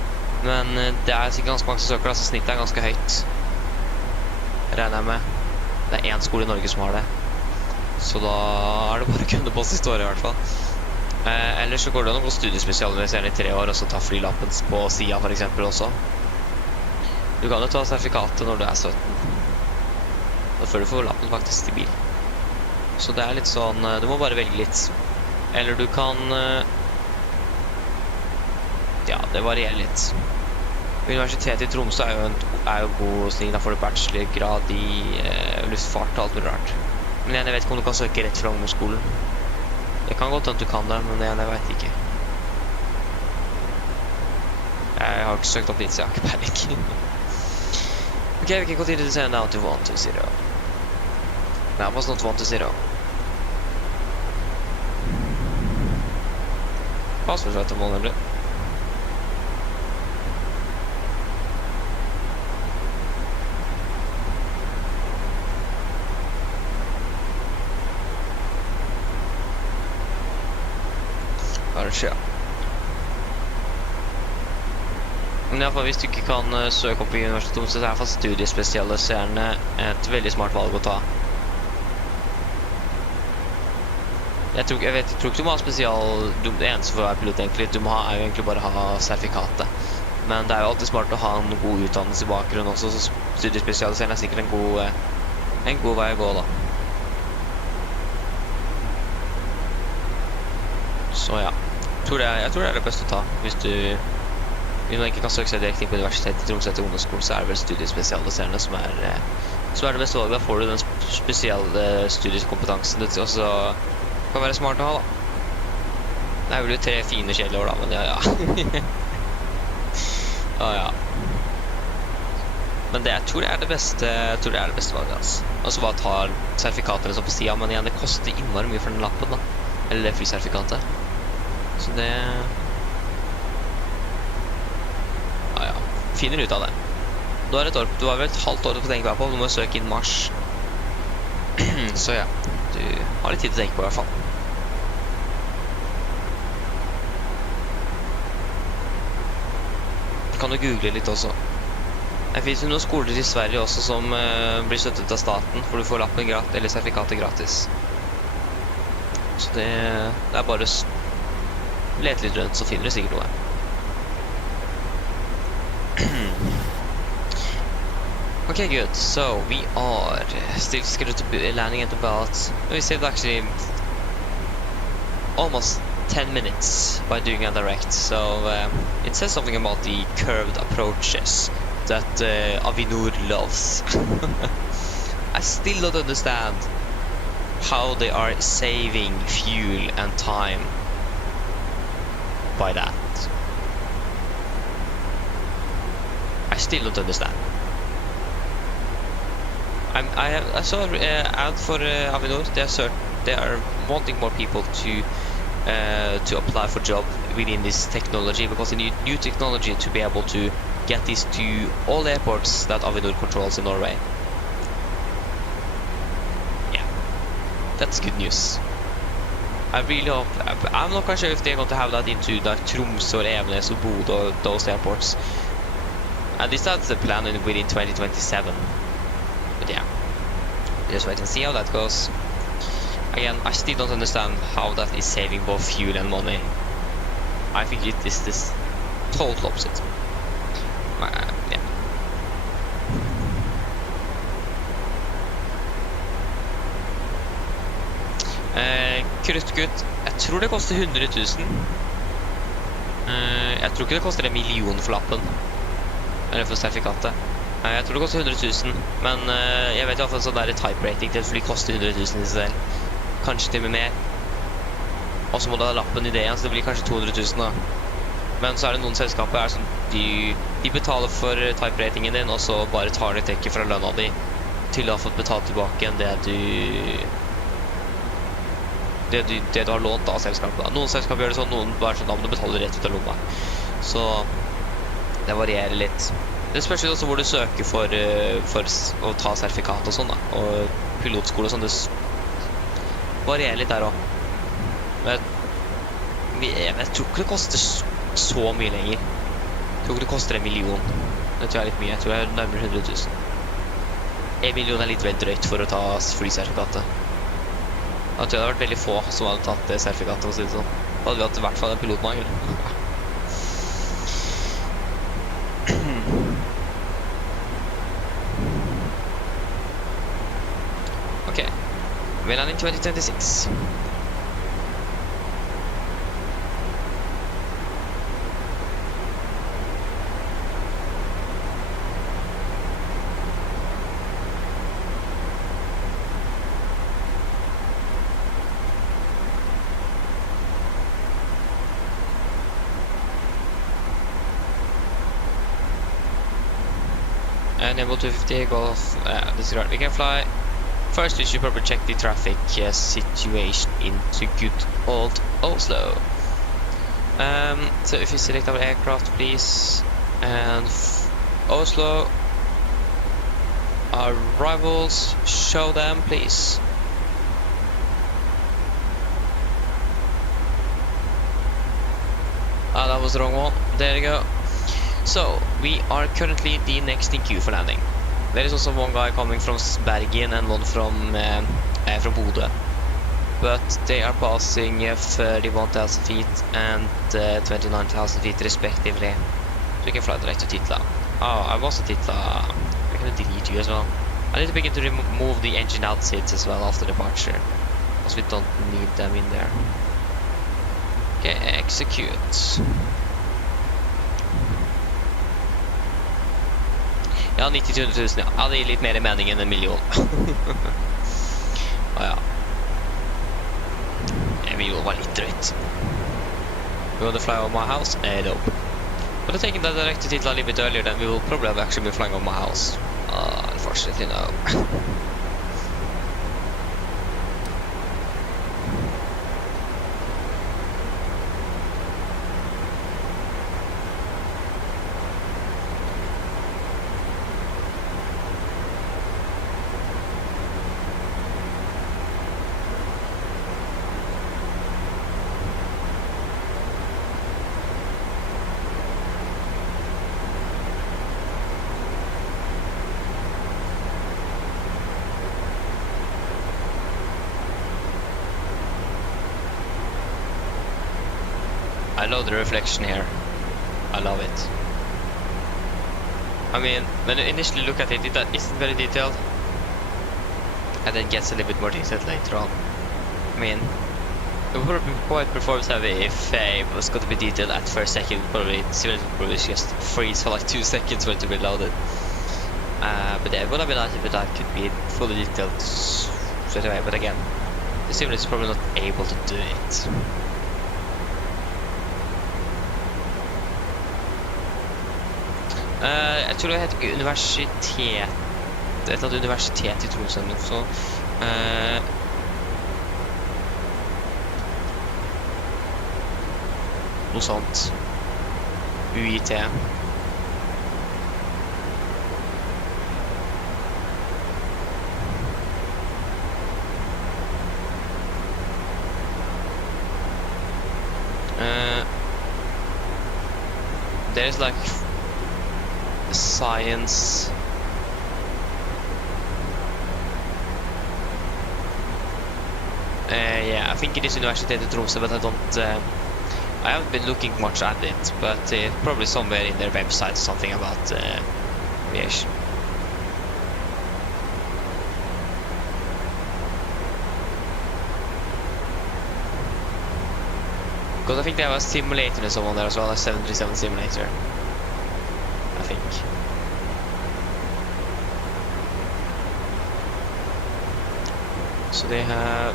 Men det er sikkert ganske mange som søker, så snittet er ganske høyt. Regner jeg med. Det er en skole i Norge som har det. Så da er det bare å kunne på siste året i hvert fall. Ellers så går det an å gå studiespesialiserende i 3 år, og så ta flylappen på siden for eksempel også. Du kan jo ta sertifikatet når du er 17. Da før du får lappen faktisk til bil. Så det er litt sånn, du må bare velge litt. Eller du kan, ja, det varierer litt. Universitetet i Tromsø er jo god sting, da får du bachelorgrad i luftfart og alt mulig rart. Men jeg vet ikke om du kan søke rett fra ungdomsskolen. Det kan godt at du kan det, men jeg vet ikke. Jeg har ikke søkt opp dit, så jeg har ikke peiling. Ok, we can continue to send down to 120. That was not 120. Passfordsvettermål, nemlig. Kanskje, ja. Men i alle fall, hvis du ikke kan søke opp i universitetet, så er i hvert fall studiespesialiserende et veldig smart valg å ta. Jeg tror ikke du må ha spesial, det eneste for å være pilot egentlig, du må er jo egentlig bare ha sertifikatet. Men det er jo alltid smart å ha en god utdannelse i bakgrunnen også, så studiespesialiserende er sikkert en god vei å gå da. Så ja, jeg tror det er det beste å ta. Hvis man ikke kan søke seg direkte inn på universitetet i Tromsø etter ungdomsskolen, så er det vel studiespesialiserende som er det beste valget. Da får du den spesielle studiekompetansen det også kan være smart å ha da. Det er vel jo 3 fine kjedeår da, men ja. Ja. Men jeg tror det er det beste valget, altså. Og så bare ta sertifikatene som på siden, men igjen, det koster innmari mye for den lappen da. Eller det flysertifikatet. Så det... Ja, finner ut av det. Du har vel et halvt år til å tenke på, du må søke inn mars. Så ja, du har litt tid til å tenke på i hvert fall. Kan du google litt også. Det finnes jo noen skoler i Sverige også som blir støttet av staten, for du får lappen gratis, eller sertifikatet gratis. Så det er bare lete litt rundt, så finner du sikkert noe. Okay, good. So we are still scheduled to be landing at about, we saved actually almost 10 minutes by doing a direct. So it says something about the curved approaches that Avinor loves. I still don't understand how they are saving fuel and time by that. I still don't understand. I saw an ad for Avinor. They are wanting more people to apply for job within this technology, because they need new technology to be able to get this to all the airports that Avinor controls in Norway. Yeah, that's good news. I really hope. I'm not quite sure if they're going to have that into like Tromsø or Evenes or Bodø or those airports. At least that's the plan within 2027. But yeah, just wait and see how that goes. Again, I still don't understand how that is saving both fuel and money. I think it is this total opposite. Yeah. Kruttgutt, jeg tror det koster 100 000. Jeg tror ikke det koster 1 million for lappen. Eller for sertifikatet. Jeg tror det koster 100 000. Men jeg vet i hvert fall sånn der type rating til et fly koster 100 000 i seg selv. Kanskje til og med mer. Og så må du ha lappen i det igjen, så det blir kanskje 200 000 da. Men så er det noen selskaper som de betaler for type ratingen din, og så bare tar de trekket fra lønna di til du har fått betalt tilbake igjen det du har lånt av selskapet da. Noen selskaper gjør det sånn, noen bare sånn, da må du betale rett ut av lomma. Så det varierer litt. Det spørs jo også hvor du søker for å ta sertifikat og sånn da, og pilotskole og sånn, det varierer litt der også. Men jeg tror ikke det koster så mye lenger. Jeg tror ikke det koster 1 million. Det tror jeg er litt mye. Jeg tror jeg er nærmere 100 000. 1 million er litt vel drøyt for å ta flysertifikatet. Jeg tror det hadde vært veldig få som hadde tatt det sertifikatet, for å si det sånn. Da hadde vi hatt i hvert fall en pilotmangel. Ok. We land in 2026. Enable 250 Golf, disregard. We can fly. First we should probably check the traffic situation into good old Oslo. So if you select our aircraft please, and Oslo, arrivals, show them please. That was the wrong one. There you go. So, we are currently the next in queue for landing. There is also one guy coming from Bergen and one from Bodø. But they are passing 31,000 feet and 29,000 feet respectively. So we can fly direct to Titla. Oh, I was at Titla. I can delete you as well. I need to begin to remove the engine outsides as well after departure, because we don't need them in there. Okay, execute. Ja, 90 000, ja. Ja, det gir litt mer mening enn 1 million. Ja. 1 million var litt drøyt. We want to fly over my house? Nope. But I think that direct to Titla a little bit earlier, then we will probably have actually been flying over my house. Unfortunately, no. I love the reflection here. I love it. I mean, when you initially look at it, it isn't very detailed, and then gets a little bit more detailed later on. I mean, it would be quite performance heavy if it was going to be detailed at first second. Probably just freeze for like 2 seconds for it to be loaded. But yeah, it would have been nice if that could be fully detailed straight away. But again, the simulator is probably not able to do it. Jeg tror det heter universitet, et eller annet universitet i Tromsø eller noe så. Noe sånt. UiT. there's like science. Yeah, I think it is Universitetet i Tromsø, but I don't. I haven't been looking much at it, but probably somewhere in their website something about aviation. Because I think they have a simulator and so on there as well, a 737 simulator. I think. So they have.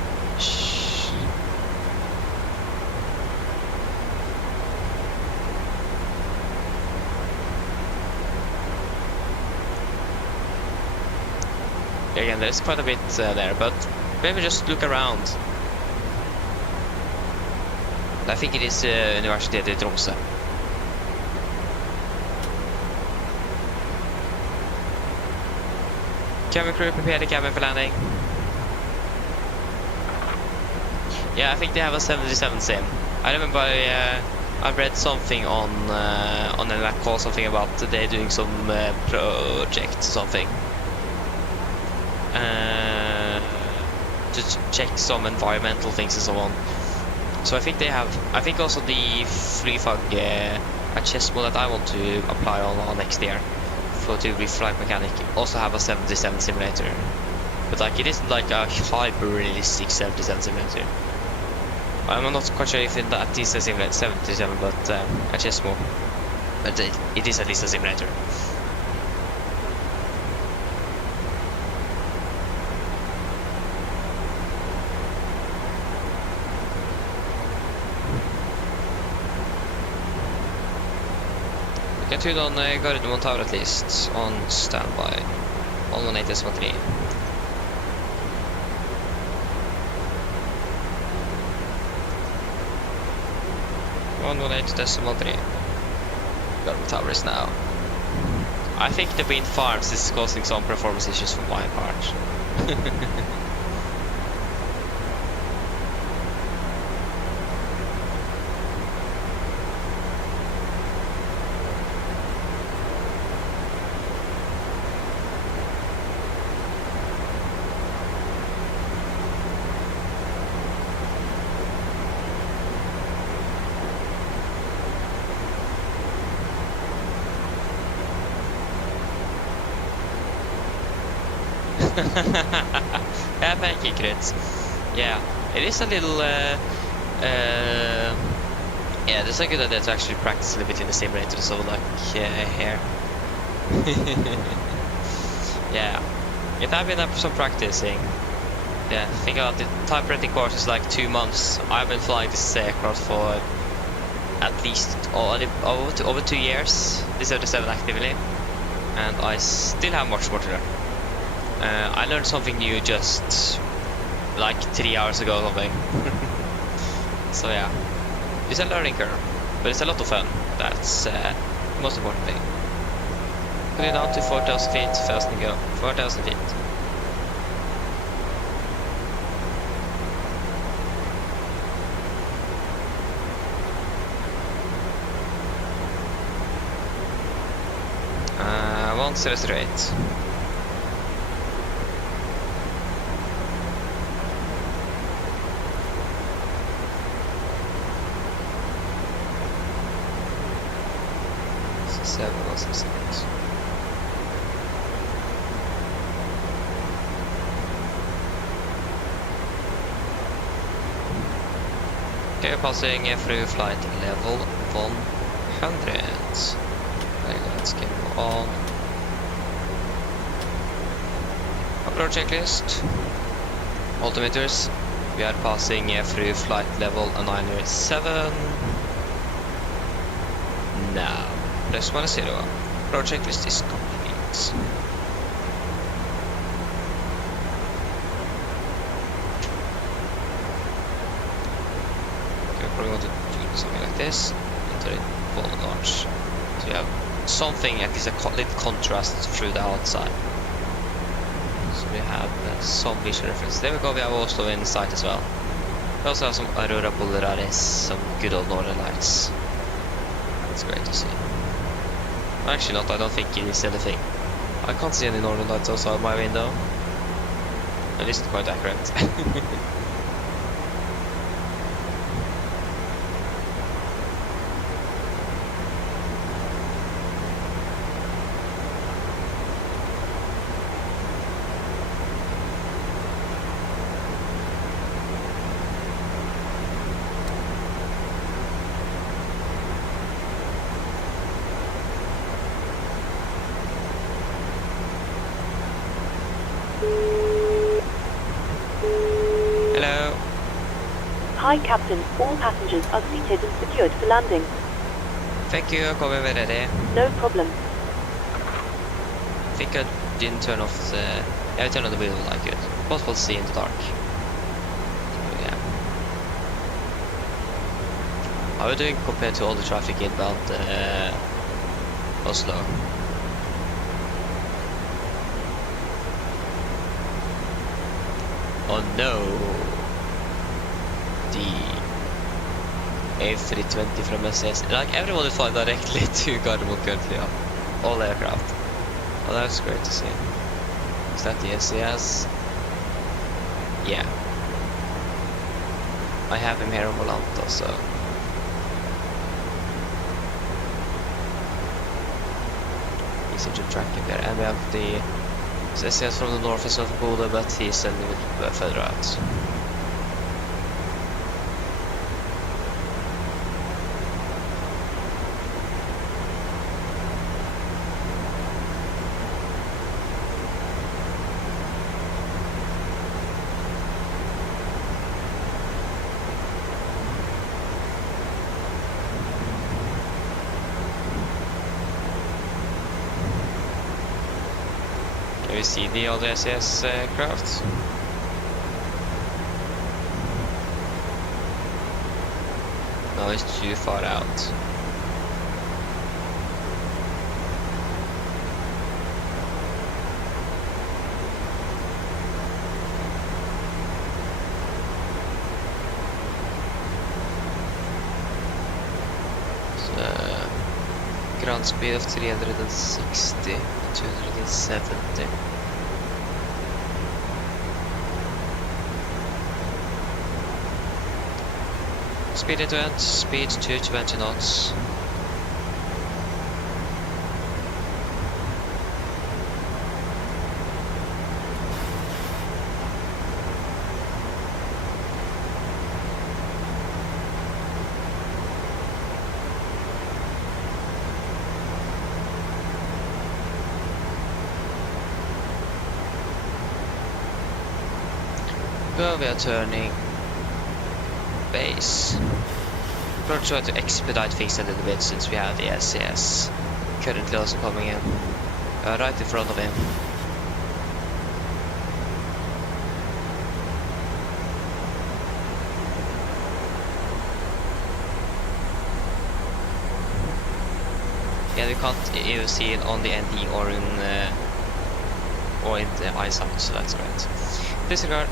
Again, there's quite a bit there, but maybe just look around. I think it is Universitetet i Tromsø. Cabin crew, prepare the cabin for landing. Yeah, I think they have a 737 sim. I remember I read something on a call, something about they're doing some project, something. To check some environmental things and so on. So I think they have. I think also the Flyfag HS mod that I want to apply on next year for to be flight mechanic also have a 737 simulator. But like it isn't like a hyper realistic 737 simulator. I'm not quite sure if that is a 737, but HS mod. But it is at least a simulator. Get to on Gardermoen Tower at least, on standby. 118.3. 118.3. Gardermoen Tower is now. I think the wind farms is causing some performance issues for my part. Yeah, thank you, Krit. Yeah, it is a little. Yeah, there's a good idea to actually practice a little bit in the simulator, so like here. Yeah, it I've been up some practicing. Yeah, think about the typewriting course is like 2 months. I've been flying this aircraft for at least over 2 years. This 77 actively, and I still have much more to learn. I learned something new just like 3 hours ago or something. So yeah, it's a learning curve, but it's a lot of fun. That's the most important thing. Put it down to 4,000 feet, fast and go. 4,000 feet. Uh, 108. Okay, passing through flight level 100. Okay, let's get on. Approach checklist. Altimeters. We are passing through flight level 907. Now, press 10. Approach checklist is complete. Probably want to do something like this, enter it one large, so you have something at least a little contrast through the outside. So we have some visual reference. There we go, we have Oslo in sight as well. We also have some Aurora Borealis, some good old northern lights. That's great to see. Actually not, I don't think it is anything. I can't see any northern lights outside my window. At least quite accurate. Hello. Hi, Captain. All passengers are seated and secured for landing. Thank you, I kommer med det. No problem. I think I didn't turn off the... Yeah, I turned on the wheel like it. Possible to see in the dark. So, yeah. How are we doing compared to all the traffic inbound Oslo? Oh no! The A320 from SS. Like everyone will fly directly to Gardermoen currently, all aircraft. Oh, that's great to see. Is that the SAS? Yeah. I have him here on Volanta, so... easy to track him there. And we have the SAS from the north is of Bodø, but he's a little bit further out. Can we see the other SAS crafts? No, it's too far out. Ground speed of 360 to 270. Speed into end, speed 220 knots. Well, we are turning base. We're trying to expedite things a little bit since we have the SAS currently also coming in right in front of him. Yeah, we can't even see it on the ND or in the eyesight, so that's great. Disregard.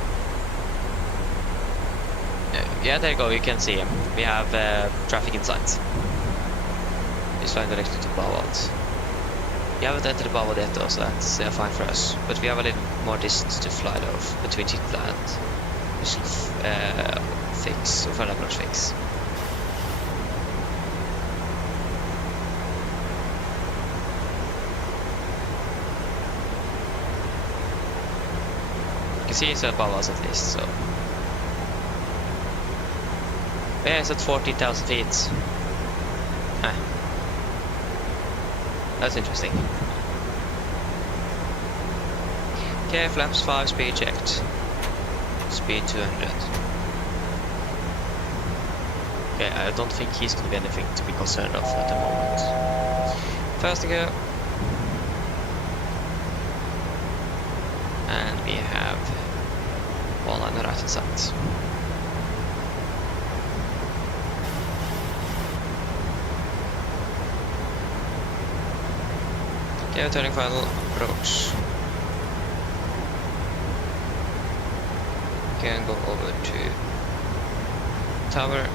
Yeah, there you go, you can see him. We have traffic in sight. He's flying directly to Bawald. We haven't entered the Bawald yet though, so that's fine for us. But we have a little more distance to fly though, between Kitla and we should fix, or find a large fix. You can see he's at Bawald at least, so... Yeah, it's at 14,000 feet. Ah. That's interesting. Okay, flaps 5, speed checked. Speed 200. Okay, I don't think he's going to be anything to be concerned of at the moment. Fast to go. And we have one on the right hand side. Okay, turning final approach. Can go over to tower.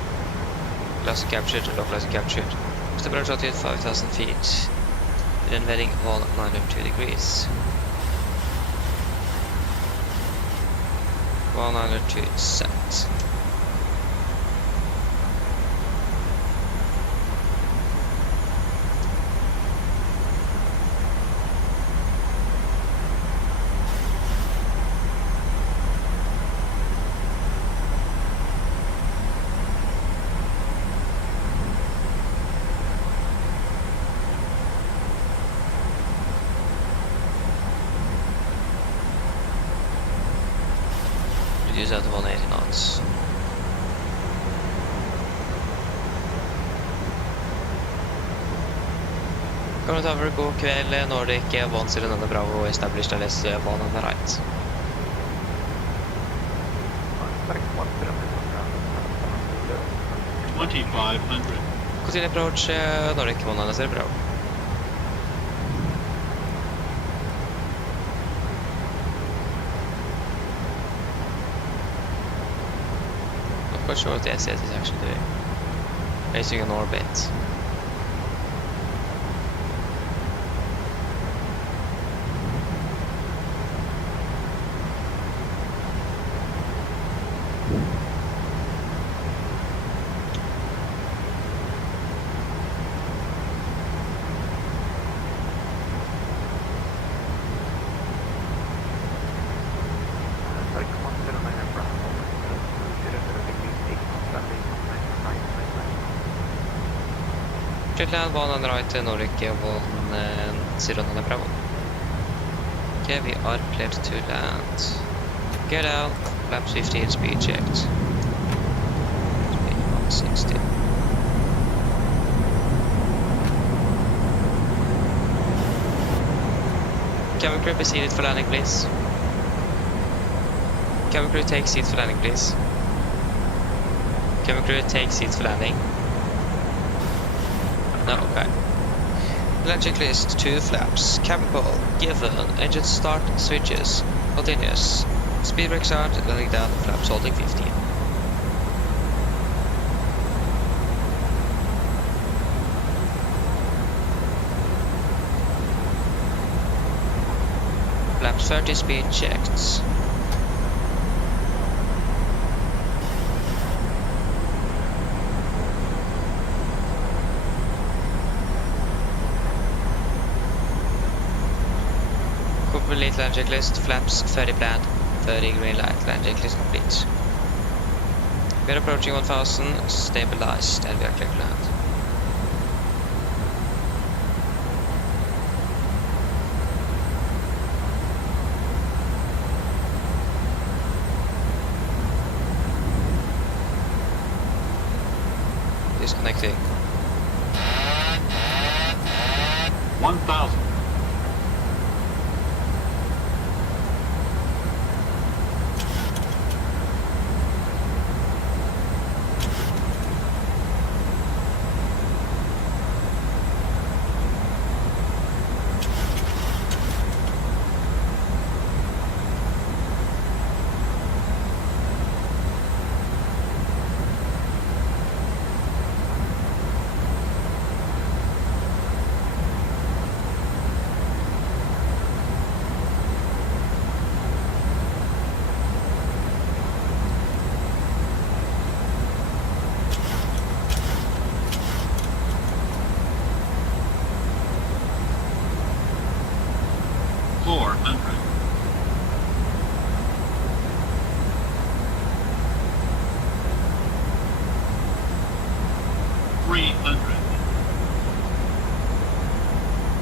Classic captured, low classic captured. Just approach at 5,000 feet. Then heading 192 degrees. 192 set. Reduce that to 180 knots. Kommer ta over god kveld, Nordic 109 Bravo, established LS 1 right. Tarik 2500. Continue approach, Nordic 110 Bravo. Not quite sure what the SS is actually doing. Racing an orbit. Tarik 109 Bravo. 00 degrees 8 knots landing on 9 Jetland 1 right, Nordic 109 Bravo. Okay, we are cleared to land. Get out, flaps 15, speed checked. Speed 160. Cabin crew be seated for landing, please. Cabin crew take seats for landing, please. Cabin crew take seats for landing. No, okay. Land checklist, 2 flaps. Cabin call, given. Engine start, switches. Continuous. Speed brake start, landing down, flaps holding 15. Flaps 30, speed checked. Complete land checklist, flaps 30 planned, 30 green light, land checklist complete. We are approaching 1000, stabilized, and we are clear to land. Disconnecting. 1000.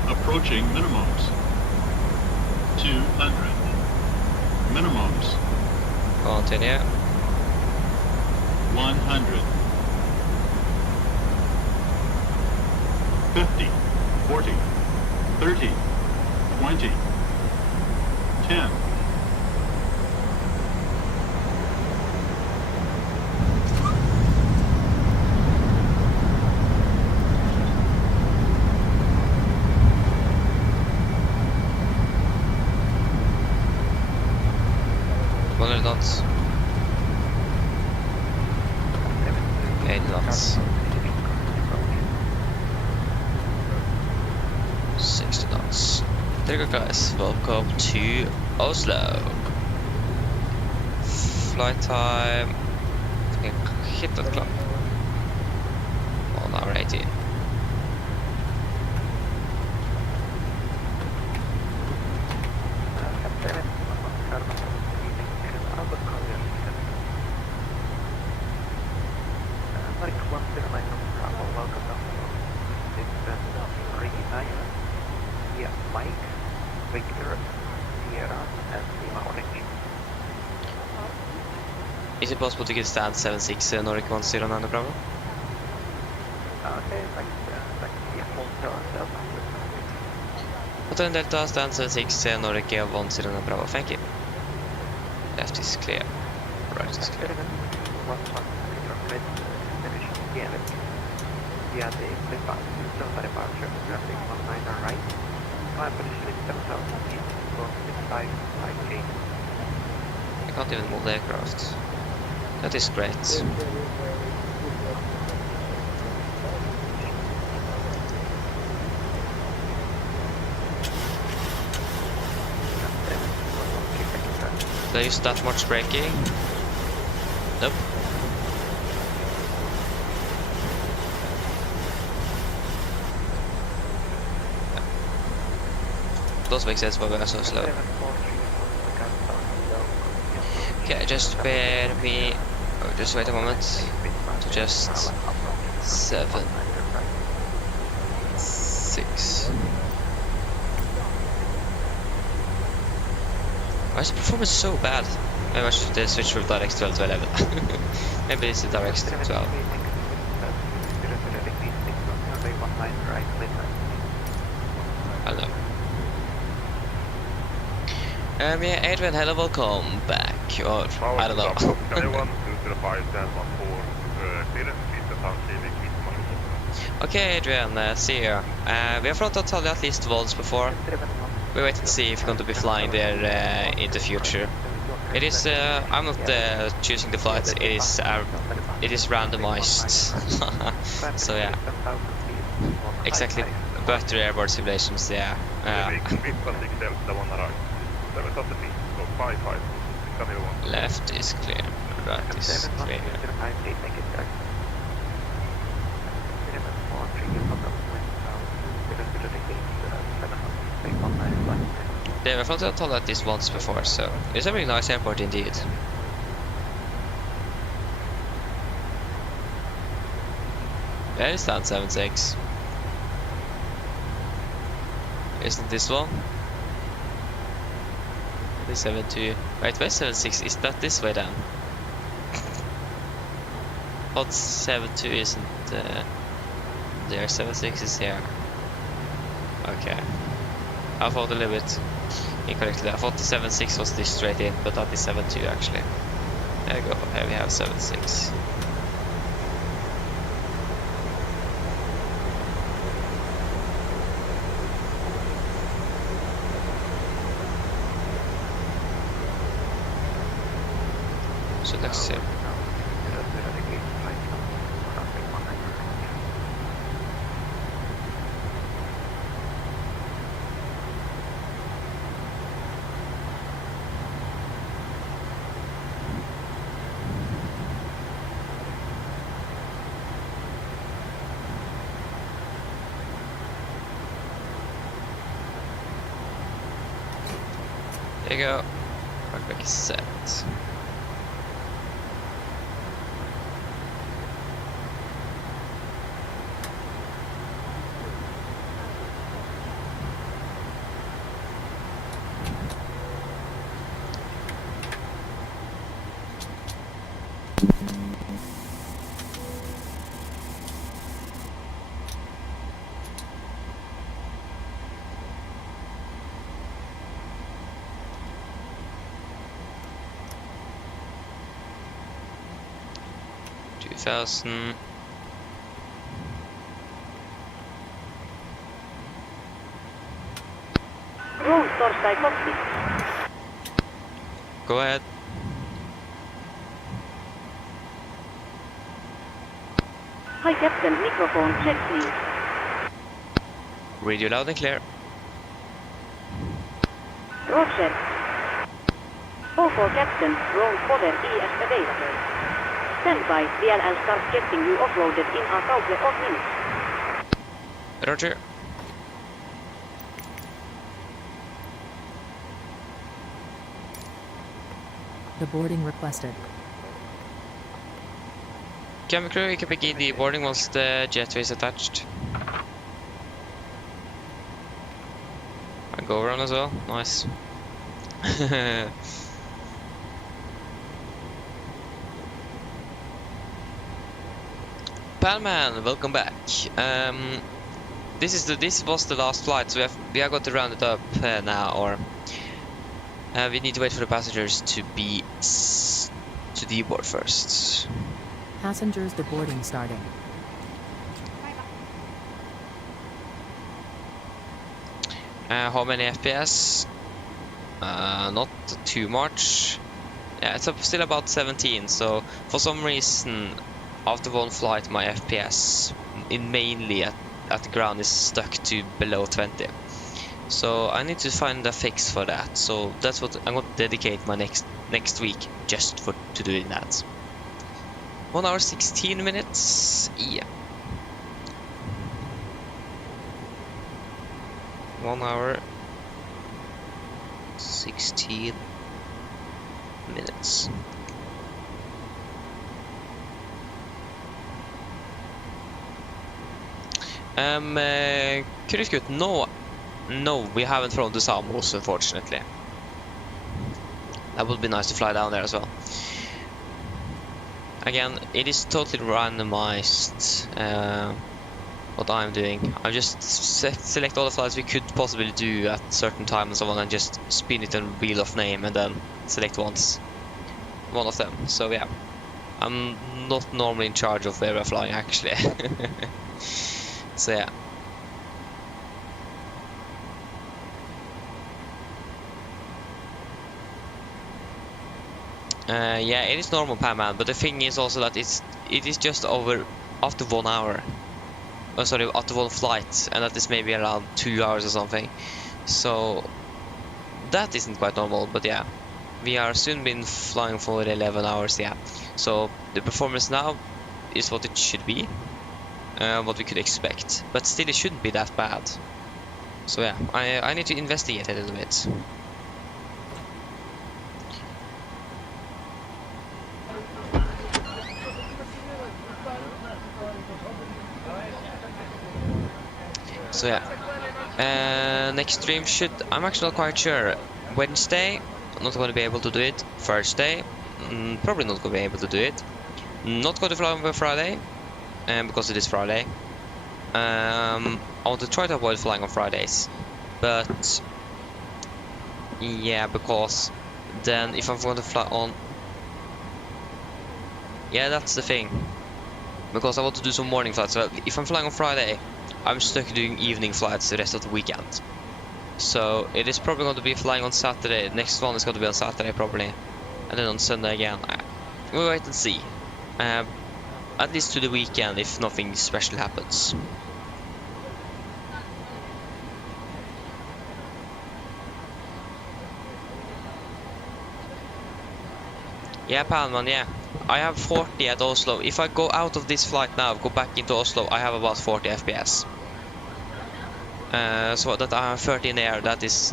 Approaching minimums. 200. Minimums. Continue. 100. 50. 40. 30. 20. 10. Knots. 8 knots. 60 There you go, guys. Welcome to Oslo. Flight time. I think hit that clock. 1 hour 18. Is it possible to get stand 76 Nordic 109 Bravo? Hotel Delta stand 76 Nordic 109 Bravo, thank you. Left is clear. Right is clear. I can't even move the aircraft. That is great. Did I use that much braking? Nope. Does make sense why we are so slow. Okay, just bear me. Oh, just wait a moment. To just 7, 6. Why is the performance so bad? Maybe I should switch from DirectX 12 to 11. Maybe it's the DirectX 12. I don't know. Yeah, Adrian, hello, welcome back. Or, I don't know. Okay, Adrian, see you. We have flown to Antalya at least once before. We wait and see if we're going to be flying there in the future. It is. I'm not choosing the flights. It is randomized. So yeah. Exactly. Better airborne simulations. Yeah. Left is clear. Right is clear. Yeah, I've flown to Antalya at least once before, so it's a really nice airport indeed. There is stand 76. Isn't this one? This 72. Wait, where's 76? Is that this way then? But 72 isn't there. 76 is here. Okay. I thought a little bit incorrectly. I thought the 76 was this straight in, but that is 72 actually. There you go. Here we have 76. So let's see. There you go. Backpack is set. $2,000. Room torstai cockpit. Go ahead. Hi Captain, microphone check please. Read you loud and clear. Roger. Call for Captain, wrong fodder ES available. Stand by, VLL start getting you offloaded in a couple of minutes. Roger. The boarding requested. Camera crew, you can begin the boarding once the jetway is attached. I go around as well. Nice. Palman, welcome back. This was the last flight, so we are going to round it up now, or we need to wait for the passengers to deboard first. Passengers deboarding starting. How many FPS? Not too much. Yeah, it's still about 17. So for some reason, after one flight, my FPS mainly at the ground is stuck to below 20. So I need to find a fix for that. So that's what I'm going to dedicate my next week just to doing that. 1 hour 16 minutes. Yeah. 1 hour 16 minutes. Curious good. No, we haven't flown to Samos, unfortunately. That would be nice to fly down there as well. Again, it is totally randomized what I'm doing. I just select all the flights we could possibly do at certain time and so on, and just spin it and wheel of name and then select one of them. So yeah, I'm not normally in charge of where we're flying actually. So yeah. Yeah, it is normal Palman, but the thing is also that it is just over after 1 hour. Oh, sorry, after one flight, and that is maybe around 2 hours or something. So that isn't quite normal, but yeah, we are soon been flying for 11 hours. Yeah, so the performance now is what it should be, what we could expect, but still it shouldn't be that bad. So yeah, I need to investigate a little bit. So yeah, next stream I'm actually not quite sure. Wednesday, I'm not going to be able to do it. Thursday, probably not going to be able to do it. Not going to fly on Friday, because it is Friday. I want to try to avoid flying on Fridays, but yeah, because then if I'm going to fly on, yeah, that's the thing. Because I want to do some morning flights. So if I'm flying on Friday, I'm stuck doing evening flights the rest of the weekend. So it is probably going to be flying on Saturday. Next one is going to be on Saturday probably, and then on Sunday again. We'll wait and see. At least to the weekend if nothing special happens. Yeah, Palman, yeah. I have 40 at Oslo. If I go out of this flight now, go back into Oslo, I have about 40 FPS. So that I have 30 in the air, that is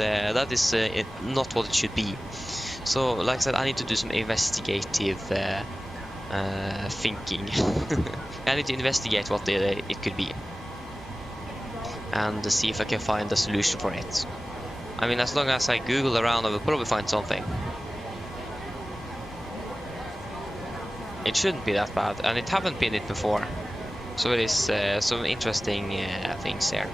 not what it should be. So, like I said, I need to do some investigative thinking. I need to investigate what it could be, and see if I can find a solution for it. I mean, as long as I Google around, I will probably find something. It shouldn't be that bad, and it haven't been it before. So it is some interesting things here.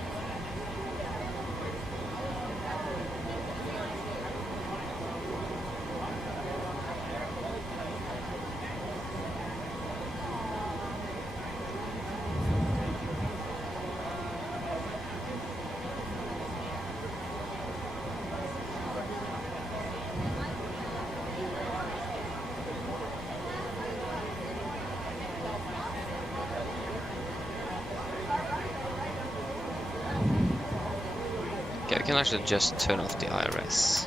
Okay, we can actually just turn off the IRS.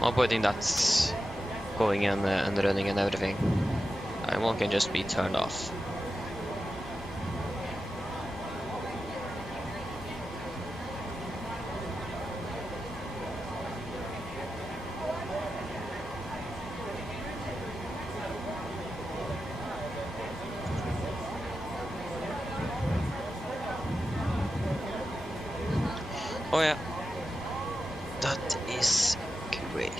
No point in that going and running and everything. One can just be turned off. Oh yeah, that is great.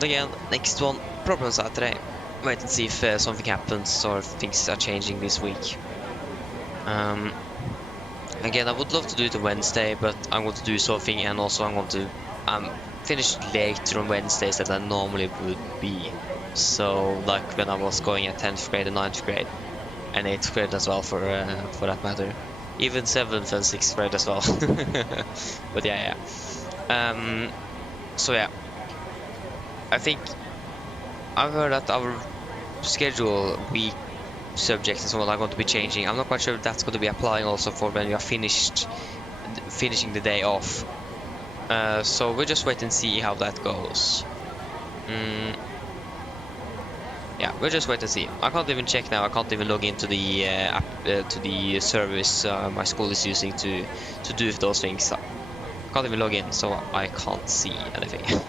Again, next one, problem Saturday. Wait and see if something happens or if things are changing this week. Again, I would love to do it on Wednesday, but I'm going to do something, and also I'm going to finish later on Wednesdays than I normally would be. So, like when I was going at 10th grade and 9th grade, and 8th grade as well for that matter. Even 7th and 6th grade as well. But yeah. So yeah. I think I've heard that our schedule week subjects and so on are going to be changing. I'm not quite sure if that's going to be applying also for when we are finishing the day off. So we'll just wait and see how that goes. Yeah, we'll just wait and see. I can't even check now. I can't even log into the app, to the service my school is using to do those things. I can't even log in, so I can't see anything.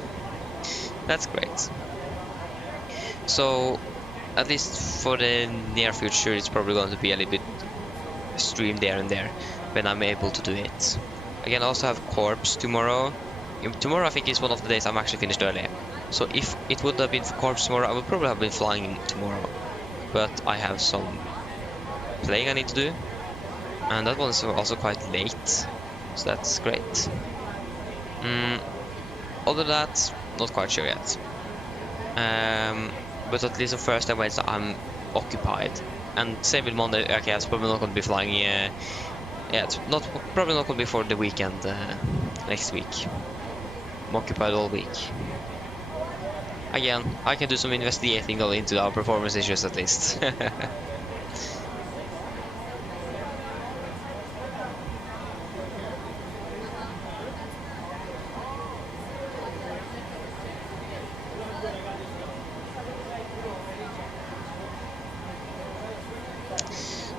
That's great. So, at least for the near future, it's probably going to be a little bit streamed there and there when I'm able to do it. Again, I also have Corps tomorrow. Tomorrow I think is one of the days I'm actually finished early. So if it would have been for Corps tomorrow, I would probably have been flying tomorrow. But I have some playing I need to do. And that one is also quite late. So that's great. Other than that, not quite sure yet. But at least on Thursday and Wednesday I'm occupied. And same with Monday. Okay, it's probably not going to be flying. Yeah, it's probably not going to be for the weekend next week. I'm occupied all week. Again, I can do some investigating into our performance issues at least.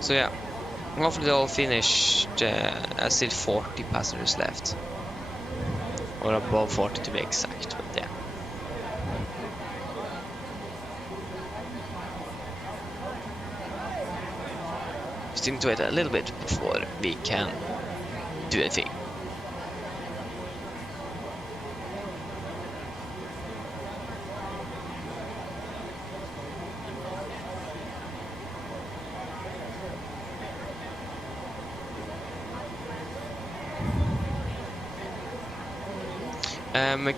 So yeah, hopefully they'll finish. Still 40 passengers left, or above 40 to be exact. But yeah. Just need to wait a little bit before we can do anything.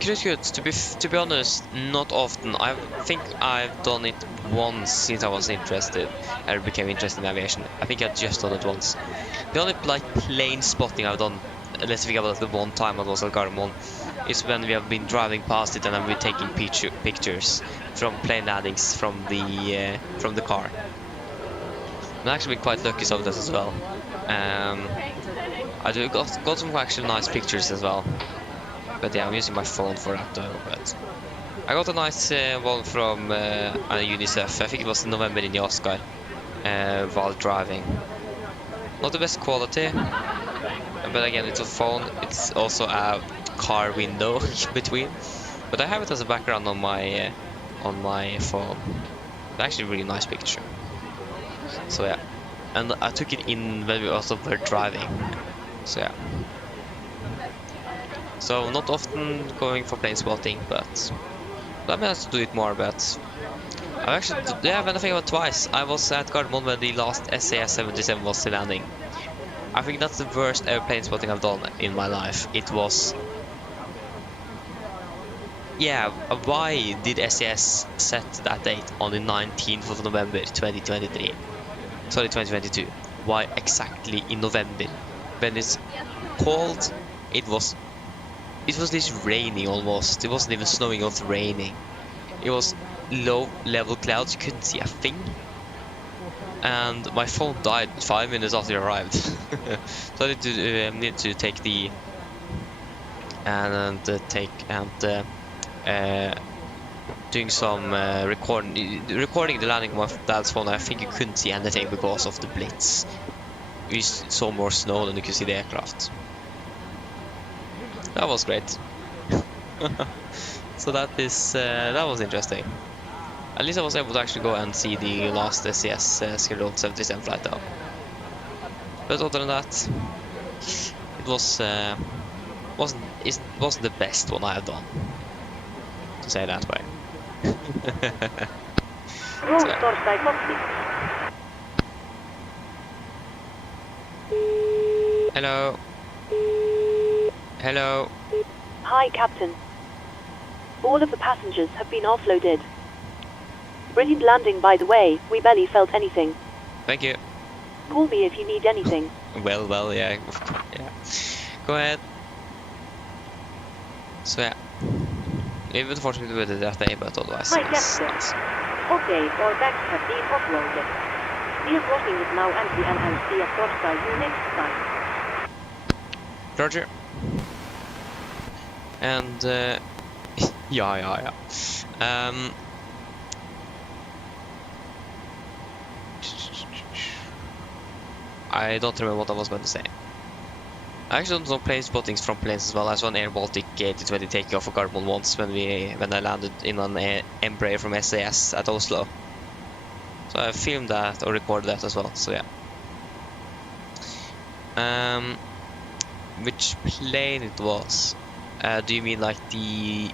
Cruise good. To be honest, not often. I think I've done it once since I was interested. I became interested in aviation. I think I just done it once. The only plane spotting I've done, let's think about the one time I was at Gardermoen, is when we have been driving past it and I've been taking pictures from plane landings from the car. I've actually been quite lucky some of this as well. I got some actually nice pictures as well. But yeah, I'm using my phone for that though. But I got a nice one from UNICEF. I think it was in November in the Oscar while driving. Not the best quality, but again, it's a phone. It's also a car window in between. But I have it as a background on my phone. It's actually a really nice picture. So yeah, and I took it in when we also were driving. So yeah. So not often going for plane spotting, but I managed to do it more. But I've actually, yeah, when I think about it twice, I was at Gardermoen when the last SAS-77 was landing. I think that's the worst airplane spotting I've done in my life. It was, yeah, why did SAS set that date on the 19th of November 2023? Sorry, 2022. Why exactly in November? When it's cold, it was this rainy almost. It wasn't even snowing, it was raining. It was low level clouds, you couldn't see a thing. and my phone died 5 minutes after it arrived. So I need to take the doing some recording the landing of my dad's phone. I think you couldn't see anything because of the blitz. We saw more snow than you could see the aircraft. That was great. So that was interesting. At least I was able to actually go and see the last SES scheduled 77 flight though. But other than that, it wasn't the best one I have done, to say that way. So, hello. Hello. Hi, Captain. All of the passengers have been offloaded. Brilliant landing, by the way. We barely felt anything. Thank you. Call me if you need anything. Well, yeah. Yeah. Go ahead. So yeah. Leave it unfortunately with that day, but otherwise. Hi, Captain. Okay, our bags have been offloaded. We're crossing it now and I'll see a cross you next time. Roger. And yeah. I don't remember what I was going to say. I actually don't know plane spottings from planes as well. I saw an Air Baltic 8020 taking off a Carbon once when I landed in an Embraer from SAS at Oslo. So I filmed that or recorded that as well. So yeah. Which plane it was? Do you mean like the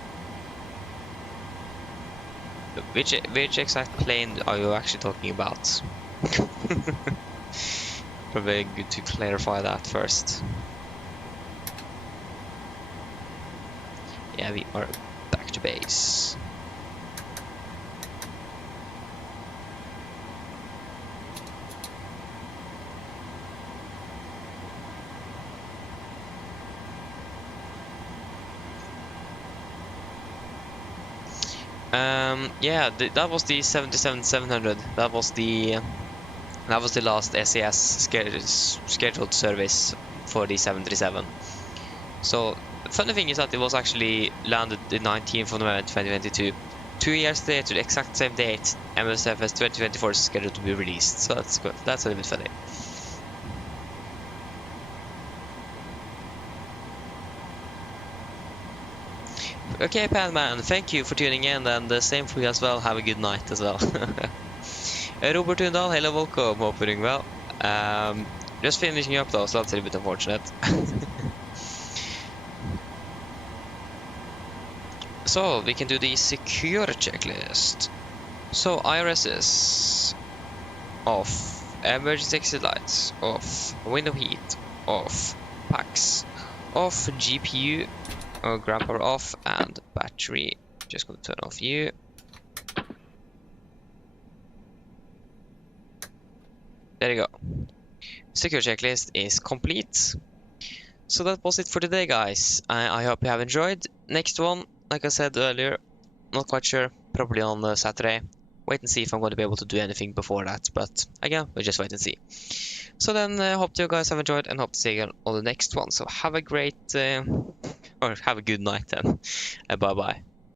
which exact plane are you actually talking about? Probably good to clarify that first. Yeah, we are back to base. Yeah, that was the 77700. That was the last SAS scheduled service for the 737. So the funny thing is that it was actually landed the 19th of November 2022. 2 years later, the exact same date, MSFS2020 is scheduled to be released. So that's good. That's a little bit funny. Okay, Padman, thank you for tuning in, and the same for you as well. Have a good night as well. Robert Tundal, hello, welcome. Hope you're doing well. Just finishing up though, so that's a little bit unfortunate. So we can do the security checklist. So IRSs off, emergency exit lights off, window heat off, packs off, GPU or ground power off, and battery. Just gonna turn off you. There you go. Security checklist is complete. So that was it for today, guys. I hope you have enjoyed. Next one, like I said earlier, not quite sure. Probably on Saturday. Wait and see if I'm going to be able to do anything before that. But again, we'll just wait and see. So then, hope you guys have enjoyed and hope to see you on the next one. So have a great, or have a good night then. Bye bye.